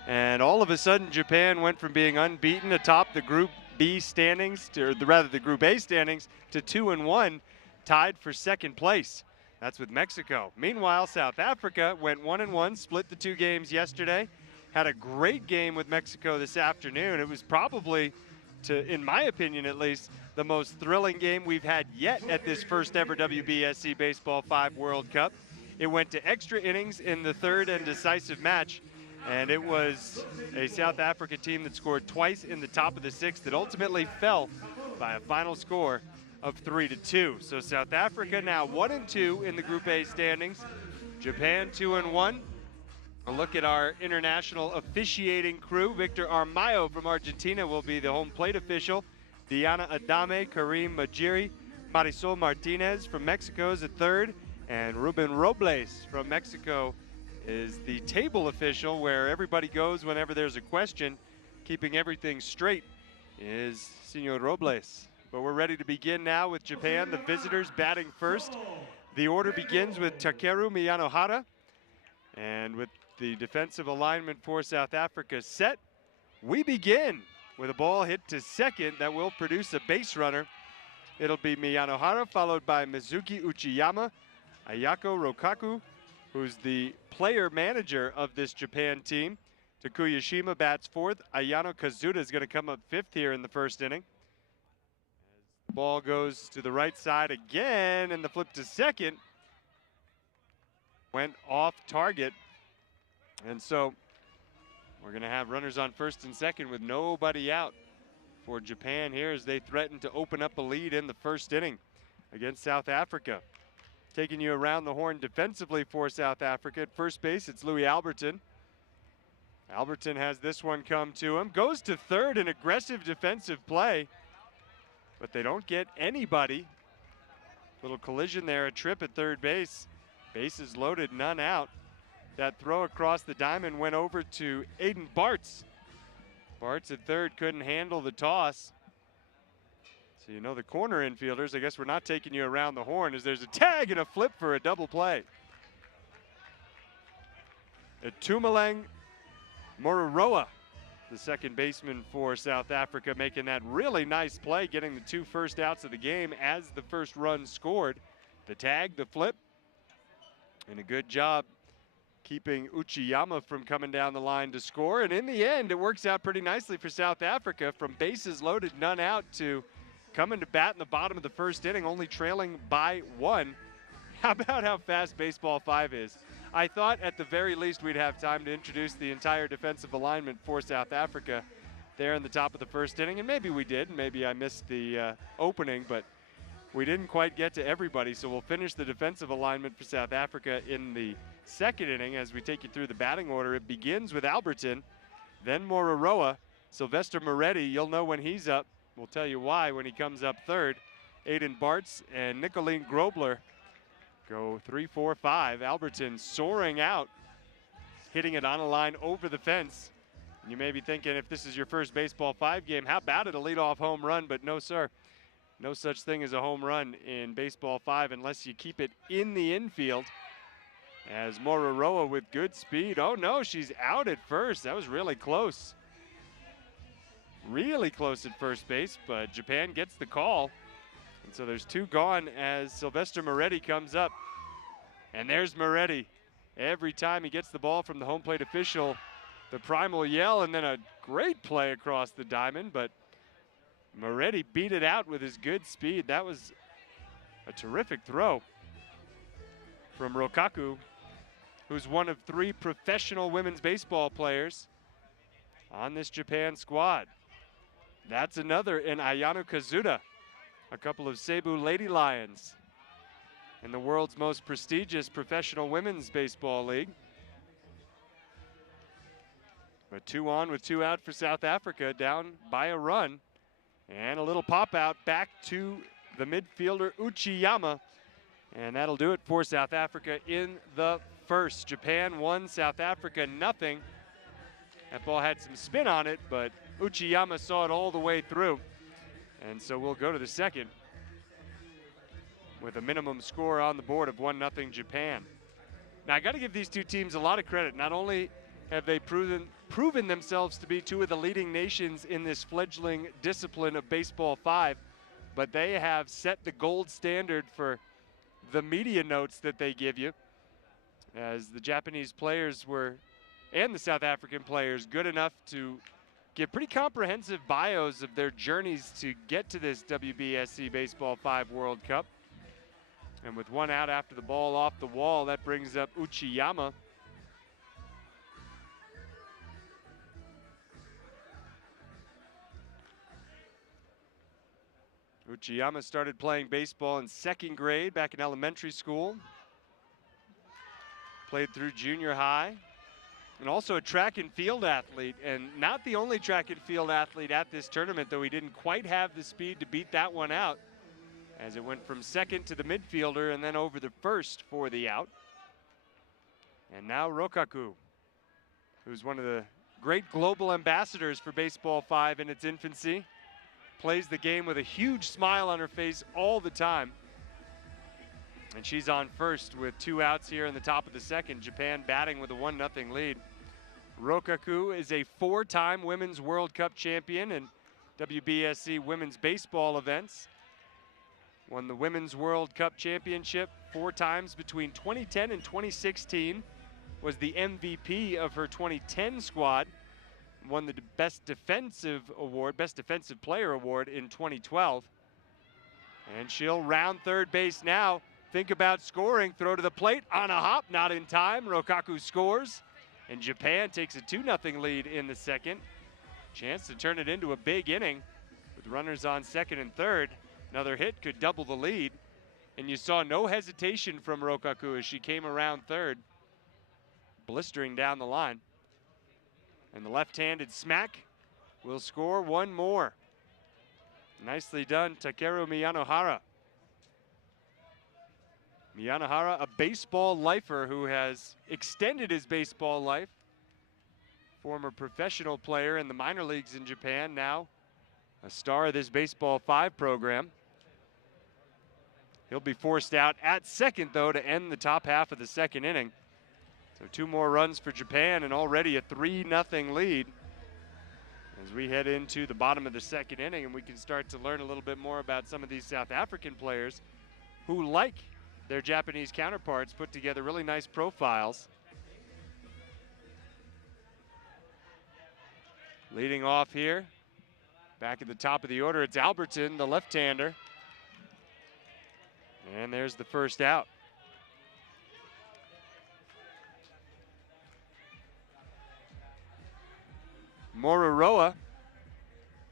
And all of a sudden, Japan went from being unbeaten atop the Group B standings, or rather the Group A standings, to 2-1, tied for second place. That's with Mexico. Meanwhile, South Africa went 1-1, split the 2 games yesterday, had a great game with Mexico this afternoon. It was probably, in my opinion at least, the most thrilling game we've had yet at this first ever WBSC Baseball 5 World Cup. It went to extra innings in the third and decisive match, and it was a South Africa team that scored twice in the top of the 6th that ultimately fell by a final score of 3-2. So South Africa now 1-2 in the Group A standings. Japan 2-1. A look at our international officiating crew. Victor Armayo from Argentina will be the home plate official. Diana Adame, Karim Majiri, Marisol Martinez from Mexico is at third, and Ruben Robles from Mexico is the table official, where everybody goes whenever there's a question. Keeping everything straight is Senor Robles. But we're ready to begin now with Japan, the visitors batting first. The order begins with Takeru Miyanohara, and with the defensive alignment for South Africa set, we begin with a ball hit to second that will produce a base runner. It'll be Miyanohara, followed by Mizuki Uchiyama, Ayako Rokaku, who's the player manager of this Japan team. Takuyashima bats fourth. Ayano Kazuta is going to come up fifth here in the first inning. As the ball goes to the right side again, and the flip to second went off target. And so We're going to have runners on first and second with nobody out for Japan here as they threaten to open up a lead in the first inning against South Africa. Taking you around the horn defensively for South Africa. At first base, it's Louis Alberton. Alberton has this one come to him. Goes to third, an aggressive defensive play, but they don't get anybody. Little collision there, a trip at third base. Bases loaded, none out. That throw across the diamond went over to Aiden Bartz. Bartz at third couldn't handle the toss. So you know the corner infielders, I guess we're not taking you around the horn as there's a tag and a flip for a double play. Itumeleng Moruroa, the second baseman for South Africa, making that really nice play, getting the 2 first outs of the game as the first run scored. The tag, the flip, and a good job keeping Uchiyama from coming down the line to score. And in the end, it works out pretty nicely for South Africa, from bases loaded, none out, to coming to bat in the bottom of the first inning, only trailing by 1. How about how fast Baseball 5 is? I thought at the very least we'd have time to introduce the entire defensive alignment for South Africa there in the top of the first inning, and maybe we did. Maybe I missed the opening, but we didn't quite get to everybody, so we'll finish the defensive alignment for South Africa in the second inning as we take you through the batting order. It begins with Alberton, then Moruroa, Sylvester Moretti. You'll know when he's up. We'll tell you why when he comes up third. Aiden Bartz and Nicolene Grobler go 3, 4, 5. Alberton soaring out, hitting it on a line over the fence. And you may be thinking, if this is your first Baseball 5 game, how about it, a leadoff home run? But no, sir. No such thing as a home run in Baseball 5 unless you keep it in the infield. As Moruroa with good speed. Oh no, she's out at first. That was really close. Really close at first base, but Japan gets the call. And so there's 2 gone as Sylvester Moretti comes up. And there's Moretti. Every time he gets the ball from the home plate official, the primal yell, and then a great play across the diamond, but Moretti beat it out with his good speed. That was a terrific throw from Rokaku, who's one of 3 professional women's baseball players on this Japan squad. That's another in Ayano Kazuda, a couple of Cebu Lady Lions in the world's most prestigious professional women's baseball league. But 2 on with 2 out for South Africa, down by a run. And a little pop out back to the midfielder Uchiyama. And that'll do it for South Africa in the first. Japan 1, South Africa nothing. That ball had some spin on it, but Uchiyama saw it all the way through. And so we'll go to the second with a minimum score on the board of 1-0 Japan. Now I got to give these 2 teams a lot of credit. Not only have they proven themselves to be 2 of the leading nations in this fledgling discipline of Baseball 5, but they have set the gold standard for the media notes that they give you, as the Japanese players were, and the South African players, good enough to give pretty comprehensive bios of their journeys to get to this WBSC Baseball 5 World Cup. And with 1 out after the ball off the wall, that brings up Uchiyama. Uchiyama started playing baseball in 2nd grade back in elementary school. Played through junior high. And also a track and field athlete, and not the only track and field athlete at this tournament, though he didn't quite have the speed to beat that one out, as it went from second to the midfielder and then over the first for the out. And now Rokaku, who's one of the great global ambassadors for Baseball 5 in its infancy, plays the game with a huge smile on her face all the time. And she's on first with 2 outs here in the top of the second. Japan batting with a 1-0 lead. Rokaku is a 4-time Women's World Cup champion in WBSC women's baseball events. Won the Women's World Cup Championship 4 times between 2010 and 2016. Was the MVP of her 2010 squad. Won the Best Defensive Award, Best Defensive Player Award in 2012. And she'll round third base now. Think about scoring, throw to the plate on a hop, not in time. Rokaku scores. And Japan takes a 2-0 lead in the second. Chance to turn it into a big inning with runners on second and third. Another hit could double the lead. And you saw no hesitation from Rokaku as she came around third, blistering down the line. And the left-handed smack will score one more. Nicely done, Takeru Miyanohara. Miyanohara, a baseball lifer who has extended his baseball life. Former professional player in the minor leagues in Japan, now a star of this Baseball 5 program. He'll be forced out at second, though, to end the top half of the second inning. So 2 more runs for Japan and already a 3-0 lead as we head into the bottom of the second inning, and we can start to learn a little bit more about some of these South African players who, like their Japanese counterparts, put together really nice profiles. Leading off here, back at the top of the order, it's Alberton, the left-hander. And there's the first out. Mororoa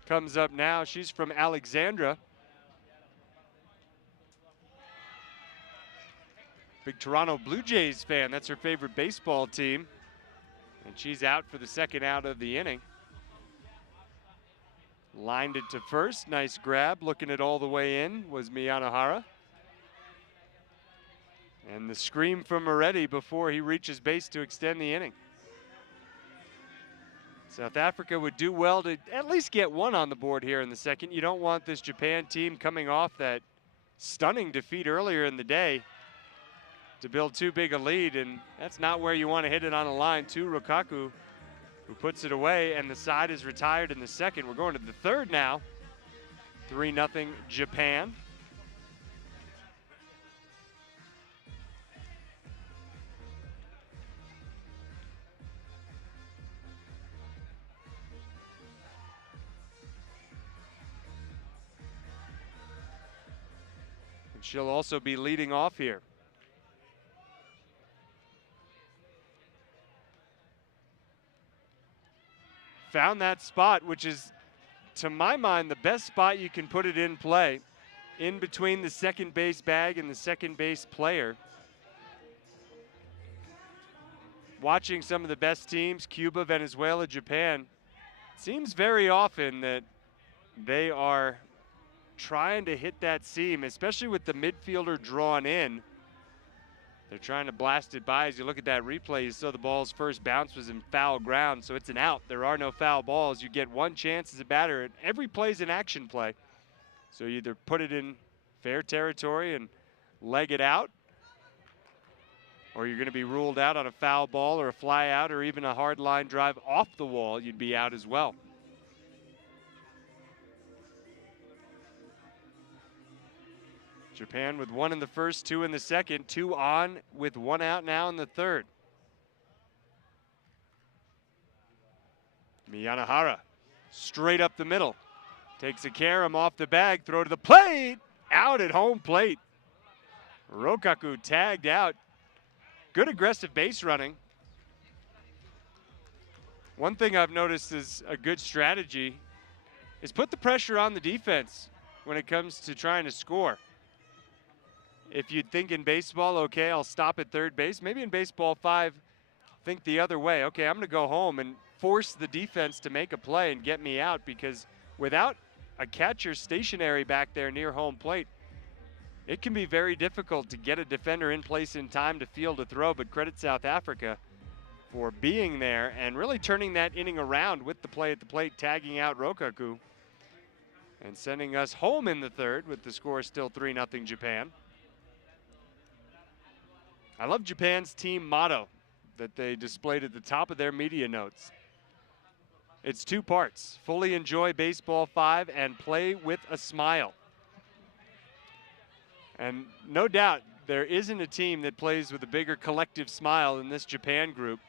comes up now. She's from Alexandra. Big Toronto Blue Jays fan. That's her favorite baseball team. And she's out for the second out of the inning. Lined it to first. Nice grab. Looking it all the way in was Miyanohara. And the scream from Moretti before he reaches base to extend the inning. South Africa would do well to at least get one on the board here in the second. You don't want this Japan team coming off that stunning defeat earlier in the day to build too big a lead, and that's not where you want to hit it on a line to Rokaku, who puts it away, and the side is retired in the second. We're going to the third now. 3-0 Japan. And she'll also be leading off here. Found that spot, which is, to my mind, the best spot you can put it in play, in between the second base bag and the second base player. Watching some of the best teams, Cuba, Venezuela, Japan, it seems very often that they are trying to hit that seam, especially with the midfielder drawn in. They're trying to blast it by. As you look at that replay, you saw the ball's first bounce was in foul ground, so it's an out. There are no foul balls. You get one chance as a batter, and every play's an action play. So you either put it in fair territory and leg it out, or you're going to be ruled out on a foul ball or a fly out or even a hard line drive off the wall. You'd be out as well. Japan with 1 in the first, 2 in the second, 2 on with 1 out now in the third. Miyanohara straight up the middle. Takes a carom off the bag, throw to the plate, out at home plate. Rokaku tagged out. Good aggressive base running. One thing I've noticed is a good strategy is put the pressure on the defense when it comes to trying to score. If you'd think in baseball, okay, I'll stop at third base. Maybe in baseball 5, think the other way. Okay, I'm going to go home and force the defense to make a play and get me out, because without a catcher stationary back there near home plate, it can be very difficult to get a defender in place in time to field a throw. But credit South Africa for being there and really turning that inning around with the play at the plate, tagging out Rokaku and sending us home in the third with the score still 3-0 Japan. I love Japan's team motto that they displayed at the top of their media notes. It's 2 parts: fully enjoy baseball 5 and play with a smile. And no doubt there isn't a team that plays with a bigger collective smile than this Japan group.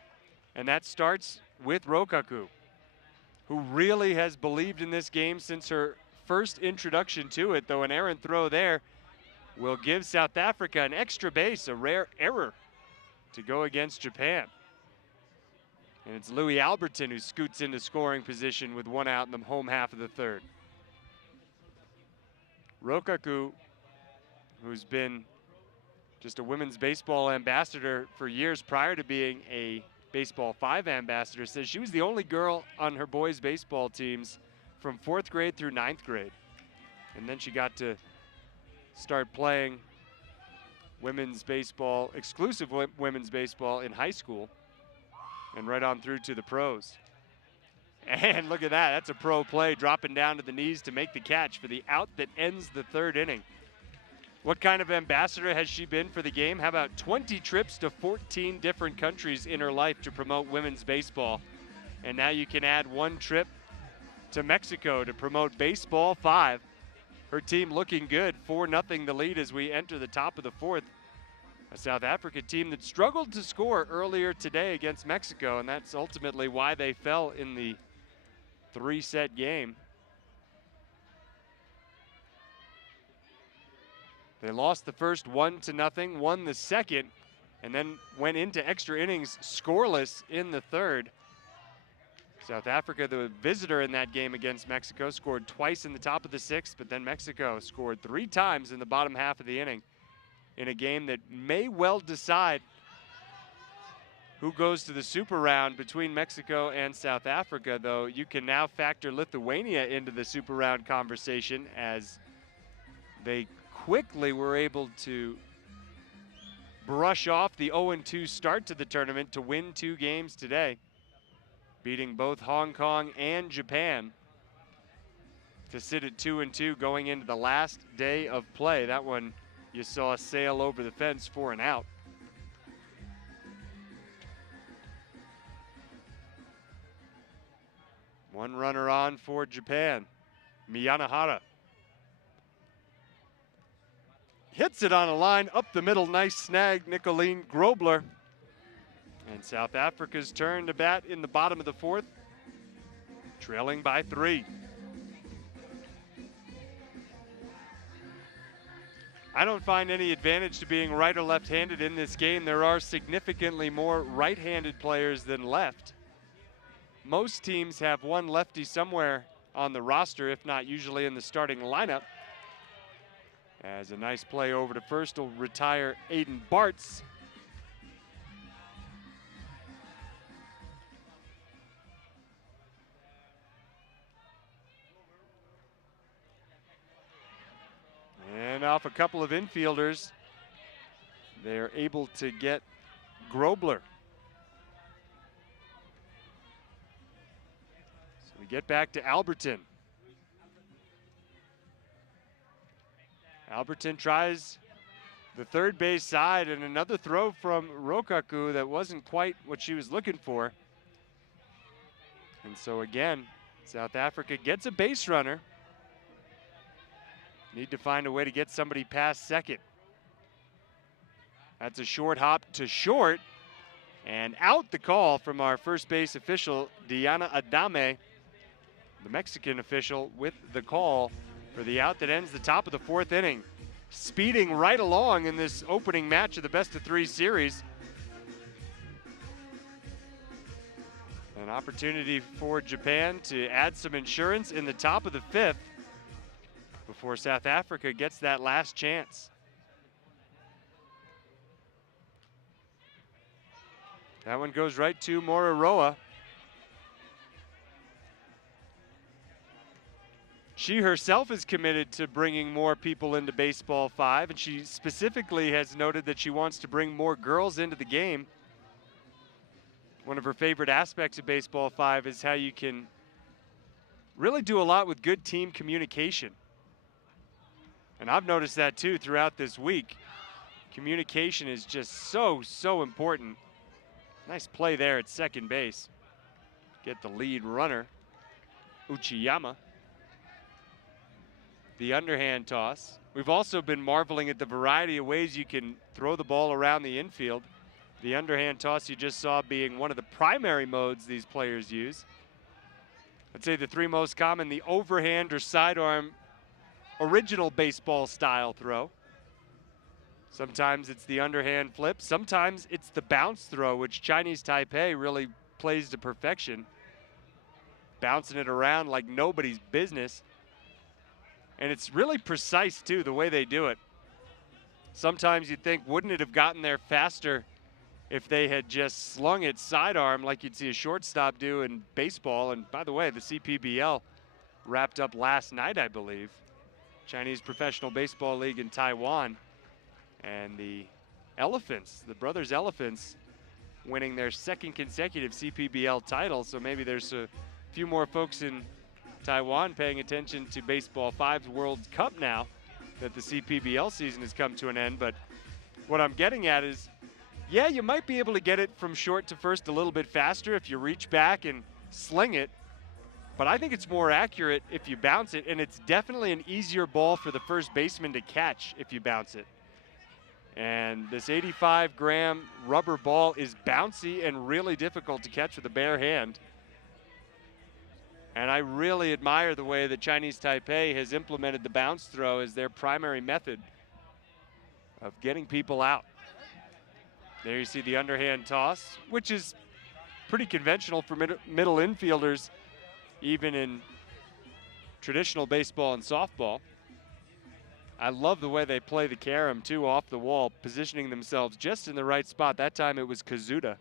And that starts with Rokaku, who really has believed in this game since her first introduction to it, though an errant throw there will give South Africa an extra base, a rare error to go against Japan. And it's Louis Alberton who scoots into scoring position with 1 out in the home half of the third. Rokaku, who's been just a women's baseball ambassador for years prior to being a Baseball 5 ambassador, says she was the only girl on her boys' baseball teams from 4th grade through 9th grade. And then she got to start playing women's baseball, exclusive women's baseball in high school, and right on through to the pros. And look at that, that's a pro play, dropping down to the knees to make the catch for the out that ends the 3rd inning. What kind of ambassador has she been for the game? How about 20 trips to 14 different countries in her life to promote women's baseball? And now you can add 1 trip to Mexico to promote Baseball 5. Her team looking good, 4-0 the lead as we enter the top of the 4th. A South Africa team that struggled to score earlier today against Mexico, and that's ultimately why they fell in the 3-set game. They lost the first 1-0, won the second, and then went into extra innings scoreless in the 3rd. South Africa, the visitor in that game against Mexico, scored twice in the top of the 6th, but then Mexico scored 3 times in the bottom half of the inning in a game that may well decide who goes to the super round between Mexico and South Africa, though you can now factor Lithuania into the super round conversation as they quickly were able to brush off the 0-2 start to the tournament to win 2 games today, beating both Hong Kong and Japan to sit at 2-2 going into the last day of play. That one you saw sail over the fence for an out. One runner on for Japan, Miyanahara. Hits it on a line up the middle, nice snag, Nicolene Grobler. And South Africa's turn to bat in the bottom of the 4th, trailing by 3. I don't find any advantage to being right or left-handed in this game. There are significantly more right-handed players than left. Most teams have one lefty somewhere on the roster, if not usually in the starting lineup. As a nice play over to first will retire Aiden Bartz. And off a couple of infielders, they're able to get Grobler. So we get back to Alberton. Alberton tries the third base side, and another throw from Rokaku that wasn't quite what she was looking for. And so again, South Africa gets a base runner. Need to find a way to get somebody past second. That's a short hop to short, and out the call from our first base official, Diana Adame, the Mexican official, with the call for the out that ends the top of the 4th inning. Speeding right along in this opening match of the best-of-3 series. An opportunity for Japan to add some insurance in the top of the 5th before South Africa gets that last chance. That one goes right to Moriroa. She herself is committed to bringing more people into Baseball 5, and she specifically has noted that she wants to bring more girls into the game. One of her favorite aspects of Baseball 5 is how you can really do a lot with good team communication. And I've noticed that too throughout this week. Communication is just so important. Nice play there at second base. Get the lead runner, Uchiyama. The underhand toss. We've also been marveling at the variety of ways you can throw the ball around the infield. The underhand toss you just saw being one of the primary modes these players use. I'd say the 3 most common, the overhand or sidearm original baseball style throw. Sometimes it's the underhand flip. Sometimes it's the bounce throw, which Chinese Taipei really plays to perfection, bouncing it around like nobody's business. And it's really precise, too, the way they do it. Sometimes you'd think, wouldn't it have gotten there faster if they had just slung it sidearm like you'd see a shortstop do in baseball? And by the way, the CPBL wrapped up last night, I believe. Chinese Professional Baseball League in Taiwan. And the Elephants, the Brothers Elephants, winning their second consecutive CPBL title. So maybe there's a few more folks in Taiwan paying attention to Baseball 5's World Cup now that the CPBL season has come to an end. But what I'm getting at is, yeah, you might be able to get it from short to first a little bit faster if you reach back and sling it. But I think it's more accurate if you bounce it, and it's definitely an easier ball for the first baseman to catch if you bounce it. And this 85-gram rubber ball is bouncy and really difficult to catch with a bare hand. And I really admire the way that Chinese Taipei has implemented the bounce throw as their primary method of getting people out. There you see the underhand toss, which is pretty conventional for middle infielders, even in traditional baseball and softball. I love the way they play the carom, too, off the wall, positioning themselves just in the right spot. That time it was Kazuda.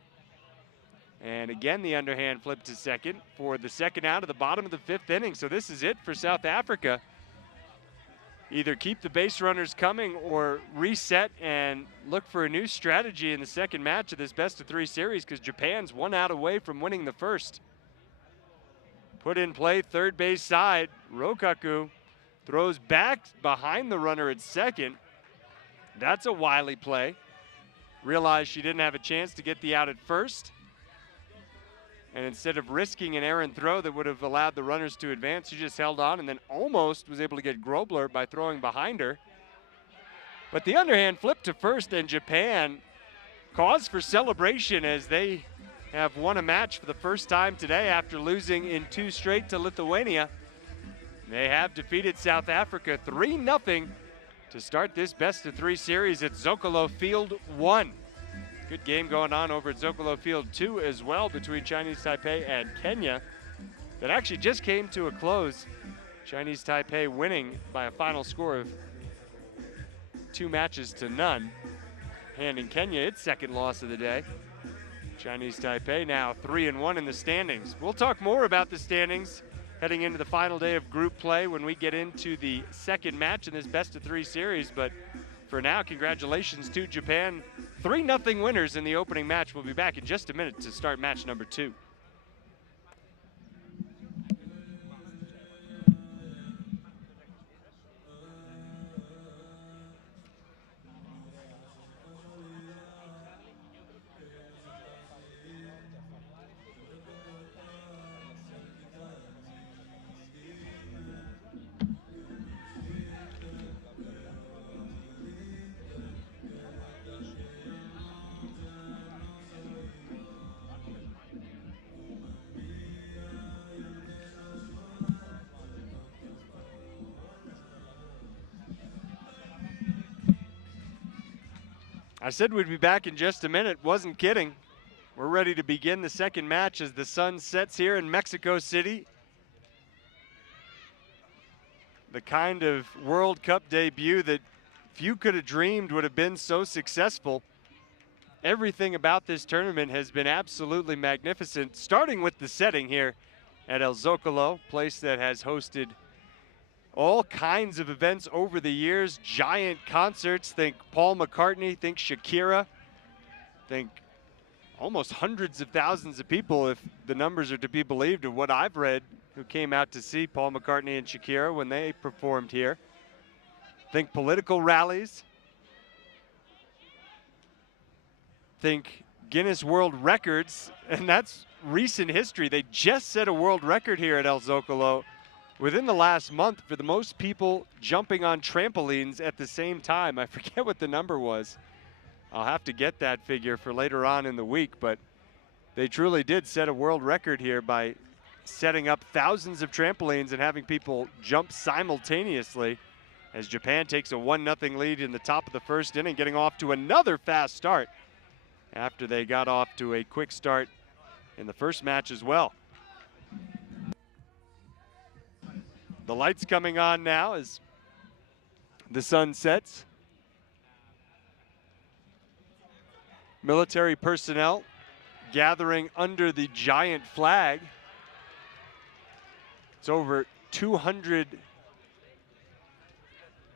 And again, the underhand flip to second for the second out of the bottom of the fifth inning. So this is it for South Africa. Either keep the base runners coming or reset and look for a new strategy in the second match of this best-of-3 series, because Japan's 1 out away from winning the first. Put in play, third base side. Rokaku throws back behind the runner at second. That's a wily play. Realized she didn't have a chance to get the out at first. And instead of risking an errant throw that would have allowed the runners to advance, she just held on and then almost was able to get Grobler by throwing behind her. But the underhand flip to first, and Japan cause for celebration as they have won a match for the first time today after losing in 2 straight to Lithuania. They have defeated South Africa 3-0 to start this best-of-3 series at Zocalo Field 1. Good game going on over at Zocalo Field 2 as well between Chinese Taipei and Kenya. That actually just came to a close. Chinese Taipei winning by a final score of 2-0, handing Kenya its second loss of the day. Chinese Taipei now 3-1 in the standings. We'll talk more about the standings heading into the final day of group play when we get into the second match in this best-of-3 series. But for now, congratulations to Japan. 3-0 winners in the opening match. We'll be back in just a minute to start match number 2. I said we'd be back in just a minute. Wasn't kidding. We're ready to begin the second match as the sun sets here in Mexico City. The kind of World Cup debut that few could have dreamed would have been so successful. Everything about this tournament has been absolutely magnificent, starting with the setting here at El Zocalo, place that has hosted all kinds of events over the years, giant concerts. Think Paul McCartney, think Shakira, think almost hundreds of thousands of people, if the numbers are to be believed of what I've read, who came out to see Paul McCartney and Shakira when they performed here. Think political rallies. Think Guinness World Records, and that's recent history. They just set a world record here at El Zocalo within the last month for the most people jumping on trampolines at the same time. I forget what the number was. I'll have to get that figure for later on in the week, but they truly did set a world record here by setting up thousands of trampolines and having people jump simultaneously as Japan takes a 1-0 lead in the top of the first inning, getting off to another fast start after they got off to a quick start in the first match as well. The lights coming on now as the sun sets. Military personnel gathering under the giant flag. It's over 200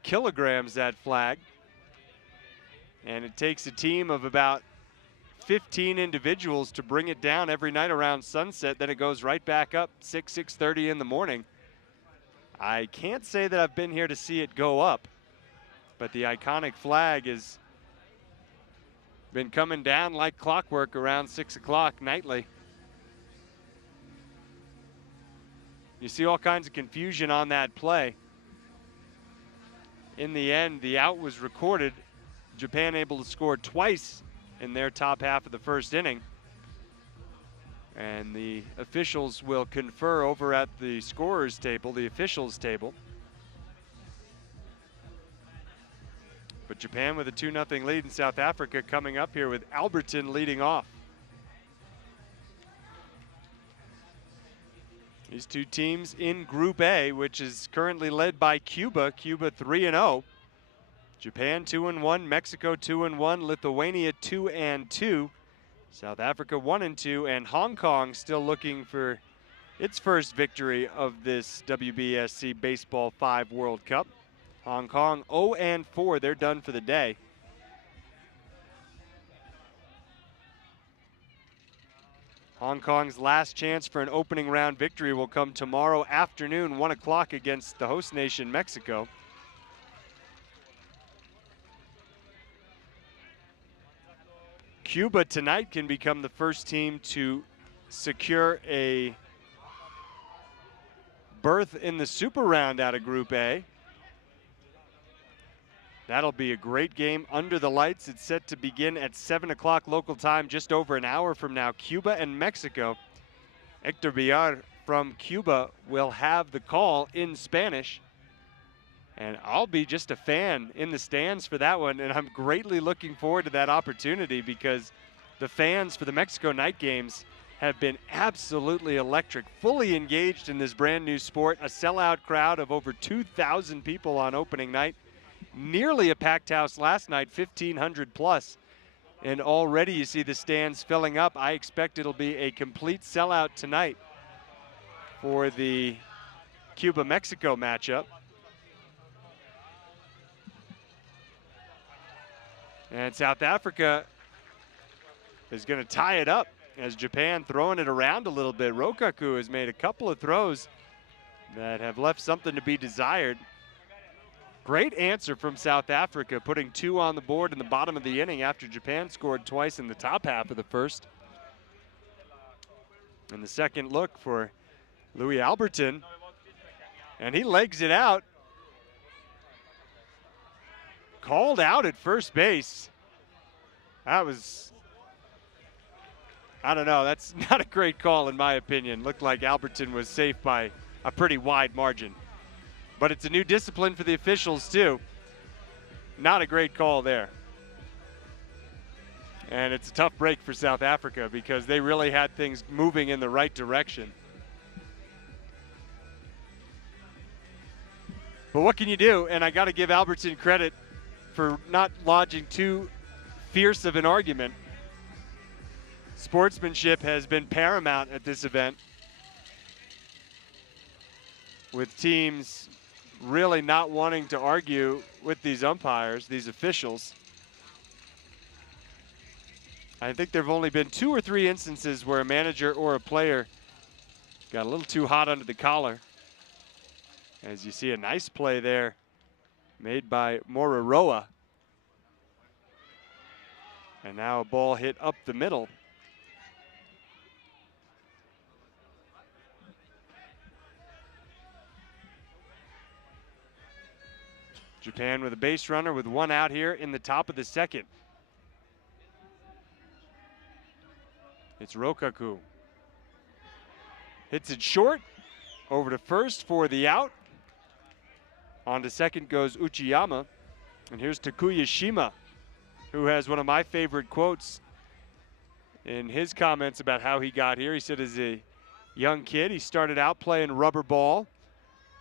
kilograms, that flag. And it takes a team of about 15 individuals to bring it down every night around sunset. Then it goes right back up 6:30 in the morning. I can't say that I've been here to see it go up, but the iconic flag has been coming down like clockwork around 6 o'clock nightly. You see all kinds of confusion on that play. In the end, the out was recorded. Japan able to score twice in their top half of the first inning. And the officials will confer over at the scorers table, the officials table. But Japan with a 2-0 lead in South Africa coming up here with Alberton leading off. These two teams in Group A, which is currently led by Cuba. Cuba 3-0. Japan 2-1, Mexico 2-1, Lithuania 2-2, South Africa 1-2, and Hong Kong still looking for its first victory of this WBSC Baseball 5 World Cup. Hong Kong 0-4, they're done for the day. Hong Kong's last chance for an opening round victory will come tomorrow afternoon, 1 o'clock against the host nation, Mexico. Cuba tonight can become the first team to secure a berth in the Super Round out of Group A. That'll be a great game under the lights. It's set to begin at 7 o'clock local time, just over an hour from now. Cuba and Mexico. Hector Villar from Cuba will have the call in Spanish. And I'll be just a fan in the stands for that one, and I'm greatly looking forward to that opportunity because the fans for the Mexico night games have been absolutely electric, fully engaged in this brand new sport. A sellout crowd of over 2,000 people on opening night. Nearly a packed house last night, 1,500 plus. And already you see the stands filling up. I expect it'll be a complete sellout tonight for the Cuba-Mexico matchup. And South Africa is going to tie it up as Japan throwing it around a little bit. Rokaku has made a couple of throws that have left something to be desired. Great answer from South Africa, putting 2 on the board in the bottom of the inning after Japan scored twice in the top half of the first. And the second look for Louis Alberton, and he legs it out. Called out at first base. That was, I don't know, that's not a great call in my opinion. Looked like Alberton was safe by a pretty wide margin. But it's a new discipline for the officials too. Not a great call there. And it's a tough break for South Africa because they really had things moving in the right direction. But what can you do? And I got to give Alberton credit for not lodging too fierce of an argument. Sportsmanship has been paramount at this event, with teams really not wanting to argue with these umpires, these officials. I think there have only been 2 or 3 instances where a manager or a player got a little too hot under the collar. As you see, a nice play there made by Mororoa. And now a ball hit up the middle. Japan with a base runner with 1 out here in the top of the second. It's Rokaku. Hits it short, over to first for the out. On to second goes Uchiyama. And here's Takuya Shima, who has one of my favorite quotes in his comments about how he got here. He said as a young kid, he started out playing rubber ball.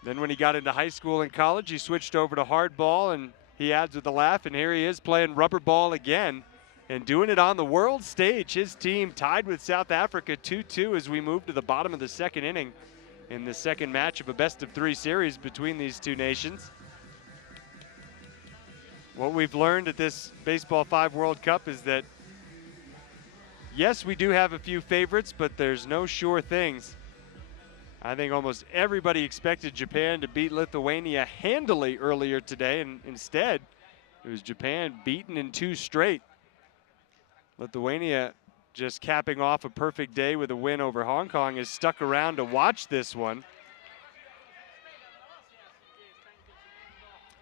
Then when he got into high school and college, he switched over to hard ball, and he adds with a laugh, and here he is playing rubber ball again and doing it on the world stage. His team tied with South Africa 2-2 as we move to the bottom of the second inning in the second match of a best-of-3 series between these two nations. What we've learned at this Baseball 5 World Cup is that, yes, we do have a few favorites, but there's no sure things. I think almost everybody expected Japan to beat Lithuania handily earlier today, and instead, it was Japan beaten in 2 straight. Lithuania just capping off a perfect day with a win over Hong Kong has stuck around to watch this one.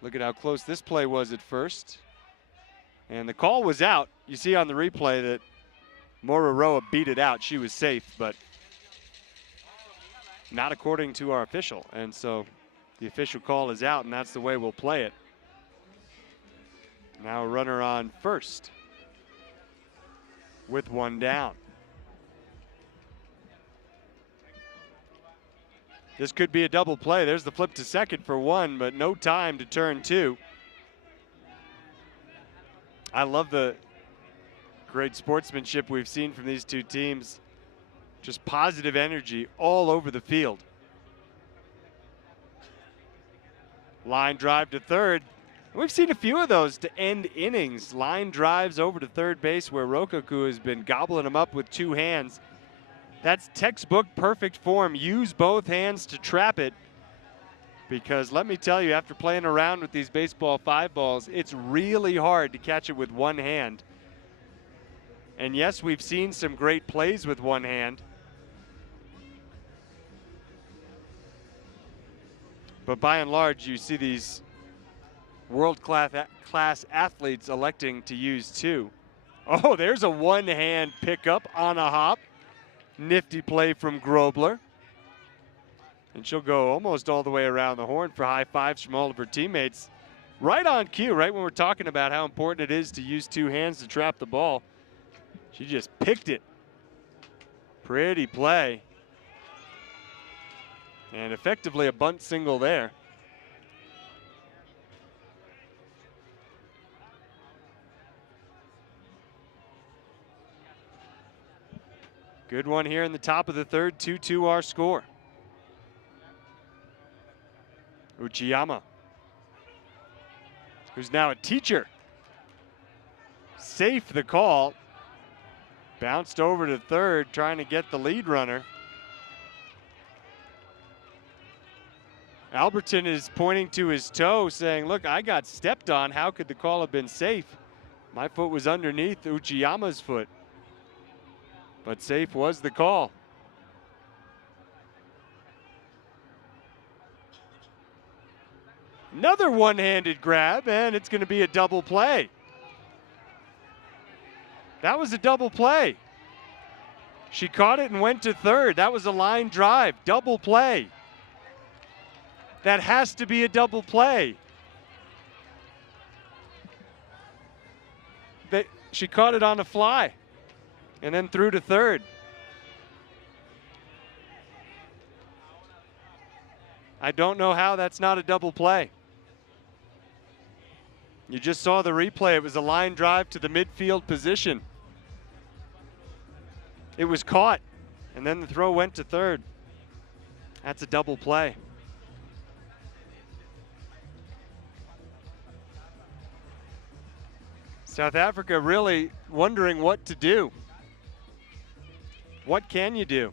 Look at how close this play was at first. And the call was out. You see on the replay that Mororoa beat it out. She was safe, but not according to our official. And so the official call is out, and that's the way we'll play it. Now a runner on first with 1 down. This could be a double play. There's the flip to second for 1, but no time to turn 2. I love the great sportsmanship we've seen from these two teams. Just positive energy all over the field. Line drive to third. We've seen a few of those to end innings. Line drives over to third base where Rokoku has been gobbling them up with 2 hands. That's textbook perfect form. Use both hands to trap it. Because let me tell you, after playing around with these baseball 5 balls, it's really hard to catch it with 1 hand. And yes, we've seen some great plays with 1 hand. But by and large, you see these world-class athletes electing to use 2. Oh, there's a 1-hand pickup on a hop. Nifty play from Grobler. And she'll go almost all the way around the horn for high fives from all of her teammates. Right on cue, right when we're talking about how important it is to use 2 hands to trap the ball. She just picked it. Pretty play. And effectively a bunt single there. Good one here in the top of the third, 2-2 our score. Uchiyama, who's now a teacher. Safe the call. Bounced over to third, trying to get the lead runner. Alberton is pointing to his toe, saying, look, I got stepped on. How could the call have been safe? My foot was underneath Uchiyama's foot. But safe was the call. Another one-handed grab, and it's going to be a double play. That was a double play. She caught it and went to third. That was a line drive, double play. That has to be a double play. She caught it on a fly and then threw to third. I don't know how that's not a double play. You just saw the replay. It was a line drive to the midfield position. It was caught, and then the throw went to third. That's a double play. South Africa really wondering what to do. What can you do?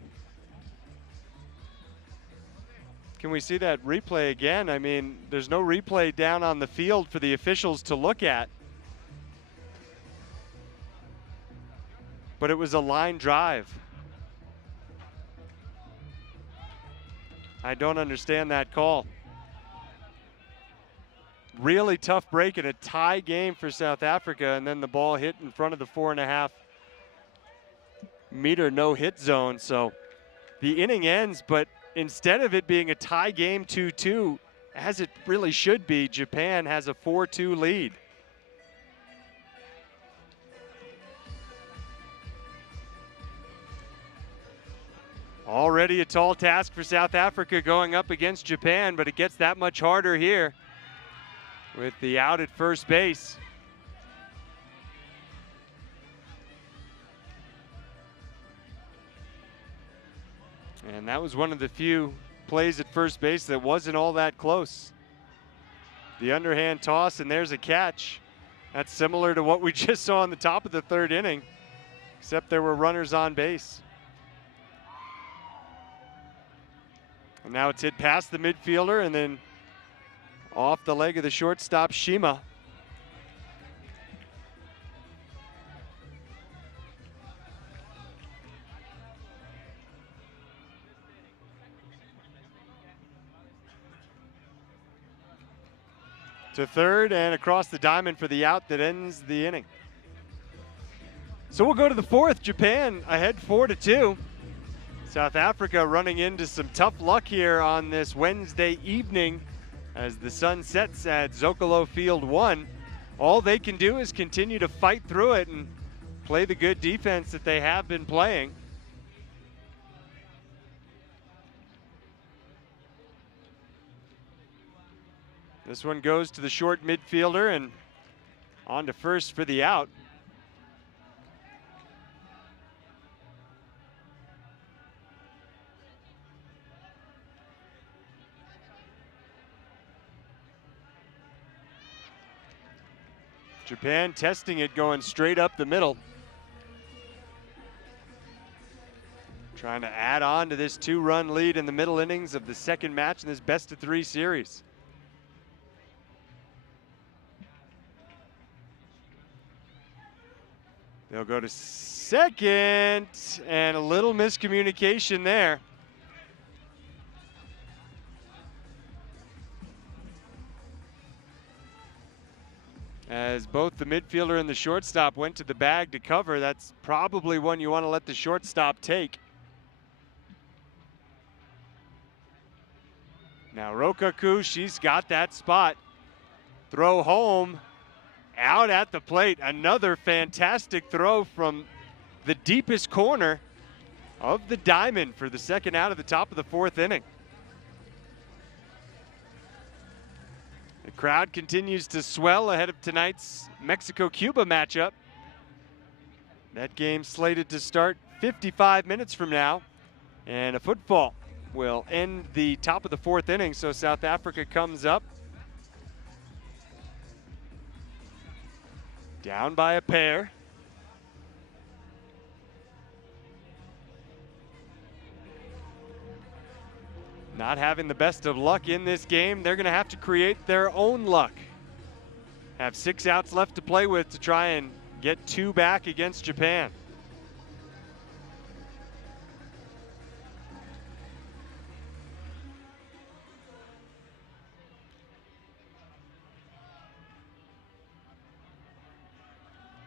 Can we see that replay again? I mean, there's no replay down on the field for the officials to look at. But it was a line drive. I don't understand that call. Really tough break in a tie game for South Africa, and then the ball hit in front of the 4.5 meter no-hit zone. So the inning ends, but instead of it being a tie game 2-2, as it really should be, Japan has a 4-2 lead. Already a tall task for South Africa going up against Japan, but it gets that much harder here with the out at first base. And that was one of the few plays at first base that wasn't all that close. The underhand toss, and there's a catch. That's similar to what we just saw in the top of the third inning, except there were runners on base. And now it's hit past the midfielder and then off the leg of the shortstop, Shima. To third and across the diamond for the out that ends the inning. So we'll go to the fourth. Japan ahead 4-2. South Africa running into some tough luck here on this Wednesday evening as the sun sets at Zocalo Field 1. All they can do is continue to fight through it and play the good defense that they have been playing. This one goes to the short midfielder and on to first for the out. Japan testing it, going straight up the middle. Trying to add on to this 2-run lead in the middle innings of the second match in this best-of-3 series. They'll go to second, and a little miscommunication there. As both the midfielder and the shortstop went to the bag to cover, that's probably one you want to let the shortstop take. Now Rokaku, she's got that spot. Throw home, out at the plate. Another fantastic throw from the deepest corner of the diamond for the second out of the top of the fourth inning. The crowd continues to swell ahead of tonight's Mexico-Cuba matchup. That game slated to start 55 minutes from now, and a football will end the top of the fourth inning, so South Africa comes up. Down by a pair. Not having the best of luck in this game, they're going to have to create their own luck. Have 6 outs left to play with to try and get 2 back against Japan.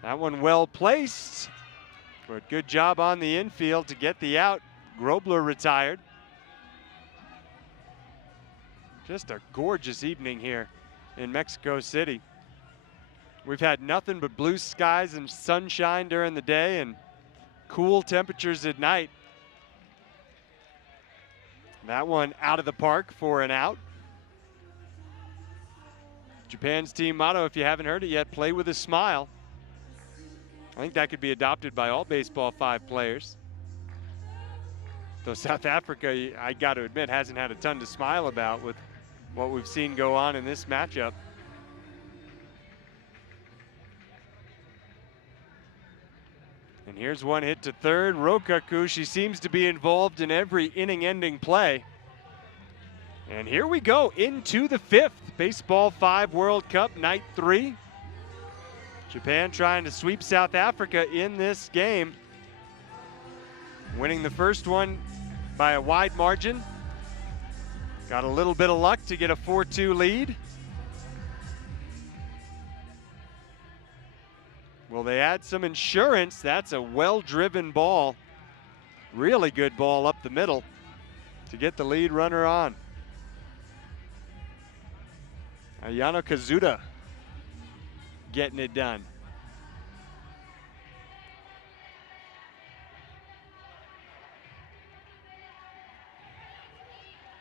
That one well placed, but good job on the infield to get the out. Grobler retired. Just a gorgeous evening here in Mexico City. We've had nothing but blue skies and sunshine during the day and cool temperatures at night. That one out of the park for an out. Japan's team motto, if you haven't heard it yet, play with a smile. I think that could be adopted by all Baseball 5 players. Though South Africa, I got to admit, hasn't had a ton to smile about with what we've seen go on in this matchup. And here's one hit to third. Rokaku, she seems to be involved in every inning-ending play. And here we go into the 5th Baseball 5 World Cup, night 3. Japan trying to sweep South Africa in this game. Winning the first one by a wide margin. Got a little bit of luck to get a 4-2 lead. Will they add some insurance? That's a well-driven ball. Really good ball up the middle to get the lead runner on. Ayano Kazuda getting it done.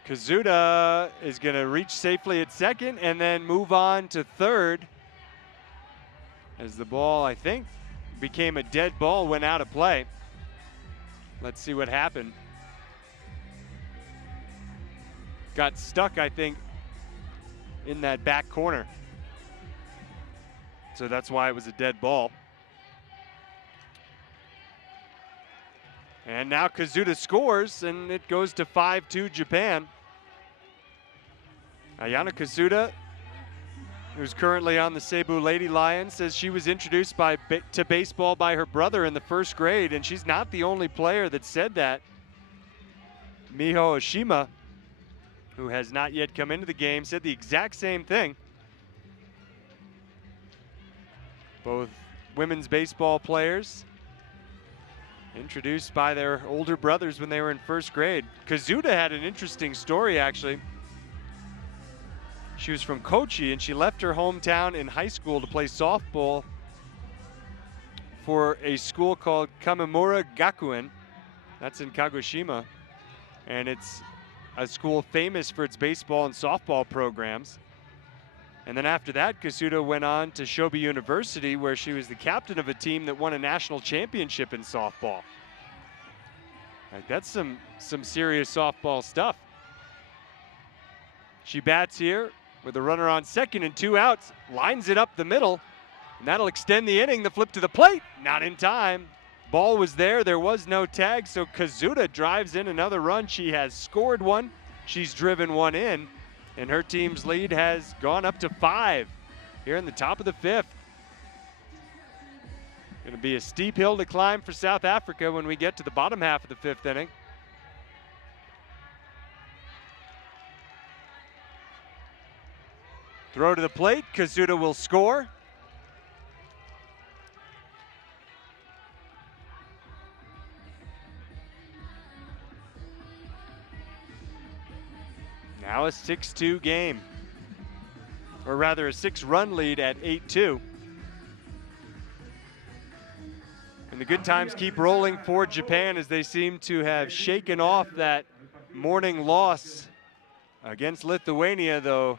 Kazuda is going to reach safely at second and then move on to third as the ball, I think, became a dead ball, went out of play. Let's see what happened. Got stuck, I think, in that back corner. So that's why it was a dead ball. And now Kazuda scores, and it goes to 5-2 Japan. Ayana Kazuda, who's currently on the Seibu Lady Lions, says she was introduced to baseball by her brother in the first grade, and she's not the only player that said that. Miho Oshima, who has not yet come into the game, said the exact same thing. Both women's baseball players introduced by their older brothers when they were in first grade. Kazuda had an interesting story, actually. She was from Kochi, and she left her hometown in high school to play softball for a school called Kamimura Gakuen. That's in Kagoshima. And it's a school famous for its baseball and softball programs. And then after that, Kazuda went on to Shobi University, where she was the captain of a team that won a national championship in softball. Like, that's some serious softball stuff. She bats here with a runner on second and 2 outs, lines it up the middle, and that'll extend the inning. The flip to the plate, not in time. Ball was there was no tag, so Kazuda drives in another run. She has scored one, she's driven one in, and her team's lead has gone up to 5 here in the top of the 5th. Going to be a steep hill to climb for South Africa when we get to the bottom half of the 5th inning. Throw to the plate, Kazuda will score. Now a 6-2 game, or rather a 6-run lead at 8-2. And the good times keep rolling for Japan as they seem to have shaken off that morning loss against Lithuania, though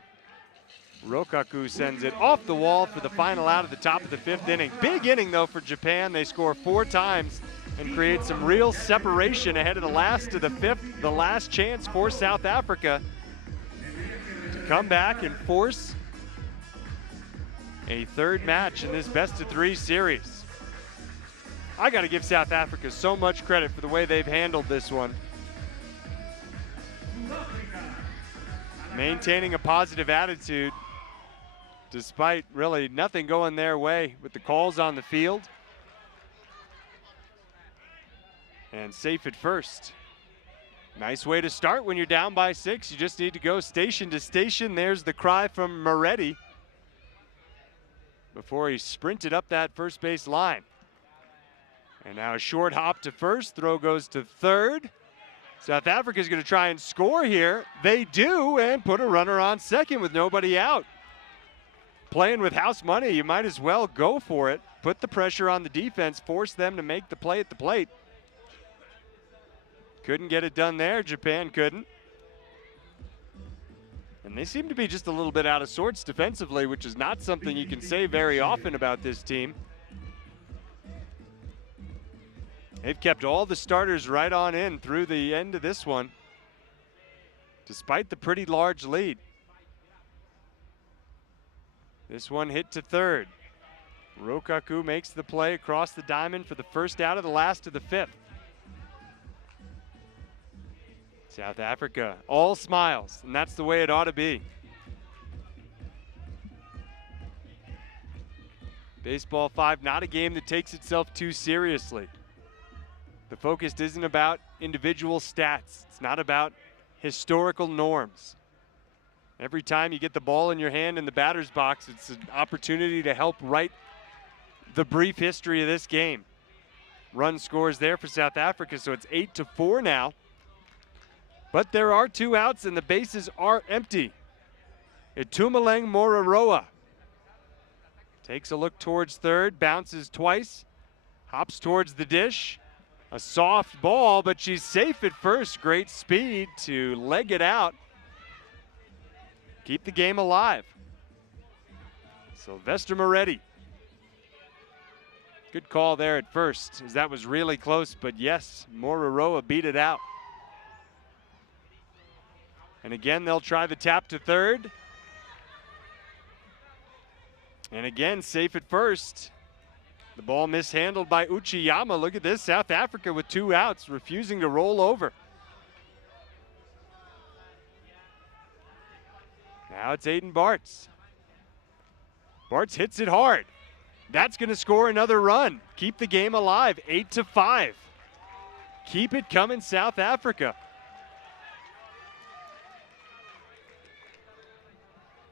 Rokaku sends it off the wall for the final out of the top of the 5th inning. Big inning, though, for Japan. They score 4 times and create some real separation ahead of the last of the 5th, the last chance for South Africa to come back and force a 3rd match in this best-of-3 series. I got to give South Africa so much credit for the way they've handled this one. Maintaining a positive attitude despite really nothing going their way with the calls on the field. And safe at first. Nice way to start when you're down by 6. You just need to go station to station. There's the cry from Moretti before he sprinted up that first base line. And now a short hop to first. Throw goes to third. South Africa's going to try and score here. They do, and put a runner on second with nobody out. Playing with house money, you might as well go for it. Put the pressure on the defense, force them to make the play at the plate. Couldn't get it done there, Japan couldn't. And they seem to be just a little bit out of sorts defensively, which is not something you can say very often about this team. They've kept all the starters right on in through the end of this one, despite the pretty large lead. This one hit to third. Rokaku makes the play across the diamond for the first out of the last of the 5th. South Africa, all smiles, and that's the way it ought to be. Baseball 5, not a game that takes itself too seriously. The focus isn't about individual stats. It's not about historical norms. Every time you get the ball in your hand in the batter's box, it's an opportunity to help write the brief history of this game. Run scores there for South Africa, so it's 8-4 now. But there are 2 outs and the bases are empty. Itumeleng Moraroa takes a look towards third, bounces twice, hops towards the dish, A soft ball, but she's safe at first. Great speed to leg it out. Keep the game alive. Sylvester Moretti. Good call there at first, as that was really close, but yes, Mororoa beat it out. And again, they'll try the tap to third. And again, safe at first. The ball mishandled by Uchiyama. Look at this, South Africa with 2 outs, refusing to roll over. Now it's Aiden Bartz. Bartz hits it hard. That's going to score another run. Keep the game alive, 8-5. Keep it coming, South Africa.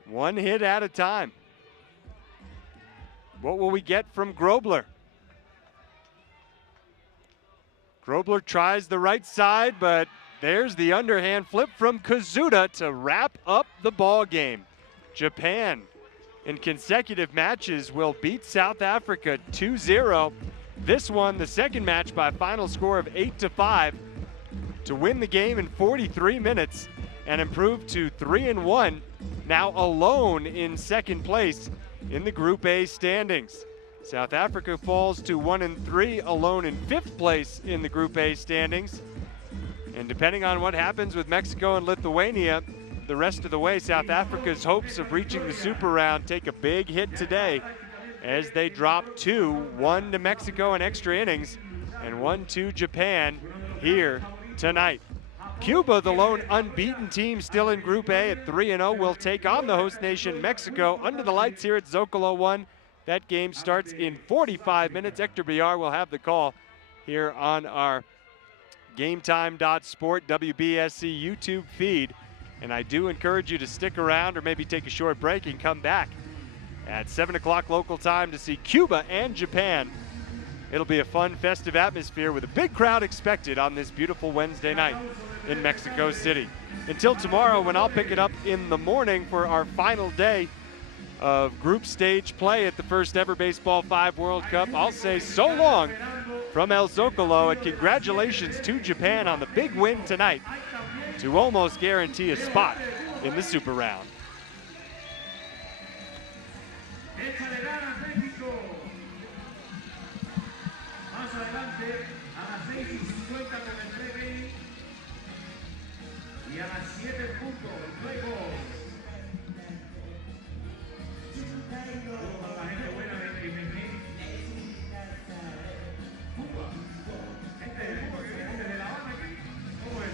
One hit at a time. What will we get from Grobler? Grobler tries the right side, but there's the underhand flip from Kazuda to wrap up the ball game. Japan in consecutive matches will beat South Africa 2-0. This one, the second match, by a final score of 8-5 to win the game in 43 minutes and improve to 3-1, now alone in second place in the Group A standings. South Africa falls to 1-3, alone in 5th place in the Group A standings. And depending on what happens with Mexico and Lithuania, the rest of the way, South Africa's hopes of reaching the Super Round take a big hit today as they drop 2-1 to Mexico in extra innings and 1-2 Japan here tonight. Cuba, the lone unbeaten team still in Group A at 3-0, will take on the host nation Mexico under the lights here at Zocalo 1. That game starts in 45 minutes. Hector Villar will have the call here on our GameTime.Sport WBSC YouTube feed. And I do encourage you to stick around or maybe take a short break and come back at 7 o'clock local time to see Cuba and Japan. It'll be a fun, festive atmosphere with a big crowd expected on this beautiful Wednesday night in Mexico City. Until tomorrow, when I'll pick it up in the morning for our final day of group stage play at the first ever Baseball 5 World Cup, I'll say so long from El Zocalo and congratulations to Japan on the big win tonight to almost guarantee a spot in the Super Round. Échale ganas, México. Más adelante, a las 6:50 con el pre-game y a las 7 en punto, el play-ball. Toda la gente buena de MME. Cuba. Gente de Cuba, gente de La Habana aquí. ¿Cómo es?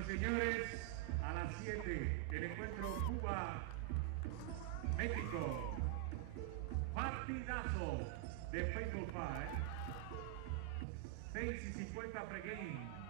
y señores, a las 7, el encuentro Cuba-México. Partidazo de Baseball 5. 6:50 pregame.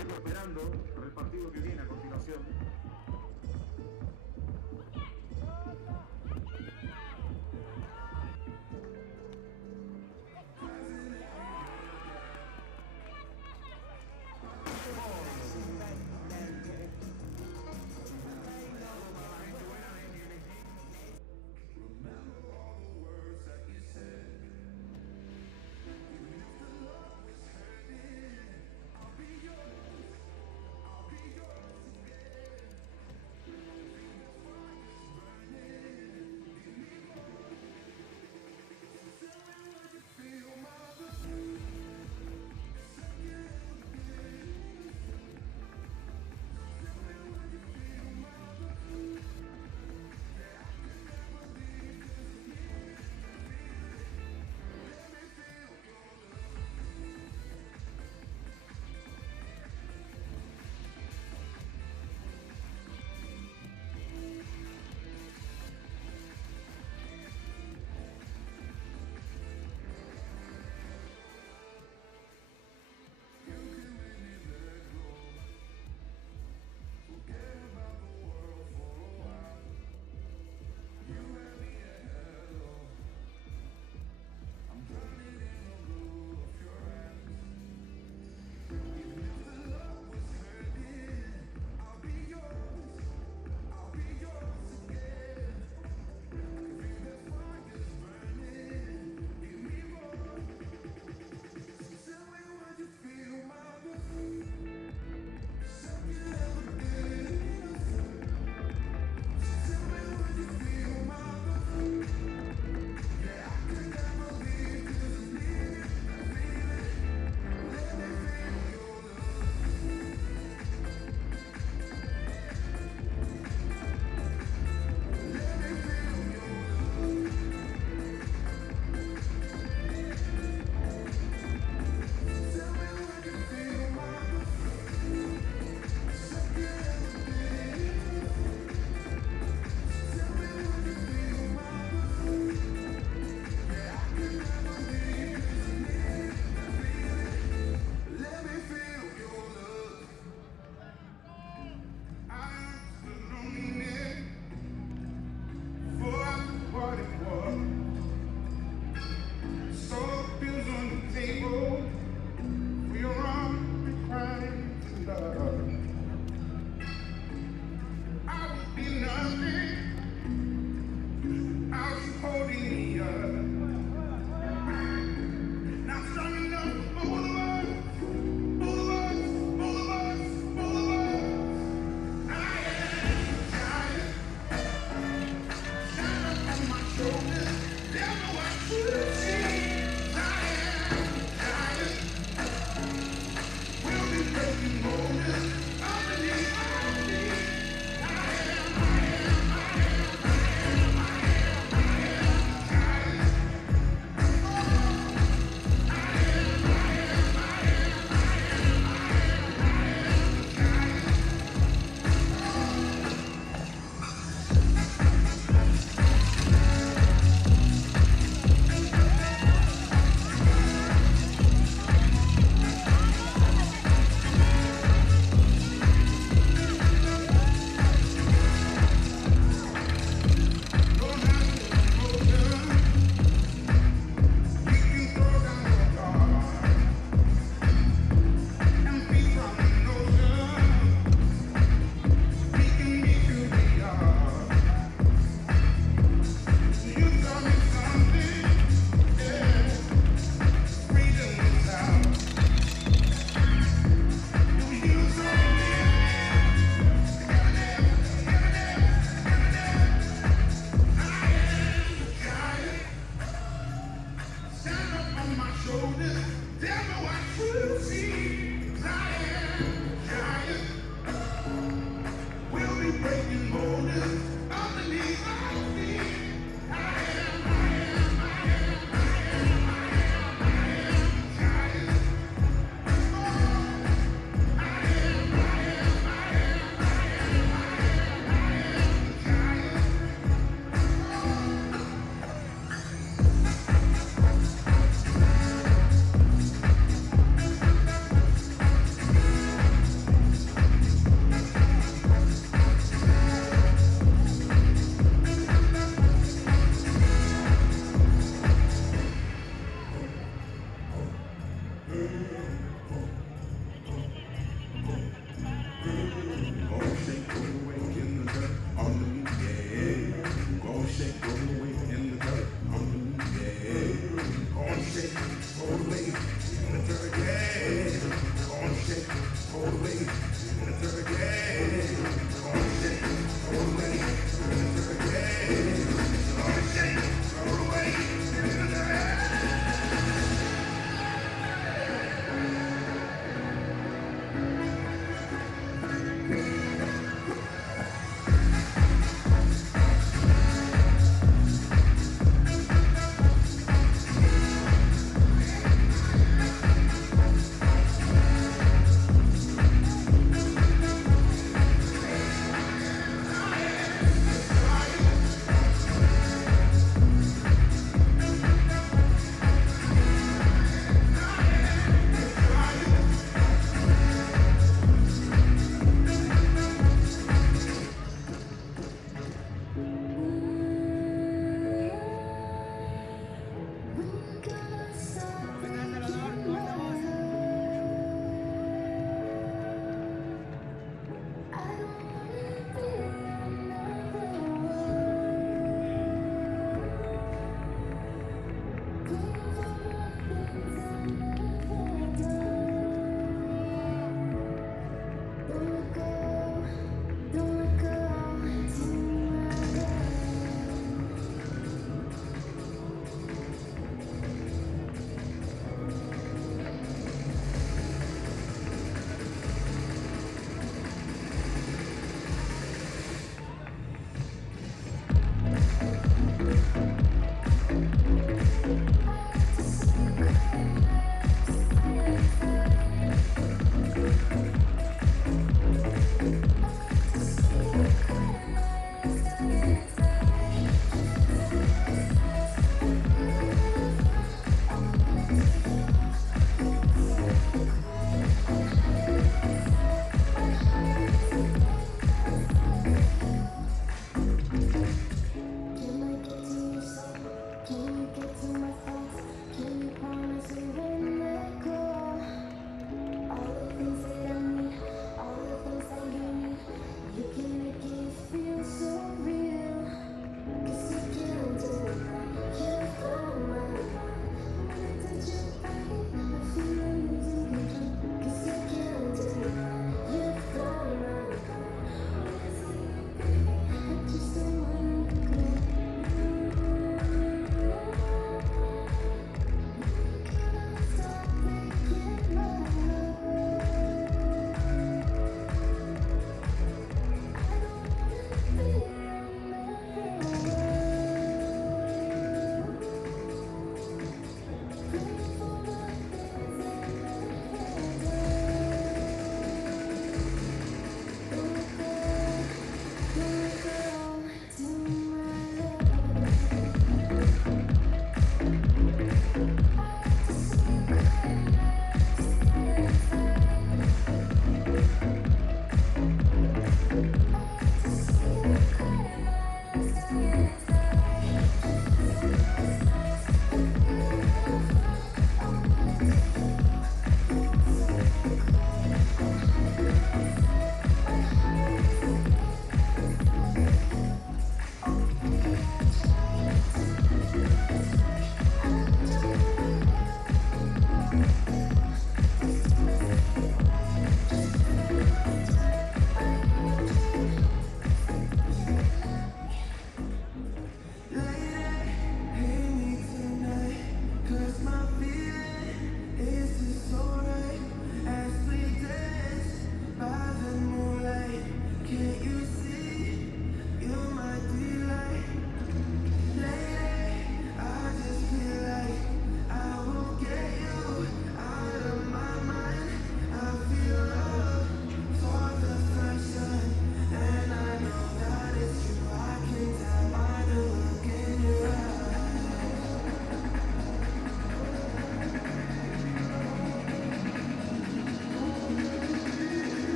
Esperando por el partido que viene a continuación.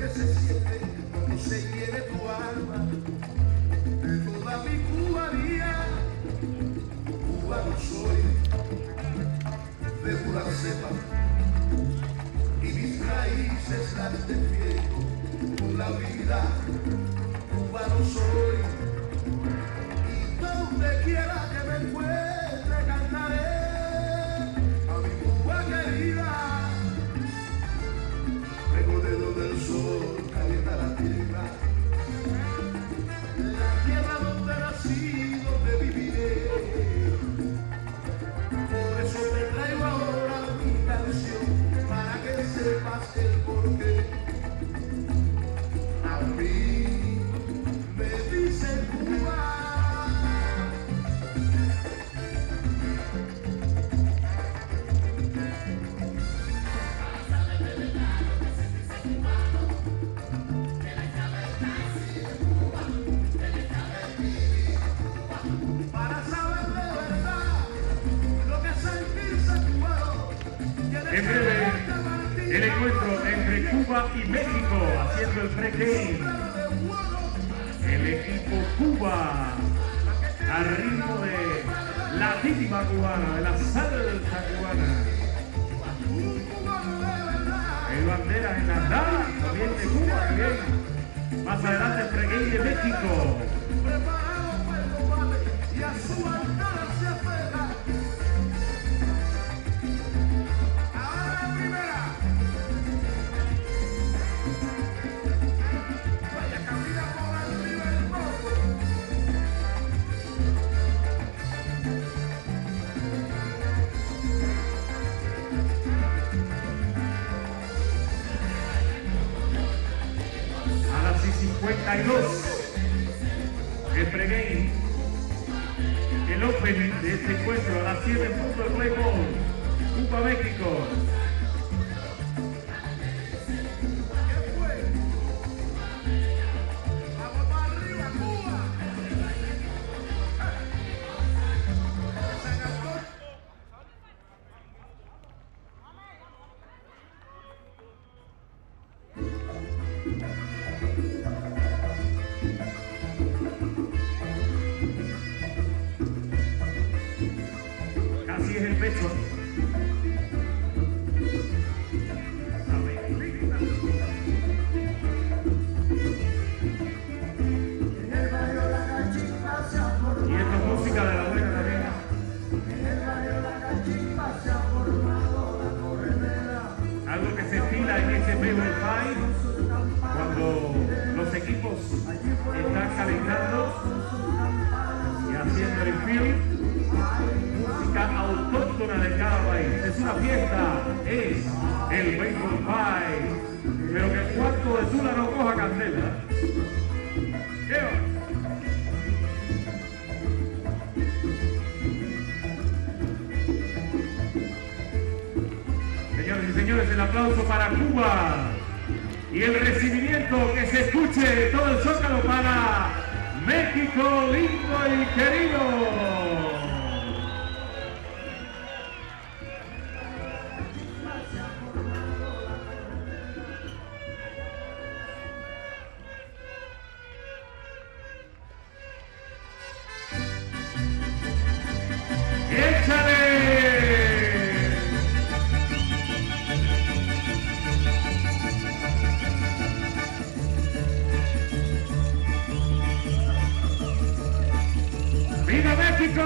que se siente cuando se quiere tu alma. De toda mi cubanía, cubano soy, de pura cepa, y mis raíces las defiendo con la vida. Cubano soy, y donde quiera que me encuentre cantaré a mi Cuba querida. Vengo de donde el sol calienta la tierra, la tierra donde nací, donde viviré. Por eso te traigo ahora mi canción, para que sepas el porqué. A mí me dicen Cuba. Para saber de verdad lo que es sentirse cubano. En breve, el encuentro entre Cuba y México haciendo el pregame. El equipo Cuba al ritmo de la típica cubana, de la salsa cubana. El bandera en la RAI, también de Cuba, bien. Más adelante el pregame de México. Y a su altar se apega. Ahora la primera. Vaya, camina por arriba el morro. A las 52, el pregame, el opening de este encuentro a las 7 en punto de play ball, Cuba-México. Casi es el pecho. Y esto es música de la buena también. Algo que se estila en este Baseball Five cuando los equipos están calentando y haciendo el infield. Música autóctona de cada país. Es una fiesta, es el Baseball Five. Pero que el cuarto de Tula no coja candela. ¿Qué va? Señores y señores, el aplauso para Cuba y el recibimiento que se escuche en todo el Zócalo para México lindo y querido. ¡Viva México!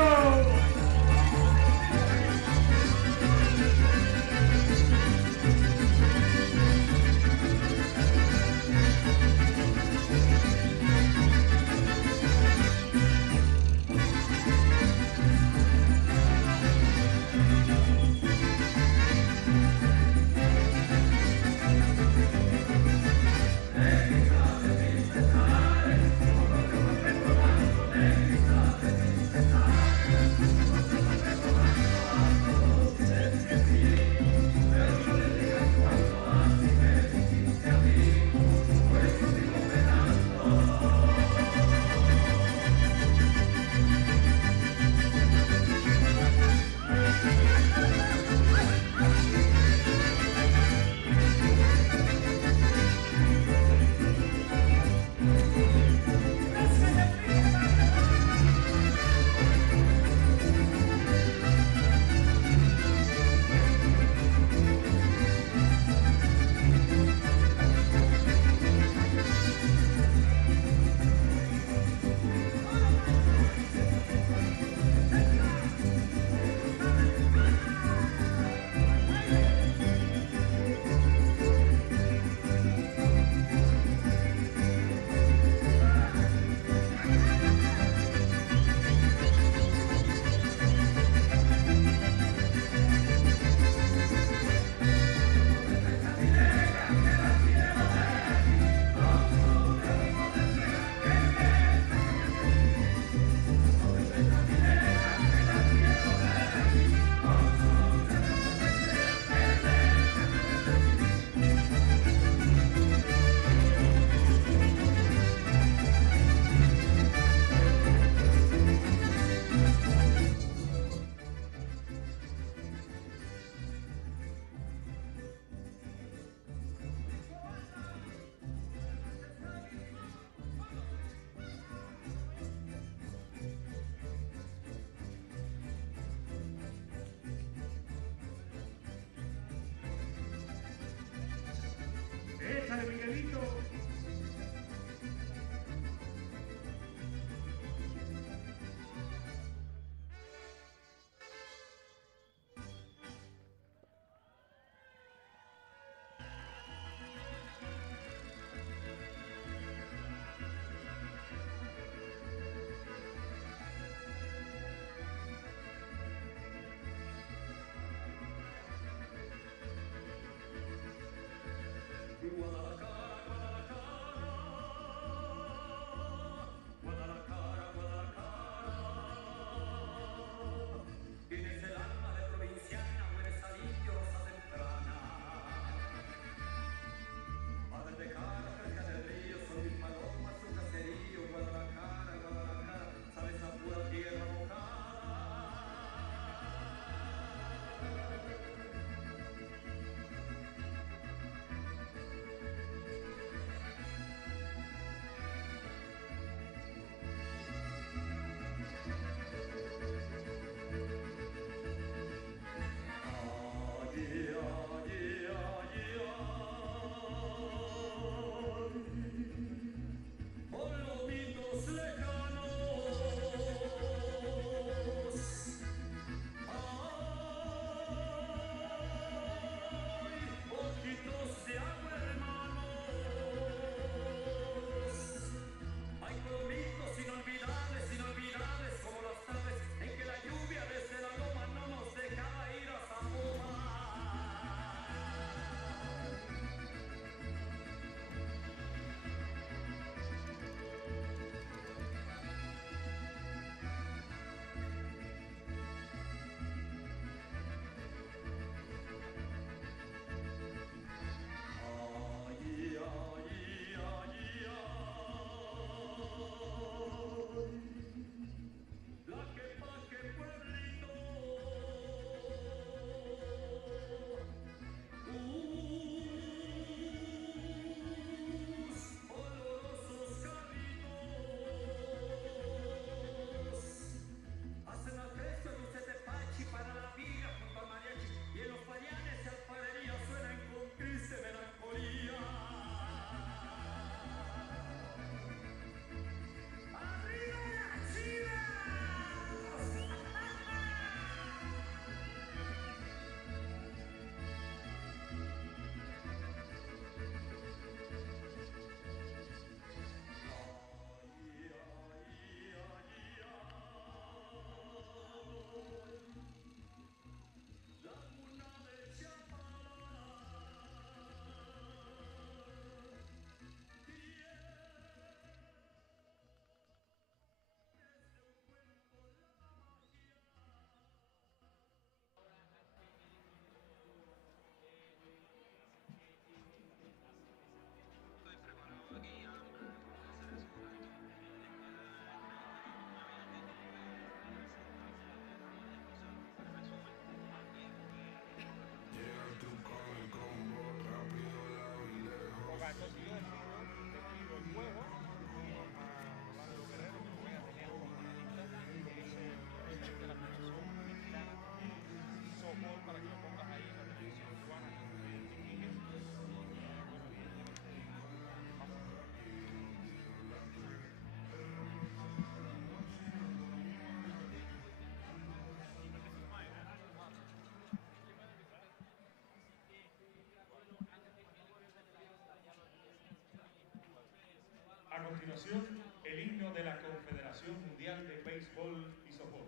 continuación, el himno de la Confederación Mundial de Béisbol y Softball.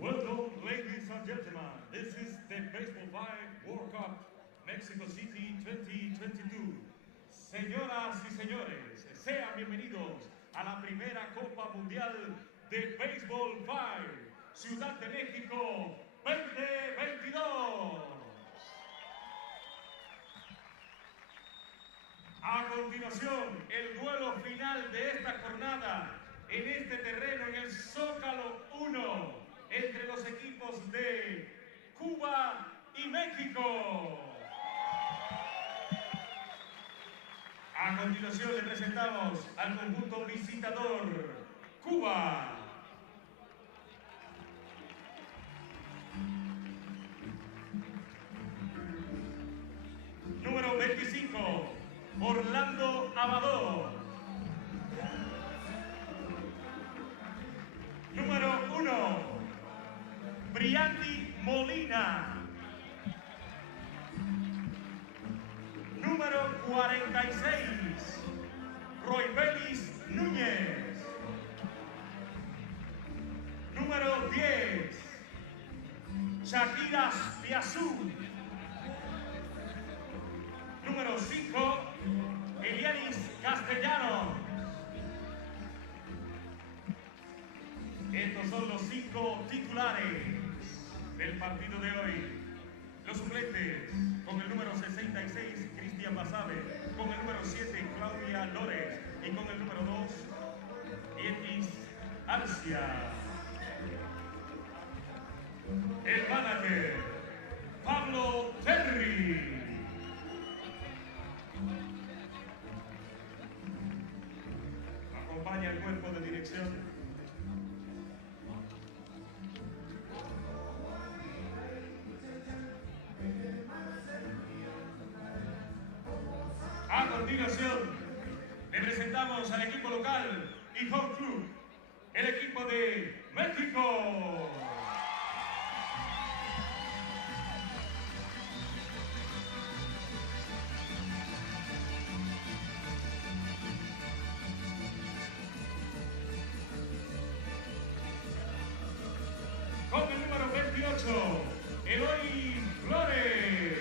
Welcome, ladies and gentlemen. This is the Baseball 5 World Cup Mexico City 2022. Señoras y señores, sean bienvenidos a la primera Copa Mundial de Béisbol 5, Ciudad de México 2022. A continuación, el duelo final de esta jornada en este terreno, en el Zócalo 1, entre los equipos de Cuba y México. A continuación le presentamos al conjunto visitador, Cuba. Número 25, Orlando Amador. Número 1, Briandy Molina. Número 46, Roybelis Núñez. Número 10, Shakira Piazú. Número 5, Elianis Castellanos. Estos son los 5 titulares del partido de hoy. Los suplentes, con el número 66, Cristian Basabe, con el número 7, Claudia Lórez, y con el número 2, Etis Arcia. El manager, Pablo Terry. Acompaña el cuerpo de dirección. A continuación, le presentamos al equipo local y home club, el equipo de México. Con el número 28, Eloy Flores.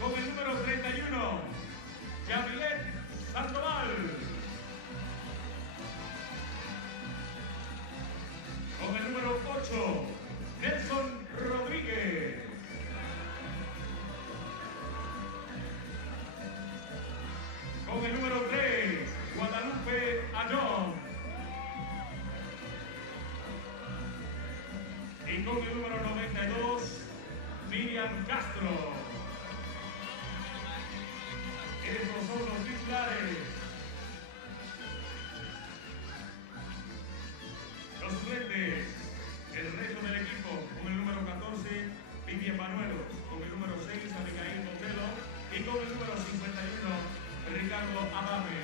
Con el número 31, Yamilet Sandoval. Con el número 8, Nelson Rodríguez. Con el número 3, Guadalupe Ayón. Y con el número 92, Miriam Castro. Estos son los titulares. Los suplentes, el resto del equipo, con el número 14, Vivian Manuelos, con el número 6, Abigail Montelo, y con el número 51, Ricardo Adame.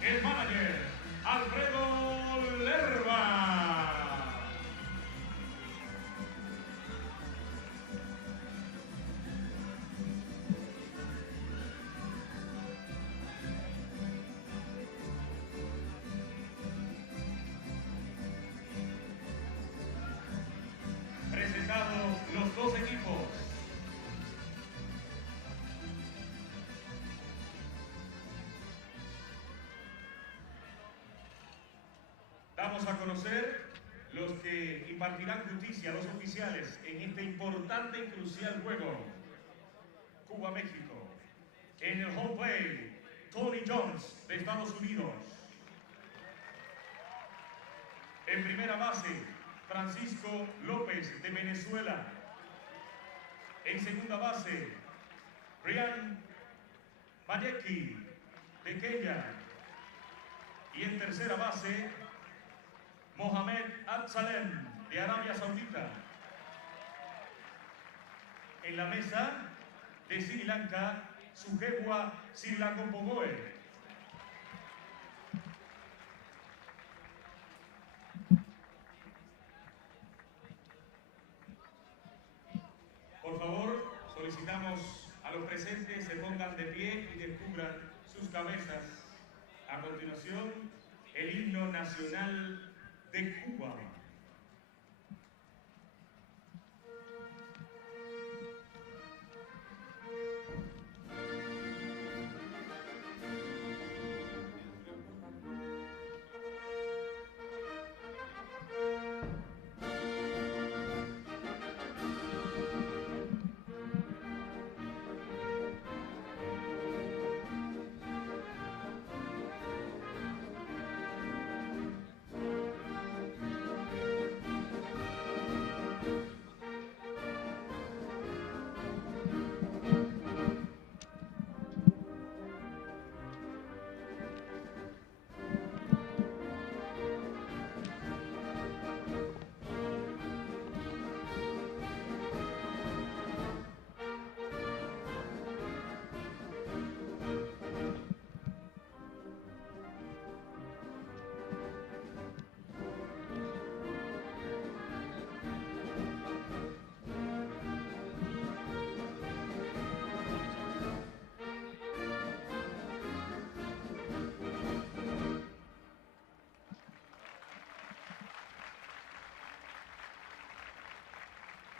El manager, Alfredo Lerva. Presentados los dos equipos. damos a conocer los que impartirán justicia a los oficiales en este importante y crucial juego. Cuba-México. En el home plate, Tony Jones de Estados Unidos. En primera base, Francisco López de Venezuela. En segunda base, Brian Mayeki de Kenia. Y en tercera base, Mohamed Absalem de Arabia Saudita. En la mesa de Sri Lanka, Sujewa Srilakompogoe. Por favor, solicitamos a los presentes se pongan de pie y descubran sus cabezas. A continuación, el himno nacional de Cuba.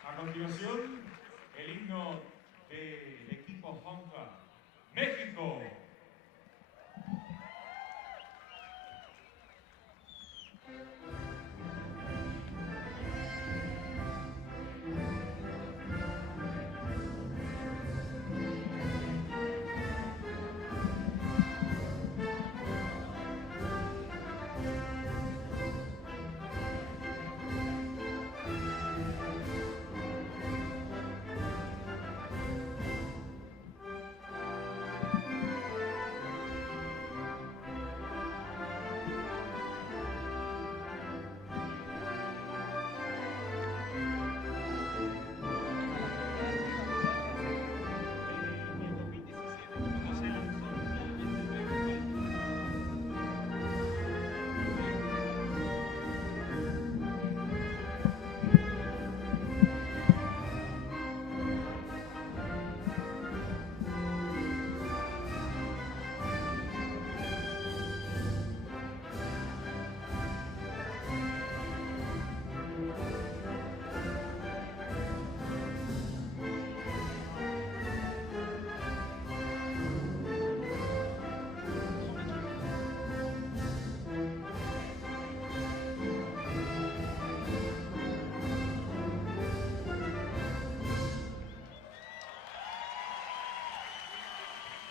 A continuación, el himno del equipo Honka, México.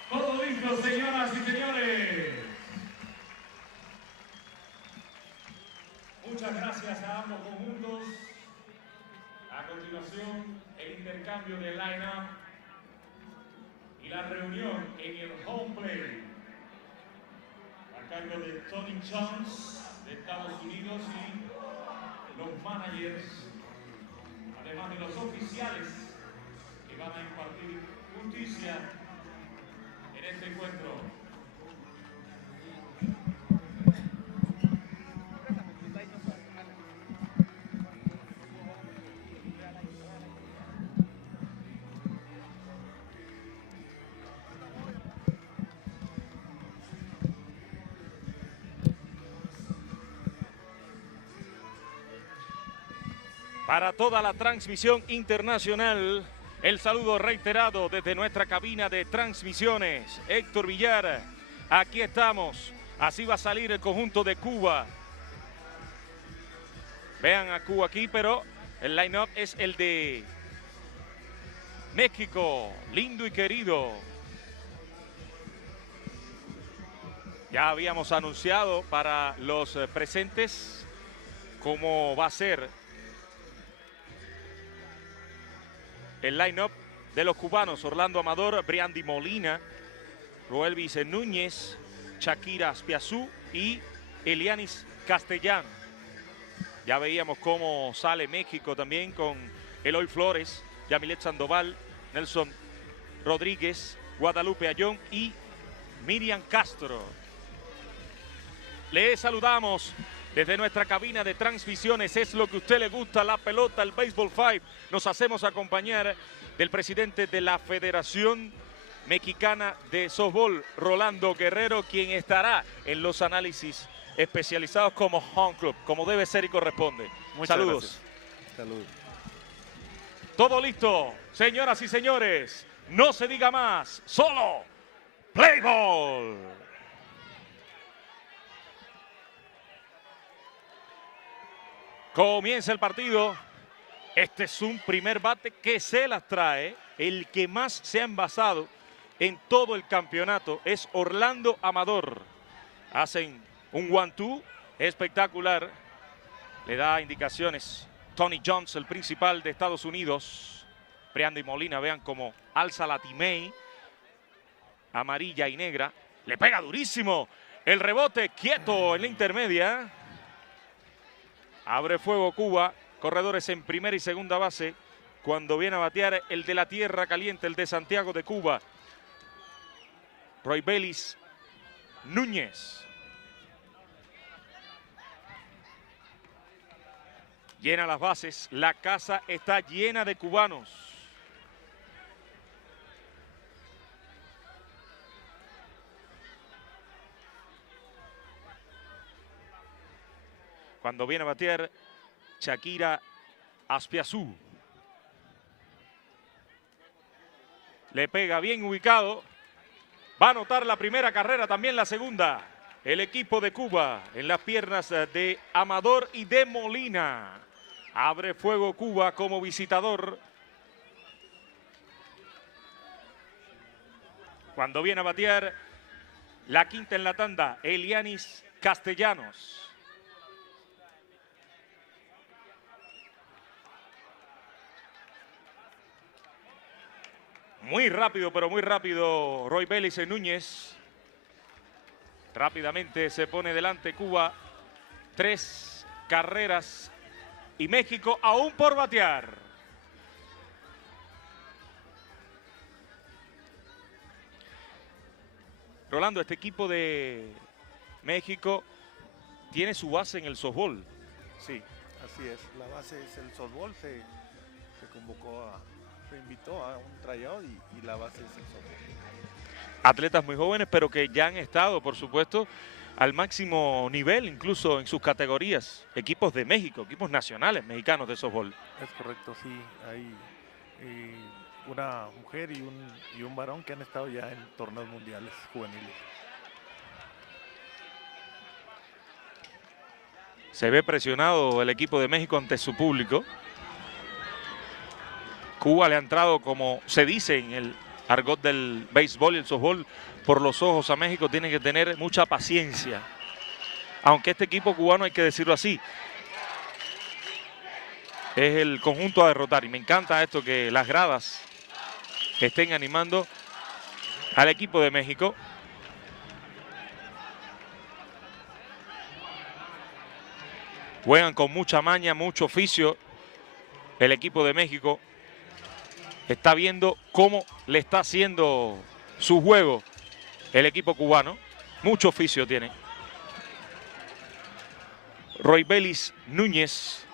Todo listo, señoras y señores. Muchas gracias a ambos conjuntos. A continuación, el intercambio de line-up y la reunión en el home plate a cargo de Tony Jones de Estados Unidos y los managers, además de los oficiales que van a impartir justicia en este encuentro. Para toda la transmisión internacional, el saludo reiterado desde nuestra cabina de transmisiones. Héctor Villar, aquí estamos. Así va a salir el conjunto de Cuba. Vean a Cuba aquí, pero el line-up es el de México, lindo y querido. Ya habíamos anunciado para los presentes cómo va a ser el line-up de los cubanos. Orlando Amador, Briandy Molina, Roelvis Núñez, Shakira Aspiazú y Elianis Castellán. Ya veíamos cómo sale México también con Eloy Flores, Yamilet Sandoval, Nelson Rodríguez, Guadalupe Ayón y Miriam Castro. Le saludamos desde nuestra cabina de transmisiones. Es lo que a usted le gusta, la pelota, el Baseball 5. Nos hacemos acompañar del presidente de la Federación Mexicana de Softball, Rolando Guerrero, quien estará en los análisis especializados como Home Club, como debe ser y corresponde. Muchas Saludos. Gracias. Saludos. Todo listo, señoras y señores. No se diga más, solo play ball. Comienza el partido. Este es un primer bate que se las trae. El que más se ha envasado en todo el campeonato es Orlando Amador. Hacen un 1-2 espectacular. Le da indicaciones Tony Jones, el principal de Estados Unidos. Briandy Molina, vean cómo alza la Timei. Amarilla y negra. Le pega durísimo. El rebote quieto en la intermedia. Abre fuego Cuba. Corredores en primera y segunda base. Cuando viene a batear el de la Tierra Caliente, el de Santiago de Cuba. Roybelis Núñez. Llena las bases. La casa está llena de cubanos. Cuando viene a batear Shakira Aspiazú. Le pega bien ubicado. Va a anotar la primera carrera, también la segunda. El equipo de Cuba en las piernas de Amador y de Molina. Abre fuego Cuba como visitador. Cuando viene a batear la quinta en la tanda, Elianis Castellanos. Muy rápido, pero muy rápido Roybelis Núñez. Rápidamente se pone delante Cuba. 3 carreras y México aún por batear. Rolando, este equipo de México tiene su base en el softball. Sí, así es. La base es el softball. Se invitó a un tryout y la base es el softball. Atletas muy jóvenes, pero que ya han estado, por supuesto, al máximo nivel, incluso en sus categorías. Equipos de México, equipos nacionales mexicanos de softball. Es correcto, sí. Hay una mujer y un varón que han estado ya en torneos mundiales juveniles. Se ve presionado el equipo de México ante su público. Cuba le ha entrado, como se dice en el argot del béisbol y el softball, por los ojos a México. Tiene que tener mucha paciencia. Aunque este equipo cubano, hay que decirlo así, es el conjunto a derrotar. Y me encanta esto, que las gradas estén animando al equipo de México. Juegan con mucha maña, mucho oficio. El equipo de México está viendo cómo le está haciendo su juego el equipo cubano. Mucho oficio tiene. Roybelis Núñez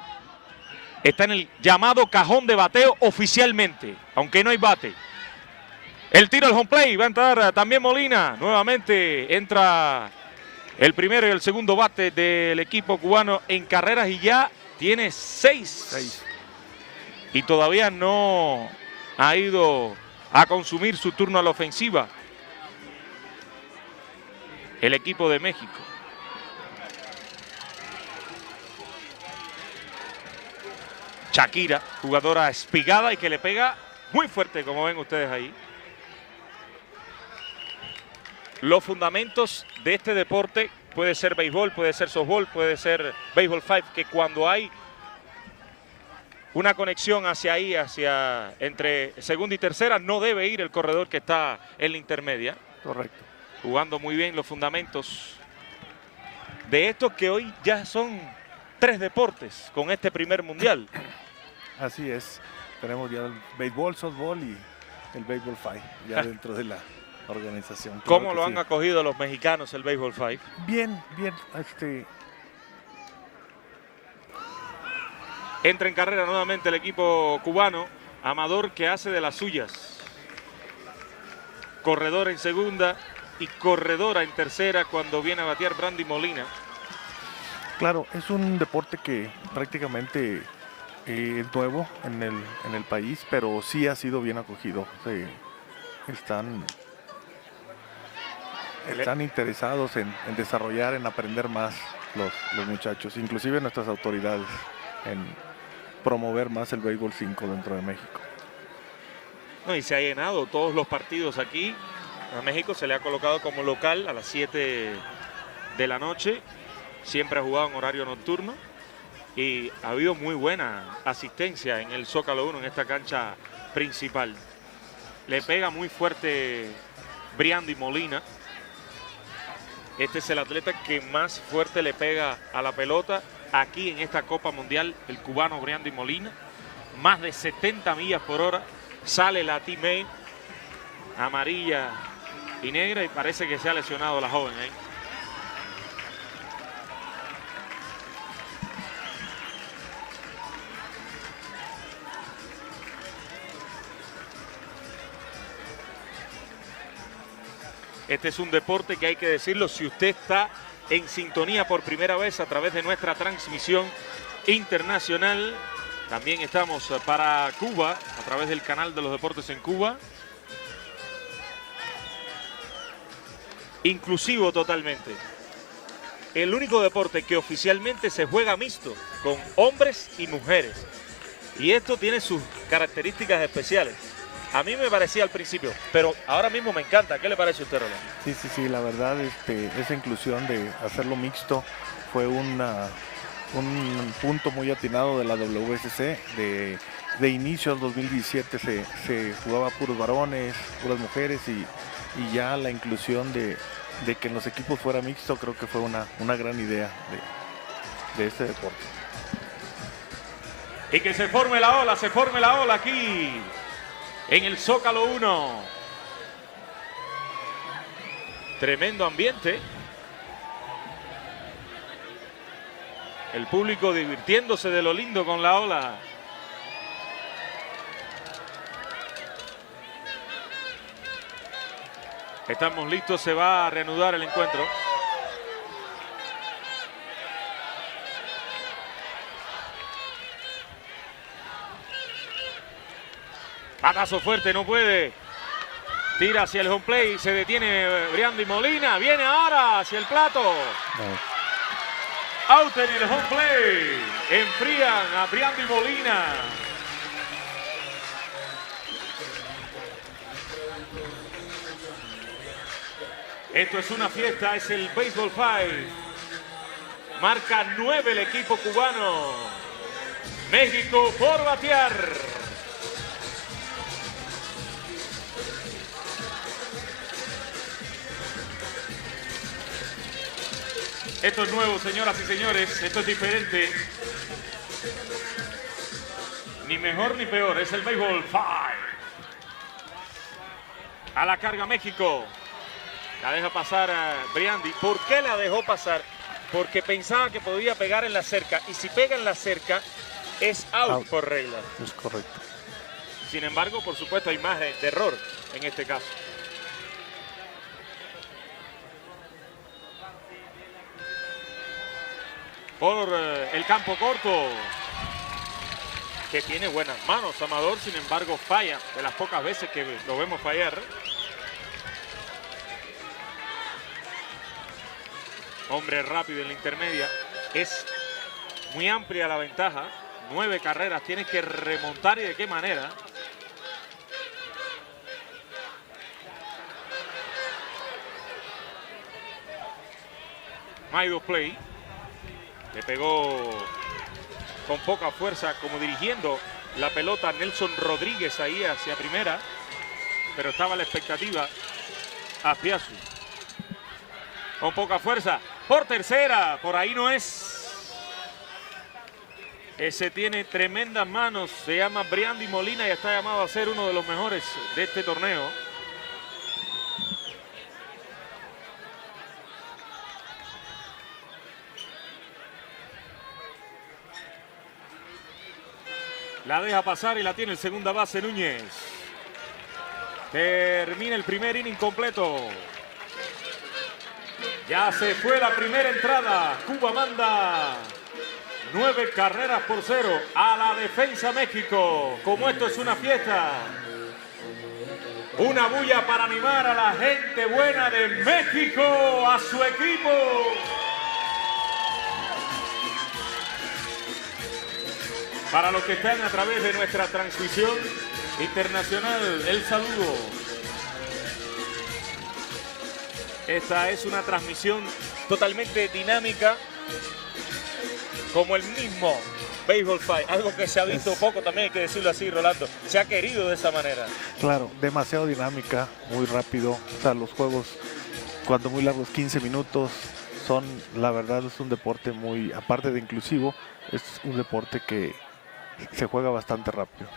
está en el llamado cajón de bateo oficialmente, aunque no hay bate. El tiro al home play, va a entrar también Molina. Nuevamente entra el primero y el segundo bate del equipo cubano en carreras y ya tiene 6. Y todavía no ha ido a consumir su turno a la ofensiva el equipo de México. Shakira, jugadora espigada y que le pega muy fuerte, como ven ustedes ahí. Los fundamentos de este deporte, puede ser béisbol, puede ser softball, puede ser béisbol 5, que cuando hay una conexión hacia ahí, entre segunda y tercera, no debe ir el corredor que está en la intermedia. Correcto. Jugando muy bien los fundamentos de estos que hoy ya son 3 deportes con este primer mundial. Así es. Tenemos ya el béisbol, softball y el béisbol 5 ya dentro de la organización. ¿Cómo Claro lo que han sí. acogido los mexicanos el béisbol 5? Bien, bien. Entra en carrera nuevamente el equipo cubano. Amador, que hace de las suyas. Corredor en segunda y corredora en tercera cuando viene a batear Brandy Molina. Claro, es un deporte que prácticamente es nuevo en el país, pero sí ha sido bien acogido. Están interesados en desarrollar, en aprender más los muchachos, inclusive nuestras autoridades, en promover más el béisbol 5 dentro de México. No, y se ha llenado todos los partidos aquí. A México se le ha colocado como local a las 7 de la noche. Siempre ha jugado en horario nocturno. Y ha habido muy buena asistencia en el Zócalo 1, en esta cancha principal. Le pega muy fuerte Brandy Molina. Este es el atleta que más fuerte le pega a la pelota aquí en esta Copa Mundial, el cubano Brandy Molina. Más de 70 millas por hora. Sale la teammate amarilla y negra y parece que se ha lesionado la joven ahí. Este es un deporte que hay que decirlo, si usted está en sintonía por primera vez a través de nuestra transmisión internacional. También estamos para Cuba a través del canal de los deportes en Cuba. Inclusivo totalmente. El único deporte que oficialmente se juega mixto con hombres y mujeres. Y esto tiene sus características especiales. A mí me parecía al principio, pero ahora mismo me encanta. ¿Qué le parece a usted, Rolando? Sí, la verdad, esa inclusión de hacerlo mixto fue un punto muy atinado de la WSC. De inicio al 2017 se jugaba puros varones, puras mujeres y ya la inclusión de que en los equipos fuera mixto creo que fue una gran idea de este deporte. Y que se forme la ola aquí en el Zócalo 1. Tremendo ambiente. El público divirtiéndose de lo lindo con la ola. Estamos listos, se va a reanudar el encuentro. Patazo fuerte, no puede. Tira hacia el home play, se detiene Brandy Molina. Viene ahora hacia el plato. Out en el home play. Enfrían a Brandy Molina. Esto es una fiesta, es el Béisbol 5. Marca 9 el equipo cubano. México por batear. Esto es nuevo, señoras y señores. Esto es diferente. Ni mejor ni peor. Es el Béisbol 5. A la carga México. La deja pasar a Brandy. ¿Por qué la dejó pasar? Porque pensaba que podía pegar en la cerca. Y si pega en la cerca, es out por regla. Es correcto. Sin embargo, por supuesto, hay más de error en este caso. Por el campo corto, que tiene buenas manos Amador, sin embargo falla de las pocas veces que lo vemos fallar. Hombre rápido en la intermedia, es muy amplia la ventaja 9 carreras, tienes que remontar, y de qué manera. Maido play. Le pegó con poca fuerza, como dirigiendo la pelota Nelson Rodríguez ahí hacia primera. Pero estaba la expectativa a Piazzu. Con poca fuerza. Por tercera. Por ahí no es. Ese tiene tremendas manos. Se llama Briandy Molina y está llamado a ser uno de los mejores de este torneo. La deja pasar y la tiene el segunda base Núñez. Termina el primer inning completo. Ya se fue la primera entrada. Cuba manda 9 carreras por 0 a la defensa México. Como esto es una fiesta. Una bulla para animar a la gente buena de México, a su equipo. Para los que están a través de nuestra transmisión internacional, el saludo. Esta es una transmisión totalmente dinámica, como el mismo Baseball 5, algo que se ha visto poco también, hay que decirlo así, Rolando. Se ha querido de esa manera. Claro, demasiado dinámica, muy rápido. O sea, los juegos, cuando muy largos, 15 minutos, son, la verdad, es un deporte muy, aparte de inclusivo, es un deporte que se juega bastante rápido.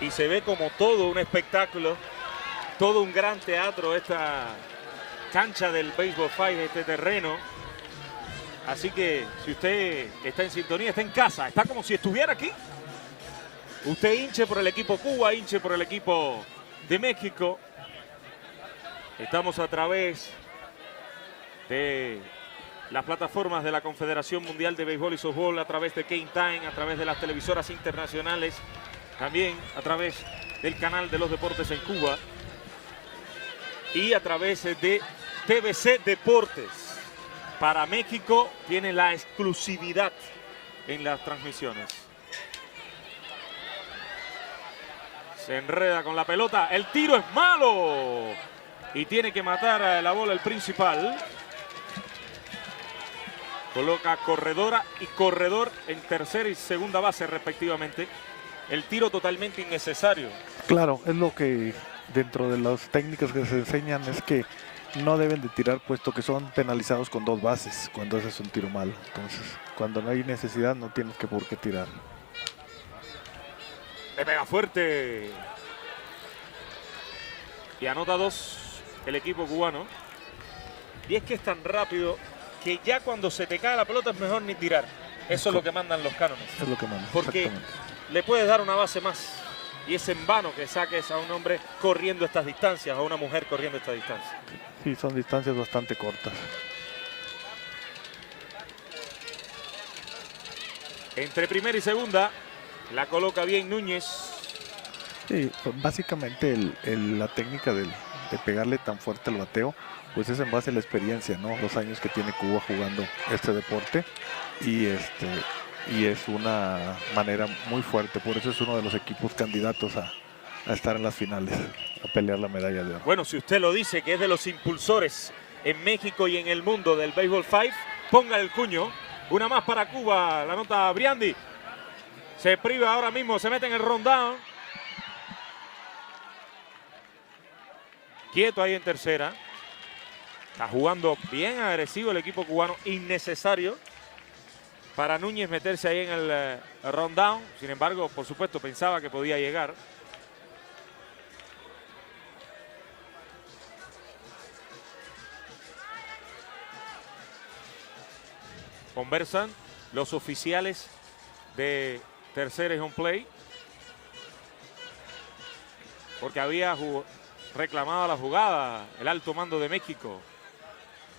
Y se ve como todo un espectáculo, todo un gran teatro, esta cancha del Baseball 5, este terreno. Así que si usted está en sintonía, está en casa, está como si estuviera aquí. Usted hinche por el equipo Cuba, hinche por el equipo de México. Estamos a través de las plataformas de la Confederación Mundial de Béisbol y Softball, a través de Game Time, a través de las televisoras internacionales, también a través del canal de los deportes en Cuba y a través de TVC Deportes. Para México tiene la exclusividad en las transmisiones. Se enreda con la pelota, el tiro es malo y tiene que matar la bola el principal. Coloca corredora y corredor en tercera y segunda base respectivamente. El tiro totalmente innecesario. Claro, es lo que dentro de las técnicas que se enseñan es que no deben de tirar puesto que son penalizados con 2 bases cuando ese es un tiro malo. Entonces, cuando no hay necesidad no tienes que por qué tirar. Le pega fuerte. Y anota 2 el equipo cubano. Y es que es tan rápido que ya cuando se te cae la pelota es mejor ni tirar. Eso es lo que mandan los cánones. Es lo que mandan. Porque le puedes dar una base más. Y es en vano que saques a un hombre corriendo estas distancias, a una mujer corriendo estas distancias. Sí, son distancias bastante cortas. Entre primera y segunda la coloca bien Núñez. Sí, básicamente la técnica de pegarle tan fuerte al bateo, pues es en base a la experiencia, ¿no? Los años que tiene Cuba jugando este deporte y es una manera muy fuerte, por eso es uno de los equipos candidatos a estar en las finales, a pelear la medalla de oro. Bueno, si usted lo dice que es de los impulsores en México y en el mundo del Baseball 5, ponga el cuño. Una más para Cuba, la nota Briandy. Se priva ahora mismo, se mete en el rundown. Quieto ahí en tercera. Está jugando bien agresivo el equipo cubano, innecesario para Núñez meterse ahí en el rundown. Sin embargo, por supuesto, pensaba que podía llegar. Conversan los oficiales de tercera y home play, porque había reclamado la jugada el alto mando de México.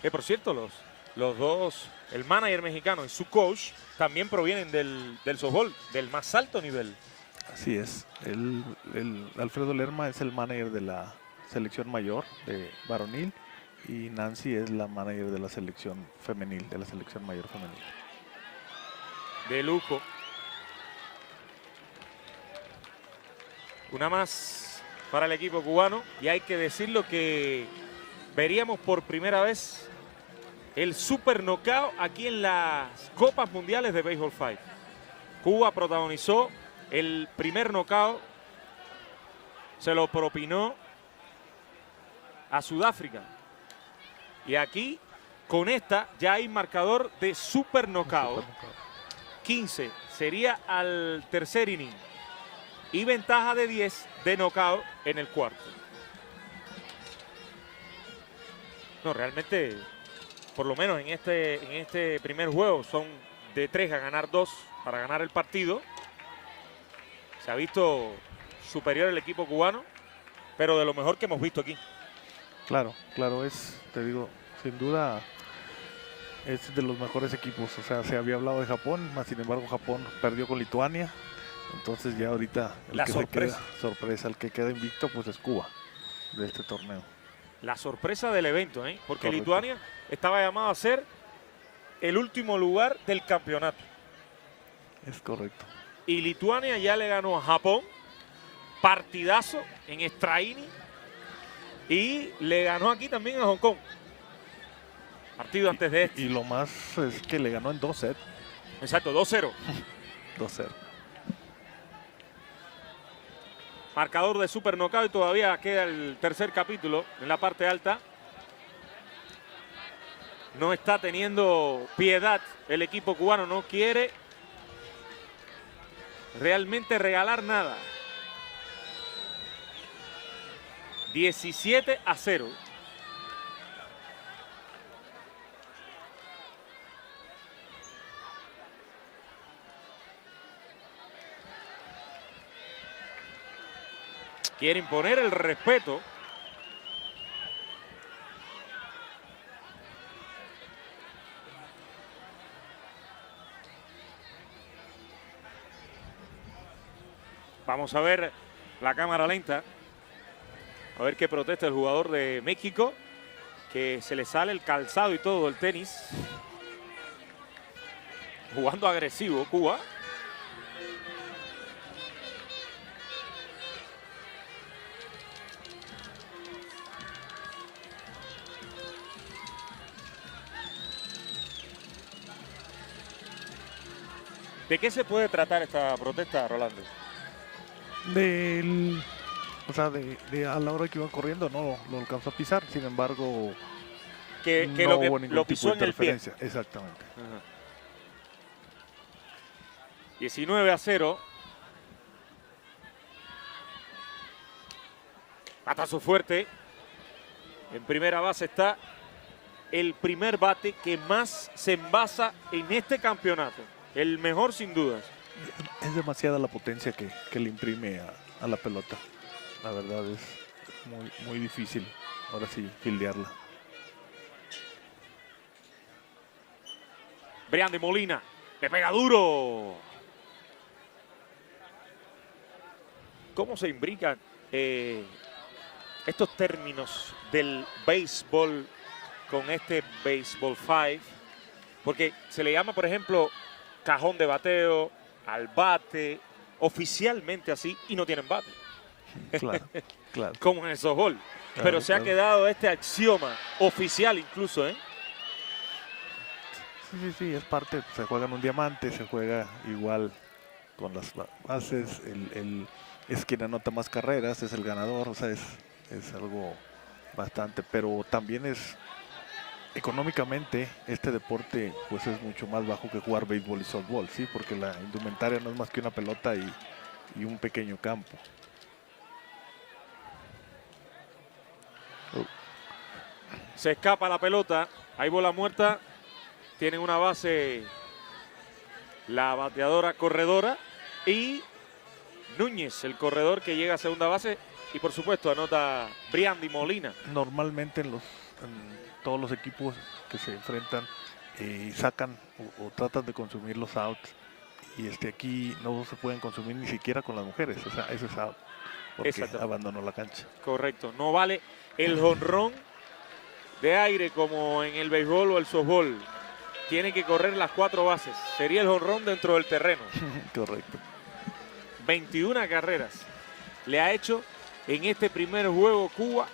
Que por cierto, los dos, el manager mexicano y su coach, también provienen del softball, del más alto nivel. Así es. El Alfredo Lerma es el manager de la selección mayor de varonil y Nancy es la manager de la selección femenil, de la selección mayor femenil. de lujo. Una más para el equipo cubano y hay que decirlo que veríamos por primera vez el super knockout aquí en las Copas Mundiales de Béisbol 5. Cuba protagonizó el primer knockout, se lo propinó a Sudáfrica. Y aquí, con esta, ya hay marcador de super knockout. 15 sería al tercer inning. Y ventaja de 10 de knockout en el cuarto. No, realmente, por lo menos en este primer juego, son de 3 a ganar 2 para ganar el partido. Se ha visto superior el equipo cubano, pero de lo mejor que hemos visto aquí. Claro, claro, te digo, sin duda es de los mejores equipos. O sea, se había hablado de Japón, más sin embargo Japón perdió con Lituania. Entonces ya ahorita La sorpresa. El que queda invicto pues es Cuba de este torneo. La sorpresa del evento, ¿eh? Porque Correcto. Lituania estaba llamado a ser el último lugar del campeonato. Es correcto. Y Lituania ya le ganó a Japón, partidazo en extra inning, y le ganó aquí también a Hong Kong. Partido antes de este. Y lo más es que le ganó en 2 sets. Exacto, 2-0. 2-0. Marcador de super knockout y todavía queda el tercer capítulo en la parte alta. No está teniendo piedad el equipo cubano, no quiere realmente regalar nada. 17-0. Quiere imponer el respeto. Vamos a ver la cámara lenta. A ver qué protesta el jugador de México. Que se le sale el calzado y todo el tenis. Jugando agresivo Cuba. ¿De qué se puede tratar esta protesta, Rolando? O sea, a la hora que iba corriendo no lo alcanzó a pisar, sin embargo que no hubo ningún lo tipo pisó de en el pie. interferencia. Exactamente. 19-0. Batazo fuerte. En primera base está el primer bate que más se envasa en este campeonato. El mejor sin dudas. Es demasiada la potencia que le imprime a la pelota. La verdad es muy difícil ahora sí fildearla. Brian de Molina. Le pega duro. ¿Cómo se imbrican estos términos del béisbol con este béisbol 5? Porque se le llama, por ejemplo, cajón de bateo, al bate, oficialmente así, y no tienen bate. Claro, claro. Como en el softball. Claro, pero se ha claro. quedado este axioma oficial incluso, ¿eh? Sí, es parte. Se juega en un diamante, se juega igual con las bases. Es quien anota más carreras, es el ganador. O sea, es algo bastante, pero también es económicamente este deporte pues es mucho más bajo que jugar béisbol y softball, sí, porque la indumentaria no es más que una pelota y un pequeño campo. Se escapa la pelota, hay bola muerta, tienen una base la bateadora corredora y Núñez, el corredor que llega a segunda base, y por supuesto anota Brian de Molina. Normalmente en todos los equipos que se enfrentan sacan o tratan de consumir los outs, y aquí no se pueden consumir ni siquiera con las mujeres, o sea, eso es out porque Exacto. abandonó la cancha. Correcto, no vale el jonrón de aire como en el béisbol o el softball. tiene que correr las 4 bases. Sería el jonrón dentro del terreno. Correcto. 21 carreras le ha hecho en este primer juego Cuba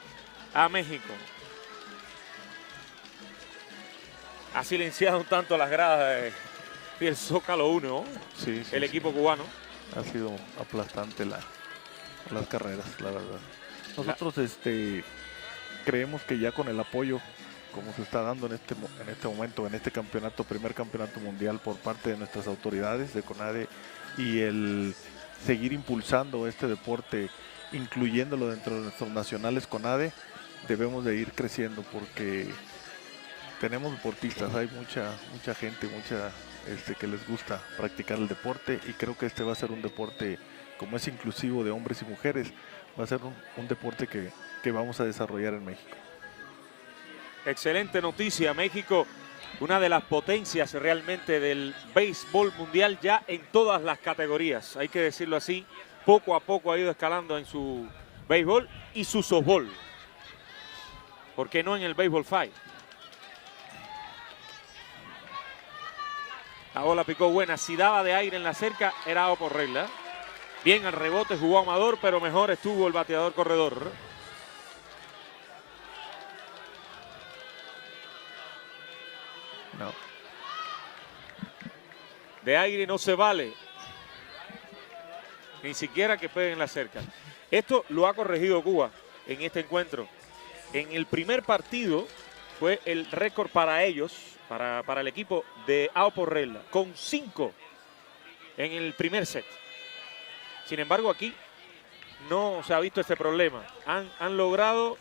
a México. Ha silenciado un tanto las gradas del Zócalo 1, Sí, el equipo cubano. Ha sido aplastante las carreras, la verdad. Nosotros creemos que ya con el apoyo, como se está dando en este momento, en este campeonato, primer campeonato mundial por parte de nuestras autoridades de CONADE, y el seguir impulsando este deporte, incluyéndolo dentro de nuestros nacionales CONADE, debemos de ir creciendo porque tenemos deportistas, hay mucha gente, que les gusta practicar el deporte, y creo que este va a ser un deporte, como es inclusivo de hombres y mujeres, va a ser un deporte que vamos a desarrollar en México. Excelente noticia, México, una de las potencias realmente del béisbol mundial ya en todas las categorías, hay que decirlo así, poco a poco ha ido escalando en su béisbol y su softball. ¿Por qué no en el béisbol 5? La bola picó buena, si daba de aire en la cerca era out por regla. Bien al rebote, jugó Amador, pero mejor estuvo el bateador corredor. No. De aire no se vale. Ni siquiera que peguen la cerca. Esto lo ha corregido Cuba en este encuentro. En el primer partido fue el récord para ellos, para el equipo de out por regla, con 5 en el primer set. Sin embargo, aquí no se ha visto este problema. Han logrado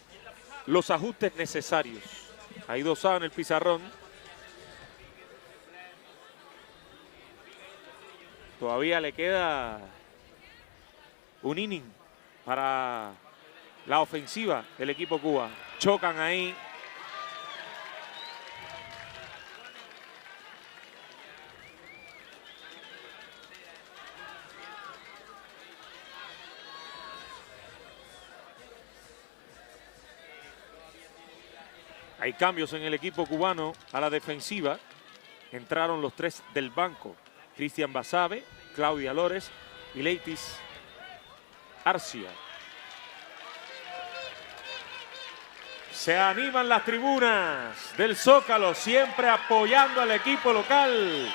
los ajustes necesarios. Hay 2 outs en el pizarrón. Todavía le queda un inning para la ofensiva del equipo Cuba. Chocan ahí. Hay cambios en el equipo cubano a la defensiva. Entraron los 3 del banco. Cristian Basabe, Claudia Lores y Leitis Arcia. Se animan las tribunas del Zócalo, siempre apoyando al equipo local,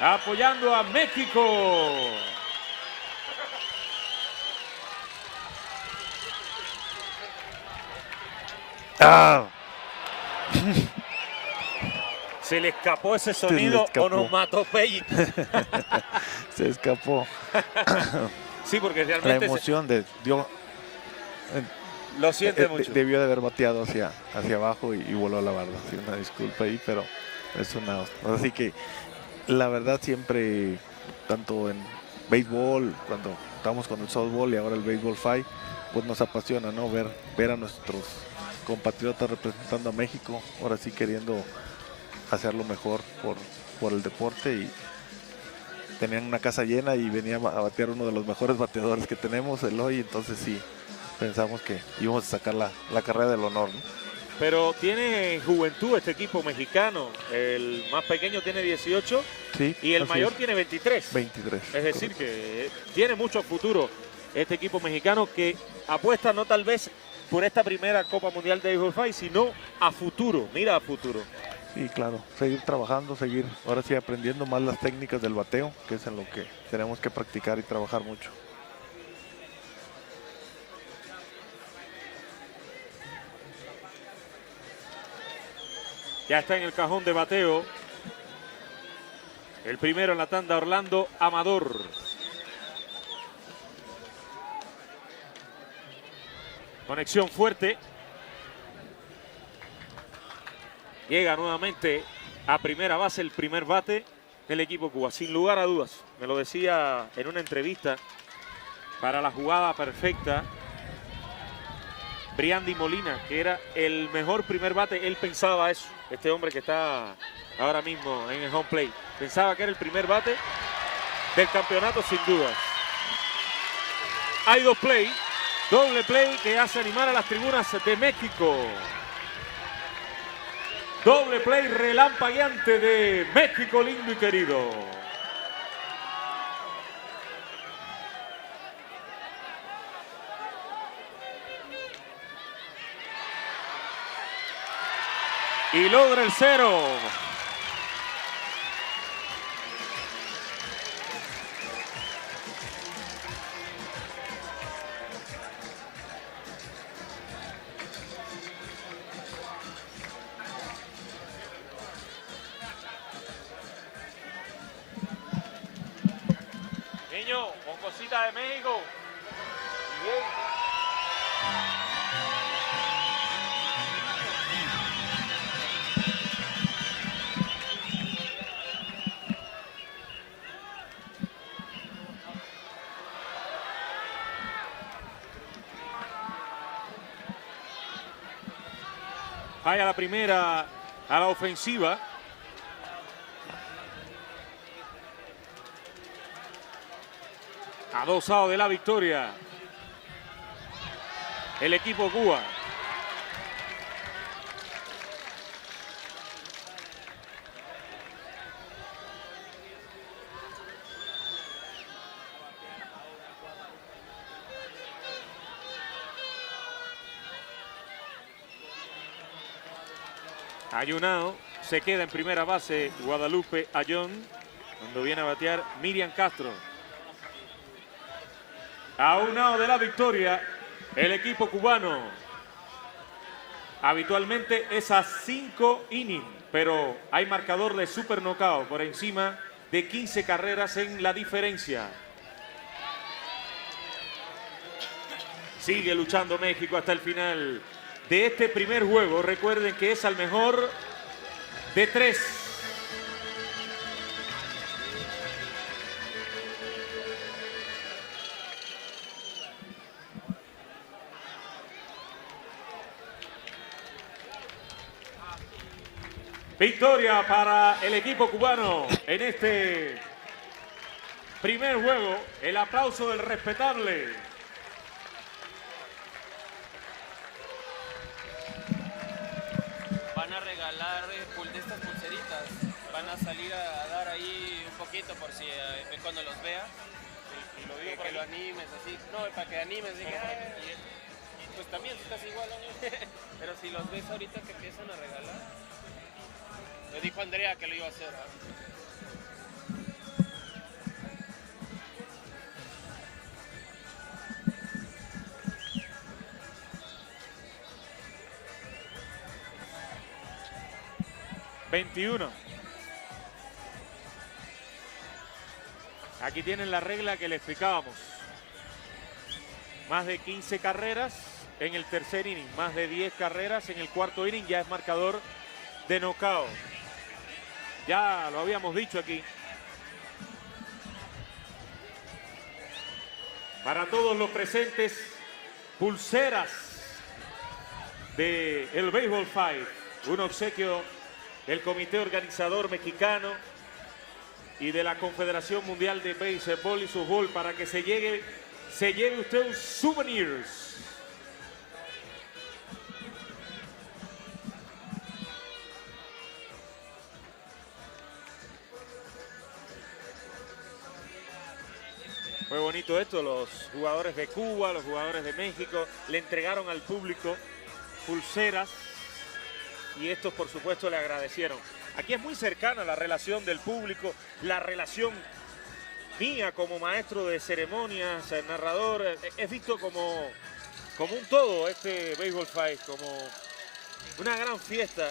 apoyando a México. ¡Ah! Se le escapó ese sonido onomatopéyico. Se escapó. Sí, porque realmente... La emoción lo siente mucho. Debió de haber bateado hacia abajo y voló a la barda. Sí, una disculpa ahí, pero es una... Así que la verdad siempre, tanto en béisbol, cuando estamos con el softball y ahora el béisbol 5, pues nos apasiona, ¿no? Ver a nuestros compatriotas representando a México, ahora sí queriendo hacerlo mejor por el deporte, y tenían una casa llena y venía a batear uno de los mejores bateadores que tenemos, Eloy, entonces sí, pensamos que íbamos a sacar la carrera del honor, ¿no? Pero tiene juventud este equipo mexicano, el más pequeño tiene 18 sí, y el mayor tiene 23. 23. Es decir, que tiene mucho futuro este equipo mexicano que apuesta no tal vez por esta primera Copa Mundial de Béisbol 5, sino a futuro, mira a futuro. Sí, claro, seguir trabajando, seguir ahora sí aprendiendo más las técnicas del bateo, que es en lo que tenemos que practicar y trabajar mucho. Ya está en el cajón de bateo. El primero en la tanda, Orlando Amador. Conexión fuerte. Llega nuevamente a primera base el primer bate del equipo Cuba, sin lugar a dudas. Me lo decía en una entrevista para la jugada perfecta Briandy Molina, que era el mejor primer bate. Él pensaba eso, este hombre que está ahora mismo en el home plate. Pensaba que era el primer bate del campeonato sin dudas. Hay doble play que hace animar a las tribunas de México. Doble play relampagueante de México lindo y querido. Y logra el 0. Niño, con cositas de México. Bien. Falla la primera a la ofensiva. Adosado de la victoria el equipo Cuba. Ayunado se queda en primera base Guadalupe Ayón cuando viene a batear Miriam Castro. A un lado de la victoria, el equipo cubano. Habitualmente es a 5 innings, pero hay marcador de super knockout por encima de 15 carreras en la diferencia. Sigue luchando México hasta el final de este primer juego. Recuerden que es al mejor de 3. Victoria para el equipo cubano en este primer juego. El aplauso del respetable. Van a regalar de estas pulseritas. Van a salir a dar ahí un poquito por si cuando los vea. Y lo digo que lo animes así. No, para que animes. Dije, pues también si estás igual, ¿no? Pero si los ves ahorita que empiezan a regalar. Me dijo Andrea que lo iba a hacer. ...21. Aquí tienen la regla que le explicábamos. Más de 15 carreras en el tercer inning. Más de 10 carreras en el cuarto inning. Ya es marcador de knockout. Ya lo habíamos dicho aquí. Para todos los presentes, pulseras de el Baseball 5. Un obsequio del comité organizador mexicano y de la Confederación Mundial de Béisbol y Softball para que se lleve usted un souvenirs. Fue bonito esto, los jugadores de Cuba, los jugadores de México, le entregaron al público pulseras y estos por supuesto le agradecieron. Aquí es muy cercana la relación del público, la relación mía como maestro de ceremonias, narrador. Es visto como un todo este Baseball 5, como una gran fiesta,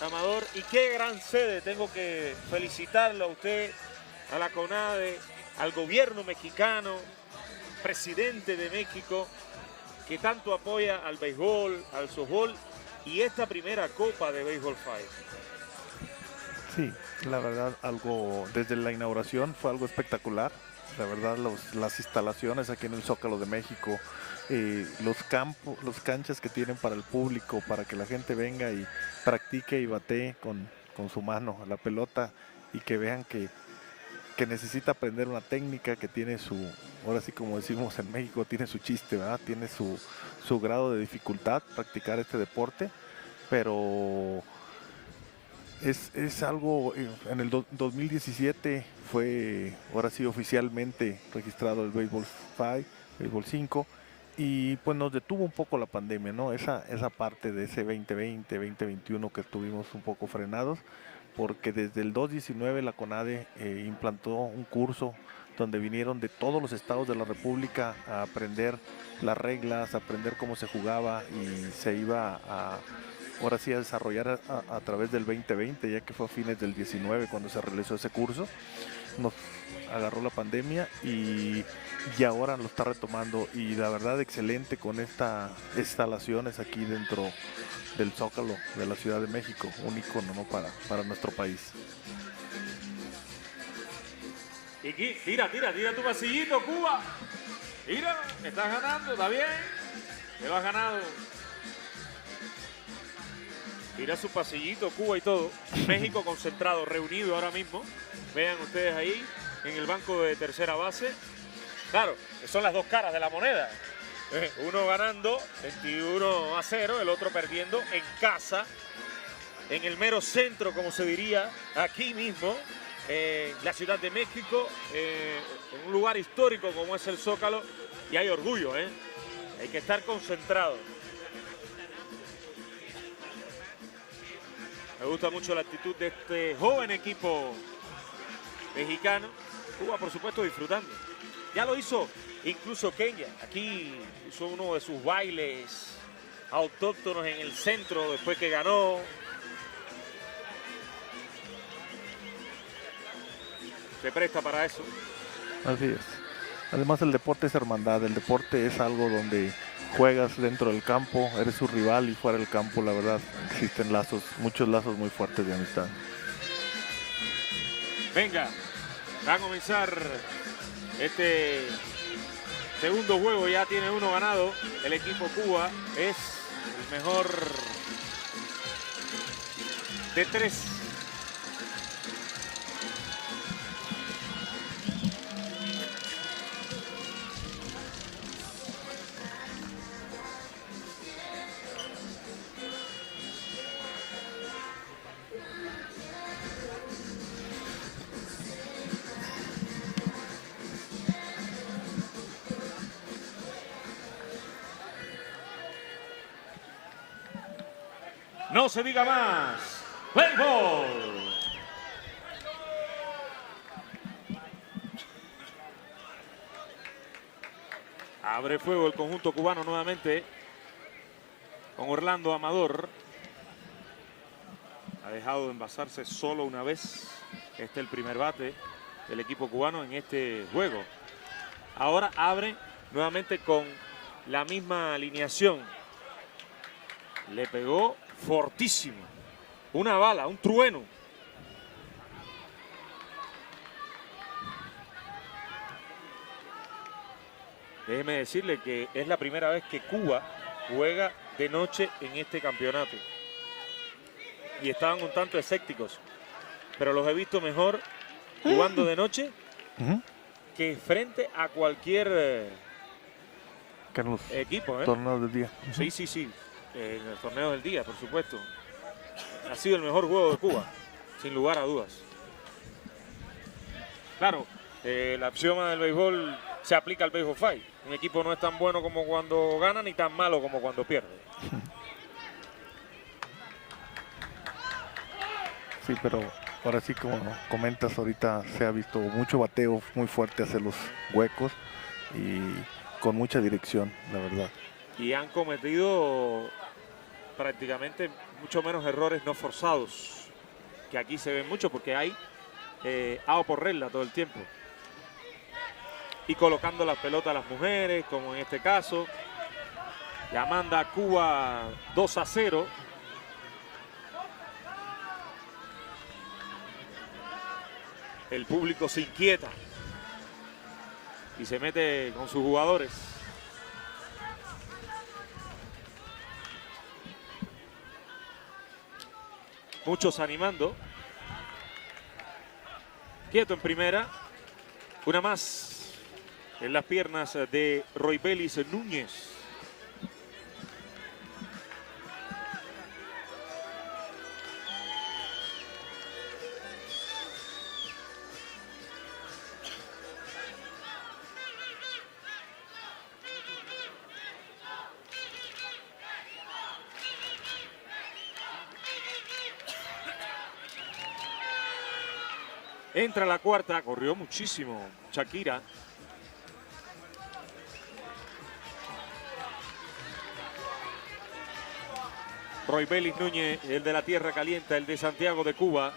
Amador. Y qué gran sede, tengo que felicitarlo a usted, a la CONADE, al gobierno mexicano, presidente de México, que tanto apoya al béisbol, al softball y esta primera Copa de Baseball 5. Sí, la verdad, algo desde la inauguración fue algo espectacular. La verdad, las instalaciones aquí en el Zócalo de México, los campos, los canchas que tienen para el público, para que la gente venga y practique y batee con su mano la pelota y que vean que necesita aprender una técnica que tiene ahora sí como decimos en México, tiene su chiste, ¿verdad? Tiene su grado de dificultad practicar este deporte, pero Es algo, en el 2017 fue, ahora sí, oficialmente registrado el Béisbol 5, Béisbol 5, y pues nos detuvo un poco la pandemia, ¿no? Esa parte de ese 2020, 2021 que estuvimos un poco frenados, porque desde el 2019 la CONADE implantó un curso donde vinieron de todos los estados de la República a aprender las reglas, a aprender cómo se jugaba, y se iba ahora sí a desarrollar a través del 2020, ya que fue a fines del 19 cuando se realizó ese curso. Nos agarró la pandemia y ahora lo está retomando, y la verdad excelente con estas instalaciones aquí dentro del Zócalo de la Ciudad de México, un icono, ¿no? para nuestro país. Y tira tu pasillito, Cuba. Tira, estás ganando, está bien. Te lo has ganado. Tira su pasillito, Cuba y todo. México concentrado, reunido ahora mismo. Vean ustedes ahí en el banco de tercera base. Claro, son las dos caras de la moneda. Uno ganando 21-0, el otro perdiendo en casa, en el mero centro, como se diría, aquí mismo, la Ciudad de México, en un lugar histórico como es el Zócalo, y hay orgullo, hay que estar concentrado. Me gusta mucho la actitud de este joven equipo mexicano. Cuba, por supuesto, disfrutando. Ya lo hizo incluso Kenia. Aquí hizo uno de sus bailes autóctonos en el centro después que ganó. Se presta para eso. Así es. Además, el deporte es hermandad, el deporte es algo donde juegas dentro del campo, eres su rival, y fuera del campo, la verdad, existen lazos, muchos lazos muy fuertes de amistad. Venga, va a comenzar este segundo juego, ya tiene uno ganado. El equipo Cuba es el mejor de tres. No se diga más. Play ball. Abre fuego el conjunto cubano nuevamente con Orlando Amador. Ha dejado de envasarse solo una vez. Este es el primer bate del equipo cubano en este juego. Ahora abre nuevamente con la misma alineación. Le pegó fortísimo. Una bala, un trueno. Déjeme decirle que es la primera vez que Cuba juega de noche en este campeonato. Y estaban un tanto escépticos. Pero los he visto mejor jugando de noche que frente a cualquier equipo. Torneos del día. Sí, sí, sí. En el torneo del día, por supuesto. Ha sido el mejor juego de Cuba, sin lugar a dudas. Claro, el axioma del béisbol se aplica al béisbol 5. Un equipo no es tan bueno como cuando gana, ni tan malo como cuando pierde. Sí, pero ahora sí, como comentas, ahorita se ha visto mucho bateo muy fuerte hacia los huecos y con mucha dirección, la verdad. Y han cometido prácticamente mucho menos errores no forzados, que aquí se ven mucho porque hay out por regla todo el tiempo. Y colocando las pelotas a las mujeres, como en este caso. Ya manda Cuba 2-0. El público se inquieta y se mete con sus jugadores. Muchos animando. Quieto en primera. Una más en las piernas de Roybelis Núñez. Entra la cuarta, corrió muchísimo Shakira. Roy Belis Núñez, el de la Tierra Caliente, el de Santiago de Cuba.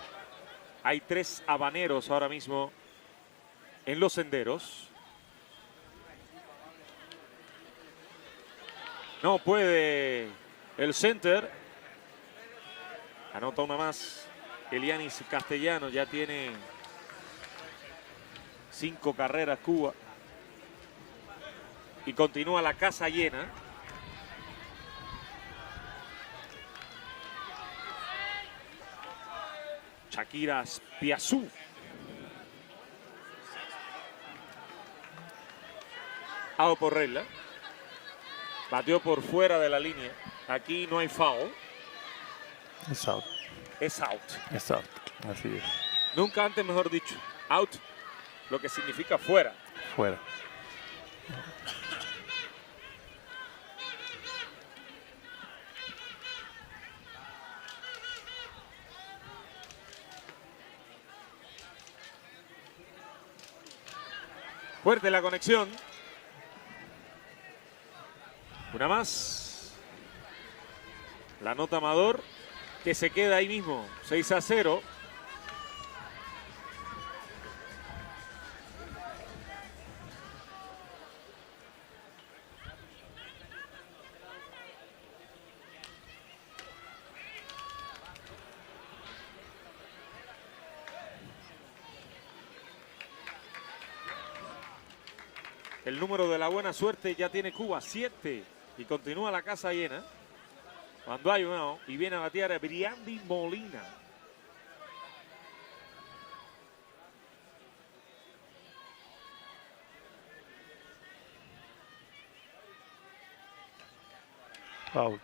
Hay 3 habaneros ahora mismo en los senderos. No puede el center. Anota una más. Elianis Castellano ya tiene 5 carreras Cuba. Y continúa la casa llena. Shakira Piazú. Out por regla. Batió por fuera de la línea. Aquí no hay foul. Es out. Es out. Es out. Así es. Nunca antes mejor dicho. Out. Lo que significa fuera. Fuera. Fuerte la conexión. Una más. La nota Amador, que se queda ahí mismo. 6-0. El número de la buena suerte ya tiene Cuba, 7. Y continúa la casa llena. Cuando hay uno y viene a batear a Briandy Molina. Out.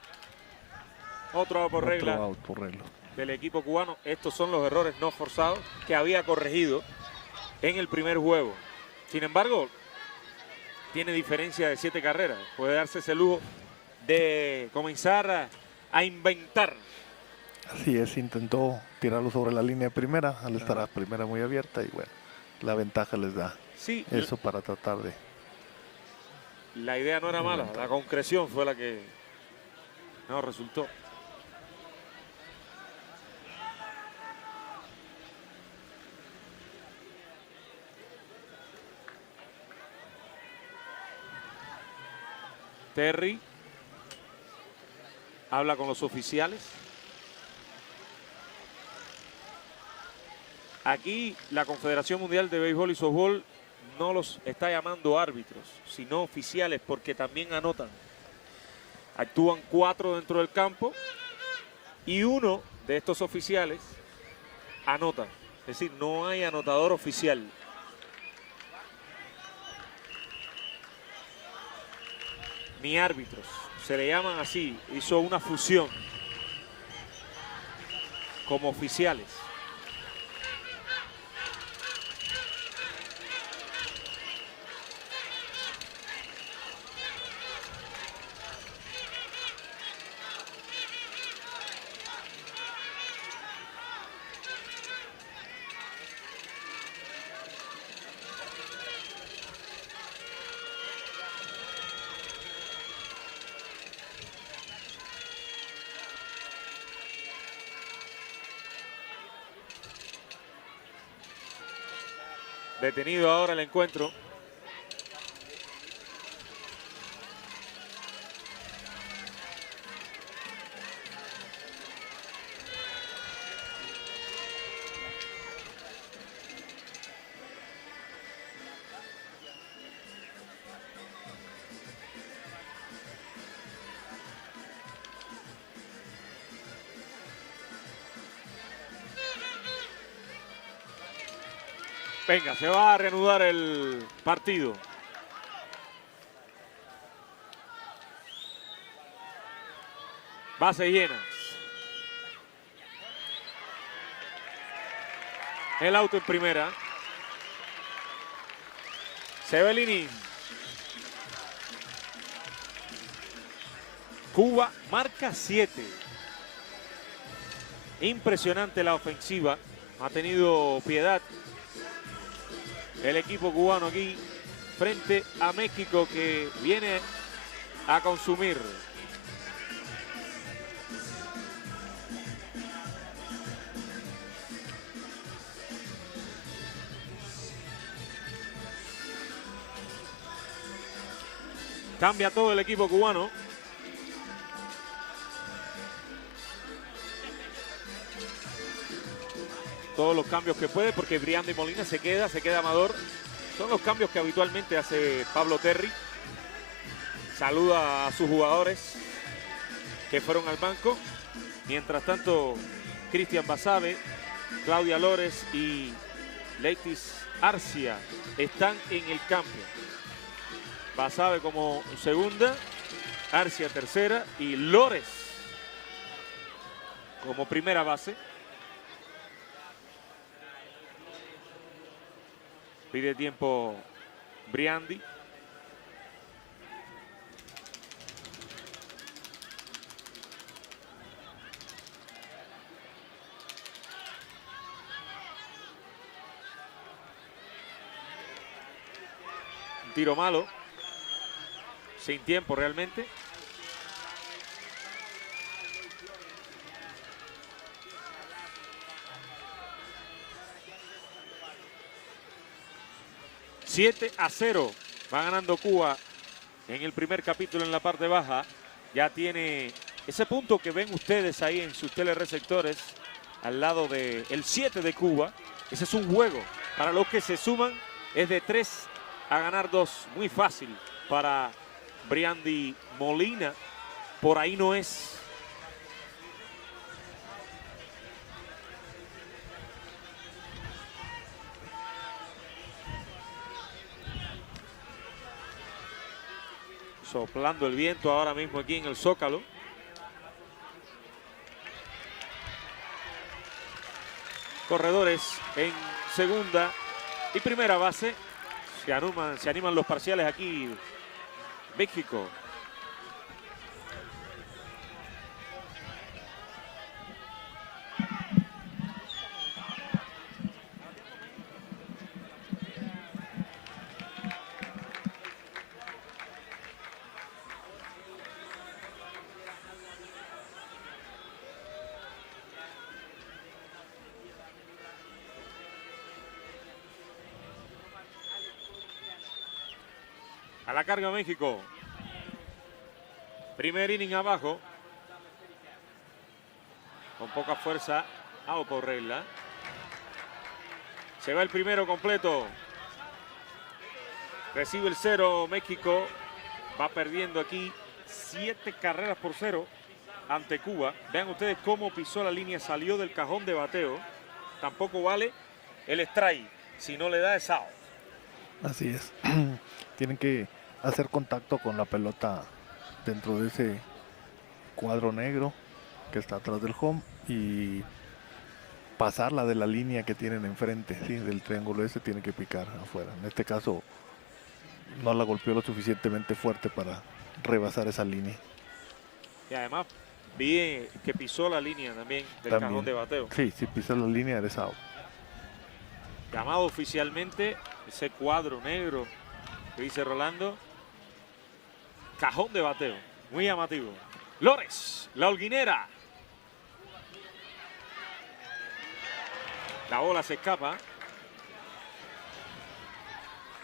Otro out por regla. Otro out por regla. Del equipo cubano. Estos son los errores no forzados que había corregido en el primer juego. Sin embargo, tiene diferencia de 7 carreras. Puede darse ese lujo de comenzar a inventar. Así es, intentó tirarlo sobre la línea de primera, al estar la primera muy abierta y bueno, la ventaja les da Sí, eso para tratar de... la idea no era mala, la concreción fue la que no resultó. Terry habla con los oficiales. Aquí la Confederación Mundial de Béisbol y Softball no los está llamando árbitros, sino oficiales, porque también anotan. Actúan 4 dentro del campo y uno de estos oficiales anota. Es decir, no hay anotador oficial. Ni árbitros, se le llaman así, hizo una fusión como oficiales. Detenido ahora el encuentro. Venga, se va a reanudar el partido. Base llena. El auto en primera. Se ve el inning. Cuba marca 7. Impresionante la ofensiva. Ha tenido piedad el equipo cubano aquí frente a México, que viene a consumir. Cambia todo el equipo cubano. Todos los cambios que puede, porque Briandi Molina se queda Amador. Son los cambios que habitualmente hace Pablo Terry. Saluda a sus jugadores que fueron al banco. Mientras tanto, Cristian Basabe, Claudia Lores y Leitis Arcia están en el cambio. Basabe como segunda, Arcia tercera y Lores como primera base. Pide tiempo Briandi. Un tiro malo. Sin tiempo realmente. ...7-0... va ganando Cuba en el primer capítulo en la parte baja. Ya tiene ese punto que ven ustedes ahí en sus telereceptores al lado del 7 de Cuba. Ese es un juego. Para los que se suman es de 3 a ganar 2. Muy fácil para Briandi Molina. Por ahí no es. Soplando el viento ahora mismo aquí en el Zócalo. Corredores en segunda y primera base. Se animan los parciales aquí. México. A la carga México. Primer inning abajo. Con poca fuerza. Out por regla. Se va el primero completo. Recibe el 0 México. Va perdiendo aquí 7 carreras por 0 ante Cuba. Vean ustedes cómo pisó la línea. Salió del cajón de bateo. Tampoco vale el strike. Si no le da es out. Así es. Tienen que hacer contacto con la pelota dentro de ese cuadro negro que está atrás del home y pasarla de la línea que tienen enfrente, ¿sí? Del triángulo ese tiene que picar afuera. En este caso no la golpeó lo suficientemente fuerte para rebasar esa línea. Y además vi que pisó la línea también del cajón de bateo. Sí, si pisas la línea eres out. Llamado oficialmente ese cuadro negro que dice Rolando. Cajón de bateo. Muy llamativo. Lores, la holguinera. La bola se escapa.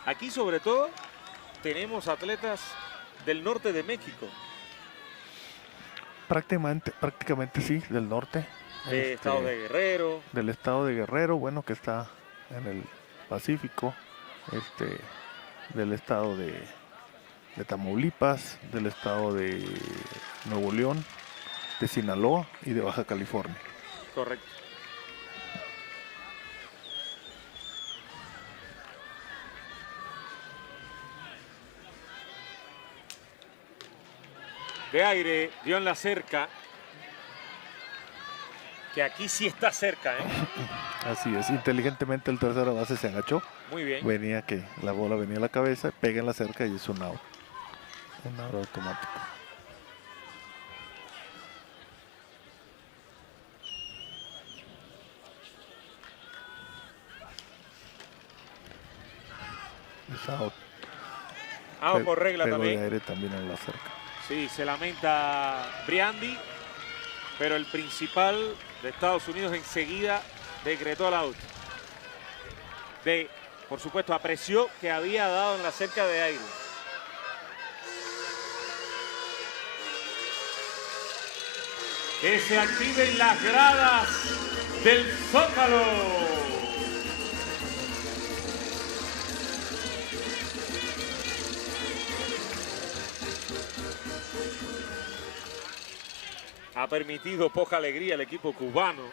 Aquí sobre todo tenemos atletas del norte de México. Prácticamente sí, del norte. Del estado de Guerrero. Del estado de Guerrero, bueno, que está en el Pacífico. Del estado de Tamaulipas, del estado de Nuevo León, de Sinaloa y de Baja California. Correcto. De aire, dio en la cerca. Que aquí sí está cerca, ¿eh? Así es, inteligentemente el tercera base se agachó. Muy bien. Venía que la bola venía a la cabeza, pega en la cerca y es un out. Un out automático. Es out. Out por regla Pegó también. de aire también en la cerca. Sí, se lamenta Briandi, pero el principal de Estados Unidos enseguida decretó el out. Por supuesto, apreció que había dado en la cerca de aire. Que se activen las gradas del Zócalo. Ha permitido poca alegría el equipo cubano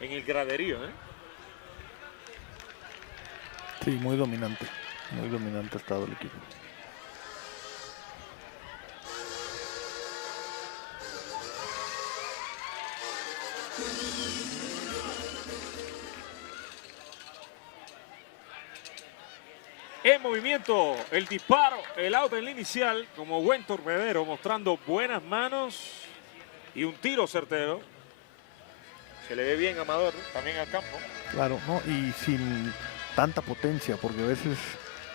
en el graderío, ¿eh? Sí, muy dominante. Muy dominante ha estado el equipo. En movimiento, el disparo, el out en la inicial, como buen torpedero, mostrando buenas manos y un tiro certero. Se le ve bien a Amador, también al campo. Claro, ¿no? Y sin tanta potencia, porque a veces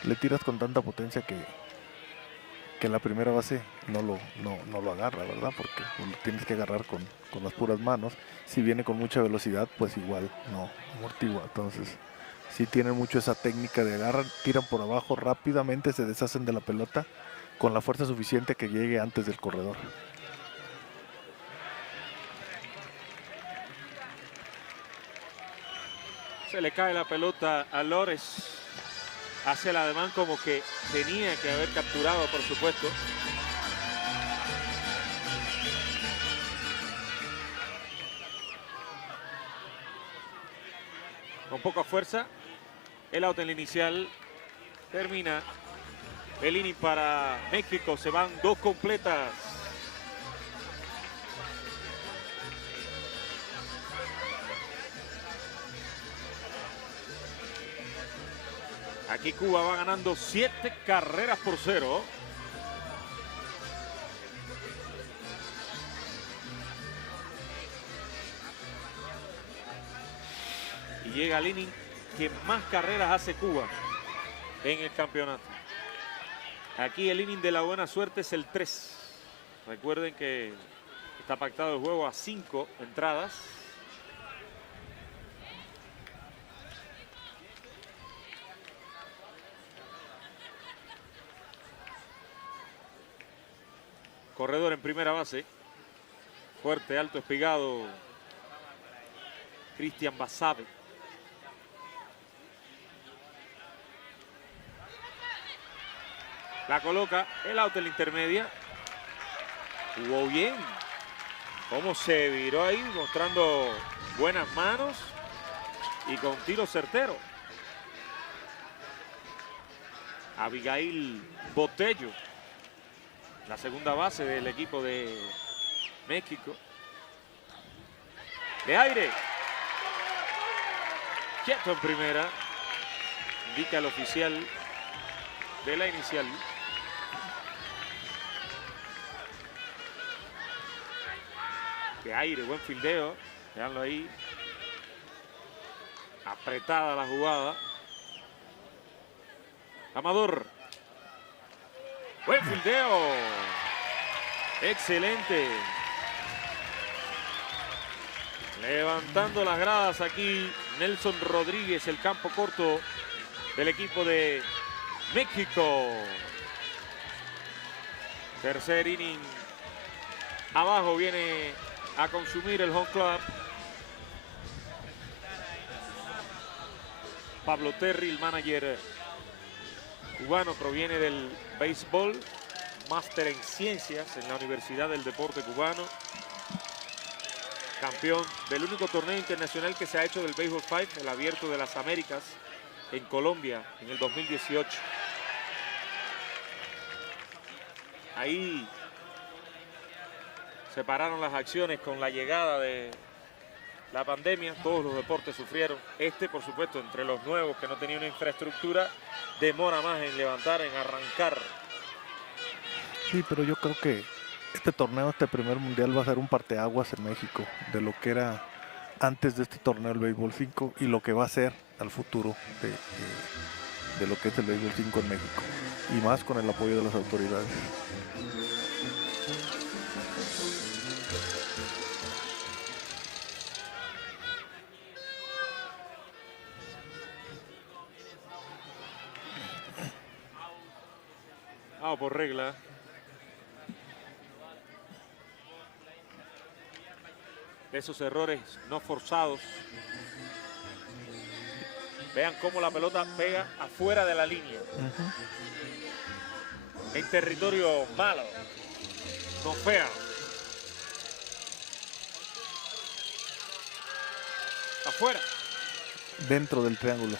le tiras con tanta potencia que la primera base no lo agarra, ¿verdad? Porque lo tienes que agarrar con las puras manos. Si viene con mucha velocidad, pues igual no amortigua. Entonces, sí tienen mucho esa técnica de agarrar, tiran por abajo, rápidamente se deshacen de la pelota con la fuerza suficiente que llegue antes del corredor. Se le cae la pelota a Lores. Hace el ademán como que tenía que haber capturado, por supuesto. Con poca fuerza. El out en la inicial. Termina el inning para México. Se van 2 completas. Aquí Cuba va ganando 7 carreras por 0. Y llega al inning que más carreras hace Cuba en el campeonato. Aquí el inning de la buena suerte es el 3. Recuerden que está pactado el juego a 5 entradas. Corredor en primera base. Fuerte, alto, espigado. Cristian Basabe. La coloca el out en la intermedia. Jugó bien. Cómo se viró ahí, mostrando buenas manos y con tiro certero. Abigail Botello, la segunda base del equipo de México. De aire. Quieto en primera. Indica el oficial de la inicial. De aire, buen fildeo. Veanlo ahí. Apretada la jugada. Amador. Buen fildeo. Excelente. Levantando las gradas aquí Nelson Rodríguez, el campo corto del equipo de México. Tercer inning. Abajo viene a consumir el home club. Pablo Terry, el manager cubano, proviene del béisbol, máster en ciencias en la Universidad del Deporte Cubano. Campeón del único torneo internacional que se ha hecho del Béisbol 5, el Abierto de las Américas, en Colombia, en el 2018. Ahí se pararon las acciones con la llegada de la pandemia. Todos los deportes sufrieron. Este, por supuesto, entre los nuevos que no tenían una infraestructura, demora más en levantar, en arrancar. Sí, pero yo creo que este torneo, este primer mundial, va a ser un parteaguas en México de lo que era antes de este torneo el Béisbol 5 y lo que va a ser al futuro de lo que es el béisbol 5 en México, y más con el apoyo de las autoridades. Vamos por regla. De esos errores no forzados. Vean cómo la pelota pega afuera de la línea. En territorio malo. No fea. Afuera. Dentro del triángulo.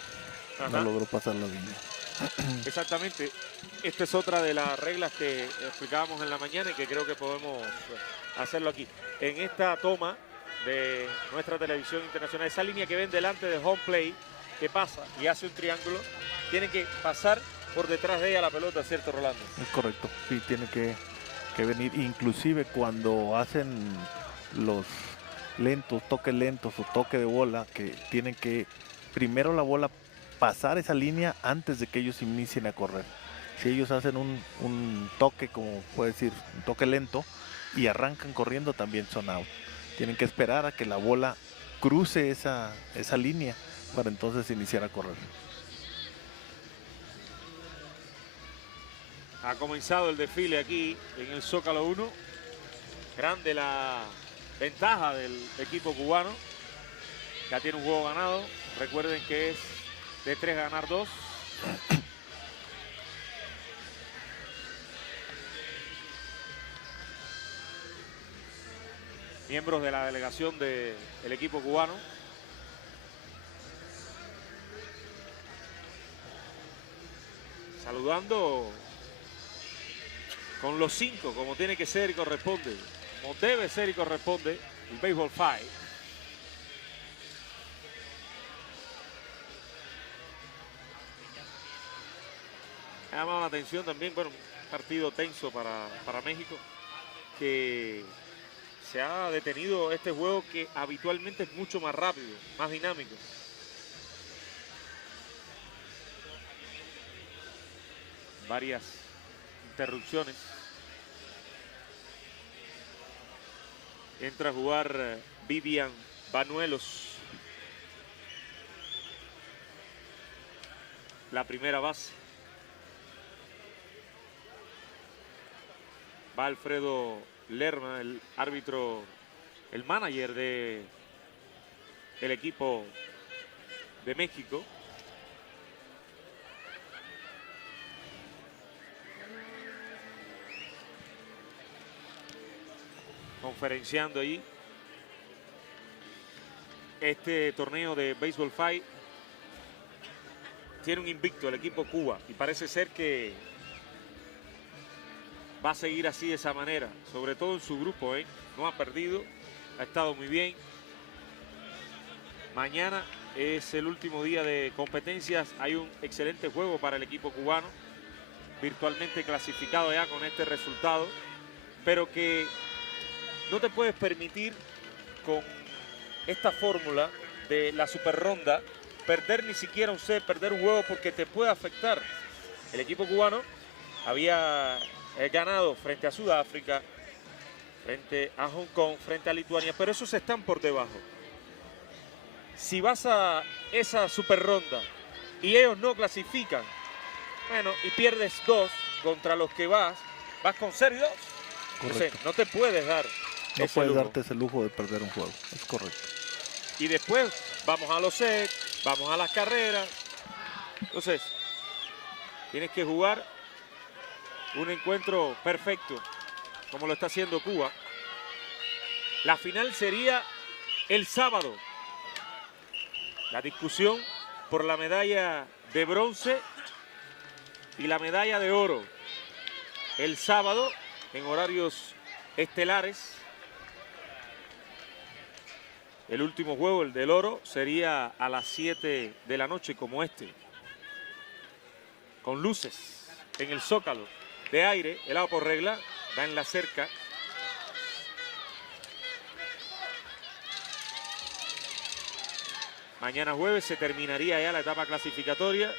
Ajá. No logró pasar la línea. Exactamente. Esta es otra de las reglas que explicábamos en la mañana y que creo que podemos hacerlo aquí. En esta toma de nuestra televisión internacional, esa línea que ven delante de home play, que pasa y hace un triángulo, tiene que pasar por detrás de ella la pelota, ¿cierto, Rolando? Es correcto, sí, tiene que venir. Inclusive cuando hacen los toques lentos o toque de bola, que tienen que primero la bola pasar esa línea antes de que ellos inicien a correr. Si ellos hacen un toque, como puede decir, un toque lento, y arrancan corriendo, también son out. Tienen que esperar a que la bola cruce esa línea para entonces iniciar a correr. Ha comenzado el desfile aquí en el Zócalo 1. Grande la ventaja del equipo cubano. Ya tiene un juego ganado. Recuerden que es de 3 ganar 2. Miembros de la delegación del equipo cubano. Saludando con los 5, como tiene que ser y corresponde. Como debe ser y corresponde el Baseball 5. Ha llamado la atención también, bueno, un partido tenso para México, que se ha detenido este juego que habitualmente es mucho más rápido, más dinámico. Varias interrupciones. Entra a jugar Vivian Banuelos, la primera base. Va Alfredo Lerma, el árbitro, el manager del equipo de México. Conferenciando ahí este torneo de Baseball 5. Tiene un invicto el equipo Cuba y parece ser que va a seguir así de esa manera, sobre todo en su grupo, no ha perdido, ha estado muy bien. Mañana es el último día de competencias, hay un excelente juego para el equipo cubano, virtualmente clasificado ya con este resultado, pero que no te puedes permitir con esta fórmula de la super ronda perder ni siquiera un set, perder un juego, porque te puede afectar. El equipo cubano había ganado frente a Sudáfrica, frente a Hong Kong, frente a Lituania, pero esos están por debajo. Si vas a esa super ronda y ellos no clasifican, bueno, y pierdes 2 contra los que vas con 0 y 2. Entonces, no te puedes dar No ese puedes lujo. darte ese lujo de perder un juego, es correcto. Y después vamos a los sets, vamos a las carreras. Entonces, tienes que jugar un encuentro perfecto, como lo está haciendo Cuba. La final sería el sábado. La discusión por la medalla de bronce y la medalla de oro. El sábado, en horarios estelares. El último juego, el del oro, sería a las 7 de la noche, como este. Con luces en el Zócalo. De aire, helado por regla, va en la cerca. Mañana jueves se terminaría ya la etapa clasificatoria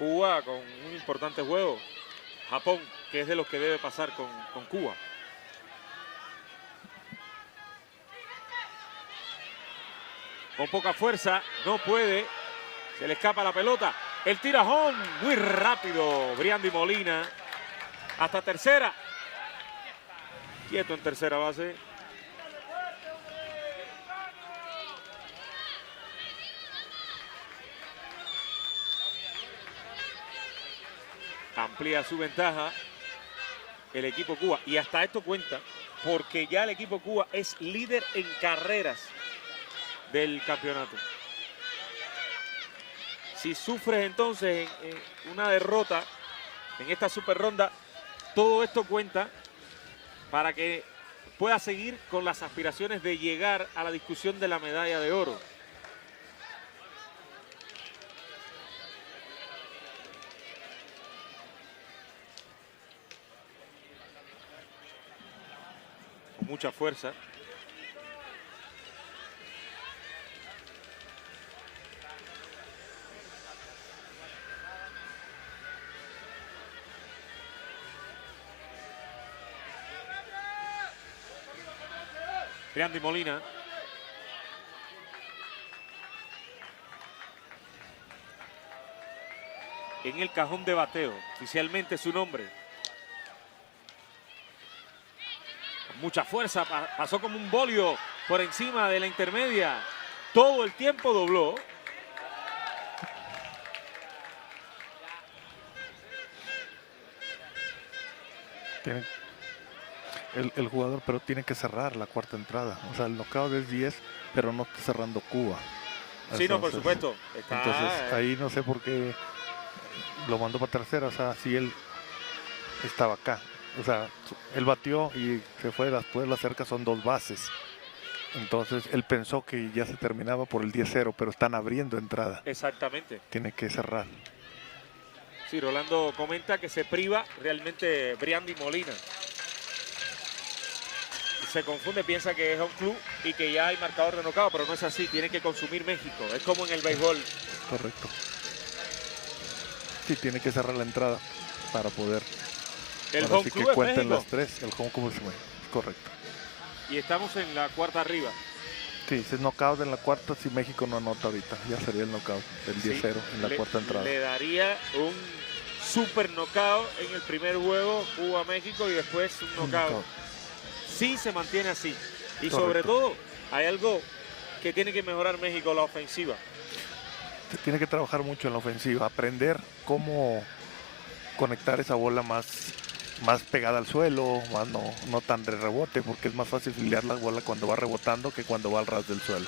Cuba con un importante juego. Japón, que es de los que debe pasar con Cuba. Con poca fuerza, no puede. Se le escapa la pelota. El tirajón, muy rápido. Briandi Molina. Hasta tercera. Quieto en tercera base. Amplía su ventaja el equipo Cuba. Y hasta esto cuenta porque ya el equipo Cuba es líder en carreras del campeonato. Si sufres entonces en una derrota en esta super ronda, todo esto cuenta para que pueda seguir con las aspiraciones de llegar a la discusión de la medalla de oro. Con mucha fuerza. Briandi Molina. En el cajón de bateo, oficialmente su nombre. Con mucha fuerza, pasó como un bolio por encima de la intermedia. Todo el tiempo dobló. El jugador, pero tiene que cerrar la cuarta entrada. O sea, el knockout es 10, pero no está cerrando Cuba. Sí, no, por supuesto. Entonces, ahí no sé por qué lo mandó para tercera. O sea, si él estaba acá. O sea, él batió y se fue después de la cerca, son 2 bases. Entonces, él pensó que ya se terminaba por el 10-0, pero están abriendo entrada. Exactamente. Tiene que cerrar. Sí, Rolando comenta que se priva realmente Briandi Molina. Se confunde, piensa que es un club y que ya hay marcador de knockout, pero no es así, tiene que consumir México. Es como en el béisbol. Correcto. Sí, tiene que cerrar la entrada para poder. El ahora home sí club que es cuenten México. las 3. El home club es México. Correcto. Y estamos en la cuarta arriba. Sí, si es knockout en la cuarta, si México no anota ahorita, ya sería el knockout del 10-0 en la cuarta entrada. Le daría un super knockout en el primer juego, Cuba-México, y después un knockout. Sí se mantiene así. Y sobre todo, hay algo que tiene que mejorar México, la ofensiva. Se tiene que trabajar mucho en la ofensiva, aprender cómo conectar esa bola más pegada al suelo, más no tan de rebote, porque es más fácil filiar la bola cuando va rebotando que cuando va al ras del suelo.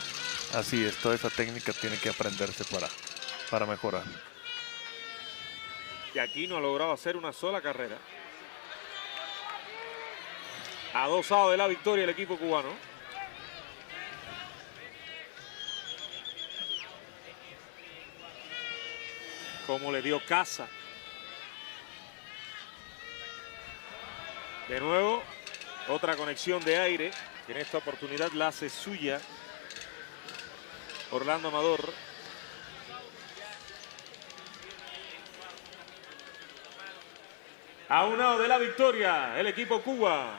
Así es, toda esa técnica tiene que aprenderse para mejorar. Y aquí no ha logrado hacer una sola carrera. A 2 outs de la victoria el equipo cubano. Como le dio casa. De nuevo, otra conexión de aire. Que en esta oportunidad la hace suya Orlando Amador. A 1 out de la victoria, el equipo Cuba.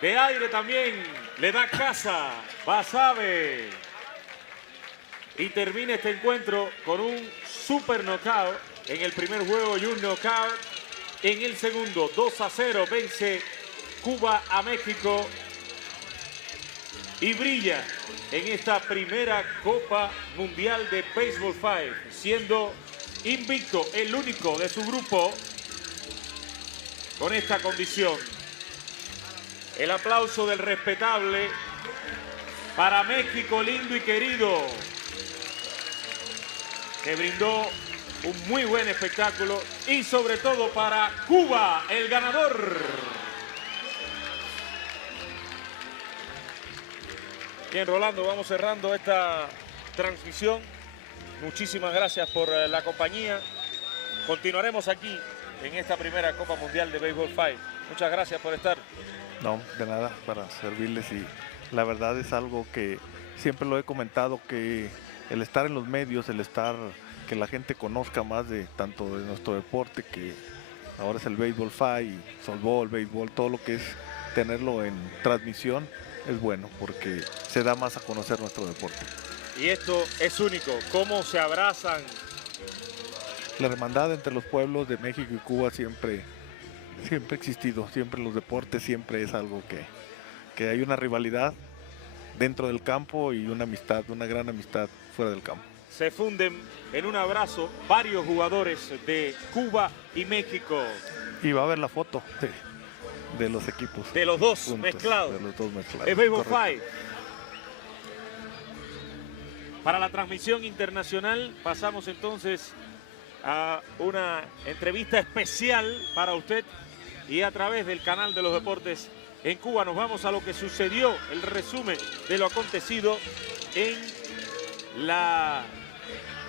De aire también le da casa Basabe. Y termina este encuentro con un super knockout en el primer juego y un knockout en el segundo. 2-0 vence Cuba a México y brilla en esta primera Copa Mundial de Baseball 5, siendo invicto, el único de su grupo con esta condición. El aplauso del respetable para México lindo y querido, que brindó un muy buen espectáculo, y sobre todo para Cuba, el ganador. Bien, Rolando, vamos cerrando esta transmisión. Muchísimas gracias por la compañía. Continuaremos aquí en esta primera Copa Mundial de Béisbol 5. Muchas gracias por estar. No, de nada, para servirles, y la verdad es algo que siempre lo he comentado, que el estar en los medios, el estar que la gente conozca más de tanto de nuestro deporte, que ahora es el béisbol FI, softball, béisbol, todo lo que es tenerlo en transmisión es bueno porque se da más a conocer nuestro deporte. Y esto es único, cómo se abrazan. La hermandad entre los pueblos de México y Cuba siempre ha existido, siempre los deportes, siempre es algo que hay una rivalidad dentro del campo y una amistad, una gran amistad fuera del campo. Se funden en un abrazo varios jugadores de Cuba y México. Y va a haber la foto de los equipos. De los dos juntos, mezclados. De los dos mezclados. Es Béisbol correcto. 5. Para la transmisión internacional pasamos entonces a una entrevista especial para usted y a través del canal de los deportes en Cuba nos vamos a lo que sucedió, el resumen de lo acontecido en la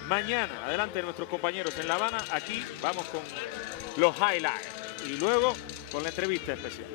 mañana. Adelante nuestros compañeros en La Habana, aquí vamos con los highlights y luego con la entrevista especial.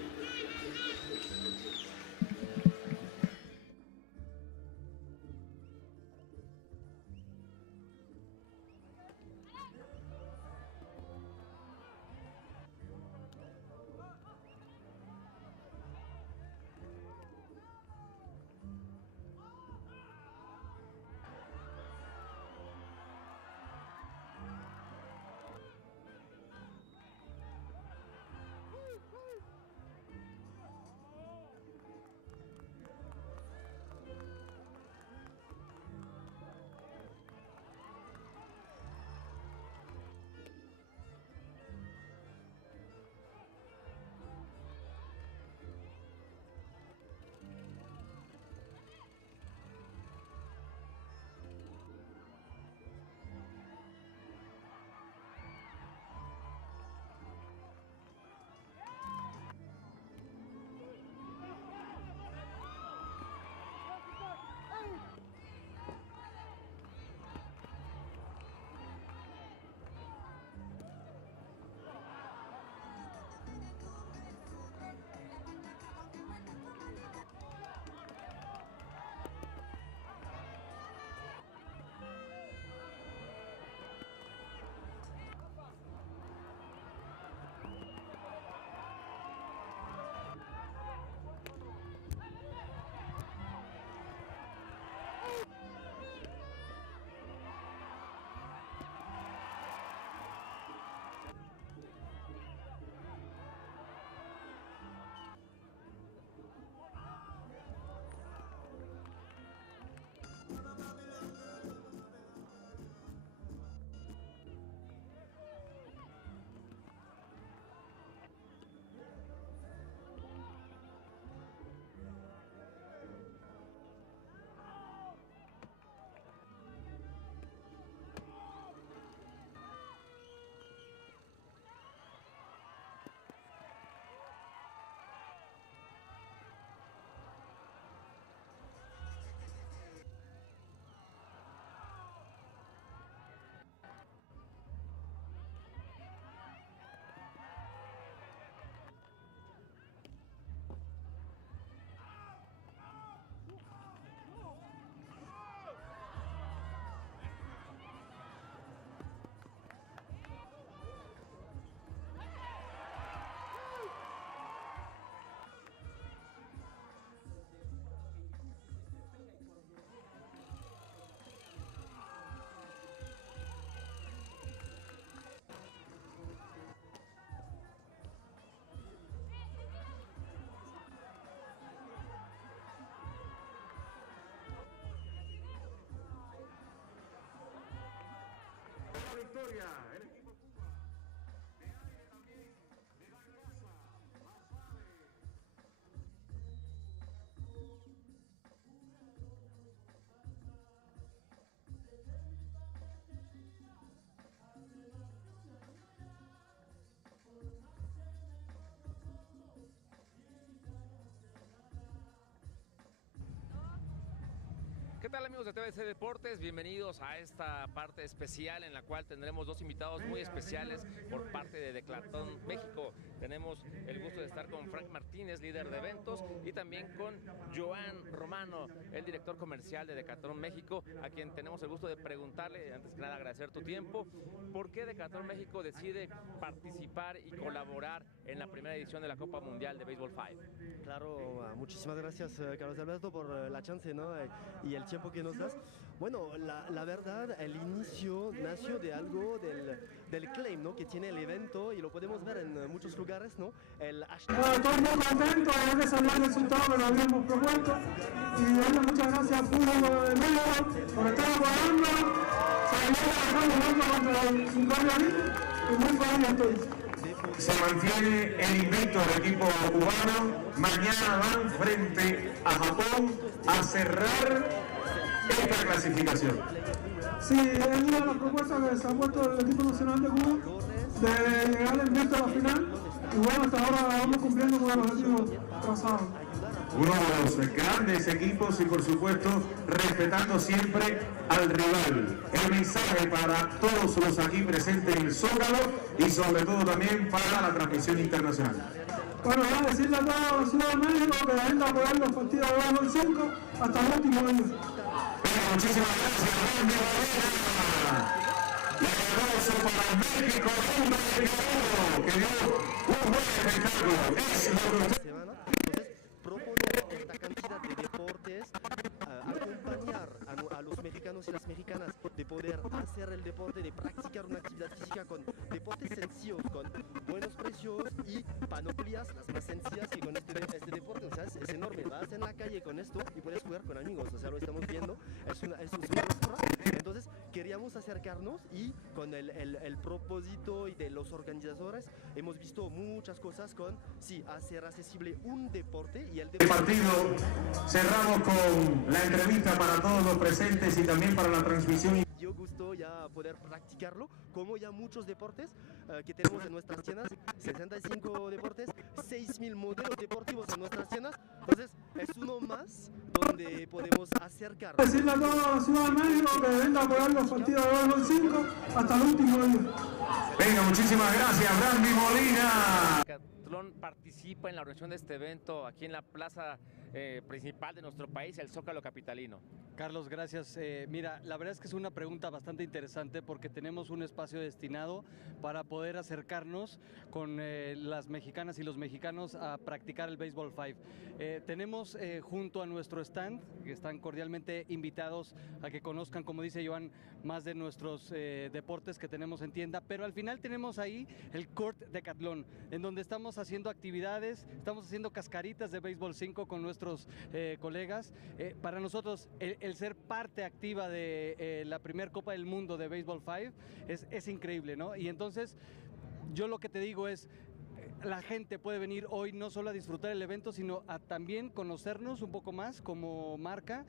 Victoria, el equipo Cuba. De aire también, de la casa, más suave. ¿Qué tal, amigos de TVC Deportes? Bienvenidos a esta parte especial en la cual tendremos dos invitados muy especiales por parte de Decathlon México. Tenemos el gusto de estar con Frank Martínez, líder de eventos, y también con Joan Romano, el director comercial de Decathlon México, a quien tenemos el gusto de preguntarle, antes que nada agradecer tu tiempo, ¿por qué Decathlon México decide participar y colaborar en la primera edición de la Copa Mundial de Béisbol 5? Claro, muchísimas gracias Carlos Alberto por la chance, ¿no? Y el tiempo que nos das. Bueno, la verdad, el inicio nació de algo del claim, ¿no? Que tiene el evento y lo podemos ver en muchos lugares, ¿no? El hashtag. Estoy muy contento de ver que salió el resultado que lo habíamos propuesto y darle muchas gracias al público de México por estar apoyando. Salimos contra el Sincronio y muy feliz estoy. Se mantiene el invicto del equipo cubano. Mañana van frente a Japón a cerrar esta clasificación. Sí, es una de las propuestas que se ha puesto el equipo nacional de Cuba de llegar al invicto a la final y bueno, hasta ahora vamos cumpliendo con el objetivo trazado. Uno de los grandes equipos y por supuesto respetando siempre al rival. El mensaje para todos los aquí presentes en el Zócalo y sobre todo también para la transmisión internacional. Bueno, voy a decirle a toda la Ciudad de México que venga a apoyar los partidos de béisbol 5 hasta el último año. Muchísimas gracias, Randy Valera. Y aplauso para México, que dio un buen espectáculo. Es lo que Proponer esta cantidad de deportes, acompañar a los mexicanos y las mexicanas de poder hacer el deporte, de practicar una actividad física con deportes sencillos, con buenos precios y panoplias las más sencillas que con este deporte, o sea, es enorme. Vas en la calle con esto y puedes jugar con amigos, o sea, lo estamos viendo, es una locura. Entonces queríamos acercarnos y con el propósito y de los organizadores hemos visto muchas cosas con, sí, hacer accesible un deporte y el partido. Cerramos con la entrevista para todos los presentes y también para la transmisión. Dio gusto ya poder practicarlo, como ya muchos deportes que tenemos en nuestras tiendas, 65 deportes, 6.000 modelos deportivos en nuestras tiendas, entonces es uno más donde podemos acercar. Decirle a toda la Ciudad de México que venga a apoyar los partidos de béisbol 5 hasta el último año. Venga, muchísimas gracias, Randy Molina. Decathlon participa en la organización de este evento aquí en la plaza principal de nuestro país, el Zócalo capitalino. Carlos, gracias. Mira, la verdad es que es una pregunta bastante interesante porque tenemos un espacio destinado para poder acercarnos con las mexicanas y los mexicanos a practicar el Béisbol 5. Tenemos junto a nuestro stand, que están cordialmente invitados a que conozcan, como dice Joan, más de nuestros deportes que tenemos en tienda, pero al final tenemos ahí el Court Decathlon, en donde estamos haciendo actividades, estamos haciendo cascaritas de Béisbol 5 con nuestros colegas. Para nosotros, el ser parte activa de la primera Copa del Mundo de Béisbol 5 es increíble, ¿no? Y entonces, yo lo que te digo es, la gente puede venir hoy no solo a disfrutar el evento, sino a también conocernos un poco más como marca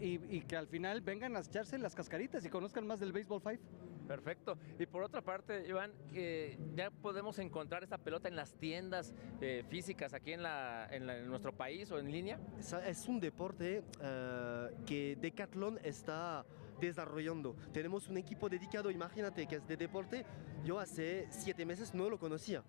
y que al final vengan a echarse las cascaritas y conozcan más del Béisbol 5. Perfecto. Y por otra parte, Iván, ya podemos encontrar esta pelota en las tiendas físicas aquí en nuestro país o en línea. Es un deporte que Decathlon está desarrollando. Tenemos un equipo dedicado, imagínate, que es de deporte. Yo hace 7 meses no lo conocía.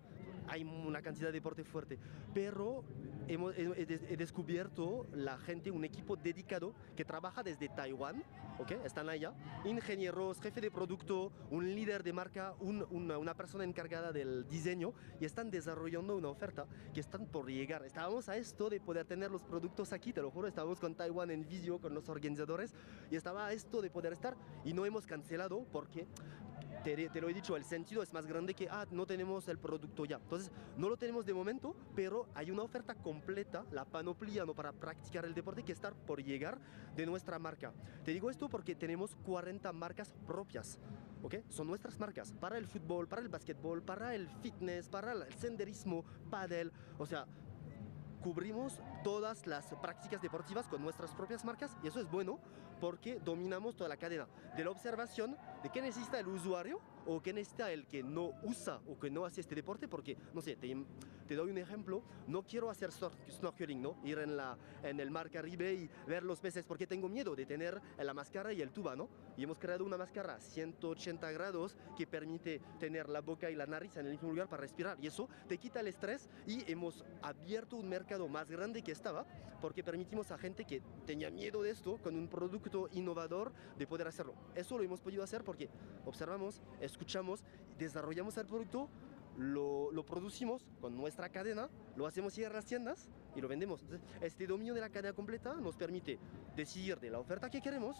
Hay una cantidad de deporte fuerte, pero he descubierto la gente, un equipo dedicado que trabaja desde Taiwán, ¿okay? Están allá, ingenieros, jefe de producto, un líder de marca, una persona encargada del diseño, y están desarrollando una oferta que están por llegar. Estábamos a esto de poder tener los productos aquí, te lo juro, estábamos con Taiwán en visio, con los organizadores, y estaba a esto de poder estar, y no hemos cancelado porque... Te lo he dicho, el sentido es más grande que no tenemos el producto ya. Entonces, no lo tenemos de momento, pero hay una oferta completa, la panoplia, ¿no?, para practicar el deporte que está por llegar de nuestra marca. Te digo esto porque tenemos 40 marcas propias, ¿ok? Son nuestras marcas para el fútbol, para el básquetbol, para el fitness, para el senderismo, pádel, o sea... Cubrimos todas las prácticas deportivas con nuestras propias marcas y eso es bueno porque dominamos toda la cadena de la observación de qué necesita el usuario o quién está el que no usa o que no hace este deporte, porque, no sé, te doy un ejemplo, no quiero hacer snorkeling, ¿no? Ir en el mar Caribe y ver los peces porque tengo miedo de tener la máscara y el tuba, ¿no? Y hemos creado una máscara a 180 grados que permite tener la boca y la nariz en el mismo lugar para respirar, y eso te quita el estrés, y hemos abierto un mercado más grande que estaba porque permitimos a gente que tenía miedo de esto con un producto innovador de poder hacerlo. Eso lo hemos podido hacer porque observamos, escuchamos, desarrollamos el producto, lo producimos con nuestra cadena, lo hacemos llegar a las tiendas y lo vendemos. Entonces, este dominio de la cadena completa nos permite decidir de la oferta que queremos,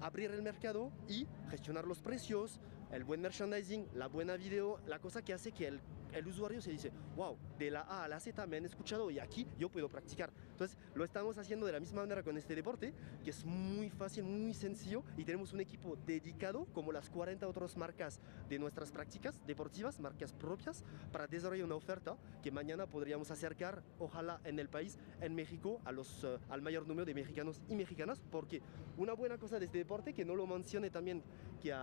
abrir el mercado y gestionar los precios, el buen merchandising, la buena video, la cosa que hace que el usuario se dice, wow, de la A a la Z me han escuchado y aquí yo puedo practicar. Entonces lo estamos haciendo de la misma manera con este deporte, que es muy fácil, muy sencillo, y tenemos un equipo dedicado, como las 40 otras marcas de nuestras prácticas deportivas, marcas propias, para desarrollar una oferta que mañana podríamos acercar, ojalá en el país, en México, al mayor número de mexicanos y mexicanas, porque una buena cosa de este deporte, que no lo mencioné también, que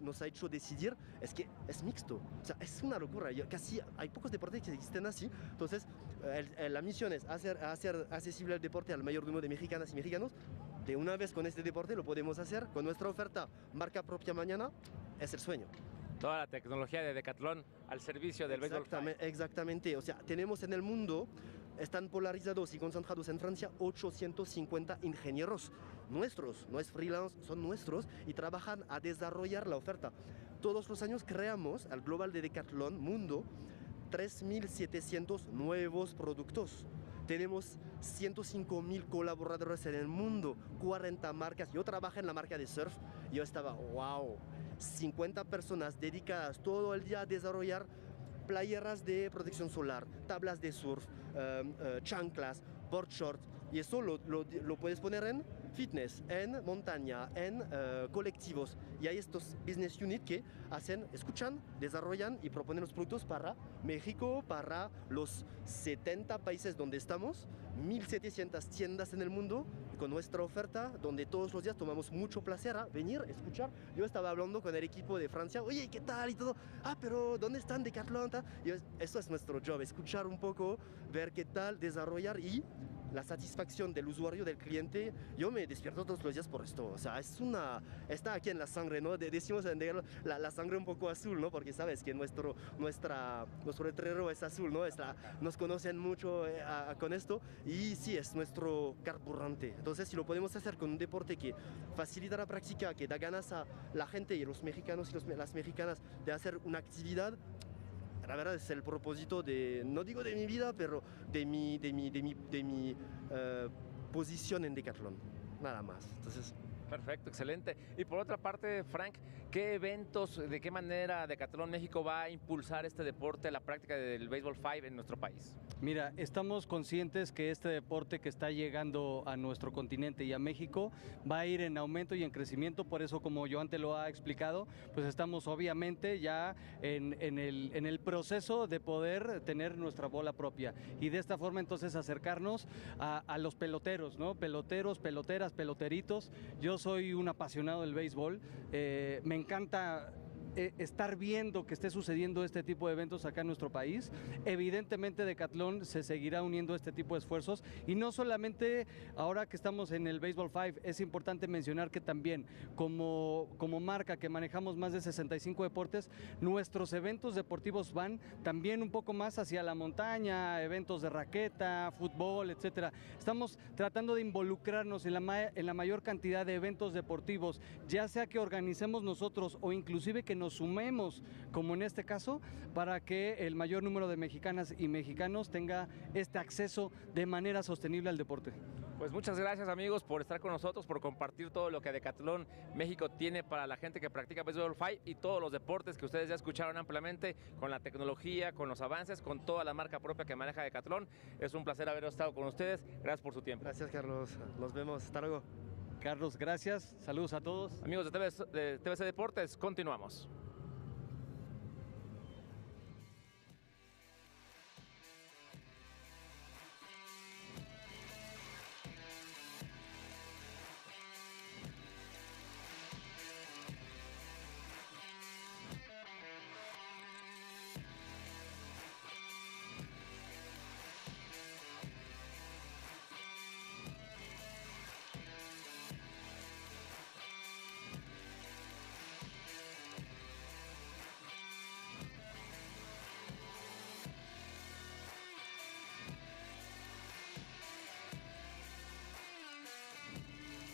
nos ha hecho decidir, es que es mixto. O sea, es una locura. Casi hay pocos deportes que existen así. Entonces, la misión es hacer accesible el deporte al mayor número de mexicanas y mexicanos. De una vez con este deporte lo podemos hacer con nuestra oferta marca propia mañana. Es el sueño. Toda la tecnología de Decathlon al servicio del béisbol. Exactamente. O sea, tenemos en el mundo, están polarizados y concentrados en Francia 850 ingenieros nuestros, no es freelance, son nuestros, y trabajan a desarrollar la oferta. Todos los años creamos al global de Decathlon Mundo 3.700 nuevos productos. Tenemos 105.000 colaboradores en el mundo, 40 marcas. Yo trabajo en la marca de surf. Yo estaba, wow, 50 personas dedicadas todo el día a desarrollar playeras de protección solar, tablas de surf, chanclas, board short. Y eso lo puedes poner en fitness, en montaña, en colectivos. Y hay estos business unit que escuchan, desarrollan y proponen los productos para México, para los 70 países donde estamos, 1.700 tiendas en el mundo, con nuestra oferta, donde todos los días tomamos mucho placer a venir, escuchar. Yo estaba hablando con el equipo de Francia, oye, ¿qué tal? Y todo, pero ¿dónde están Decathlon? Y eso es nuestro job, escuchar un poco, ver qué tal, desarrollar, y la satisfacción del usuario, del cliente. Yo me despierto todos los días por esto. O sea, está aquí en la sangre, ¿no? Decimos la sangre un poco azul, ¿no? Porque sabes que nuestro letrero es azul, ¿no? Nos conocen mucho con esto, y sí, es nuestro carburante. Entonces, si lo podemos hacer con un deporte que facilita la práctica, que da ganas a la gente y los mexicanos y las mexicanas de hacer una actividad, la verdad es el propósito no digo de mi vida, pero de mi posición en Decathlon, nada más. Entonces, perfecto, excelente. Y por otra parte, Frank, ¿qué eventos, de qué manera Decathlon México va a impulsar este deporte, la práctica del béisbol 5 en nuestro país? Mira, estamos conscientes que este deporte que está llegando a nuestro continente y a México va a ir en aumento y en crecimiento. Por eso, como Joan te lo ha explicado, pues estamos obviamente ya en el proceso de poder tener nuestra bola propia, y de esta forma entonces acercarnos a los peloteros, ¿no? Peloteros, peloteras, peloteritos. Yo soy un apasionado del béisbol, me encanta estar viendo que esté sucediendo este tipo de eventos acá en nuestro país. Evidentemente Decathlon se seguirá uniendo a este tipo de esfuerzos, y no solamente ahora que estamos en el Baseball 5, es importante mencionar que también como marca que manejamos más de 65 deportes, nuestros eventos deportivos van también un poco más hacia la montaña, eventos de raqueta, fútbol, etcétera. Estamos tratando de involucrarnos en la mayor cantidad de eventos deportivos, ya sea que organicemos nosotros o inclusive que nos sumemos, como en este caso, para que el mayor número de mexicanas y mexicanos tenga este acceso de manera sostenible al deporte. Pues muchas gracias, amigos, por estar con nosotros, por compartir todo lo que Decathlon México tiene para la gente que practica Baseball 5 y todos los deportes que ustedes ya escucharon ampliamente, con la tecnología, con los avances, con toda la marca propia que maneja Decathlon. Es un placer haber estado con ustedes. Gracias por su tiempo. Gracias, Carlos. Nos vemos. Hasta luego. Carlos, gracias. Saludos a todos. Amigos de TVC Deportes, continuamos.